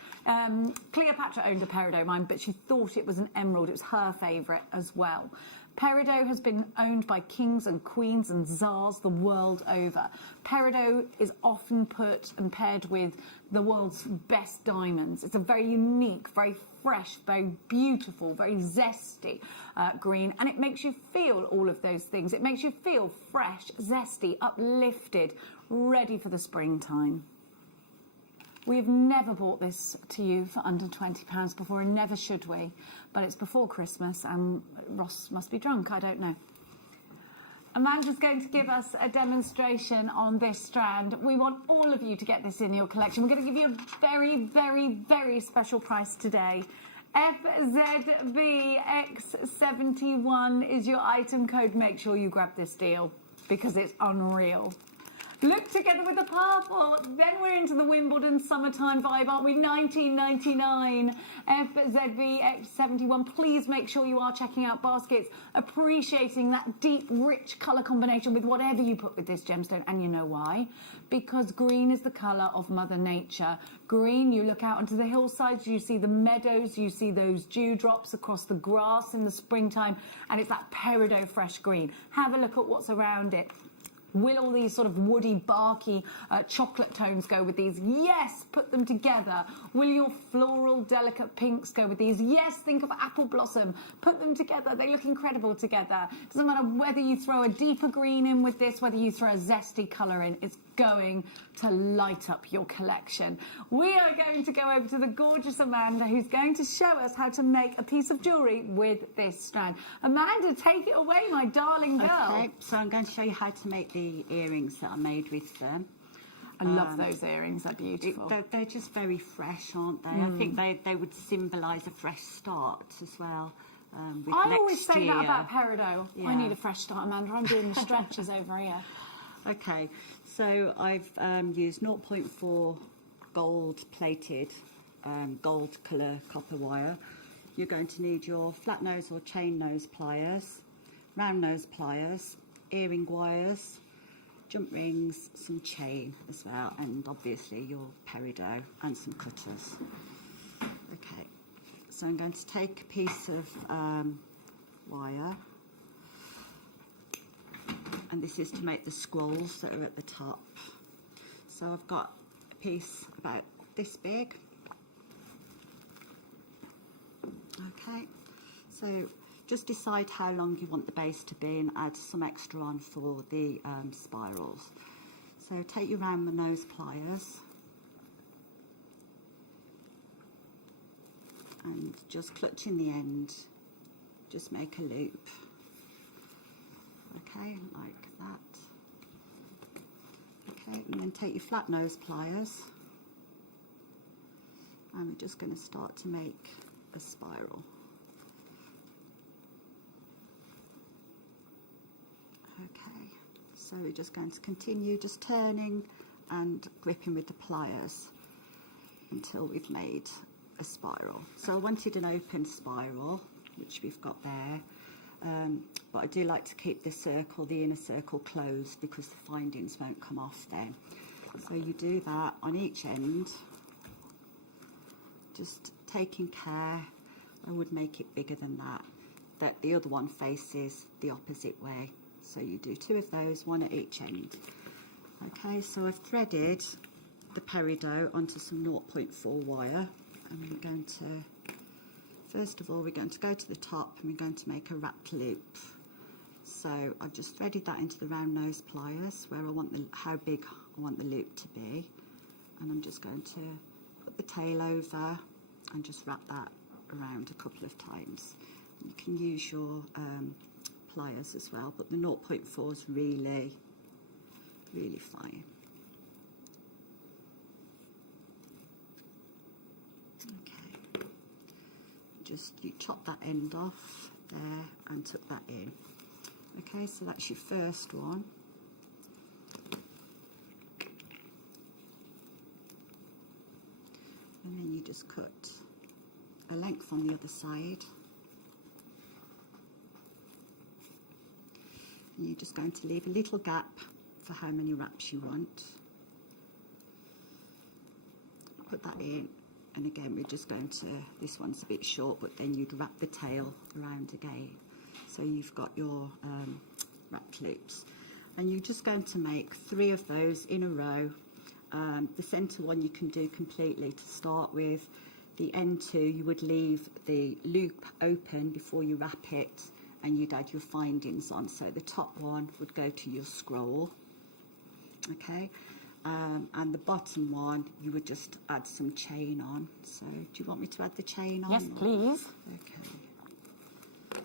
Cleopatra owned a peridot mine, but she thought it was an emerald. It was her favourite as well. Peridot has been owned by kings and queens and czars the world over. Peridot is often put and paired with the world's best diamonds. It's a very unique, very fresh, very beautiful, very zesty green, and it makes you feel all of those things. It makes you feel fresh, zesty, uplifted, ready for the springtime. We've never bought this to you for under £20 before, and never should we. But it's before Christmas, and Ross must be drunk, I don't know. Amanda's going to give us a demonstration on this strand. We want all of you to get this in your collection. We're going to give you a very, very, very special price today. FZBX71 is your item code. Make sure you grab this deal because it's unreal. Look together with the purple. Then we're into the Wimbledon summertime vibe, aren't we? $19.99. FZBX71. Please make sure you are checking out baskets, appreciating that deep, rich colour combination with whatever you put with this gemstone. And you know why? Because green is the colour of Mother Nature. Green, you look out onto the hillsides, you see the meadows, you see those dewdrops across the grass in the springtime, and it's that peridot fresh green. Have a look at what's around it. Will all these sort of woody, barky chocolate tones go with these? Yes, put them together. Will your floral, delicate pinks go with these? Yes, think of apple blossom. Put them together. They look incredible together. Doesn't matter whether you throw a deeper green in with this, whether you throw a zesty colour in. It's going to light up your collection. We are going to go over to the gorgeous Amanda, who's going to show us how to make a piece of jewellery with this strand. Amanda, take it away, my darling girl. Okay, so I'm going to show you how to make the earrings that I made with them. I love those earrings, they're beautiful. They're just very fresh, aren't they? I think they would symbolise a fresh start as well. I always say that about peridot. Yeah. I need a fresh start, Amanda. I'm doing the stretches over here. Okay, so I've used 0.4 gold-plated, gold colour copper wire. You're going to need your flat nose or chain nose pliers, round nose pliers, earring wires, jump rings, some chain as well, and obviously your peridot and some cutters. Okay, so I'm going to take a piece of wire, and this is to make the scrolls that are at the top. So I've got a piece about this big. Okay, so just decide how long you want the base to be and add some extra on for the spirals. So take your round the nose pliers and just clutch in the end, just make a loop. Okay, like that. Okay, and then take your flat nose pliers and we're just going to start to make a spiral. So we're just going to continue just turning and gripping with the pliers until we've made a spiral. So I wanted an open spiral, which we've got there, but I do like to keep the inner circle closed because the findings won't come off then. So you do that on each end, just taking care. I would make it bigger than that the other one faces the opposite way. So you do 2 of those, 1 at each end. Okay, so I've threaded the peridot onto some 0.4 wire, and we're going to, first of all, we're going to go to the top and we're going to make a wrapped loop. So I've just threaded that into the round nose pliers where I want how big I want the loop to be, and I'm just going to put the tail over and just wrap that around a couple of times. You can use your pliers as well, but the 0.4 is really fine. Okay, just you chop that end off there and tuck that in. Okay, so that's your first one. And then you just cut a length on the other side. And you're just going to leave a little gap for how many wraps you want. Put that in, and again we're just going to, this one's a bit short, but then you'd wrap the tail around again. So you've got your wrapped loops. And you're just going to make 3 of those in a row. The centre one you can do completely to start with. The end 2 you would leave the loop open before you wrap it, and you'd add your findings on. So the top one would go to your scroll, okay, and the bottom one you would just add some chain on. So do you want me to add the chain on? Yes, please. Okay.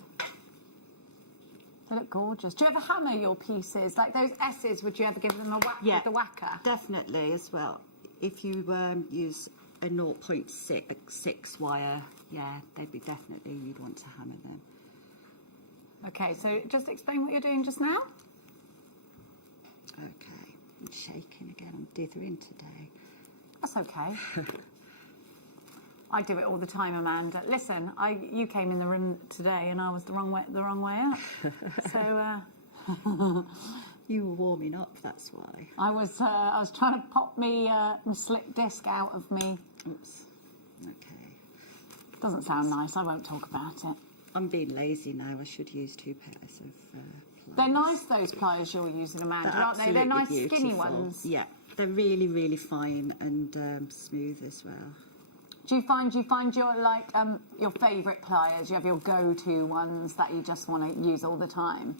They look gorgeous. Do you ever hammer your pieces? Like those S's, would you ever give them a whack with the whacker? Definitely as well. If you use a 0.6 wire, yeah, they'd be definitely, you'd want to hammer them. Okay, so just explain what you're doing just now. Okay, I'm shaking again, I'm dithering today. That's okay. I do it all the time, Amanda. Listen, you came in the room today and I was the wrong way up. So you were warming up, that's why. I was trying to pop me slip disc out of me. Oops. Okay. Doesn't sound nice. I won't talk about it. I'm being lazy now. I should use 2 pairs of pliers. They're nice, those pliers you're using, Amanda, aren't they? They're nice, beautiful. skinny ones. Yeah, they're really fine and smooth as well. Do you find your your favourite pliers? You have your go-to ones that you just want to use all the time?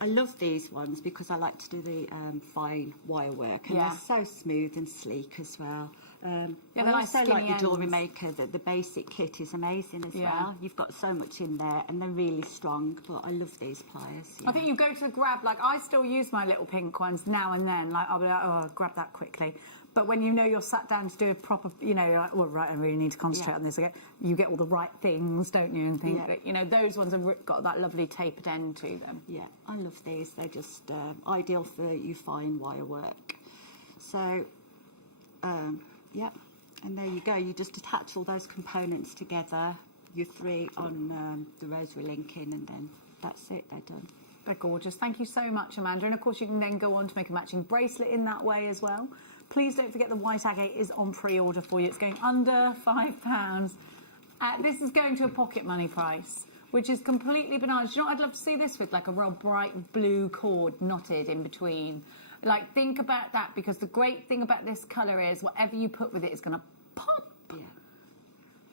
I love these ones because I like to do the fine wire work, and they're so smooth and sleek as well. I also like the JewelleryMaker, the basic kit is amazing as well. You've got so much in there and they're really strong, but I love these pliers. Yeah. I think you go to the grab, like I still use my little pink ones now and then, like I'll be like, oh, I'll grab that quickly. But when you know you're sat down to do a proper, you're like, well, right, I really need to concentrate on this. You get all the right things, don't you? And think that, those ones have got that lovely tapered end to them. Yeah, I love these. They're just ideal for you fine wire work. So, yeah, and there you go. You just attach all those components together, your 3 on the rosary linking, and then that's it, they're done. They're gorgeous. Thank you so much, Amanda. And of course, you can then go on to make a matching bracelet in that way as well. Please don't forget the white agate is on pre-order for you. It's going under £5. This is going to a pocket money price, which is completely bananas. You know what I'd love to see this with? Like a real bright blue cord knotted in between. Like, think about that, because the great thing about this colour is whatever you put with it is going to pop. Yeah.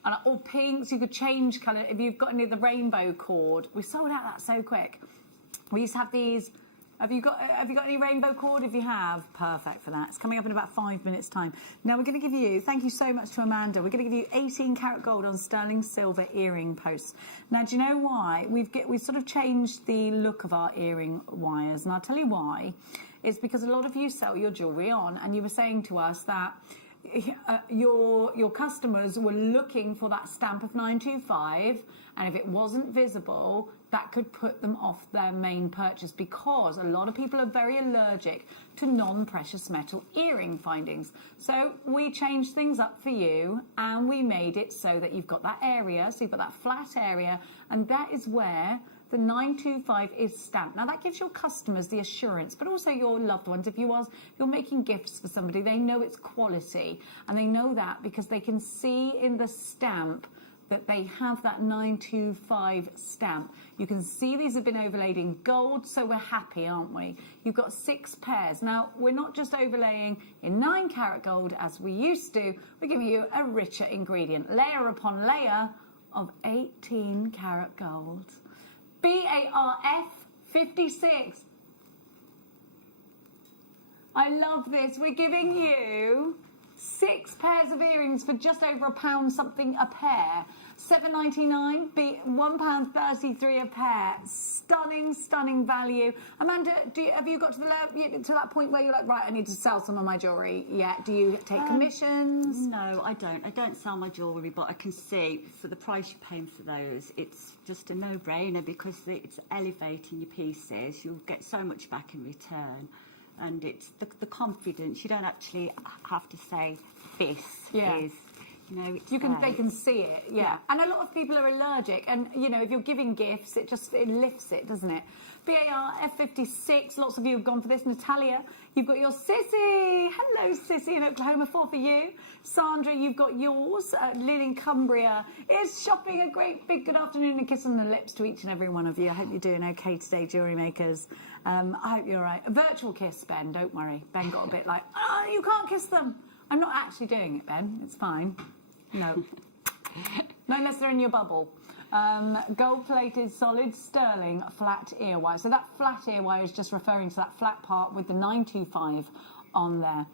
And all pinks, you could change colour. If you've got any of the rainbow cord, we sold out that so quick. We used to have these. Have you got any rainbow cord? If you have, perfect for that. It's coming up in about 5 minutes' time. Now we're going to give you, thank you so much to Amanda, we're going to give you 18 karat gold on sterling silver earring posts. Now, do you know why? We've sort of changed the look of our earring wires, and I'll tell you why. It's because a lot of you sell your jewellery on, and you were saying to us that your customers were looking for that stamp of 925, and if it wasn't visible, that could put them off their main purchase, because a lot of people are very allergic to non-precious metal earring findings. So we changed things up for you, and we made it so that you've got that area, so you've got that flat area, and that is where the 925 is stamped. Now that gives your customers the assurance, but also your loved ones. If you're making gifts for somebody, they know it's quality, and they know that because they can see in the stamp that they have that 925 stamp. You can see these have been overlaid in gold, so we're happy, aren't we? You've got 6 pairs. Now, we're not just overlaying in 9 karat gold as we used to, we're giving you a richer ingredient, layer upon layer of 18 karat gold. BARF 56. I love this. We're giving you 6 pairs of earrings for just over £1 something a pair. £7.99, £1.33 a pair. Stunning, stunning value. Amanda, have you got to that point where you're like, right, I need to sell some of my jewellery yet? Do you take commissions? No, I don't. I don't sell my jewellery, but I can see for the price you're paying for those, it's just a no-brainer because it's elevating your pieces. You'll get so much back in return. And it's the confidence. You don't actually have to say this is... You know, they can see it, yeah. And a lot of people are allergic, and you know, if you're giving gifts, it lifts it, doesn't it? BARF 56. Lots of you have gone for this. Natalia, you've got your Sissy. Hello, Sissy in Oklahoma. 4 for you. Sandra, you've got yours. Lynn in Cumbria is shopping. A great big good afternoon and kiss on the lips to each and every one of you. I hope you're doing okay today, jewellery makers. I hope you're all right. A virtual kiss, Ben. Don't worry. Ben got a bit like, you can't kiss them. I'm not actually doing it, Ben. It's fine. No. Not unless they're in your bubble. Gold-plated solid sterling flat ear wire. So that flat ear wire is just referring to that flat part with the 925 on there.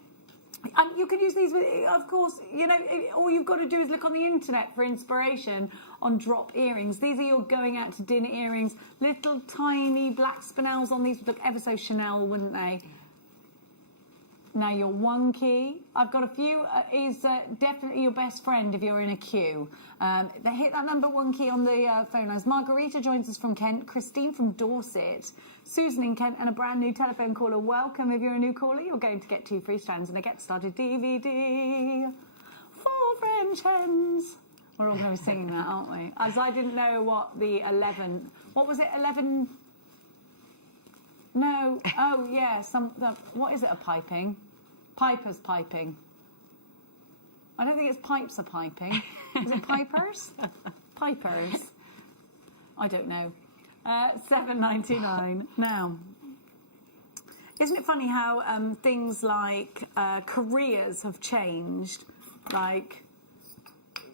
And you can use these with, of course, you know, all you've got to do is look on the internet for inspiration on drop earrings. These are your going out to dinner earrings. Little tiny black spinels on these would look ever so Chanel, wouldn't they? Now your 1 key, I've got a few, is definitely your best friend if you're in a queue. They hit that number 1 key on the phone lines. Margarita joins us from Kent, Christine from Dorset, Susan in Kent, and a brand new telephone caller. Welcome. If you're a new caller, you're going to get 2 free strands and a Get Started DVD. 4 French hens. We're all going to be singing that, aren't we? As I didn't know what the 11, what was it, 11... No, oh yeah, what is it, a piping? Piper's piping. I don't think it's pipes are piping. Is it pipers? Pipers. I don't know. $7.99. Now, isn't it funny how things like careers have changed? Like,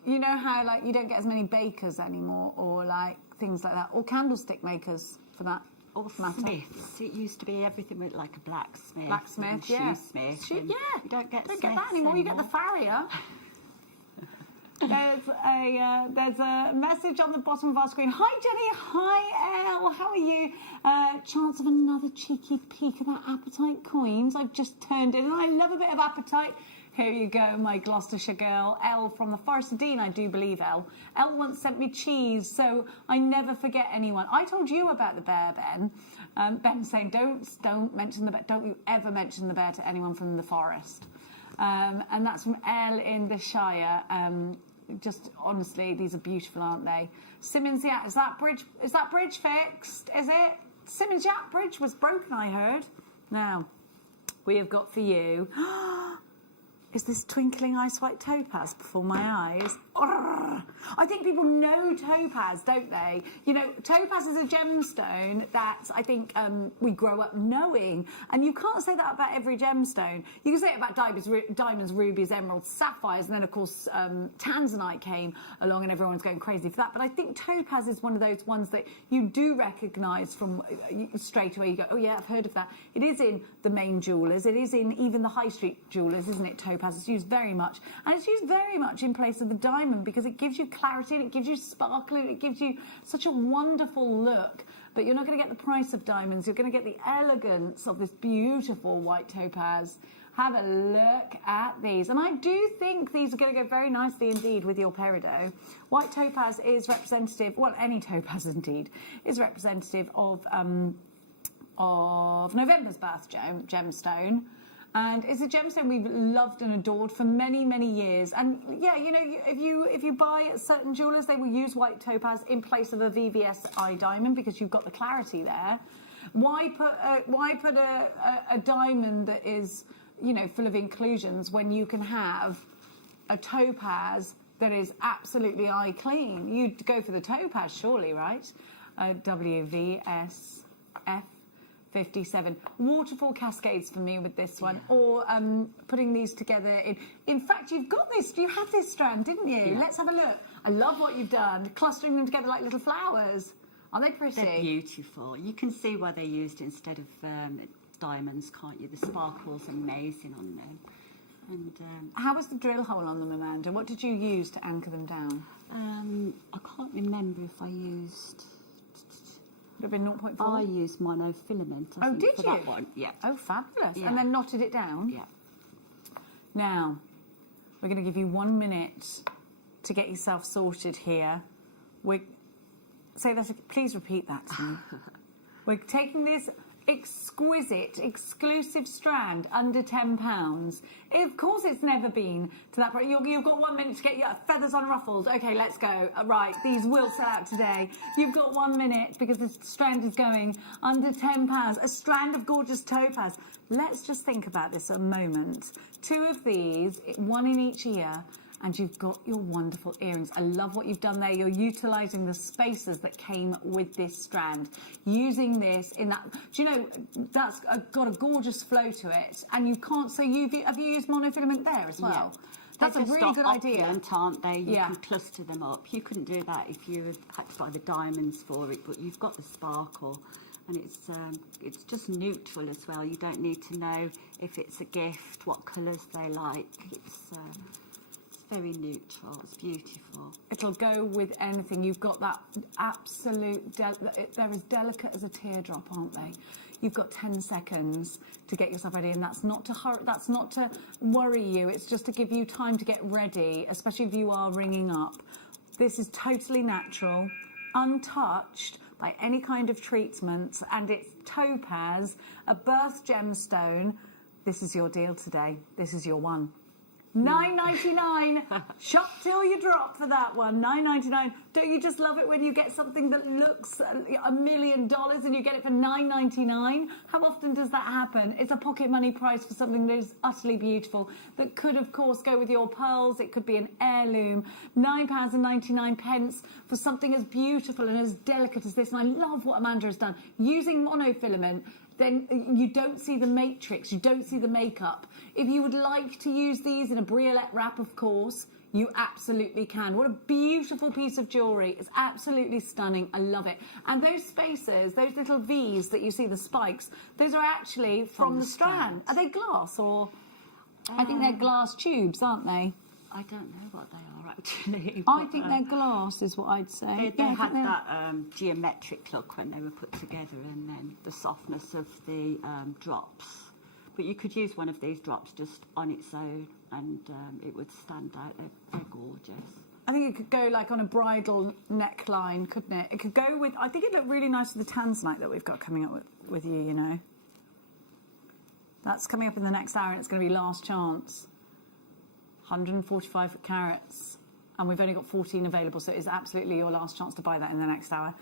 you know how like you don't get as many bakers anymore, or like things like that, or candlestick makers for that. Or smiths. It used to be everything with like a blacksmith. Blacksmith, yeah. Shoesmith. Yeah. You don't get that anymore. You get the farrier. There's a message on the bottom of our screen. Hi, Jenny. Hi, Elle. How are you? Chance of another cheeky peek at that Appetite coins. I've just turned in, and I love a bit of Appetite. Here you go, my Gloucestershire girl. Elle from the Forest of Dean, I do believe, Elle. Elle once sent me cheese, so I never forget anyone. I told you about the bear, Ben. Ben saying, don't mention the bear. Don't you ever mention the bear to anyone from the forest. And that's from Elle in the Shire. Just honestly, these are beautiful, aren't they? Simmons, yeah, is that bridge fixed? Is it? Simmons Yacht Bridge was broken, I heard. Now, we have got for you... Is this twinkling ice white topaz before my eyes? Urgh. I think people know topaz, don't they? You know, topaz is a gemstone that I think we grow up knowing. And you can't say that about every gemstone. You can say it about diamonds, rubies, emeralds, sapphires, and then, of course, tanzanite came along and everyone's going crazy for that. But I think topaz is one of those ones that you do recognise from straight away. You go, oh, yeah, I've heard of that. It is in the main jewellers. It is in even the high street jewellers, isn't it, topaz? It's used very much, and it's used very much in place of the diamond because it gives you clarity and it gives you sparkle and it gives you such a wonderful look. But you're not going to get the price of diamonds. You're going to get the elegance of this beautiful white topaz. Have a look at these. And I do think these are going to go very nicely indeed with your peridot. White topaz is representative, well, any topaz indeed, is representative of November's birth gemstone. And it's a gemstone we've loved and adored for many, many years. And yeah, you know, if you buy at certain jewellers, they will use white topaz in place of a VVS eye diamond because you've got the clarity there. Why put a diamond that is, you know, full of inclusions when you can have a topaz that is absolutely eye clean? You'd go for the topaz, surely, right? WVSF 57. Waterfall cascades for me with this one, or putting these together in fact, you had this strand, didn't you? Let's have a look. I love what you've done, clustering them together like little flowers. Aren't they pretty? They're beautiful. You can see why they used instead of diamonds, can't you? The sparkle's amazing on them. And how was the drill hole on them, Amanda? What did you use to anchor them down? I can't remember if I used... Would have been 0.4? I used monofilament, I think, did for you? that one. Yeah. Oh, fabulous. Yeah. And then knotted it down? Yeah. Now, we're going to give you 1 minute to get yourself sorted here. Please repeat that to me. We're taking this exquisite, exclusive strand under £10. Of course, it's never been to that point. You've got 1 minute to get your feathers unruffled. Okay, let's go. Right, these will sell out today. You've got 1 minute because the strand is going under £10. A strand of gorgeous topaz. Let's just think about this a moment. 2 of these, 1 in each ear, and you've got your wonderful earrings. I love what you've done there. You're utilising the spacers that came with this strand. Using this in that, do you know, that's got a gorgeous flow to it. And you can't, so have you used monofilament there as well? Yeah. That's a really good idea. Aren't they? You can cluster them up. You couldn't do that if you had to buy the diamonds for it, but you've got the sparkle. And it's just neutral as well. You don't need to know if it's a gift, what colours they like. It's very neutral. It's beautiful. It'll go with anything. You've got that absolute... they're as delicate as a teardrop, aren't they? You've got 10 seconds to get yourself ready, and that's not to hurry, that's not to worry you. It's just to give you time to get ready, especially if you are ringing up. This is totally natural, untouched by any kind of treatment, and it's topaz, a birth gemstone. This is your deal today. This is your one. $9.99. Shop till you drop for that one. $9.99. Don't you just love it when you get something that looks $1 million and you get it for $9.99? How often does that happen? It's a pocket money price for something that is utterly beautiful, that could, of course, go with your pearls. It could be an heirloom. £9.99 for something as beautiful and as delicate as this. And I love what Amanda has done. Using monofilament, then you don't see the matrix, you don't see the makeup. If you would like to use these in a briolette wrap, of course, you absolutely can. What a beautiful piece of jewellery. It's absolutely stunning. I love it. And those spacers, those little V's that you see, the spikes, those are actually from the strand. Are they glass or... I think they're glass tubes, aren't they? I don't know what they are actually. I think they're glass, is what I'd say. They had that geometric look when they were put together, and then the softness of the drops. But you could use one of these drops just on its own, and it would stand out. They're gorgeous. I think it could go like on a bridal neckline, couldn't it? It could go with... I think it'd look really nice with the tanzanite that we've got coming up with you, you know. That's coming up in the next hour, and it's going to be last chance. 145 carats, and we've only got 14 available, so it's absolutely your last chance to buy that in the next hour.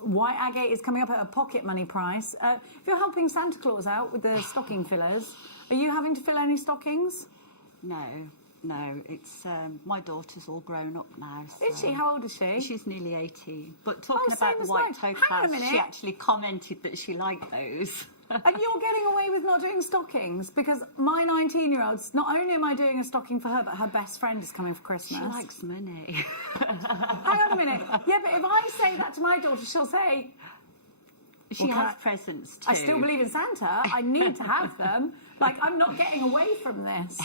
White agate is coming up at a pocket money price. If you're helping Santa Claus out with the stocking fillers, are you having to fill any stockings? No, it's my daughter's all grown up now. So is she? How old is she? She's nearly 18. But talking about the white topaz, she actually commented that she liked those. And you're getting away with not doing stockings, because my 19-year-old's, not only am I doing a stocking for her, but her best friend is coming for Christmas. She likes money. Hang on a minute. Yeah, but if I say that to my daughter, she'll say... She has presents too. I still believe in Santa. I need to have them. Like, I'm not getting away from this.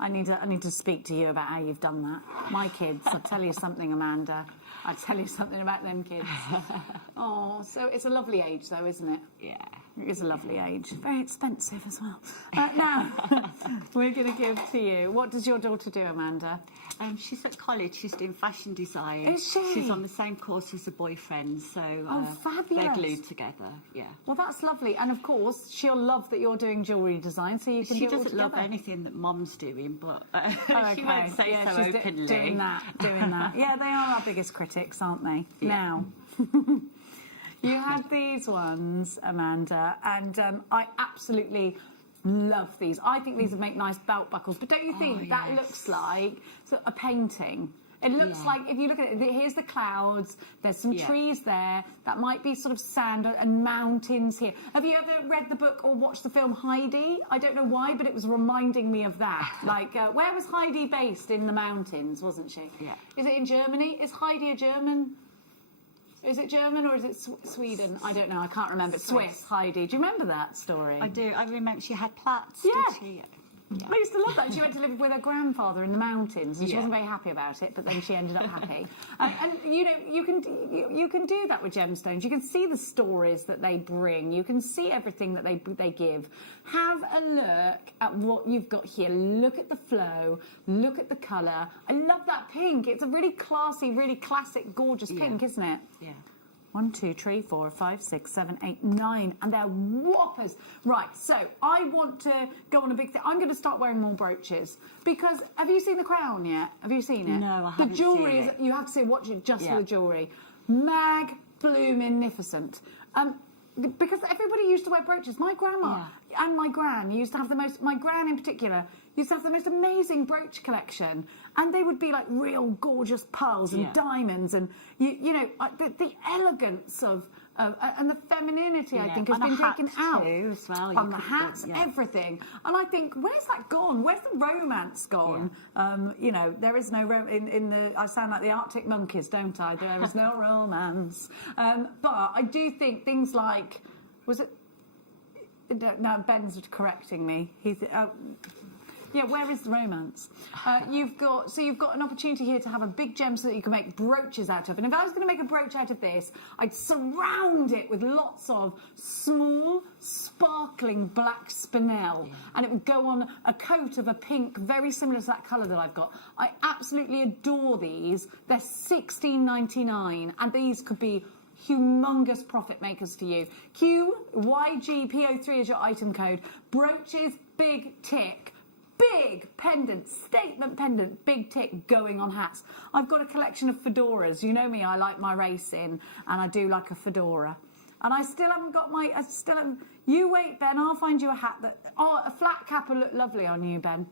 I need to speak to you about how you've done that. My kids, I'll tell you something, Amanda. I'll tell you something about them kids. Oh, so it's a lovely age, though, isn't it? Yeah. It is a lovely age. Very expensive as well. Now, we're going to give to you. What does your daughter do, Amanda? She's at college. She's doing fashion design. Is she? She's on the same course as her boyfriend, so fabulous. they're glued together. Yeah. Well, that's lovely. And, of course, she'll love that you're doing jewellery design, so you can do it all She doesn't love together. anything that Mum's doing, but Okay. she won't say so she's openly. doing that. Yeah, they are our biggest critics, aren't they? Yeah. Now, you had these ones, Amanda, and I absolutely love these. I think these would make nice belt buckles, but don't you think that looks like a painting? It looks like, if you look at it, here's the clouds, there's some trees there, that might be sort of sand and mountains here. Have you ever read the book or watched the film Heidi? I don't know why, but it was reminding me of that. Like, where was Heidi based? In the mountains, wasn't she? Yeah. Is it in Germany? Is Heidi a German? Is it German or is it Sweden? I don't know, I can't remember. Swiss, Heidi. Do you remember that story? I do. I remember she had plaits, Yeah. did she? Yeah. I used to love that. She went to live with her grandfather in the mountains, and she wasn't very happy about it. But then she ended up happy. And you know, you can do that with gemstones. You can see the stories that they bring. You can see everything that they give. Have a look at what you've got here. Look at the flow. Look at the colour. I love that pink. It's a really classy, really classic, gorgeous pink, isn't it? Yeah. 1, 2, 3, 4, 5, 6, 7, 8, 9, and they're whoppers. Right, so I want to go on a big thing. I'm going to start wearing more brooches because have you seen The Crown yet? Have you seen it? No, I haven't. The jewellery seen is. it. You have to watch it just for the jewellery. Mag-bloomin-nificent. Because everybody used to wear brooches. My grandma and my gran used to have the most. My gran in particular used to have the most amazing brooch collection, and they would be like real gorgeous pearls and diamonds, and you know the elegance of and the femininity I think has been taken out too, as well. on the hats, everything. And I think, where's that gone? Where's the romance gone? You know, there is no in the. I sound like the Arctic Monkeys, don't I? There is no romance. But I do think things like, was it? No, Ben's correcting me. He's. Yeah, where is the romance? You've got an opportunity here to have a big gem so that you can make brooches out of. And if I was going to make a brooch out of this, I'd surround it with lots of small, sparkling black spinel, and it would go on a coat of a pink, very similar to that colour that I've got. I absolutely adore these. They're $16.99, and these could be humongous profit makers for you. QYGPO3 is your item code. Brooches, big tick. Big pendant, statement pendant, big tick going on hats. I've got a collection of fedoras. You know me, I like my racing, and I do like a fedora. And I still haven't got my. You wait, Ben. I'll find you a hat that. Oh, a flat cap will look lovely on you, Ben.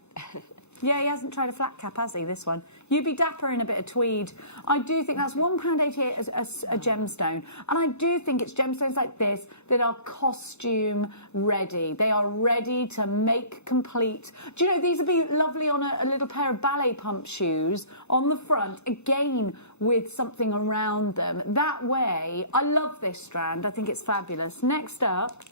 Yeah, he hasn't tried a flat cap, has he? This one. You'd be dapper in a bit of tweed. I do think that's £1.88 as a gemstone. And I do think it's gemstones like this that are costume ready. They are ready to make complete. Do you know, these would be lovely on a little pair of ballet pump shoes on the front, again, with something around them. That way, I love this strand. I think it's fabulous. Next up.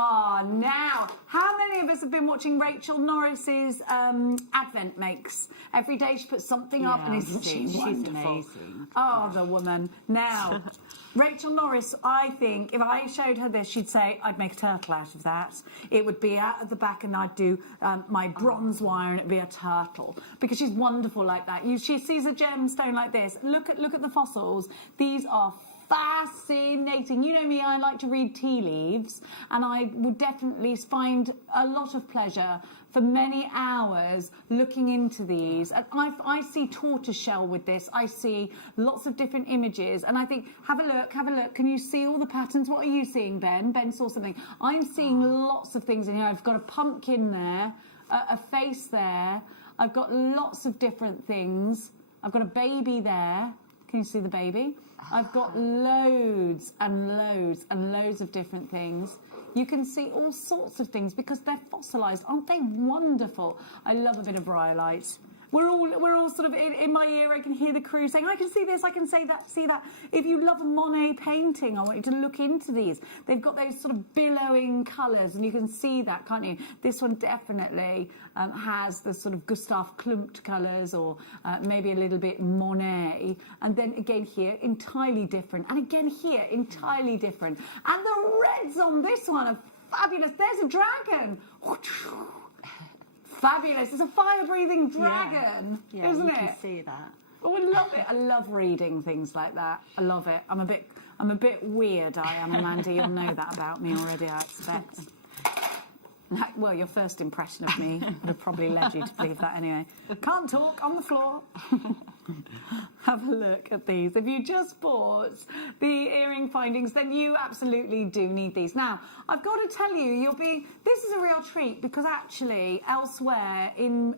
Now, how many of us have been watching Rachel Norris's Advent Makes? Every day she puts something up, and isn't she wonderful? Amazing. Oh, the woman. Now, Rachel Norris, I think, if I showed her this, she'd say, I'd make a turtle out of that. It would be out at the back, and I'd do my bronze wire, and it'd be a turtle. Because she's wonderful like that. She sees a gemstone like this. Look at the fossils. These are fascinating. You know me, I like to read tea leaves, and I would definitely find a lot of pleasure for many hours looking into these. And I see tortoiseshell with this. I see lots of different images, and I think, have a look. Can you see all the patterns? What are you seeing, Ben? Ben saw something. I'm seeing lots of things in here. I've got a pumpkin there, a face there. I've got lots of different things. I've got a baby there. Can you see the baby? I've got loads and loads and loads of different things. You can see all sorts of things because they're fossilised. Aren't they wonderful? I love a bit of rhyolite. We're all sort of in my ear. I can hear the crew saying, "I can see this, I can say that, see that." If you love a Monet painting, I want you to look into these. They've got those sort of billowing colours, and you can see that, can't you? This one definitely has the sort of Gustav Klimt colours, or maybe a little bit Monet. And then again here, entirely different. And again here, entirely different. And the reds on this one are fabulous. There's a dragon. Fabulous. It's a fire-breathing dragon, isn't it? You can see that. Oh, I love it. I love reading things like that. I love it. I'm a bit weird, I am, Amanda. You'll know that about me already, I expect. Well, your first impression of me would have probably led you to believe that anyway. Can't talk, on the floor. Have a look at these. If you just bought the earring findings, then you absolutely do need these. Now, I've got to tell you, this is a real treat, because actually elsewhere in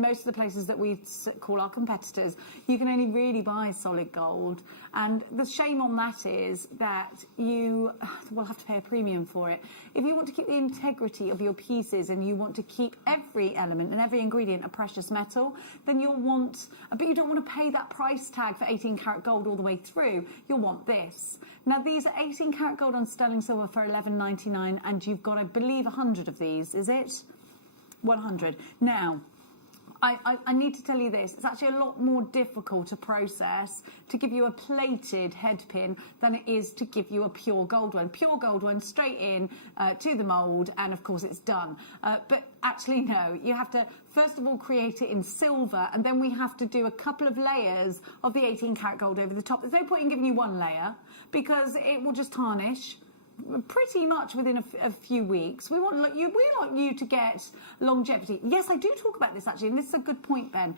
most of the places that we call our competitors, you can only really buy solid gold. And the shame on that is that you will have to pay a premium for it. If you want to keep the integrity of your pieces and you want to keep every element and every ingredient a precious metal, then you'll want, but you don't want to pay that price tag for 18 karat gold all the way through. You'll want this. Now, these are 18 karat gold on sterling silver for $11.99, and you've got, I believe, 100 of these, is it? 100. Now, I need to tell you this. It's actually a lot more difficult to process to give you a plated head pin than it is to give you a pure gold one. Pure gold one, straight in to the mould, and of course it's done. But actually, no. You have to, first of all, create it in silver, and then we have to do a couple of layers of the 18 karat gold over the top. There's no point in giving you one layer, because it will just tarnish pretty much within a few weeks. We want you to get longevity. Yes, I do talk about this actually, and this is a good point, Ben.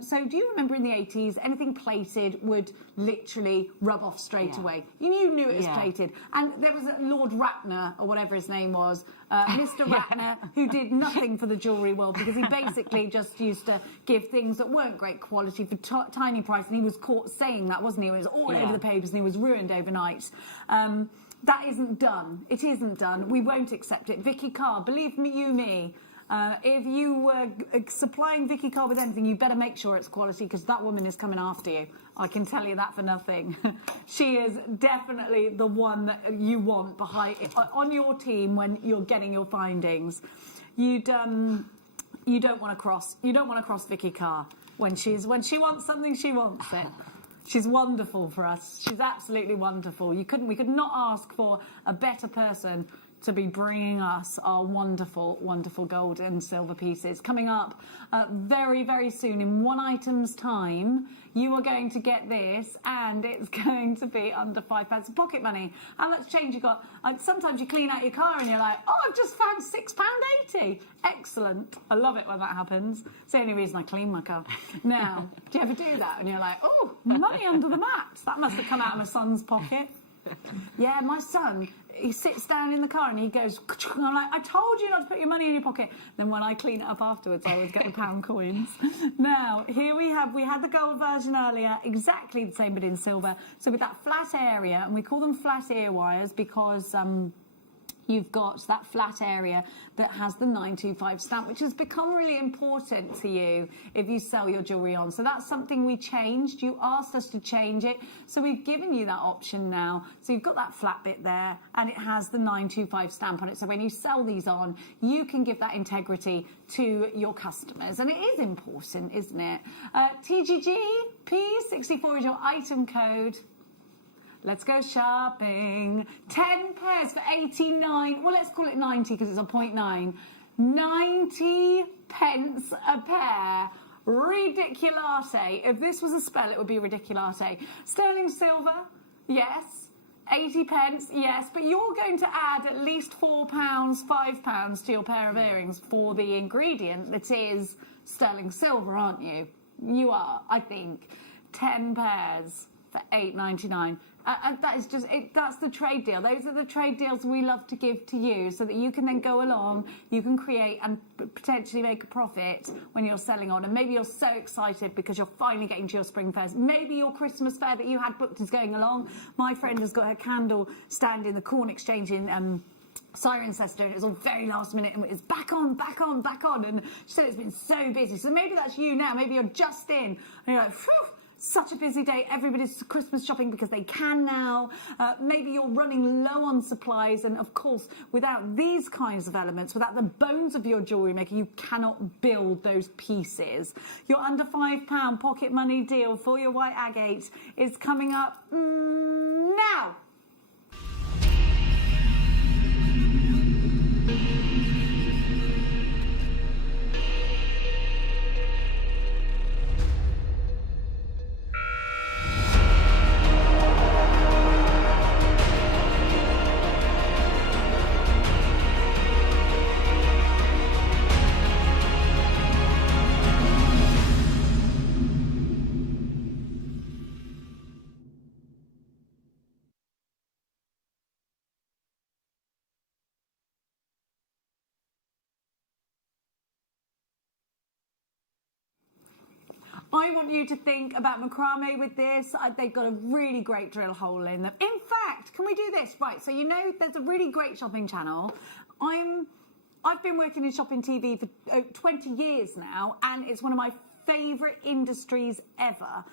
So do you remember in the 80s, anything plated would literally rub off straight away? You knew it was plated. And there was a Lord Ratner, or whatever his name was, Mr. Ratner, who did nothing for the jewellery world, because he basically just used to give things that weren't great quality for tiny price, and he was caught saying that, wasn't he? It was all over the papers, and he was ruined overnight. That isn't done. It isn't done. We won't accept it. Vicky Carr, believe me, if you were supplying Vicky Carr with anything, you better make sure it's quality, because that woman is coming after you. I can tell you that for nothing. She is definitely the one that you want on your team when you're getting your findings. You don't want to cross Vicky Carr. When she wants something, she wants it. She's wonderful for us. She's absolutely wonderful. We could not ask for a better person to be bringing us our wonderful, wonderful gold and silver pieces. Coming up very, very soon, in one item's time, you are going to get this, and it's going to be under £5 pocket money. How much change you got? Sometimes you clean out your car and you're like, oh, I've just found £6.80. Excellent. I love it when that happens. It's the only reason I clean my car. Now, do you ever do that? And you're like, oh, money under the mat. That must have come out of my son's pocket. Yeah, my son, he sits down in the car and he goes, and I'm like, I told you not to put your money in your pocket. Then when I clean it up afterwards, I always get the pound coins. Now, here we had the gold version earlier, exactly the same but in silver. So with that flat area, and we call them flat ear wires because you've got that flat area that has the 925 stamp, which has become really important to you if you sell your jewellery on. So that's something we changed. You asked us to change it, so we've given you that option now. So you've got that flat bit there, and it has the 925 stamp on it. So when you sell these on, you can give that integrity to your customers. And it is important, isn't it? TGG P64 is your item code. Let's go shopping. 10 pairs for 89. Well, let's call it 90 because it's a 0.9. 90 pence a pair. Ridiculate. If this was a spell, it would be ridiculate. Sterling silver, yes. 80 pence, yes. But you're going to add at least £4, £5 to your pair of earrings for the ingredient that is sterling silver, aren't you? You are, I think. 10 pairs for £8.99. That is just it. That's the trade deal. Those are the trade deals we love to give to you, so that you can then go along, you can create and potentially make a profit when you're selling on. And maybe you're so excited because you're finally getting to your spring fairs. Maybe your Christmas fair that you had booked is going along. My friend has got her candle stand in the Corn Exchange in Cirencester, and it was all very last minute, and it's back on, and she said it's been so busy. So maybe that's you now, maybe you're just in, and you're like, phew, such a busy day, everybody's Christmas shopping because they can now. Maybe you're running low on supplies, and of course, without these kinds of elements, without the bones of your jewellery maker, you cannot build those pieces. Your under £5 pocket money deal for your white agate is coming up now. I want you to think about macrame with this. They've got a really great drill hole in them. In fact, can we do this? Right, so you know there's a really great shopping channel. I've been working in shopping TV for 20 years now, and it's one of my favourite industries ever.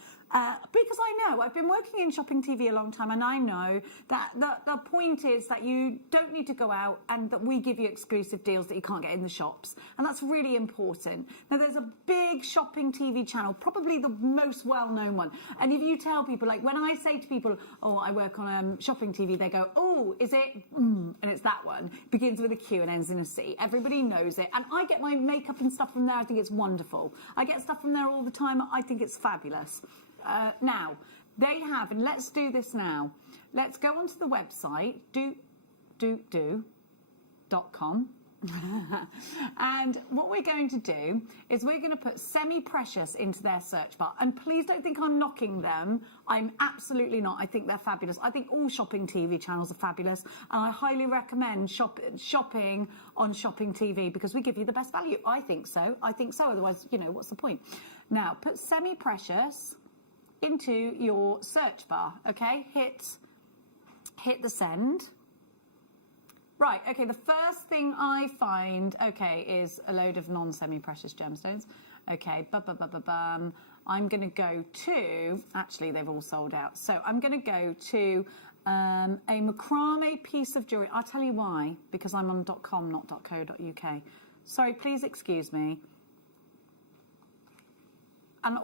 Because I know, I've been working in shopping TV a long time, and I know that the point is that you don't need to go out, and that we give you exclusive deals that you can't get in the shops. And that's really important. Now, there's a big shopping TV channel, probably the most well-known one. And if you tell people, like when I say to people, oh, I work on shopping TV, they go, oh, is it? And it's that one. Begins with a Q and ends in a C. Everybody knows it. And I get my makeup and stuff from there. I think it's wonderful. I get stuff from there all the time. I think it's fabulous. Now, they have, and let's do this now. Let's go onto the website, do.com. And what we're going to do is we're going to put semi-precious into their search bar. And please don't think I'm knocking them. I'm absolutely not. I think they're fabulous. I think all shopping TV channels are fabulous. And I highly recommend shopping on shopping TV because we give you the best value. I think so. I think so. Otherwise, you know, what's the point? Now, put semi-precious into your search bar, okay? Hit the send. Right, okay, the first thing I find, okay, is a load of non-semi-precious gemstones. Okay, I'm going to go to, actually they've all sold out, so I'm going to go to a macrame piece of jewellery. I'll tell you why, because I'm on .com, not .co.uk. Sorry, please excuse me. And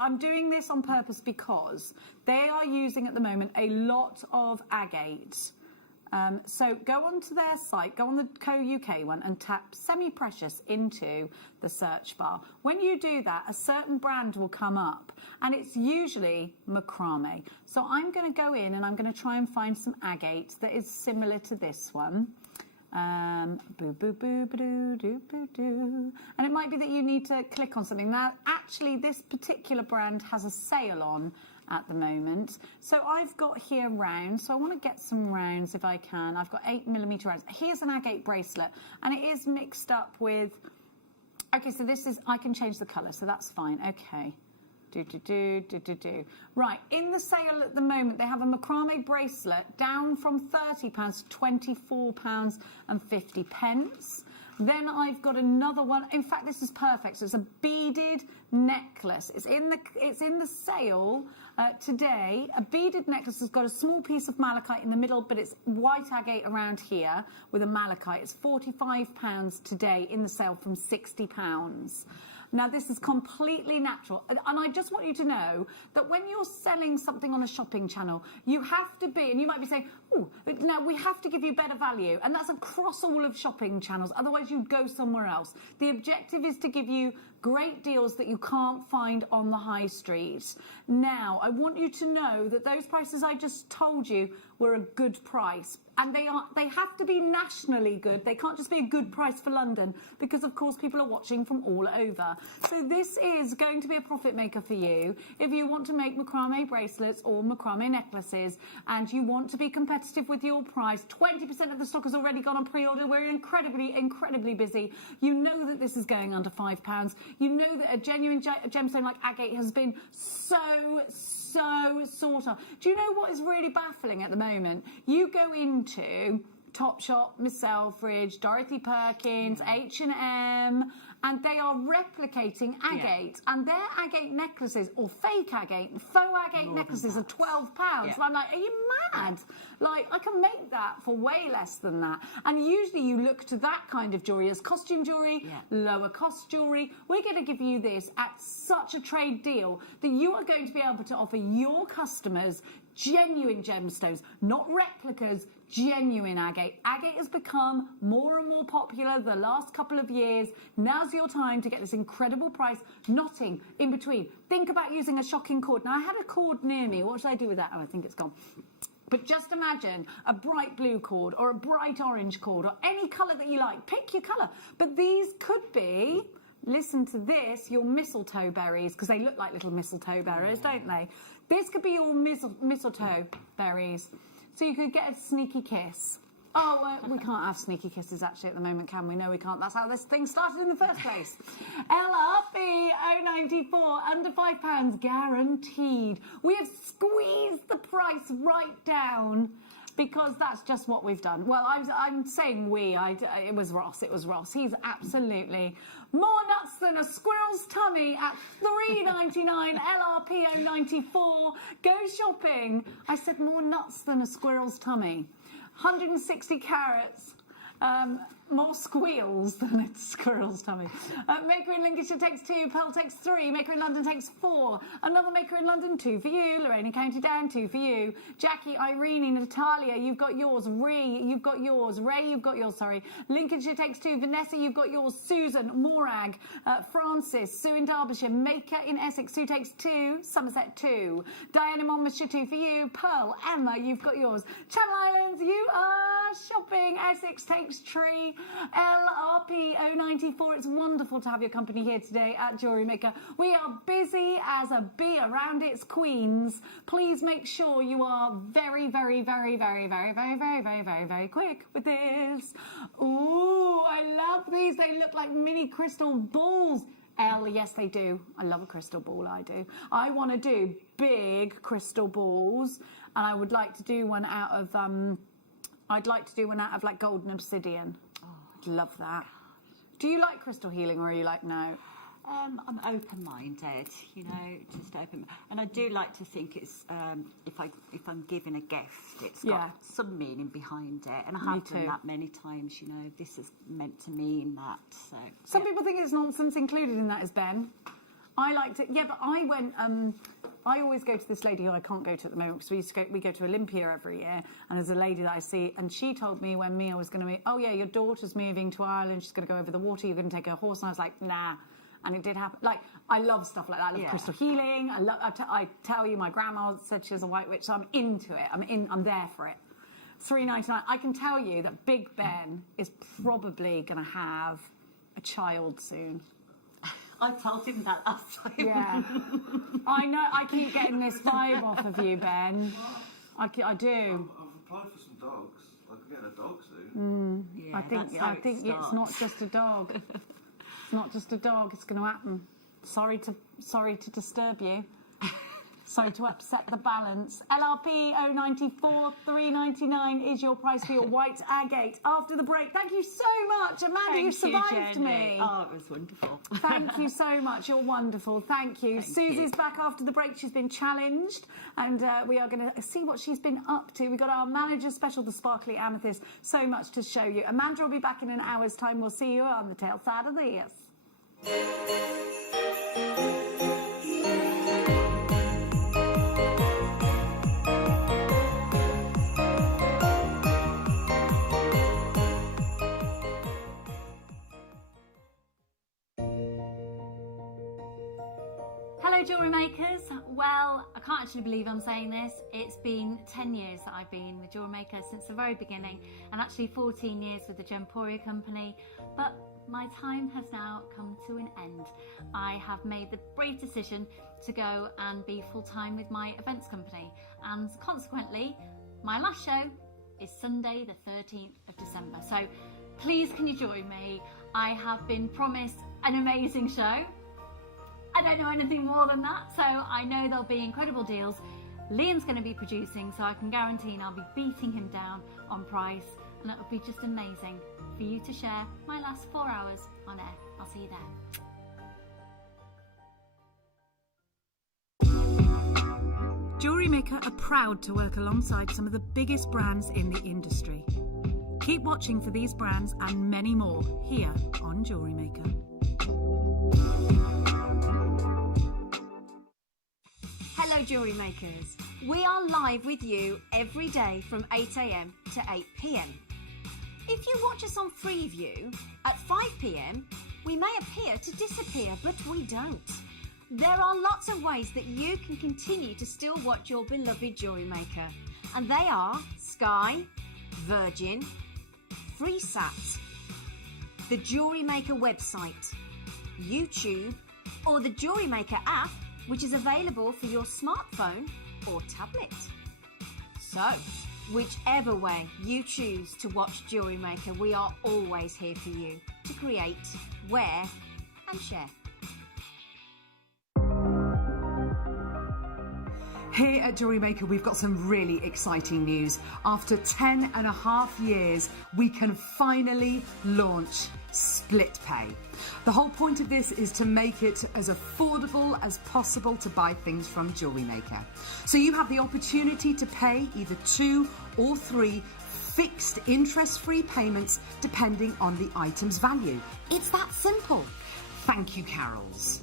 I'm doing this on purpose because they are using at the moment a lot of agate. So go onto their site, go on the Co-UK one and tap semi-precious into the search bar. When you do that, a certain brand will come up and it's usually macrame. So I'm going to go in and I'm going to try and find some agate that is similar to this one. And it might be that you need to click on something. Now, actually, this particular brand has a sale on at the moment. So I've got here rounds. So I want to get some rounds if I can. I've got 8mm rounds. Here's an agate bracelet, and it is mixed up with. Okay, so this is. I can change the colour, so that's fine. Okay. Right, in the sale at the moment, they have a macrame bracelet down from £30 to £24.50. Then I've got another one. In fact, this is perfect. So it's a beaded necklace. It's in the sale today. A beaded necklace has got a small piece of malachite in the middle, but it's white agate around here with a malachite. It's £45 today in the sale from £60. Now, this is completely natural. And I just want you to know that when you're selling something on a shopping channel, you have to be, and you might be saying, oh, now we have to give you better value. And that's across all of shopping channels. Otherwise, you'd go somewhere else. The objective is to give you great deals that you can't find on the high street. Now, I want you to know that those prices I just told you were a good price. And they have to be nationally good. They can't just be a good price for London because, of course, people are watching from all over. So this is going to be a profit maker for you if you want to make macrame bracelets or macrame necklaces and you want to be competitive with your price. 20% of the stock has already gone on pre-order. We're incredibly busy. You know that this is going under £5. You know that a genuine gemstone like agate has been so sought after. Do you know what is really baffling at the moment? You go into Topshop, Miss Selfridge, Dorothy Perkins, H&M, and they are replicating agate, and their agate necklaces, or fake agate, faux agate necklaces are £12. And I'm like, are you mad? Like, I can make that for way less than that. And usually you look to that kind of jewellery as costume jewellery, lower cost jewellery. We're going to give you this at such a trade deal that you are going to be able to offer your customers genuine gemstones, not replicas, genuine agate. Agate has become more and more popular the last couple of years. Now's your time to get this incredible price, knotting in between. Think about using a shocking cord. Now, I had a cord near me. What should I do with that? Oh, I think it's gone. But just imagine a bright blue cord or a bright orange cord or any colour that you like. Pick your colour. But these could be, listen to this, your mistletoe berries, because they look like little mistletoe berries, don't they? This could be your mistletoe berries. So you could get a sneaky kiss. Oh, we can't have sneaky kisses actually at the moment, can we? No, we can't. That's how this thing started in the first place. LRP 094, under £5, guaranteed. We have squeezed the price right down because that's just what we've done. Well, I'm saying we. It was Ross. It was Ross. He's absolutely more nuts than a squirrel's tummy at $3.99. LRP 094. Go shopping. I said more nuts than a squirrel's tummy. 160 carats. More squeals than a squirrel's tummy. Maker in Lincolnshire takes 2, Pearl takes 3, Maker in London takes 4, another Maker in London, 2 for you, Lorraine County Down, 2 for you, Jackie, Irene, Natalia, you've got yours, Ree, you've got yours, Ray, you've got yours, sorry, Lincolnshire takes 2, Vanessa, you've got yours, Susan, Morag, Francis, Sue in Derbyshire, Maker in Essex, Sue takes 2, Somerset 2, Diana in Monmouthshire, 2 for you, Pearl, Emma, you've got yours, Channel Islands, you are shopping, Essex takes 3, LRP 094. It's wonderful to have your company here today at Jewellery Maker. We are busy as a bee around its queens. Please make sure you are very, very, very, very, very, very, very, very, very, very quick with this. Ooh, I love these. They look like mini crystal balls. Yes, they do. I love a crystal ball, I do. I want to do big crystal balls, and I would like to do one out of like golden obsidian. I'd love that. Do you like crystal healing, or are you like no? I'm open-minded, you know, just open. And I do like to think it's if I'm giving a gift, it's got some meaning behind it. And I have done that many times. You know, this is meant to mean that. So some people think it's nonsense. Included in that is Ben. I liked it. Yeah, but I went. I always go to this lady who I can't go to at the moment because we go to Olympia every year, and there's a lady that I see, and she told me when Mia was going to meet, oh yeah, your daughter's moving to Ireland, she's going to go over the water, you're going to take her horse, and I was like, nah. And it did happen. Like, I love stuff like that. I love crystal healing. I tell you, my grandma said she was a white witch, so I'm into it. I'm there for it. $3.99. I can tell you that Big Ben is probably going to have a child soon. I told him that last time. Yeah. I know, I keep getting this vibe off of you, Ben. I do. I've applied for some dogs. I could get a dog soon. I think it's not just a dog. It's not just a dog. It's going to happen. Sorry to disturb you. Sorry to upset the balance. LRP 094, $3.99 is your price for your white agate. After the break, thank you so much, Amanda. You survived me. Oh, it was wonderful. Thank you so much. You're wonderful. Thank you. Susie's back after the break. She's been challenged, and we are going to see what she's been up to. We've got our manager special, the Sparkly Amethyst. So much to show you. Amanda will be back in an hour's time. We'll see you on the tail side of this. Jewellery makers, well, I can't actually believe I'm saying this. It's been 10 years that I've been with Jewellery Maker since the very beginning, and actually 14 years with the Gemporia company, but my time has now come to an end. I have made the brave decision to go and be full-time with my events company, and consequently my last show is Sunday the 13th of December. So please can you join me? I have been promised an amazing show. I don't know anything more than that, so I know there'll be incredible deals. Liam's going to be producing, so I can guarantee I'll be beating him down on price, and it would be just amazing for you to share my last 4 hours on air. I'll see you there. JewelleryMaker are proud to work alongside some of the biggest brands in the industry. Keep watching for these brands and many more here on JewelleryMaker. Hello Jewellery Makers. We are live with you every day from 8 a.m. to 8 p.m. If you watch us on Freeview at 5 p.m, we may appear to disappear, but we don't. There are lots of ways that you can continue to still watch your beloved Jewellery Maker, and they are Sky, Virgin, FreeSat, the Jewellery Maker website, YouTube, or the Jewellery Maker app, which is available for your smartphone or tablet. So, whichever way you choose to watch Jewellery Maker, we are always here for you to create, wear, and share. Here at JewelleryMaker, we've got some really exciting news. After 10.5 years, we can finally launch Split Pay. The whole point of this is to make it as affordable as possible to buy things from JewelleryMaker. So you have the opportunity to pay either 2 or 3 fixed interest-free payments depending on the item's value. It's that simple. Thank you, Carols.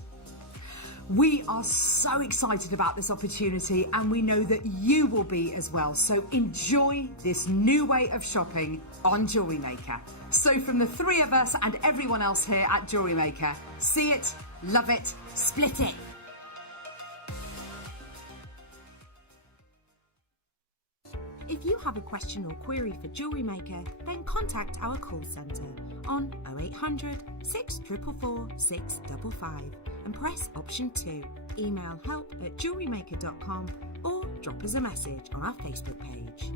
We are so excited about this opportunity and we know that you will be as well. So enjoy this new way of shopping on JewelleryMaker. So from the 3 of us and everyone else here at JewelleryMaker, see it, love it, split it. If you have a question or query for JewelleryMaker, then contact our call centre on 0800 644 655 and press option 2. Email help@jewellerymaker.com or drop us a message on our Facebook page.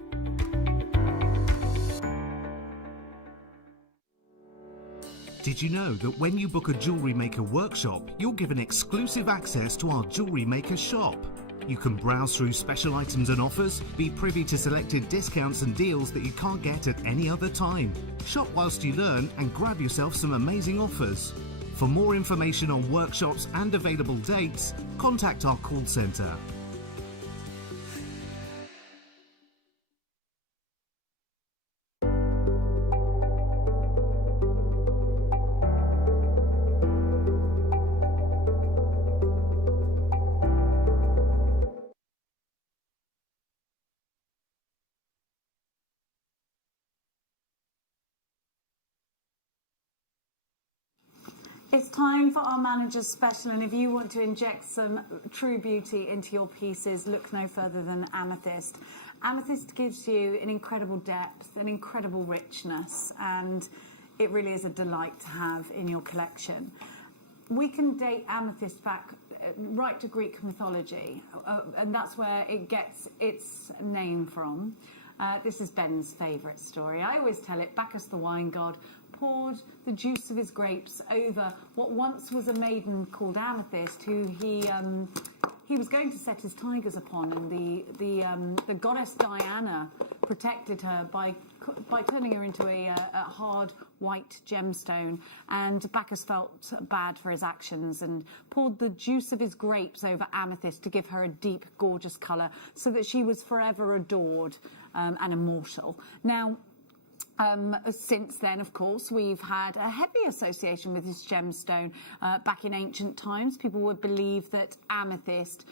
Did you know that when you book a JewelleryMaker workshop, you're given exclusive access to our JewelleryMaker shop? You can browse through special items and offers, be privy to selected discounts and deals that you can't get at any other time. Shop whilst you learn and grab yourself some amazing offers. For more information on workshops and available dates, contact our call centre. It's time for our manager's special, and if you want to inject some true beauty into your pieces, look no further than Amethyst. Amethyst gives you an incredible depth, an incredible richness, and it really is a delight to have in your collection. We can date Amethyst back right to Greek mythology, and that's where it gets its name from. This is Ben's favourite story. I always tell it. Bacchus the wine god poured the juice of his grapes over what once was a maiden called Amethyst, who he was going to set his tigers upon, and the goddess Diana protected her by turning her into a hard white gemstone, and Bacchus felt bad for his actions and poured the juice of his grapes over Amethyst to give her a deep, gorgeous colour, so that she was forever adored and immortal. Now, since then, of course, we've had a heavy association with this gemstone. Back in ancient times, people would believe that amethyst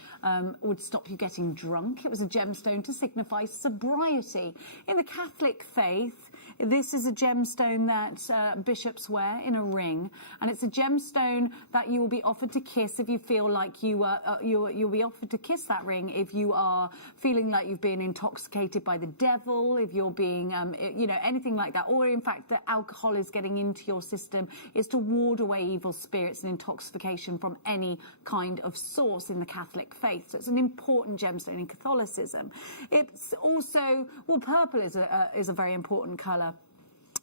would stop you getting drunk. It was a gemstone to signify sobriety. In the Catholic faith, this is a gemstone that bishops wear in a ring, and it's a gemstone that you will be offered to kiss if you feel like you'll be offered to kiss that ring if you are feeling like you've been intoxicated by the devil, if you're being, anything like that, or in fact that alcohol is getting into your system. Is to ward away evil spirits and intoxication from any kind of source in the Catholic faith. So it's an important gemstone in Catholicism. It's also, purple is a very important colour.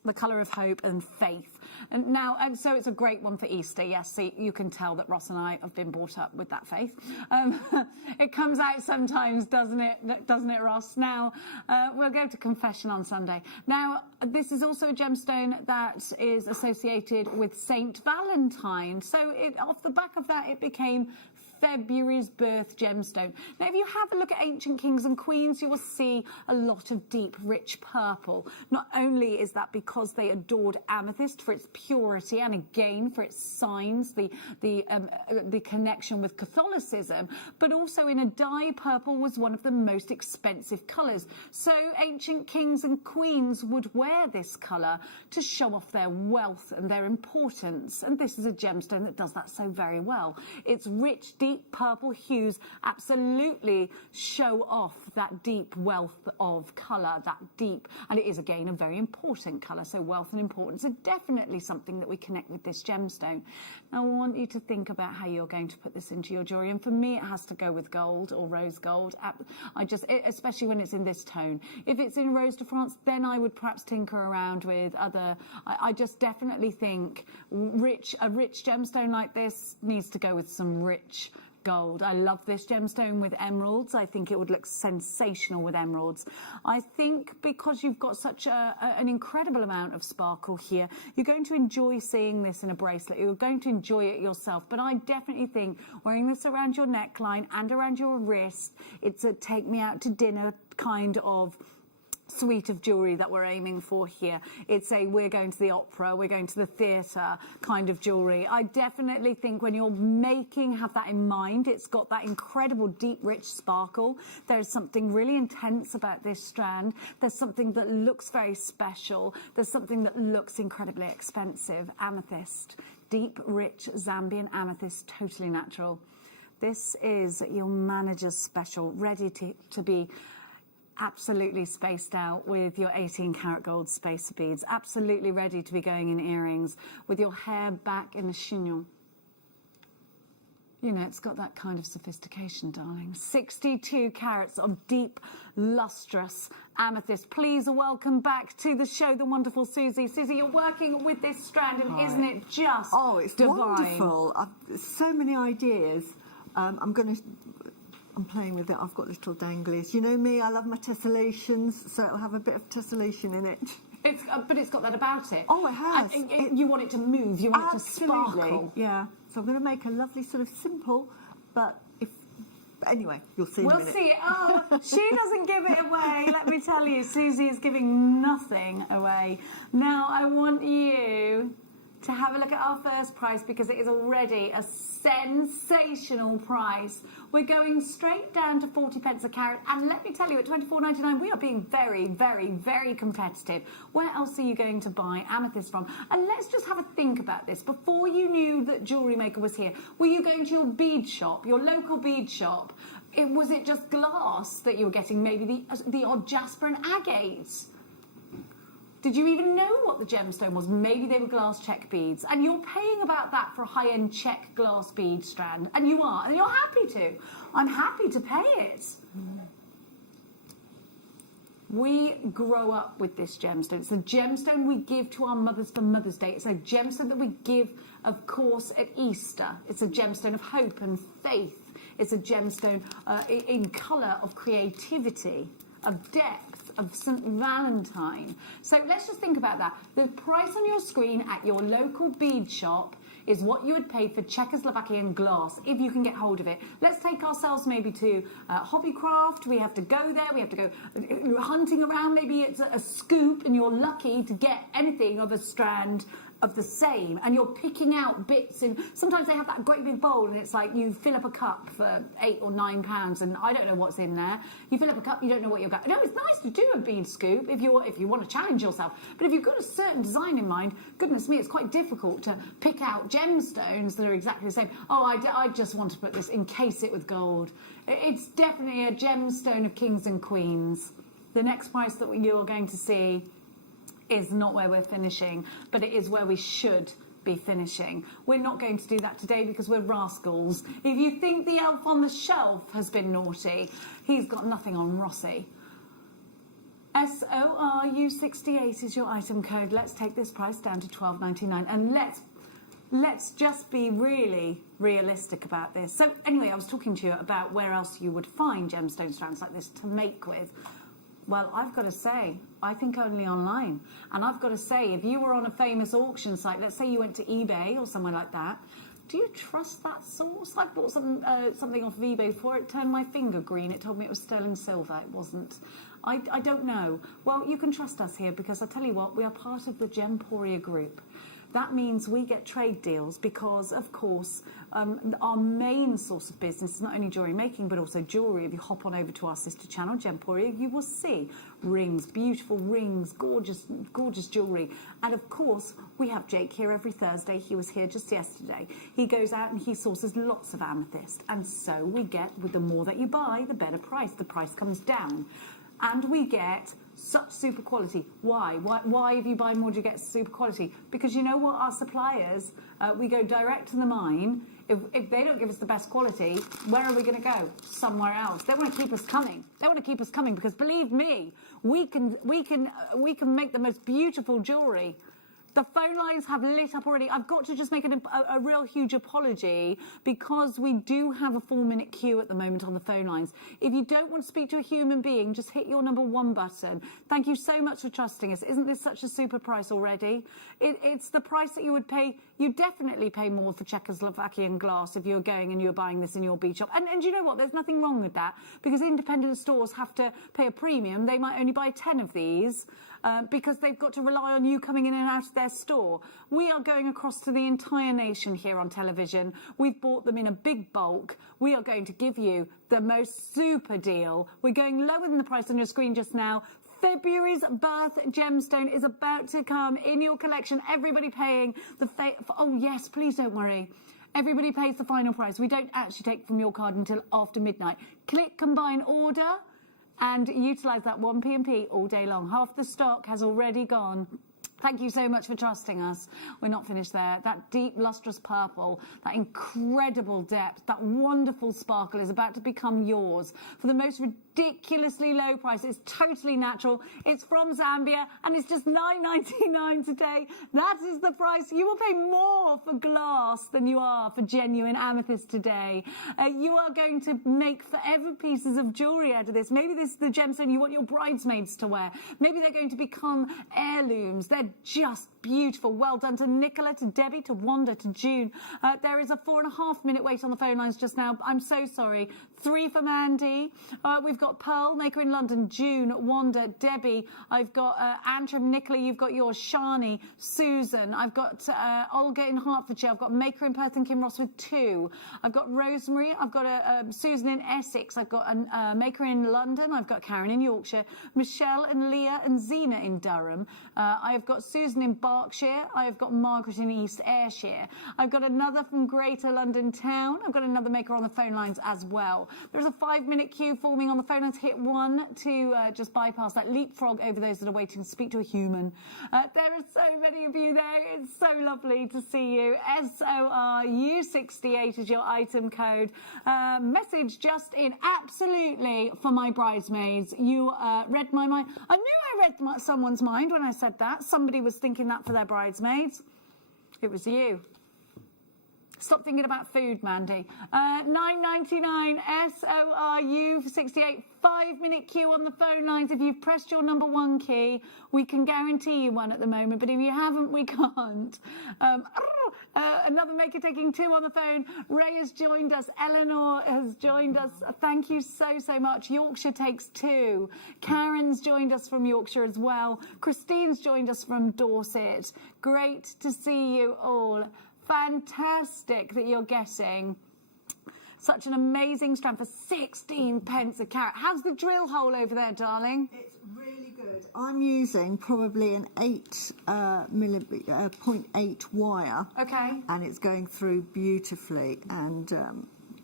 the colour of hope and faith. And so it's a great one for Easter. Yes, see, you can tell that Ross and I have been brought up with that faith. It comes out sometimes, doesn't it, Ross? Now, we'll go to confession on Sunday. Now, this is also a gemstone that is associated with Saint Valentine. So off the back of that, it became February's birth gemstone. Now, if you have a look at ancient kings and queens, you will see a lot of deep, rich purple. Not only is that because they adored amethyst for its purity and again for its signs, the connection with Catholicism, but also in a dye, purple was one of the most expensive colours. So ancient kings and queens would wear this colour to show off their wealth and their importance. And this is a gemstone that does that so very well. Its rich, deep purple hues absolutely show off that deep wealth of colour, that deep, and it is again a very important colour, so wealth and importance are definitely something that we connect with this gemstone. Now I want you to think about how you're going to put this into your jewellery, and for me it has to go with gold or rose gold. Especially when it's in this tone. If it's in Rose de France, then I would perhaps tinker around with other. I just definitely think a rich gemstone like this needs to go with some rich gold. I love this gemstone with emeralds. I think it would look sensational with emeralds. I think because you've got such an incredible amount of sparkle here, you're going to enjoy seeing this in a bracelet. You're going to enjoy it yourself. But I definitely think wearing this around your neckline and around your wrist, it's a take me out to dinner kind of suite of jewellery that we're aiming for here. It's a we're going to the opera, we're going to the theatre kind of jewellery. I definitely think when you're making, have that in mind. It's got that incredible deep rich sparkle. There's something really intense about this strand. There's something that looks very special. There's something that looks incredibly expensive. Amethyst, deep rich Zambian amethyst, totally natural. This is your manager's special, ready to be absolutely spaced out with your 18-karat gold spacer beads, absolutely ready to be going in earrings, with your hair back in a chignon. You know, it's got that kind of sophistication, darling. 62 carats of deep, lustrous amethyst. Please welcome back to the show the wonderful Susie. Susie, you're working with this strand, and isn't it just it's divine? Wonderful. So many ideas. I'm playing with it. I've got little danglies. You know me, I love my tessellations, so it'll have a bit of tessellation in it. But it's got that about it. Oh, it has. You want it to move, you want absolutely. It to sparkle. Yeah. So I'm going to make a lovely sort of simple, but anyway, you'll see in a minute. We'll see. Oh, she doesn't give it away. Let me tell you, Susie is giving nothing away. Now, I want you to have a look at our first price because it is already a sensational price. We're going straight down to 40p a carat, and let me tell you, at £24.99 we are being very, very, very competitive. Where else are you going to buy amethyst from? And let's just have a think about this. Before you knew that Jewellery Maker was here, were you going to your bead shop, your local bead shop? Was it just glass that you were getting, maybe the odd jasper and agates? Did you even know what the gemstone was? Maybe they were glass check beads. And you're paying about that for a high-end check glass bead strand. And you are. And you're happy to. I'm happy to pay it. We grow up with this gemstone. It's a gemstone we give to our mothers for Mother's Day. It's a gemstone that we give, of course, at Easter. It's a gemstone of hope and faith. It's a gemstone in colour of creativity, of depth, of St. Valentine. So let's just think about that. The price on your screen at your local bead shop is what you would pay for Czechoslovakian glass, if you can get hold of it. Let's take ourselves maybe to Hobbycraft. We have to go there. We have to go hunting around. Maybe it's a scoop and you're lucky to get anything of a strand of the same, and you're picking out bits, and sometimes they have that great big bowl and it's like you fill up a cup for £8 or £9 and I don't know what's in there. You fill up a cup, you don't know what you're going. No, it's nice to do a bead scoop if you want to challenge yourself, but if you've got a certain design in mind, goodness me, it's quite difficult to pick out gemstones that are exactly the same. Oh, I just want to put this, encase it with gold. It's definitely a gemstone of kings and queens. The next price that you're going to see is not where we're finishing, but it is where we should be finishing. We're not going to do that today because we're rascals. If you think the elf on the shelf has been naughty, he's got nothing on Rossi. SORU68 is your item code. Let's take this price down to $12.99, and let's just be really realistic about this. So anyway, I was talking to you about where else you would find gemstone strands like this to make with. Well, I've got to say, I think only online. And I've got to say, if you were on a famous auction site, let's say you went to eBay or somewhere like that, do you trust that source? I bought something off of eBay before. It turned my finger green. It told me it was sterling silver. It wasn't. I don't know. Well, you can trust us here, because I tell you what, we are part of the Gemporia group. That means we get trade deals because, of course, our main source of business is not only jewellery making but also jewellery. If you hop on over to our sister channel, Gemporia, you will see rings, beautiful rings, gorgeous, gorgeous jewellery. And, of course, we have Jake here every Thursday. He was here just yesterday. He goes out and he sources lots of amethyst. And so we get, with the more that you buy, the better price. The price comes down. And we get such super quality. Why? Why if you buy more do you get super quality? Because you know what, our suppliers, we go direct to the mine. If they don't give us the best quality, where are we going to go? Somewhere else. They want to keep us coming. They want to keep us coming, because believe me, we can make the most beautiful jewellery. The phone lines have lit up already. I've got to just make a real huge apology, because we do have a 4-minute queue at the moment on the phone lines. If you don't want to speak to a human being, just hit your number 1 button. Thank you so much for trusting us. Isn't this such a super price already? It's the price that you would pay. You definitely pay more for Czechoslovakian glass if you're going and you're buying this in your beach shop. And you know what? There's nothing wrong with that, because independent stores have to pay a premium. They might only buy 10 of these. Because they've got to rely on you coming in and out of their store. We are going across to the entire nation here on television. We've bought them in a big bulk. We are going to give you the most super deal. We're going lower than the price on your screen just now. February's birth gemstone is about to come in your collection. Everybody paying oh yes, please don't worry. Everybody pays the final price. We don't actually take from your card until after midnight. Click combine order and utilise that 1p&p all day long. Half the stock has already gone. Thank you so much for trusting us. We're not finished there. That deep lustrous purple, that incredible depth, that wonderful sparkle is about to become yours for the most ridiculously low price. It's totally natural. It's from Zambia, and it's just $9.99 today. That is the price. You will pay more for glass than you are for genuine amethyst today. You are going to make forever pieces of jewellery out of this. Maybe this is the gemstone you want your bridesmaids to wear. Maybe they're going to become heirlooms. They're just beautiful. Well done to Nicola, to Debbie, to Wanda, to June. There is a 4.5-minute wait on the phone lines just now. I'm so sorry. 3 for Mandy. We've got Pearl, Maker in London, June, Wanda, Debbie. I've got Antrim, Nicola, you've got yours, Shani, Susan. I've got Olga in Hertfordshire. I've got Maker in Perth and Kinross with 2. I've got Rosemary. I've got Susan in Essex. I've got a Maker in London. I've got Karen in Yorkshire. Michelle and Leah and Zena in Durham. I've got Susan in Berkshire. I've got Margaret in East Ayrshire. I've got another from Greater London Town. I've got another Maker on the phone lines as well. There's a 5-minute queue forming on the phone lines. Hit 1 to just bypass that, leapfrog over those that are waiting to speak to a human. There are so many of you there. It's so lovely to see you. SORU68 is your item code. Message just in. Absolutely for my bridesmaids. You read my mind. I knew I read someone's mind when I said that. Somebody was thinking that for their bridesmaids. It was you. Stop thinking about food, Mandy. $9.99 SORU68. 5-minute queue on the phone lines. If you've pressed your number 1 key, we can guarantee you one at the moment. But if you haven't, we can't. Another Maker taking 2 on the phone. Ray has joined us. Eleanor has joined us. Thank you so, so much. Yorkshire takes 2. Karen's joined us from Yorkshire as well. Christine's joined us from Dorset. Great to see you all. Fantastic that you're getting such an amazing strand for 16 pence a carat. How's the drill hole over there, darling? It's really good. I'm using probably an 0.8 wire. Okay. And it's going through beautifully. And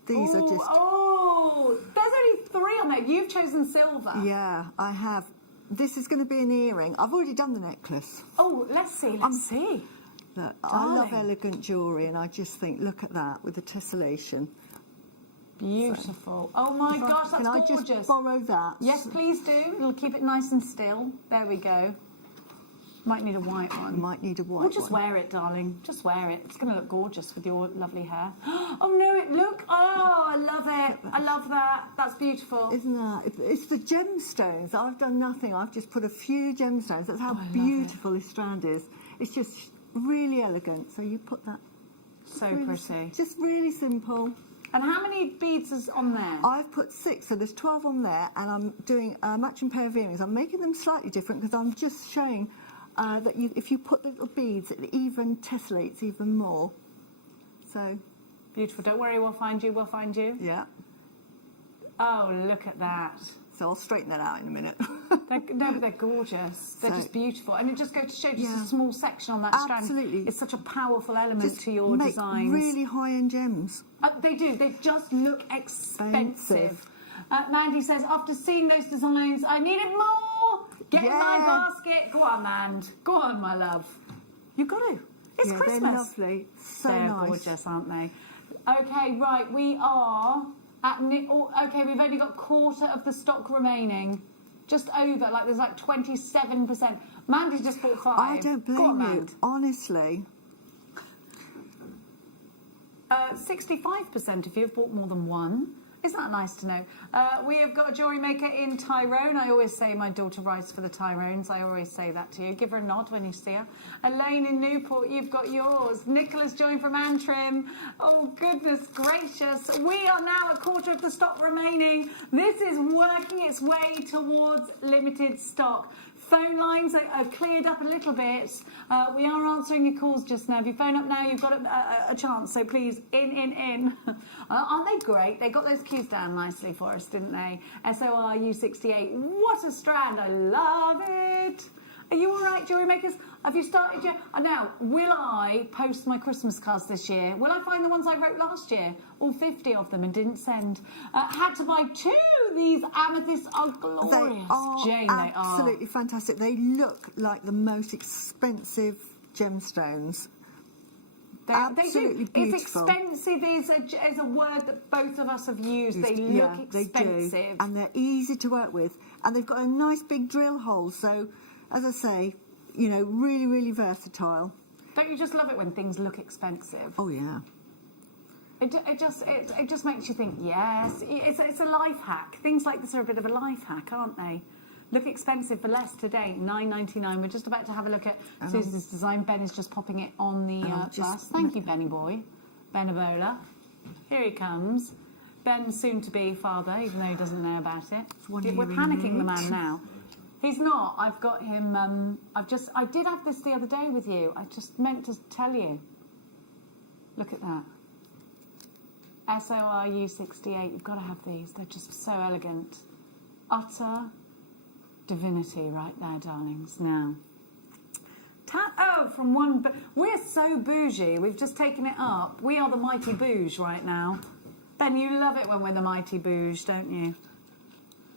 these are just... Oh, there's only 3 on there. You've chosen silver. Yeah, I have. This is going to be an earring. I've already done the necklace. Oh, let's see. Let's see. Look, I love elegant jewellery, and I just think, look at that with the tessellation. Beautiful. Oh my gosh, that's gorgeous. Can I just borrow that? Yes, please do. It'll keep it nice and still. There we go. Might need a white one. Might need a white one. Or just wear it, darling. Just wear it. It's going to look gorgeous with your lovely hair. Oh no, look. Oh, I love it. I love that. That's beautiful. Isn't that? It's the gemstones. I've done nothing. I've just put a few gemstones. That's how beautiful this strand is. It's just really elegant. So you put that. So pretty. Just really simple. And how many beads is on there? I've put 6, so there's 12 on there, and I'm doing a matching pair of earrings. I'm making them slightly different because I'm just showing that if you put the little beads, it even tessellates even more. So beautiful. Don't worry, we'll find you. We'll find you. Yeah. Oh, look at that. So I'll straighten that out in a minute. No, but they're gorgeous. They're just beautiful. And it just goes to show just a small section on that strand. Absolutely. It's such a powerful element to your make designs. Really high-end gems. They do. They just look expensive. Mandy says, after seeing those designs, I needed more. Get in my basket. Go on, Mand. Go on, my love. You've got to. It's Christmas. They're lovely. So they're nice. Gorgeous, aren't they? Okay, right. We are at... okay, we've only got a quarter of the stock remaining. Just over. Like, there's like 27%. Mandy's just bought 5. I don't blame you. Mand. Honestly. 65% of you have bought more than one. Isn't that nice to know? We have got a jewellery maker in Tyrone. I always say my daughter rides for the Tyrones. I always say that to you. Give her a nod when you see her. Elaine in Newport, you've got yours. Nicholas joined from Antrim. Oh, goodness gracious. We are now a quarter of the stock remaining. This is working its way towards limited stock. Phone lines are cleared up a little bit. We are answering your calls just now. If you phone up now, you've got a chance. So please, in. Aren't they great? They got those cues down nicely for us, didn't they? SORU68. What a strand. I love it. Are you all right, jewellery makers? Have you started yet? Now, will I post my Christmas cards this year? Will I find the ones I wrote last year? All 50 of them and didn't send. Had to buy 2. These amethysts are glorious. They are Jane, absolutely fantastic. They look like the most expensive gemstones. Absolutely beautiful. It's expensive is a word that both of us have used. They look expensive. They do. And they're easy to work with. And they've got a nice big drill hole. So, as I say, you know, really, really versatile. Don't you just love it when things look expensive? Oh, yeah. It just makes you think, yes, it's a life hack. Things like this are a bit of a life hack, aren't they? Look expensive for less today, $9.99. We're just about to have a look at Susan's design. Ben is just popping it on the bus. Thank you, Benny boy. Benabola. Here he comes. Ben's soon-to-be father, even though he doesn't know about it. We're panicking the man now. He's not. I've got him. I did have this the other day with you. I just meant to tell you. Look at that. SORU68. You've got to have these. They're just so elegant. Utter divinity right there, darlings. Now. From one... We're so bougie. We've just taken it up. We are the mighty bouge right now. Ben, you love it when we're the mighty bouge, don't you?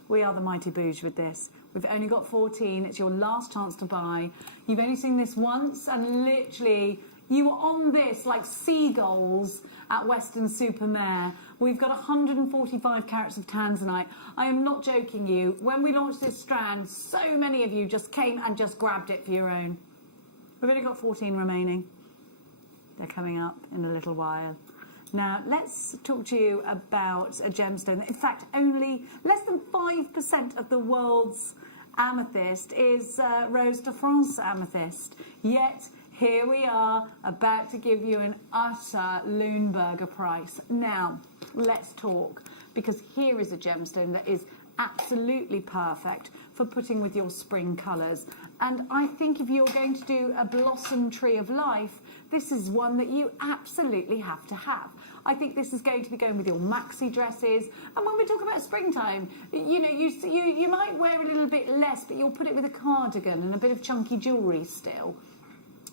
We are the mighty bouge with this. We've only got 14. It's your last chance to buy. You've only seen this once, and literally, you were on this like seagulls at Weston-super-Mare. We've got 145 carats of tanzanite. I am not joking you. When we launched this strand, so many of you just came and just grabbed it for your own. We've only got 14 remaining. They're coming up in a little while. Now, let's talk to you about a gemstone. In fact, only less than 5% of the world's amethyst is Rose de France amethyst. Yet, here we are, about to give you an utter Lundberger price. Now, let's talk, because here is a gemstone that is absolutely perfect for putting with your spring colours. And I think if you're going to do a blossom tree of life, this is one that you absolutely have to have. I think this is going to be going with your maxi dresses. And when we talk about springtime, you know, you might wear a little bit less, but you'll put it with a cardigan and a bit of chunky jewellery still.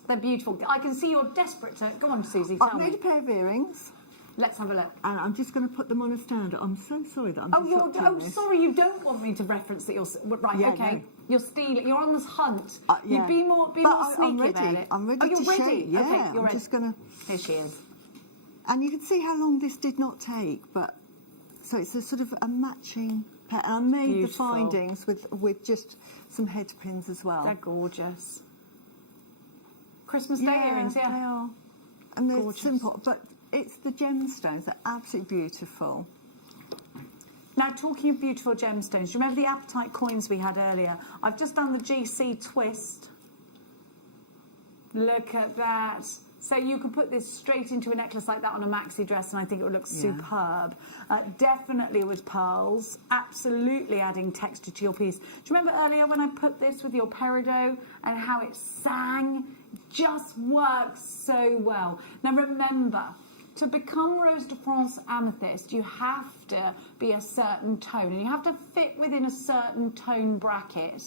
They're beautiful. I can see you're desperate to... Go on, Susie, tell me. I've made a pair of earrings. Let's have a look. And I'm just going to put them on a stand. I'm so sorry that I'm sorry, you don't want me to reference that you're... Right, yeah, okay. No. You're stealing. You're on this hunt. Yeah. You be more sneaky about it. I'm ready you're to ready? show you. Yeah, okay, you're I'm ready. just going to... Here she is. And you can see how long this did not take, but So it's a sort of a matching pair. And I made Beautiful. the findings with just some head pins as well. They're gorgeous. Christmas Day earrings, yeah. They are. And they're Gorgeous. simple, but it's the gemstones. They're absolutely beautiful. Now, talking of beautiful gemstones, do you remember the apatite coins we had earlier? I've just done the GC twist. Look at that. So you could put this straight into a necklace like that on a maxi dress, and I think it would look superb. Definitely with pearls, absolutely adding texture to your piece. Do you remember earlier when I put this with your peridot and how it sang? It just works so well. Now remember, to become Rose de France Amethyst, you have to be a certain tone, and you have to fit within a certain tone bracket.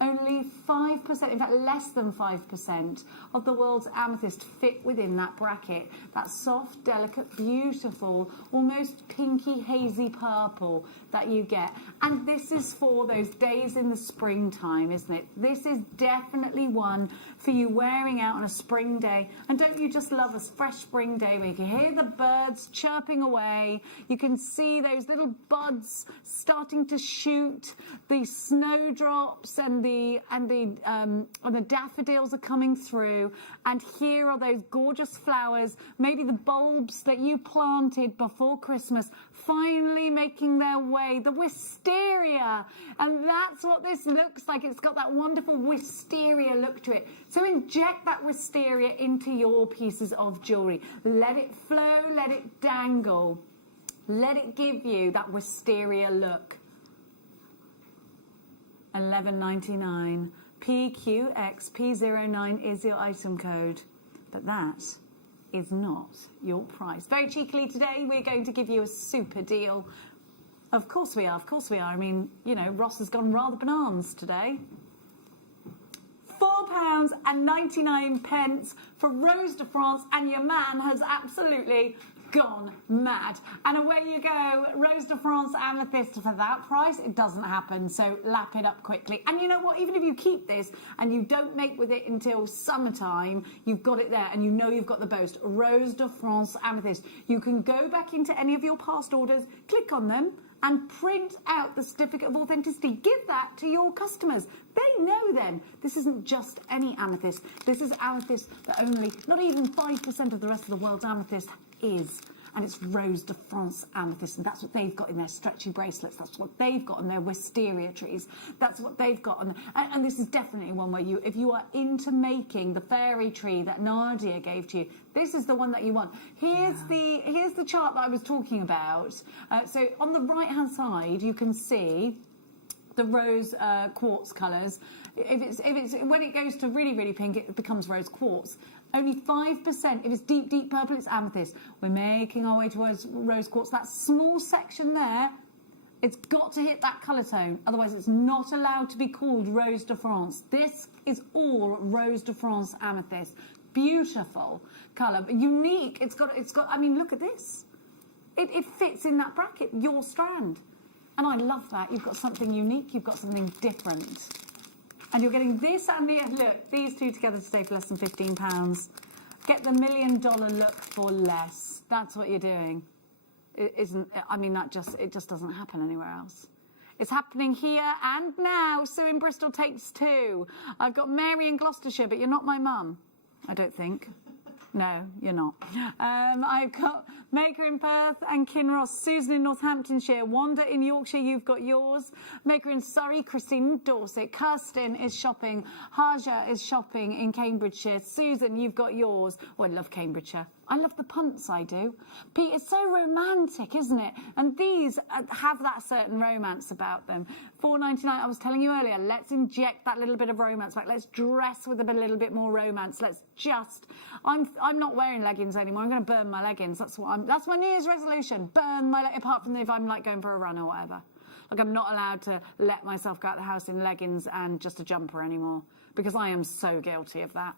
Only 5%, in fact less than 5% of the world's amethyst fit within that bracket. That soft, delicate, beautiful, almost pinky, hazy purple that you get. And this is for those days in the springtime, isn't it? This is definitely one for you wearing out on a spring day. And don't you just love a fresh spring day where you can hear the birds chirping away, you can see those little buds starting to shoot, the snowdrops and the daffodils are coming through, and here are those gorgeous flowers, maybe the bulbs that you planted before Christmas, finally making their way, the wisteria, and that's what this looks like. It's got that wonderful wisteria look to it. So inject that wisteria into your pieces of jewellery. Let it flow, let it dangle, let it give you that wisteria look. $11.99. PQXP09 is your item code, but that is not your price. Very cheekily today, we're going to give you a super deal. Of course we are, of course we are. I mean, you know, Ross has gone rather bananas today. £4.99 for Rose de France, and your man has absolutely gone mad. And away you go, Rose de France Amethyst for that price. It doesn't happen, so lap it up quickly. And you know what, even if you keep this and you don't make with it until summertime, you've got it there and you know you've got the boast. Rose de France Amethyst. You can go back into any of your past orders, click on them and print out the certificate of authenticity. Give that to your customers. They know then this isn't just any amethyst. This is amethyst that only, not even 5% of the rest of the world's amethyst is. And it's Rose de France amethyst, and that's what they've got in their stretchy bracelets. That's what they've got in their wisteria trees. That's what they've got on. And this is definitely one where you, if you are into making the fairy tree that Nadia gave to you, this is the one that you want. Here's the chart that I was talking about. So on the right hand side, you can see the rose quartz colours. If it's when it goes to really, really pink, it becomes rose quartz. Only 5%. If it's deep, deep purple, it's amethyst. We're making our way towards rose quartz. That small section there, it's got to hit that colour tone. Otherwise, it's not allowed to be called Rose de France. This is all Rose de France amethyst. Beautiful colour, but unique. It's got. I mean, look at this. It fits in that bracket. Your strand, and I love that. You've got something unique. You've got something different. And you're getting this and the, look, these two together today for less than £15. Get the $1 million look for less. That's what you're doing. It isn't, I mean, it just doesn't happen anywhere else. It's happening here and now. Sue in Bristol takes two. I've got Mary in Gloucestershire, but you're not my mum, I don't think. No, you're not. I've got Maker in Perth and Kinross, Susan in Northamptonshire, Wanda in Yorkshire, you've got yours. Maker in Surrey, Christine in Dorset, Kirsten is shopping, Haja is shopping in Cambridgeshire, Susan, you've got yours. Oh, I love Cambridgeshire. I love the punts, I do. Pete, it's so romantic, isn't it? And these have that certain romance about them. $4.99, I was telling you earlier, let's inject that little bit of romance back. Let's dress with a little bit more romance. Let's just, I'm not wearing leggings anymore. I'm going to burn my leggings. That's my New Year's resolution. Burn my, apart from if I'm like going for a run or whatever. Like I'm not allowed to let myself go out the house in leggings and just a jumper anymore because I am so guilty of that.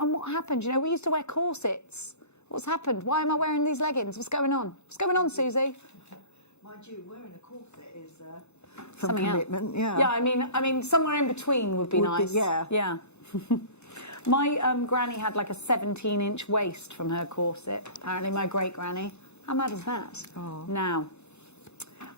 And what happened? You know, we used to wear corsets. What's happened? Why am I wearing these leggings? What's going on? What's going on, Susie? Mind you, wearing a corset is something commitment. Else. Yeah. Yeah, I mean, somewhere in between would be nice. Yeah. My granny had like a 17-inch waist from her corset. Apparently, my great granny. How mad is that? Now,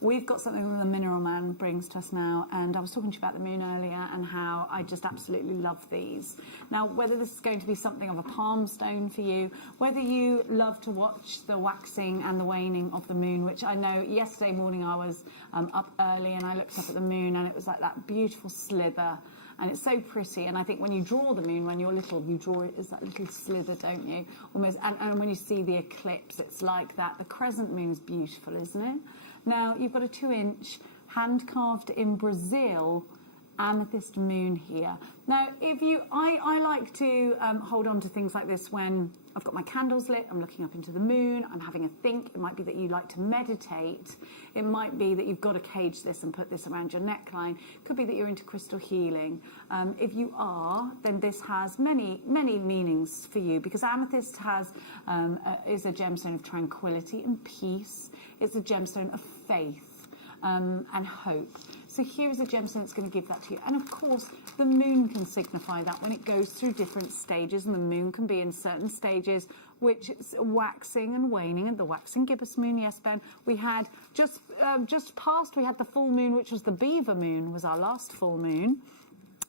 we've got something that the Mineral Man brings to us now, and I was talking to you about the moon earlier and how I just absolutely love these. Now, whether this is going to be something of a palm stone for you, whether you love to watch the waxing and the waning of the moon, which I know yesterday morning I was up early and I looked up at the moon and it was like that beautiful slither. And it's so pretty, and I think when you draw the moon, when you're little, you draw it as that little slither, don't you? Almost, and when you see the eclipse, it's like that. The crescent moon's beautiful, isn't it? Now, you've got a 2-inch, hand-carved in Brazil, amethyst moon here. Now, I like to hold on to things like this when I've got my candles lit, I'm looking up into the moon, I'm having a think. It might be that you like to meditate. It might be that you've got to cage this and put this around your neckline. It could be that you're into crystal healing. If you are, then this has many, many meanings for you, because amethyst is a gemstone of tranquility and peace. It's a gemstone of faith and hope. So here is a gemstone that's going to give that to you. And of course, the moon can signify that when it goes through different stages, and the moon can be in certain stages, which is waxing and waning. And the waxing gibbous moon, yes, Ben, we had just past, we had the full moon, which was the beaver moon, was our last full moon.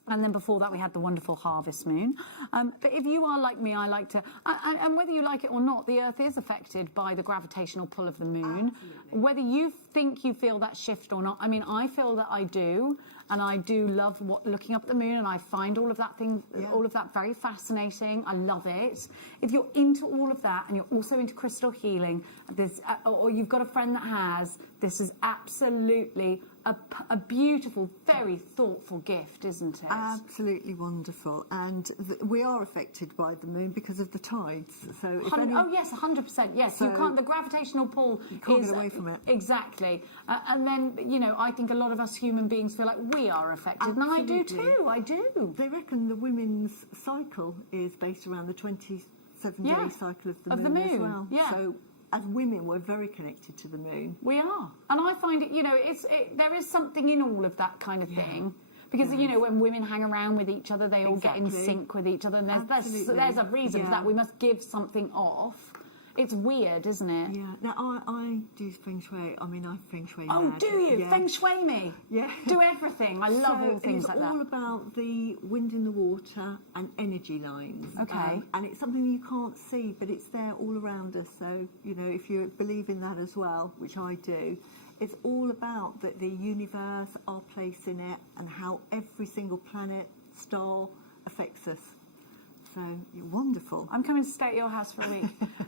And then before that, we had the wonderful harvest moon. But if you are like me, I like to... And whether you like it or not, the Earth is affected by the gravitational pull of the moon. Absolutely. Whether you think you feel that shift or not, I mean, I feel that I do. And I do love looking up at the moon, and I find all of that very fascinating. I love it. If you're into all of that, and you're also into crystal healing, or you've got a friend that has, this is absolutely a beautiful, very thoughtful gift, isn't it? Absolutely wonderful. And we are affected by the moon because of the tides. So oh yes, 100%. Yes, so you can't. The gravitational pull is get away from it. Exactly. And then I think a lot of us human beings feel like we are affected, Absolutely. and I do too. I do. They reckon the women's cycle is based around the 27-day cycle of the moon as well. Yeah. So as women, we're very connected to the moon. We are. And I find it, there is something in all of that kind of thing. Because, when women hang around with each other, they all get in sync with each other. And there's a reason for that. We must give something off. It's weird, isn't it? Yeah. Now, I do feng shui. I mean, I feng shui. Oh, mad. do you? Yeah. Feng shui me? Yeah. Do everything. I love all things like that. It's all about the wind in the water and energy lines. Okay. And it's something you can't see, but it's there all around us. So, if you believe in that as well, which I do, it's all about the universe, our place in it, and how every single planet, star affects us. So, you're wonderful. I'm coming to stay at your house for a week.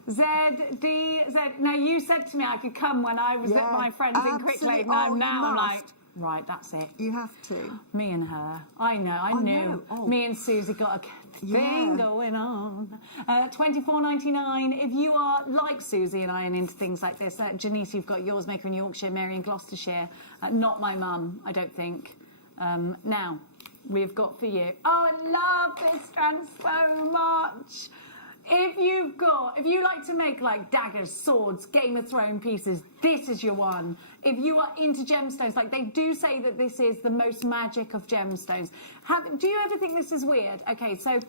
ZDZ. Now, you said to me I could come when I was at my friends in Cricklade. Now I'm like, right, that's it. You have to. Me and her. I knew. Oh. Me and Susie got a thing going on. $24.99. If you are like Susie and I and into things like this, Janice, you've got yours maker in Yorkshire, Mary in Gloucestershire. Not my mum, I don't think. Now, we've got for you. Oh, I love this strand so much. If you like to make like daggers, swords, Game of Thrones pieces, this is your one. If you are into gemstones, like they do say that this is the most magic of gemstones. Do you ever think this is weird? Okay, so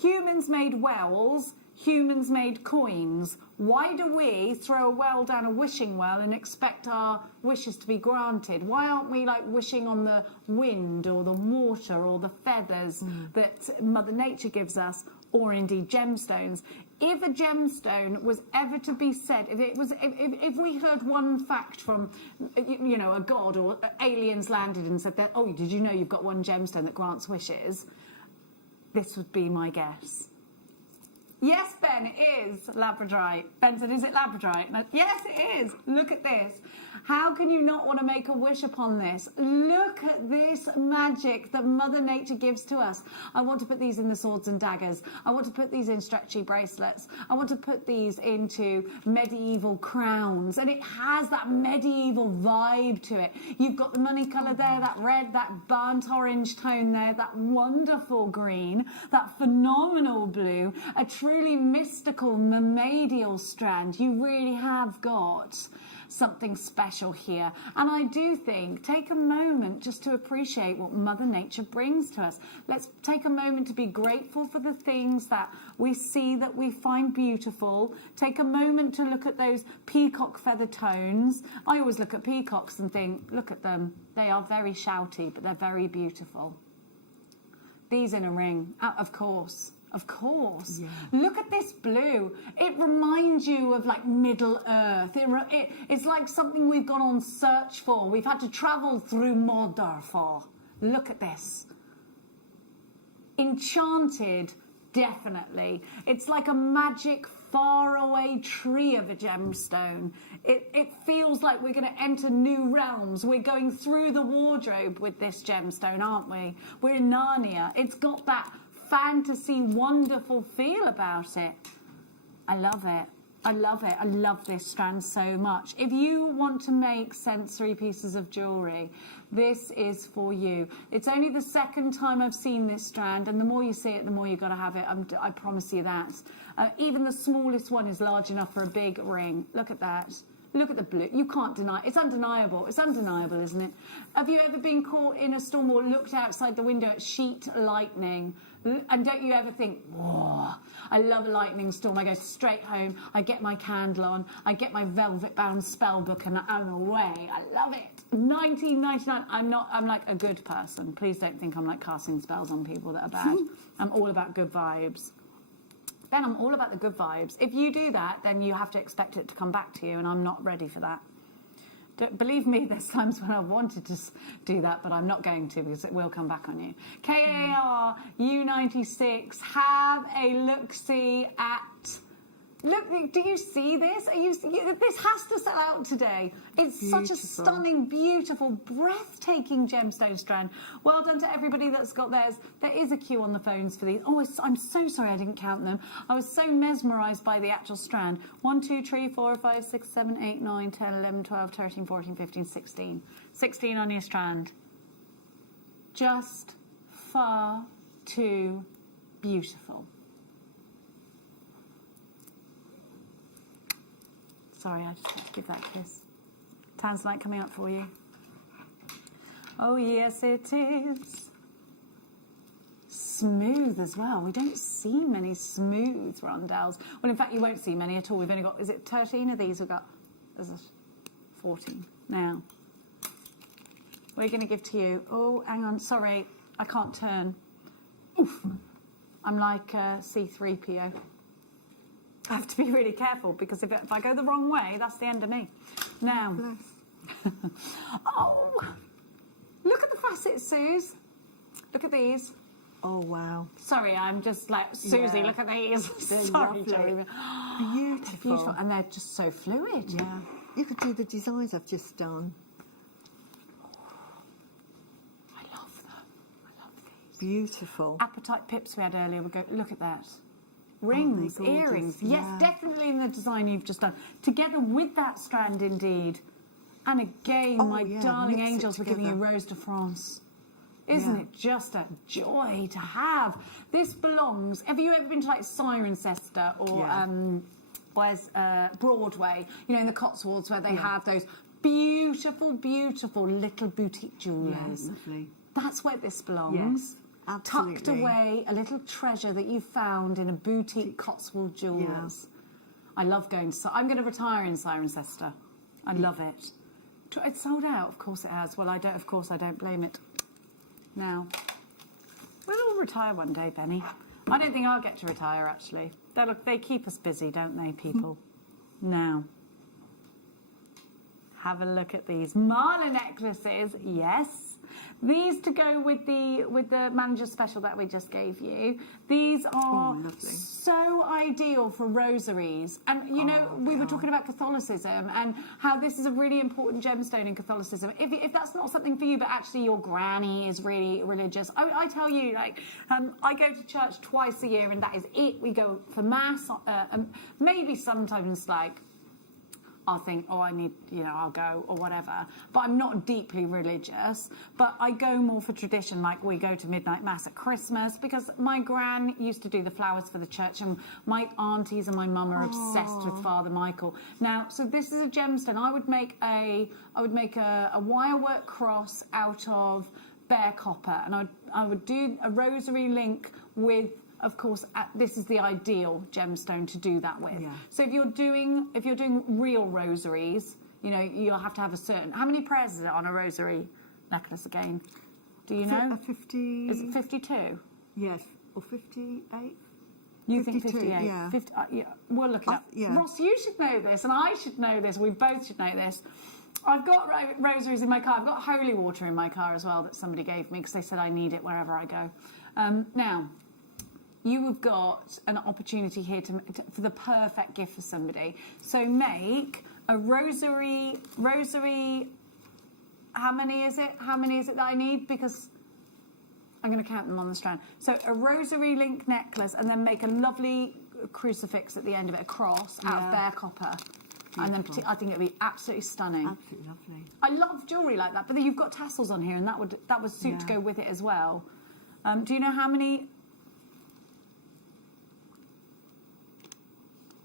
humans made wells, humans made coins. Why do we throw a well down a wishing well and expect our wishes to be granted? Why aren't we like wishing on the wind or the water or the feathers that Mother Nature gives us, or indeed gemstones? If a gemstone was ever to be said, if we heard one fact from, a god or aliens landed and said that, oh, did you know you've got one gemstone that grants wishes? This would be my guess. Yes, Ben, it is labradorite. Ben said, is it labradorite? Yes, it is. Look at this. How can you not want to make a wish upon this? Look at this magic that Mother Nature gives to us. I want to put these in the swords and daggers. I want to put these in stretchy bracelets. I want to put these into medieval crowns. And it has that medieval vibe to it. You've got the money colour there, that red, that burnt orange tone there, that wonderful green, that phenomenal blue, a truly mystical mermaidial strand. You really have got something special here. And I do think, take a moment just to appreciate what Mother Nature brings to us. Let's take a moment to be grateful for the things that we see, that we find beautiful. Take a moment to look at those peacock feather tones. I always look at peacocks and think, look at them. They are very shouty, but they're very beautiful. These in a ring, of course. Of course. Yeah. Look at this blue. It reminds you of like Middle Earth. It's like something we've gone on search for. We've had to travel through Mordor for. Look at this. Enchanted, definitely. It's like a magic faraway tree of a gemstone. It feels like we're going to enter new realms. We're going through the wardrobe with this gemstone, aren't we? We're in Narnia. It's got that fantasy, wonderful feel about it. I love it. I love it. I love this strand so much. If you want to make sensory pieces of jewellery, this is for you. It's only the second time I've seen this strand, and the more you see it, the more you've got to have it. I promise you that. Even the smallest one is large enough for a big ring. Look at that. Look at the blue. You can't deny it. It's undeniable. It's undeniable, isn't it? Have you ever been caught in a storm or looked outside the window at sheet lightning? And don't you ever think, whoa, I love a lightning storm. I go straight home, I get my candle on, I get my velvet-bound spell book, and I'm away. I love it. 1999, I'm like a good person. Please don't think I'm like casting spells on people that are bad. I'm all about good vibes. Ben, I'm all about the good vibes. If you do that, then you have to expect it to come back to you, and I'm not ready for that. Believe me, there's times when I wanted to do that, but I'm not going to, because it will come back on you. KAR U96, have a look-see at... Look, do you see this? This has to sell out today. It's beautiful. Such a stunning, beautiful, breathtaking gemstone strand. Well done to everybody that's got theirs. There is a queue on the phones for these. Oh, I'm so sorry I didn't count them. I was so mesmerised by the actual strand. 1, 2, 3, 4, 5, 6, 7, 8, 9, 10, 11, 12, 13, 14, 15, 16. 16 on your strand. Just far too beautiful. Sorry, I just had to give that a kiss. Tanzanite coming up for you. Oh, yes, it is. Smooth as well. We don't see many smooth rondelles. Well, in fact, you won't see many at all. We've only got, is it 13 of these? We've got, there's 14 now. We're going to give to you. Oh, hang on. Sorry, I can't turn. Oof. I'm like C3PO. I have to be really careful, because if I go the wrong way, that's the end of me. Now, oh, look at the facets, Suze. Look at these. Oh, wow. Sorry, I'm just like, Susie, yeah. Look at these. Sorry, Jeremy. Beautiful. Beautiful. And they're just so fluid. Yeah. You could do the designs I've just done. I love them. I love these. Beautiful. Appetite pips we had earlier. We'll go, look at that. Rings, earrings. Yes, definitely in the design you've just done. Together with that strand, indeed. And again, my darling angels, we're giving you Rose de France. Isn't it just a joy to have? This belongs... Have you ever been to like Cirencester or where's Broadway? You know, in the Cotswolds, where they have those beautiful, beautiful little boutique jewellers. Yeah, lovely. That's where this belongs. Yes. Absolutely. Tucked away, a little treasure that you found in a boutique Cotswold Jewellers. Yeah. I love going to... I'm going to retire in Cirencester. I love it. It's sold out. Of course it has. Well, I don't blame it. Now, we'll all retire one day, Benny. I don't think I'll get to retire, actually. They keep us busy, don't they, people? Now, have a look at these. Marla necklaces, yes. These to go with the manager special that we just gave you. These are so ideal for rosaries. And, you know, we were talking about Catholicism and how this is a really important gemstone in Catholicism. If that's not something for you, but actually your granny is really religious, I tell you, like, I go to church twice a year and that is it. We go for Mass, maybe sometimes, like, I'll think, oh, I need, I'll go or whatever. But I'm not deeply religious. But I go more for tradition, like we go to midnight mass at Christmas because my gran used to do the flowers for the church, and my aunties and my mum are obsessed with Father Michael. Now, so this is a gemstone. I would make a wirework cross out of bare copper, and I would do a rosary link with. Of course, this is the ideal gemstone to do that with. Yeah. So if you're doing real rosaries, you'll have to have a certain. How many prayers is it on a rosary necklace again? Do you know? 50. Is it 52? Yes, or 58. You think 58? Yeah. 50, yeah. We'll look it up. Yeah. Ross, you should know this, and I should know this. We both should know this. I've got rosaries in my car. I've got holy water in my car as well that somebody gave me because they said I need it wherever I go. Now. You have got an opportunity here for the perfect gift for somebody. So make a rosary. How many is it? How many is it that I need? Because I'm going to count them on the strand. So a rosary link necklace, and then make a lovely crucifix at the end of it, a cross out of bare copper. Beautiful. And then I think it'd be absolutely stunning. Absolutely lovely. I love jewellery like that, but then you've got tassels on here, and that would suit to go with it as well. Do you know how many?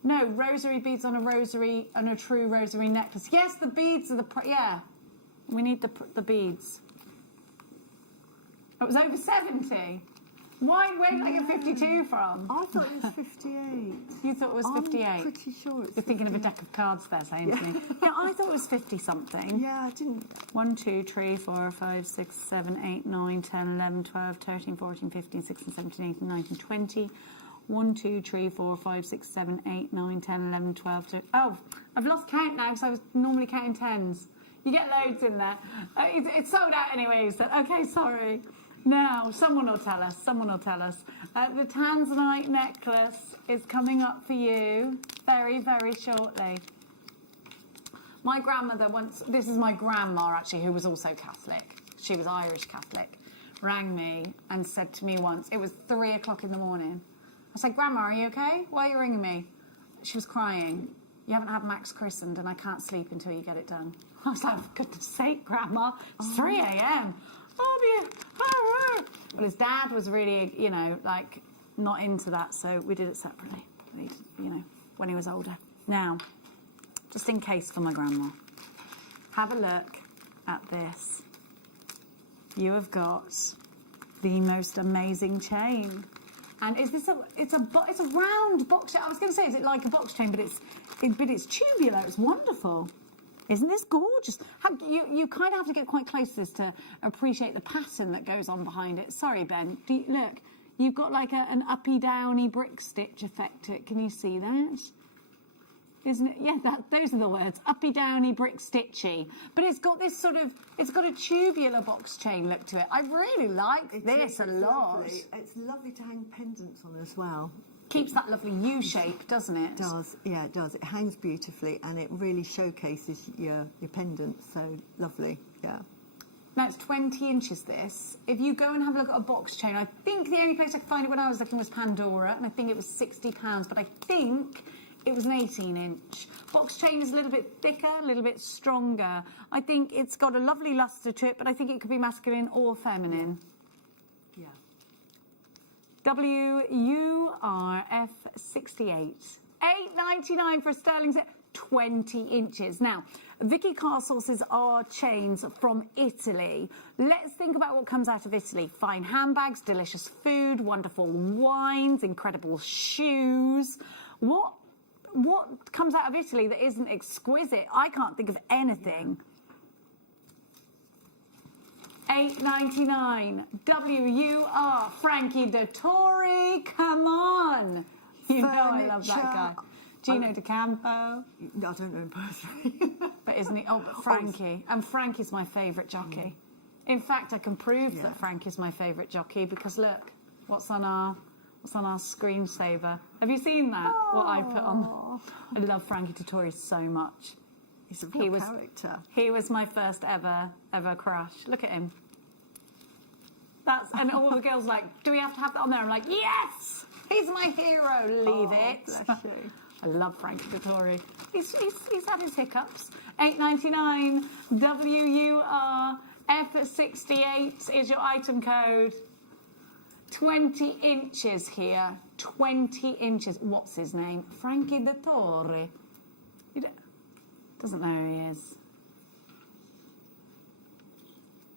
No, rosary beads on a true rosary necklace. Yes, the beads are we need the beads. It was over 70. Where did I get 52 from? I thought it was 58. You thought it was 58? I'm pretty sure it's 58. You're thinking of a deck of cards there, saying to me. Yeah, I thought it was 50 something. Yeah, I didn't. 1, 2, 3, 4, 5, 6, 7, 8, 9, 10, 11, 12, 13, 14, 15, 16, 17, 18, 19, 20. 1, 2, 3, 4, 5, 6, 7, 8, 9, 10, 11, 12, 13. Oh, I've lost count now because I was normally counting tens. You get loads in there. It's sold out anyway. So, okay, sorry. Now, someone will tell us. The Tanzanite necklace is coming up for you very, very shortly. My grandmother this is my grandma actually, who was also Catholic. She was Irish Catholic. Rang me and said to me once, it was 3 o'clock in the morning. I said, Grandma, are you okay? Why are you ringing me? She was crying. You haven't had Max christened and I can't sleep until you get it done. I was like, for goodness sake, Grandma, it's 3 a.m. But his dad was really, not into that, so we did it separately, when he was older. Now, just in case for my grandma, have a look at this. You have got the most amazing chain. And is this it's a round box chain. I was going to say, is it like a box chain, but it's tubular. It's wonderful. Isn't this gorgeous? You kind of have to get quite close to this to appreciate the pattern that goes on behind it. Sorry, Ben. Look, you've got like an uppy-downy brick stitch effect to it. Can you see that? Isn't it? Yeah, those are the words. Uppy-downy brick stitchy. But it's got this it's got a tubular box chain look to it. I really like this a lot. Lovely. It's lovely to hang pendants on as well. Keeps that lovely U shape, doesn't it? It does, yeah, it does. It hangs beautifully and it really showcases your pendants, so lovely, yeah. Now it's 20 inches this. If you go and have a look at a box chain, I think the only place I could find it when I was looking was Pandora, and I think it was £60, but I think it was an 18-inch. Box chain is a little bit thicker, a little bit stronger. I think it's got a lovely lustre to it, but I think it could be masculine or feminine. Yeah. WURF68. $8.99 for a sterling set, 20 inches. Now, Vicky Castles are chains from Italy. Let's think about what comes out of Italy. Fine handbags, delicious food, wonderful wines, incredible shoes. What comes out of Italy that isn't exquisite? I can't think of anything. $8.99. WUR. Frankie Dettori. Come on. You know I love that guy. Gino DeCampo. No, I don't know him personally. But isn't he? Oh, but Frankie. And Frankie's my favourite jockey. In fact, I can prove that Frankie's my favourite jockey because look, what's on our screensaver. Have you seen that? What I put on? I love Frankie Dettori so much. He's a real character. He was my first ever crush. Look at him. And all the girls like, do we have to have that on there? I'm like, yes! He's my hero. Leave it. Bless you. I love Frankie Dettori. He's had his hiccups. $8.99 WURF68 is your item code. 20 inches here. 20 inches. What's his name? Frankie Dettori. Doesn't know who he is.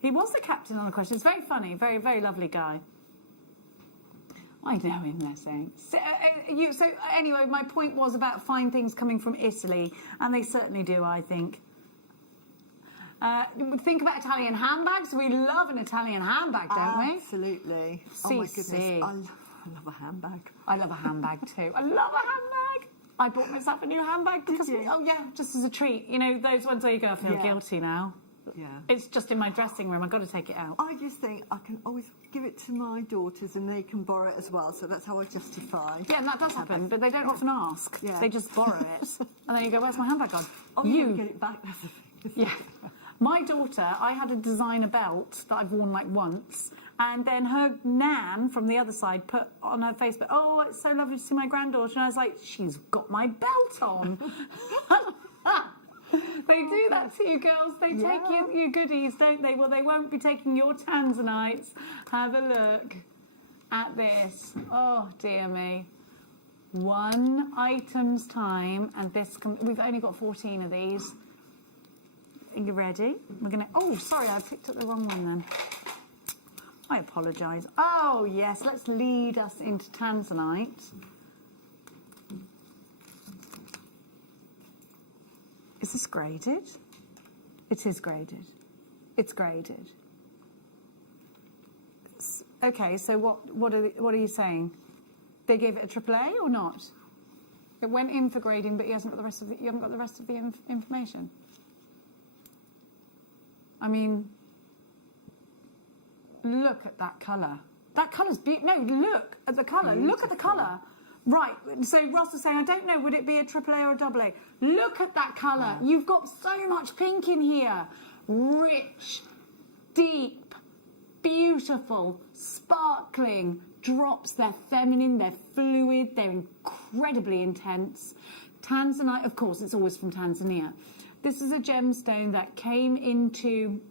He was the captain on the question. It's very funny. Very, very lovely guy. I know him, they're saying. So anyway, my point was about fine things coming from Italy, and they certainly do, I think. Think about Italian handbags. We love an Italian handbag, don't we? Absolutely. Oh my goodness. I love a handbag. I love a handbag too. I love a handbag. I bought myself a new handbag because, just as a treat. You know, those ones where you go, I feel guilty now. Yeah. It's just in my dressing room. I've got to take it out. I just think I can always give it to my daughters and they can borrow it as well. So that's how I justify. Yeah, and that does happen, but they don't often ask. Yeah. They just borrow it. And then you go, where's my handbag gone? Oh, you get it back. That's the thing. Yeah. My daughter, I had a designer belt that I've worn like once, and then her nan from the other side put on her Facebook, oh, it's so lovely to see my granddaughter. And I was like, she's got my belt on. They do that to you girls. They take your goodies, don't they? Well, they won't be taking your tanzanites. Have a look at this. Oh, dear me. 1 item's time, and we've only got 14 of these. Are you ready? We're going to... Oh, sorry, I picked up the wrong one then. I apologise. Oh, yes, let's lead us into tanzanite. Is this graded? It is graded. It's graded. Okay, so what are you saying? They gave it a AAA or not? It went in for grading, but you haven't got the rest of the information. I mean, look at that colour. That colour's beautiful. No, look at the colour. Look at the colour. Right, so Ross was saying, I don't know, would it be a AAA or a AA? Look at that colour. Yeah. You've got so much pink in here. Rich, deep, beautiful, sparkling drops. They're feminine, they're fluid, they're incredibly intense. Tanzanite, of course, it's always from Tanzania. This is a gemstone that came into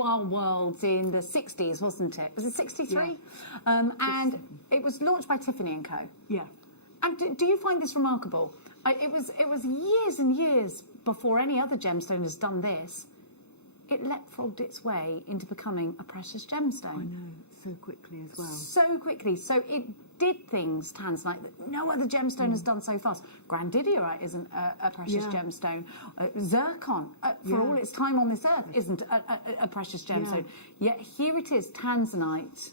our worlds in the 60s, wasn't it? Was it 63? Yeah. And it was launched by Tiffany & Co. Yeah. And do you find this remarkable? It was years and years before any other gemstone has done this. It leapfrogged its way into becoming a precious gemstone. I know, so quickly as well. So quickly. So it did things, tanzanite, that no other gemstone has done so fast. Grandidierite isn't a precious gemstone. Zircon, for all its time on this earth, isn't a precious gemstone. Yet here it is, tanzanite.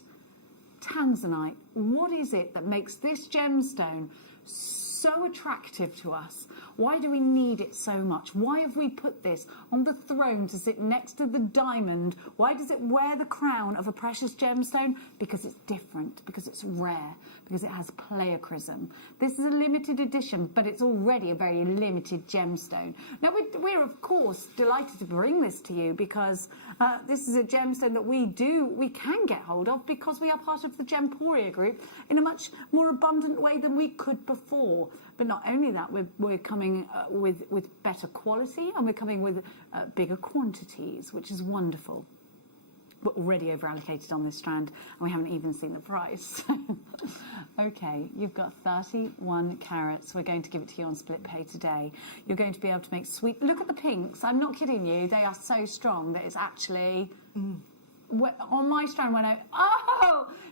Tanzanite, what is it that makes this gemstone so attractive to us? Why do we need it so much? Why have we put this on the throne to sit next to the diamond? Why does it wear the crown of a precious gemstone? Because it's different, because it's rare, because it has pleochrysm. This is a limited edition, but it's already a very limited gemstone. Now, we're of course delighted to bring this to you because this is a gemstone that we can get hold of because we are part of the Gemporia group in a much more abundant way than we could before. But not only that, we're coming with better quality, and we're coming with bigger quantities, which is wonderful. We're already over-allocated on this strand, and we haven't even seen the price. Okay, you've got 31 carats. We're going to give it to you on split pay today. You're going to be able to make sweet... Look at the pinks. I'm not kidding you. They are so strong that it's actually... On my strand, when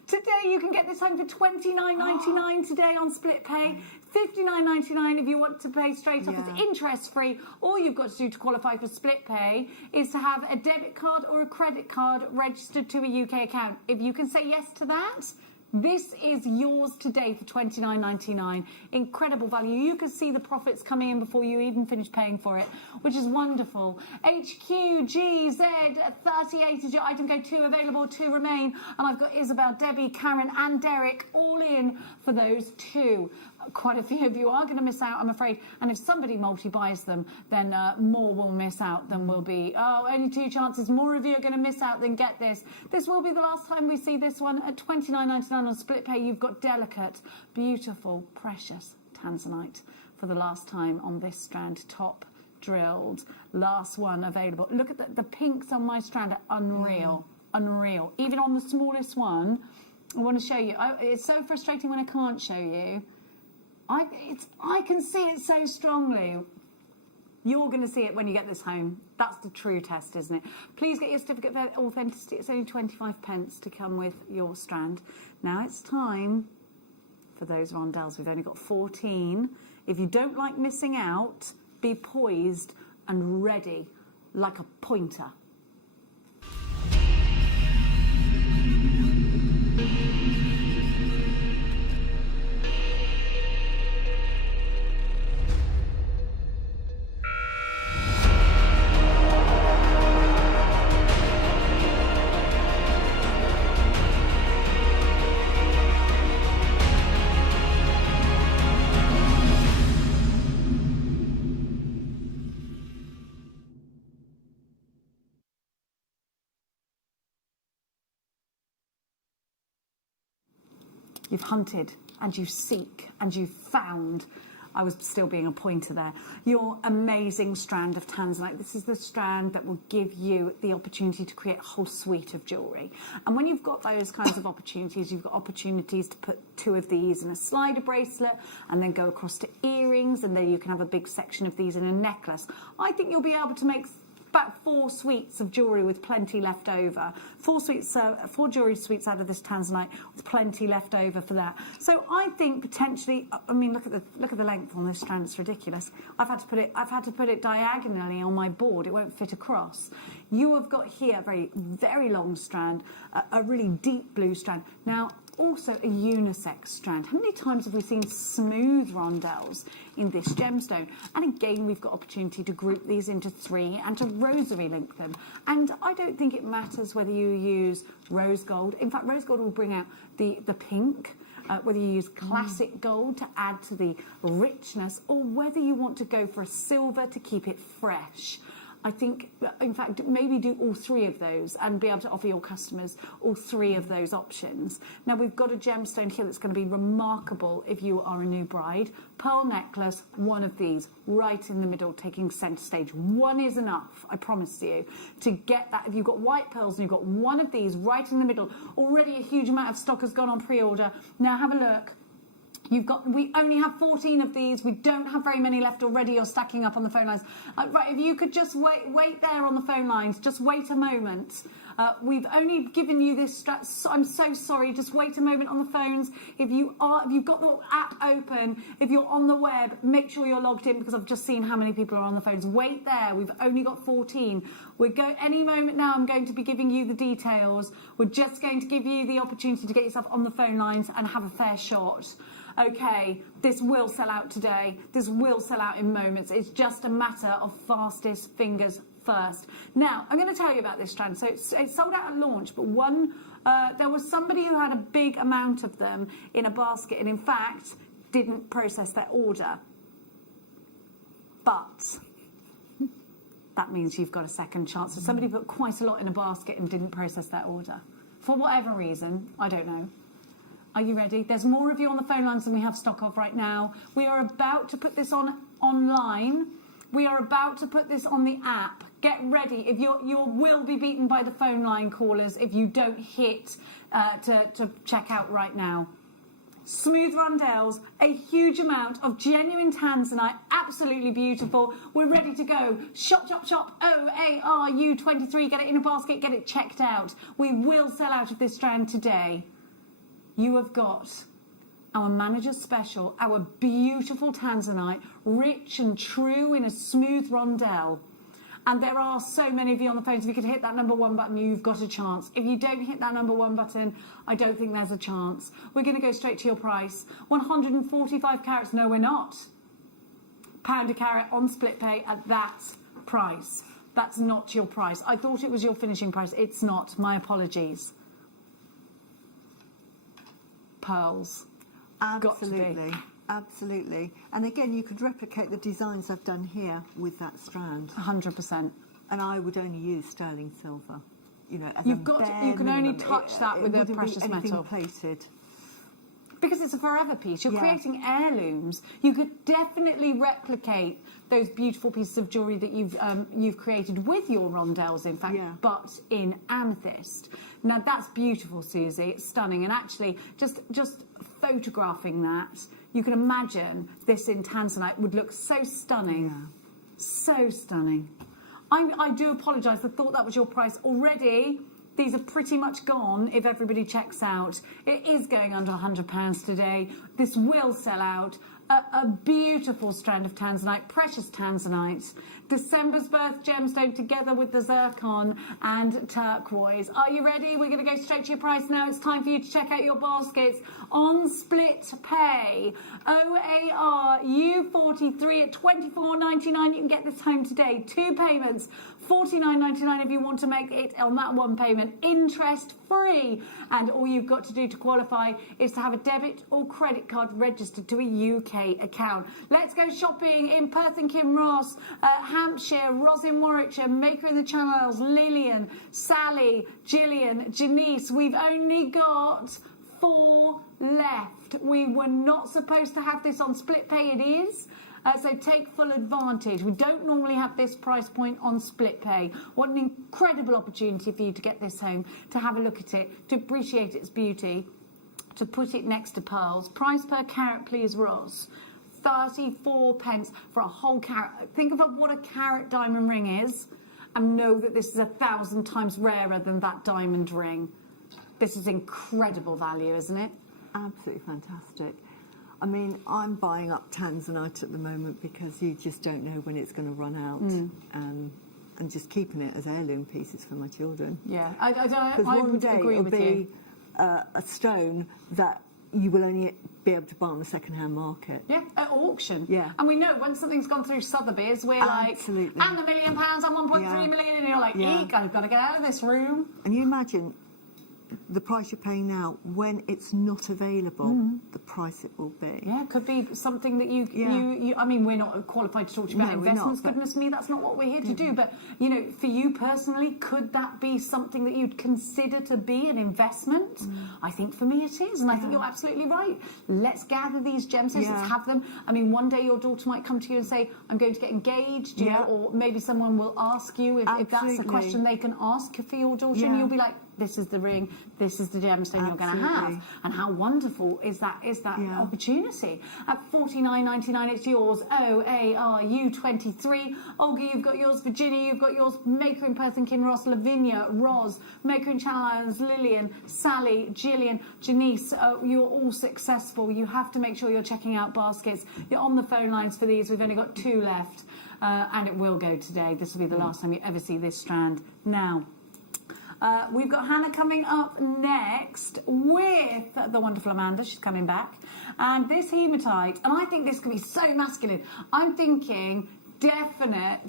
today you can get this home for $29.99 today on split pay. $59.99 if you want to pay straight off. It's interest-free. All you've got to do to qualify for split pay is to have a debit card or a credit card registered to a UK account. If you can say yes to that, this is yours today for $29.99. Incredible value. You can see the profits coming in before you even finish paying for it, which is wonderful. HQGZ 38 is your item code, 2 available, 2 remain. And I've got Isabel, Debbie, Karen and Derek all in for those 2. Quite a few of you are going to miss out, I'm afraid. And if somebody multi-buys them, then more will miss out than will be. Oh, only 2 chances. More of you are going to miss out than get this. This will be the last time we see this one at $29.99 on split pay. You've got delicate, beautiful, precious tanzanite for the last time on this strand, top drilled, last one available. Look at the pinks on my strand are unreal, unreal. Even on the smallest one, I want to show you. It's so frustrating when I can't show you. I can see it so strongly. You're going to see it when you get this home. That's the true test, isn't it? Please get your certificate of authenticity. It's only 25p to come with your strand. Now it's time for those rondelles. We've only got 14. If you don't like missing out, be poised and ready like a pointer. You've hunted and you seek and you've found. I was still being a pointer there. Your amazing strand of tanzanite. This is the strand that will give you the opportunity to create a whole suite of jewellery. And when you've got those kinds of opportunities, you've got opportunities to put 2 of these in a slider bracelet and then go across to earrings, and then you can have a big section of these in a necklace. I think you'll be able to make about 4 suites of jewellery with plenty left over. 4 jewellery suites out of this tanzanite with plenty left over for that. So I think potentially, I mean, look at the length on this strand. It's ridiculous. I've had to put it diagonally on my board. It won't fit across. You have got here a very, very long strand, a really deep blue strand. Now, also a unisex strand. How many times have we seen smooth rondelles in this gemstone? And again, we've got opportunity to group these into 3 and to rosary link them. And I don't think it matters whether you use rose gold. In fact, rose gold will bring out the pink. Whether you use classic gold to add to the richness, or whether you want to go for a silver to keep it fresh. I think, in fact, maybe do all 3 of those and be able to offer your customers all 3 of those options. Now, we've got a gemstone here that's going to be remarkable if you are a new bride. Pearl necklace, one of these, right in the middle, taking centre stage. One is enough, I promise you, to get that. If you've got white pearls and you've got one of these right in the middle, already a huge amount of stock has gone on pre-order. Now, have a look. We only have 14 of these. We don't have very many left already. You're stacking up on the phone lines. Right, if you could just wait there on the phone lines. Just wait a moment. We've only given you this strat. I'm so sorry. Just wait a moment on the phones. If you've got the app open, if you're on the web, make sure you're logged in, because I've just seen how many people are on the phones. Wait there. We've only got 14. Any moment now, I'm going to be giving you the details. We're just going to give you the opportunity to get yourself on the phone lines and have a fair shot. Okay, this will sell out today. This will sell out in moments. It's just a matter of fastest fingers first. Now, I'm going to tell you about this strand. So it sold out at launch, but there was somebody who had a big amount of them in a basket and, in fact, didn't process their order. But that means you've got a second chance. So somebody put quite a lot in a basket and didn't process their order. For whatever reason, I don't know. Are you ready? There's more of you on the phone lines than we have stock of right now. We are about to put this online. We are about to put this on the app. Get ready. If you will be beaten by the phone line callers if you don't hit to check out right now. Smooth rondelles, a huge amount of genuine tanzanite, absolutely beautiful. We're ready to go. Shop, shop, shop. OARU23. Get it in a basket. Get it checked out. We will sell out of this strand today. You have got our manager's special, our beautiful tanzanite, rich and true in a smooth rondelle. And there are so many of you on the phones. If you could hit that number 1 button, you've got a chance. If you don't hit that number 1 button, I don't think there's a chance. We're going to go straight to your price. 145 carats. No, we're not. £1 a carat on split pay at that price. That's not your price. I thought it was your finishing price. It's not. My apologies. Pearls. Absolutely, absolutely. And again, you could replicate the designs I've done here with that strand. 100%. And I would only use sterling silver. You know, as you can only touch that with a precious metal. Plated. because it's a forever piece. You're creating heirlooms. You could definitely replicate those beautiful pieces of jewellery that you've created with your rondelles, in fact, but in amethyst. Now that's beautiful, Susie. It's stunning, and actually, just photographing that, you can imagine this in tanzanite would look so stunning, so stunning. I do apologise. I thought that was your price already. These are pretty much gone if everybody checks out. It is going under £100 today. This will sell out. A beautiful strand of tanzanite, precious tanzanite. December's birth gemstone together with the zircon and turquoise. Are you ready? We're going to go straight to your price now. It's time for you to check out your baskets on split pay. OAR U43 at $24.99. You can get this home today. 2 payments. $49.99 if you want to make it on that one payment, interest free, and all you've got to do to qualify is to have a debit or credit card registered to a UK account. Let's go shopping in Perth and Kinross, Hampshire, Ross in Warwickshire, Maker in the Channels, Lillian, Sally, Gillian, Janice. We've only got 4 left. We were not supposed to have this on split pay. It is. So take full advantage. We don't normally have this price point on split pay. What an incredible opportunity for you to get this home, to have a look at it, to appreciate its beauty, to put it next to pearls. Price per carat, please, Ross. 34 pence for a whole carat. Think of what a carat diamond ring is, and know that this is 1,000 times rarer than that diamond ring. This is incredible value, isn't it? Absolutely fantastic. I mean, I'm buying up tanzanite at the moment because you just don't know when it's going to run out. And just keeping it as heirloom pieces for my children. Yeah, I one would day agree it'll with be you. A stone that you will only be able to buy on the second-hand market. Yeah, at auction. Yeah. And we know when something's gone through Sotheby's, we're Absolutely. like, and £1 million, and 1.3 million, and you're like, eek, I've got to get out of this room. And you imagine the price you're paying now, when it's not available, the price it will be. Yeah, it could be something that you I mean, we're not qualified to talk to you about investments, goodness me, that's not what we're here to do. But, you know, for you personally, could that be something that you'd consider to be an investment? I think for me it is, and I think you're absolutely right. Let's gather these gemstones, let's have them. I mean, one day your daughter might come to you and say, I'm going to get engaged, you know, or maybe someone will ask you if that's a question they can ask for your daughter, and you'll be like, this is the ring, this is the gemstone you're going to have. And how wonderful is that opportunity. At $49.99, it's yours. OARU23. Olga, you've got yours. Virginia, you've got yours. Maker in Perth and Kinross. Lavinia, Roz, Maker in Channel Islands, Lillian, Sally, Gillian, Janice. You're all successful. You have to make sure you're checking out baskets. You're on the phone lines for these. We've only got 2 left. And it will go today. This will be the last time you ever see this strand. Now, we've got Hannah coming up next with the wonderful Amanda. She's coming back. And this hematite, and I think this could be so masculine. I'm thinking definite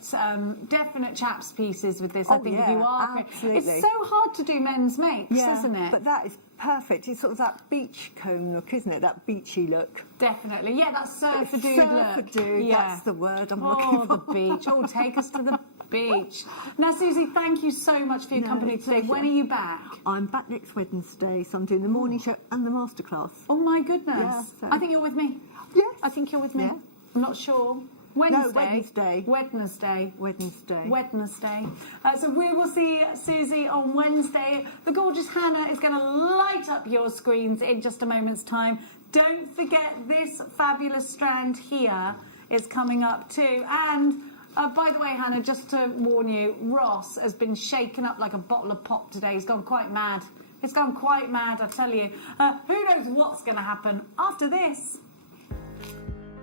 chaps pieces with this. I think if you are... Absolutely. It's so hard to do men's makes, isn't it? But that is perfect. It's sort of that beach cone look, isn't it? That beachy look. Definitely. Yeah, that surfer dude look. Surfer dude, yeah. That's the word I'm looking for. Oh, the beach. Oh, take us to the beach. Now, Susie, thank you so much for your company today. When are you back? I'm back next Wednesday, so I'm doing the morning show and the masterclass. Oh, my goodness. Yeah, so. I think you're with me. Yes. I think you're with me. Yeah. I'm not sure. Wednesday. No, Wednesday. So we will see Susie on Wednesday. The gorgeous Hannah is going to light up your screens in just a moment's time. Don't forget this fabulous strand here is coming up too. And by the way, Hannah, just to warn you, Ross has been shaken up like a bottle of pop today. He's gone quite mad. It's gone quite mad, I tell you. Who knows what's going to happen after this?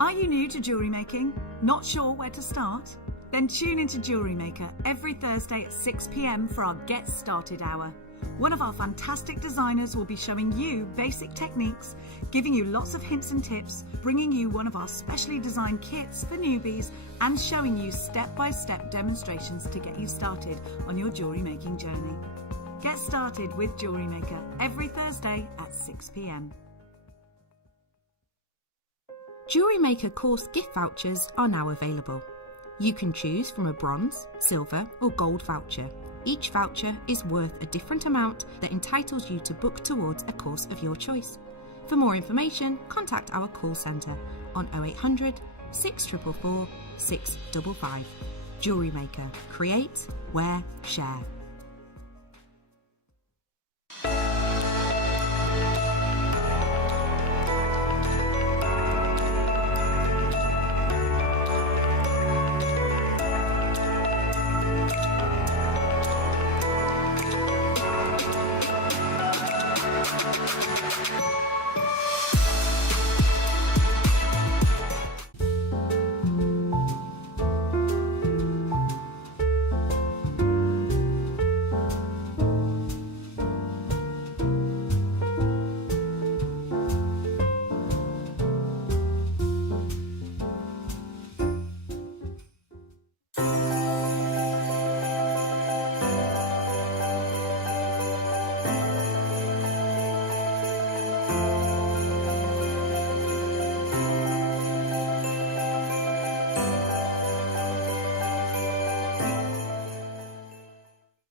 Are you new to jewellery making? Not sure where to start? Then tune into JewelleryMaker every Thursday at 6 p.m. for our Get Started Hour. One of our fantastic designers will be showing you basic techniques, giving you lots of hints and tips, bringing you one of our specially designed kits for newbies, and showing you step-by-step demonstrations to get you started on your jewellery making journey. Get started with JewelleryMaker every Thursday at 6 p.m. JewelleryMaker course gift vouchers are now available. You can choose from a bronze, silver or gold voucher. Each voucher is worth a different amount that entitles you to book towards a course of your choice. For more information, contact our call centre on 0800 644 655. Jewellery Maker. Create, wear, share.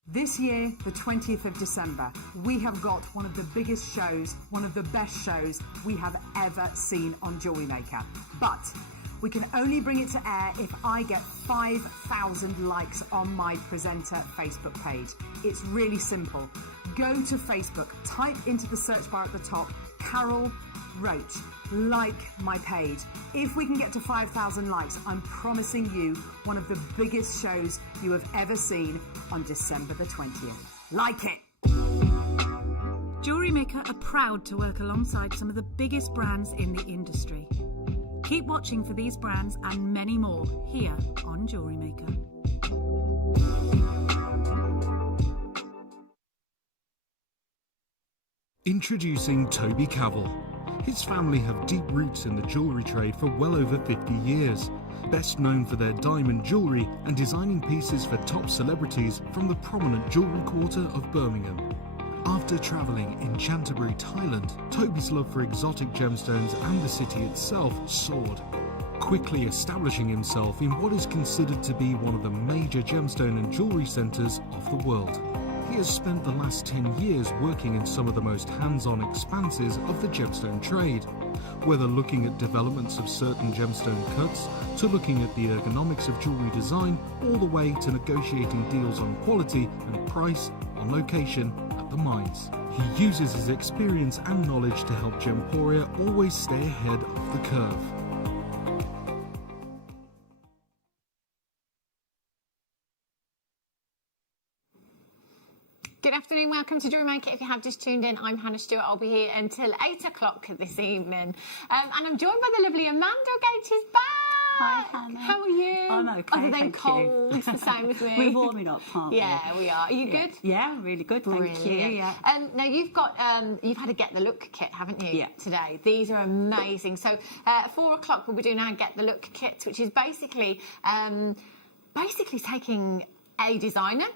This year, the 20th of December, we have got one of the biggest shows, one of the best shows we have ever seen on JewelleryMaker. But we can only bring it to air if I get 5,000 likes on my presenter Facebook page. It's really simple. Go to Facebook, type into the search bar at the top, Carol Roach, like my page. If we can get to 5,000 likes, I'm promising you one of the biggest shows you have ever seen on December the 20th. Like it! JewelleryMaker are proud to work alongside some of the biggest brands in the industry. Keep watching for these brands and many more here on JewelleryMaker. Introducing Toby Cavell. His family have deep roots in the jewellery trade for well over 50 years, best known for their diamond jewellery and designing pieces for top celebrities from the prominent jewellery quarter of Birmingham. After travelling in Canterbury, Thailand, Toby's love for exotic gemstones and the city itself soared, quickly establishing himself in what is considered to be one of the major gemstone and jewellery centres of the world. He has spent the last 10 years working in some of the most hands-on expanses of the gemstone trade, whether looking at developments of certain gemstone cuts, to looking at the ergonomics of jewellery design, all the way to negotiating deals on quality and price on location at the mines. He uses his experience and knowledge to help Gemporia always stay ahead of the curve. Good afternoon, welcome to JewelleryMaker. If you have just tuned in, I'm Hannah Stewart. I'll be here until 8 o'clock this evening. And I'm joined by the lovely Amanda Gate is back. Hi, Hannah. How are you? I'm okay, Other than thank cold, you. the same as me. We're warming up, aren't we? Yeah, we are. Are you good? Yeah, really good, thank you. Yeah. Now you've got you've had a Get the Look kit, haven't you? Yeah. Today, these are amazing. So at 4 o'clock we'll be doing our Get the Look kit, which is basically taking a designer,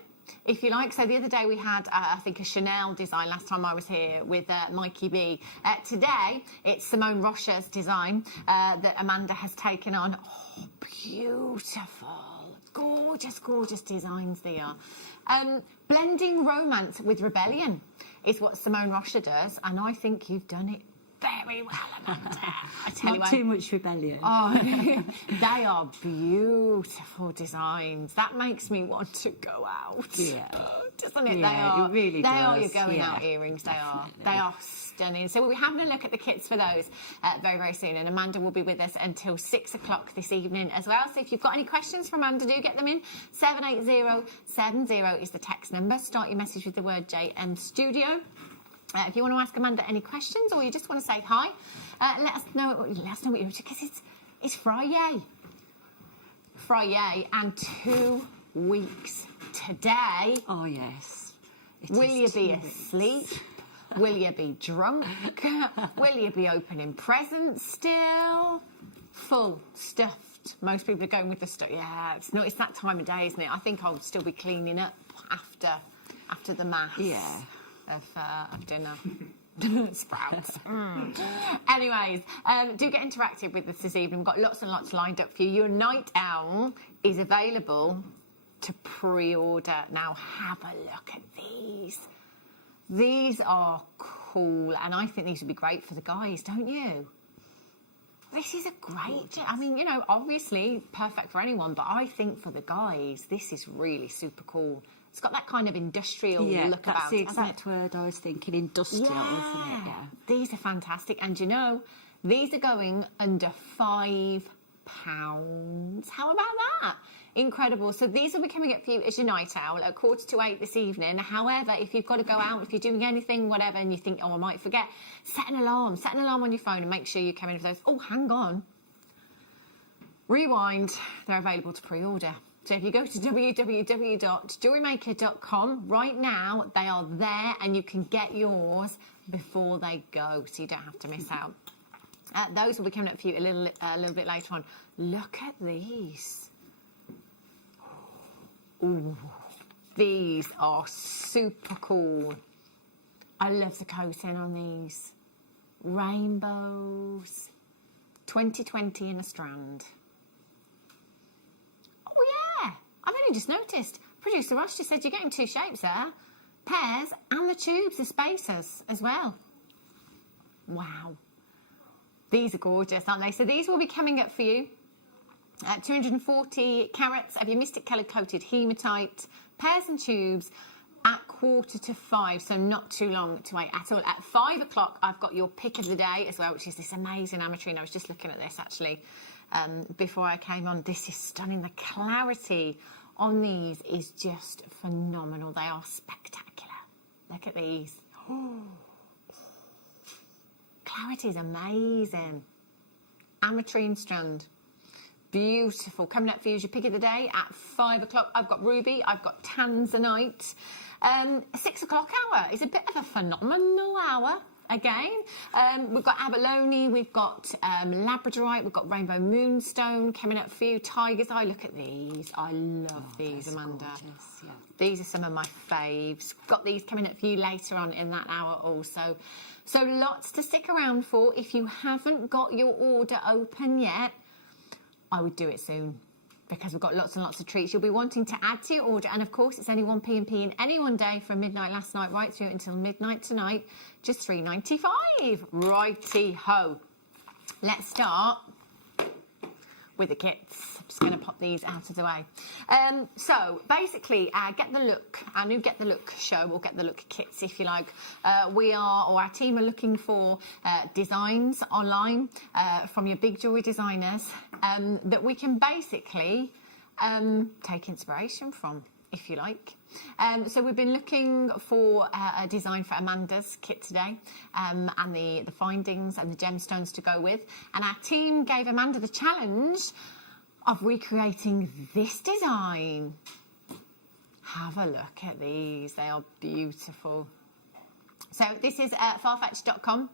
if you like. So the other day we had, I think, a Chanel design last time I was here with Mikey B. Today it's Simone Rocha's design that Amanda has taken on. Oh, beautiful. Gorgeous, gorgeous designs they are. Blending romance with rebellion is what Simone Rocha does, and I think you've done it very well, Amanda. I tell Not too much rebellion. Oh, they are beautiful designs. That makes me want to go out. Yeah. Doesn't it? Yeah, they are. it really they does. are your going out Yeah, earrings. They definitely. are. They are stunning. So we'll be having a look at the kits for those very, very soon. And Amanda will be with us until 6 o'clock this evening as well. So if you've got any questions for Amanda, do get them in. 78070 is the text number. Start your message with the word JM Studio. If you want to ask Amanda any questions or you just want to say hi, let us know what you're up to, because it's Friday. Friday and 2 weeks today. Oh, yes. Will you be asleep? Will you be drunk? Will you be opening presents still? Full, stuffed. Most people are going with the stuff. Yeah, it's that time of day, isn't it? I think I'll still be cleaning up after the mass. Yeah. Of dinner. Sprouts. Anyways, do get interactive with us this evening. We've got lots and lots lined up for you. Your night owl is available to pre-order. Now have a look at these. These are cool, and I think these would be great for the guys, don't you? This is a great, I mean, you know, obviously perfect for anyone, but I think for the guys, this is really super cool. It's got that kind of industrial look about it. That's the exact word I was thinking, industrial, isn't it? Yeah. These are fantastic. And you know, these are going under £5. How about that? Incredible. So these will be coming up for you as your night owl at 7:45 this evening. However, if you've got to go out, if you're doing anything, whatever, and you think, oh, I might forget, set an alarm on your phone and make sure you come in for those. Oh, hang on. Rewind. They're available to pre-order. So if you go to www.jewellerymaker.com right now, they are there and you can get yours before they go, so you don't have to miss out. Those will be coming up for you a little bit later on. Look at these. Ooh, these are super cool. I love the coating on these. Rainbows. 2020 in a strand. Oh yeah, I've only just noticed. Producer Ross just said you're getting 2 shapes there. Pairs and the tubes, the spacers as well. Wow. These are gorgeous, aren't they? So these will be coming up for you. 240 carats of your Mystic Coloured Coated Hematite, pairs and tubes at 4:45, so not too long to wait at all. At 5 o'clock, I've got your pick of the day as well, which is this amazing ametrine. I was just looking at this actually before I came on. This is stunning. The clarity on these is just phenomenal. They are spectacular. Look at these. Clarity is amazing. Ametrine strand. Beautiful. Coming up for you as your pick of the day at 5 o'clock. I've got ruby, I've got tanzanite. 6 o'clock hour is a bit of a phenomenal hour again. We've got abalone, we've got labradorite, we've got rainbow moonstone coming up for you. Tiger's eye. Look at these. I love these, Amanda. Gorgeous, yeah. These are some of my faves. Got these coming up for you later on in that hour also. So lots to stick around for. If you haven't got your order open yet, I would do it soon because we've got lots and lots of treats you'll be wanting to add to your order. And of course, it's only 1p in any one day from midnight last night right through until midnight tonight. Just $3.95. Righty-ho. Let's start with the kits. I'm just going to pop these out of the way. So basically, Get the Look, our new Get the Look show, or Get the Look kits, if you like. Our team are looking for designs online from your big jewellery designers that we can basically take inspiration from, if you like. So we've been looking for a design for Amanda's kit today, and the findings and the gemstones to go with. And our team gave Amanda the challenge of recreating this design. Have a look at these. They are beautiful. So this is farfetch.com.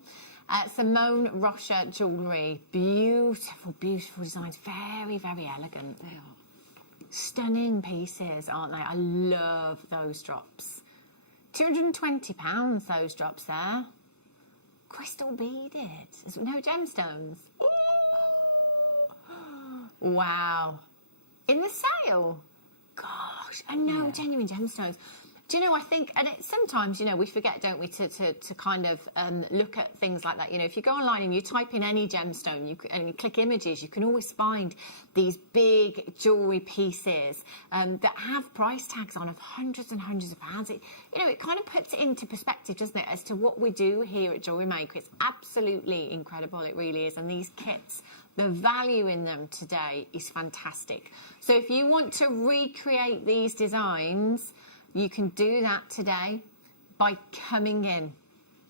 Simone Rocha Jewellery. Beautiful, beautiful designs. Very, very elegant. They are. Stunning pieces, aren't they? I love those drops. £220, those drops there. Crystal beaded. There's no gemstones. Wow. In the sale. Gosh, and no genuine gemstones. Do you know, I think, and sometimes, you know, we forget, don't we, to kind of look at things like that. You know, if you go online and you type in any gemstone and you click images, you can always find these big jewellery pieces that have price tags on of hundreds and hundreds of pounds. It kind of puts it into perspective, doesn't it, as to what we do here at Jewellery Maker. It's absolutely incredible, it really is. And these kits, the value in them today is fantastic. So if you want to recreate these designs, you can do that today by coming in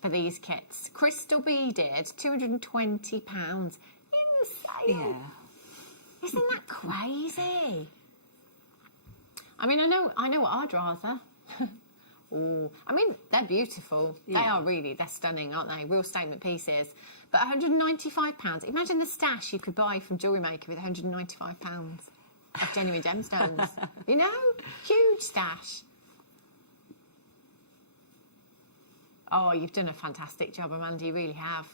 for these kits. Crystal beaded, £220 in the sale. Yeah. Isn't that crazy? I mean, I know what I'd rather. Ooh. I mean, they're beautiful. Yeah. They are really, they're stunning, aren't they? Real statement pieces. But £195. Imagine the stash you could buy from Jewellery Maker with £195 of genuine gemstones. You know? Huge stash. Oh, you've done a fantastic job, Amanda. You really have.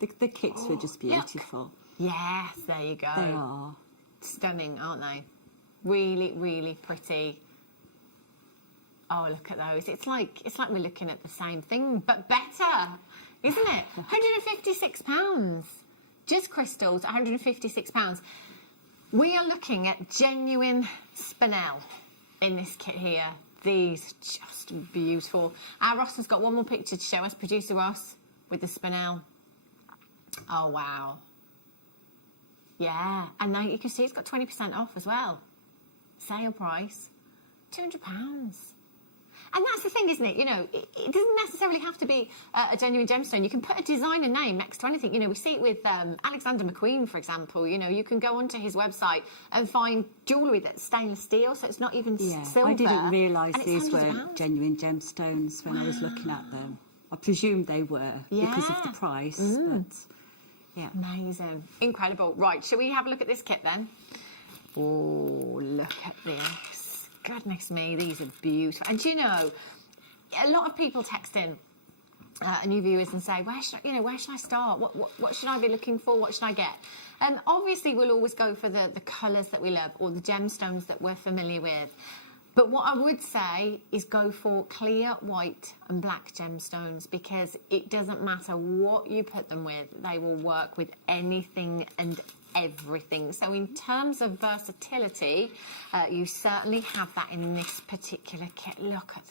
The kits were just beautiful. Look. Yes, there you go. They are. Stunning, aren't they? Really, really pretty. Oh, look at those. It's like we're looking at the same thing, but better, isn't it? £156. Just crystals, £156. We are looking at genuine spinel in this kit here. These just beautiful. Our Ross has got one more picture to show us, producer Ross, with the spinel. Oh, wow. Yeah, and now you can see it's got 20% off as well. Sale price, £200. And that's the thing, isn't it? You know, it doesn't necessarily have to be a genuine gemstone. You can put a designer name next to anything. You know, we see it with Alexander McQueen, for example. You know, you can go onto his website and find jewellery that's stainless steel, so it's not even silver. I didn't realise these were genuine gemstones when I was looking at them. I presumed they were because of the price. But, yeah. Amazing. Incredible. Right, shall we have a look at this kit then? Oh, look at this. Goodness me, these are beautiful. And you know, a lot of people text in new viewers and say, where should I start? What should I be looking for? What should I get? And obviously we'll always go for the colours that we love or the gemstones that we're familiar with. But what I would say is go for clear, white and black gemstones, because it doesn't matter what you put them with, they will work with anything and everything. So in terms of versatility, you certainly have that in this particular kit. Look at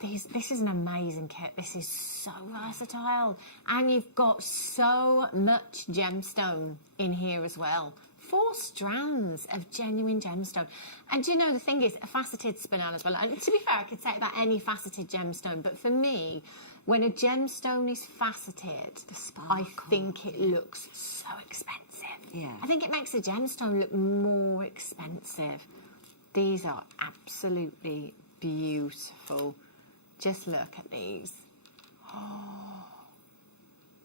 these. This is an amazing kit. This is so versatile. And you've got so much gemstone in here as well. 4 strands of genuine gemstone. And you know, the thing is, a faceted spinel as well. And to be fair, I could say about any faceted gemstone, but for me, when a gemstone is faceted, I think it looks so expensive. Yeah. I think it makes a gemstone look more expensive. These are absolutely beautiful. Just look at these. Oh,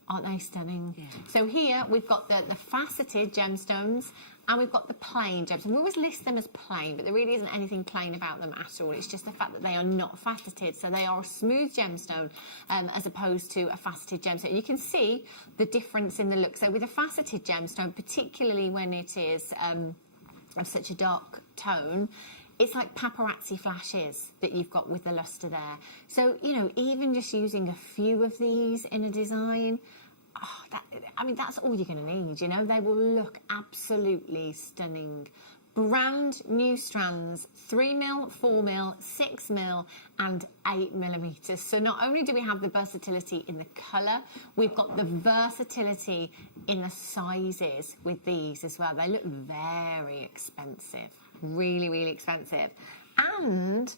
aren't they stunning? Yeah. So here we've got the faceted gemstones and we've got the plain gemstones. We always list them as plain, but there really isn't anything plain about them at all. It's just the fact that they are not faceted. So they are a smooth gemstone as opposed to a faceted gemstone. You can see the difference in the look. So with a faceted gemstone, particularly when it is of such a dark tone, it's like paparazzi flashes that you've got with the luster there. So, you know, even just using a few of these in a design, that's all you're going to need, you know. They will look absolutely stunning. Brand new strands, 3mm, 4mm, 6mm and 8mm. So not only do we have the versatility in the colour, we've got the versatility in the sizes with these as well. They look very expensive, really, really expensive. And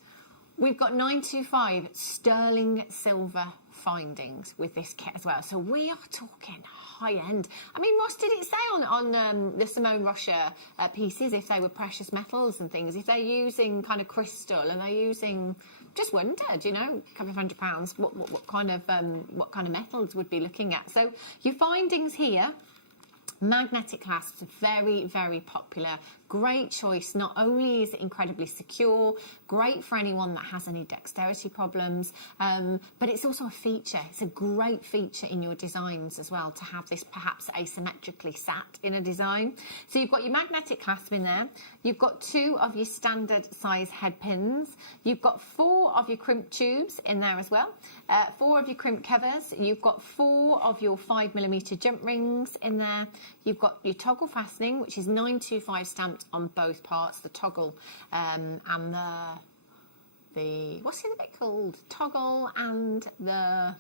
we've got 925 sterling silver findings with this kit as well. So we are talking high end. I mean, Ross, did it say on the Simone Rocha pieces if they were precious metals and things? If they're using kind of crystal and they're using, just wondered, you know, a couple of £100, what kind of metals would be looking at? So your findings here. Magnetic clasps, very, very popular. Great choice. Not only is it incredibly secure, great for anyone that has any dexterity problems, but it's also a feature. It's a great feature in your designs as well to have this perhaps asymmetrically sat in a design. So you've got your magnetic clasp in there. You've got 2 of your standard size head pins. You've got 4 of your crimp tubes in there as well. 4 of your crimp covers. You've got 4 of your 5mm jump rings in there. You've got your toggle fastening, which is 925 stamped on both parts, the toggle and the what's the other bit called? Toggle and the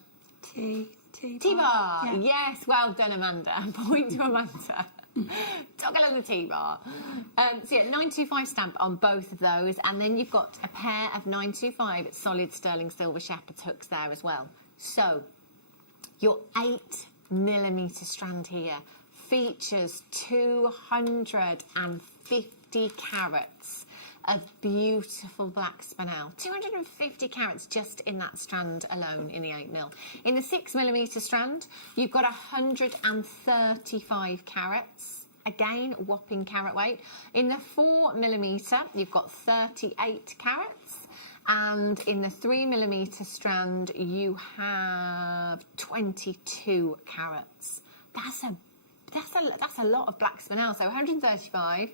T-bar. Yeah. Yes, well done, Amanda. Point to Amanda. Toggle and the T-bar. So yeah, 925 stamp on both of those, and then you've got a pair of 925 solid sterling silver shepherd's hooks there as well. So your 8mm strand here features 250 carats of beautiful black spinel. 250 carats just in that strand alone in the 8mm. In the 6mm strand, you've got 135 carats. Again, whopping carat weight. In the 4mm, you've got 38 carats. And in the 3mm strand, you have 22 carats. That's a lot of black spinel. So 135,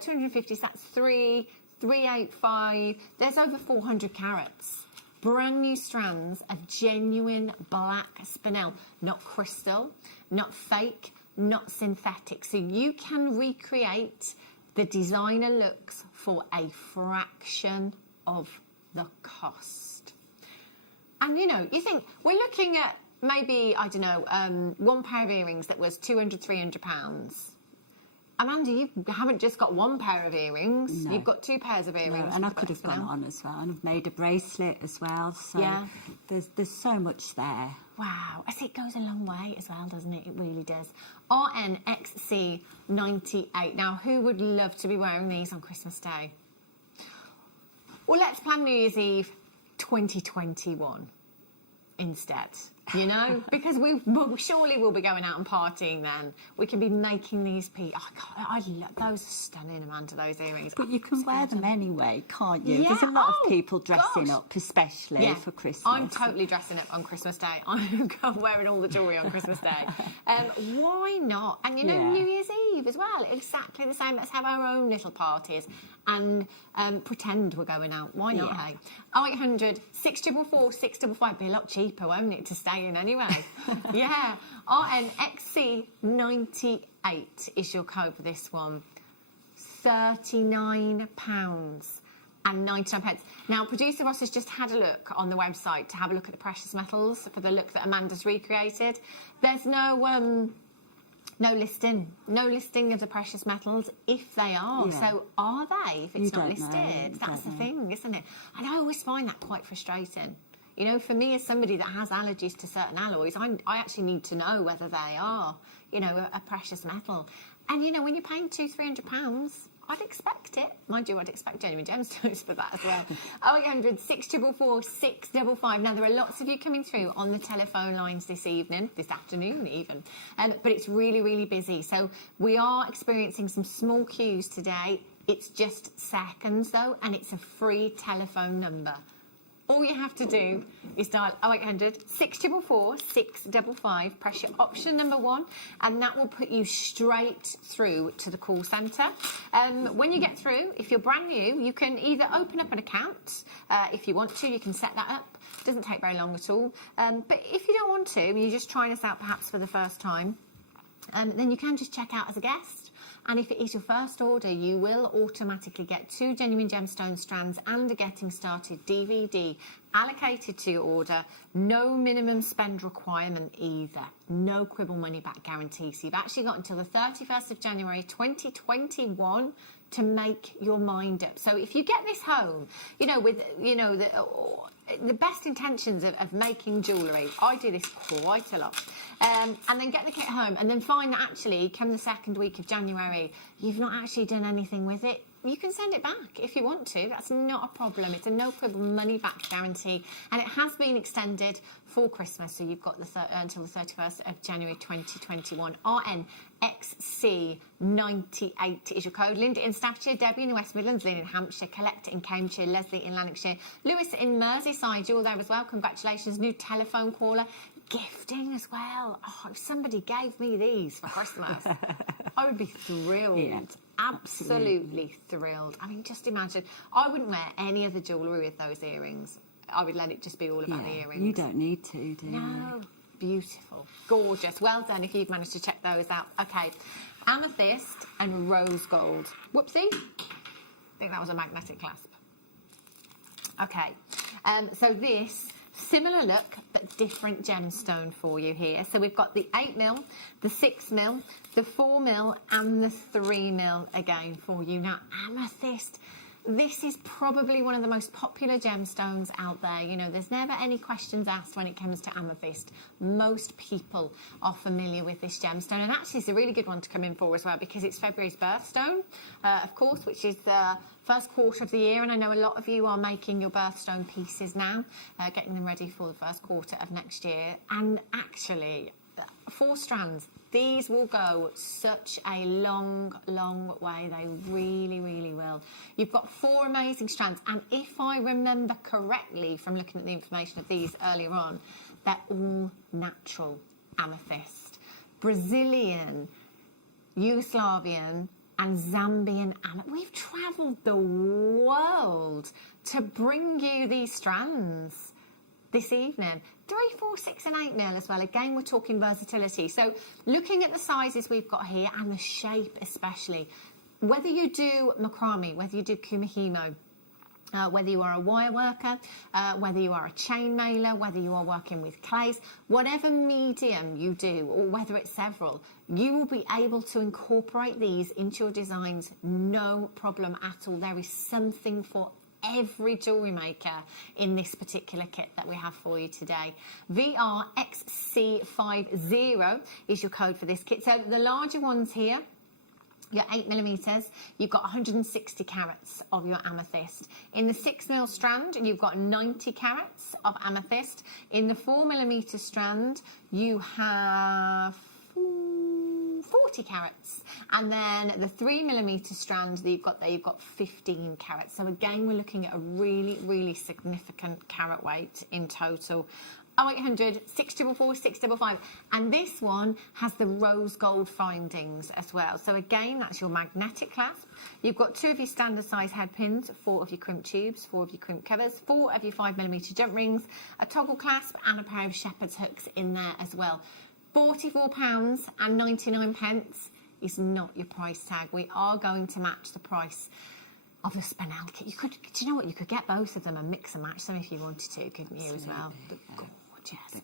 250, so that's 3 385. There's over 400 carats. Brand new strands of genuine black spinel, not crystal, not fake, not synthetic. So you can recreate the designer looks for a fraction of the cost. And you know, you think we're looking at maybe, I don't know, one pair of earrings that was £200, £300. Amanda, you haven't just got one pair of earrings, you've got 2 pairs of earrings. No, and I could have gone on as well, and I've made a bracelet as well, so yeah. There's so much there. Wow, I see, it goes a long way as well, doesn't it? It really does. RNXC98. Now, who would love to be wearing these on Christmas Day? Well, let's plan New Year's Eve 2021 instead. You know, because we surely will be going out and partying then. We can be making these pieces. Oh, God, I love those. Are stunning, Amanda, those earrings. But you can wear them anyway, can't you? Yeah. There's a lot of people dressing up, especially for Christmas. I'm totally dressing up on Christmas Day. I'm wearing all the jewellery on Christmas Day. Why not? And, you know, New Year's Eve as well. Exactly the same. Let's have our own little parties and pretend we're going out. Why not, hey? 0800 644 655. Be a lot cheaper, won't it, to stay in anyway? Yeah. RNXC98 is your code for this one. £39.99. Now, producer Ross has just had a look on the website to have a look at the precious metals for the look that Amanda's recreated. There's no listing of the precious metals if they are. Yeah. So are they? If it's not listed, that's the thing, isn't it? And I always find that quite frustrating. You know, for me as somebody that has allergies to certain alloys, I actually need to know whether they are, you know, a precious metal. And, you know, when you're paying £200-300, I'd expect it. Mind you, I'd expect genuine gemstones for that as well. 0800 644 655. Now, there are lots of you coming through on the telephone lines this afternoon even. But it's really, really busy. So we are experiencing some small queues today. It's just seconds, though, and it's a free telephone number. All you have to do is dial 0800 644 655, press your option number 1, and that will put you straight through to the call centre. When you get through, if you're brand new, you can either open up an account. If you want to, you can set that up. It doesn't take very long at all. But if you don't want to, you're just trying us out perhaps for the first time, then you can just check out as a guest. And if it is your first order, you will automatically get 2 genuine gemstone strands and a Getting Started DVD allocated to your order. No minimum spend requirement either. No quibble money back guarantee. So you've actually got until the 31st of January 2021 to make your mind up. So if you get this home, you know, with, you know, the best intentions of making jewellery, I do this quite a lot, and then get the kit home and then find that actually come the second week of January you've not actually done anything with it, you can send it back if you want to. That's not a problem. It's a no quibble money back guarantee, and it has been extended for Christmas, so you've got until the 31st of January 2021. RNXC98 is your code. Linda in Staffordshire, Debbie in the West Midlands, Lynn in Hampshire, Colette in Cambridgeshire, Leslie in Lanarkshire, Lewis in Merseyside. You're there as well. Congratulations. New telephone caller. Gifting as well. Oh, if somebody gave me these for Christmas, I would be thrilled. Yeah, absolutely thrilled. I mean, just imagine. I wouldn't wear any other jewellery with those earrings. I would let it just be all about the earrings. You don't need to, do you? No. Beautiful. Gorgeous. Well done if you've managed to check those out. Okay. Amethyst and rose gold. Whoopsie. I think that was a magnetic clasp. Okay. So this... similar look, but different gemstone for you here. So we've got the 8mm, the 6mm, the 4mm, and the 3mm again for you. Now, amethyst, this is probably one of the most popular gemstones out there. You know, there's never any questions asked when it comes to amethyst. Most people are familiar with this gemstone, and actually it's a really good one to come in for as well because it's February's birthstone, of course, which is the first quarter of the year, and I know a lot of you are making your birthstone pieces now, getting them ready for the first quarter of next year. And actually, 4 strands, these will go such a long, long way. They really, really will. You've got 4 amazing strands, and if I remember correctly from looking at the information of these earlier on, they're all natural amethyst. Brazilian, Yugoslavian, and Zambian amethyst. We've travelled the world to bring you these strands this evening. 3, 4, 6 and 8 mil as well. Again, we're talking versatility. So looking at the sizes we've got here and the shape especially, whether you do macrame, whether you do kumihimo, whether you are a wire worker, whether you are a chain mailer, whether you are working with clays, whatever medium you do, or whether it's several, you will be able to incorporate these into your designs, no problem at all. There is something for every jewellery maker in this particular kit that we have for you today. VRXC50 is your code for this kit. So the larger ones here, your 8 millimeters, you've got 160 carats of your amethyst. In the 6 mil strand, you've got 90 carats of amethyst. In the 4 millimeter strand, you have 40 carats, and then the 3 millimeter strand that you've got there, you've got 15 carats. So again, we're looking at a really significant carat weight in total. 0800 644 655, and this one has the rose gold findings as well. So again, that's your magnetic clasp. You've got 2 of your standard size head pins, 4 of your crimp tubes, 4 of your crimp covers, 4 of your 5 millimeter jump rings, a toggle clasp, and a pair of shepherd's hooks in there as well. £44.99 is not your price tag. We are going to match the price of the Spinel kit. Do you know what? You could get both of them and mix and match them if you wanted to, couldn't you, as well? But gorgeous.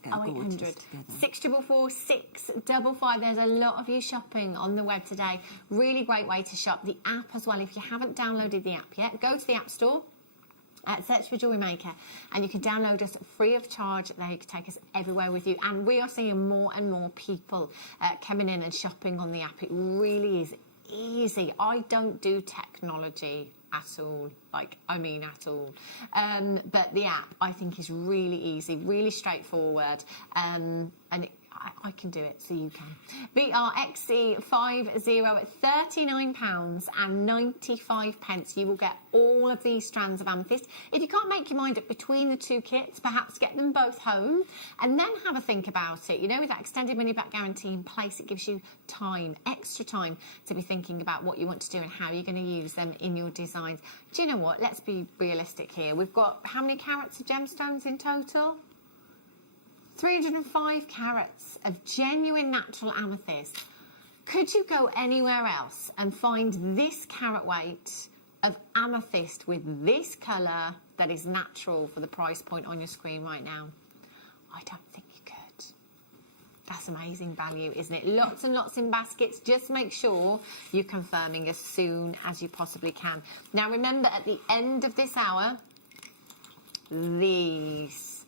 0800 644 655. There's a lot of you shopping on the web today. Really great way to shop. The app as well. If you haven't downloaded the app yet, go to the App Store. Search for Jewellery Maker, and you can download us free of charge. There, you can take us everywhere with you. And we are seeing more and more people coming in and shopping on the app. It really is easy. I don't do technology at all, at all. But the app, I think, is really easy, really straightforward, and I can do it, so you can. VRXC50 at £39.95. You will get all of these strands of amethyst. If you can't make your mind up between the 2 kits, perhaps get them both home and then have a think about it. You know, with that extended money back guarantee in place, it gives you time, extra time, to be thinking about what you want to do and how you're going to use them in your designs. Do you know what? Let's be realistic here. We've got how many carats of gemstones in total? 305 carats of genuine natural amethyst. Could you go anywhere else and find this carat weight of amethyst with this colour that is natural for the price point on your screen right now? I don't think you could. That's amazing value, isn't it? Lots and lots in baskets. Just make sure you're confirming as soon as you possibly can. Now remember, at the end of this hour, these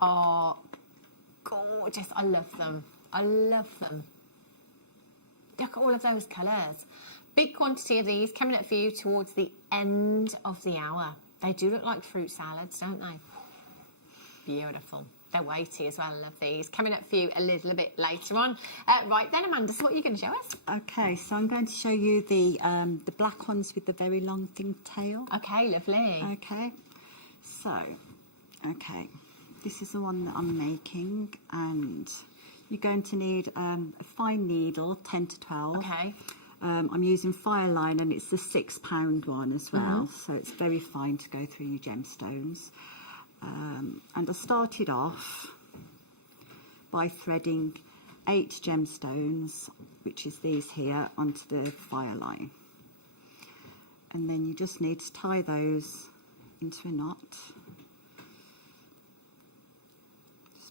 are gorgeous. I love them. I love them. Look at all of those colours. Big quantity of these coming up for you towards the end of the hour. They do look like fruit salads, don't they? Beautiful. They're weighty as well. I love these. Coming up for you a little bit later on. Right then, Amanda, so what are you going to show us? Okay, so I'm going to show you the black ones with the very long thin tail. Okay, lovely. Okay, so, okay. This is the one that I'm making, and you're going to need a fine needle, 10 to 12. Okay. I'm using Fireline, and it's the £6 one as well, so it's very fine to go through your gemstones. And I started off by threading 8 gemstones, which is these here, onto the Fireline. And then you just need to tie those into a knot.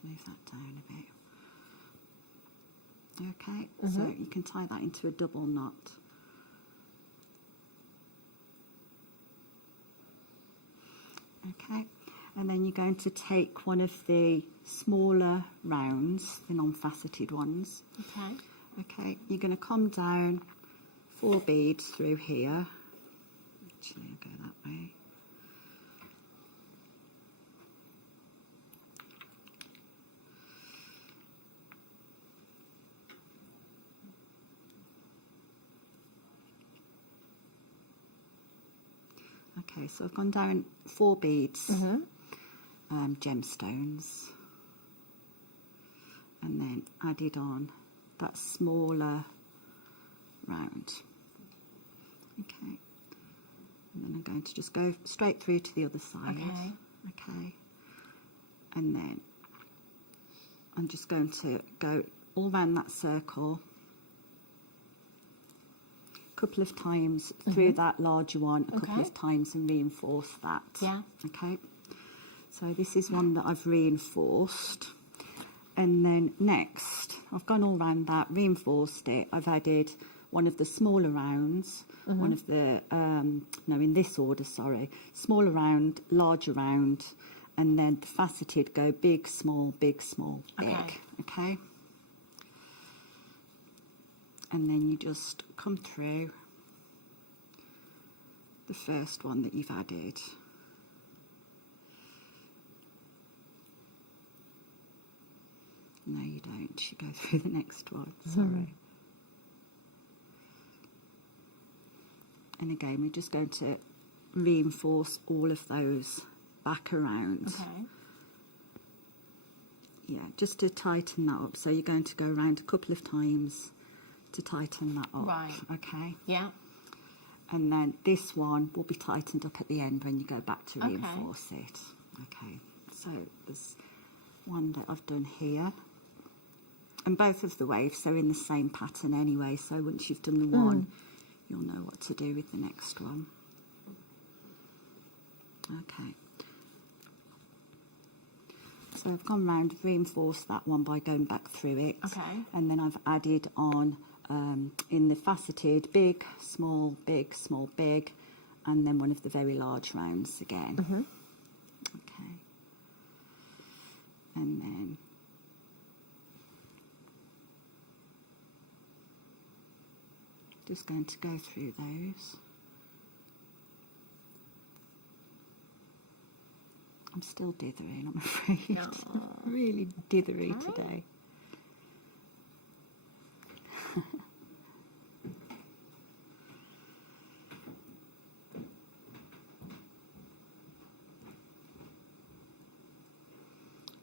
Move that down a bit. Okay, so you can tie that into a double knot. Okay, and then you're going to take one of the smaller rounds, the non-faceted ones. Okay. Okay, you're going to come down 4 beads through here. Actually, I'll go that way. Okay, so I've gone down 4 beads, gemstones, and then added on that smaller round. Okay. And then I'm going to just go straight through to the other side. Okay. Okay. And then I'm just going to go all around that circle a couple of times through that larger one, a couple of times, and reinforce that. Yeah. Okay. So this is one that I've reinforced. And then next, I've gone all around that, reinforced it. I've added one of the smaller rounds, one of the, no, in this order, sorry, smaller round, larger round, and then the faceted go big, small, big, small, big. Okay. And then you just come through the first one that you've added. No, you don't. You go through the next one. Sorry. And again, we're just going to reinforce all of those back around. Okay. Yeah, just to tighten that up. So you're going to go around a couple of times to tighten that up. Right. Okay. Yeah. And then this one will be tightened up at the end when you go back to reinforce it. Okay. So there's one that I've done here. And both of the waves are in the same pattern anyway, so once you've done the one, you'll know what to do with the next one. Okay. So I've gone round, reinforced that one by going back through it. Okay. And then I've added on, in the faceted, big, small, big, small, big, and then one of the very large rounds again. Okay. And then just going to go through those. I'm still dithering, I'm afraid. Really dithery today.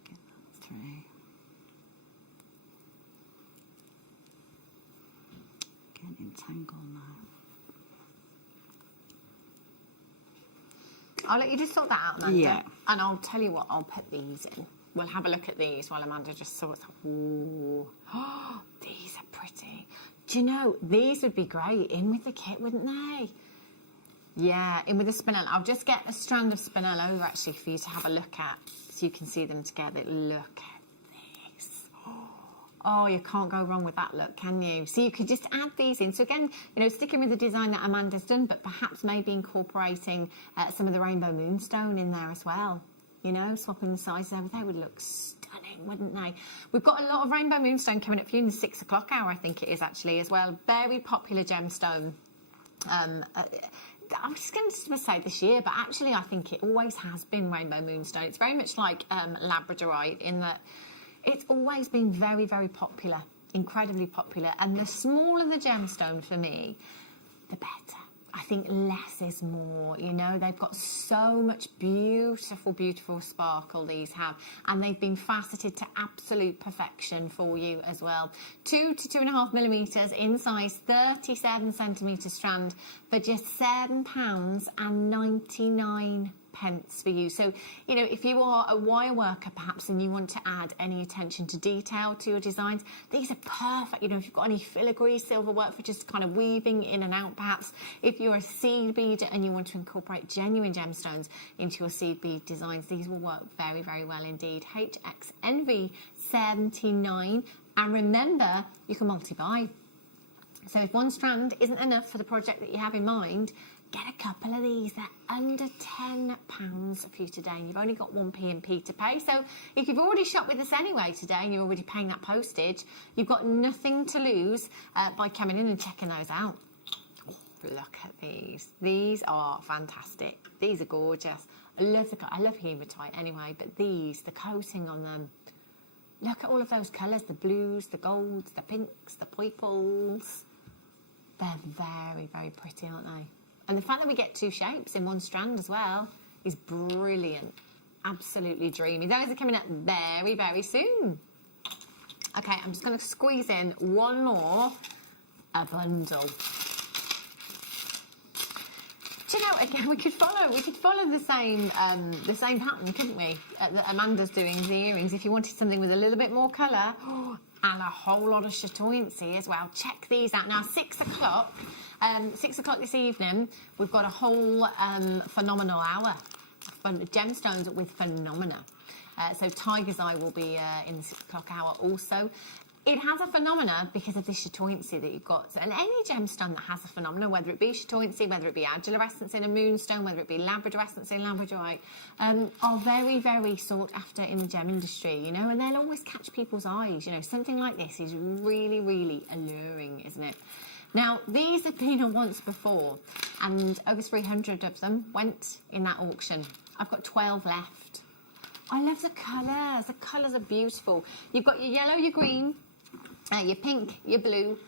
Get that through. Getting entangled now. I'll let you just sort that out, Amanda. Yeah. And I'll tell you what, I'll put these in. We'll have a look at these while Amanda just sorts out. Ooh. Oh, these are pretty. Do you know, these would be great in with the kit, wouldn't they? Yeah, in with the spinel. I'll just get a strand of spinel over actually for you to have a look at so you can see them together. Look at this. Oh, you can't go wrong with that look, can you? So you could just add these in. So again, you know, sticking with the design that Amanda's done, but perhaps maybe incorporating some of the rainbow moonstone in there as well. You know, swapping the sizes over. They would look stunning, wouldn't they? We've got a lot of rainbow moonstone coming up for you in the 6 o'clock hour, I think it is actually as well. Very popular gemstone. I was just going to say this year, but actually I think it always has been rainbow moonstone. It's very much like labradorite in that it's always been very, very popular, incredibly popular. And the smaller the gemstone for me, the better. I think less is more, you know. They've got so much beautiful, beautiful sparkle, these have. And they've been faceted to absolute perfection for you as well. 2 to 2.5 millimetres in size, 37 centimetre strand for just £7.99 for you. So, you know, if you are a wire worker perhaps and you want to add any attention to detail to your designs, these are perfect. You know, if you've got any filigree silver work for just kind of weaving in and out perhaps, if you're a seed beader and you want to incorporate genuine gemstones into your seed bead designs, these will work very, very well indeed. HXNV79, and remember, you can multi-buy. So if one strand isn't enough for the project that you have in mind, get a couple of these. They're under £10 for you today, and you've only got 1p to pay. So if you've already shopped with us anyway today and you're already paying that postage, you've got nothing to lose by coming in and checking those out. Look at these. These are fantastic. These are gorgeous. I love hematite anyway, but these, the coating on them, look at all of those colours, the blues, the golds, the pinks, the purples. They're very, very pretty, aren't they? And the fact that we get 2 shapes in one strand as well is brilliant. Absolutely dreamy. Those are coming up very, very soon. Okay, I'm just going to squeeze in one more, a bundle. Do you know, again, we could follow the same pattern, couldn't we? That Amanda's doing the earrings. If you wanted something with a little bit more colour and a whole lot of chatoyancy as well, check these out. Now, 6 o'clock, 6 o'clock this evening, we've got a whole phenomenal hour. Gemstones with phenomena. So Tiger's Eye will be in the 6 o'clock hour also. It has a phenomena because of the chatoyancy that you've got. And any gemstone that has a phenomena, whether it be chatoyancy, whether it be adular essence in a moonstone, whether it be labrador essence in labradorite, are very, very sought after in the gem industry, you know, and they'll always catch people's eyes. You know, something like this is really, really alluring, isn't it? Now, these have been on once before, and over 300 of them went in that auction. I've got 12 left. I love the colours. The colours are beautiful. You've got your yellow, your green, your pink, your blue.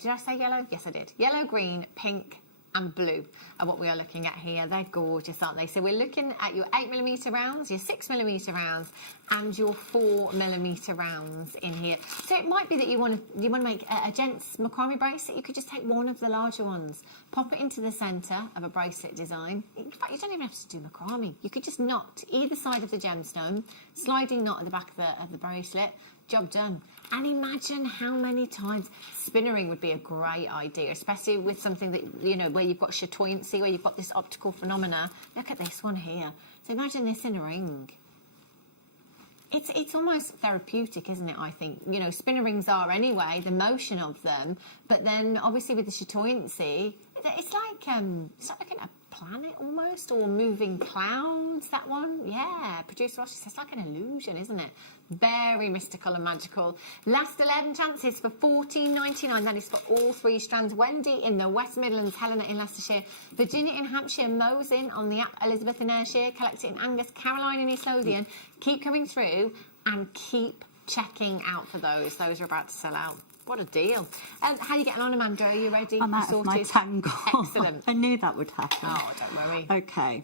Did I say yellow? Yes, I did. Yellow, green, pink and blue are what we are looking at here. They're gorgeous, aren't they? So we're looking at your 8mm rounds, your 6mm rounds and your 4mm rounds in here. So it might be that you want to make a gents macrame bracelet. You could just take one of the larger ones, pop it into the centre of a bracelet design. In fact, you don't even have to do macrame. You could just knot either side of the gemstone, sliding knot at the back of the bracelet, job done. And imagine how many times spinnering would be a great idea, especially with something that, you know, where you've got chatoyancy, where you've got this optical phenomena. Look at this one here. So imagine this in a ring. It's almost therapeutic, isn't it, I think? You know, spinner rings are anyway, the motion of them, but then obviously with the chatoyancy, it's like a planet almost, or moving clouds, that one. Yeah, producer Ross says it's like an illusion, isn't it? Very mystical and magical. Last 11 chances for $14.99. That is for all 3 strands. Wendy in the West Midlands, Helena in Leicestershire, Virginia in Hampshire, Mosin on the app, Elizabeth in Ayrshire, Collector in Angus, Caroline in East Lothian. Keep coming through and keep checking out for those. Those are about to sell out. What a deal. How are you getting on, Amanda? Are you ready? I'm out of my tangle. Excellent. I knew that would happen. Oh, don't worry. Okay,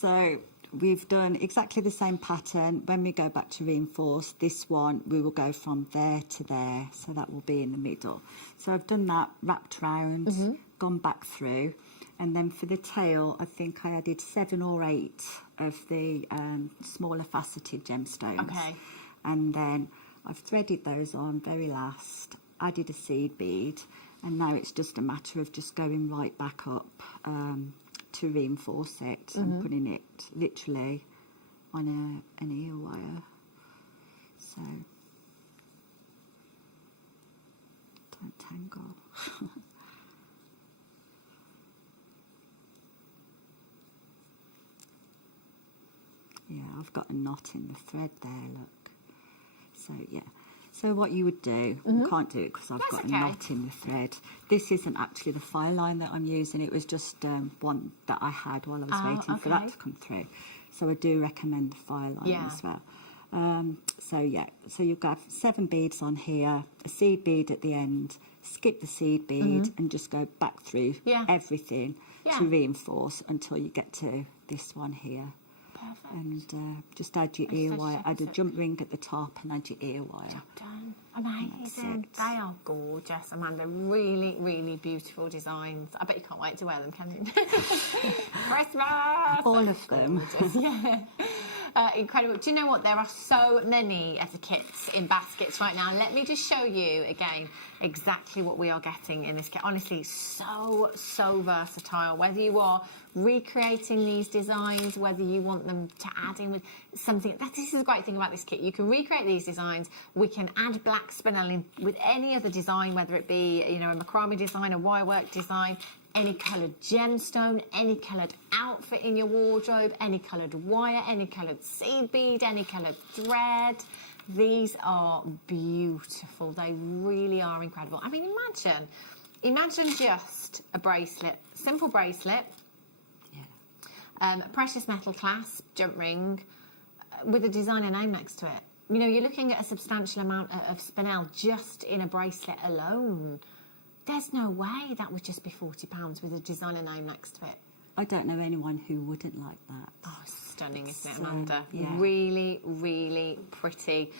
so we've done exactly the same pattern. When we go back to reinforce, this one, we will go from there to there. So that will be in the middle. So I've done that, wrapped round, gone back through. And then for the tail, I think I added 7 or 8 of the smaller faceted gemstones. Okay. And then I've threaded those on very last, added a seed bead, and now it's just a matter of just going right back up to reinforce it and putting it literally on an ear wire. So, don't tangle. Yeah, I've got a knot in the thread there, look. So, yeah. So what you would do, I can't do it because I've got a knot in the thread. This isn't actually the file line that I'm using. It was just one that I had while I was waiting for that to come through. So I do recommend the file line as well. So, yeah. So you've got 7 beads on here, a seed bead at the end, skip the seed bead and just go back through everything to reinforce until you get to this one here. Perfect. And just add your ear wire, add a jump ring at the top and add your ear wire. Job done. Amazing. They are gorgeous, Amanda. Really, really beautiful designs. I bet you can't wait to wear them, can you? Christmas! All of them. Yeah. Incredible. Do you know what? There are so many of the kits in baskets right now. Let me just show you again exactly what we are getting in this kit. Honestly, so versatile. Whether you are recreating these designs, whether you want them to add in with something. This is the great thing about this kit. You can recreate these designs. We can add black spinel in with any other design, whether it be, you know, a macrame design, a wirework design, any coloured gemstone, any coloured outfit in your wardrobe, any coloured wire, any coloured seed bead, any coloured thread. These are beautiful. They really are incredible. I mean, imagine just a bracelet, simple bracelet, a precious metal clasp, jump ring, with a designer name next to it. You know, you're looking at a substantial amount of spinel just in a bracelet alone. There's no way that would just be £40 with a designer name next to it. I don't know anyone who wouldn't like that. Oh, stunning, isn't it, Amanda? Really, really pretty.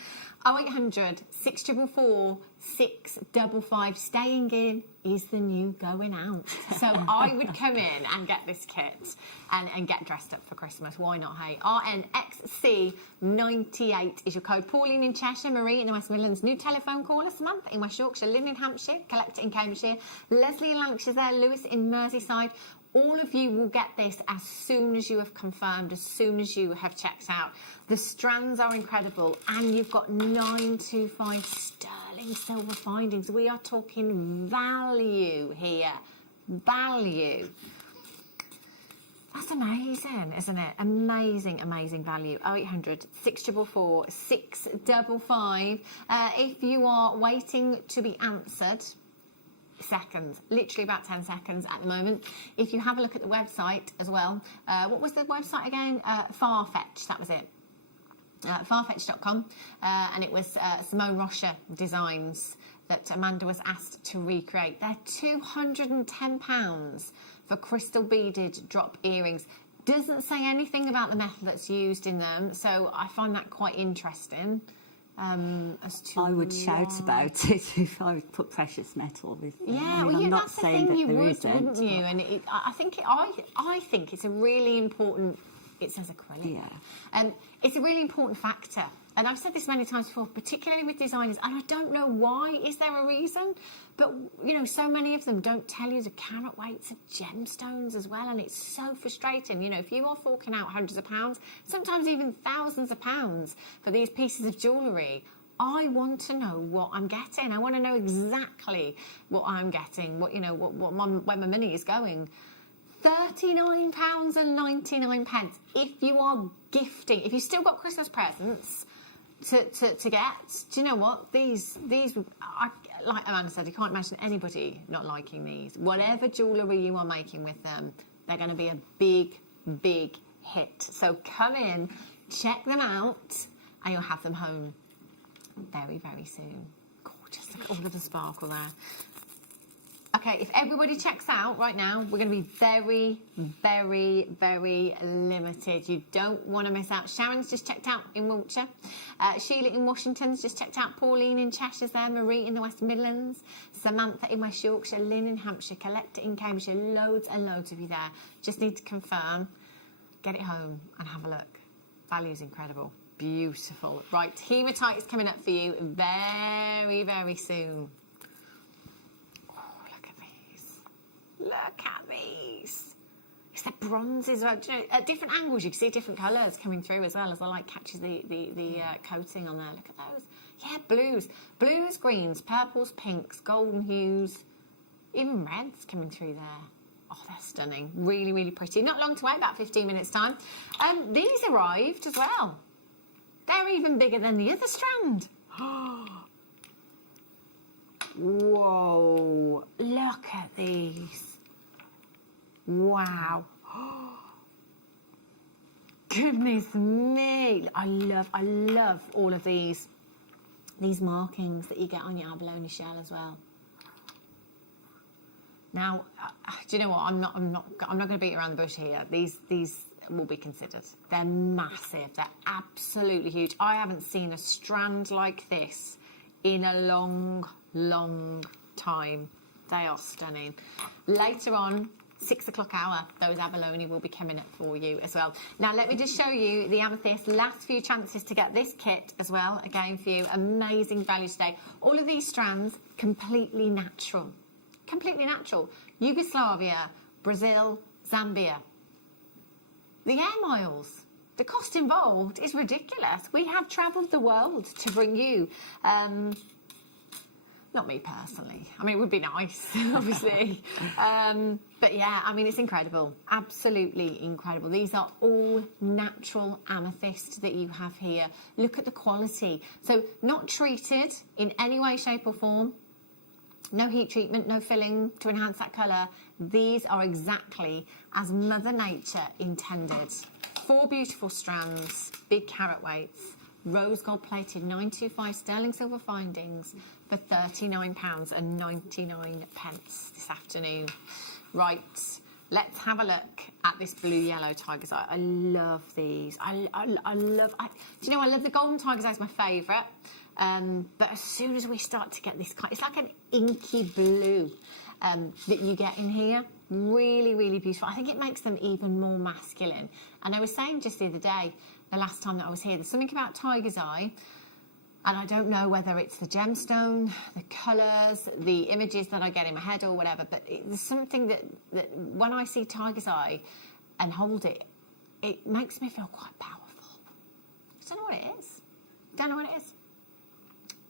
0800 644 655. Staying in is the new going out. So I would come in and get this kit and get dressed up for Christmas. Why not, hey? RNXC98 is your code. Pauline in Cheshire, Marie in the West Midlands, new telephone caller, Samantha in West Yorkshire, Lynn in Hampshire, Collector in Cambridgeshire, Leslie in Lancashire there, Lewis in Merseyside. All of you will get this as soon as you have confirmed, as soon as you have checked out. The strands are incredible, and you've got 925 sterling silver findings. We are talking value here. Value. That's amazing, isn't it? Amazing, amazing value. 0800 644 655. If you are waiting to be answered, seconds, literally about 10 seconds at the moment. If you have a look at the website as well, what was the website again? Farfetch, that was it. Farfetch.com, and it was Simone Rocha designs that Amanda was asked to recreate. They're £210 for crystal beaded drop earrings. Doesn't say anything about the metal that's used in them, so I find that quite interesting. As to I would shout about it if I would put precious metal with them. Yeah, I mean, well, I'm not that's the saying thing, that you there would, isn't, wouldn't you? And I think it's a really important. It says acrylic. Yeah. It's a really important factor. And I've said this many times before, particularly with designers, and I don't know why. Is there a reason? But, you know, so many of them don't tell you the carat weights of gemstones as well, and it's so frustrating. You know, if you are forking out hundreds of pounds, sometimes even thousands of pounds for these pieces of jewellery, I want to know what I'm getting. I want to know exactly what I'm getting, what, you know, where my money is going. £39.99. If you are gifting, if you've still got Christmas presents to get, do you know what? These like Amanda said, you can't imagine anybody not liking these. Whatever jewellery you are making with them, they're going to be a big, big hit. So come in, check them out, and you'll have them home very, very soon. Gorgeous. Look at all of the sparkle there. Okay, if everybody checks out right now, we're going to be very, very, very limited. You don't want to miss out. Sharon's just checked out in Wiltshire. Sheila in Washington's just checked out. Pauline in Cheshire's there. Marie in the West Midlands. Samantha in West Yorkshire. Lynn in Hampshire. Collector in Cambridgeshire. Loads and loads of you there. Just need to confirm. Get it home and have a look. Value's incredible. Beautiful. Right, hematite is coming up for you very, very soon. Look at these. It's the bronzes. You know, at different angles, you can see different colours coming through as well as the light catches the coating on there. Look at those. Yeah, blues. Blues, greens, purples, pinks, golden hues, even reds coming through there. Oh, they're stunning. Really, really pretty. Not long to wait, about 15 minutes' time. These arrived as well. They're even bigger than the other strand. Whoa, look at these. Wow. Goodness me. I love all of these markings that you get on your abalone shell as well. Now, do you know what? I'm not going to beat around the bush here. These will be considered. They're massive. They're absolutely huge. I haven't seen a strand like this in a long time. They are stunning. Later on, 6 o'clock hour, those abalone will be coming up for you as well. Now, let me just show you the amethyst. Last few chances to get this kit as well, again for you. Amazing value today. All of these strands, completely natural. Completely natural. Yugoslavia, Brazil, Zambia. The air miles, the cost involved is ridiculous. We have travelled the world to bring you... not me personally. I mean, it would be nice, obviously. But yeah, I mean, it's incredible. Absolutely incredible. These are all natural amethyst that you have here. Look at the quality. So not treated in any way, shape or form. No heat treatment, no filling to enhance that colour. These are exactly as Mother Nature intended. 4 beautiful strands, big carat weights, rose gold plated 925 sterling silver findings for £39.99 this afternoon. Right, let's have a look at this blue-yellow tiger's eye. I love these. I love... do you know, I love the golden tiger's eye. It's my favourite. But as soon as we start to get this kind... It's like an inky blue that you get in here. Really, really beautiful. I think it makes them even more masculine. And I was saying just the other day, the last time that I was here, there's something about tiger's eye, and I don't know whether it's the gemstone, the colours, the images that I get in my head or whatever, but there's something that when I see tiger's eye and hold it, it makes me feel quite powerful. I don't know what it is. Don't know what it is.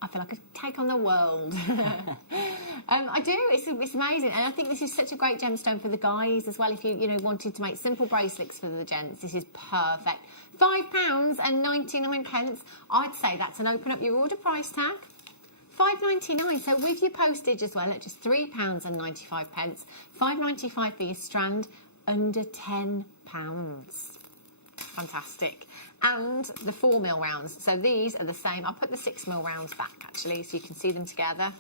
I feel like I could take on the world. I do. It's amazing, and I think this is such a great gemstone for the guys as well. If you wanted to make simple bracelets for the gents, this is perfect. £5.99. I'd say that's an open up your order price tag. £5.99. So with your postage as well, at just £3.95. £5.95 for your strand, under £10. Fantastic. And the 4mm rounds. So these are the same. I'll put the 6mm rounds back, actually, so you can see them together.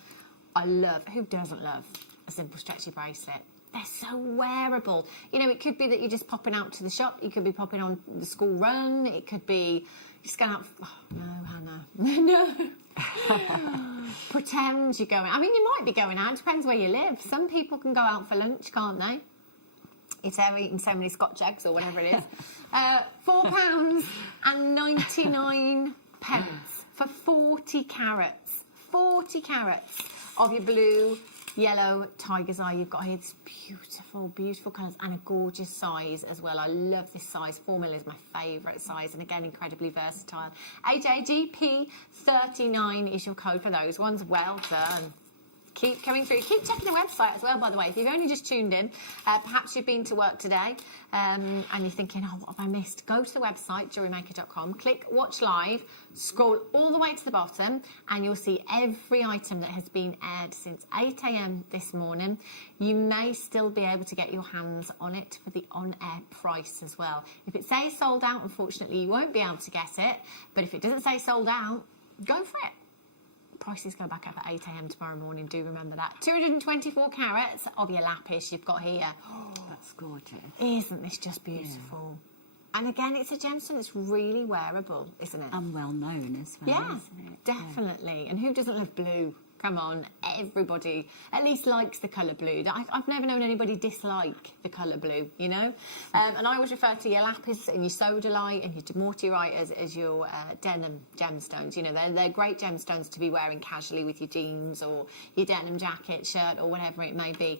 I love, who doesn't love a simple stretchy bracelet? They're so wearable. It could be that you're just popping out to the shop. You could be popping on the school run. It could be just going out. Oh, no, Hannah. No. Pretend you're going. I mean, you might be going out. It depends where you live. Some people can go out for lunch, can't they? If they're eating so many Scotch eggs or whatever it is. £4.99 for 40 carats. 40 carats of your blue, yellow tiger's eye. You've got here this beautiful, beautiful colours and a gorgeous size as well. I love this size. 4mm is my favourite size, and again, incredibly versatile. HAGP39 is your code for those ones. Well done. Keep coming through. Keep checking the website as well, by the way. If you've only just tuned in, perhaps you've been to work today and you're thinking, oh, what have I missed? Go to the website, JewelleryMaker.com, click Watch Live, scroll all the way to the bottom, and you'll see every item that has been aired since 8 a.m. this morning. You may still be able to get your hands on it for the on-air price as well. If it says sold out, unfortunately, you won't be able to get it. But if it doesn't say sold out, go for it. Prices go back up at 8 a.m. tomorrow morning, do remember that. 224 carats of your lapis you've got here. Oh, that's gorgeous. Isn't this just beautiful? Yeah. And again, it's a gemstone that's really wearable, isn't it? And well known as well, isn't it? Definitely. Yeah. And who doesn't love blue? Come on, everybody at least likes the colour blue. I've never known anybody dislike the colour blue, And I always refer to your lapis and your sodalite and your mortierite as your denim gemstones. They're great gemstones to be wearing casually with your jeans or your denim jacket, shirt, or whatever it may be.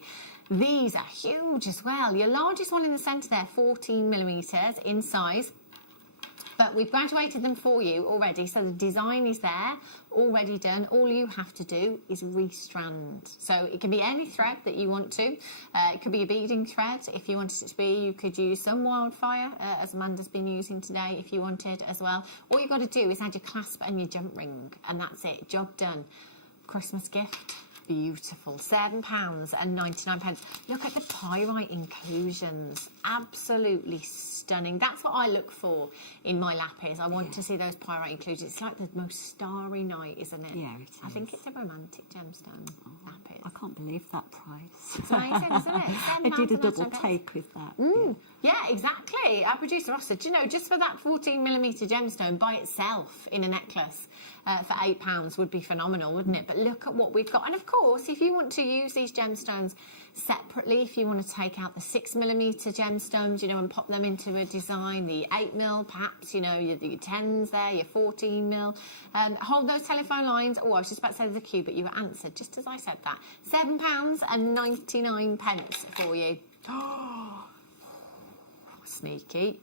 These are huge as well. Your largest one in the centre there, 14mm in size. But we've graduated them for you already, so the design is there, already done. All you have to do is restrand. So it can be any thread that you want to. It could be a beading thread if you wanted it to be. You could use some wildfire, as Amanda's been using today, if you wanted as well. All you've got to do is add your clasp and your jump ring, and that's it. Job done. Christmas gift. Beautiful. £7.99. Look at the pyrite inclusions. Absolutely stunning. That's what I look for in my lapis. I want to see those pyrite inclusions. It's like the most starry night, isn't it? Yeah, it is. I think it's a romantic gemstone lapis. I can't believe that price. It's amazing, isn't it? I did a double take with that. Yeah, exactly. Our producer Ross said, just for that 14mm gemstone by itself in a necklace, for £8 would be phenomenal, wouldn't it? But look at what we've got. And of course, if you want to use these gemstones separately, if you want to take out the 6mm gemstones, and pop them into a design, the 8mm, perhaps, your 10s there, your 14mm, hold those telephone lines. Oh, I was just about to say the queue, but you were answered just as I said that. £7.99 for you. Oh, sneaky.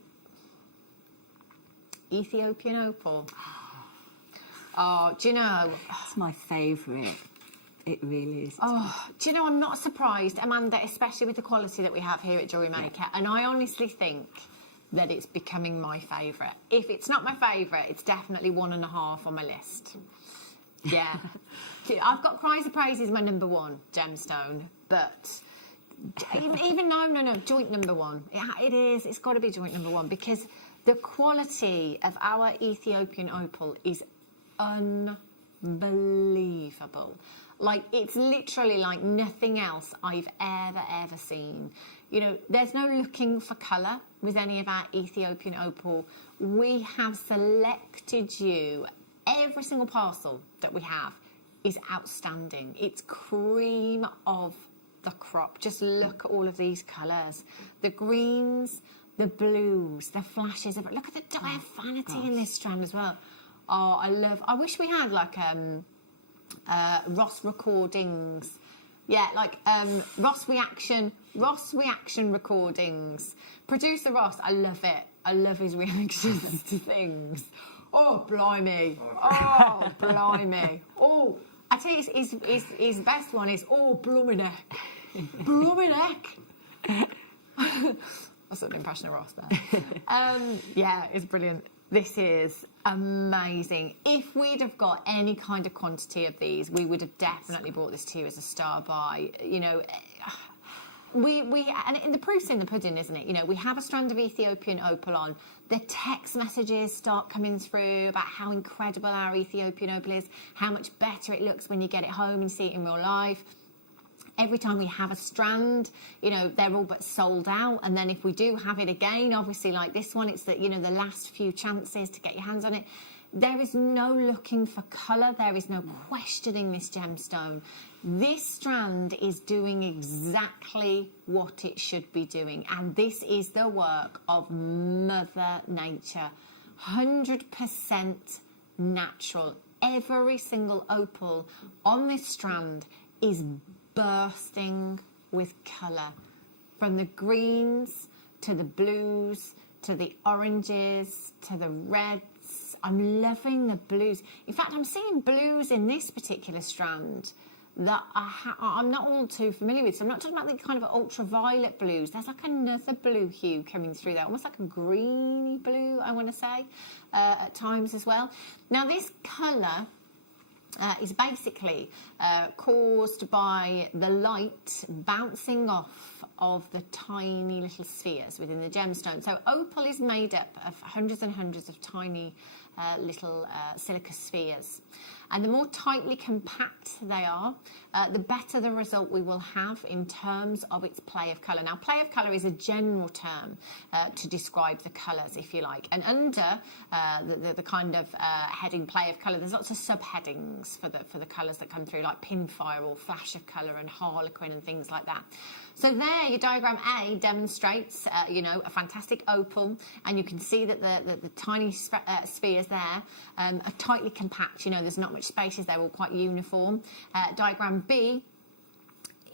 Ethiopian opal. Oh, do you know? It's my favourite. It really is. Oh, do you know, I'm not surprised, Amanda, especially with the quality that we have here at JewelleryMaker, and I honestly think that it's becoming my favourite. If it's not my favourite, it's definitely 1.5 on my list. Yeah. I've got Cries of Praise is my #1 gemstone, but even no, joint #1. It is. It's got to be joint #1 because the quality of our Ethiopian opal is unbelievable. Like, it's literally like nothing else I've ever seen. You know, there's no looking for colour with any of our Ethiopian opal. We have selected you. Every single parcel that we have is outstanding. It's cream of the crop. Just look at all of these colours. The greens, the blues, the flashes of it. Look at the diaphanity in this strand as well. Oh, I wish we had like Ross recordings. Yeah, like Ross reaction recordings. Producer Ross, I love it. I love his reactions to things. Oh, blimey. Oh, blimey. Oh, I tell you, his best one is, oh, blooming heck. Blooming heck. That's an impression of Ross there. Yeah, it's brilliant. This is amazing. If we'd have got any kind of quantity of these, we would have definitely brought this to you as a star buy. You know, and the proof's in the pudding, isn't it? You know, we have a strand of Ethiopian opal on. The text messages start coming through about how incredible our Ethiopian opal is, how much better it looks when you get it home and see it in real life. Every time we have a strand, you know, they're all but sold out. And then if we do have it again, obviously like this one, it's the, you know, the last few chances to get your hands on it. There is no looking for colour. There is no questioning this gemstone. This strand is doing exactly what it should be doing. And this is the work of Mother Nature. 100% natural. Every single opal on this strand is bursting with colour, from the greens to the blues to the oranges to the reds. I'm loving the blues. In fact, I'm seeing blues in this particular strand that I'm not all too familiar with. So I'm not talking about the kind of ultraviolet blues. There's like another blue hue coming through there, almost like a greeny blue, I want to say, at times as well. Now this colour is basically caused by the light bouncing off of the tiny little spheres within the gemstone. So opal is made up of hundreds and hundreds of tiny little silica spheres. And the more tightly compact they are, the better the result we will have in terms of its play of colour. Now, play of colour is a general term to describe the colours, if you like. And under the kind of heading play of colour, there's lots of subheadings for the colours that come through, like pinfire or flash of colour and harlequin and things like that. So there, your diagram A demonstrates, you know, a fantastic opal, and you can see that the tiny spheres there are tightly compact. You know, there's not much spaces, they're all quite uniform. Diagram B,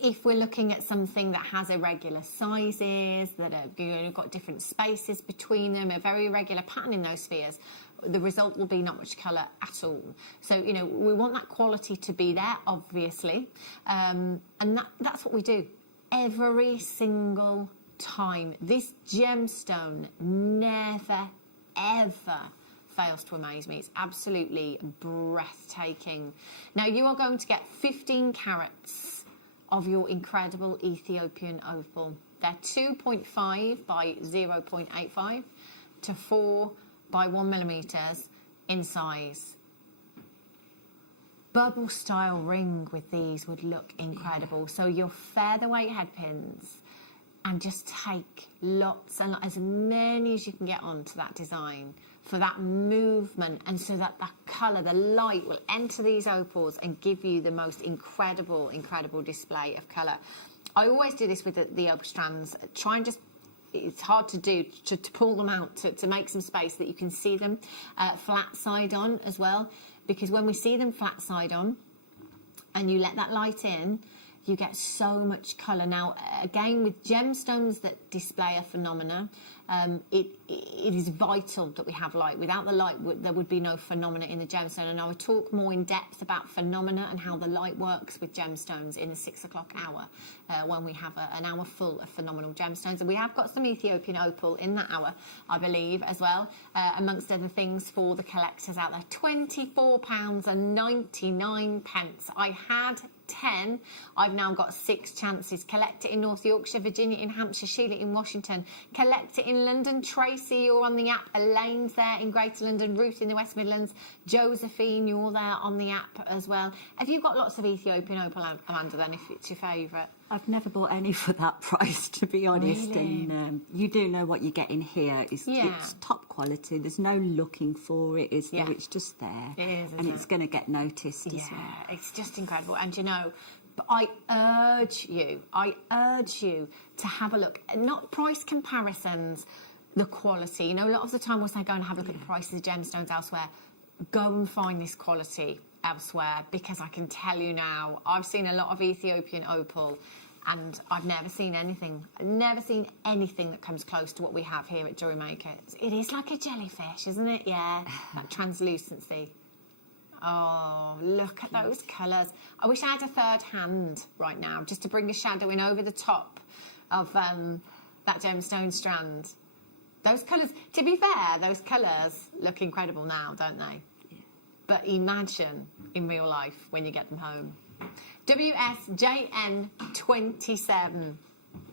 if we're looking at something that has irregular sizes, that are, you know, got different spaces between them, a very irregular pattern in those spheres, the result will be not much colour at all. So, you know, we want that quality to be there, obviously, and that's what we do. Every single time. This gemstone never, ever fails to amaze me. It's absolutely breathtaking. Now, you are going to get 15 carats of your incredible Ethiopian opal. They're 2.5 by 0.85 to 4 by 1 millimeters in size. Bubble style ring with these would look incredible. So your featherweight head pins, and just take lots and as many as you can get onto that design for that movement, and so that the colour, the light will enter these opals and give you the most incredible display of colour. I always do this with the opal strands. Try and just, it's hard to do, to pull them out, to make some space that you can see them flat side on as well. Because when we see them flat side on and you let that light in, you get so much colour. Now, again, with gemstones that display a phenomena, it is vital that we have light. Without the light, there would be no phenomena in the gemstone. And I will talk more in depth about phenomena and how the light works with gemstones in the 6 o'clock hour, when we have an hour full of phenomenal gemstones. And we have got some Ethiopian opal in that hour, I believe, as well, amongst other things for the collectors out there. £24.99. I had 10. I've now got 6 chances. Collect it in North Yorkshire, Virginia in Hampshire, Sheila in Washington. Collect it in London. Tracy, you're on the app. Elaine's there in Greater London. Ruth in the West Midlands. Josephine, you're there on the app as well. Have you got lots of Ethiopian opal, Amanda, then, if it's your favourite? I've never bought any for that price, to be honest. Really? And you do know what you're getting here. It's top quality. There's no looking for it, is there? It's just there. It is, and it's going to get noticed as well. It's just incredible. And you know, but I urge you to have a look. Not price comparisons, the quality. You know, a lot of the time we'll say go and have a look at the prices of gemstones elsewhere. Go and find this quality elsewhere, because I can tell you now, I've seen a lot of Ethiopian opal and I've never seen anything that comes close to what we have here at JewelleryMaker. It is like a jellyfish, isn't it? Yeah, that translucency. Oh, look at those colours. I wish I had a third hand right now, just to bring a shadow in over the top of that gemstone strand. Those colours, to be fair, those colours look incredible now, don't they? Yeah. But imagine in real life when you get them home. WSJN27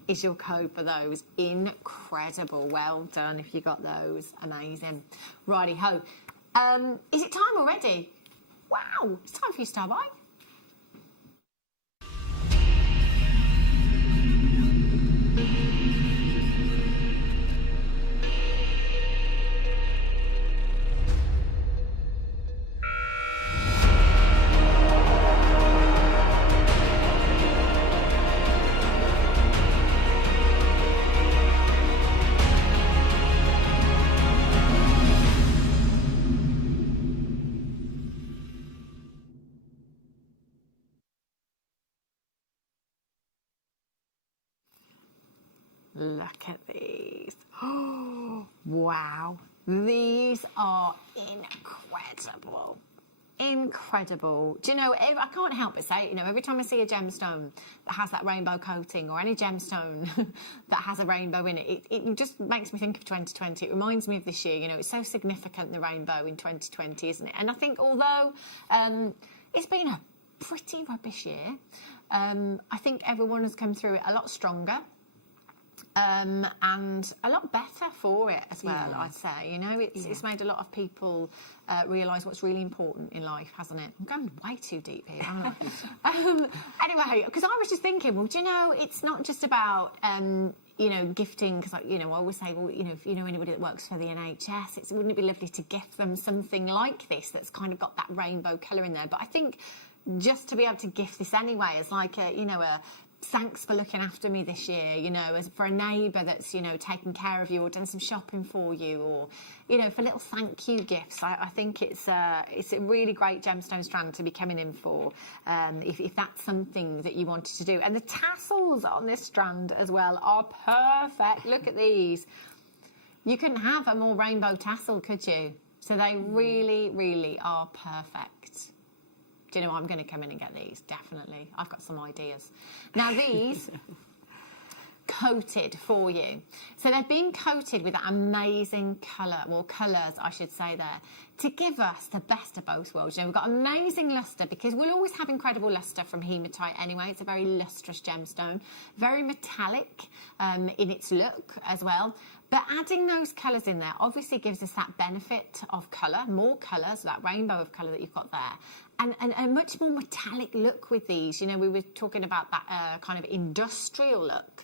is your code for those. Incredible. Well done if you got those. Amazing. Righty ho. Is it time already? Wow, it's time for you to start by. Look at these. Oh, wow. These are incredible. Incredible. Do you know, I can't help but say, you know, every time I see a gemstone that has that rainbow coating, or any gemstone that has a rainbow in it, it just makes me think of 2020. It reminds me of this year. You know, it's so significant, the rainbow in 2020, isn't it? And I think although it's been a pretty rubbish year, I think everyone has come through it a lot stronger. And a lot better for it as well, I'd say. You know, it's made a lot of people realise what's really important in life, hasn't it? I'm going way too deep here, aren't I? Anyway, because I was just thinking, well, do you know, it's not just about, you know, gifting, because, you know, I always say, well, you know, if you know anybody that works for the NHS, wouldn't it be lovely to gift them something like this that's kind of got that rainbow colour in there? But I think just to be able to gift this anyway as like a, you know, a thanks for looking after me this year, you know, as for a neighbour that's, you know, taken care of you or done some shopping for you, or, you know, for little thank you gifts. I think it's a really great gemstone strand to be coming in for, if that's something that you wanted to do. And the tassels on this strand as well are perfect. Look at these. You couldn't have a more rainbow tassel, could you? So they really, really are perfect. Do you know, I'm going to come in and get these, definitely. I've got some ideas. Now, these coated for you. So they've been coated with that amazing colour, well, colours, I should say there, to give us the best of both worlds. You know, we've got amazing lustre, because we'll always have incredible lustre from hematite anyway. It's a very lustrous gemstone, very metallic in its look as well. But adding those colours in there obviously gives us that benefit of colour, more colours, that rainbow of colour that you've got there. And a much more metallic look with these. You know, we were talking about that kind of industrial look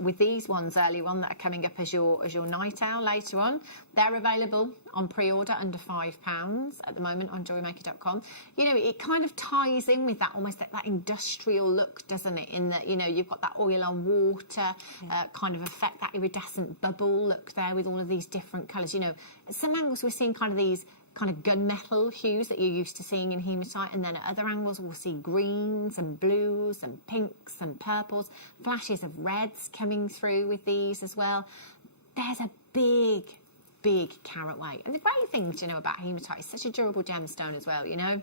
with these ones earlier on that are coming up as your night owl later on. They're available on pre-order under £5 at the moment on JewelleryMaker.com. You know, it kind of ties in with that almost that industrial look, doesn't it? In that, you know, you've got that oil on water kind of effect, that iridescent bubble look there with all of these different colours. You know, at some angles we're seeing kind of these kind of gunmetal hues that you're used to seeing in hematite, and then at other angles we'll see greens and blues and pinks and purples, flashes of reds coming through with these as well. There's a big carat weight. And the great thing, you know, about hematite, it's such a durable gemstone as well, you know.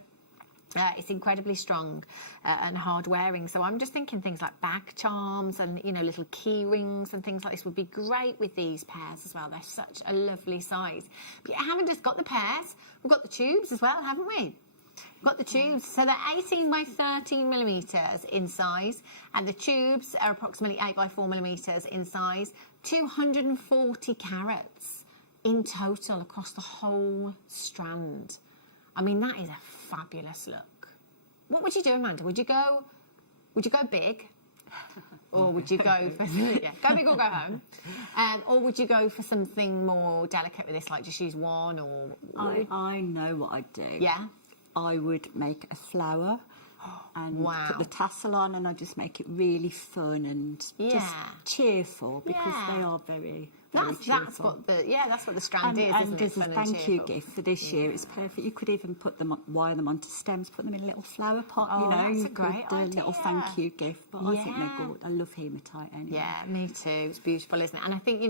It's incredibly strong and hard wearing. So I'm just thinking things like bag charms and, you know, little key rings and things like this would be great with these pairs as well. They're such a lovely size. But you haven't just got the pairs, we've got the tubes as well, haven't we? We've got the tubes. So they're 18 by 13 millimetres in size, and the tubes are approximately 8 by 4 millimetres in size, 240 carats in total across the whole strand. I mean, that is a fabulous look. What would you do, Amanda? Would you go big? Or would you go for go big or go home? Or would you go for something more delicate with this, like just use one? Or I know what I'd do. Yeah, I would make a flower and put the tassel on, and I'd just make it really fun and just cheerful, because they are very. That's what the strand is, and isn't it? as a thank you gift for this year, it's perfect. You could even put them, wire them onto stems, put them in a little flower pot. That's a great idea. Little thank you gift. But I think they're good. I love hematite anyway. Yeah, me too. It's beautiful, isn't it? And I think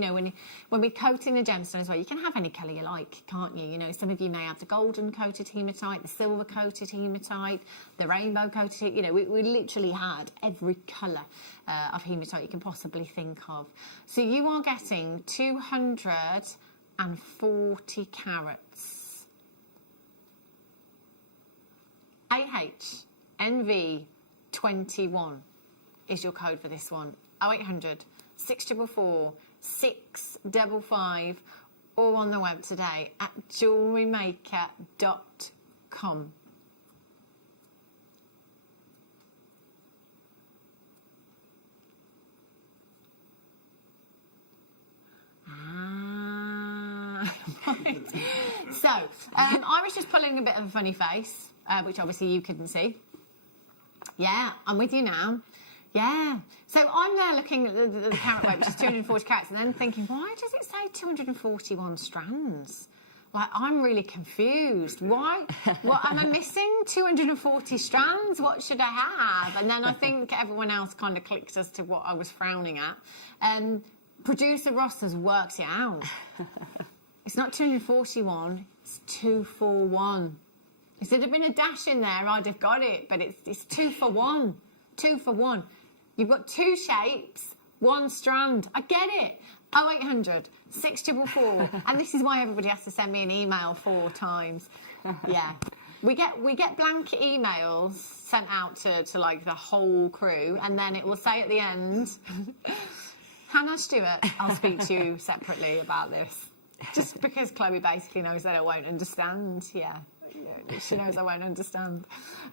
when we're coating the gemstone as well, you can have any colour you like, can't you? You know, some of you may have the golden coated hematite, the silver coated hematite, the rainbow coated. You know, we literally had every colour of hematite you can possibly think of. So you are getting 240 carats. AHNV21 is your code for this one. 0800 644 655, or on the web today at JewelleryMaker.com. Right. So, I was just pulling a bit of a funny face, which obviously you couldn't see. Yeah, I'm with you now. Yeah. So I'm there looking at the carat weight, which is 240 carats, and then thinking, why does it say 241 strands? Like, I'm really confused. Why? What am I missing? 240 strands? What should I have? And then I think everyone else kind of clicked as to what I was frowning at. Producer Ross has worked it out. It's not 241, it's 241. If there'd have been a dash in there, I'd have got it, but it's 2 for 1. 2 for 1. You've got two shapes, one strand. I get it. 0800 644. And this is why everybody has to send me an email 4 times. Yeah. We get blanket emails sent out to like the whole crew, and then it will say at the end, Hannah Stewart, I'll speak to you separately about this. Just because Chloe basically knows that I won't understand. Yeah, she knows I won't understand.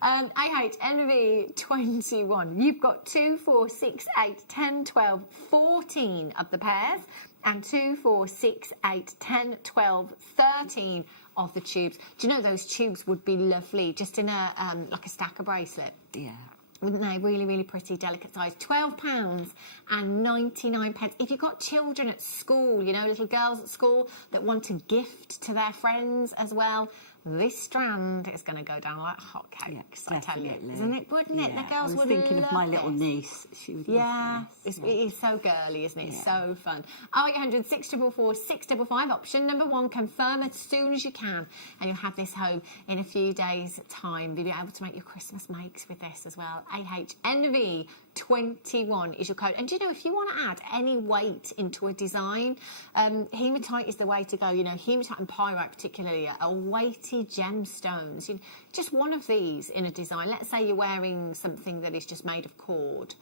AHNV21. You've got 2, 4, 6, 8, 10, 12, 14 of the pairs, and 2, 4, 6, 8, 10, 12, 13 of the tubes. Do you know those tubes would be lovely just in a like a stacker bracelet? Yeah. Wouldn't they? Really, really pretty, delicate size. £12.99. If you've got children at school, little girls at school that want to gift to their friends as well, this strand is going to go down like hotcakes, I tell you. Isn't it? Wouldn't it? The girls would thinking of my little niece. She would love this. It is so girly, isn't it? It's so fun. 0800 644 655. Option number 1, confirm as soon as you can, and you'll have this home in a few days' time. You'll be able to make your Christmas makes with this as well. AHNV21 is your code. And if you want to add any weight into a design, hematite is the way to go. Hematite and pyrite particularly are weighty gemstones. Just one of these in a design. Let's say you're wearing something that is just made of cord.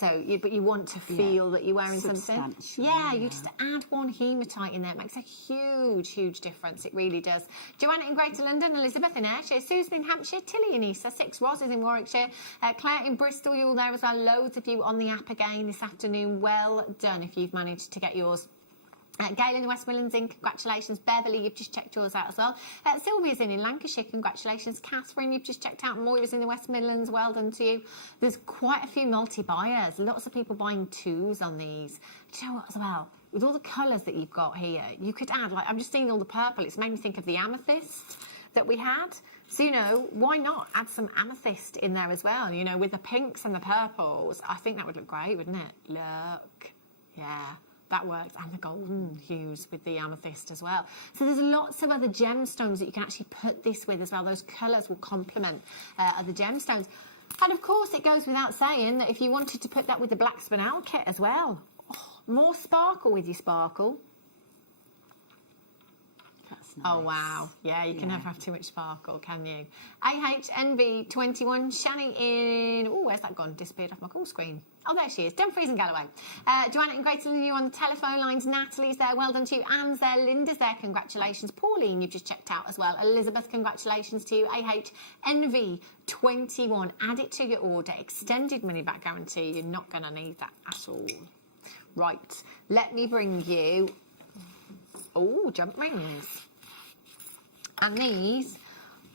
But you want to feel that you're wearing something. Yeah, you just add one hematite in there. It makes a huge, huge difference. It really does. Joanna in Greater London, Elizabeth in Ayrshire, Susan in Hampshire, Tilly in East Sussex, Roz is in Warwickshire, Claire in Bristol, you're all there as well. Loads of you on the app again this afternoon. Well done if you've managed to get yours. Gail in the West Midlands in, congratulations. Beverly, you've just checked yours out as well. Sylvia's in Lancashire, congratulations. Catherine, you've just checked out. Moira's in the West Midlands, well done to you. There's quite a few multi-buyers, lots of people buying 2s on these. Do you know what as well? With all the colours that you've got here, you could add, I'm just seeing all the purple, it's made me think of the amethyst that we had. So, why not add some amethyst in there as well? With the pinks and the purples, I think that would look great, wouldn't it? Look. Yeah. That works, and the golden hues with the amethyst as well. So there's lots of other gemstones that you can actually put this with as well. Those colours will complement other gemstones. And of course, it goes without saying that if you wanted to put that with the black spinel kit as well, more sparkle with your sparkle. nice. Oh, wow. Yeah, you can never have too much sparkle, can you? AHNV21, Shani in... Oh, where's that gone? Disappeared off my call screen. Oh, there she is. Dumfries and Galloway. Joanna and Greater than you on the telephone lines. Natalie's there. Well done to you. Anne's there. Linda's there. Congratulations. Pauline, you've just checked out as well. Elizabeth, congratulations to you. AHNV21. Add it to your order. Extended money back guarantee. You're not going to need that at all. Right. Let me bring you... Oh, jump rings. And these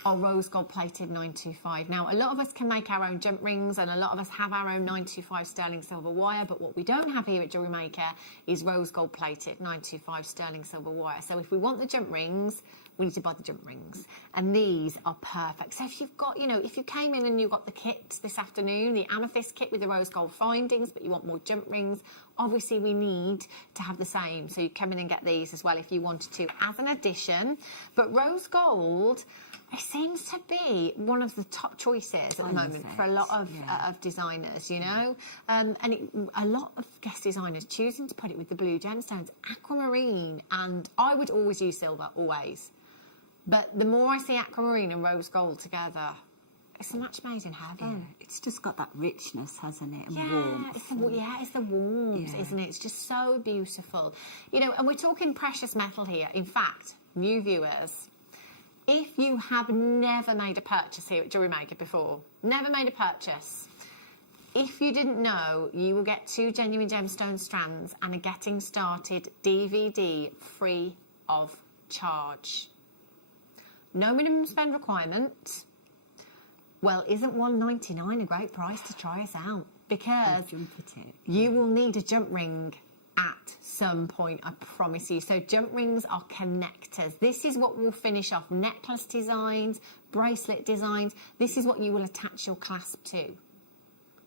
are rose gold plated 925. Now, a lot of us can make our own jump rings and a lot of us have our own 925 sterling silver wire, but what we don't have here at Jewellery Maker is rose gold plated 925 sterling silver wire. So if we want the jump rings, we need to buy the jump rings. And these are perfect. So if you've got, you know, if you came in and you got the kit this afternoon, the amethyst kit with the rose gold findings, but you want more jump rings, obviously we need to have the same. So you come in and get these as well if you wanted to as an addition. But rose gold, it seems to be one of the top choices at the moment for a lot of designers, you know. A lot of guest designers choosing to put it with the blue gemstones, aquamarine, and I would always use silver, always. But the more I see aquamarine and rose gold together, it's a match made in heaven. Yeah, it's just got that richness, hasn't it, and warmth. It's the warmth, isn't it? It's just so beautiful. You know, and we're talking precious metal here. In fact, new viewers, if you have never made a purchase here at Jewellery Maker before, never made a purchase, if you didn't know, you will get 2 genuine gemstone strands and a getting started DVD free of charge. No minimum spend requirement. Well, isn't $1.99 a great price to try us out? Because you will need a jump ring at some point, I promise you. So jump rings are connectors. This is what will finish off necklace designs, bracelet designs. This is what you will attach your clasp to.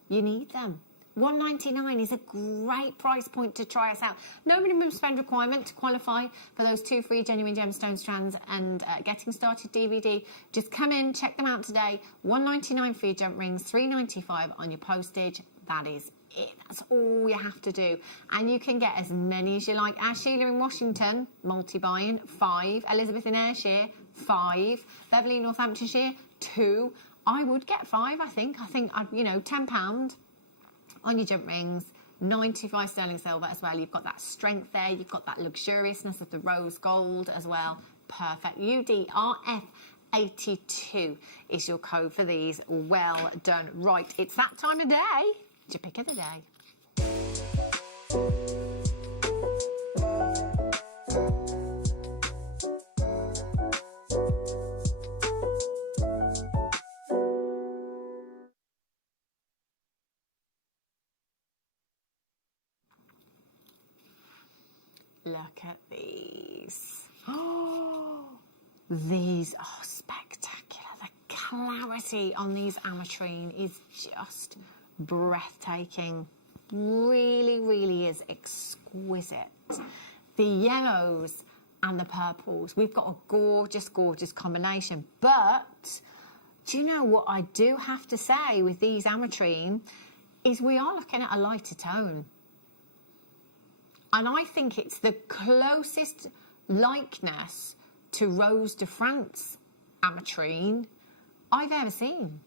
You need them. $1.99 is a great price point to try us out. No minimum spend requirement to qualify for those 2 free genuine gemstone strands and getting started DVD. Just come in, check them out today. $1.99 for your jump rings, $3.95 on your postage. That is it. That's all you have to do. And you can get as many as you like. As Sheila in Washington, multi-buying, 5. Elizabeth in Ayrshire, 5. Beverly in Northamptonshire, 2. I would get 5, I think. You know, £10 on your jump rings, 95 sterling silver as well. You've got that strength there. You've got that luxuriousness of the rose gold as well. Perfect. UDRF82 is your code for these. Well done. Right, it's that time of day. It's your pick of the day. Look at these. Oh, these are spectacular. The clarity on these ametrine is just breathtaking. Really, really is exquisite. The yellows and the purples. We've got a gorgeous, gorgeous combination. But do you know what I do have to say with these ametrine is we are looking at a lighter tone. And I think it's the closest likeness to Rose de France ametrine I've ever seen.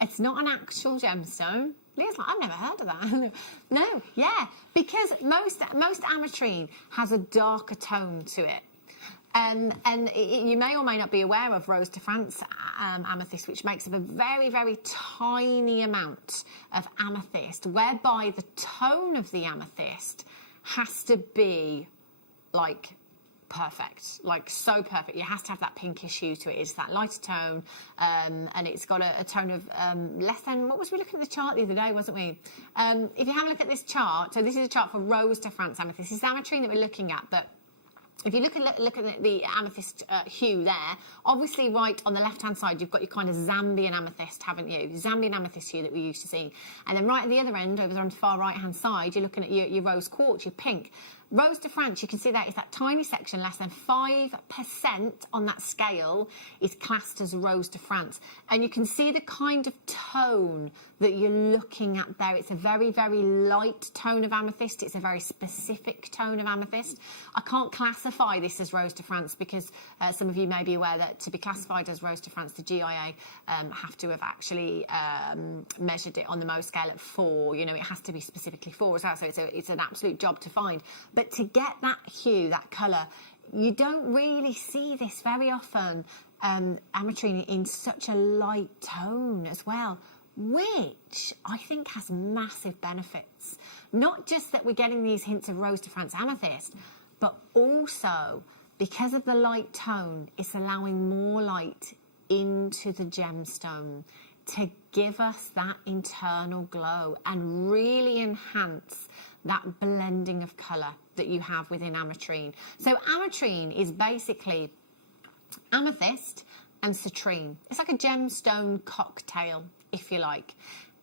It's not an actual gemstone. Leah's like, I've never heard of that. No, yeah, because most ametrine has a darker tone to it. And you may or may not be aware of Rose de France amethyst, which makes up a very, very tiny amount of amethyst, whereby the tone of the amethyst has to be, like, perfect, like so perfect. It has to have that pinkish hue to it. It's that lighter tone, and it's got a tone of less than, what was we looking at the chart the other day, wasn't we? If you have a look at this chart, so this is a chart for Rose de France amethyst. This is ametrine that we're looking at, but if you look at the amethyst hue there, obviously right on the left-hand side, you've got your kind of Zambian amethyst, haven't you? Zambian amethyst hue that we're used to seeing. And then right at the other end, over on the far right-hand side, you're looking at your rose quartz, your pink. Rose de France, you can see that is that tiny section, less than 5% on that scale is classed as Rose de France. And you can see the kind of tone that you're looking at there. It's a very, very light tone of amethyst. It's a very specific tone of amethyst. I can't classify this as Rose de France because some of you may be aware that to be classified as Rose de France, the GIA have to have actually measured it on the Mohs scale at 4. You know, it has to be specifically 4 as well, so it's an absolute job to find. But to get that hue, that colour, you don't really see this very often, ametrine in such a light tone as well, which I think has massive benefits. Not just that we're getting these hints of Rose de France amethyst, but also because of the light tone, it's allowing more light into the gemstone to give us that internal glow and really enhance that blending of colour that you have within ametrine. So ametrine is basically amethyst and citrine. It's like a gemstone cocktail, if you like.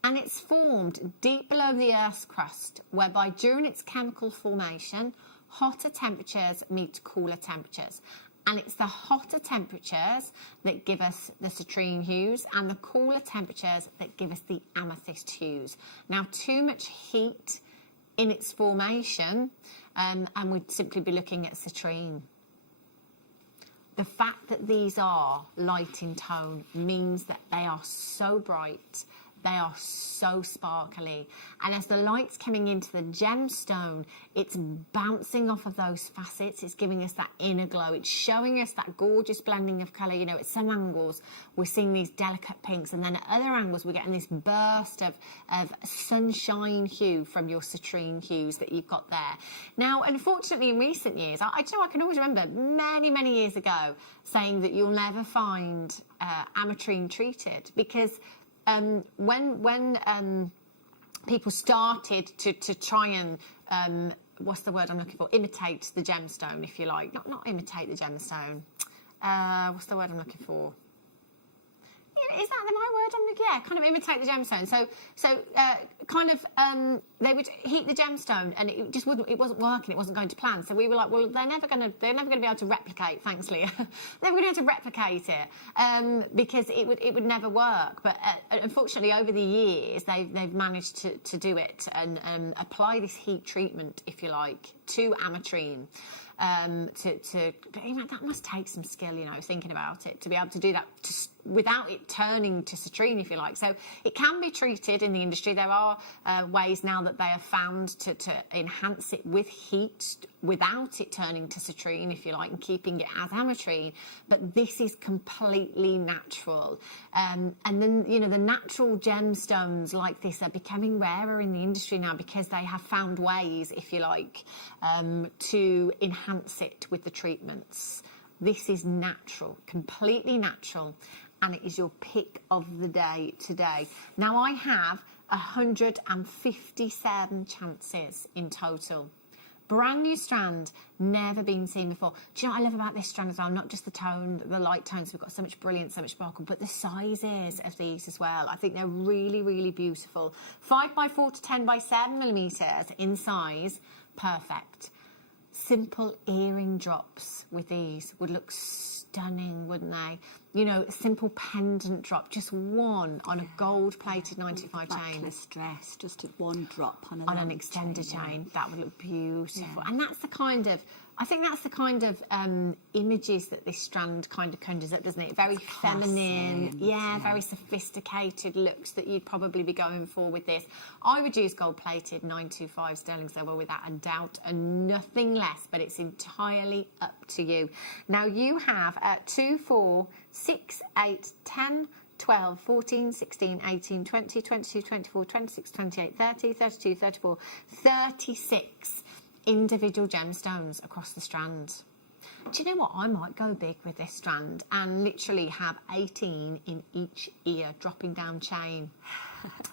And it's formed deep below the Earth's crust, whereby during its chemical formation, hotter temperatures meet cooler temperatures. And it's the hotter temperatures that give us the citrine hues and the cooler temperatures that give us the amethyst hues. Now, too much heat in its formation, and we'd simply be looking at citrine. The fact that these are light in tone means that they are so bright, they are so sparkly, and as the light's coming into the gemstone, it's bouncing off of those facets, it's giving us that inner glow, it's showing us that gorgeous blending of colour. You know, at some angles we're seeing these delicate pinks, and then at other angles we're getting this burst of sunshine hue from your citrine hues that you've got there. Now, unfortunately, in recent years, I can always remember many years ago saying that you'll never find ametrine treated, because when people started to try and what's the word I'm looking for? Imitate the gemstone, if you like. Not imitate the gemstone. What's the word I'm looking for? Is that the right word? Yeah, kind of imitate the gemstone. So they would heat the gemstone, and it just wasn't working. It wasn't going to plan. So we were like, well, they're never going to be able to replicate. Thanks, Leah. They're never going to be able to replicate it because it would never work. But unfortunately, over the years, they've managed to do it and apply this heat treatment, if you like, to ametrine. That must take some skill, you know, thinking about it, to be able to do that without it turning to citrine, if you like. So it can be treated in the industry. There are ways now that they have found to enhance it with heat without it turning to citrine, if you like, and keeping it as ametrine. But this is completely natural. And then, you know, the natural gemstones like this are becoming rarer in the industry now because they have found ways, if you like, to enhance it with the treatments. This is natural, completely natural, and it is your pick of the day today. Now, I have 157 chances in total. Brand new strand, never been seen before. Do you know what I love about this strand as well? Not just the tone, the light tones, we've got so much brilliance, so much sparkle, but the sizes of these as well. I think they're really, really beautiful. 5x4 to 10x7 millimeters in size, perfect. Simple earring drops with these would look stunning, wouldn't they? You know, a simple pendant drop, just one on a gold-plated 95 chain. Dress, just one drop on an extended chain. That would look beautiful. And that's the kind of, I think that's the kind of images that this strand kind of conjures up, doesn't it? Very feminine, very sophisticated looks that you'd probably be going for with this. I would use gold-plated 925 sterling silver without a doubt, and nothing less, but it's entirely up to you. Now, you have 2, 4, 6, 8, 10, 12, 14, 16, 18, 20, 22, 24, 26, 28, 30, 32, 34, 36 individual gemstones across the strand. Do you know what? I might go big with this strand and literally have 18 in each ear, dropping down chain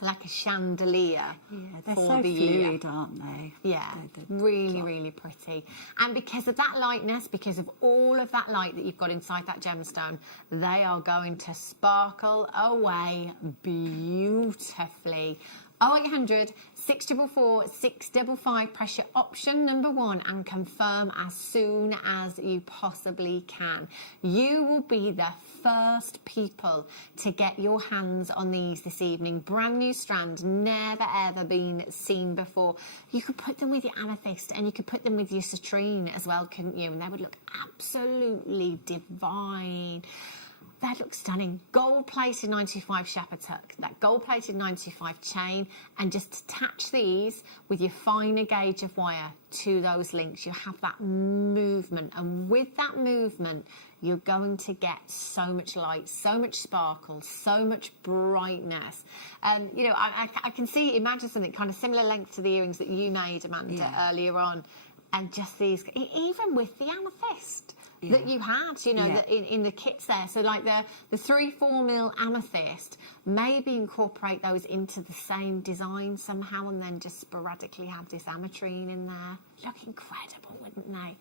like a chandelier. Yeah, they're for so the fluid, ear. aren't they? Yeah, really, really pretty. And because of that lightness, because of all of that light that you've got inside that gemstone, they are going to sparkle away beautifully 0800 644 655. Press your option number 1 and confirm as soon as you possibly can. You will be the first people to get your hands on these this evening. Brand new strand, never ever been seen before. You could put them with your amethyst and you could put them with your citrine as well, couldn't you? And they would look absolutely divine. That looks stunning. Gold-plated 95 Shapatuck, that gold-plated 95 chain, and just attach these with your finer gauge of wire to those links. You have that movement, and with that movement, you're going to get so much light, so much sparkle, so much brightness. And, you know, I can imagine something kind of similar length to the earrings that you made, Amanda, earlier on, and just these, even with the amethyst. That you had, you know, in the kits there. So like the 3-4 mil amethyst, maybe incorporate those into the same design somehow, and then just sporadically have this ametrine in there. Look incredible, wouldn't they?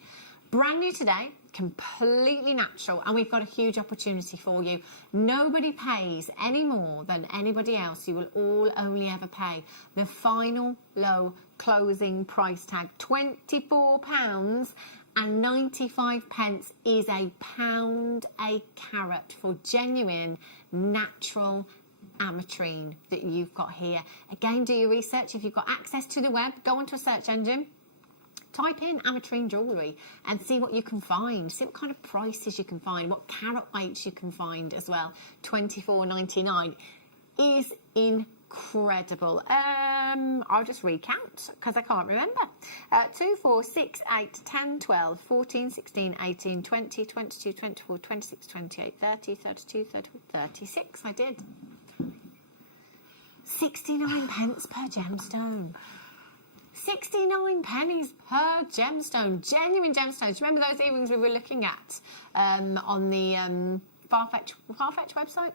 Brand new today, completely natural, and we've got a huge opportunity for you. Nobody pays any more than anybody else. You will all only ever pay the final low closing price tag, £24. And 95 pence is £1 a carat for genuine, natural ametrine that you've got here. Again, do your research. If you've got access to the web, go onto a search engine, type in ametrine jewellery and see what you can find. See what kind of prices you can find, what carat weights you can find as well. £24.99 is incredible. I'll just recount because I can't remember. 2, 4, 6, 8, 10, 12, 14, 16, 18, 20, 22, 24, 26, 28, 30, 32, 34, 36. I did. 69 pence per gemstone. 69 pennies per gemstone. Genuine gemstones. Remember those earrings we were looking at on the Farfetch website?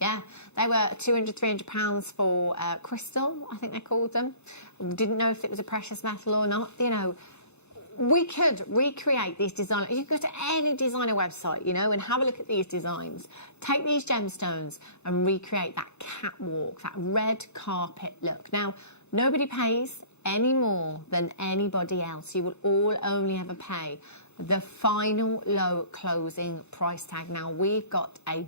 Yeah, they were £200, £300 for crystal, I think they called them. Didn't know if it was a precious metal or not. You know, we could recreate these designs. You could go to any designer website, you know, and have a look at these designs. Take these gemstones and recreate that catwalk, that red carpet look. Now, nobody pays any more than anybody else. You will all only ever pay the final low closing price tag. Now, we've got a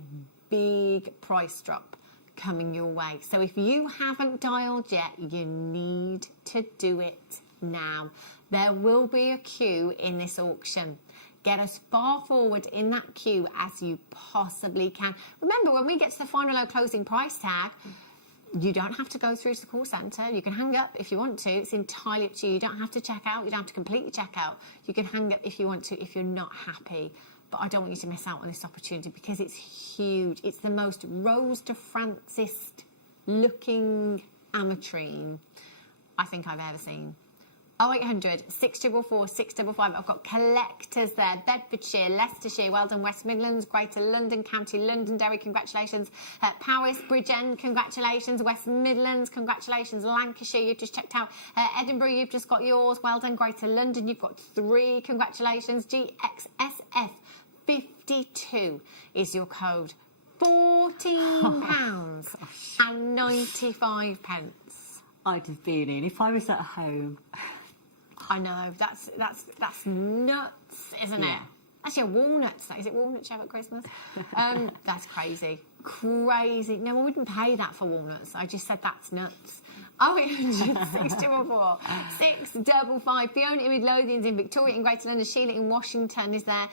big price drop coming your way. So if you haven't dialed yet, you need to do it now. There will be a queue in this auction. Get as far forward in that queue as you possibly can. Remember, when we get to the final low closing price tag, you don't have to go through to the call centre. You can hang up if you want to. It's entirely up to you. You don't have to check out. You don't have to completely check out. You can hang up if you want to, if you're not happy. But I don't want you to miss out on this opportunity because it's huge. It's the most Rose de Francis looking ametrine I think I've ever seen. 0800 644 655. I've got collectors there. Bedfordshire, Leicestershire, well done. West Midlands, Greater London, County Londonderry, congratulations. Powys, Bridgend, congratulations. West Midlands, congratulations. Lancashire, you've just checked out. Edinburgh, you've just got yours. Well done. Greater London, you've got 3. Congratulations. GXSF 52 is your code. £14 and 95 pence. I'd have been in if I was at home. I know, that's nuts, isn't it? That's your walnuts. Is it walnuts you have at Christmas? That's crazy. Crazy. No, I wouldn't pay that for walnuts. I just said that's nuts. 0800 644 655. Fiona in Midlothian's in Victoria, in Greater London. Sheila in Washington is there.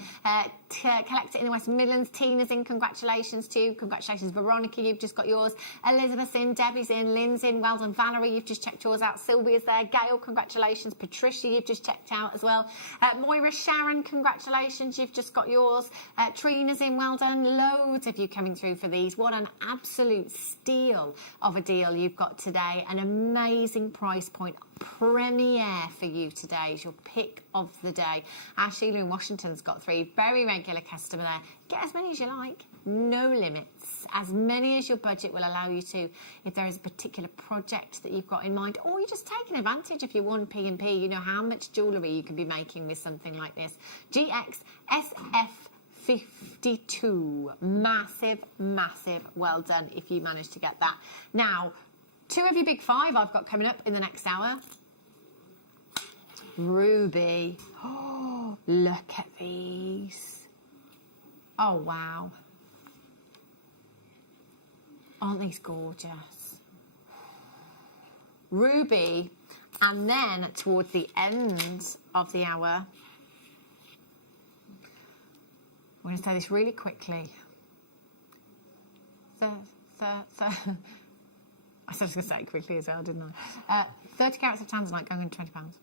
Collector in the West Midlands. Tina's in. Congratulations to you. Congratulations, Veronica. You've just got yours. Elizabeth's in. Debbie's in. Lynn's in. Well done, Valerie. You've just checked yours out. Sylvia's there. Gail, congratulations. Patricia, you've just checked out as well. Moira, Sharon, congratulations. You've just got yours. Trina's in. Well done. Loads of you coming through for these. What an absolute steal of a deal you've got today. An amazing price point. Premiere for you today is your pick of the day. Sheila in Washington's got 3. Very regular customer there. Get as many as you like. No limits. As many as your budget will allow you to. If there is a particular project that you've got in mind, or you're just taking advantage of your 1P&P, you know how much jewellery you can be making with something like this. GXSF 52. Massive, massive well done if you managed to get that. Now, 2 of your big 5 I've got coming up in the next hour. Ruby. Oh, look at these. Oh, wow. Aren't these gorgeous? Ruby. And then towards the end of the hour, I'm going to say this really quickly. I said I was going to say it quickly as well, didn't I? 30 carats of tanzanite going into £20.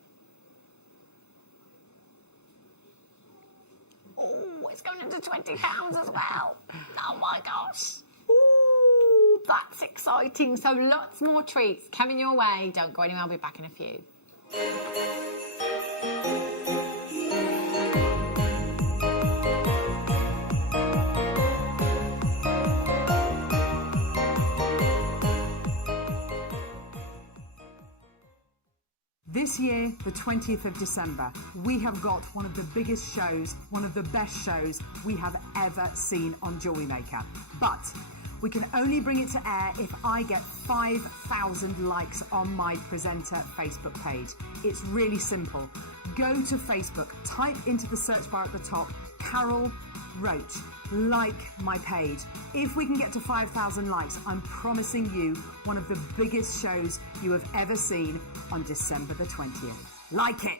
Oh, it's going into £20 as well. Oh my gosh. Ooh, that's exciting. So lots more treats coming your way. Don't go anywhere, I'll be back in a few. This year, the 20th of December, we have got one of the biggest shows, one of the best shows we have ever seen on JewelleryMaker. But we can only bring it to air if I get 5,000 likes on my presenter Facebook page. It's really simple. Go to Facebook, type into the search bar at the top, Carol Roach, like my page. If we can get to 5,000 likes, I'm promising you one of the biggest shows you have ever seen on December the 20th. Like it!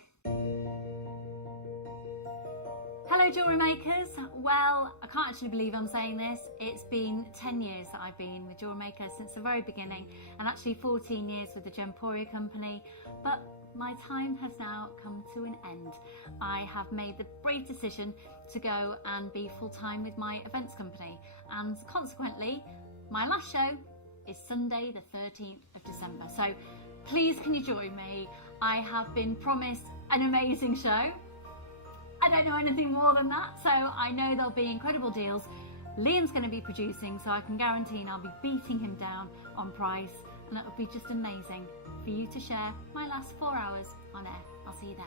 Hello jewellery makers. Well, I can't actually believe I'm saying this. It's been 10 years that I've been with Jewellery Maker since the very beginning, and actually 14 years with the Gemporia company. But my time has now come to an end. I have made the brave decision to go and be full-time with my events company, and consequently my last show is Sunday the 13th of December. So please can you join me? I have been promised an amazing show. I don't know anything more than that, so I know there'll be incredible deals. Liam's going to be producing, so I can guarantee I'll be beating him down on price, and it'll be just amazing for you to share my last 4 hours on air. I'll see you there.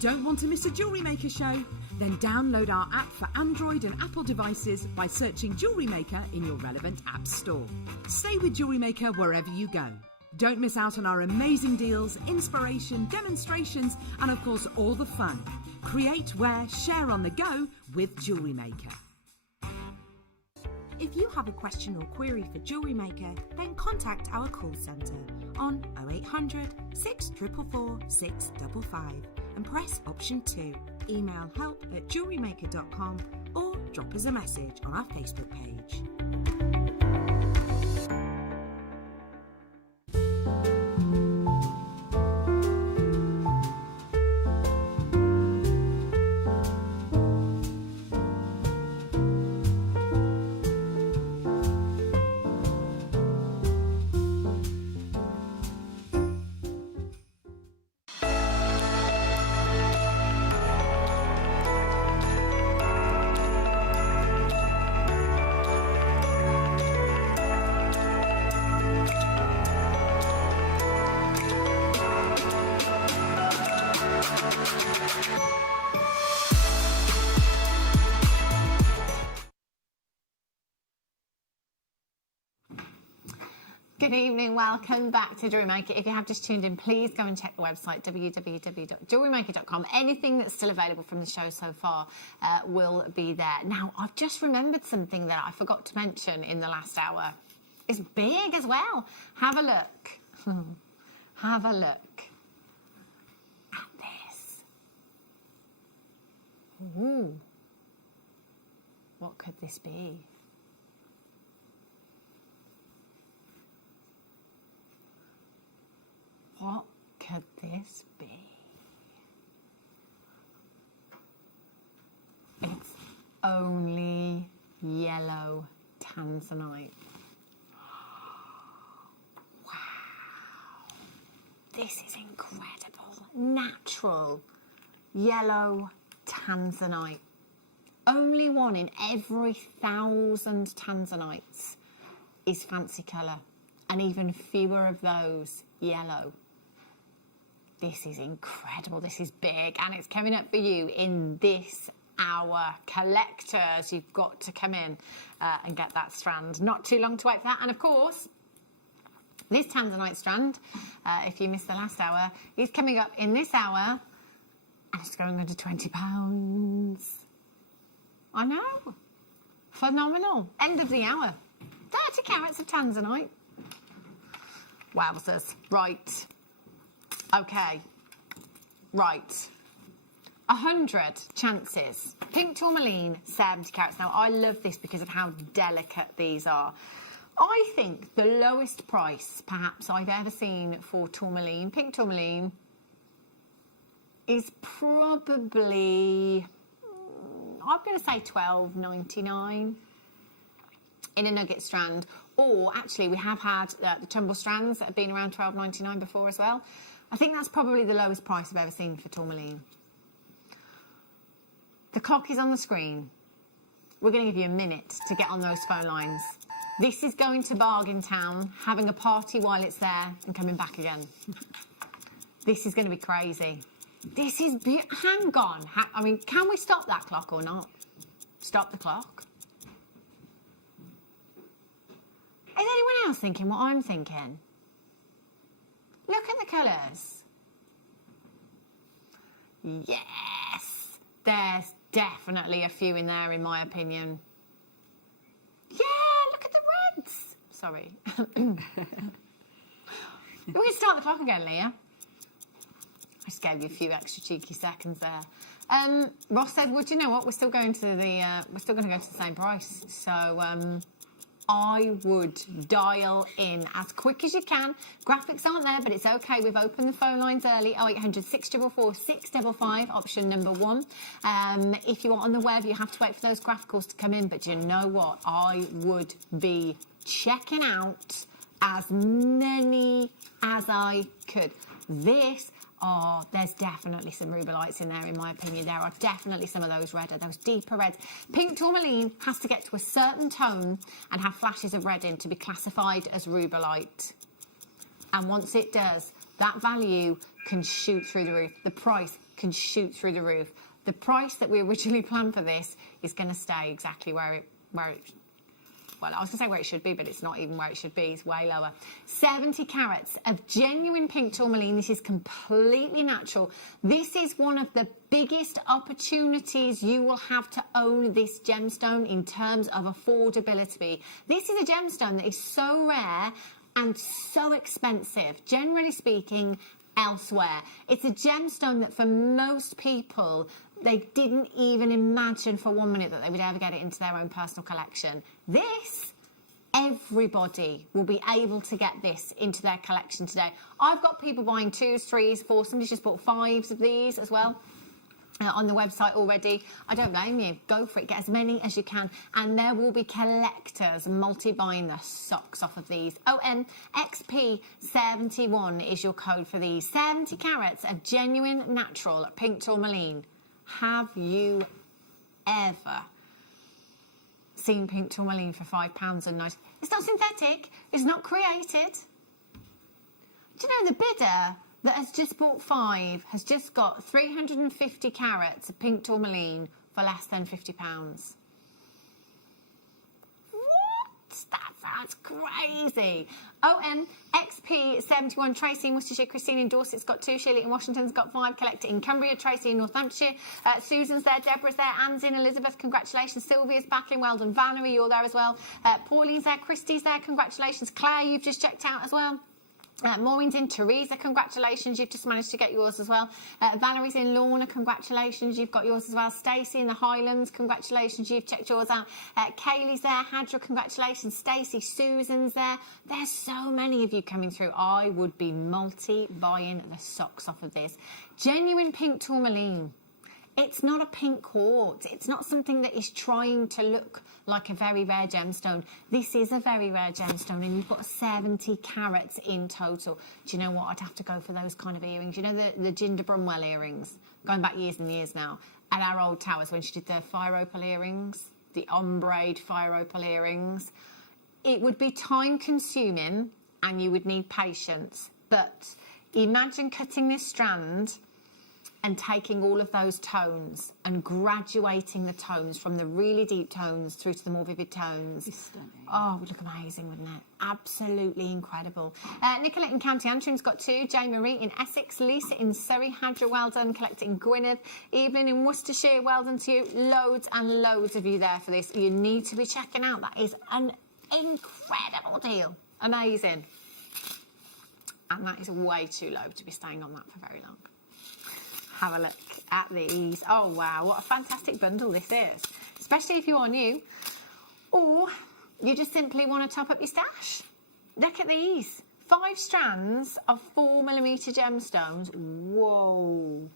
Don't want to miss a Jewellery Maker show? Then download our app for Android and Apple devices by searching Jewellery Maker in your relevant app store. Stay with Jewellery Maker wherever you go. Don't miss out on our amazing deals, inspiration, demonstrations, and of course all the fun. Create, wear, share on the go with Jewellery Maker. If you have a question or query for Jewellery Maker, then contact our call centre on 0800 644 655 and press option 2. Email help@jewellerymaker.com or drop us a message on our Facebook page. Good evening, welcome back to Jewellery Maker. If you have just tuned in, please go and check the website, www.jewellerymaker.com. Anything that's still available from the show so far will be there. Now, I've just remembered something that I forgot to mention in the last hour. It's big as well. Have a look. Have a look at this. Ooh. What could this be? What could this be? It's only yellow tanzanite. Wow. This is incredible. Natural yellow tanzanite. only one in every 1,000 tanzanites is fancy colour, and even fewer of those yellow. This is incredible. This is big, and it's coming up for you in this hour. Collectors, you've got to come in and get that strand. Not too long to wait for that. And of course, this tanzanite strand, if you missed the last hour, is coming up in this hour, and it's going under £20. I know. Phenomenal. End of the hour. 30 carats of tanzanite. Wowzers. Right. Okay. Right. 100 chances. Pink tourmaline, 70 carats. Now, I love this because of how delicate these are. I think the lowest price, perhaps, I've ever seen for tourmaline, pink tourmaline, is probably, I'm going to say £12.99 in a nugget strand. Or, actually, we have had the tumble strands that have been around £12.99 before as well. I think that's probably the lowest price I've ever seen for tourmaline. The clock is on the screen. We're going to give you a minute to get on those phone lines. This is going to Bargain Town, having a party while it's there and coming back again. This is going to be crazy. This is... Hang on. I mean, can we stop that clock or not? Stop the clock. Is anyone else thinking what I'm thinking? Look at the colours. Yes! There's definitely a few in there, in my opinion. Yeah, look at the reds. Sorry. We can start the clock again, Leah. I just gave you a few extra cheeky seconds there. Ross said, "Well, do you know what? We're still going to go to the same price. So I would dial in as quick as you can. Graphics aren't there, but it's okay. We've opened the phone lines early. 0800 644 655, option number 1. If you are on the web, you have to wait for those graphicals to come in. But you know what? I would be checking out as many as I could. There's definitely some rubelites in there, in my opinion. There are definitely some of those redder, those deeper reds. Pink tourmaline has to get to a certain tone and have flashes of red in to be classified as rubelite. And once it does, that value can shoot through the roof. The price can shoot through the roof. The price that we originally planned for this is going to stay exactly where it well, I was going to say where it should be, but it's not even where it should be. It's way lower. 70 carats of genuine pink tourmaline. This is completely natural. This is one of the biggest opportunities you will have to own this gemstone in terms of affordability. This is a gemstone that is so rare and so expensive, generally speaking, elsewhere. It's a gemstone that for most people, they didn't even imagine for 1 minute that they would ever get it into their own personal collection. This, everybody will be able to get this into their collection today. I've got people buying 2s, 3s, 4s. Somebody's just bought 5s of these as well on the website already. I don't blame you. Go for it. Get as many as you can. And there will be collectors multi-buying the socks off of these. OMXP71 is your code for these. 70 carats of genuine natural pink tourmaline. Have you ever seen pink tourmaline for £5 and nice? It's not synthetic. It's not created. Do you know the bidder that has just bought 5 has just got 350 carats of pink tourmaline for less than £50? That's crazy. OMXP71, Tracy in Worcestershire, Christine in Dorset's got 2, Shirley in Washington's got 5, Collector in Cumbria, Tracy in Northamptonshire, Susan's there, Deborah's there, Anne's in, Elizabeth, congratulations, Sylvia's battling, well done, Valerie, you're there as well, Pauline's there, Christy's there, congratulations, Claire, you've just checked out as well. Maureen's in, Teresa, congratulations, you've just managed to get yours as well. Valerie's in, Lorna, congratulations, you've got yours as well. Stacey in the Highlands, congratulations, you've checked yours out. Kaylee's there, Hadra, congratulations. Stacey, Susan's there. There's so many of you coming through. I would be multi-buying the socks off of this. Genuine pink tourmaline. It's not a pink quartz. It's not something that is trying to look like a very rare gemstone. This is a very rare gemstone, and you've got 70 carats in total. Do you know what? I'd have to go for those kind of earrings. You know the Jinder Brunwell earrings? going back years and years now, at our old towers when she did the fire opal earrings, the ombre fire opal earrings. It would be time consuming and you would need patience. But imagine cutting this strand and taking all of those tones and graduating the tones from the really deep tones through to the more vivid tones. Oh, it would look amazing, wouldn't it? Absolutely incredible. Nicolette in County Antrim's got 2. Jane Marie in Essex. Lisa in Surrey. Hadra, well done. Collector in Gwynedd. Evelyn in Worcestershire, well done to you. Loads and loads of you there for this. You need to be checking out. That is an incredible deal. Amazing. And that is way too low to be staying on that for very long. Have a look at these. Oh, wow, what a fantastic bundle this is. Especially if you are new or you just simply want to top up your stash. Look at these. 5 strands of 4mm gemstones. Whoa.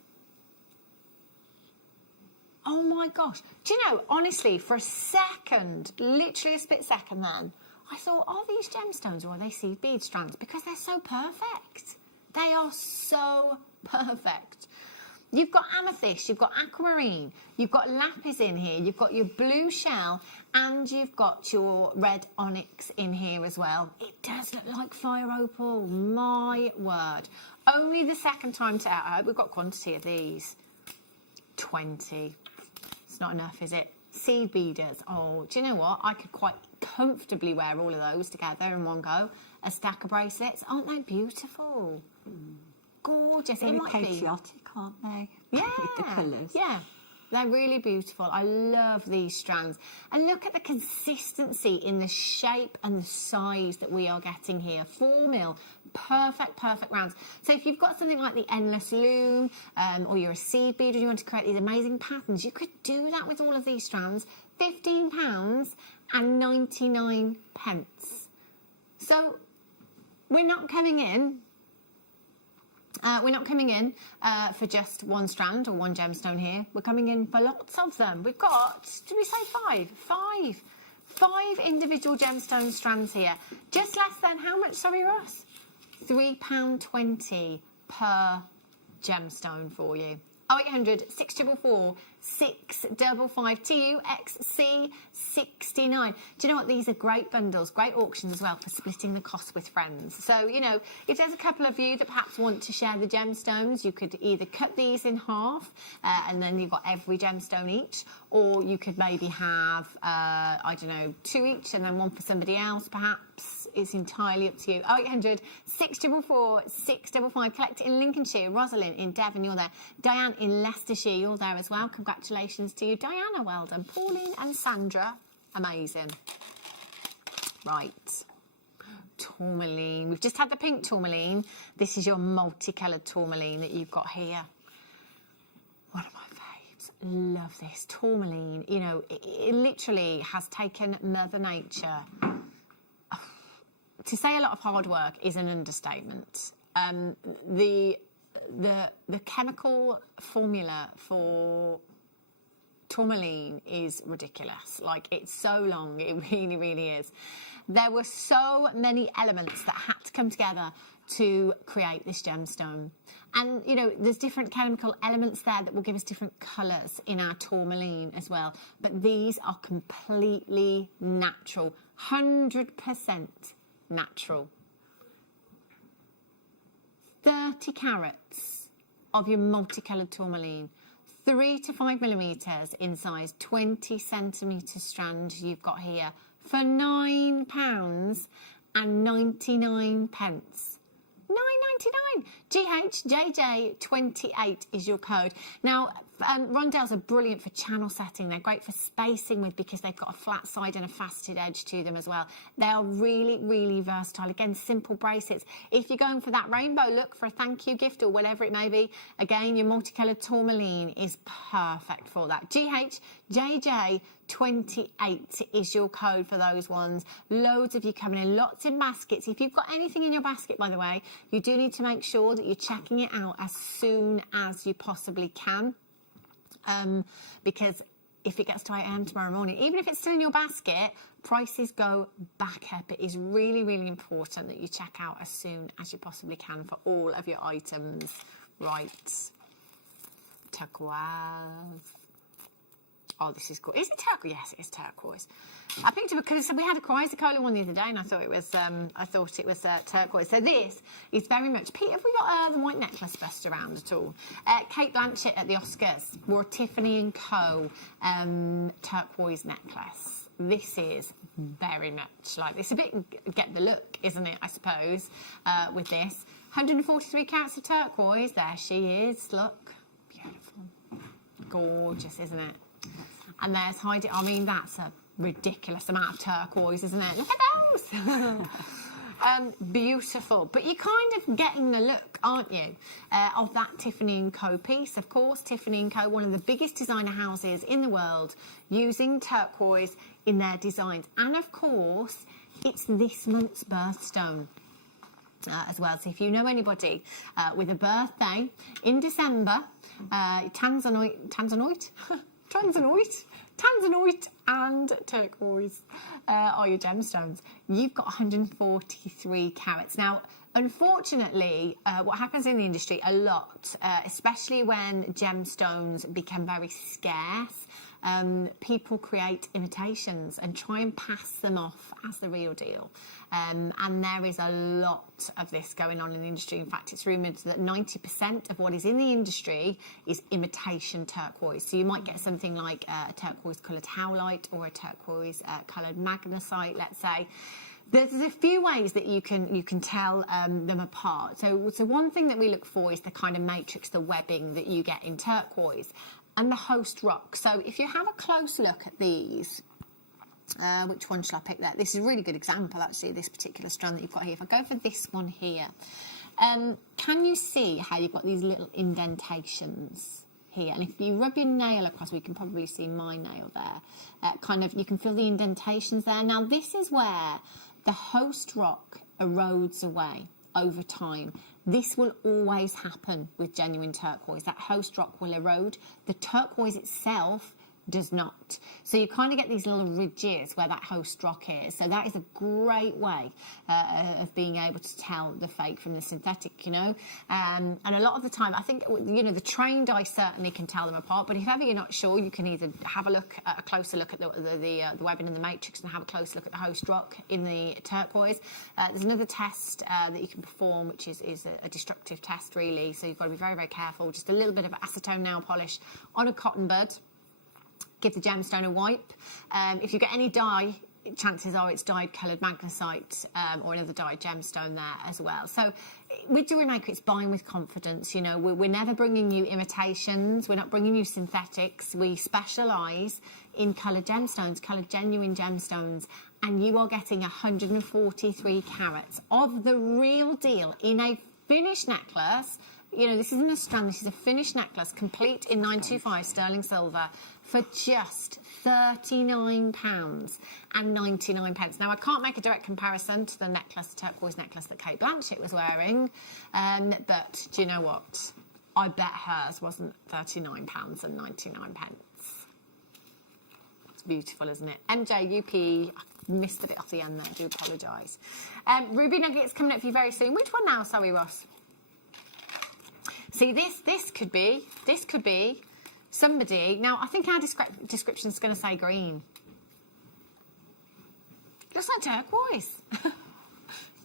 Oh, my gosh. Do you know, honestly, for a second, literally a split second then, I thought, are these gemstones or are they seed bead strands? Because they're so perfect. They are so perfect. You've got amethyst, you've got aquamarine, you've got lapis in here, you've got your blue shell, and you've got your red onyx in here as well. It does look like fire opal, my word. Only the second time to out. I hope we've got quantity of these. 20. It's not enough, is it? Seed beaders. Oh, do you know what? I could quite comfortably wear all of those together in one go. A stack of bracelets. Aren't they beautiful? Gorgeous. Very it might patriotic, aren't they? Yeah. With the colours. Yeah. They're really beautiful. I love these strands. And look at the consistency in the shape and the size that we are getting here. 4mm. Perfect, perfect rounds. So if you've got something like the Endless Loom or you're a seed beader and you want to create these amazing patterns, you could do that with all of these strands. £15.99. So we're not coming in for just one strand or one gemstone here. We're coming in for lots of them. We've got, did we say 5? 5 individual gemstone strands here. Just less than how much, sorry, Ross? £3.20 per gemstone for you. 0800 644 655 TUXC 69. Do you know what? These are great bundles, great auctions as well for splitting the cost with friends. So, you know, if there's a couple of you that perhaps want to share the gemstones, you could either cut these in half and then you've got every gemstone each, or you could maybe have, I don't know, 2 each and then one for somebody else perhaps. It's entirely up to you. 0800 644 655. Collector in Lincolnshire. Rosalind in Devon, you're there. Diane in Leicestershire, you're there as well. Congratulations to you. Diana, well done. Pauline and Sandra, amazing. Right. Tourmaline. We've just had the pink tourmaline. This is your multicoloured tourmaline that you've got here. One of my faves. Love this. Tourmaline, you know, it literally has taken Mother Nature. To say a lot of hard work is an understatement. The chemical formula for tourmaline is ridiculous. Like, it's so long, it really, really is. There were so many elements that had to come together to create this gemstone. And, you know, there's different chemical elements there that will give us different colours in our tourmaline as well. But these are completely natural, 100% natural. 30 carats of your multicoloured tourmaline, 3 to 5 millimetres in size, 20 centimetre strand you've got here for £9.99. £9.99. GHJJ28 is your code. Now, rondelles are brilliant for channel setting. They're great for spacing with, because they've got a flat side and a faceted edge to them as well. They are really, really versatile. Again, simple bracelets. If you're going for that rainbow look for a thank you gift or whatever it may be, again, your multicoloured tourmaline is perfect for that. GHJJ28 is your code for those ones. Loads of you coming in, lots in baskets. If you've got anything in your basket, by the way, you do need to make sure that you're checking it out as soon as you possibly can. Because if it gets to 8 a.m. tomorrow morning, even if it's still in your basket, prices go back up. It is really, really important that you check out as soon as you possibly can for all of your items. Right. turquoise. Oh, this is cool. Is it turquoise? Yes, it is turquoise. I picked it because we had a chrysocolla one the other day, and I thought it was turquoise. So this is very much. Pete, have we got a white necklace bust around at all? Kate Blanchett at the Oscars wore a Tiffany and Co. Turquoise necklace. This is very much like this. A bit get the look, isn't it? I suppose with this 143 carats of turquoise. There she is. Look, beautiful, gorgeous, isn't it? And there's Heidi. I mean, that's a ridiculous amount of turquoise, isn't it? Look at those. Beautiful. But you're kind of getting the look, aren't you, of that Tiffany & Co. piece. Of course, Tiffany & Co., one of the biggest designer houses in the world, using turquoise in their designs. And, of course, it's this month's birthstone. As well. So if you know anybody with a birthday in December, Tanzanite and turquoise are your gemstones. You've got 143 carats. Now, unfortunately, what happens in the industry a lot, especially when gemstones become very scarce, people create imitations and try and pass them off as the real deal. And there is a lot of this going on in the industry. In fact, it's rumoured that 90% of what is in the industry is imitation turquoise. So you might get something like a turquoise coloured howlite or a turquoise coloured magnesite, let's say. There's a few ways that you can tell them apart. So one thing that we look for is the kind of matrix, the webbing that you get in turquoise, and the host rock. So if you have a close look at these, which one shall I pick there? This is a really good example, actually, this particular strand that you've got here. If I go for this one here, can you see how you've got these little indentations here? And if you rub your nail across, we can probably see my nail there. You can feel the indentations there. Now, this is where the host rock erodes away over time. This will always happen with genuine turquoise. That host rock will erode. The turquoise itself does not. So you kind of get these little ridges where that host rock is. So that is a great way of being able to tell the fake from the synthetic, you know. And a lot of the time, I think, you know, the trained eye certainly can tell them apart. But if ever you're not sure, you can either have a closer look at the webbing in the matrix and have a closer look at the host rock in the turquoise. There's another test that you can perform, which is a destructive test, really. So you've got to be very, very careful. Just a little bit of acetone nail polish on a cotton bud. Give the gemstone a wipe. If you get any dye, chances are it's dyed coloured magnesite or another dyed gemstone there as well. So with JewelleryMaker, it's buying with confidence. You know, we're never bringing you imitations. We're not bringing you synthetics. We specialise in coloured gemstones, coloured genuine gemstones, and you are getting 143 carats of the real deal in a finished necklace. You know, this isn't a strand, this is a finished necklace, complete in 925 sterling silver, for just £39.99. Now, I can't make a direct comparison to the necklace, the turquoise necklace that Kate Blanchett was wearing, but do you know what? I bet hers wasn't £39.99. It's beautiful, isn't it? MJUP, I missed a bit off the end there, I do apologise. Ruby Nuggets coming up for you very soon. Which one now, sorry, Ross? See, this could be somebody. Now, I think our description is going to say green. Looks like turquoise.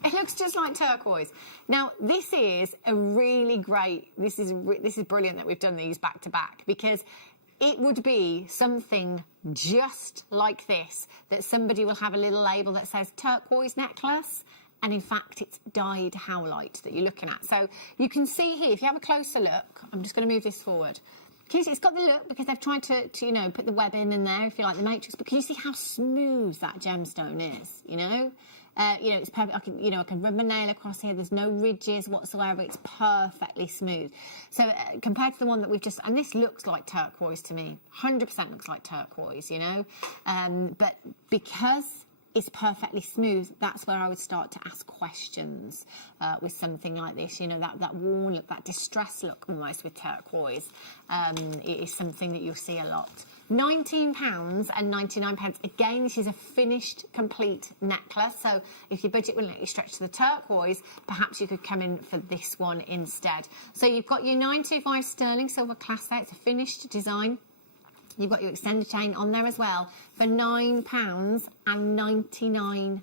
It looks just like turquoise. Now, this is a really great. This is brilliant that we've done these back to back, because it would be something just like this that somebody will have a little label that says turquoise necklace. And in fact, it's dyed howlite that you're looking at. So you can see here, if you have a closer look, I'm just going to move this forward. Can you see it's got the look because they've tried to you know, put the web in there, if you like, the matrix. But can you see how smooth that gemstone is? You know, it's perfect. I can rub my nail across here. There's no ridges whatsoever. It's perfectly smooth. So compared to the one that we've just, and this looks like turquoise to me. 100% looks like turquoise. You know, but because is perfectly smooth, that's where I would start to ask questions with something like this. You know, that worn look, that distress look almost with turquoise, it is something that you'll see a lot. £19.99. Again, this is a finished, complete necklace. So if your budget wouldn't let you stretch to the turquoise, perhaps you could come in for this one instead. So you've got your 925 sterling silver clasp there. It's a finished design. You've got your extended chain on there as well for £9.99.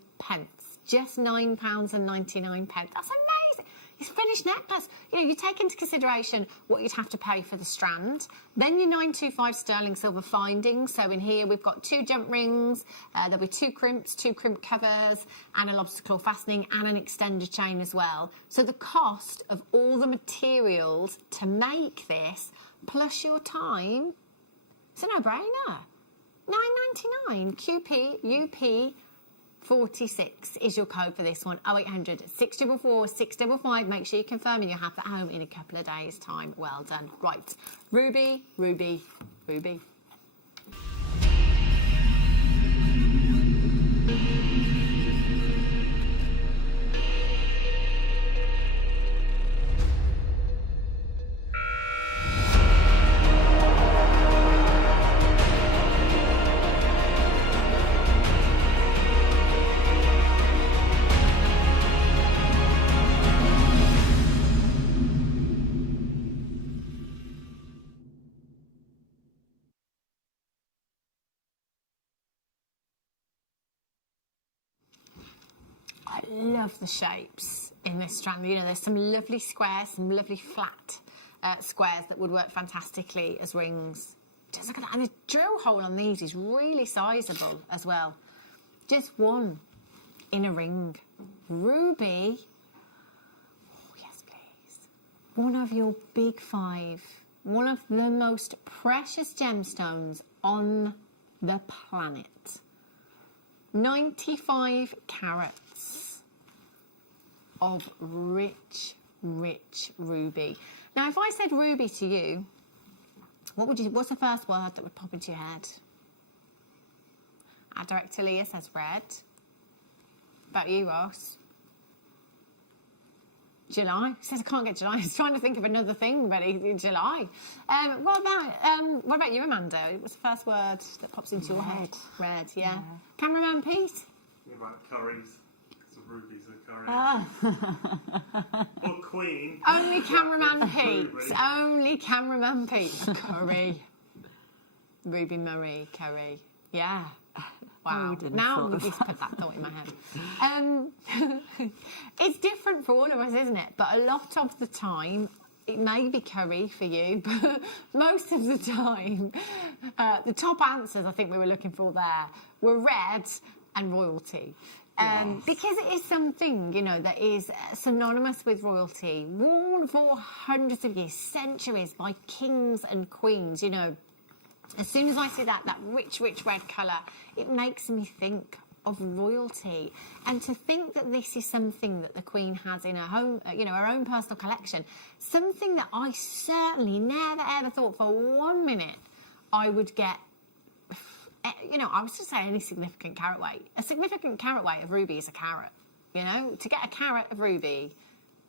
Just £9.99. That's amazing. It's a finished necklace. You know, you take into consideration what you'd have to pay for the strand. Then your 925 sterling silver findings. So in here we've got 2 jump rings. There'll be 2 crimps, 2 crimp covers, and a lobster claw fastening, and an extended chain as well. So the cost of all the materials to make this, plus your time, it's a no-brainer. £9.99. QP UP 46 is your code for this one. 0800 644 655. Make sure you confirm and you'll have that home in a couple of days' time. Well done. Right. Ruby, Ruby, Ruby. I love the shapes in this strand. You know, there's some lovely squares, some lovely flat squares that would work fantastically as rings. Just look at that. And the drill hole on these is really sizable as well. Just one in a ring. Ruby. Oh, yes, please. One of your big 5. One of the most precious gemstones on the planet. 95 carats of rich, rich ruby. Now, if I said ruby to you, what's the first word that would pop into your head? Our director Leah says red. About you, Ross? July. He says I can't get July. He's trying to think of another thing, but July. What about you, Amanda? What's the first word that pops into your head? Red, yeah. Cameraman Pete? What about curries? Because of rubies are curries. Ah. Or Queen. Only Cameraman Pete. Only Cameraman Pete. A curry. Ruby Marie curry. Yeah. Wow. Now you've just put that thought in my head. It's different for all of us, isn't it? But a lot of the time, it may be curry for you, but most of the time, the top answers I think we were looking for there were red and royalty. Because it is something, you know, that is synonymous with royalty, worn for hundreds of years, centuries by kings and queens, you know. As soon as I see that rich, rich red colour, it makes me think of royalty. And to think that this is something that the Queen has in her home, you know, her own personal collection, something that I certainly never, ever thought for 1 minute I would get, you know, I was just saying any significant carat weight. A significant carat weight of ruby is a carat, you know. To get a carat of ruby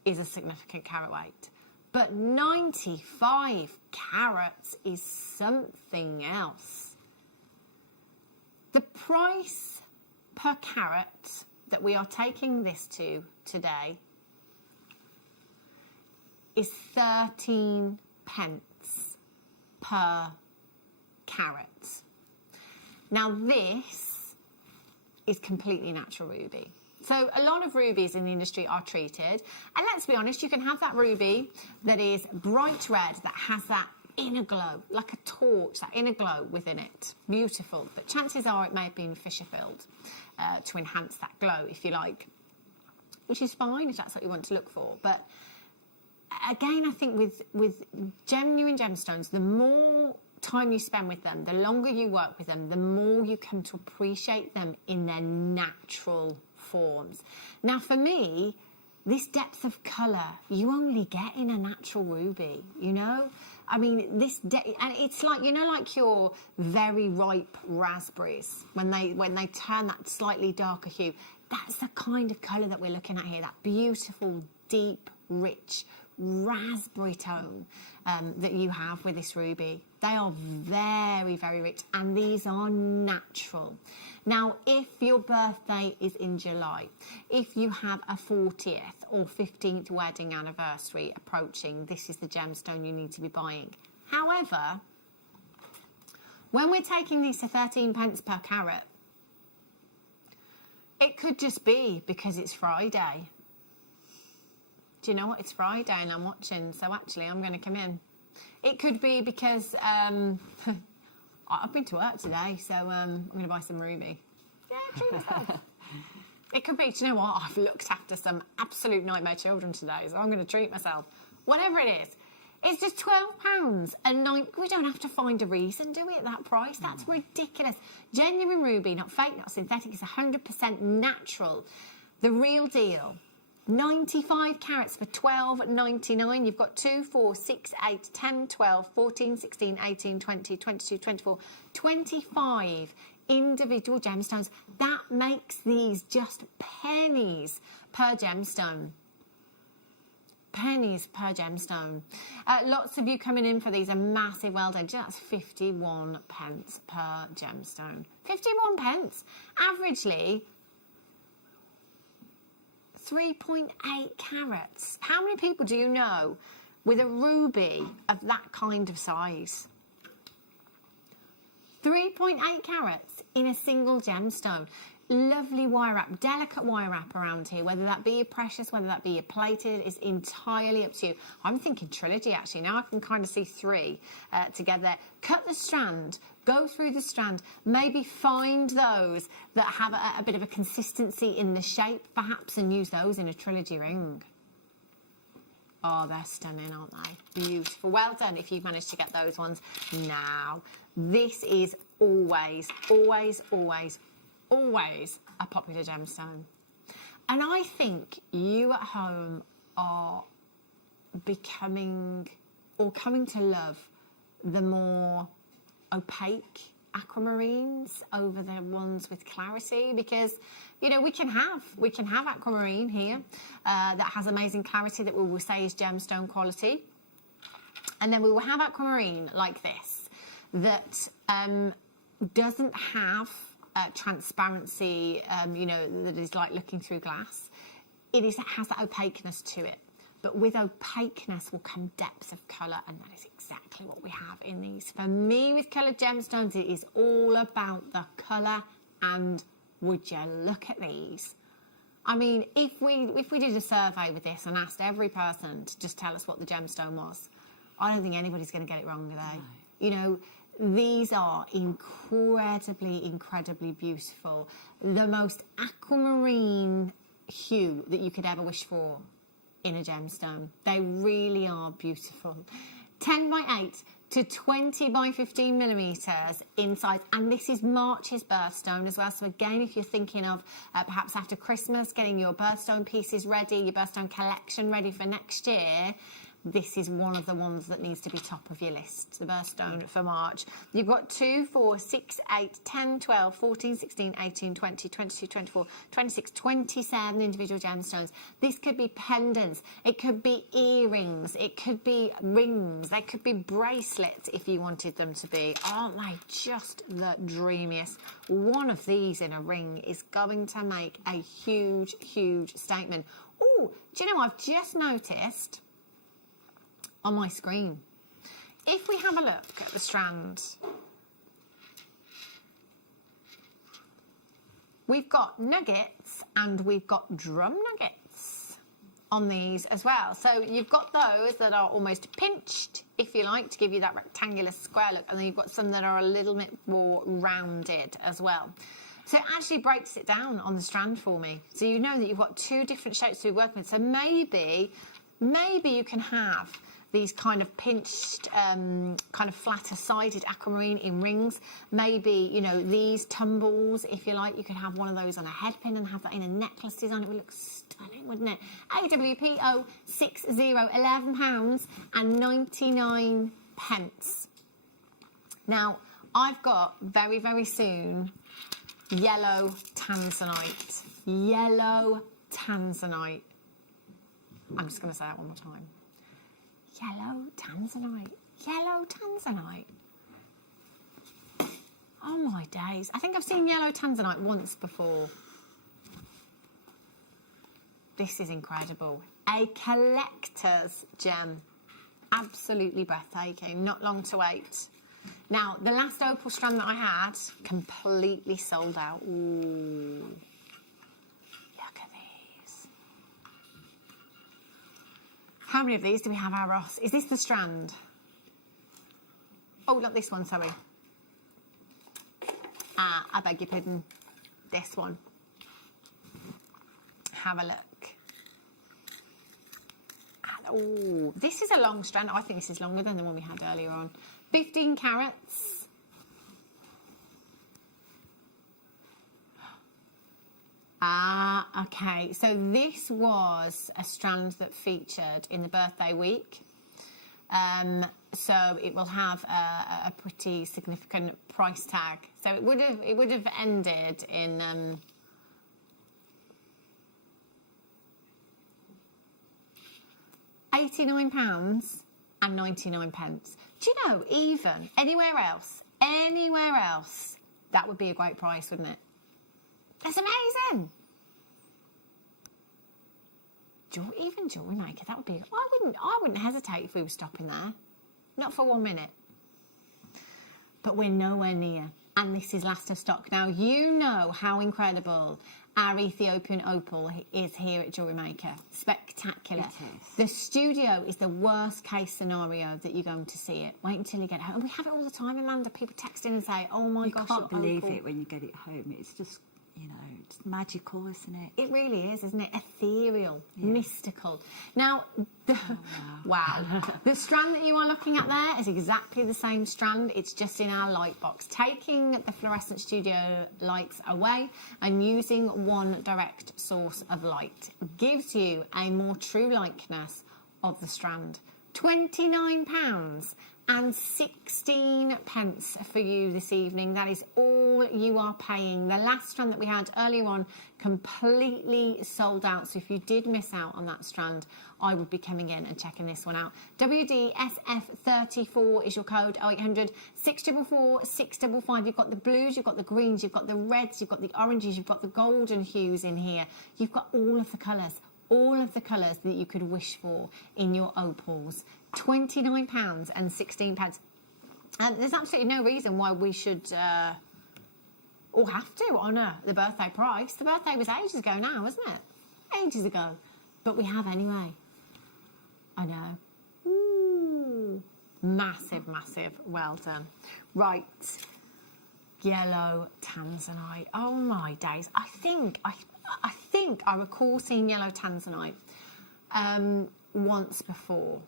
is a significant carat weight. But 95 carats is something else. The price per carat that we are taking this to today is 13 pence per carat. Now this is completely natural ruby. So a lot of rubies in the industry are treated, and let's be honest, you can have that ruby that is bright red, that has that inner glow, like a torch, that inner glow within it. Beautiful, but chances are it may have been fissure filled to enhance that glow, if you like, which is fine if that's what you want to look for. But again, I think with genuine gemstones, the more time you spend with them, the longer you work with them, the more you come to appreciate them in their natural forms. Now for me, this depth of colour you only get in a natural ruby, you know. I mean, and it's like, you know, like your very ripe raspberries, when they turn that slightly darker hue, that's the kind of colour that we're looking at here, that beautiful, deep, rich raspberry tone that you have with this ruby. They are very, very rich, and these are natural. Now, if your birthday is in July, if you have a 40th or 15th wedding anniversary approaching, this is the gemstone you need to be buying. However, when we're taking these to 13 pence per carat, it could just be because it's Friday. Do you know what? It's Friday and I'm watching, so actually I'm going to come in. It could be because I've been to work today, so I'm going to buy some ruby. Yeah, treat myself. It could be, do you know what? I've looked after some absolute nightmare children today, so I'm going to treat myself. Whatever it is, it's just £12 a night. We don't have to find a reason, do we, at that price? That's ridiculous. Genuine ruby, not fake, not synthetic. It's 100% natural. The real deal. 95 carats for $12.99. You've got 2, 4, 6, 8, 10, 12, 14, 16, 18, 20, 22, 24, 25 individual gemstones. That makes these just pennies per gemstone. Pennies per gemstone. Lots of you coming in for these. A massive well done. That's 51 pence per gemstone. 51 pence. Averagely 3.8 carats. How many people do you know with a ruby of that kind of size? 3.8 carats in a single gemstone. Lovely wire wrap, delicate wire wrap around here, whether that be your precious, whether that be your plated, is entirely up to you. I'm thinking trilogy actually. Now I can kind of see 3 together. Cut the strand, go through the strand, maybe find those that have a bit of a consistency in the shape perhaps, and use those in a trilogy ring. Oh, they're stunning, aren't they? Beautiful. Well done if you've managed to get those ones. Now, this is always, always, always, always a popular gemstone. And I think you at home are becoming, or coming to love, the more opaque aquamarines over the ones with clarity, because, you know, we can have aquamarine here that has amazing clarity that we will say is gemstone quality, and then we will have aquamarine like this that doesn't have transparency, you know, that is like looking through glass. It has that opaqueness to it. But with opaqueness will come depth of colour, and that is exactly what we have in these. For me, with coloured gemstones, it is all about the colour, and would you look at these? I mean, if we did a survey with this and asked every person to just tell us what the gemstone was, I don't think anybody's going to get it wrong, are they? No. You know, these are incredibly, incredibly beautiful. The most aquamarine hue that you could ever wish for in a gemstone. They really are beautiful. 10 by 8 to 20 by 15 millimetres in size, and this is March's birthstone as well. So again, if you're thinking of perhaps after Christmas getting your birthstone pieces ready, your birthstone collection ready for next year, this is one of the ones that needs to be top of your list, the birthstone for March. You've got 2, 4, 6, 8, 10, 12, 14, 16, 18, 20, 22, 24, 26, 27 individual gemstones. This could be pendants, it could be earrings, it could be rings, they could be bracelets if you wanted them to be. Aren't they just the dreamiest? One of these in a ring is going to make a huge, huge statement. Oh, do you know, I've just noticed on my screen, if we have a look at the strand, we've got nuggets and we've got drum nuggets on these as well. So you've got those that are almost pinched, if you like, to give you that rectangular square look, and then you've got some that are a little bit more rounded as well. So it actually breaks it down on the strand for me. So you know that you've got 2 different shapes to be working with. So maybe you can have these kind of pinched, kind of flatter sided aquamarine in rings. Maybe, you know, these tumbles, if you like, you could have one of those on a headpin and have that in a necklace design. It would look stunning, wouldn't it? AWPO 60, £11.99 pence. Now, I've got very, very soon yellow tanzanite. Yellow tanzanite. I'm just going to say that one more time. Yellow tanzanite. Yellow tanzanite. Oh my days. I think I've seen yellow tanzanite once before. This is incredible. A collector's gem. Absolutely breathtaking. Not long to wait. Now, the last opal strand that I had, completely sold out. Ooh. Look at these. How many of these do we have, our Ross? Is this the strand? Oh, not this one, sorry. I beg your pardon. This one. Have a look. Oh, this is a long strand. I think this is longer than the one we had earlier on. 15 carats. Okay. So this was a strand that featured in the birthday week. So it will have a pretty significant price tag. So it would have ended in £89 and 99 pence. Do you know, even anywhere else, that would be a great price, wouldn't it? That's amazing. Even JewelleryMaker, that would be. I wouldn't hesitate if we were stopping there, not for 1 minute. But we're nowhere near, and this is last of stock. Now you know how incredible our Ethiopian opal is here at JewelleryMaker. Spectacular. It is. The studio is the worst case scenario that you're going to see it. Wait until you get home. And we have it all the time, Amanda. People text in and say, "Oh my gosh, you can't believe opal." it when you get it home. It's just, it's magical, isn't it? It really is, isn't it? Ethereal, mystical. Now, wow. The strand that you are looking at there is exactly the same strand. It's just in our light box. Taking the fluorescent studio lights away and using one direct source of light gives you a more true likeness of the strand. £29 and 16 pence for you this evening. That is all you are paying. The last strand that we had earlier on completely sold out. So if you did miss out on that strand, I would be coming in and checking this one out. WDSF34 is your code. 0800 644 655. You've got the blues, you've got the greens, you've got the reds, you've got the oranges, you've got the golden hues in here. You've got all of the colours. All of the colours that you could wish for in your opals. £29 and 16 pence. There's absolutely no reason why we should or have to honour the birthday price. The birthday was ages ago now, wasn't it? Ages ago. But we have anyway. I know. Ooh. Massive, massive. Well done. Right. Yellow tanzanite. Oh my days. I think I recall seeing yellow tanzanite once before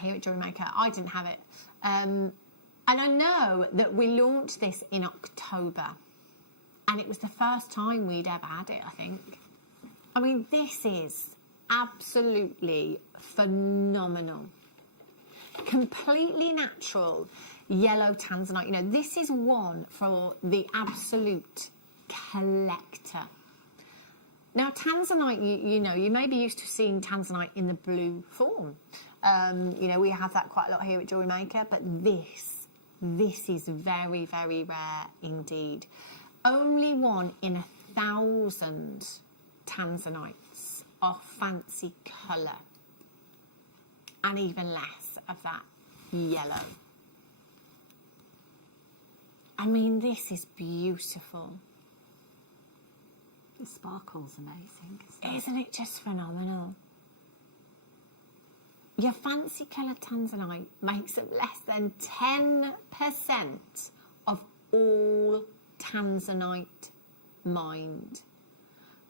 here at JewelleryMaker. I didn't have it. And I know that we launched this in October. And it was the first time we'd ever had it, I think. I mean, this is absolutely phenomenal. Completely natural yellow tanzanite. This is one for the absolute collector. Now, tanzanite, you may be used to seeing tanzanite in the blue form. We have that quite a lot here at JewelleryMaker, but this is very, very rare indeed. Only one in 1,000 tanzanites of fancy colour, and even less of that yellow. I mean, this is beautiful. The sparkle's amazing. Isn't it just phenomenal? Your fancy coloured tanzanite makes up less than 10% of all tanzanite mined.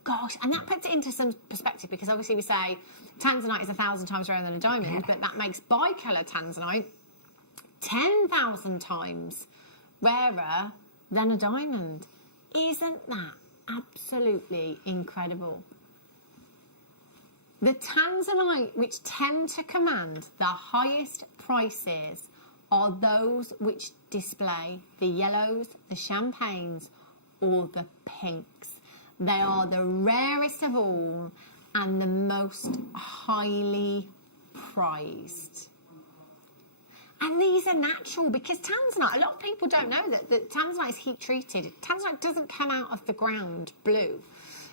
Gosh, and that puts it into some perspective, because obviously we say tanzanite is 1,000 times rarer than a diamond, but that makes bicolour tanzanite 10,000 times rarer than a diamond. Isn't that absolutely incredible? The tanzanite which tend to command the highest prices are those which display the yellows, the champagnes, or the pinks. They are the rarest of all and the most highly prized. And these are natural because tanzanite, a lot of people don't know that tanzanite is heat treated. Tanzanite doesn't come out of the ground blue.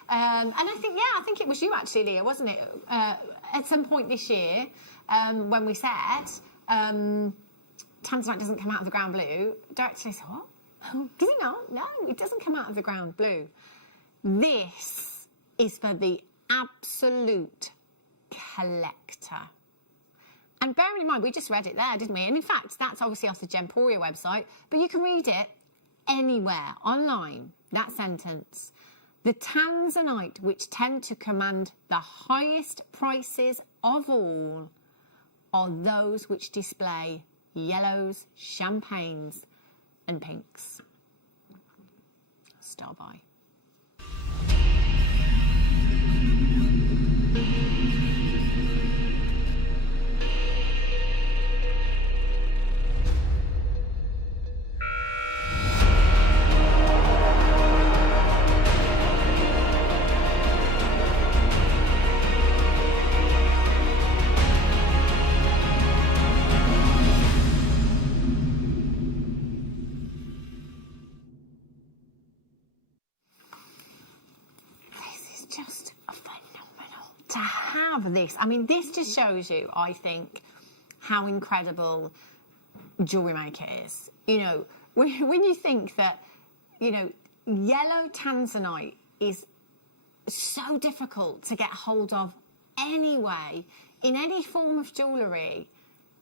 And I think it was you actually, Leah, wasn't it? At some point this year, when we said tanzanite doesn't come out of the ground blue, directly said, what? Does it not? No, it doesn't come out of the ground blue. This is for the absolute collector. And bearing in mind, we just read it there, didn't we? And in fact, that's obviously off the Gemporia website, but you can read it anywhere online, that sentence. The tanzanite which tend to command the highest prices of all are those which display yellows, champagnes, and pinks. Star by. This. I mean, this just shows you, I think, how incredible JewelleryMaker is. You know, when you think that, you know, yellow tanzanite is so difficult to get hold of anyway, in any form of jewellery,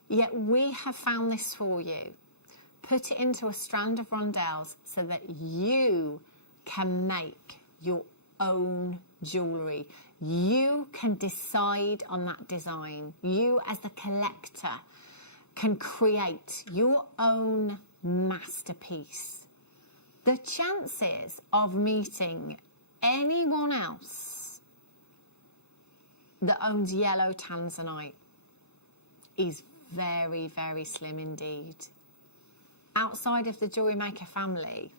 yet we have found this for you. Put it into a strand of rondelles so that you can make your own jewellery. You can decide on that design. You, as the collector, can create your own masterpiece. The chances of meeting anyone else that owns yellow tanzanite is very, very slim indeed. Outside of the JewelleryMaker family,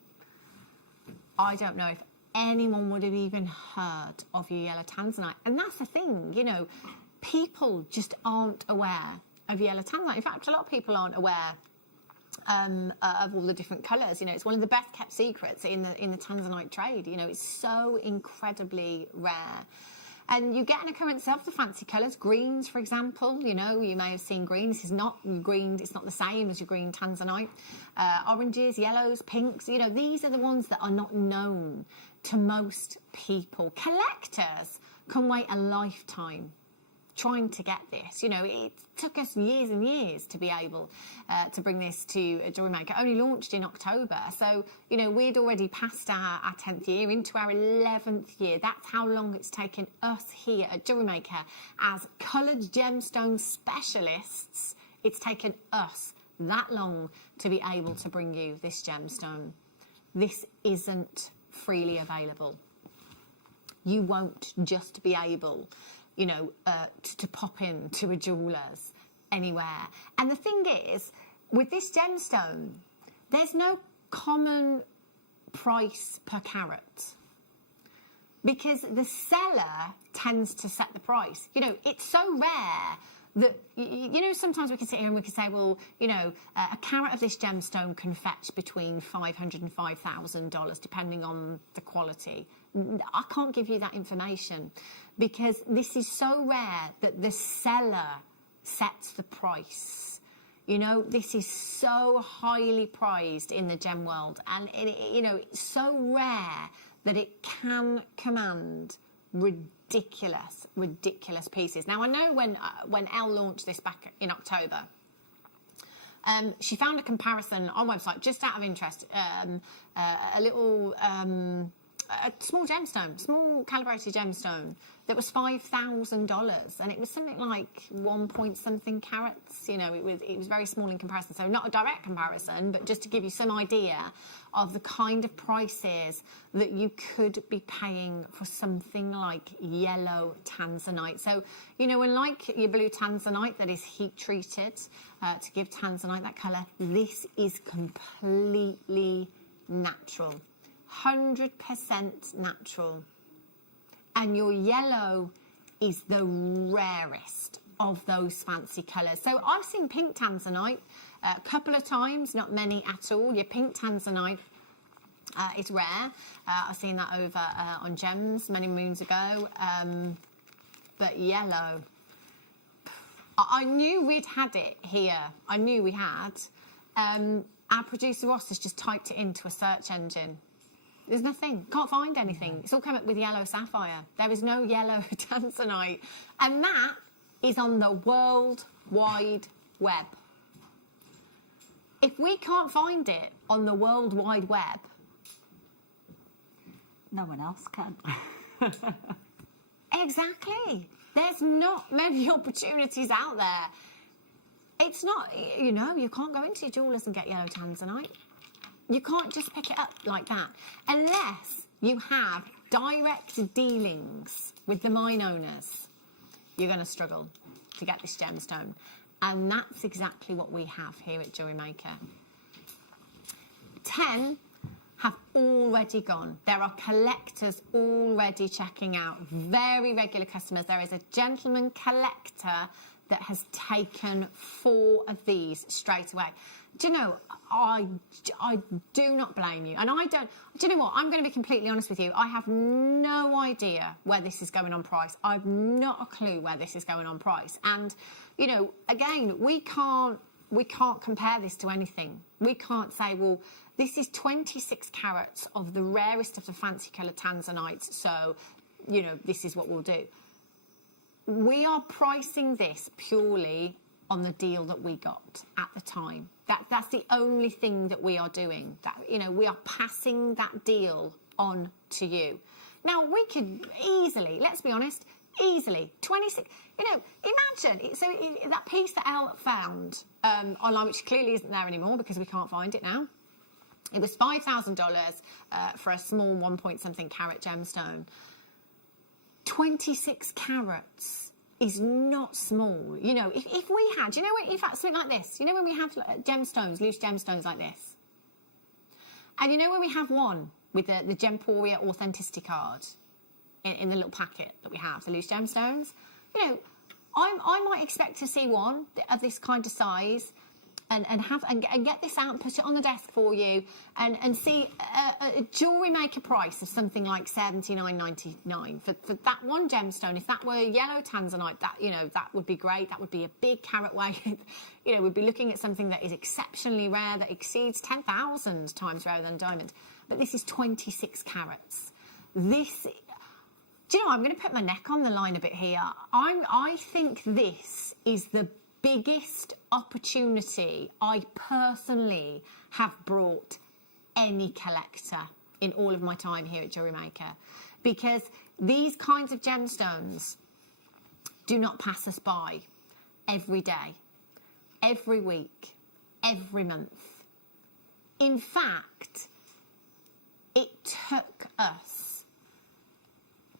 I don't know if anyone would have even heard of your yellow tanzanite. And that's the thing, you know, people just aren't aware of yellow tanzanite. In fact, a lot of people aren't aware of all the different colours. You know, it's one of the best kept secrets in the tanzanite trade. You know, it's so incredibly rare. And you get an occurrence of the fancy colours, greens, for example. You know, you may have seen green. This is not green. It's not the same as your green tanzanite. Oranges, yellows, pinks. You know, these are the ones that are not known to most people. Collectors can wait a lifetime trying to get this. You know, it took us years and years to be able to bring this to JewelleryMaker. Only launched in October. So, you know, we'd already passed our 10th year into our 11th year. That's how long it's taken us here at JewelleryMaker as coloured gemstone specialists. It's taken us that long to be able to bring you this gemstone. This isn't freely available. You won't just be able, you know, to pop in to a jeweller's anywhere. And the thing is, with this gemstone, there's no common price per carat because the seller tends to set the price. You know, it's so rare that, you know, sometimes we can sit here and we can say, well, you know, a carat of this gemstone can fetch between $500 and $5,000 depending on the quality. I can't give you that information because this is so rare that the seller sets the price. You know, this is so highly prized in the gem world, and you know, it's so rare that it can command ridiculous pieces. Now, I know when Elle launched this back in October, she found a comparison on website just out of interest, a little a small gemstone, small calibrated gemstone that was $5,000, and it was something like 1 point something carats. You know, it was very small in comparison. So not a direct comparison, but just to give you some idea of the kind of prices that you could be paying for something like yellow tanzanite. So, you know, unlike your blue tanzanite that is heat treated to give tanzanite that colour, this is completely natural, 100% natural. And your yellow is the rarest of those fancy colours. So I've seen pink tanzanite a couple of times, not many at all. Your pink tanzanite is rare. I've seen that over on Gems many moons ago. But yellow, I knew we'd had it here. I knew we had. Our producer Ross has just typed it into a search engine. There's nothing. Can't find anything. It's all come up with yellow sapphire. There is no yellow tanzanite. And that is on the World Wide Web. If we can't find it on the World Wide Web, no one else can. Exactly. There's not many opportunities out there. It's not, you know, you can't go into your jewellers and get yellow tanzanite. You can't just pick it up like that unless you have direct dealings with the mine owners. You're going to struggle to get this gemstone. And that's exactly what we have here at JewelleryMaker. 10 have already gone. There are collectors already checking out, very regular customers. There is a gentleman collector that has taken 4 of these straight away. Do you know, I do not blame you. And I don't, do you know what? I'm going to be completely honest with you. I have no idea where this is going on price. I've not a clue where this is going on price. And, you know, again, we can't compare this to anything. We can't say, well, this is 26 carats of the rarest of the fancy colour tanzanites, so, you know, this is what we'll do. We are pricing this purely on the deal that we got at the time. That's the only thing that we are doing. That, you know, we are passing that deal on to you. Now, we could easily, let's be honest, easily, 26, you know, imagine, that piece that Elle found online, which clearly isn't there anymore because we can't find it now. It was $5,000 for a small 1 point something carat gemstone. 26 carats is not small. You know, if we had, you know, in fact, something like this, you know, when we have gemstones, loose gemstones like this, and you know when we have one with the Gemporia authenticity card in the little packet that we have, the loose gemstones, you know, I might expect to see one of this kind of size and get this out and put it on the desk for you and see a JewelleryMaker price of something like $79.99 for that one gemstone. If that were yellow tanzanite, that, you know, that would be great. That would be a big carat weight. You know, we'd be looking at something that is exceptionally rare, that exceeds 10,000 times rarer than diamond. But this is 26 carats. This, do you know, I'm going to put my neck on the line a bit here. I think this is the biggest opportunity I personally have brought any collector in all of my time here at JewelleryMaker, because these kinds of gemstones do not pass us by every day, every week, every month. In fact, it took us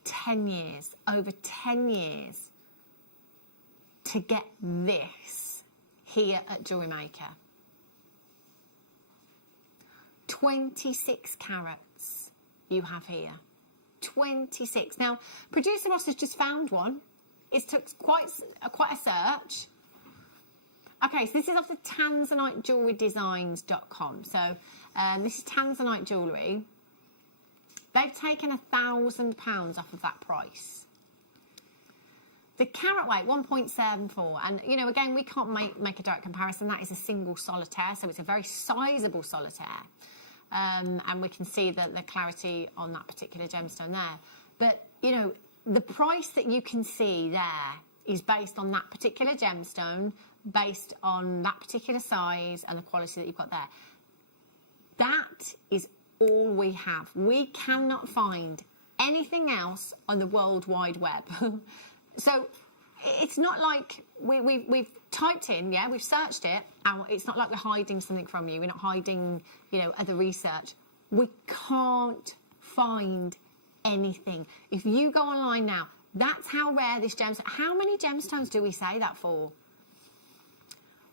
10 years, over 10 years, to get this here at JewelleryMaker. 26 carats you have here. 26. Now, producer Ross has just found one. It took quite a search. Okay, so this is off the TanzaniteJewelleryDesigns.com. So this is Tanzanite Jewellery. They've taken £1,000 off of that price. The carat weight, 1.74, and, you know, again, we can't make a direct comparison. That is a single solitaire, so it's a very sizable solitaire. And we can see the clarity on that particular gemstone there. But, you know, the price that you can see there is based on that particular gemstone, based on that particular size and the quality that you've got there. That is all we have. We cannot find anything else on the World Wide Web. So it's not like we've typed in, we've searched it, and it's not like we're hiding something from you. We're not hiding, other research. We can't find anything. If you go online now, that's how rare this gemstone. How many gemstones do we say that for?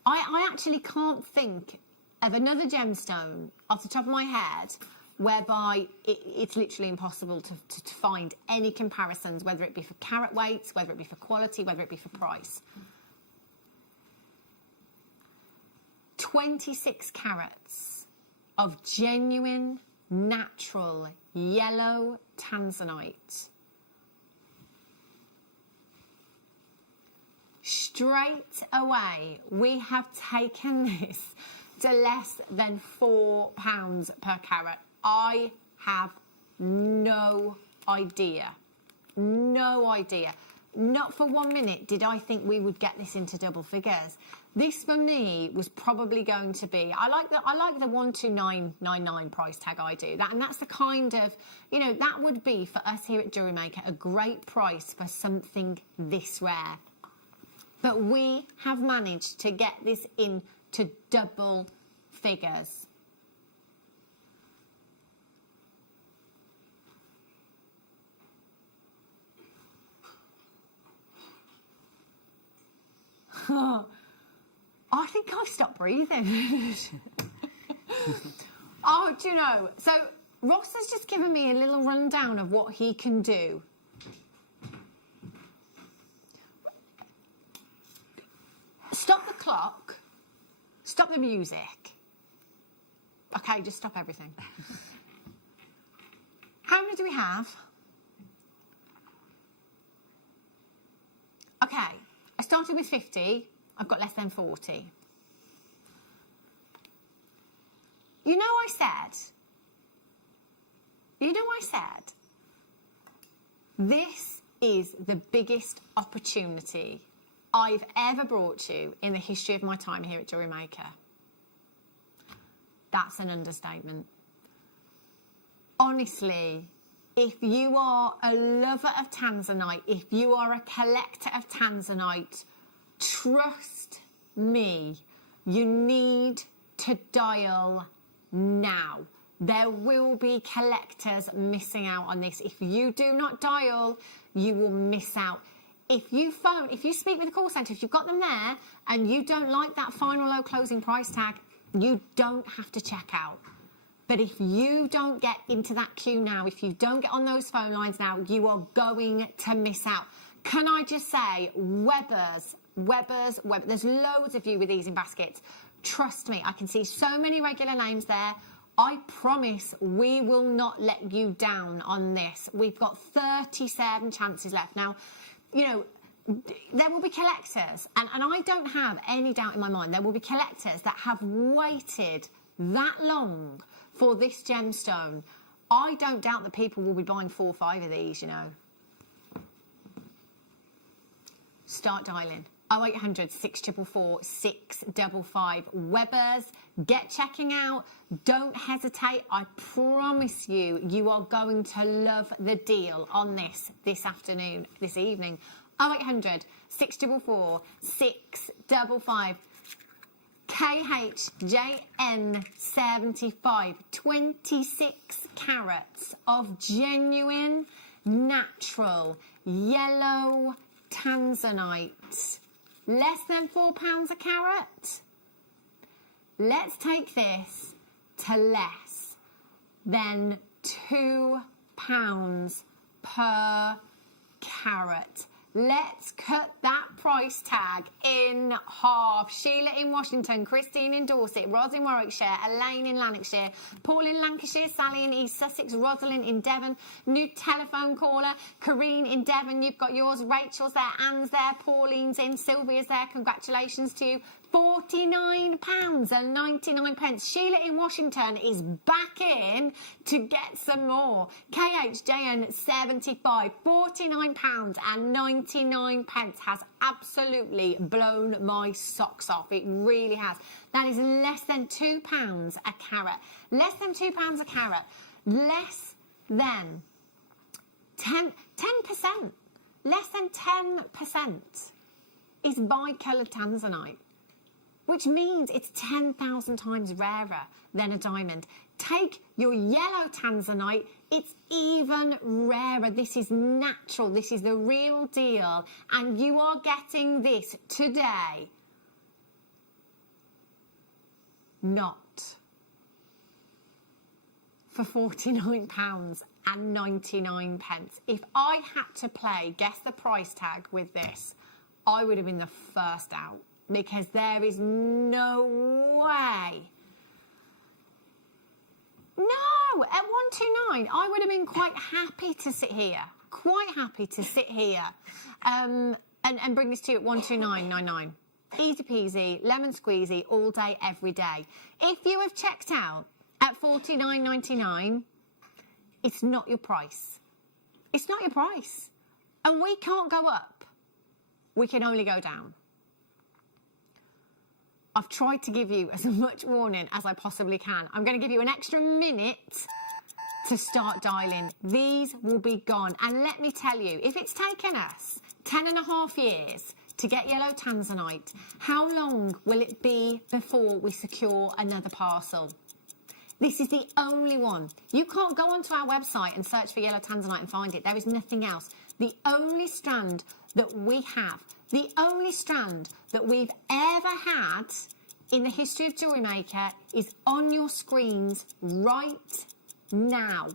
I actually can't think of another gemstone off the top of my head whereby it's literally impossible to find any comparisons, whether it be for carat weights, whether it be for quality, whether it be for price. 26 carats of genuine, natural, yellow tanzanite. Straight away, we have taken this to less than £4 per carat. I have no idea. No idea. Not for 1 minute did I think we would get this into double figures. This for me was probably going to be, I like the 129.99 price tag. I do that, and that's the kind of, that would be for us here at JewelleryMaker a great price for something this rare. But we have managed to get this into double figures. I think I've stopped breathing. Oh, do you know? So Ross has just given me a little rundown of what he can do. Stop the clock. Stop the music. Okay, just stop everything. How many do we have? Okay, I started with 50. I've got less than 40. I said, this is the biggest opportunity I've ever brought you in the history of my time here at JewelleryMaker. That's an understatement. Honestly, if you are a lover of tanzanite, if you are a collector of tanzanite, trust me, you need to dial now. There will be collectors missing out on this. If you do not dial, you will miss out. If you speak with the call centre, if you've got them there and you don't like that final low closing price tag, you don't have to check out. But if you don't get into that queue now, if you don't get on those phone lines now, you are going to miss out. Can I just say, Weber's, there's loads of you with these in baskets. Trust me, I can see so many regular names there. I promise we will not let you down on this. We've got 37 chances left. Now, there will be collectors, and I don't have any doubt in my mind, there will be collectors that have waited that long for this gemstone. I don't doubt that people will be buying 4 or 5 of these, Start dialing. 0800 644 655. Weber's, get checking out. Don't hesitate. I promise you, you are going to love the deal on this afternoon, this evening. 0800 644 655. KHJN75. 26 carats of genuine, natural, yellow tanzanite. Less than £4 a carat. Let's take this to less than £2 per carat. Let's cut that price tag in half. Sheila in Washington, Christine in Dorset, Ros in Warwickshire, Elaine in Lanarkshire, Paul in Lancashire, Sally in East Sussex, Rosalind in Devon, new telephone caller, Corrine in Devon, you've got yours, Rachel's there, Anne's there, Pauline's in, Sylvia's there, congratulations to you. £49.99. Sheila in Washington is back in to get some more. KHJN75, £49.99. 99 pence has absolutely blown my socks off. It really has. That is less than £2 a carat. Less than £2 a carat. Less than 10%. Less than 10% is bicoloured tanzanite, which means it's 10,000 times rarer than a diamond. Take your yellow tanzanite, it's even rarer. This is natural, this is the real deal, and you are getting this today. Not for £49.99. If I had to play guess the price tag with this, I would have been the first out, because there is no way. No, at 129, I would have been quite happy to sit here. And bring this to you at 129.99. Easy peasy, lemon squeezy, all day, every day. If you have checked out at 49.99, it's not your price. It's not your price. And we can't go up. We can only go down. I've tried to give you as much warning as I possibly can. I'm going to give you an extra minute to start dialing. These will be gone. And let me tell you, if it's taken us 10.5 years to get yellow tanzanite, how long will it be before we secure another parcel? This is the only one. You can't go onto our website and search for yellow tanzanite and find it. There is nothing else. The only strand that we have, the only strand that we've ever had in the history of Jewellery Maker is on your screens right now.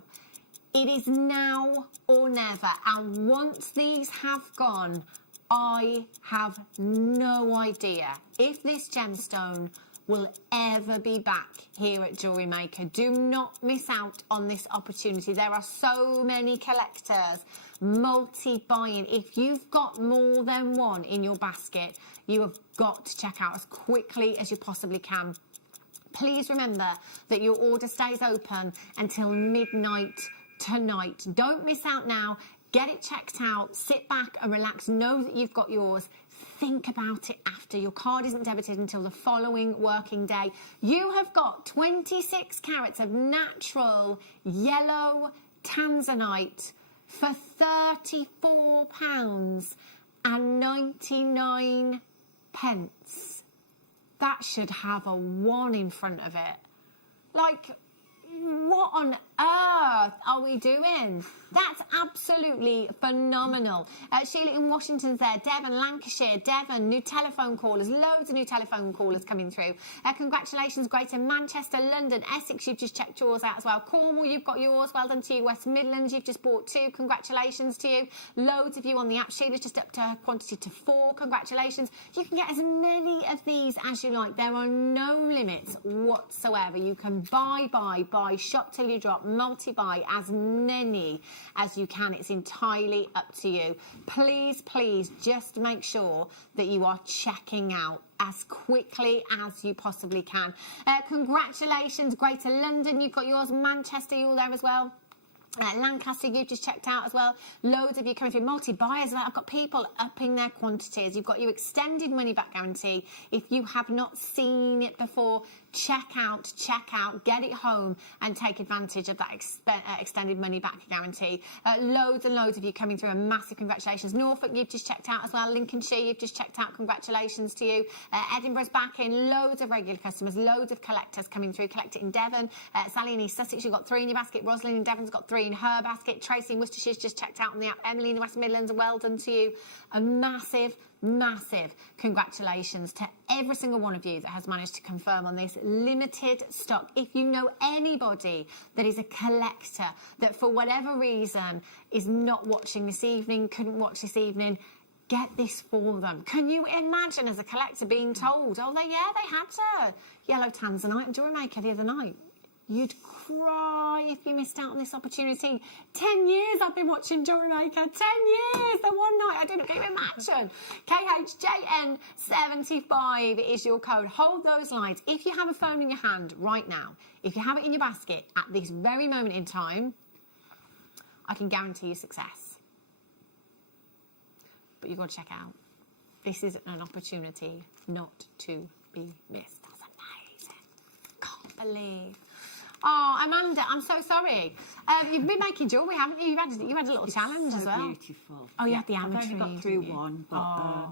It is now or never. And once these have gone, I have no idea if this gemstone will ever be back here at Jewellery Maker. Do not miss out on this opportunity. There are so many collectors multi-buying. If you've got more than one in your basket, you have got to check out as quickly as you possibly can. Please remember that your order stays open until midnight tonight. Don't miss out now. Get it checked out. Sit back and relax. Know that you've got yours. Think about it after. Your card isn't debited until the following working day. You have got 26 carats of natural yellow tanzanite for £34.99. That should have a 1 in front of it. Like, what on earth are we doing? That's absolutely phenomenal. Sheila in Washington's there, Devon, Lancashire, Devon, new telephone callers, loads of new telephone callers coming through. Congratulations, Greater Manchester, London, Essex, you've just checked yours out as well. Cornwall, you've got yours, well done to you. West Midlands, you've just bought 2, congratulations to you. Loads of you on the app. Sheila's just up to her quantity to 4, congratulations. You can get as many of these as you like. There are no limits whatsoever. You can buy, shop till you drop, multi-buy as many as you can. It's entirely up to you. Please, please just make sure that you are checking out as quickly as you possibly can. Congratulations, Greater London, you've got yours. Manchester, you're there as well. Lancaster, you've just checked out as well. Loads of you coming through. Multi-buyers, I've got people upping their quantities. You've got your extended money back guarantee. If you have not seen it before, check out, get it home and take advantage of that extended money back guarantee. Loads and loads of you coming through, and massive congratulations. Norfolk, you've just checked out as well. Lincolnshire, you've just checked out, congratulations to you. Edinburgh's back in, loads of regular customers, loads of collectors coming through. Collect it in Devon. Sally in East Sussex, you've got 3 in your basket. Rosalind in Devon's got 3 in her basket. Tracy in Worcestershire's just checked out on the app. Emily in the West Midlands, well done to you. A massive congratulations to every single one of you that has managed to confirm on this limited stock. If you know anybody that is a collector that for whatever reason is not watching this evening, couldn't watch this evening, get this for them. Can you imagine as a collector being told, oh, they had yellow tanzanite and Jewellery Maker the other night? You'd cry if you missed out on this opportunity. 10 years I've been watching Jewellery Maker. 10 years! The one night I didn't even imagine. KHJN75 is your code. Hold those lines. If you have a phone in your hand right now, if you have it in your basket at this very moment in time, I can guarantee you success. but you've got to check it out. This is an opportunity not to be missed. That's amazing. Can't believe. Oh, Amanda, I'm so sorry. You've been making jewellery, haven't you? You had a little challenge as well. Beautiful. Oh, you had the I've amateur. only got through one, but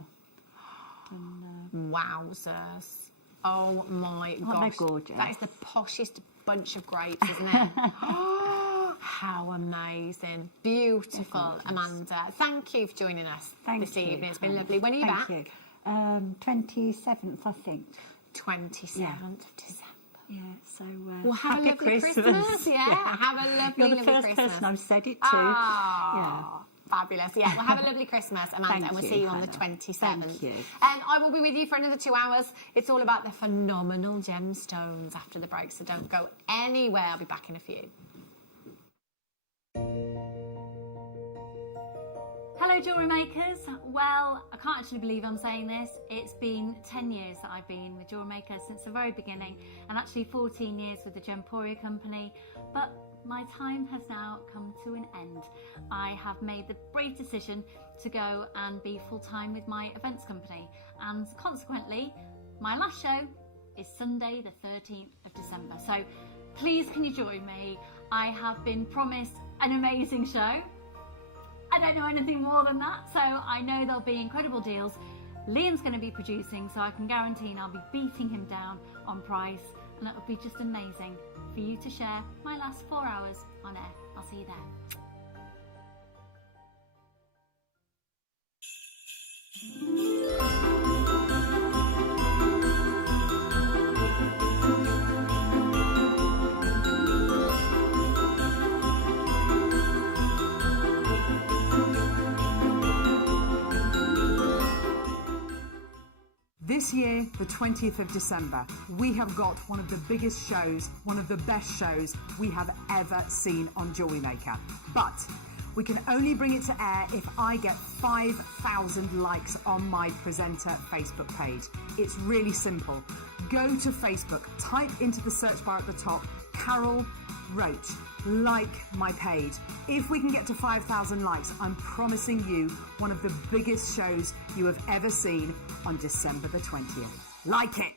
wowzers. Oh my Aren't gosh. they gorgeous? That is the poshest bunch of grapes, isn't it? Oh, how amazing. Beautiful, Amanda. Thank you for joining us this evening. It's been lovely. When are you back? Thank you. 27th, I think. 27th of December. Yeah, so well, have happy a lovely Christmas. Yeah, have a lovely, You're the lovely first Christmas. person I've said it to. Oh, fabulous. Yeah, well, have a lovely Christmas, Amanda, Thank and we'll you, see you on the Hannah. 27th. Thank you. And I will be with you for another 2 hours. It's all about the phenomenal gemstones after the break, so don't go anywhere. I'll be back in a few. Hello jewellery makers. Well, I can't actually believe I'm saying this. It's been 10 years that I've been with JewelleryMaker since the very beginning, and actually 14 years with the Gemporia company, but my time has now come to an end. I have made the brave decision to go and be full-time with my events company, and consequently my last show is Sunday the 13th of December. So please can you join me? I have been promised an amazing show. I don't know anything more than that, so I know there'll be incredible deals. Liam's going to be producing, so I can guarantee I'll be beating him down on price, and it will be just amazing for you to share my last 4 hours on air. I'll see you there. This year, the 20th of December, we have got one of the biggest shows, one of the best shows we have ever seen on JewelleryMaker. But we can only bring it to air if I get 5,000 likes on my presenter Facebook page. It's really simple. Go to Facebook, type into the search bar at the top, Carol Roach, like my page. If we can get to 5,000 likes, I'm promising you one of the biggest shows you have ever seen on December the 20th. Like it!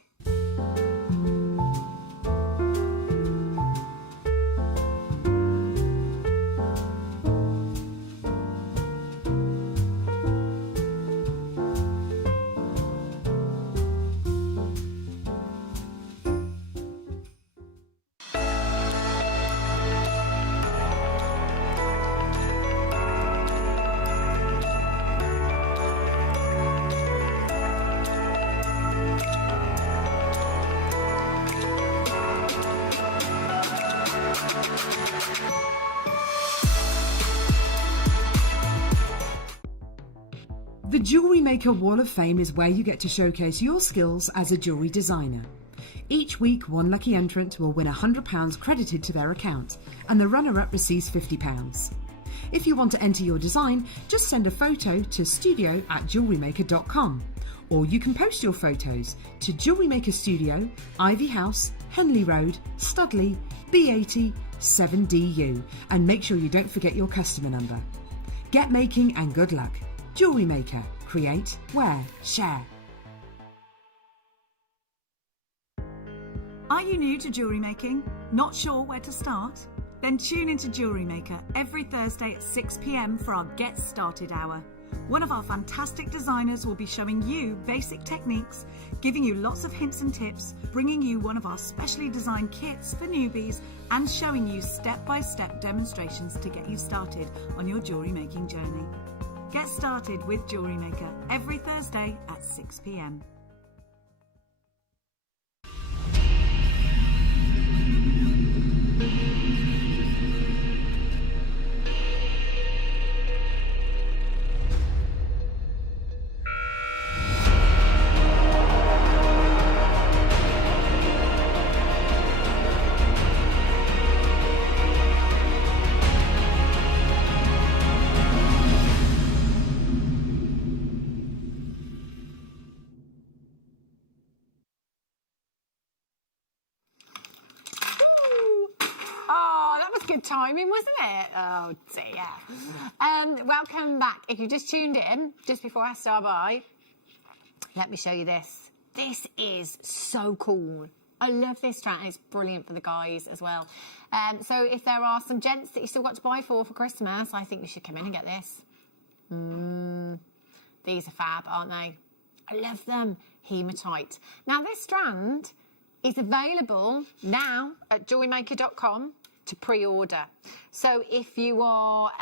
The JewelleryMaker Wall of Fame is where you get to showcase your skills as a jewellery designer. Each week, one lucky entrant will win £100 credited to their account, and the runner-up receives £50. If you want to enter your design, just send a photo to studio@jewellerymaker.com, or you can post your photos to JewelleryMaker Studio, Ivy House, Henley Road, Studley, B80 7DU, and make sure you don't forget your customer number. Get making and good luck. JewelleryMaker. Create, wear, share. Are you new to jewellery making? Not sure where to start? Then tune into JewelleryMaker every Thursday at 6 p.m. for our Get Started Hour. One of our fantastic designers will be showing you basic techniques, giving you lots of hints and tips, bringing you one of our specially designed kits for newbies, and showing you step-by-step demonstrations to get you started on your jewellery making journey. Get started with JewelleryMaker every Thursday at 6 p.m. timing, wasn't it? Oh dear. Welcome back. If you just tuned in just before I start by, let me show you this. This is so cool. I love this strand. It's brilliant for the guys as well. So if there are some gents that you still got to buy for Christmas, I think you should come in and get this. These are fab, aren't they? I love them. Hematite. Now this strand is available now at JewelleryMaker.com to pre-order. So if you are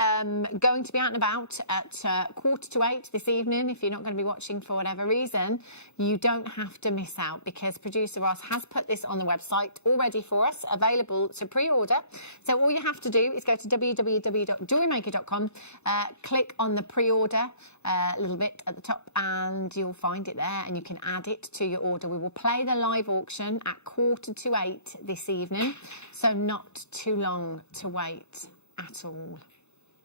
going to be out and about at 7:45 this evening, if you're not going to be watching for whatever reason, you don't have to miss out, because producer Ross has put this on the website already for us, available to pre-order. So all you have to do is go to www.jewellerymaker.com, click on the pre-order little bit at the top, and you'll find it there, and you can add it to your order. We will play the live auction at 7:45 this evening, so not too long to wait at all.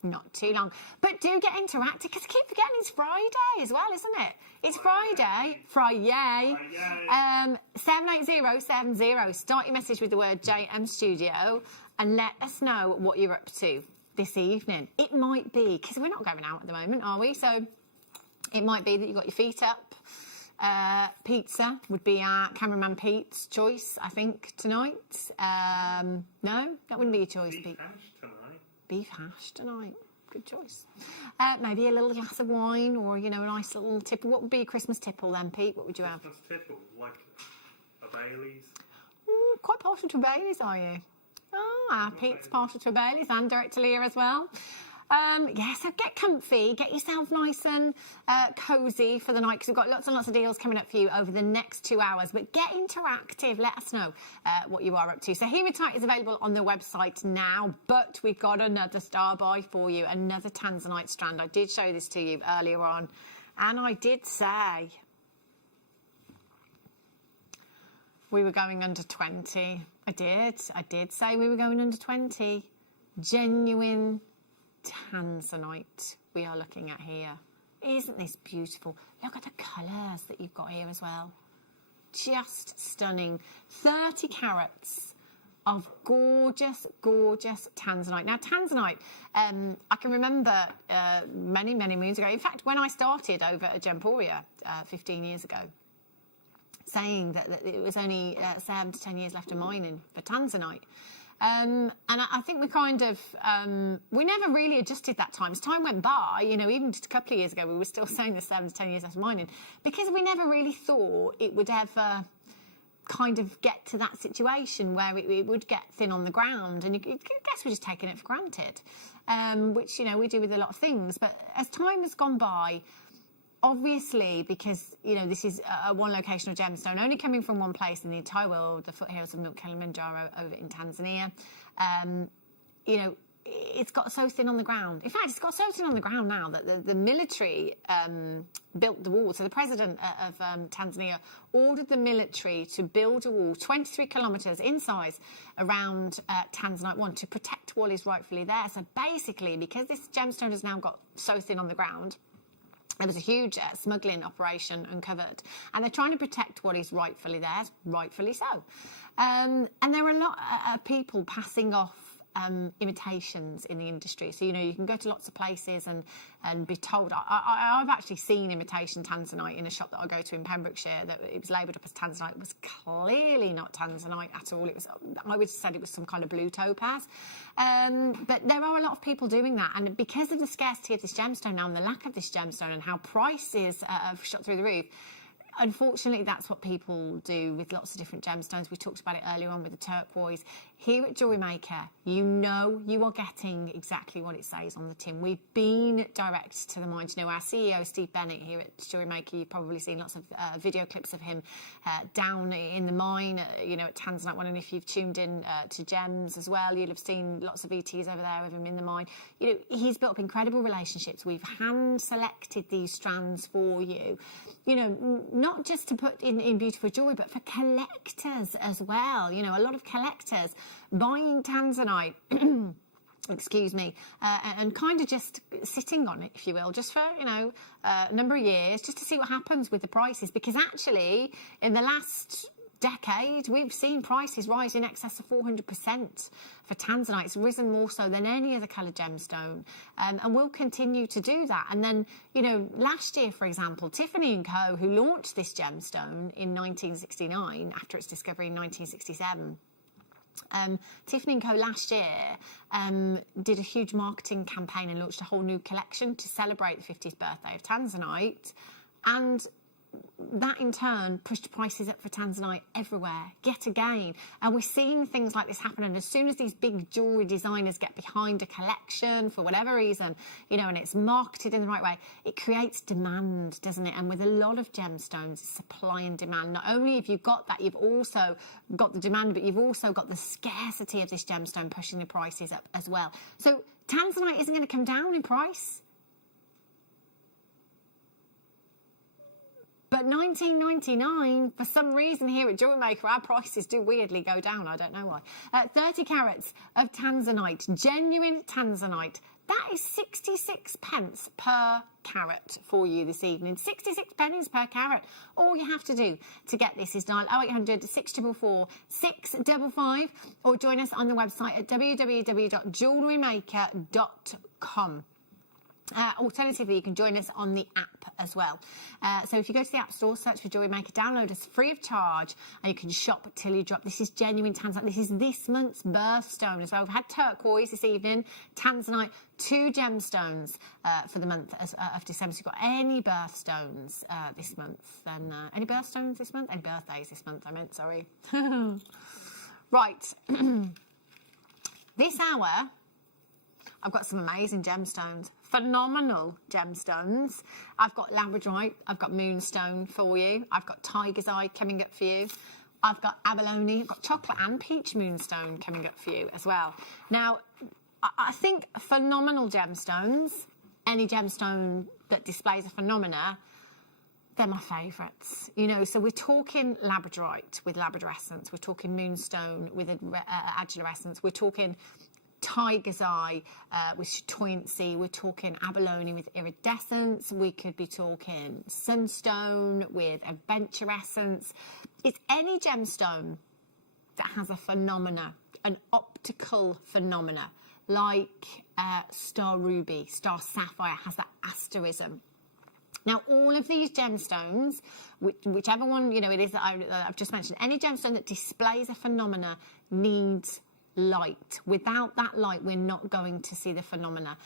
Not too long. But do get interactive, because I keep forgetting it's Friday as well, isn't it? It's Friday. 78070. Start your message with the word JM Studio and let us know what you're up to this evening. It might be, because we're not going out at the moment, are we? So it might be that you've got your feet up. Pizza would be our cameraman Pete's choice, I think, tonight. No, that wouldn't be your choice, Pete. Beef hash tonight. Good choice. Maybe a little glass of wine, or, you know, a nice little tipple. What would be a Christmas tipple then, Pete? What would you have? Christmas tipple, like a Bailey's. Quite partial to Bailey's, are you? Oh, Pete's partial to Bailey's, and Director Leah as well. Yeah, so get comfy, get yourself nice and cosy for the night, because we've got lots and lots of deals coming up for you over the next 2 hours. But get interactive, let us know what you are up to. So Hematite is available on the website now, but we've got another star buy for you, another Tanzanite strand. I did show this to you earlier on, and I did say we were going under 20. I did say we were going under 20. Genuine Tanzanite we are looking at here. Isn't this beautiful? Look at the colours that you've got here as well. Just stunning. 30 carats of gorgeous, gorgeous Tanzanite. Now, Tanzanite, I can remember many, many moons ago. In fact, when I started over at Gemporia 15 years ago, saying that it was only 7 to 10 years left of mining for Tanzanite. And I think we kind of, we never really adjusted that time. As time went by, you know, even just a couple of years ago, we were still saying the 7 to 10 years after mining, because we never really thought it would ever kind of get to that situation where it would get thin on the ground. And I guess we're just taking it for granted, which, you know, we do with a lot of things. But as time has gone by, obviously, because, you know, this is a one locational gemstone only coming from one place in the entire world, the foothills of Mount Kilimanjaro over in Tanzania, you know, it's got so thin on the ground. In fact, it's got so thin on the ground now that the military built the wall. So the president of Tanzania ordered the military to build a wall 23 kilometres in size around Tanzanite 1 to protect what is rightfully there. So basically, because this gemstone has now got so thin on the ground, there was a huge smuggling operation uncovered, and they're trying to protect what is rightfully theirs, rightfully so. And there are a lot of people passing off imitations in the industry. So, you know, you can go to lots of places and be told. I've actually seen imitation Tanzanite in a shop that I go to in Pembrokeshire that it was labelled up as Tanzanite. It was clearly not Tanzanite at all. It was, I would have said it was some kind of blue topaz. But there are a lot of people doing that. And because of the scarcity of this gemstone now and the lack of this gemstone and how prices have shot through the roof, unfortunately, that's what people do with lots of different gemstones. We talked about it earlier on with the turquoise. Here at JewelleryMaker, you know you are getting exactly what it says on the tin. We've been direct to the mine. You know, our CEO, Steve Bennett, here at JewelleryMaker, you've probably seen lots of video clips of him down in the mine, you know, at Tanzanite 1. And if you've tuned in to Gems as well, you'll have seen lots of ETs over there with him in the mine. You know, he's built up incredible relationships. We've hand-selected these strands for you. You know, not just to put in beautiful jewellery, but for collectors as well. You know, a lot of collectors buying Tanzanite, excuse me, and kind of just sitting on it, if you will, just for, you know, a number of years, just to see what happens with the prices. Because actually, in the last decade, we've seen prices rise in excess of 400% for tanzanite. It's risen more so than any other coloured gemstone, and will continue to do that. And then, you know, last year, for example, Tiffany & Co., who launched this gemstone in 1969 after its discovery in 1967, Tiffany & Co. last year did a huge marketing campaign and launched a whole new collection to celebrate the 50th birthday of tanzanite, and that in turn pushed prices up for tanzanite everywhere, yet again. And we're seeing things like this happen, and as soon as these big jewellery designers get behind a collection for whatever reason, you know, and it's marketed in the right way, it creates demand, doesn't it? And with a lot of gemstones, supply and demand. Not only have you got that, you've also got the demand, but you've also got the scarcity of this gemstone pushing the prices up as well. So tanzanite isn't going to come down in price. But 19.99, for some reason here at JewelleryMaker, our prices do weirdly go down. I don't know why. 30 carats of tanzanite, genuine tanzanite. That is 66 pence per carat for you this evening. 66 pennies per carat. All you have to do to get this is dial 0800 644 655 or join us on the website at www.jewellerymaker.com. Alternatively, you can join us on the app as well. So if you go to the App Store, search for JewelleryMaker, download us free of charge, and you can shop till you drop. This is genuine tanzanite. This is this month's birthstone as well. We've had turquoise this evening, tanzanite, 2 gemstones for the month of December. So if you've got any birthstones this month, then any birthstones this month? Any birthdays this month, I meant, sorry. Right. This hour, I've got some amazing gemstones, phenomenal gemstones. I've got labradorite, I've got moonstone for you, I've got tiger's eye coming up for you, I've got abalone, I've got chocolate and peach moonstone coming up for you as well. Now, I think phenomenal gemstones, any gemstone that displays a phenomena, they're my favourites, you know. So we're talking labradorite with labrador essence, we're talking moonstone with adular essence, we're talking tiger's eye with chatoyancy, we're talking abalone with iridescence, we could be talking sunstone with adventure essence. It's any gemstone that has a phenomena, an optical phenomena, like star ruby, star sapphire has that asterism. Now, all of these gemstones, whichever one, you know, it is that I've just mentioned, any gemstone that displays a phenomena needs light. Without that light, we're not going to see the phenomena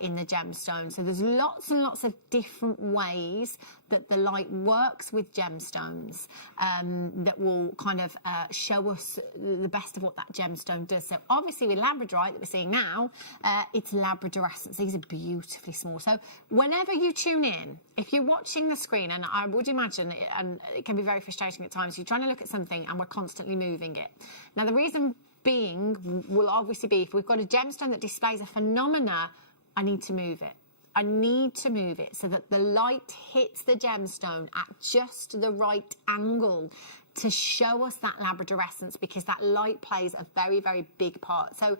in the gemstone. So there's lots and lots of different ways that the light works with gemstones that will kind of show us the best of what that gemstone does. So obviously with labradorite that we're seeing now, it's labrador essence. These are beautifully small. So whenever you tune in, if you're watching the screen, and I would imagine, and it can be very frustrating at times, you're trying to look at something and we're constantly moving it. Now the reason being will obviously be, if we've got a gemstone that displays a phenomena, I need to move it. I need to move it so that the light hits the gemstone at just the right angle to show us that labrador essence, because that light plays a very, very big part. So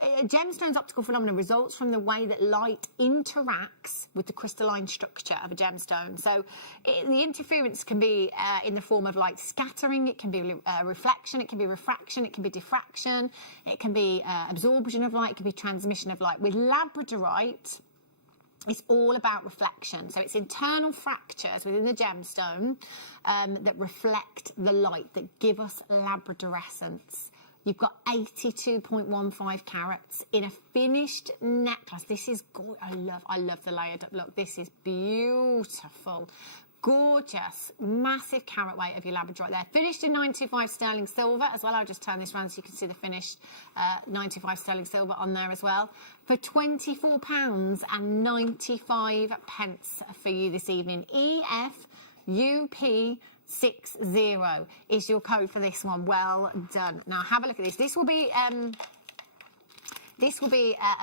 a gemstone's optical phenomena results from the way that light interacts with the crystalline structure of a gemstone. So the interference can be in the form of light scattering, it can be reflection, it can be refraction, it can be diffraction, it can be absorption of light, it can be transmission of light. With labradorite, it's all about reflection. So it's internal fractures within the gemstone that reflect the light, that give us labrador essence. You've got 82.15 carats in a finished necklace. This is gorgeous. I love the layered up look. This is beautiful. Gorgeous, massive carat weight of your labradorite there. Finished in 925 sterling silver as well. I'll just turn this around so you can see the finished 925 sterling silver on there as well. For £24.95 for you this evening. EFUP60 is your code for this one. Well done. Now have a look at this. This will be a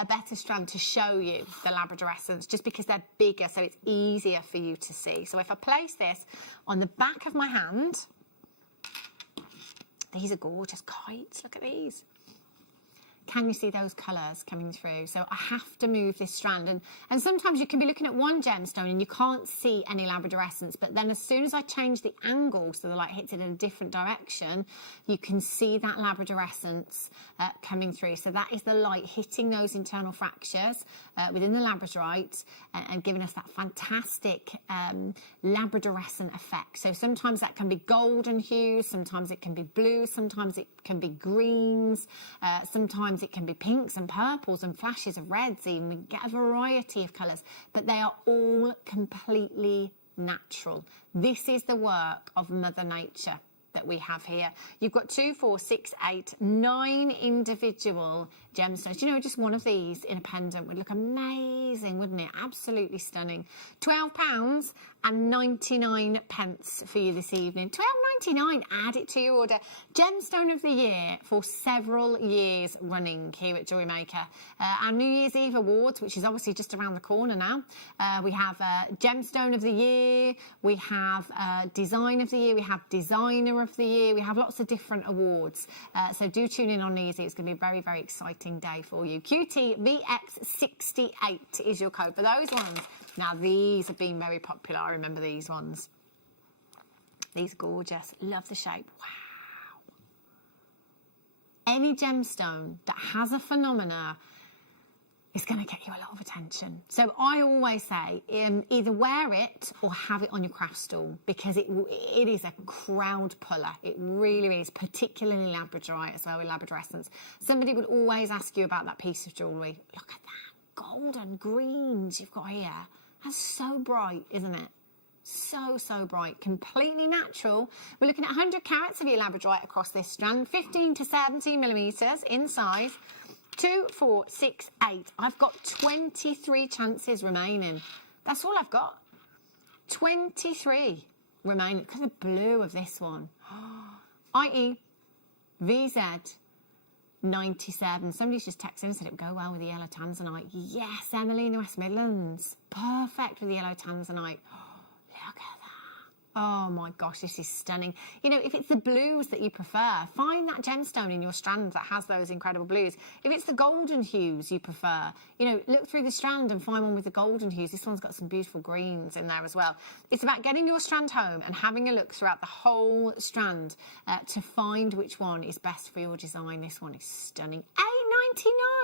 better strand to show you the labrador essence, just because they're bigger, so it's easier for you to see. So if I place this on the back of my hand, these are gorgeous kites. Look at these. can you see those colours coming through? So I have to move this strand. And sometimes you can be looking at one gemstone and you can't see any Labrador essence. But then as soon as I change the angle so the light hits it in a different direction, you can see that Labrador essence coming through. So that is the light hitting those internal fractures within the labradorite and giving us that fantastic labradorescent effect. So sometimes that can be golden hues, sometimes it can be blue, sometimes it can be greens, sometimes it can be pinks and purples and flashes of reds even. We get a variety of colours, but they are all completely natural. This is the work of Mother Nature that we have here. You've got 2, 4, 6, 8, 9 individual gemstones. You know, just one of these in a pendant would look amazing, wouldn't it? Absolutely stunning. £12.99 for you this evening. £12.99, add it to your order. Gemstone of the Year for several years running here at JewelleryMaker. Our New Year's Eve Awards, which is obviously just around the corner now. We have Gemstone of the Year, we have Design of the Year, we have Designer of the Year, we have lots of different awards. So do tune in on New Year's Eve. It's going to be a very, very exciting day for you. QTVX68 is your code for those ones. Now these have been very popular. I remember these ones. These are gorgeous. Love the shape. Wow. Any gemstone that has a phenomena is going to get you a lot of attention. So I always say either wear it or have it on your craft stall, because it is a crowd puller. It really is, particularly labradorite as well with Labrador essence. Somebody would always ask you about that piece of jewellery. Look at that golden greens you've got here. That's so bright, isn't it? So bright, completely natural. We're looking at 100 carats of your labradorite across this strand, 15 to 17 millimetres in size. 2, 4, 6, 8. I've got 23 chances remaining. That's all I've got. 23 remaining. Look at the blue of this one. IE VZ 97. Somebody's just texted and said it would go well with the yellow tanzanite. Yes, Emily in the West Midlands. Perfect with the yellow tanzanite. Look at that. Oh my gosh, this is stunning. You know, if it's the blues that you prefer, find that gemstone in your strand that has those incredible blues. If it's the golden hues you prefer, you know, look through the strand and find one with the golden hues. This one's got some beautiful greens in there as well. It's about getting your strand home and having a look throughout the whole strand to find which one is best for your design. This one is stunning.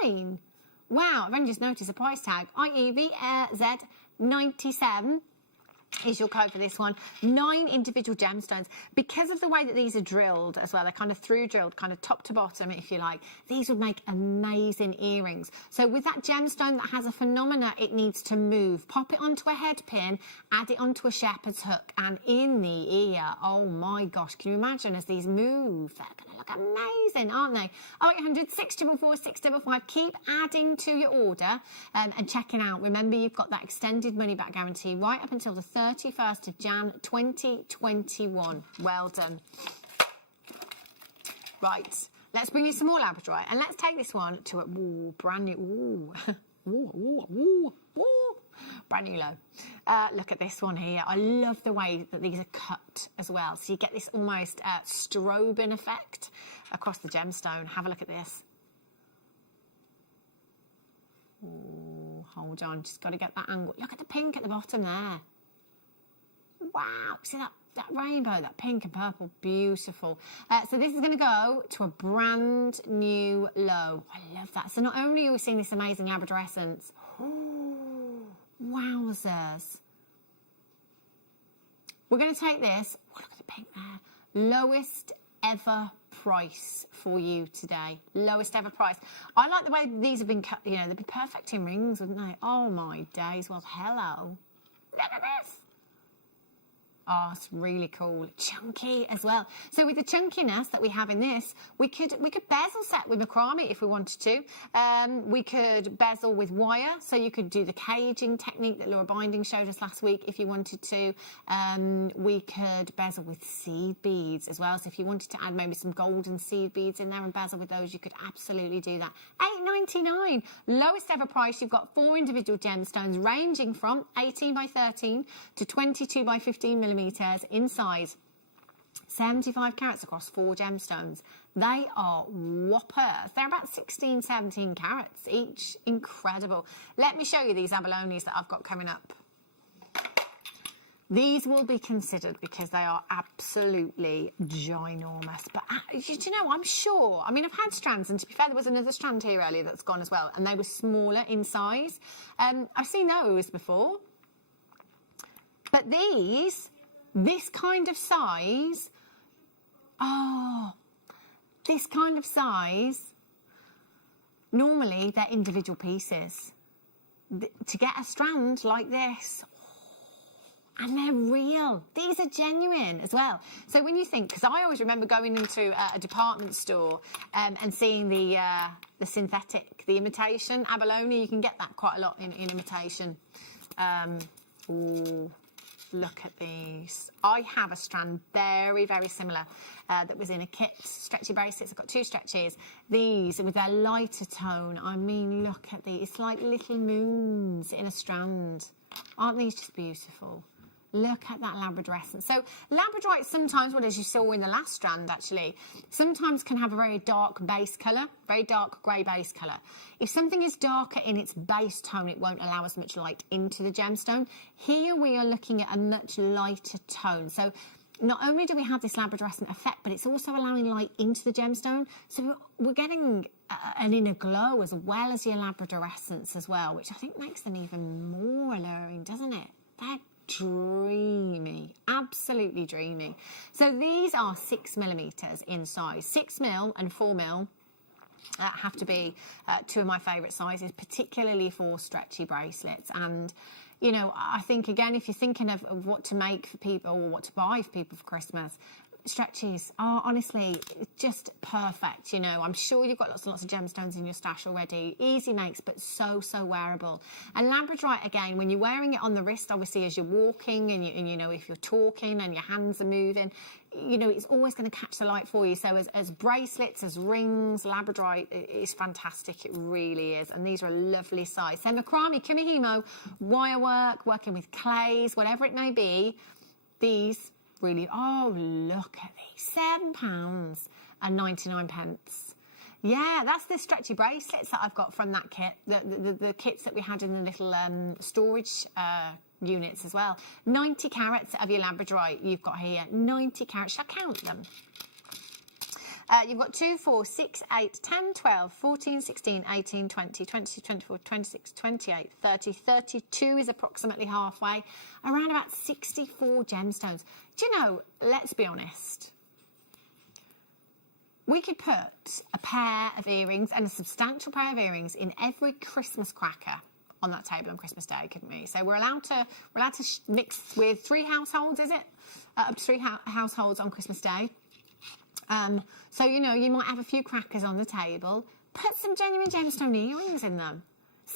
£8.99. Wow, I've only just noticed the price tag. IEVZ 97. Is your code for this one. 9 individual gemstones. Because of the way that these are drilled as well, they're kind of through drilled, kind of top to bottom, if you like, these would make amazing earrings. So with that gemstone that has a phenomena, it needs to move. Pop it onto a head pin, add it onto a shepherd's hook, and in the ear. Oh my gosh, can you imagine as these move? They're going to look amazing, aren't they? 0800 644 655. Keep adding to your order and checking out. Remember, you've got that extended money back guarantee right up until the 31st of Jan 2021. Well done. Right, let's bring you some more labradorite, and let's take this one to a brand new, brand new low. Look at this one here. I love the way that these are cut as well. So you get this almost strobing effect across the gemstone. Have a look at this. Ooh, hold on, just got to get that angle. Look at the pink at the bottom there. Wow, see that rainbow, that pink and purple, beautiful. So this is going to go to a brand new low. I love that. So not only are we seeing this amazing Labrador essence, wowzers. We're going to take this, look at the pink there, lowest ever price for you today. Lowest ever price. I like the way these have been cut, you know, they'd be perfect in rings, wouldn't they? Oh my days, well, hello. Look at this. Oh, it's really cool. Chunky as well. So with the chunkiness that we have in this, we could bezel set with macrame if we wanted to. We could bezel with wire, so you could do the caging technique that Laura Binding showed us last week if you wanted to. We could bezel with seed beads as well. So if you wanted to add maybe some golden seed beads in there and bezel with those, you could absolutely do that. $8.99. Lowest ever price. You've got 4 individual gemstones ranging from 18 by 13 to 22 by 15 millimeters in size. 75 carats across 4 gemstones. They are whoppers. They're about 16, 17 carats each. Incredible. Let me show you these abalones that I've got coming up. These will be considered because they are absolutely ginormous. But you know, I'm sure. I mean, I've had strands, and to be fair, there was another strand here earlier that's gone as well, and they were smaller in size. I've seen those before. But these, this kind of size, this kind of size, normally they're individual pieces. To get a strand like this, and they're real. These are genuine as well. So when you think, because I always remember going into a department store and seeing the synthetic, the imitation abalone. You can get that quite a lot in imitation. Ooh, look at these. I have a strand very, very similar that was in a kit, stretchy bracelets. I've got 2 stretches. These with their lighter tone. I mean, look at these. It's like little moons in a strand. Aren't these just beautiful? Look at that labradorescence. So labradorite sometimes, well, as you saw in the last strand actually, sometimes can have a very dark base colour, very dark grey base colour. If something is darker in its base tone, it won't allow as much light into the gemstone. Here we are looking at a much lighter tone. So not only do we have this labradorescent effect, but it's also allowing light into the gemstone. So we're getting an inner glow as well as your labradorescence as well, which I think makes them even more alluring, doesn't it? They're dreamy, absolutely dreamy. So these are 6mm in size. 6mm and 4mm have to be 2 of my favourite sizes, particularly for stretchy bracelets. And you know, I think again, if you're thinking of what to make for people or what to buy for people for Christmas, stretchies are honestly just perfect. You know, I'm sure you've got lots and lots of gemstones in your stash already. Easy makes, but so wearable. And labradorite, again, when you're wearing it on the wrist, obviously as you're walking and you know, if you're talking and your hands are moving, you know, it's always going to catch the light for you. So as bracelets, as rings, labradorite is fantastic. It really is. And these are a lovely size. So macrame, kimihimo, wire work, working with clays, whatever it may be, these really, oh, look at these, £7.99. Yeah, that's the stretchy bracelets that I've got from that kit, the kits that we had in the little storage units as well. 90 carats of your labradorite you've got here. 90 carats. Shall I count them? You've got 2, 4, 6, 8, 10, 12, 14, 16, 18, 20, 22, 24, 26, 28, 30, 32 is approximately halfway. Around about 64 gemstones. Do you know, let's be honest, we could put a pair of earrings and a substantial pair of earrings in every Christmas cracker on that table on Christmas Day, couldn't we? So we're allowed to mix with 3 households, is it? Up to 3 households on Christmas Day. So, you know, you might have a few crackers on the table. Put some genuine gemstone earrings in them.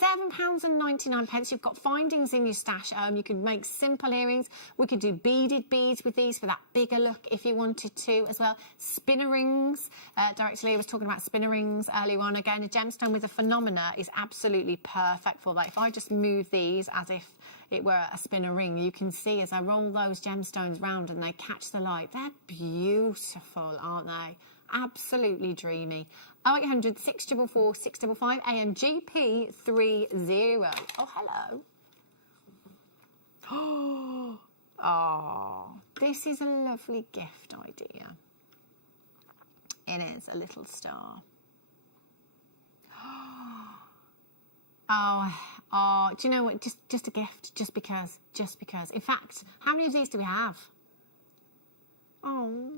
£7.99. You've got findings in your stash. You could make simple earrings. We could do beaded beads with these for that bigger look if you wanted to as well. Spinner rings. Director Leah was talking about spinner rings earlier on. Again, a gemstone with a phenomena is absolutely perfect for that. If I just move these as if it were a spinner ring, you can see as I roll those gemstones round and they catch the light, they're beautiful, aren't they? Absolutely dreamy. 0800 644 655 AMGP30. Oh, hello. Oh, this is a lovely gift idea. It is a little star. Oh, do you know what? Just a gift, just because. In fact, how many of these do we have? Oh.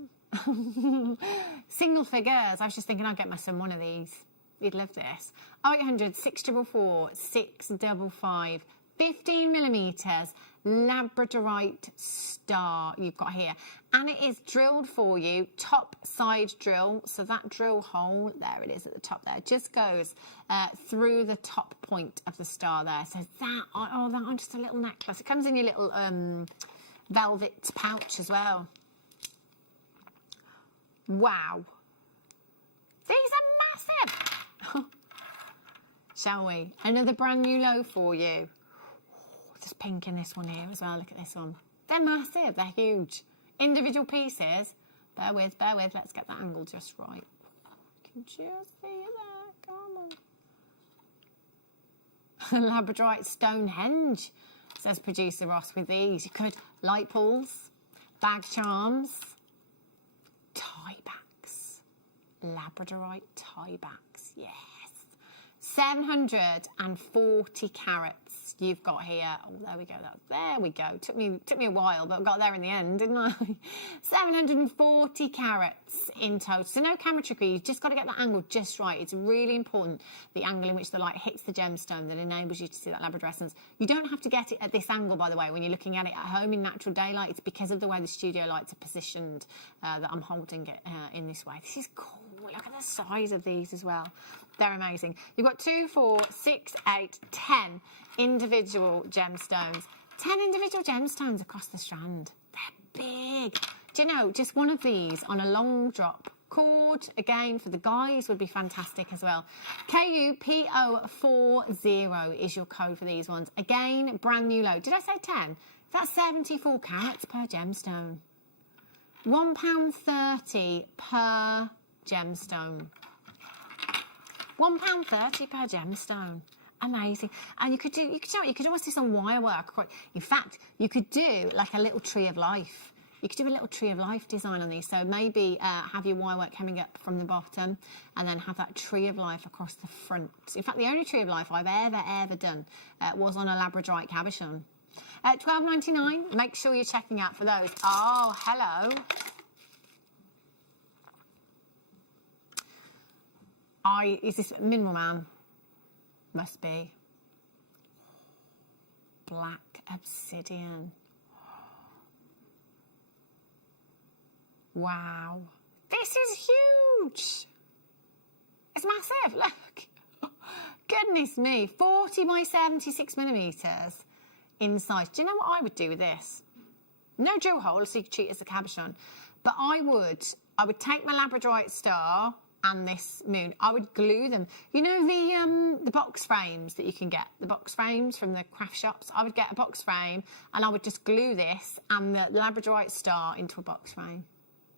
Single figures. I was just thinking I'd get my son one of these. He'd love this. 0800 644 655 15mm labradorite star you've got here, and it is drilled for you, top side drill. So that drill hole, there it is at the top there, just goes through the top point of the star there. So that, oh, that on just a little necklace. It comes in your little velvet pouch as well. Wow, these are massive. Shall we? Another brand new low for you. There's pink in this one here as well. Look at this one. They're massive. They're huge. Individual pieces, Bear with. Let's get that angle just right. Can you just see it there? Come on. Labradorite Stonehenge, says producer Ross with these. You could light pulls, bag charms, tiebacks. Labradorite tiebacks, yes. 740 carats you've got here. Oh, there we go. There we go. Took me a while, but I got there in the end, didn't I? 740 carats in total. So no camera trickery. You've just got to get that angle just right. It's really important, the angle in which the light hits the gemstone, that enables you to see that labradorescence. You don't have to get it at this angle, by the way, when you're looking at it at home in natural daylight. It's because of the way the studio lights are positioned that I'm holding it in this way. This is cool. Look at the size of these as well. They're amazing. You've got 2, 4, 6, 8, 10 individual gemstones. 10 individual gemstones across the strand. They're big. Do you know, just one of these on a long drop cord, again, for the guys would be fantastic as well. KUPO40 is your code for these ones. Again, brand new load. Did I say 10? That's 74 carats per gemstone. £1.30 per gemstone. £1.30 per gemstone. Amazing. And you could almost do some wire work. In fact, you could do like a little tree of life. You could do a little tree of life design on these. So maybe have your wire work coming up from the bottom and then have that tree of life across the front. In fact, the only tree of life I've ever done was on a labradorite cabochon. $12.99. Make sure you're checking out for those. Oh, hello. Is this Minimal Man? Must be. Black obsidian. Wow. This is huge. It's massive, look. Goodness me. 40 by 76 millimetres in size. Do you know what I would do with this? No drill hole, so you could treat it as a cabochon. But I would take my labradorite star and this moon. I would glue them. You know the box frames that you can get, the box frames from the craft shops? I would get a box frame and I would just glue this and the labradorite star into a box frame.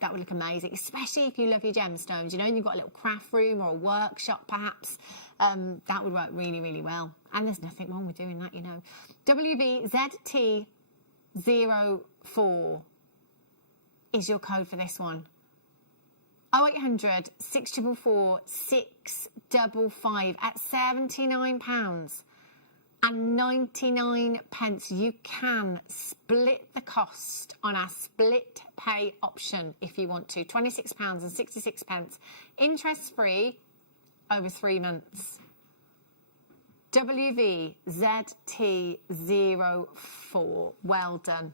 That would look amazing, especially if you love your gemstones, you know, and you've got a little craft room or a workshop perhaps. That would work really, really well. And there's nothing wrong with doing that, you know. WVZT04 is your code for this one. 0800 644 655 at £79.99. You can split the cost on our split pay option if you want to. £26.66, interest free over 3 months. WVZT04. Well done.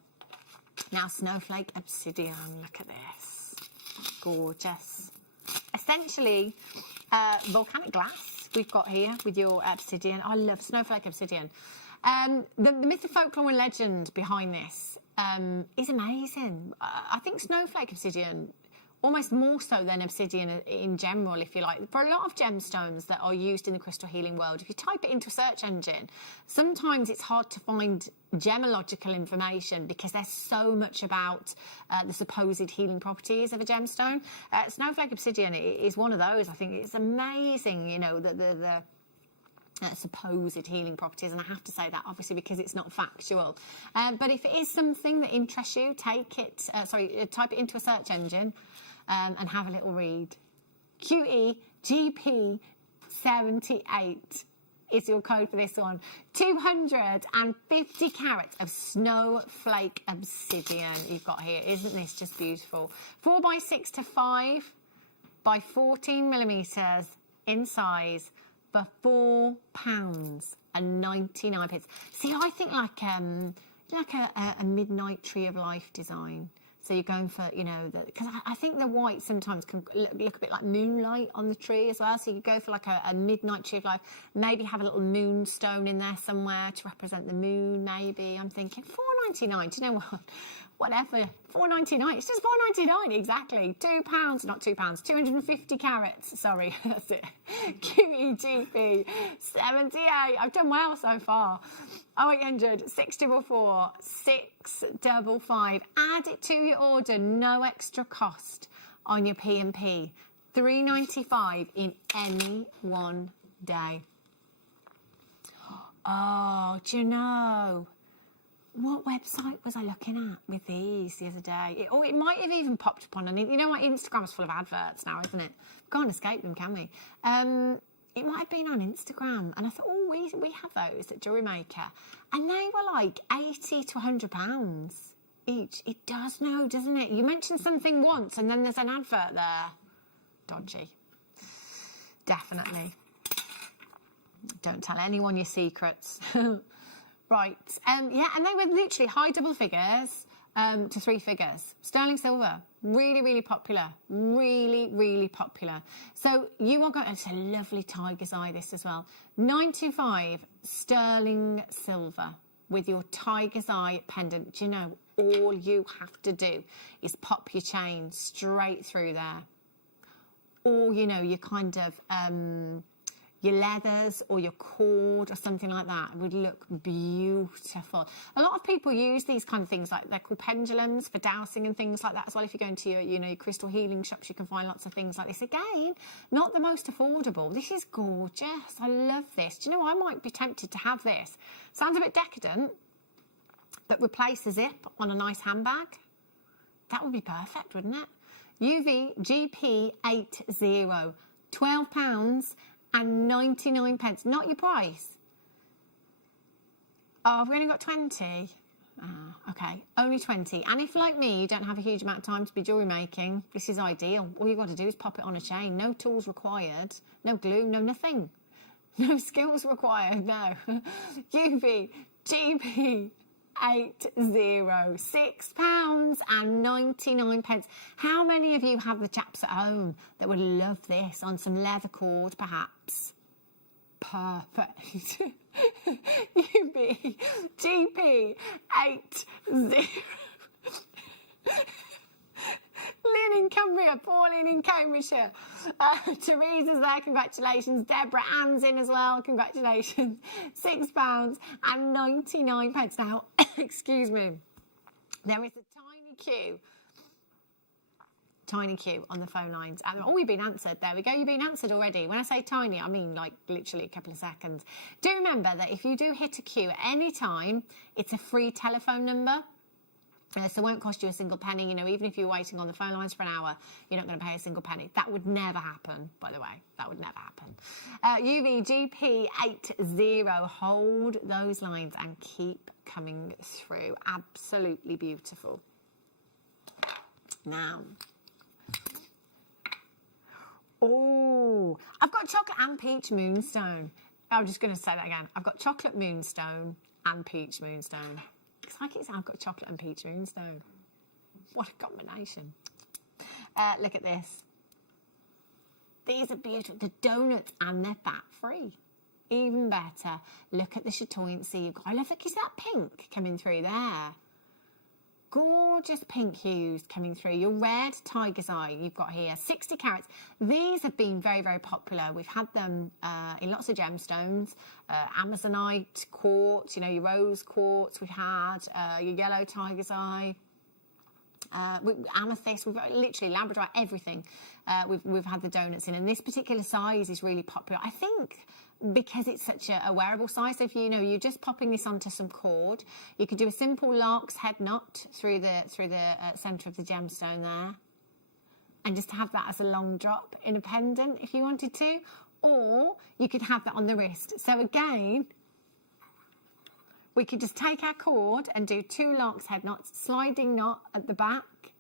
Now, Snowflake Obsidian. Look at this. Gorgeous. Essentially, volcanic glass we've got here with your obsidian. I love Snowflake Obsidian. The myth of folklore and legend behind this is amazing. I think Snowflake Obsidian, almost more so than obsidian in general, if you like. For a lot of gemstones that are used in the crystal healing world, if you type it into a search engine, sometimes it's hard to find gemological information because there's so much about the supposed healing properties of a gemstone. Snowflake Obsidian is one of those. I think it's amazing, you know, the supposed healing properties, and I have to say that obviously because it's not factual. But if it is something that interests you, type it into a search engine and have a little read. QEGP78 is your code for this one. 250 carats of Snowflake Obsidian you've got here. Isn't this just beautiful? 4 by 6 to 5 by 14 millimetres in size for £4.99. See, I think like a midnight tree of life design. So you're going for, you know, because I think the white sometimes can look a bit like moonlight on the tree as well. So you go for like a midnight tree of life, maybe have a little moonstone in there somewhere to represent the moon, maybe. I'm thinking £4.99. Do you know what? whatever, £4.99. It's just £4.99 exactly. £2, not £2, 250 carats. Sorry, that's it. QEGP 78. I've done well so far. 0800 644 655. Add it to your order, no extra cost on your P&P. £3.95 in any one day. Oh, do you know? What website was I looking at with these the other day? It might have even popped up on an... You know what? Instagram's full of adverts now, isn't it? Can't escape them, can we? It might have been on Instagram. And I thought, oh, we have those at JewelleryMaker. And they were like £80 to £100 each. It does know, doesn't it? You mention something once and then there's an advert there. Dodgy. Definitely. Don't tell anyone your secrets. Right. Yeah, and they were literally high double figures to 3 figures. Sterling silver. Really, really popular. Really, really popular. So you are going... It's a lovely tiger's eye, this as well. 925 sterling silver with your tiger's eye pendant. Do you know, all you have to do is pop your chain straight through there. Or, you know, your kind of... your leathers or your cord or something like that would look beautiful. A lot of people use these kind of things, like they're called pendulums for dowsing and things like that as well. If you go into your, you know, your crystal healing shops, you can find lots of things like this. Again, not the most affordable. This is gorgeous. I love this. Do you know, I might be tempted to have this. Sounds a bit decadent, but replace a zip on a nice handbag. That would be perfect, wouldn't it? UV GP80, £12 and 99 pence. Not your price. Oh, I've only got 20. Okay, only 20. And if, like me, you don't have a huge amount of time to be jewellery making, this is ideal. All you've got to do is pop it on a chain. No tools required. No glue, no nothing. No skills required, no. UV GP 80, £6 and 99 pence. How many of you have the chaps at home that would love this on some leather cord, perhaps? Perfect. UB GP 80. Lynn in Cumbria, Pauline in Cambridgeshire. Teresa's there, congratulations. Deborah Ann's in as well, congratulations. £6 and 99 pence. Now, excuse me, there is a tiny queue on the phone lines. Oh, you've been answered. There we go. You've been answered already. When I say tiny, I mean like literally a couple of seconds. Do remember that if you do hit a queue at any time, it's a free telephone number. So it won't cost you a single penny. You know, even if you're waiting on the phone lines for an hour, you're not going to pay a single penny. That would never happen, by the way. That would never happen. UVGP80, hold those lines and keep coming through. Absolutely beautiful. Now, oh, I've got chocolate and peach moonstone. I'm just going to say that again. I've got chocolate moonstone and peach moonstone. It's like I've got chocolate and peach moonstone. What a combination. Look at this. These are beautiful. The donuts, and they're fat-free. Even better. Look at the chatoyancy. I love it. Is that pink coming through there? Gorgeous pink hues coming through. Your red tiger's eye you've got here. 60 carats. These have been very, very popular. We've had them in lots of gemstones. Amazonite quartz, you know, your rose quartz. We've had your yellow tiger's eye. Amethyst. We've got literally labradorite, everything. We've had the donuts in. And this particular size is really popular. I think because it's such a wearable size. So if you know you're just popping this onto some cord, you could do a simple lark's head knot through the centre of the gemstone there, and just have that as a long drop in a pendant if you wanted to, or you could have that on the wrist. So again, we could just take our cord and do 2 lark's head knots, sliding knot at the back,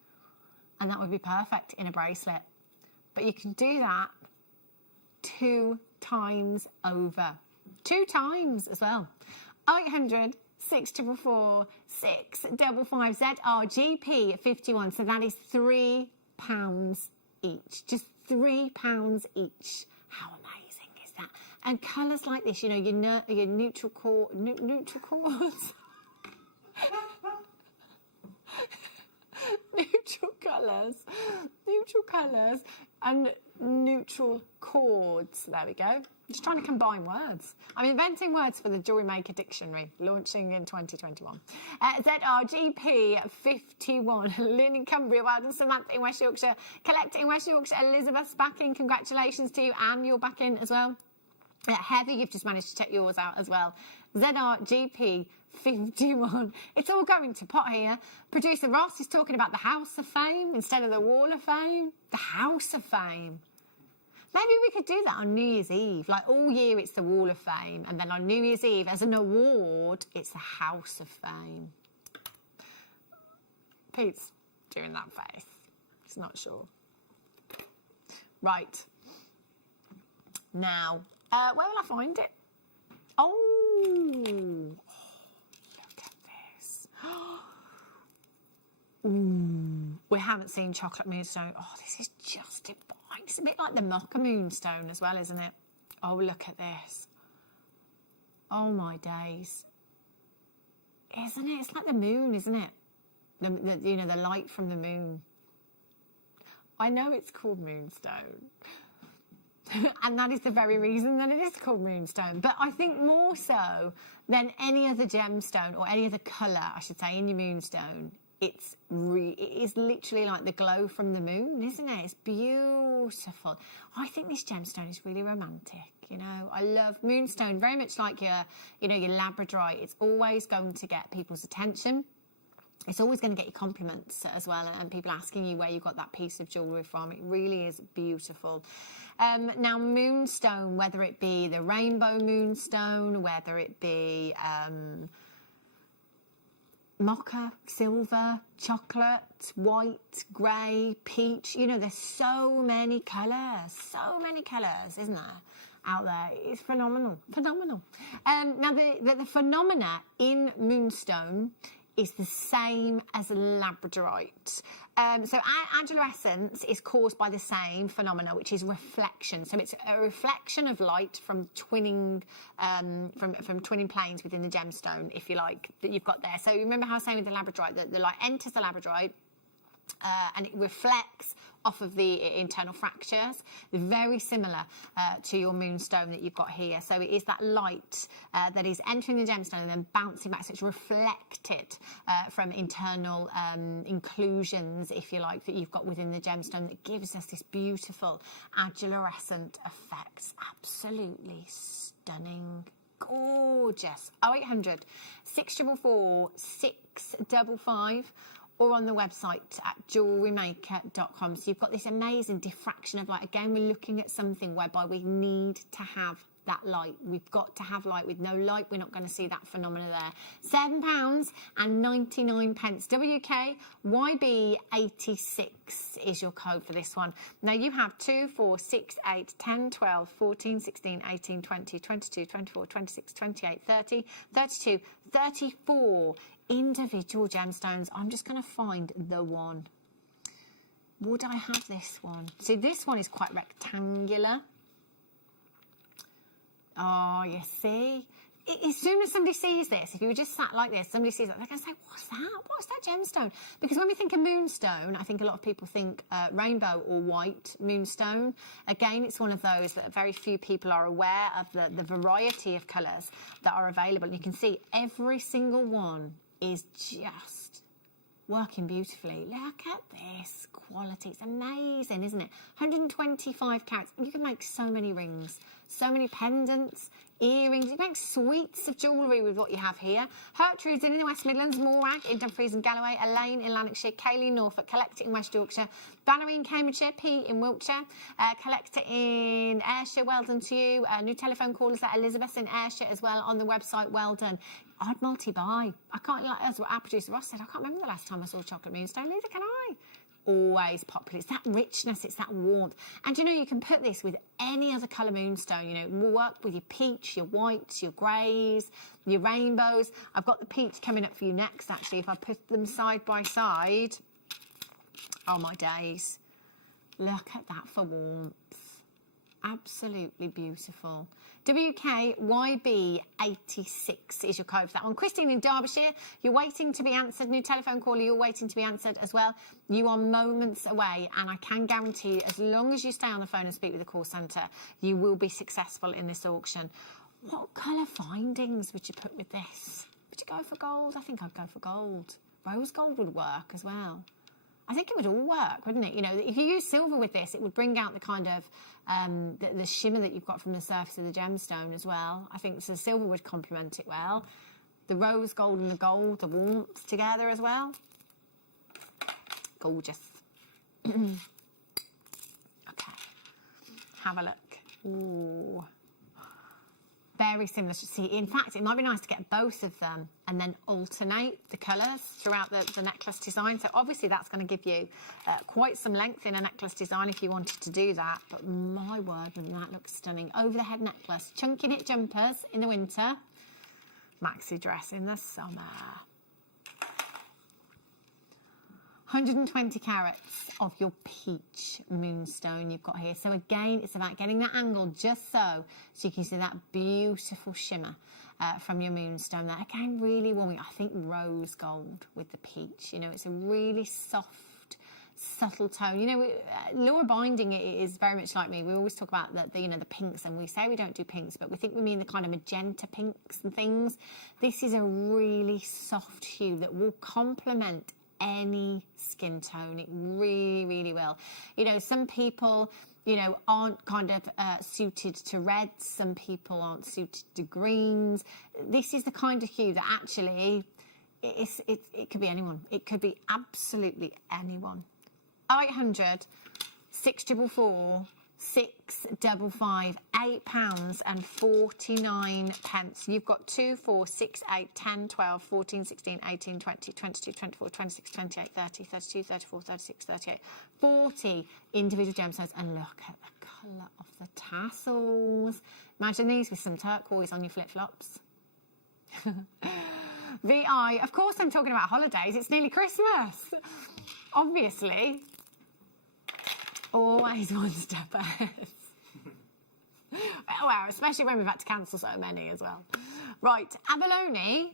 and that would be perfect in a bracelet. But you can do that 2 times over. 2 times as well. 800 644 655 ZRGP 51. So that is £3 each. Just £3 each. How amazing is that? And colours like this, you know, your neutral quartz. Neutral colours and neutral chords. There we go. Just trying to combine words. I'm inventing words for the Jewellery Maker Dictionary, launching in 2021. ZRGP 51, Lynn in Cumbria, well done, Samantha in West Yorkshire, Collector in West Yorkshire, Elizabeth's back in, congratulations to you, and you're back in as well. Heather, you've just managed to check yours out as well. ZRGP 51. It's all going to pot here. Producer Ross is talking about the House of Fame instead of the Wall of Fame. The House of Fame. Maybe we could do that on New Year's Eve. Like all year it's the Wall of Fame, and then on New Year's Eve as an award it's the House of Fame. Pete's doing that face. He's not sure. Right. Now, where will I find it? Oh, look at this. Ooh, we haven't seen chocolate moonstone. Oh, this is just divine. It's a bit like the mocha moonstone as well, isn't it? Oh, look at this. Oh, my days. Isn't it? It's like the moon, isn't it? You know, the light from the moon. I know it's called moonstone. And that is the very reason that it is called moonstone. But I think more so than any other gemstone or any other colour, I should say, in your moonstone, it is literally like the glow from the moon, isn't it? It's beautiful. I think this gemstone is really romantic. You know, I love moonstone, very much like your labradorite. It's always going to get people's attention. It's always going to get you compliments as well, and people asking you where you got that piece of jewellery from. It really is beautiful. Now, moonstone, whether it be the rainbow moonstone, whether it be mocha, silver, chocolate, white, grey, peach, you know, there's so many colours, isn't there, out there? It's phenomenal. Now, the phenomena in moonstone is the same as labradorite. So adolescence is caused by the same phenomena, which is reflection. So it's a reflection of light from twinning from twinning planes within the gemstone, if you like, that you've got there. So remember how I was saying with the labradorite, that the light enters the labradorite and it reflects off of the internal fractures. They're very similar to your moonstone that you've got here. So it is that light that is entering the gemstone and then bouncing back. So it's reflected from internal inclusions, if you like, that you've got within the gemstone that gives us this beautiful adolescent effect. Absolutely stunning. Gorgeous. 0800 644 655 or on the website at JewelleryMaker.com. So you've got this amazing diffraction of light. Again, we're looking at something whereby we need to have that light. We've got to have light. With no light, we're not going to see that phenomena there. £7.99. WKYB86 is your code for this one. Now you have 2, 4, 6, 8, 10, 12, 14, 16, 18, 20, 22, 24, 26, 28, 30, 32, 34 individual gemstones. I'm just going to find the one. Would I have this one? See, this one is quite rectangular. Oh, you see? As soon as somebody sees this, if you were just sat like this, somebody sees it, they're going to say, what's that? What's that gemstone? Because when we think of moonstone, I think a lot of people think rainbow or white moonstone. Again, it's one of those that very few people are aware of, the variety of colours that are available. And you can see every single one is just working beautifully. Look at this quality. It's amazing, isn't it? 125 carats. You can make so many rings, so many pendants, earrings. You make suites of jewellery with what you have here. Gertrude's in the West Midlands, Morag in Dumfries and Galloway, Elaine in Lanarkshire, Kaylee in Norfolk, Collector in West Yorkshire, Valerie in Cambridgeshire, Pete in Wiltshire, Collector in Ayrshire, well done to you. New telephone callers at Elizabeth in Ayrshire as well on the website, well done. I'd multi-buy. I can't, like, as what our producer Ross said, I can't remember the last time I saw chocolate moonstone, neither can I. Always popular. It's that richness, it's that warmth. And you know, you can put this with any other colour moonstone. You know, we'll work with your peach, your whites, your greys, your rainbows. I've got the peach coming up for you next, actually. If I put them side by side, oh my days. Look at that for warmth. Absolutely beautiful. WKYB86 is your code for that one. Christine in Derbyshire, you're waiting to be answered. New telephone caller, you're waiting to be answered as well. You are moments away, and I can guarantee you, as long as you stay on the phone and speak with the call centre, you will be successful in this auction. What colour findings would you put with this? Would you go for gold? I think I'd go for gold. Rose gold would work as well. I think it would all work, wouldn't it? You know, if you use silver with this, it would bring out the kind of the shimmer that you've got from the surface of the gemstone as well. I think so silver would complement it well. The rose gold and the gold, the warmth together as well. Gorgeous. Okay. Have a look. Ooh. Very similar. See, in fact, it might be nice to get both of them and then alternate the colours throughout the necklace design. So obviously that's going to give you quite some length in a necklace design if you wanted to do that. But my word, wouldn't that look stunning? Over the head necklace, chunky knit jumpers in the winter, maxi dress in the summer. 120 carats of your peach moonstone you've got here. So again, it's about getting that angle just so you can see that beautiful shimmer from your moonstone there. Again, really warming. I think rose gold with the peach. You know, it's a really soft, subtle tone. You know, Laura Binding is very much like me. We always talk about the pinks, and we say we don't do pinks, but we think we mean the kind of magenta pinks and things. This is a really soft hue that will complement any skin tone. It really, really will. You know, some people, you know, aren't kind of suited to reds. Some people aren't suited to greens. This is the kind of hue that actually, it could be anyone. It could be absolutely anyone. 0800 644 655, £8.49. You've got 2, 4, 6, 8, 10, 12, 14, 16, 18, 20, 22, 24, 26, 28, 30, 32, 34, 36, 38, 40 individual gemstones. And look at the colour of the tassels. Imagine these with some turquoise on your flip-flops. VI, of course I'm talking about holidays. It's nearly Christmas. Obviously. Always one step ahead. Well, especially when we've had to cancel so many as well. Right, abalone.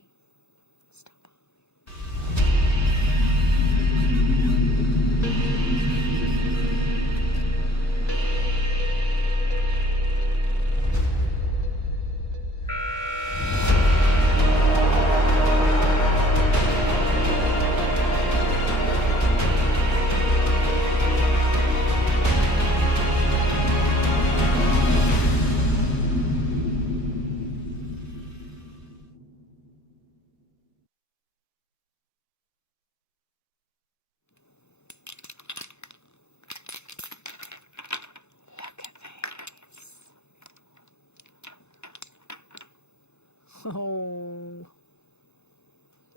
Oh,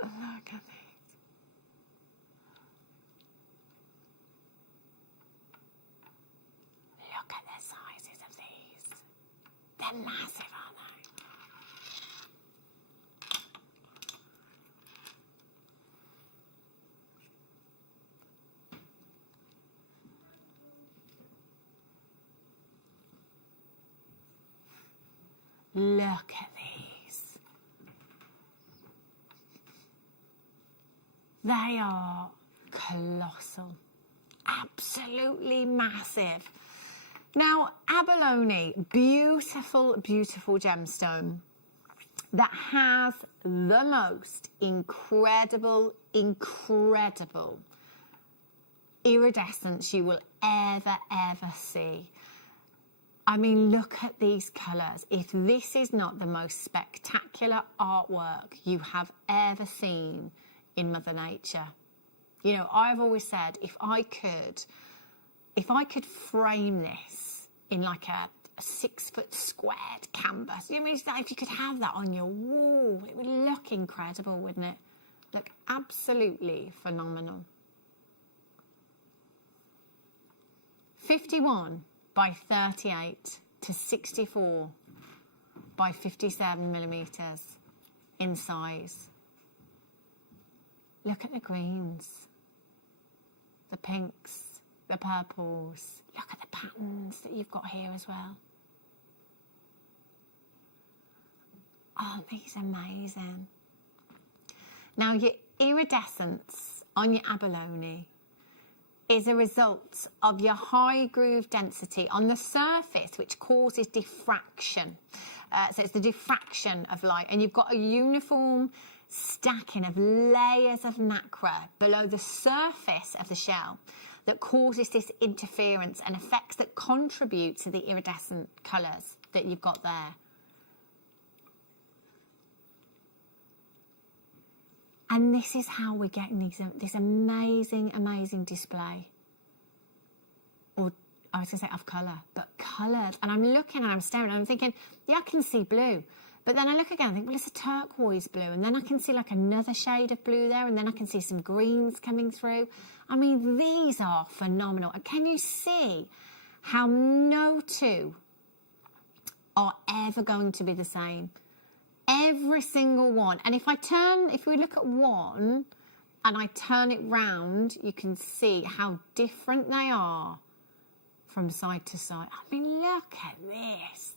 look at these. Look at the sizes of these. They're massive, aren't they? Look at these. They are colossal. Absolutely massive. Now, abalone, beautiful, beautiful gemstone that has the most incredible iridescence you will ever see. I mean, look at these colours. If this is not the most spectacular artwork you have ever seen in Mother Nature. You know, I've always said if I could frame this in like a 6-foot squared canvas, you know, if you could have that on your wall, it would look incredible, wouldn't it? Look absolutely phenomenal. 51 by 38 to 64 by 57 millimetres in size. Look at the greens, the pinks, the purples. Look at the patterns that you've got here as well. Aren't these amazing? Now, your iridescence on your abalone is a result of your high groove density on the surface, which causes diffraction. So it's the diffraction of light, and you've got a uniform stacking of layers of nacre below the surface of the shell that causes this interference and effects that contribute to the iridescent colours that you've got there. And this is how we're getting this amazing, amazing display. Or I was going to say of colour, but coloured. And I'm looking and I'm staring and I'm thinking, yeah, I can see blue. But then I look again and think, well, it's a turquoise blue. And then I can see like another shade of blue there. And then I can see some greens coming through. I mean, these are phenomenal. And can you see how no two are ever going to be the same? Every single one. And if we look at one and I turn it round, you can see how different they are from side to side. I mean, look at this.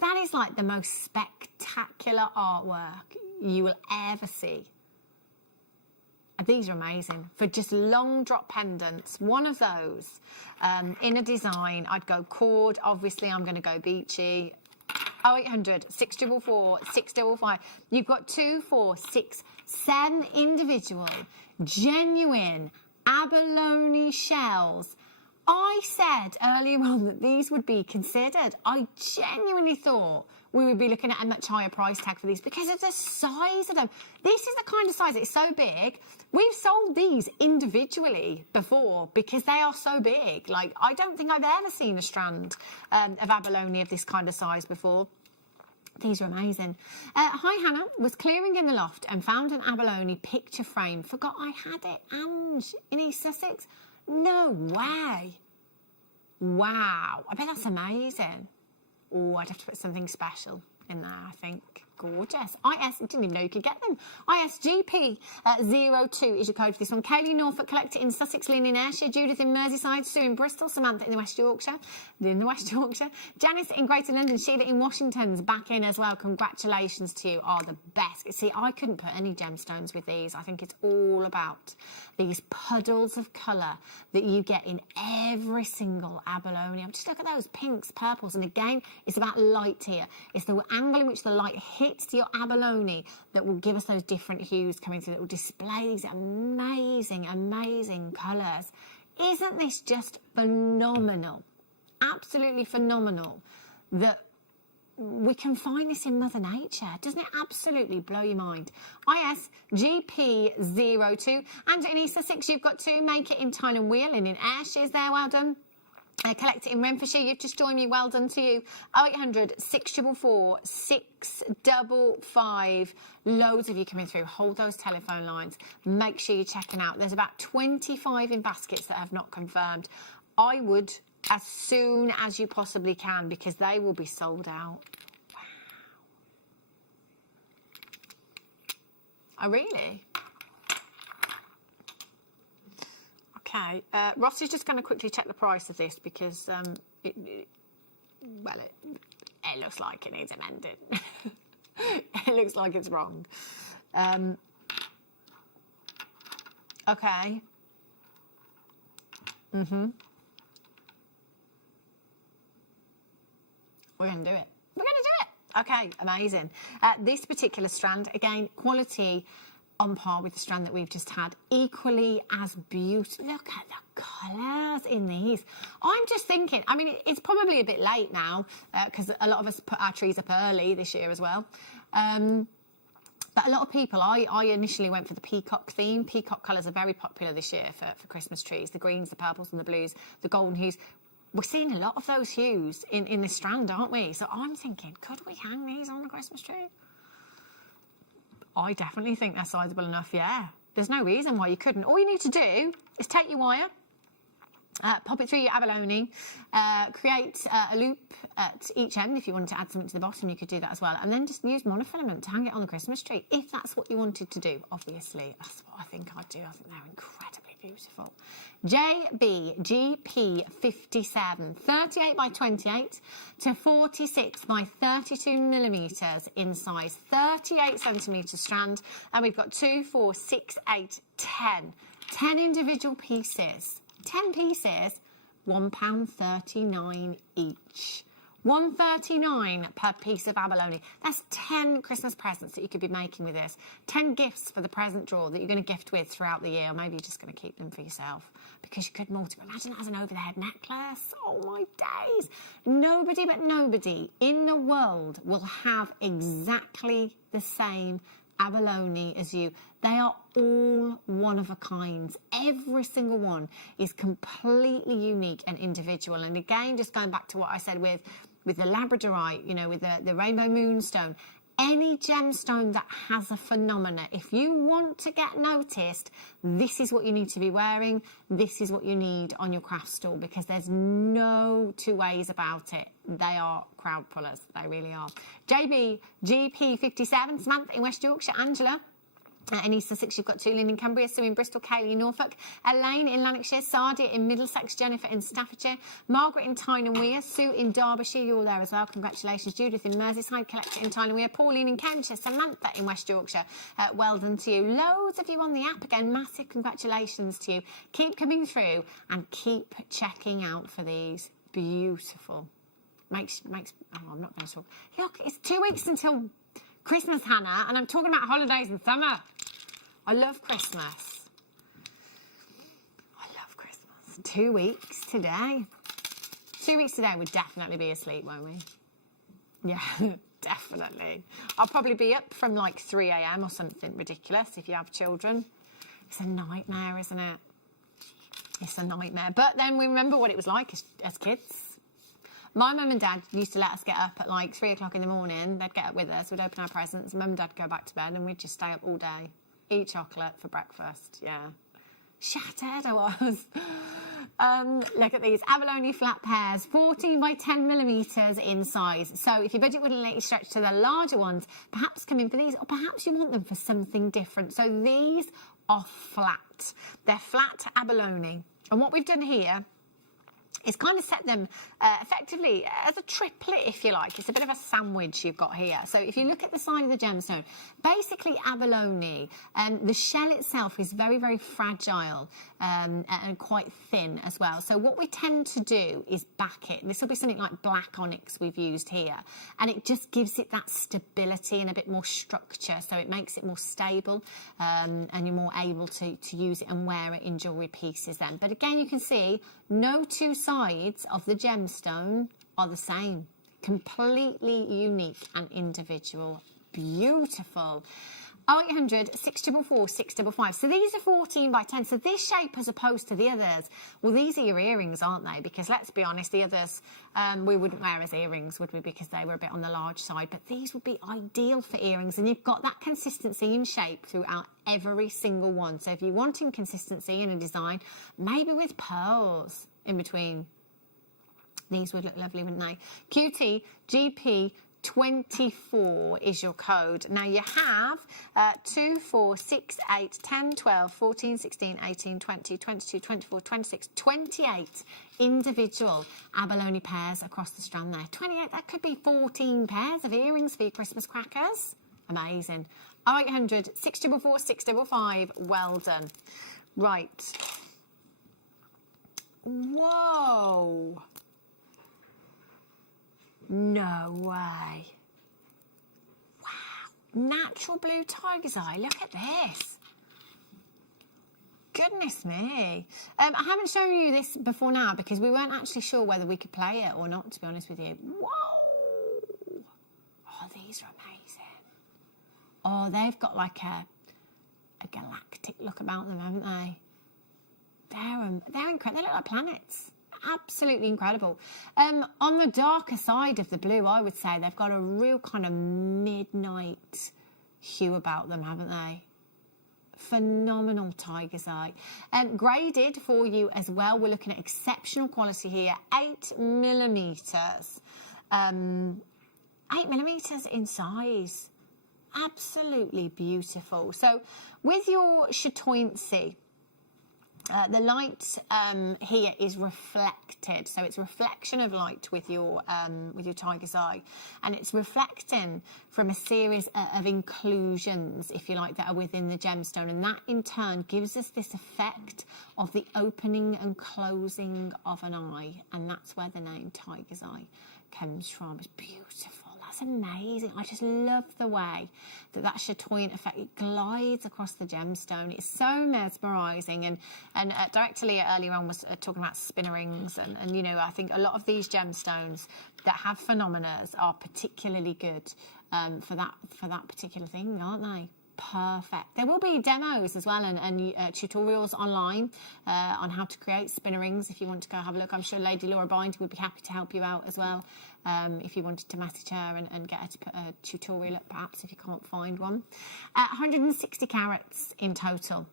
That is like the most spectacular artwork you will ever see. And these are amazing. For just long drop pendants, one of those in a design, I'd go cord. Obviously, I'm going to go beachy. 0800 644 655. You've got 2, 4, 6, 7 individual, genuine abalone shells. I said earlier on that these would be considered. I genuinely thought we would be looking at a much higher price tag for these because of the size of them. This is the kind of size, it's so big. We've sold these individually before because they are so big. Like, I don't think I've ever seen a strand of abalone of this kind of size before. These are amazing. Hi, Hannah. Was clearing in the loft and found an abalone picture frame. Forgot I had it. Ange, in East Sussex? No way. Wow. I bet that's amazing. Oh, I'd have to put something special in there, I think. Gorgeous. Didn't even know you could get them. ISGP02 is your code for this one. Kaylee Norfolk collected in Sussex, Lynn in Ayrshire, Judith in Merseyside, Sue in Bristol, Samantha in the West Yorkshire, Janice in Greater London, Sheila in Washington's back in as well. Congratulations to you. Are the best. See, I couldn't put any gemstones with these. I think it's all about these puddles of colour that you get in every single abalone. Just look at those pinks, purples, and again, it's about light here. It's the angle in which the light hits your abalone that will give us those different hues coming through, that will display these amazing, amazing colours. Isn't this just phenomenal? Absolutely phenomenal that we can find this in Mother Nature. Doesn't it absolutely blow your mind? ISGP02. And in East Sussex, you've got 2. Make it in Tyne and Wheeling in Ayrshire. There, well done. Collect it in Renfrewshire. You've just joined me. Well done to you. 0800 644 655. Loads of you coming through. Hold those telephone lines. Make sure you're checking out. There's about 25 in baskets that have not confirmed. I would, as soon as you possibly can, because they will be sold out. Wow. Oh, really? Okay, Ross is just going to quickly check the price of this because it looks like it needs amending. It looks like it's wrong. Okay. We're going to do it. We're going to do it. Okay, amazing. This particular strand, again, quality on par with the strand that we've just had, equally as beautiful. Look at the colours in these. I'm just thinking, I mean, it's probably a bit late now because a lot of us put our trees up early this year as well. But a lot of people, I initially went for the peacock theme. Peacock colours are very popular this year for Christmas trees. The greens, the purples and the blues, the golden hues. We're seeing a lot of those hues in this strand, aren't we? So I'm thinking, could we hang these on the Christmas tree? I definitely think they're sizable enough, yeah. There's no reason why you couldn't. All you need to do is take your wire, Pop it through your abalone, create a loop at each end. If you wanted to add something to the bottom, you could do that as well. And then just use monofilament to hang it on the Christmas tree, if that's what you wanted to do. Obviously, that's what I think I'd do. I think they're incredibly beautiful. JBGP57, 38 by 28 to 46 by 32 millimetres in size, 38 centimetre strand. And we've got 2, 4, 6, 8, 10 individual pieces. 10 pieces, £1.39 each. $1.39 per piece of abalone. That's 10 Christmas presents that you could be making with this. 10 gifts for the present drawer that you're going to gift with throughout the year. Or maybe you're just going to keep them for yourself because you could multiply. Imagine that as an overhead necklace. Oh, my days. Nobody but nobody in the world will have exactly the same abalone as you. They are all one of a kind. Every single one is completely unique and individual. And again, just going back to what I said with the labradorite, you know, with the rainbow moonstone, any gemstone that has a phenomena, if you want to get noticed, this is what you need to be wearing. This is what you need on your craft stall, because there's no two ways about it. They are crowd pullers. They really are. JB GP57, Samantha in West Yorkshire, Angela in East Sussex, you've got Tulin in Cumbria, Sue in Bristol, Kaylee in Norfolk, Elaine in Lanarkshire, Sardia in Middlesex, Jennifer in Staffordshire, Margaret in Tyne and Wear, Sue in Derbyshire, you're all there as well, congratulations, Judith in Merseyside, Collector in Tyne and Wear, Pauline in Cambridgeshire, Samantha in West Yorkshire, well done to you. Loads of you on the app again, massive congratulations to you. Keep coming through and keep checking out for these. Beautiful. Makes oh, I'm not going to talk. Look, it's 2 weeks until Christmas, Hannah, and I'm talking about holidays and summer. I love Christmas. I love Christmas. 2 weeks today. 2 weeks today, we'd definitely be asleep, won't we? Yeah, definitely. I'll probably be up from like 3 a.m. or something ridiculous if you have children. It's a nightmare, isn't it? It's a nightmare. But then we remember what it was like as kids. My mum and dad used to let us get up at like 3 o'clock in the morning. They'd get up with us, we'd open our presents, mum and dad would go back to bed, and we'd just stay up all day. Eat chocolate for breakfast, yeah. Shattered I was. Look at these abalone flat pears, 14 by 10 millimetres in size. So if your budget wouldn't let you stretch to the larger ones, perhaps come in for these, or perhaps you want them for something different. So these are flat. They're flat abalone. And what we've done here is kind of set them effectively as a triplet, if you like. It's a bit of a sandwich you've got here. So if you look at the side of the gemstone, basically abalone, the shell itself is very, very fragile and quite thin as well. So what we tend to do is back it. This will be something like black onyx we've used here. And it just gives it that stability and a bit more structure. So it makes it more stable and you're more able to use it and wear it in jewellery pieces then. But again, you can see no two sides of the gemstone are the same. Completely unique and individual. Beautiful. 0800 644 655. So these are 14 by 10. So this shape as opposed to the others, well, these are your earrings, aren't they? Because let's be honest, the others we wouldn't wear as earrings, would we? Because they were a bit on the large side. But these would be ideal for earrings. And you've got that consistency in shape throughout every single one. So if you're wanting consistency in a design, maybe with pearls in between, these would look lovely, wouldn't they? QT GP 24 is your code. Now you have 2, 4, 6, 8, 10, 12, 14, 16, 18, 20, 22, 24, 26, 28 individual abalone pairs across the strand there. 28, that could be 14 pairs of earrings for your Christmas crackers. Amazing. 0800 644 655. Well done. Right. Whoa. No way. Wow. Natural blue tiger's eye. Look at this. Goodness me. I haven't shown you this before now because we weren't actually sure whether we could play it or not, to be honest with you. Whoa. Oh, these are amazing. Oh, they've got like a galactic look about them, haven't they? They're incredible. They look like planets. Absolutely incredible. On the darker side of the blue, I would say they've got a real kind of midnight hue about them, haven't they? phenomenal tiger's eye. Graded for you as well. We're looking at exceptional quality here. 8mm. 8mm in size. Absolutely beautiful. So with your chatoyancy, the light here is reflected, so it's reflection of light with your tiger's eye, and it's reflecting from a series of inclusions, if you like, that are within the gemstone, and that in turn gives us this effect of the opening and closing of an eye, and that's where the name tiger's eye comes from. It's beautiful. That's amazing. I just love the way that chatoyant effect, it glides across the gemstone. It's so mesmerising. And directly earlier on was talking about spinnerings. And, you know, I think a lot of these gemstones that have phenomena are particularly good for that particular thing, aren't they? Perfect. There will be demos as well and tutorials online on how to create spinnerings if you want to go have a look. I'm sure Lady Laura Binder would be happy to help you out as well if you wanted to message her and get her to put a tutorial up, perhaps, if you can't find one. 160 carats in total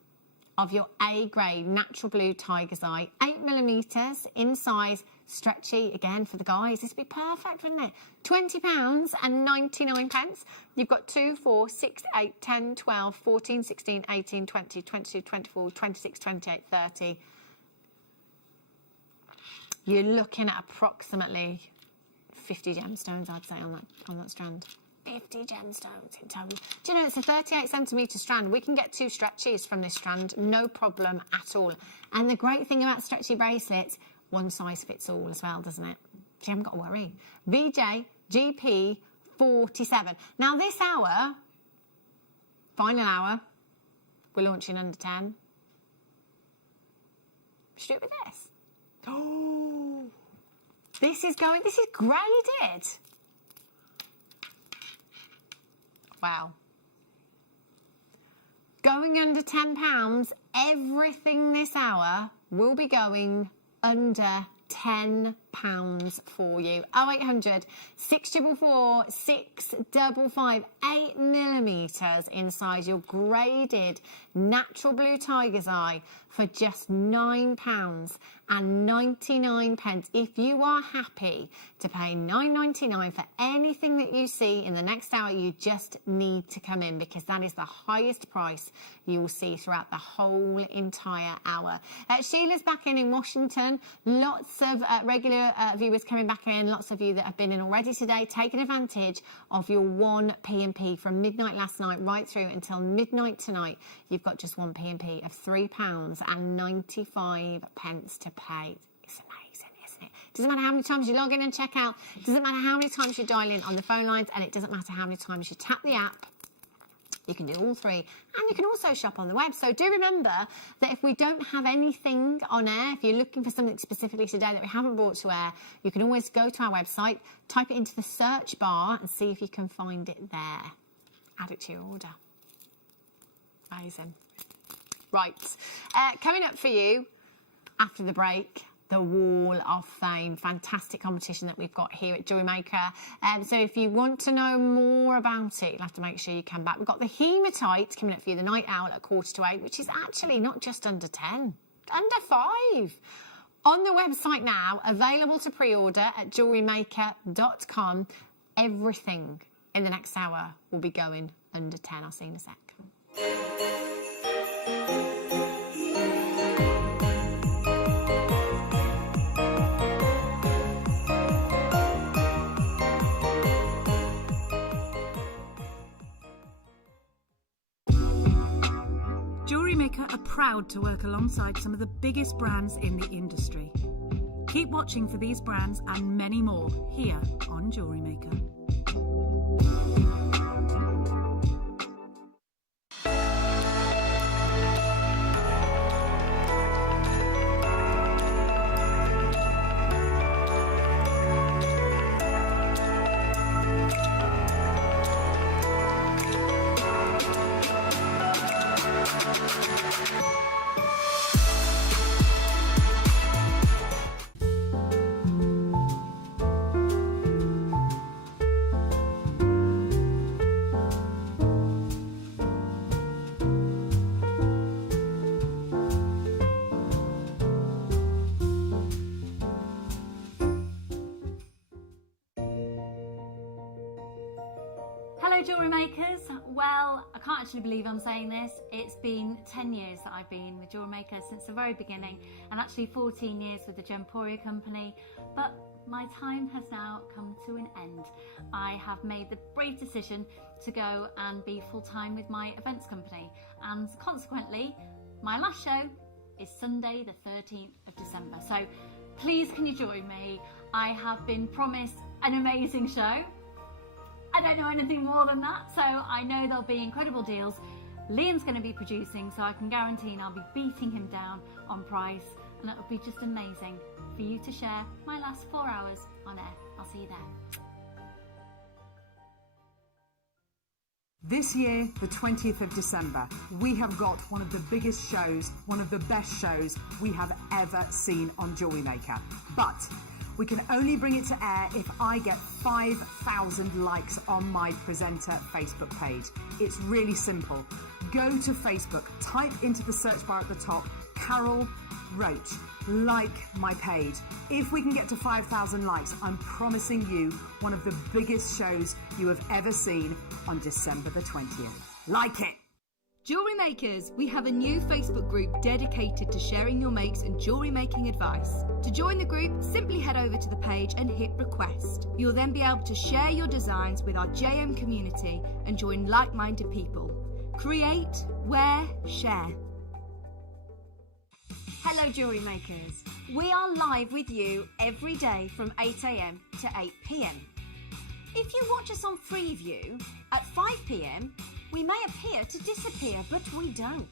of your A-grade natural blue tiger's eye, 8mm in size, stretchy again for the guys. This would be perfect, wouldn't it? £20.99. You've got 2, 4, 6, 8, 10, 12, 14, 16, 18, 20, 22, 24, 26, 28, 30. You're looking at approximately 50 gemstones, I'd say, on that strand. 50 gemstones in total. Do you know, it's a 38cm strand. We can get 2 stretchies from this strand, no problem at all. And the great thing about stretchy bracelets, one size fits all as well, doesn't it? So you haven't got to worry. VJ GP 47. Now this hour, final hour, we're launching under 10. Should we do it with this? Oh, this is graded. Wow. Going under £10, everything this hour will be going under £10 for you. 0800 644 655, 8mm in size, your graded natural blue tiger's eye for just £9.99. If you are happy to pay $9.99 for anything that you see in the next hour, you just need to come in, because that is the highest price you will see throughout the whole entire hour. Sheila's back in Washington. Lots of regular viewers coming back in. Lots of you that have been in already today, taking advantage of your 1 P&P from midnight last night right through until midnight tonight. You've got just 1 P&P of £3.95 to pay. It's amazing, isn't it? Doesn't matter how many times you log in and check out, doesn't matter how many times you dial in on the phone lines, and it doesn't matter how many times you tap the app. You can do all 3, and you can also shop on the web. So do remember that if we don't have anything on air, if you're looking for something specifically today that we haven't brought to air, you can always go to our website, type it into the search bar and see if you can find it there. Add it to your order. Amazing. Right, coming up for you after the break, the Wall of Fame, fantastic competition that we've got here at JewelleryMaker. So if you want to know more about it, you'll have to make sure you come back. We've got the Hematite coming up for you, the Night Owl at 7:45, which is actually not just under 10, under 5. On the website now, available to pre-order at JewelleryMaker.com. Everything in the next hour will be going under 10. I'll see you in a sec. JewelleryMaker are proud to work alongside some of the biggest brands in the industry. Keep watching for these brands and many more here on JewelleryMaker. jewellery makers. Well, I can't actually believe I'm saying this. It's been 10 years that I've been with JewelleryMaker since the very beginning, and actually 14 years with the Gemporia company. But my time has now come to an end. I have made the brave decision to go and be full-time with my events company, and consequently, my last show is Sunday the 13th of December. So please can you join me? I have been promised an amazing show. I don't know anything more than that, so I know there'll be incredible deals. Liam's going to be producing, so I can guarantee I'll be beating him down on price, and it'll be just amazing for you to share my last 4 hours on air. I'll see you there. This year, the 20th of December, we have got one of the biggest shows, one of the best shows we have ever seen on JewelleryMaker. But we can only bring it to air if I get 5,000 likes on my presenter Facebook page. It's really simple. Go to Facebook, type into the search bar at the top, Carol Roach, like my page. If we can get to 5,000 likes, I'm promising you one of the biggest shows you have ever seen on December the 20th. Like it! Jewellery Makers, we have a new Facebook group dedicated to sharing your makes and jewellery making advice. To join the group, simply head over to the page and hit request. You'll then be able to share your designs with our JM community and join like-minded people. Create, wear, share. Hello Jewellery Makers. We are live with you every day from 8 a.m. to 8 p.m. If you watch us on Freeview at 5 p.m, we may appear to disappear, but we don't.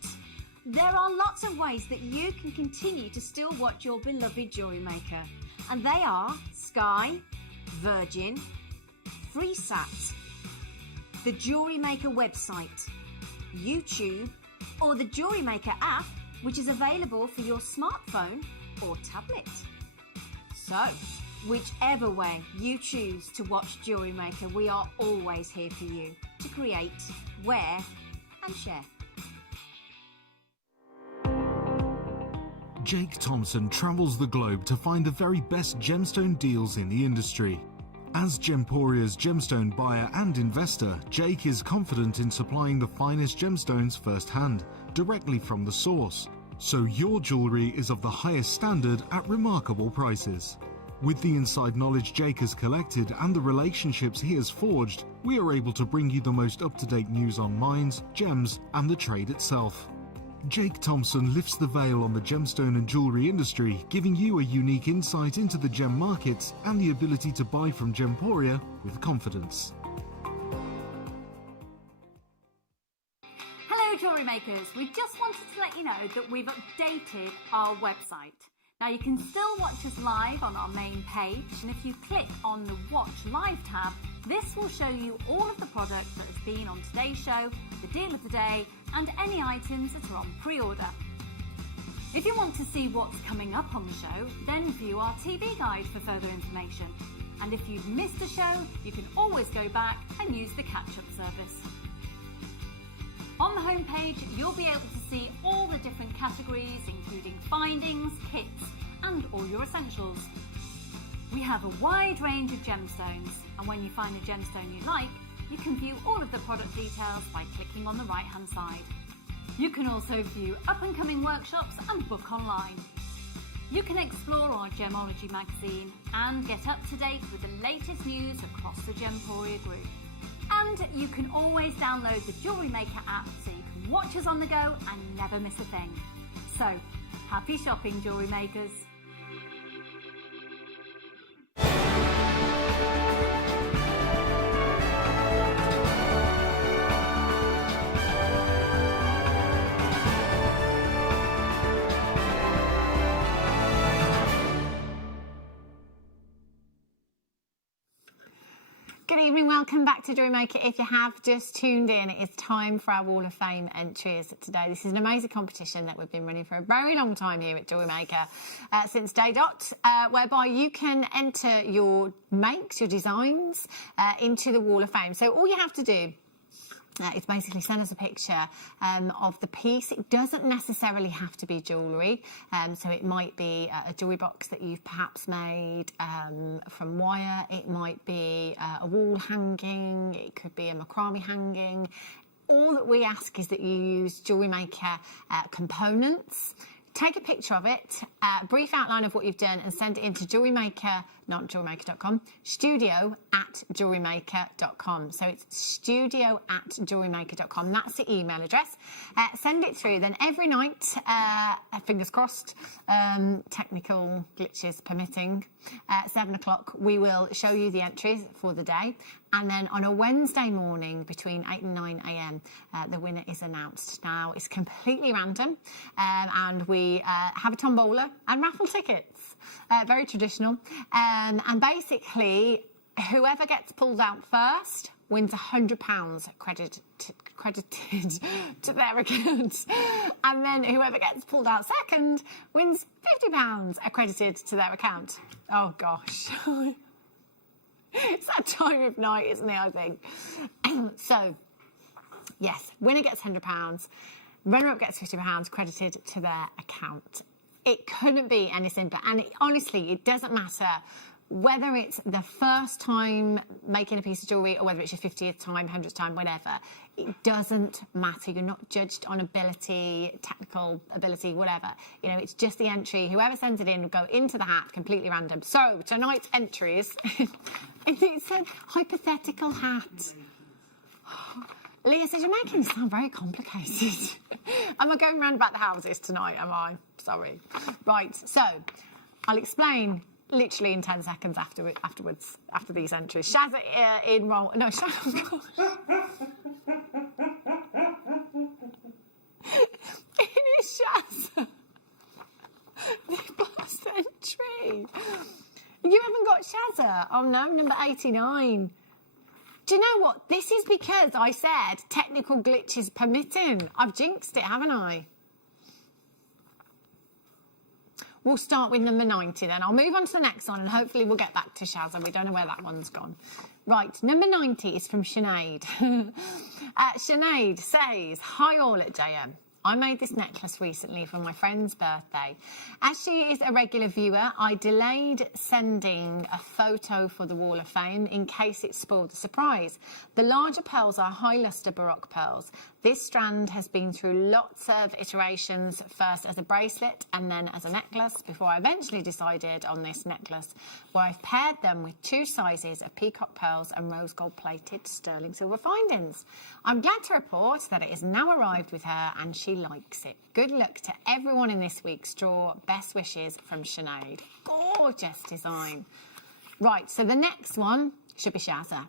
There are lots of ways that you can continue to still watch your beloved Jewellery Maker, and they are Sky, Virgin, FreeSat, the Jewellery Maker website, YouTube, or the Jewellery Maker app, which is available for your smartphone or tablet. So, whichever way you choose to watch Jewellery Maker, we are always here for you to create, wear and share. Jake Thompson travels the globe to find the very best gemstone deals in the industry. As Gemporia's gemstone buyer and investor, Jake is confident in supplying the finest gemstones firsthand, directly from the source, so your jewellery is of the highest standard at remarkable prices. With the inside knowledge Jake has collected and the relationships he has forged, we are able to bring you the most up-to-date news on mines, gems and the trade itself. Jake Thompson lifts the veil on the gemstone and jewellery industry, giving you a unique insight into the gem markets and the ability to buy from Gemporia with confidence. Hello Jewellery Makers, we just wanted to let you know that we've updated our website. Now you can still watch us live on our main page, and if you click on the Watch Live tab, this will show you all of the product that has been on today's show, the deal of the day, and any items that are on pre-order. If you want to see what's coming up on the show, then view our TV guide for further information. And if you've missed a show, you can always go back and use the catch-up service. On the homepage, you'll be able to see all the different categories, including findings, kits, and all your essentials. We have a wide range of gemstones, and when you find a gemstone you like, you can view all of the product details by clicking on the right-hand side. You can also view up-and-coming workshops and book online. You can explore our Gemology magazine and get up to date with the latest news across the Gemporia group. And you can always download the Jewellery Maker app so you can watch us on the go and never miss a thing. So, happy shopping, Jewellery Makers! Good evening, welcome back to JewelleryMaker. If you have just tuned in, it is time for our Wall of Fame entries today. This is an amazing competition that we've been running for a very long time here at JewelleryMaker, since day dot, whereby you can enter your makes, your designs, into the Wall of Fame. So all you have to do It's basically send us a picture of the piece. It doesn't necessarily have to be jewellery. So it might be a jewellery box that you've perhaps made from wire. It might be a wall hanging. It could be a macrame hanging. All that we ask is that you use Jewellery Maker components. Take a picture of it, brief outline of what you've done, and send it into JewelleryMaker, not JewelleryMaker.com, studio@JewelleryMaker.com. So it's studio@JewelleryMaker.com. That's the email address. Send it through. Then every night, fingers crossed, technical glitches permitting, 7 o'clock, we will show you the entries for the day. And then on a Wednesday morning between 8 and 9 a.m, the winner is announced. Now, it's completely random, and we have a tombola and raffle tickets. Very traditional. And basically, whoever gets pulled out first wins £100 credited to their account. And then whoever gets pulled out second wins £50 accredited to their account. Oh, gosh. It's that time of night, isn't it, I think? So, yes, winner gets £100, runner-up gets £50 credited to their account. It couldn't be any simpler. And honestly, it doesn't matter whether it's the first time making a piece of jewellery or whether it's your 50th time, 100th time, whatever. It doesn't matter. You're not judged on ability, technical ability, whatever. You know, it's just the entry. Whoever sends it in will go into the hat, completely random. So, tonight's entries, it's a hypothetical hat. Leah says, you're making it sound very complicated. Am I going round about the houses tonight, am I? Sorry. Right, so, I'll explain literally in 10 seconds afterwards, after these entries. Shazza in roll... No, Shazza... It is Shazza. The last entry. You haven't got Shazza. Oh, no, number 89. Do you know what? This is because I said technical glitches permitting. I've jinxed it, haven't I? We'll start with number 90 then. I'll move on to the next one and hopefully we'll get back to Shazza. We don't know where that one's gone. Right, number 90 is from Sinead. Sinead says, hi all at JM. I made this necklace recently for my friend's birthday. As she is a regular viewer, I delayed sending a photo for the Wall of Fame in case it spoiled the surprise. The larger pearls are high lustre Baroque pearls. This strand has been through lots of iterations, first as a bracelet and then as a necklace, before I eventually decided on this necklace, where I've paired them with 2 sizes of peacock pearls and rose gold plated sterling silver findings. I'm glad to report that it has now arrived with her and she likes it. Good luck to everyone in this week's draw. Best wishes from Sinead. Gorgeous design. Right, so the next one should be Shazza.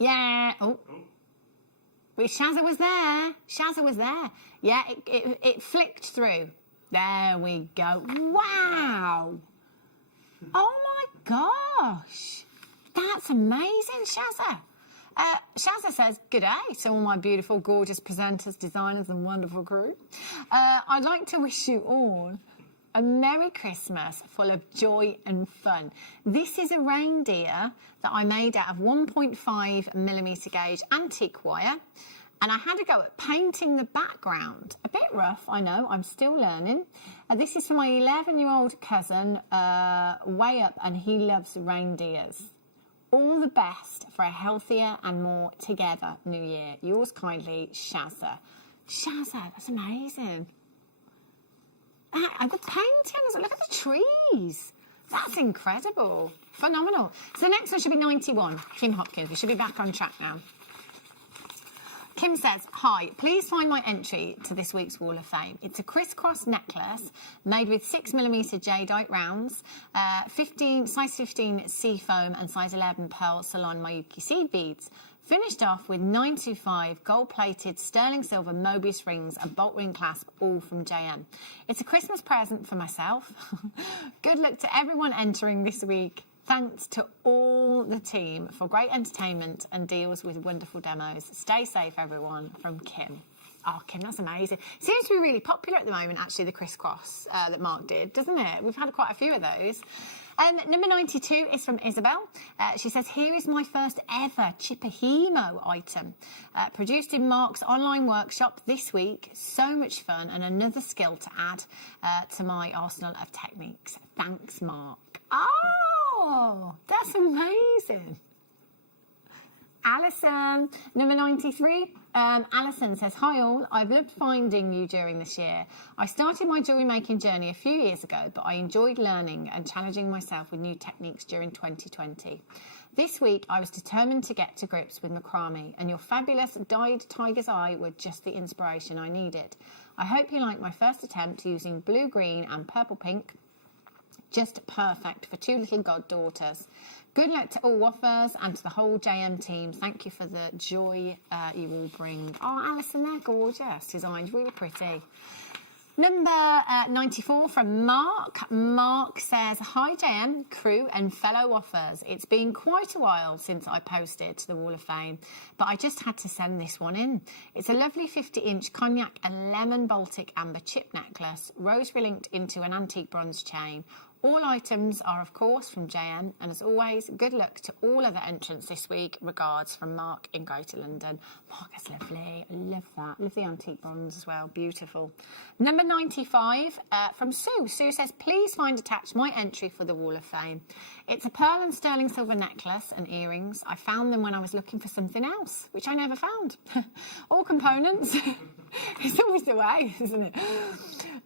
Yeah. Oh. But Shazza was there. Shazza was there. Yeah, it flicked through. There we go. Wow. Oh, my gosh. That's amazing, Shazza. Shazza says, good day to all my beautiful, gorgeous presenters, designers and wonderful crew. I'd like to wish you all a Merry Christmas full of joy and fun. This is a reindeer that I made out of 1.5mm gauge antique wire. And I had a go at painting the background. A bit rough, I know, I'm still learning. This is for my 11-year-old cousin, way up, and he loves reindeers. All the best for a healthier and more together New Year. Yours kindly, Shazza. Shazza, that's amazing. And the paintings, look at the trees. That's incredible. Phenomenal. So the next one should be 91, Kim Hopkins. We should be back on track now. Kim says, hi, please find my entry to this week's Wall of Fame. It's a crisscross necklace made with 6mm jadeite rounds, size 15 sea foam and size 11 pearl Salon Mayuki seed beads. Finished off with 925 gold-plated sterling silver Mobius rings and bolt ring clasp, all from JM. It's a Christmas present for myself. Good luck to everyone entering this week. Thanks to all the team for great entertainment and deals with wonderful demos. Stay safe, everyone, from Kim. Oh, Kim, that's amazing. Seems to be really popular at the moment, actually, the crisscross that Mark did, doesn't it? We've had quite a few of those. Number 92 is from Isabel. She says, here is my first ever Chipahimo item. Produced in Mark's online workshop this week. So much fun and another skill to add to my arsenal of techniques. Thanks, Mark. Oh, that's amazing. Alison, number 93. Alison says, hi all, I've loved finding you during this year. I started my jewellery making journey a few years ago, but I enjoyed learning and challenging myself with new techniques during 2020. This week, I was determined to get to grips with macrame, and your fabulous dyed tiger's eye were just the inspiration I needed. I hope you like my first attempt using blue, green and purple pink. Just perfect for two little goddaughters. Good luck to all waffers and to the whole JM team. Thank you for the joy you all bring. Oh, Alison, they're gorgeous. Designed really pretty. Number 94 from Mark. Mark says, hi JM, crew and fellow waffers. It's been quite a while since I posted to the Wall of Fame, but I just had to send this one in. It's a lovely 50-inch cognac and lemon Baltic amber chip necklace, rosary linked into an antique bronze chain. All items are, of course, from JM, and as always, good luck to all other entrants this week. Regards from Mark in Greater London. Mark, that's lovely. I love that. Love the antique bronze as well. Beautiful. Number 95 from Sue. Sue says, please find attached my entry for the Wall of Fame. It's a pearl and sterling silver necklace and earrings. I found them when I was looking for something else, which I never found. All components. It's always the way, isn't it?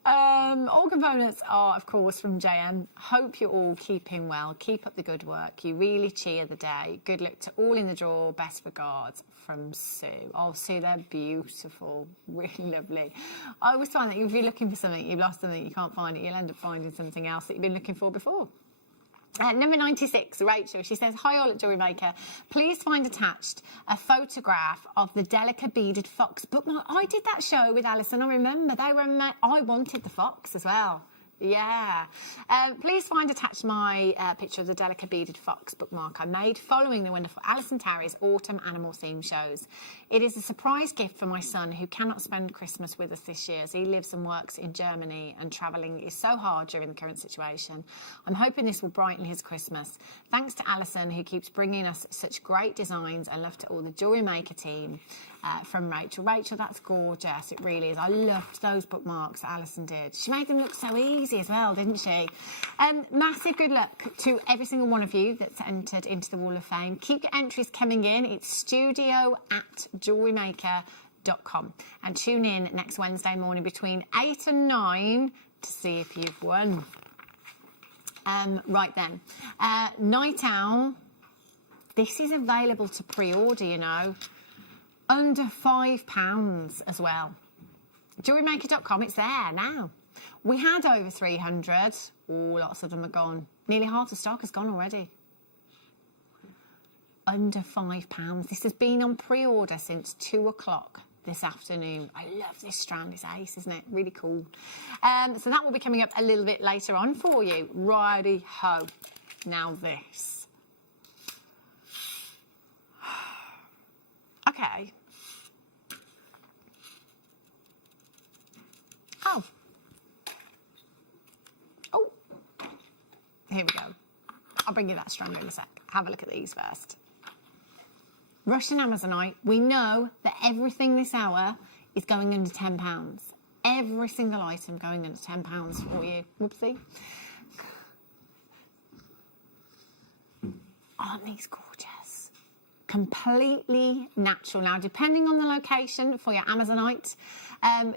All components are, of course, from JM. Hope you're all keeping well. Keep up the good work. You really cheer the day. Good luck to all in the draw. Best regards from Sue. Oh, Sue, they're beautiful. Really lovely. I always find that if you're looking for something, you've lost something, you can't find it, you'll end up finding something else that you've been looking for before. Number 96, Rachel, she says, hi all at JewelleryMaker. Please find attached a photograph of the delicate beaded fox bookmark. I did that show with Alison, I remember. They were I wanted the fox as well. Yeah. Please find attached my picture of the delicate beaded fox bookmark I made following the wonderful Alison Tarry's autumn animal theme shows. It is a surprise gift for my son who cannot spend Christmas with us this year as he lives and works in Germany and travelling is so hard during the current situation. I'm hoping this will brighten his Christmas. Thanks to Alison who keeps bringing us such great designs, and love to all the JewelleryMaker team. From Rachel. Rachel, that's gorgeous. It really is. I loved those bookmarks that Alison did. She made them look so easy as well, didn't she? Massive good luck to every single one of you that's entered into the Wall of Fame. Keep your entries coming in. It's studio@JewelleryMaker.com. And tune in next Wednesday morning between 8 and 9 to see if you've won. Right then. Night Owl. This is available to pre-order, you know. Under £5 as well. JewelleryMaker.com, it's there now. We had over 300. Oh, lots of them are gone. Nearly half the stock has gone already. Under £5. This has been on pre-order since 2 o'clock this afternoon. I love this strand. It's ace, isn't it? Really cool. So that will be coming up a little bit later on for you. Righty-ho. Now this. Okay. Oh. Here we go. I'll bring you that strand in a sec. Have a look at these first. Russian Amazonite. We know that everything this hour is going under £10. Every single item going under £10 for you. Whoopsie. Aren't these gorgeous? Completely natural. Now, depending on the location for your Amazonite,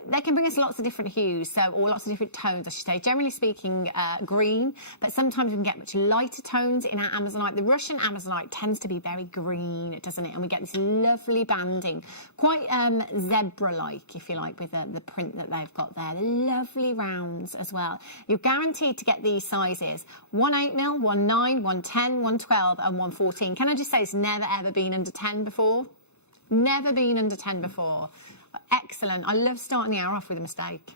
they can bring us lots of different hues, or lots of different tones, I should say. Generally speaking, green, but sometimes we can get much lighter tones in our Amazonite. The Russian Amazonite tends to be very green, doesn't it? And we get this lovely banding, quite zebra-like, if you like, with the print that they've got there. The lovely rounds as well. You're guaranteed to get these sizes: 1 8mm, 1 9, 1 10, 1 12, and 1 14. Can I just say it's never ever been under 10 before? Never been under 10 before. Excellent. I love starting the hour off with a mistake.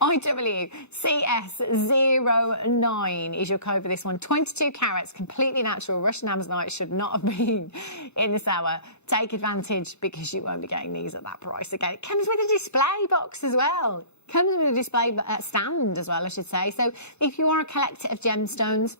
IWCS09 is your code for this one. 22 carats, completely natural. Russian Amazonite should not have been in this hour. Take advantage because you won't be getting these at that price again. It comes with a display box as well. Comes with a display stand as well, I should say. So if you are a collector of gemstones,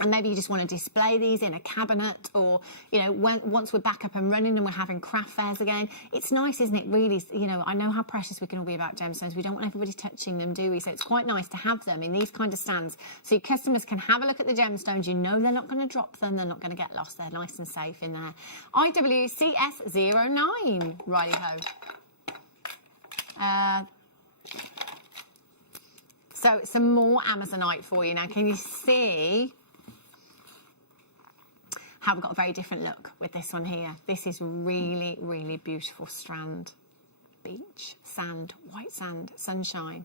and maybe you just want to display these in a cabinet, or, you know, once we're back up and running and we're having craft fairs again, it's nice, isn't it, really? You know, I know how precious we can all be about gemstones. We don't want everybody touching them, do we? So it's quite nice to have them in these kind of stands so your customers can have a look at the gemstones. You know they're not going to drop them. They're not going to get lost. They're nice and safe in there. IWCS09. Righty-ho. So some more Amazonite for you now. Can you see how we've got a very different look with this one here? This is really, really beautiful strand. Beach, sand, white sand, sunshine.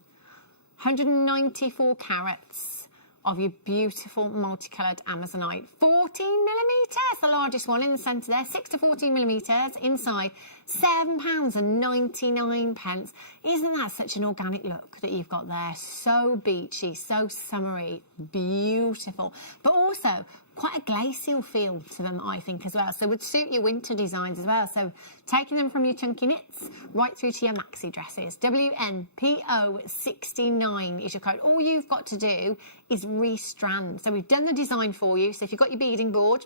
194 carats of your beautiful multicoloured Amazonite. 14 millimetres, the largest one in the centre there. 6 to 14 millimetres inside. £7.99. Isn't that such an organic look that you've got there? So beachy, so summery, beautiful. But also quite a glacial feel to them, I think, as well. So would suit your winter designs as well. So taking them from your chunky knits right through to your maxi dresses. WNPO69 is your code. All you've got to do is restrand. So we've done the design for you. So if you've got your beading board,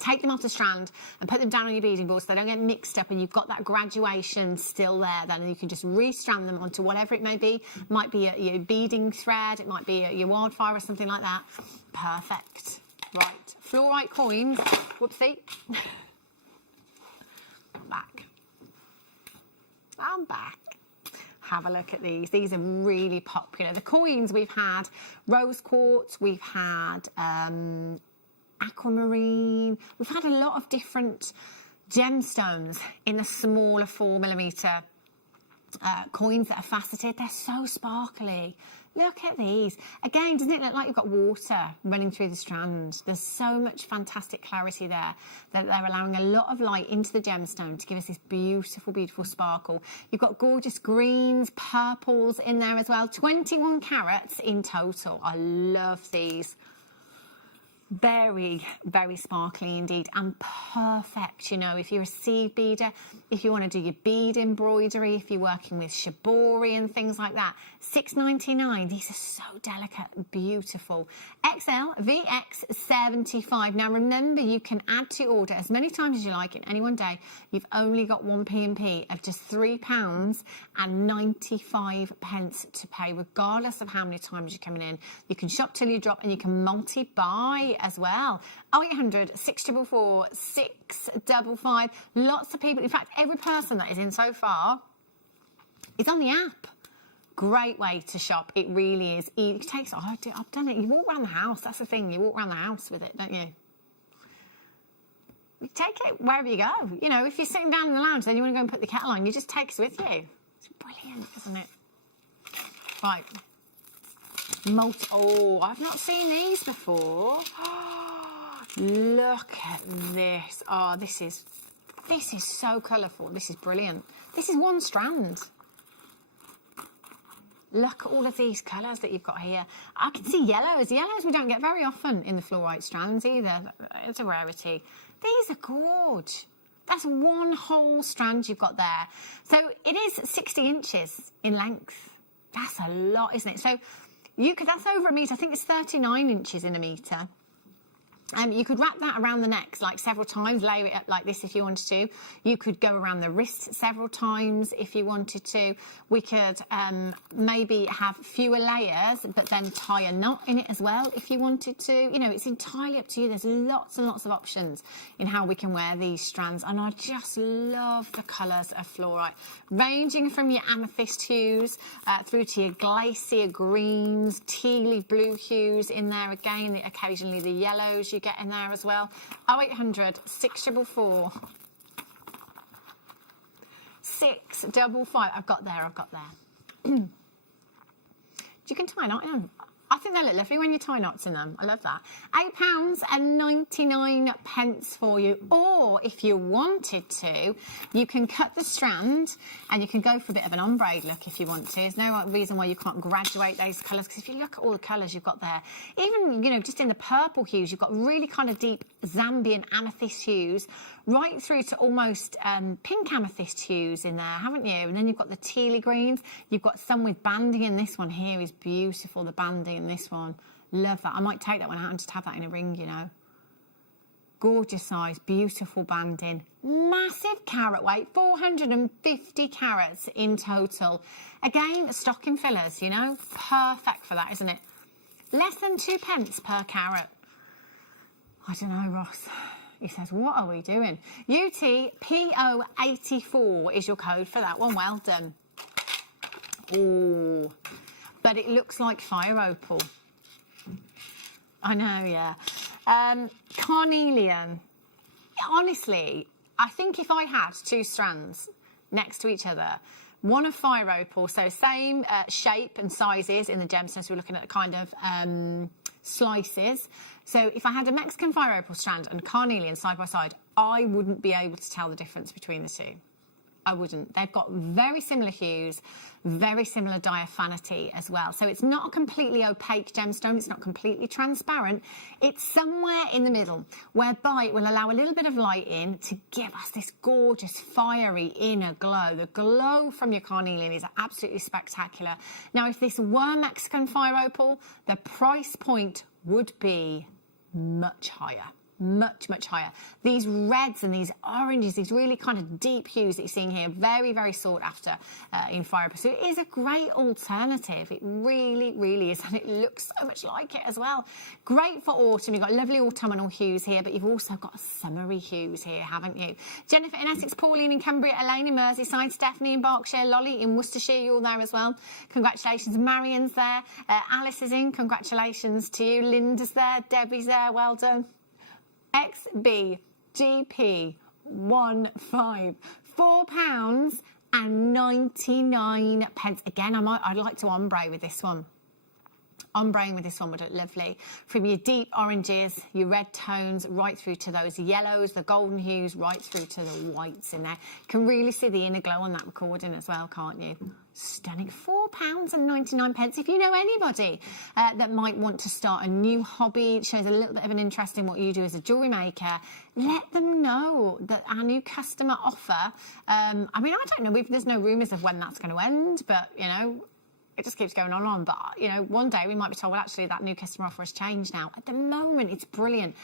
take them off the strand and put them down on your beading board so they don't get mixed up, and you've got that graduation still there then, and you can just restrand them onto whatever it may be. It might be your beading thread, it might be your wildfire or something like that. Perfect. Right, fluorite coins. Whoopsie. Back. I'm back. Have a look at these. These are really popular. The coins, we've had rose quartz, we've had aquamarine. We've had a lot of different gemstones in the smaller 4mm coins that are faceted. They're so sparkly. Look at these. Again, doesn't it look like you've got water running through the strand? There's so much fantastic clarity there that they're allowing a lot of light into the gemstone to give us this beautiful, beautiful sparkle. You've got gorgeous greens, purples in there as well. 21 carats in total. I love these. Very, very sparkly indeed, and perfect, you know, if you're a seed beader, if you want to do your bead embroidery, if you're working with shibori and things like that. $6.99. These are so delicate, beautiful. XL VX75. Now remember, you can add to your order as many times as you like in any one day. You've only got one P&P of just £3.95 to pay, regardless of how many times you're coming in. You can shop till you drop, and you can multi-buy as well. 0800 644 655. Lots of people, in fact, every person that is in so far is on the app. Great way to shop. It really is. It takes, I've done it. You walk around the house. That's the thing. You walk around the house with it, don't you? You take it wherever you go. You know, if you're sitting down in the lounge, then you want to go and put the kettle on, you just take it with you. It's brilliant, isn't it? Right. Oh, I've not seen these before. Look at this. Oh, this is so colourful. This is brilliant. This is one strand. Look at all of these colours that you've got here. I can see yellows. Yellows we don't get very often in the fluorite strands either. It's a rarity. These are gorgeous. That's one whole strand you've got there. So it is 60 inches in length. That's a lot, isn't it? So that's over a metre. I think it's 39 inches in a metre. You could wrap that around the neck like several times, layer it up like this if you wanted to. You could go around the wrist several times if you wanted to. We could maybe have fewer layers, but then tie a knot in it as well if you wanted to. You know, it's entirely up to you. There's lots and lots of options in how we can wear these strands, and I just love the colours of fluorite, ranging from your amethyst hues through to your glacier greens, tealy blue hues in there again, occasionally the yellows you get in there as well. 0800 644 655. I've got there. You can tie a knot in them. I think they look lovely when you tie knots in them. I love that. £8.99 for you. Or if you wanted to, you can cut the strand and you can go for a bit of an ombre look if you want to. There's no reason why you can't graduate those colours, because if you look at all the colours you've got there, even, you know, just in the purple hues, you've got really kind of deep Zambian amethyst hues, right through to almost pink amethyst hues in there, haven't you? And then you've got the tealy greens. You've got some with banding in this one here is beautiful, the banding in this one. Love that. I might take that one out and just have that in a ring, you know. Gorgeous size, beautiful banding. Massive carat weight, 450 carats in total. Again, stocking fillers, you know. Perfect for that, isn't it? Less than 2p per carat. I don't know, Ross. He says, what are we doing? UTPO84 is your code for that one. Well done. Oh, but it looks like fire opal. I know, yeah. Carnelian. Honestly, I think if I had two strands next to each other, one of fire opal, so same shape and sizes in the gemstones, we're looking at kind of slices. So if I had a Mexican fire opal strand and carnelian side by side, I wouldn't be able to tell the difference between the two. I wouldn't. They've got very similar hues, very similar diaphanity as well. So it's not a completely opaque gemstone. It's not completely transparent. It's somewhere in the middle, whereby it will allow a little bit of light in to give us this gorgeous, fiery inner glow. The glow from your carnelian is absolutely spectacular. Now, if this were Mexican fire opal, the price point would be much higher. Much, much higher. These reds and these oranges, these really kind of deep hues that you're seeing here, very, very sought after in fire opal. So it is a great alternative. It really, really is. And it looks so much like it as well. Great for autumn. You've got lovely autumnal hues here, but you've also got summery hues here, haven't you? Jennifer in Essex, Pauline in Cumbria, Elaine in Merseyside, Stephanie in Berkshire, Lolly in Worcestershire, you're all there as well. Congratulations. Marion's there. Alice is in. Congratulations to you. Linda's there. Debbie's there. Well done. XBGP 15, £4.99. Again, I'd like to ombre with this one. Ombreing with this one would look lovely. From your deep oranges, your red tones, right through to those yellows, the golden hues, right through to the whites in there. You can really see the inner glow on that recording as well, can't you? Stunning. £4.99. If you know anybody that might want to start a new hobby, it shows a little bit of an interest in what you do as a jewellery maker, let them know that our new customer offer, I mean, I don't know, there's no rumours of when that's going to end, but, you know, it just keeps going on. But, you know, one day we might be told, well, actually, that new customer offer has changed now. At the moment, it's brilliant.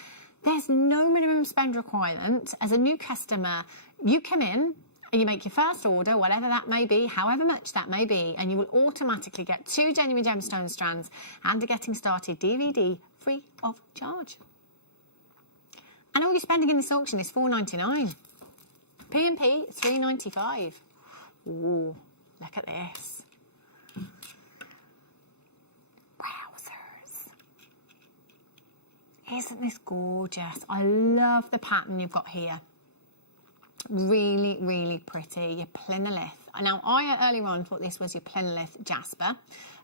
There's no minimum spend requirement. As a new customer, you come in and you make your first order, whatever that may be, however much that may be, and you will automatically get 2 genuine gemstone strands and a Getting Started DVD free of charge. And all you're spending in this auction is $4.99. P&P, $3.95. Ooh, look at this. Wowzers. Isn't this gorgeous? I love the pattern you've got here. Really, really pretty. Your plinolith. Now, I earlier on thought this was your plinolith jasper,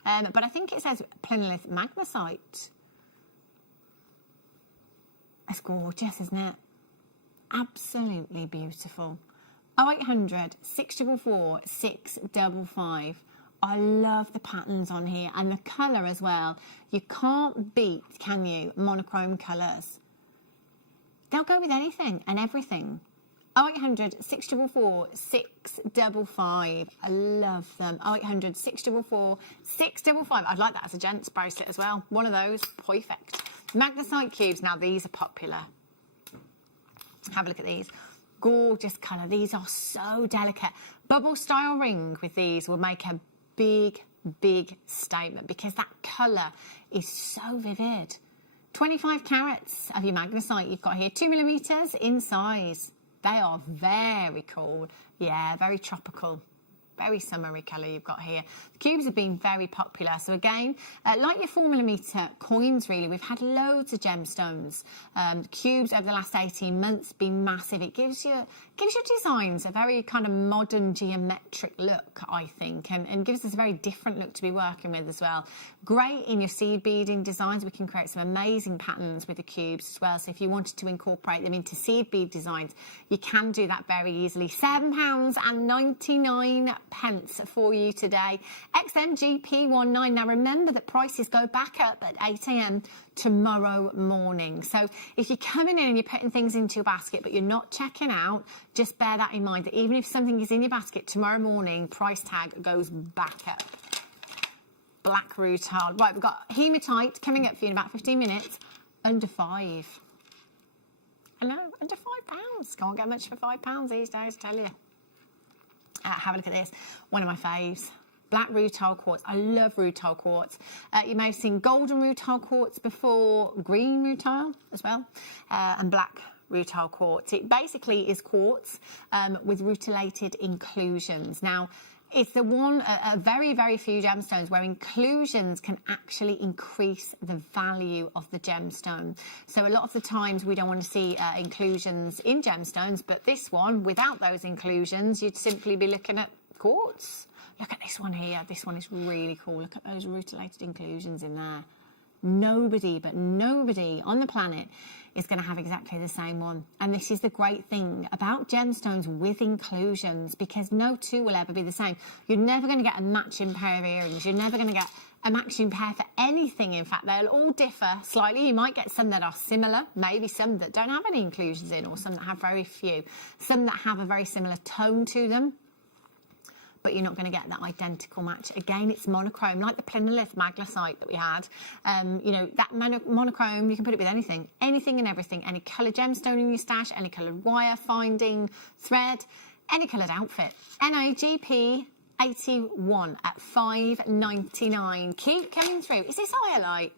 but I think it says plinolith magnesite. It's gorgeous, isn't it? Absolutely beautiful. 0800 644 655. I love the patterns on here and the colour as well. You can't beat, can you, monochrome colours. They'll go with anything and everything. 0800 644 655. I love them. 0800 644 655. I'd like that as a gents bracelet as well. One of those. Perfect. Magnesite cubes. Now, these are popular. Have a look at these. Gorgeous colour. These are so delicate. Bubble style ring with these will make a big, big statement because that colour is so vivid. 25 carats of your magnesite you've got here. 2mm in size. They are very cool. Yeah, very tropical. very summery colour you've got here. The cubes have been very popular. So again, like your 4mm coins, really, we've had loads of gemstones. Cubes over the last 18 months been massive. It gives your designs a very kind of modern geometric look, I think, and gives us a very different look to be working with as well. Great in your seed beading designs. We can create some amazing patterns with the cubes as well. So if you wanted to incorporate them into seed bead designs, you can do that very easily. £7.99 for you today. XMGP19. Now remember that prices go back up at 8 a.m. tomorrow morning. So if you're coming in and you're putting things into your basket but you're not checking out, just bear that in mind, that even if something is in your basket tomorrow morning, price tag goes back up. Black rutile. Right, we've got hematite coming up for you in about 15 minutes. Under £5. I know, under £5. Can't get much for £5 these days, I tell you. Have a look at this. One of my faves. Black rutile quartz. I love rutile quartz. You may have seen golden rutile quartz before, green rutile as well, and black rutile quartz. It basically is quartz with rutilated inclusions. Now, it's the one, very, very few gemstones where inclusions can actually increase the value of the gemstone. So a lot of the times we don't want to see inclusions in gemstones, but this one, without those inclusions, you'd simply be looking at quartz. Look at this one here. This one is really cool. Look at those rutilated inclusions in there. Nobody, but nobody on the planet is going to have exactly the same one. And this is the great thing about gemstones with inclusions, because no two will ever be the same. You're never going to get a matching pair of earrings. You're never going to get a matching pair for anything. In fact, they'll all differ slightly. You might get some that are similar, maybe some that don't have any inclusions in, or some that have very few, some that have a very similar tone to them. But you're not going to get that identical match. Again, it's monochrome, like the plinolith magnesite that we had. You know, that monochrome, you can put it with anything and everything. Any coloured gemstone in your stash, any coloured wire finding, thread, any coloured outfit. NAGP 81 at £5.99. Keep coming through. Is this iolite?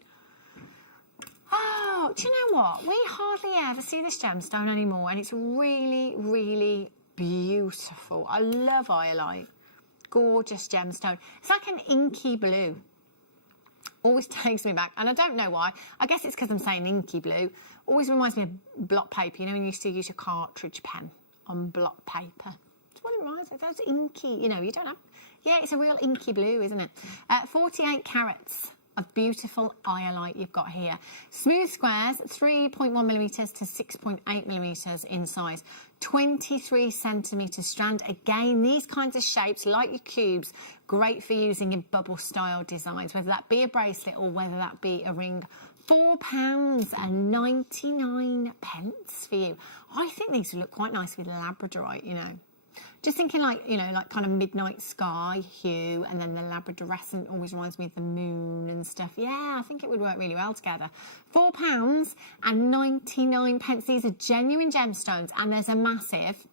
Oh, do you know what? We hardly ever see this gemstone anymore, and it's really, really beautiful. I love iolite. Gorgeous gemstone. It's like an inky blue. Always takes me back, and I don't know why. I guess it's because I'm saying inky blue. Always reminds me of block paper. You know, when you used to use your cartridge pen on block paper. That's what it reminds me of. Those inky, you know, you don't have... Yeah, it's a real inky blue, isn't it? 48 carats of beautiful iolite you've got here. Smooth squares, 3.1mm to 6.8mm in size. 23 centimetre strand. Again, these kinds of shapes, like your cubes, great for using in bubble style designs, whether that be a bracelet or whether that be a ring. £4.99 for you. I think these would look quite nice with labradorite, you know. Just thinking like, you know, like kind of midnight sky hue, and then the labradorescent always reminds me of the moon and stuff. Yeah, I think it would work really well together. £4.99. These are genuine gemstones, and there's a massive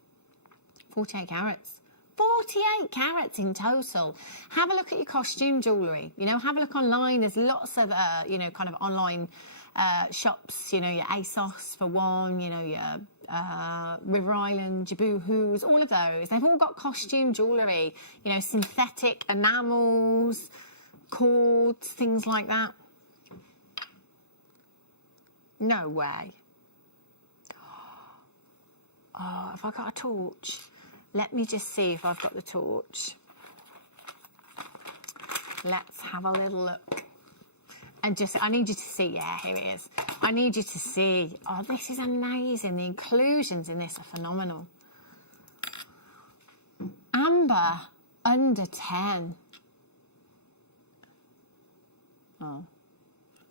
48 carats. 48 carats in total. Have a look at your costume jewellery. You know, have a look online. There's lots of, you know, kind of online shops. You know, your ASOS for one, you know, your River Island, your Boohoo's, all of those. They've all got costume jewellery, you know, synthetic enamels, cords, things like that. No way. Oh, have I got a torch? Let me just see if I've got the torch. Let's have a little look. And just, I need you to see, yeah, here it is. I need you to see. Oh, this is amazing. The inclusions in this are phenomenal. Amber, under 10. Oh.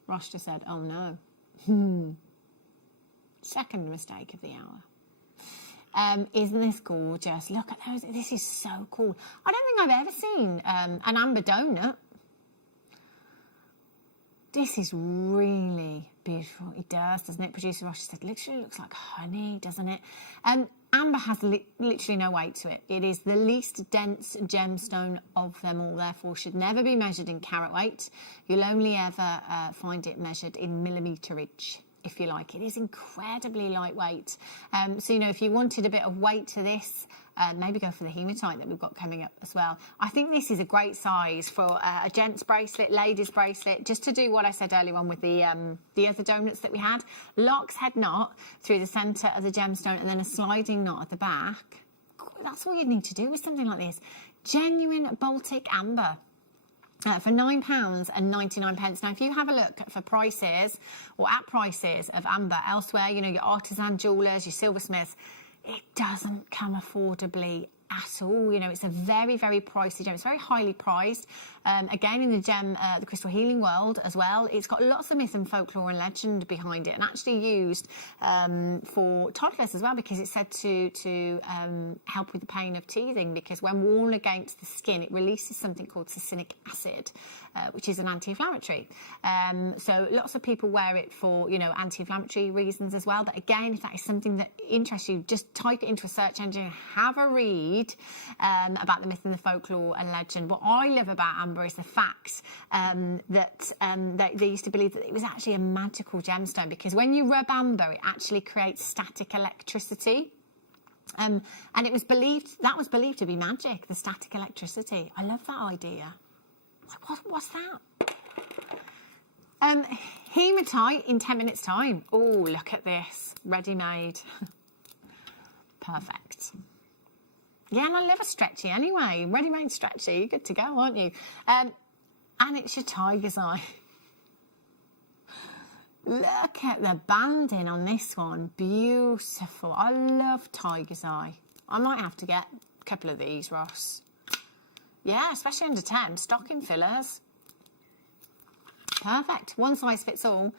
Rosh just said, oh no. Second mistake of the hour. Isn't this gorgeous? Look at those. This is so cool. I don't think I've ever seen an amber donut. This is really beautiful. It does, doesn't it? Producer Rosh said, literally looks like honey, doesn't it? Amber has literally no weight to it. It is the least dense gemstone of them all, therefore should never be measured in carat weight. You'll only ever find it measured in millimeterage, if you like. It is incredibly lightweight. So, you know, if you wanted a bit of weight to this, maybe go for the hematite that we've got coming up as well. I think this is a great size for a gents bracelet, ladies bracelet, just to do what I said earlier on with the other donuts that we had. Lock's head knot through the centre of the gemstone and then a sliding knot at the back. That's all you need to do with something like this. Genuine Baltic amber. For £9.99. Now, if you have a look for prices or at prices of amber elsewhere, you know, your artisan jewellers, your silversmiths, it doesn't come affordably at all. You know, it's a very, very pricey gem. It's very highly prized. Again, in the crystal healing world as well, it's got lots of myth and folklore and legend behind it, and actually used for toddlers as well, because it's said to help with the pain of teething, because when worn against the skin, it releases something called succinic acid, which is an anti-inflammatory. So lots of people wear it for, you know, anti-inflammatory reasons as well. But again, if that is something that interests you, just type it into a search engine and have a read about the myth and the folklore and legend. What I love about amber is the fact that they used to believe that it was actually a magical gemstone, because when you rub amber, it actually creates static electricity. And it was believed to be magic, the static electricity. I love that idea. Like, what's that? Hematite in 10 minutes time. Oh, look at this, ready made. Perfect. Yeah, and I love a stretchy anyway. Ready-made stretchy, you're good to go, aren't you? And it's your tiger's eye. Look at the banding on this one. Beautiful. I love tiger's eye. I might have to get a couple of these, Ross. Yeah, especially under 10. Stocking fillers. Perfect. One size fits all.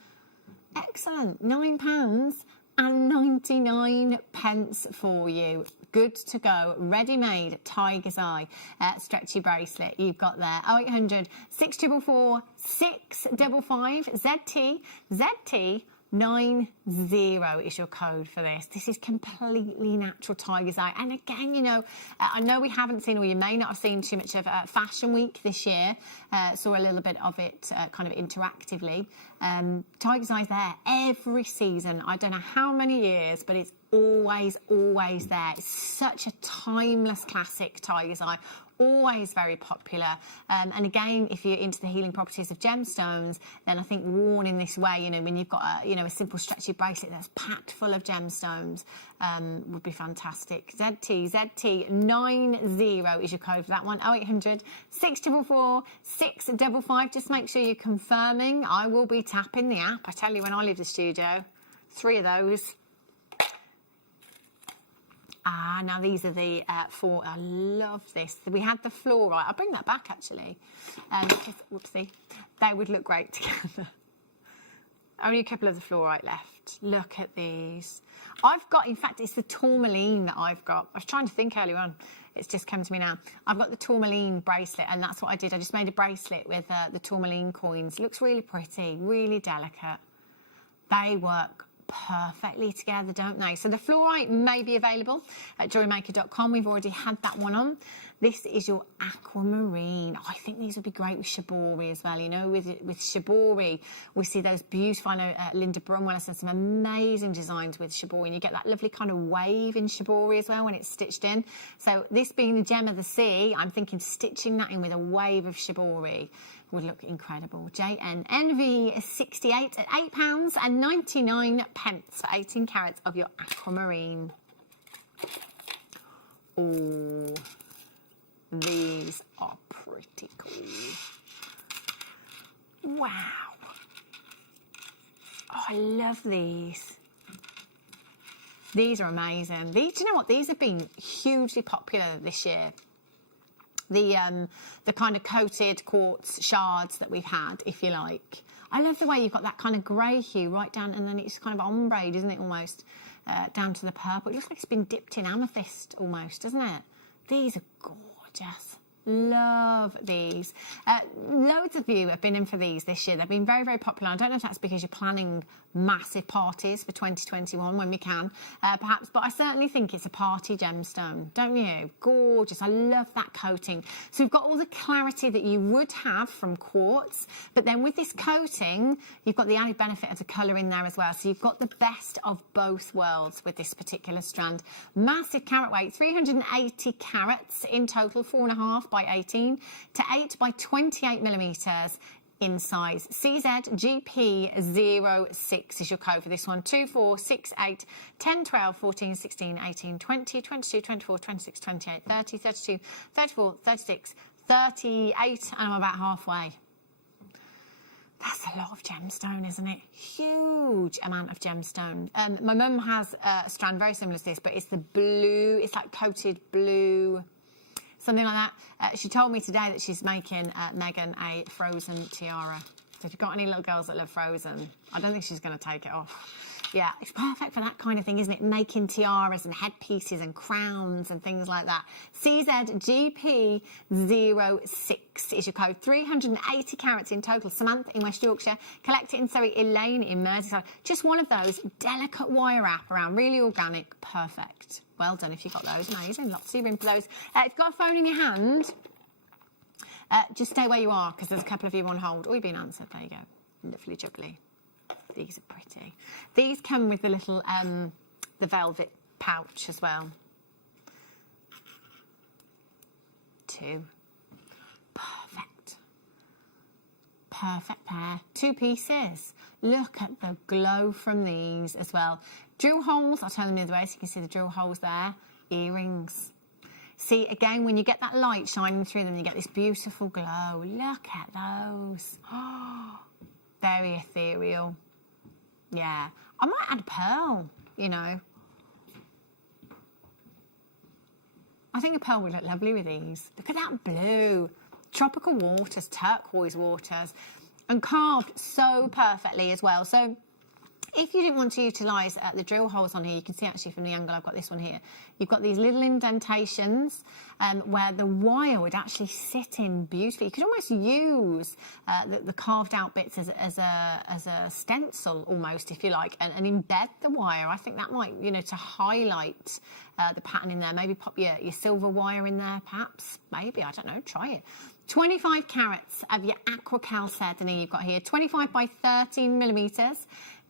Excellent. £9.99 for you. Good to go. Ready-made tiger's eye stretchy bracelet you've got there. 0800 644 655 ZT 90 is your code for this. This is completely natural tiger's eye. And again, you know, I know we haven't seen, or you may not have seen too much of Fashion Week this year. Saw a little bit of it kind of interactively. Tiger's eye's there every season. I don't know how many years, but it's always there. It's such a timeless classic, tiger's eye. Always very popular. And again, if you're into the healing properties of gemstones, then I think worn in this way, you know, when you've got a simple stretchy bracelet that's packed full of gemstones, would be fantastic. ZT 90 is your code for that one. 0800 644 655. Just make sure you're confirming. I will be tapping the app. I tell you, when I leave the studio, 3 of those. Now these are the four. I love this. We had the fluorite. I'll bring that back, actually. Whoopsie. They would look great together. Only a couple of the fluorite left. Look at these. I've got, in fact, it's the tourmaline that I've got. I was trying to think earlier on. It's just come to me now. I've got the tourmaline bracelet, and that's what I did. I just made a bracelet with the tourmaline coins. Looks really pretty, really delicate. They work perfectly together, don't they? So the fluorite may be available at JewelleryMaker.com. We've already had that one on. This is your aquamarine. I think these would be great with shibori as well. You know, with shibori, we see those beautiful. I know Linda Brumwell has done some amazing designs with shibori, and you get that lovely kind of wave in shibori as well when it's stitched in. So this being the gem of the sea, I'm thinking stitching that in with a wave of shibori would look incredible. JNNV68 at £8.99 for 18 carats of your aquamarine. Oh, these are pretty cool. Wow. Oh, I love these. These are amazing. Do you know what? These have been hugely popular this year. The kind of coated quartz shards that we've had, if you like. I love the way you've got that kind of grey hue right down, and then it's kind of ombre, isn't it, almost, down to the purple. It looks like it's been dipped in amethyst almost, doesn't it? These are gorgeous. Love these. Loads of you have been in for these this year. They've been very, very popular. I don't know if that's because you're planning massive parties for 2021 when we can, perhaps, but I certainly think it's a party gemstone, don't you? Gorgeous. I love that coating. So we've got all the clarity that you would have from quartz, but then with this coating, you've got the added benefit of the colour in there as well. So you've got the best of both worlds with this particular strand. Massive carat weight, 380 carats in total, 4.5 by 18 to 8 by 28 millimetres in size. CZGP06 is your code for this one. 2, 4, 6, 8, 10, 12, 14, 16, 18, 20, 22, 24, 26, 28, 30, 32, 34, 36, 38, and I'm about halfway. That's a lot of gemstone, isn't it? Huge amount of gemstone. My mum has a strand very similar to this, but it's the blue, it's like coated blue, something like that. She told me today that she's making Megan a Frozen tiara. So if you've got any little girls that love Frozen, I don't think she's going to take it off. Yeah, it's perfect for that kind of thing, isn't it? Making tiaras and headpieces and crowns and things like that. CZGP06 is your code. 380 carats in total. Samantha in West Yorkshire. Collect it in Surrey. Elaine in Merseyside. Just one of those delicate wire wrap around. Really organic. Perfect. Well done if you got those. Amazing. Lots of room for those. If you've got a phone in your hand, just stay where you are because there's a couple of you on hold. Oh, you've been answered. There you go. Lovely jubbly. These are pretty. These come with the little, the velvet pouch as well. 2. Perfect. Perfect pair. 2 pieces. Look at the glow from these as well. Drill holes, I'll turn them the other way so you can see the drill holes there. Earrings. See, again, when you get that light shining through them, you get this beautiful glow. Look at those. Oh, very ethereal. Yeah. I might add a pearl, you know. I think a pearl would look lovely with these. Look at that blue. Tropical waters, turquoise waters. And carved so perfectly as well. So if you didn't want to utilise the drill holes on here, you can see actually from the angle I've got this one here, you've got these little indentations where the wire would actually sit in beautifully. You could almost use the carved out bits as a stencil almost, if you like, and embed the wire. I think that might, you know, to highlight the pattern in there. Maybe pop your silver wire in there, perhaps. Maybe, I don't know, try it. 25 carats of your aqua chalcedony you've got here. 25 by 13 millimetres.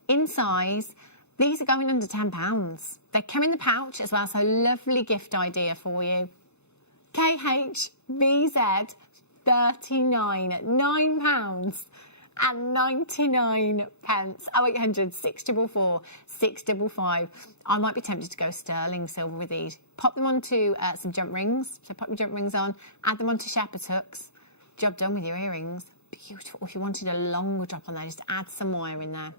In size, these are going under £10. They come in the pouch as well, so lovely gift idea for you. KHVZ 39 at £9.99. 0800 644 655. I might be tempted to go sterling silver with these. Pop them onto some jump rings. So pop your jump rings on, add them onto shepherd's hooks. Job done with your earrings. Beautiful. If you wanted a longer drop on there, just add some wire in there.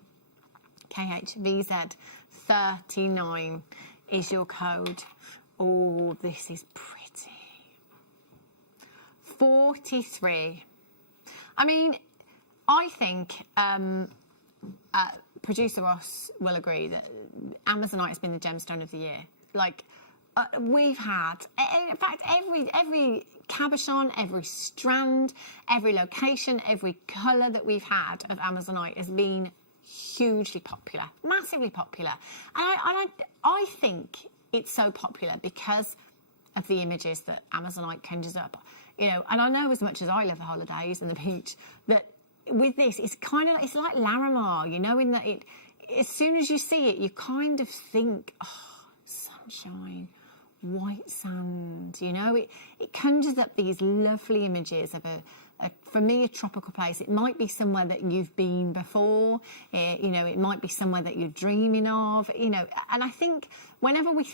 KHVZ 39 is your code. Oh, this is pretty. 43. I mean, I think producer Ross will agree that Amazonite has been the gemstone of the year. Like, we've had, in fact, every cabochon, every strand, every location, every colour that we've had of Amazonite has been hugely popular, massively popular. And I think it's so popular because of the images that Amazonite conjures up. You know, and I know as much as I love the holidays and the beach, that with this, it's kind of, it's like Larimar, you know, in that it, as soon as you see it, you kind of think, oh, sunshine, white sand, you know, it conjures up these lovely images of for me, a tropical place. It might be somewhere that you've been before, you know, it might be somewhere that you're dreaming of, you know, and I think whenever we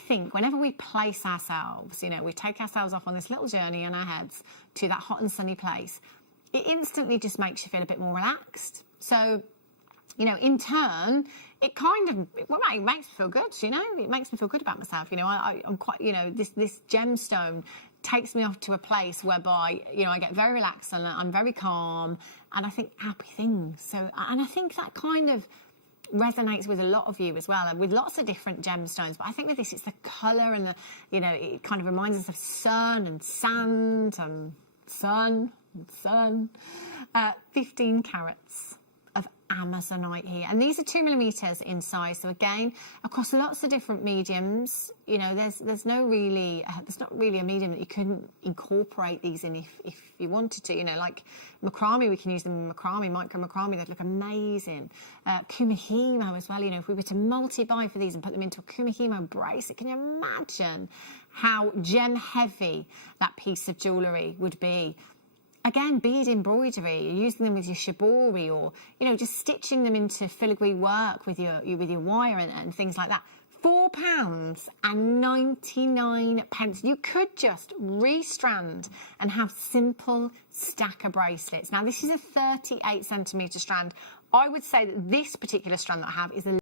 place ourselves, you know, we take ourselves off on this little journey in our heads to that hot and sunny place, it instantly just makes you feel a bit more relaxed. So, you know, in turn, it kind of, well, it makes me feel good, you know, it makes me feel good about myself, you know, I'm quite, you know, this gemstone takes me off to a place whereby, you know, I get very relaxed and I'm very calm and I think happy things. So, and I think that kind of resonates with a lot of you as well, and with lots of different gemstones. But I think with this, it's the colour and the, you know, it kind of reminds us of sun and sand and 15 carats of Amazonite here, and these are 2mm in size. So again, across lots of different mediums, you know, there's not really a medium that you couldn't incorporate these in if you wanted to. You know, like macrame, we can use them in macrame, micro macrame. They'd look amazing. Kumihimo as well. You know, if we were to multi-buy for these and put them into a Kumihimo bracelet, can you imagine how gem heavy that piece of jewellery would be? Again, bead embroidery, you're using them with your shibori, or, you know, just stitching them into filigree work with your wire and things like that. £4.99. You could just restrand and have simple stacker bracelets. Now, this is a 38 centimetre strand. I would say that this particular strand that I have is a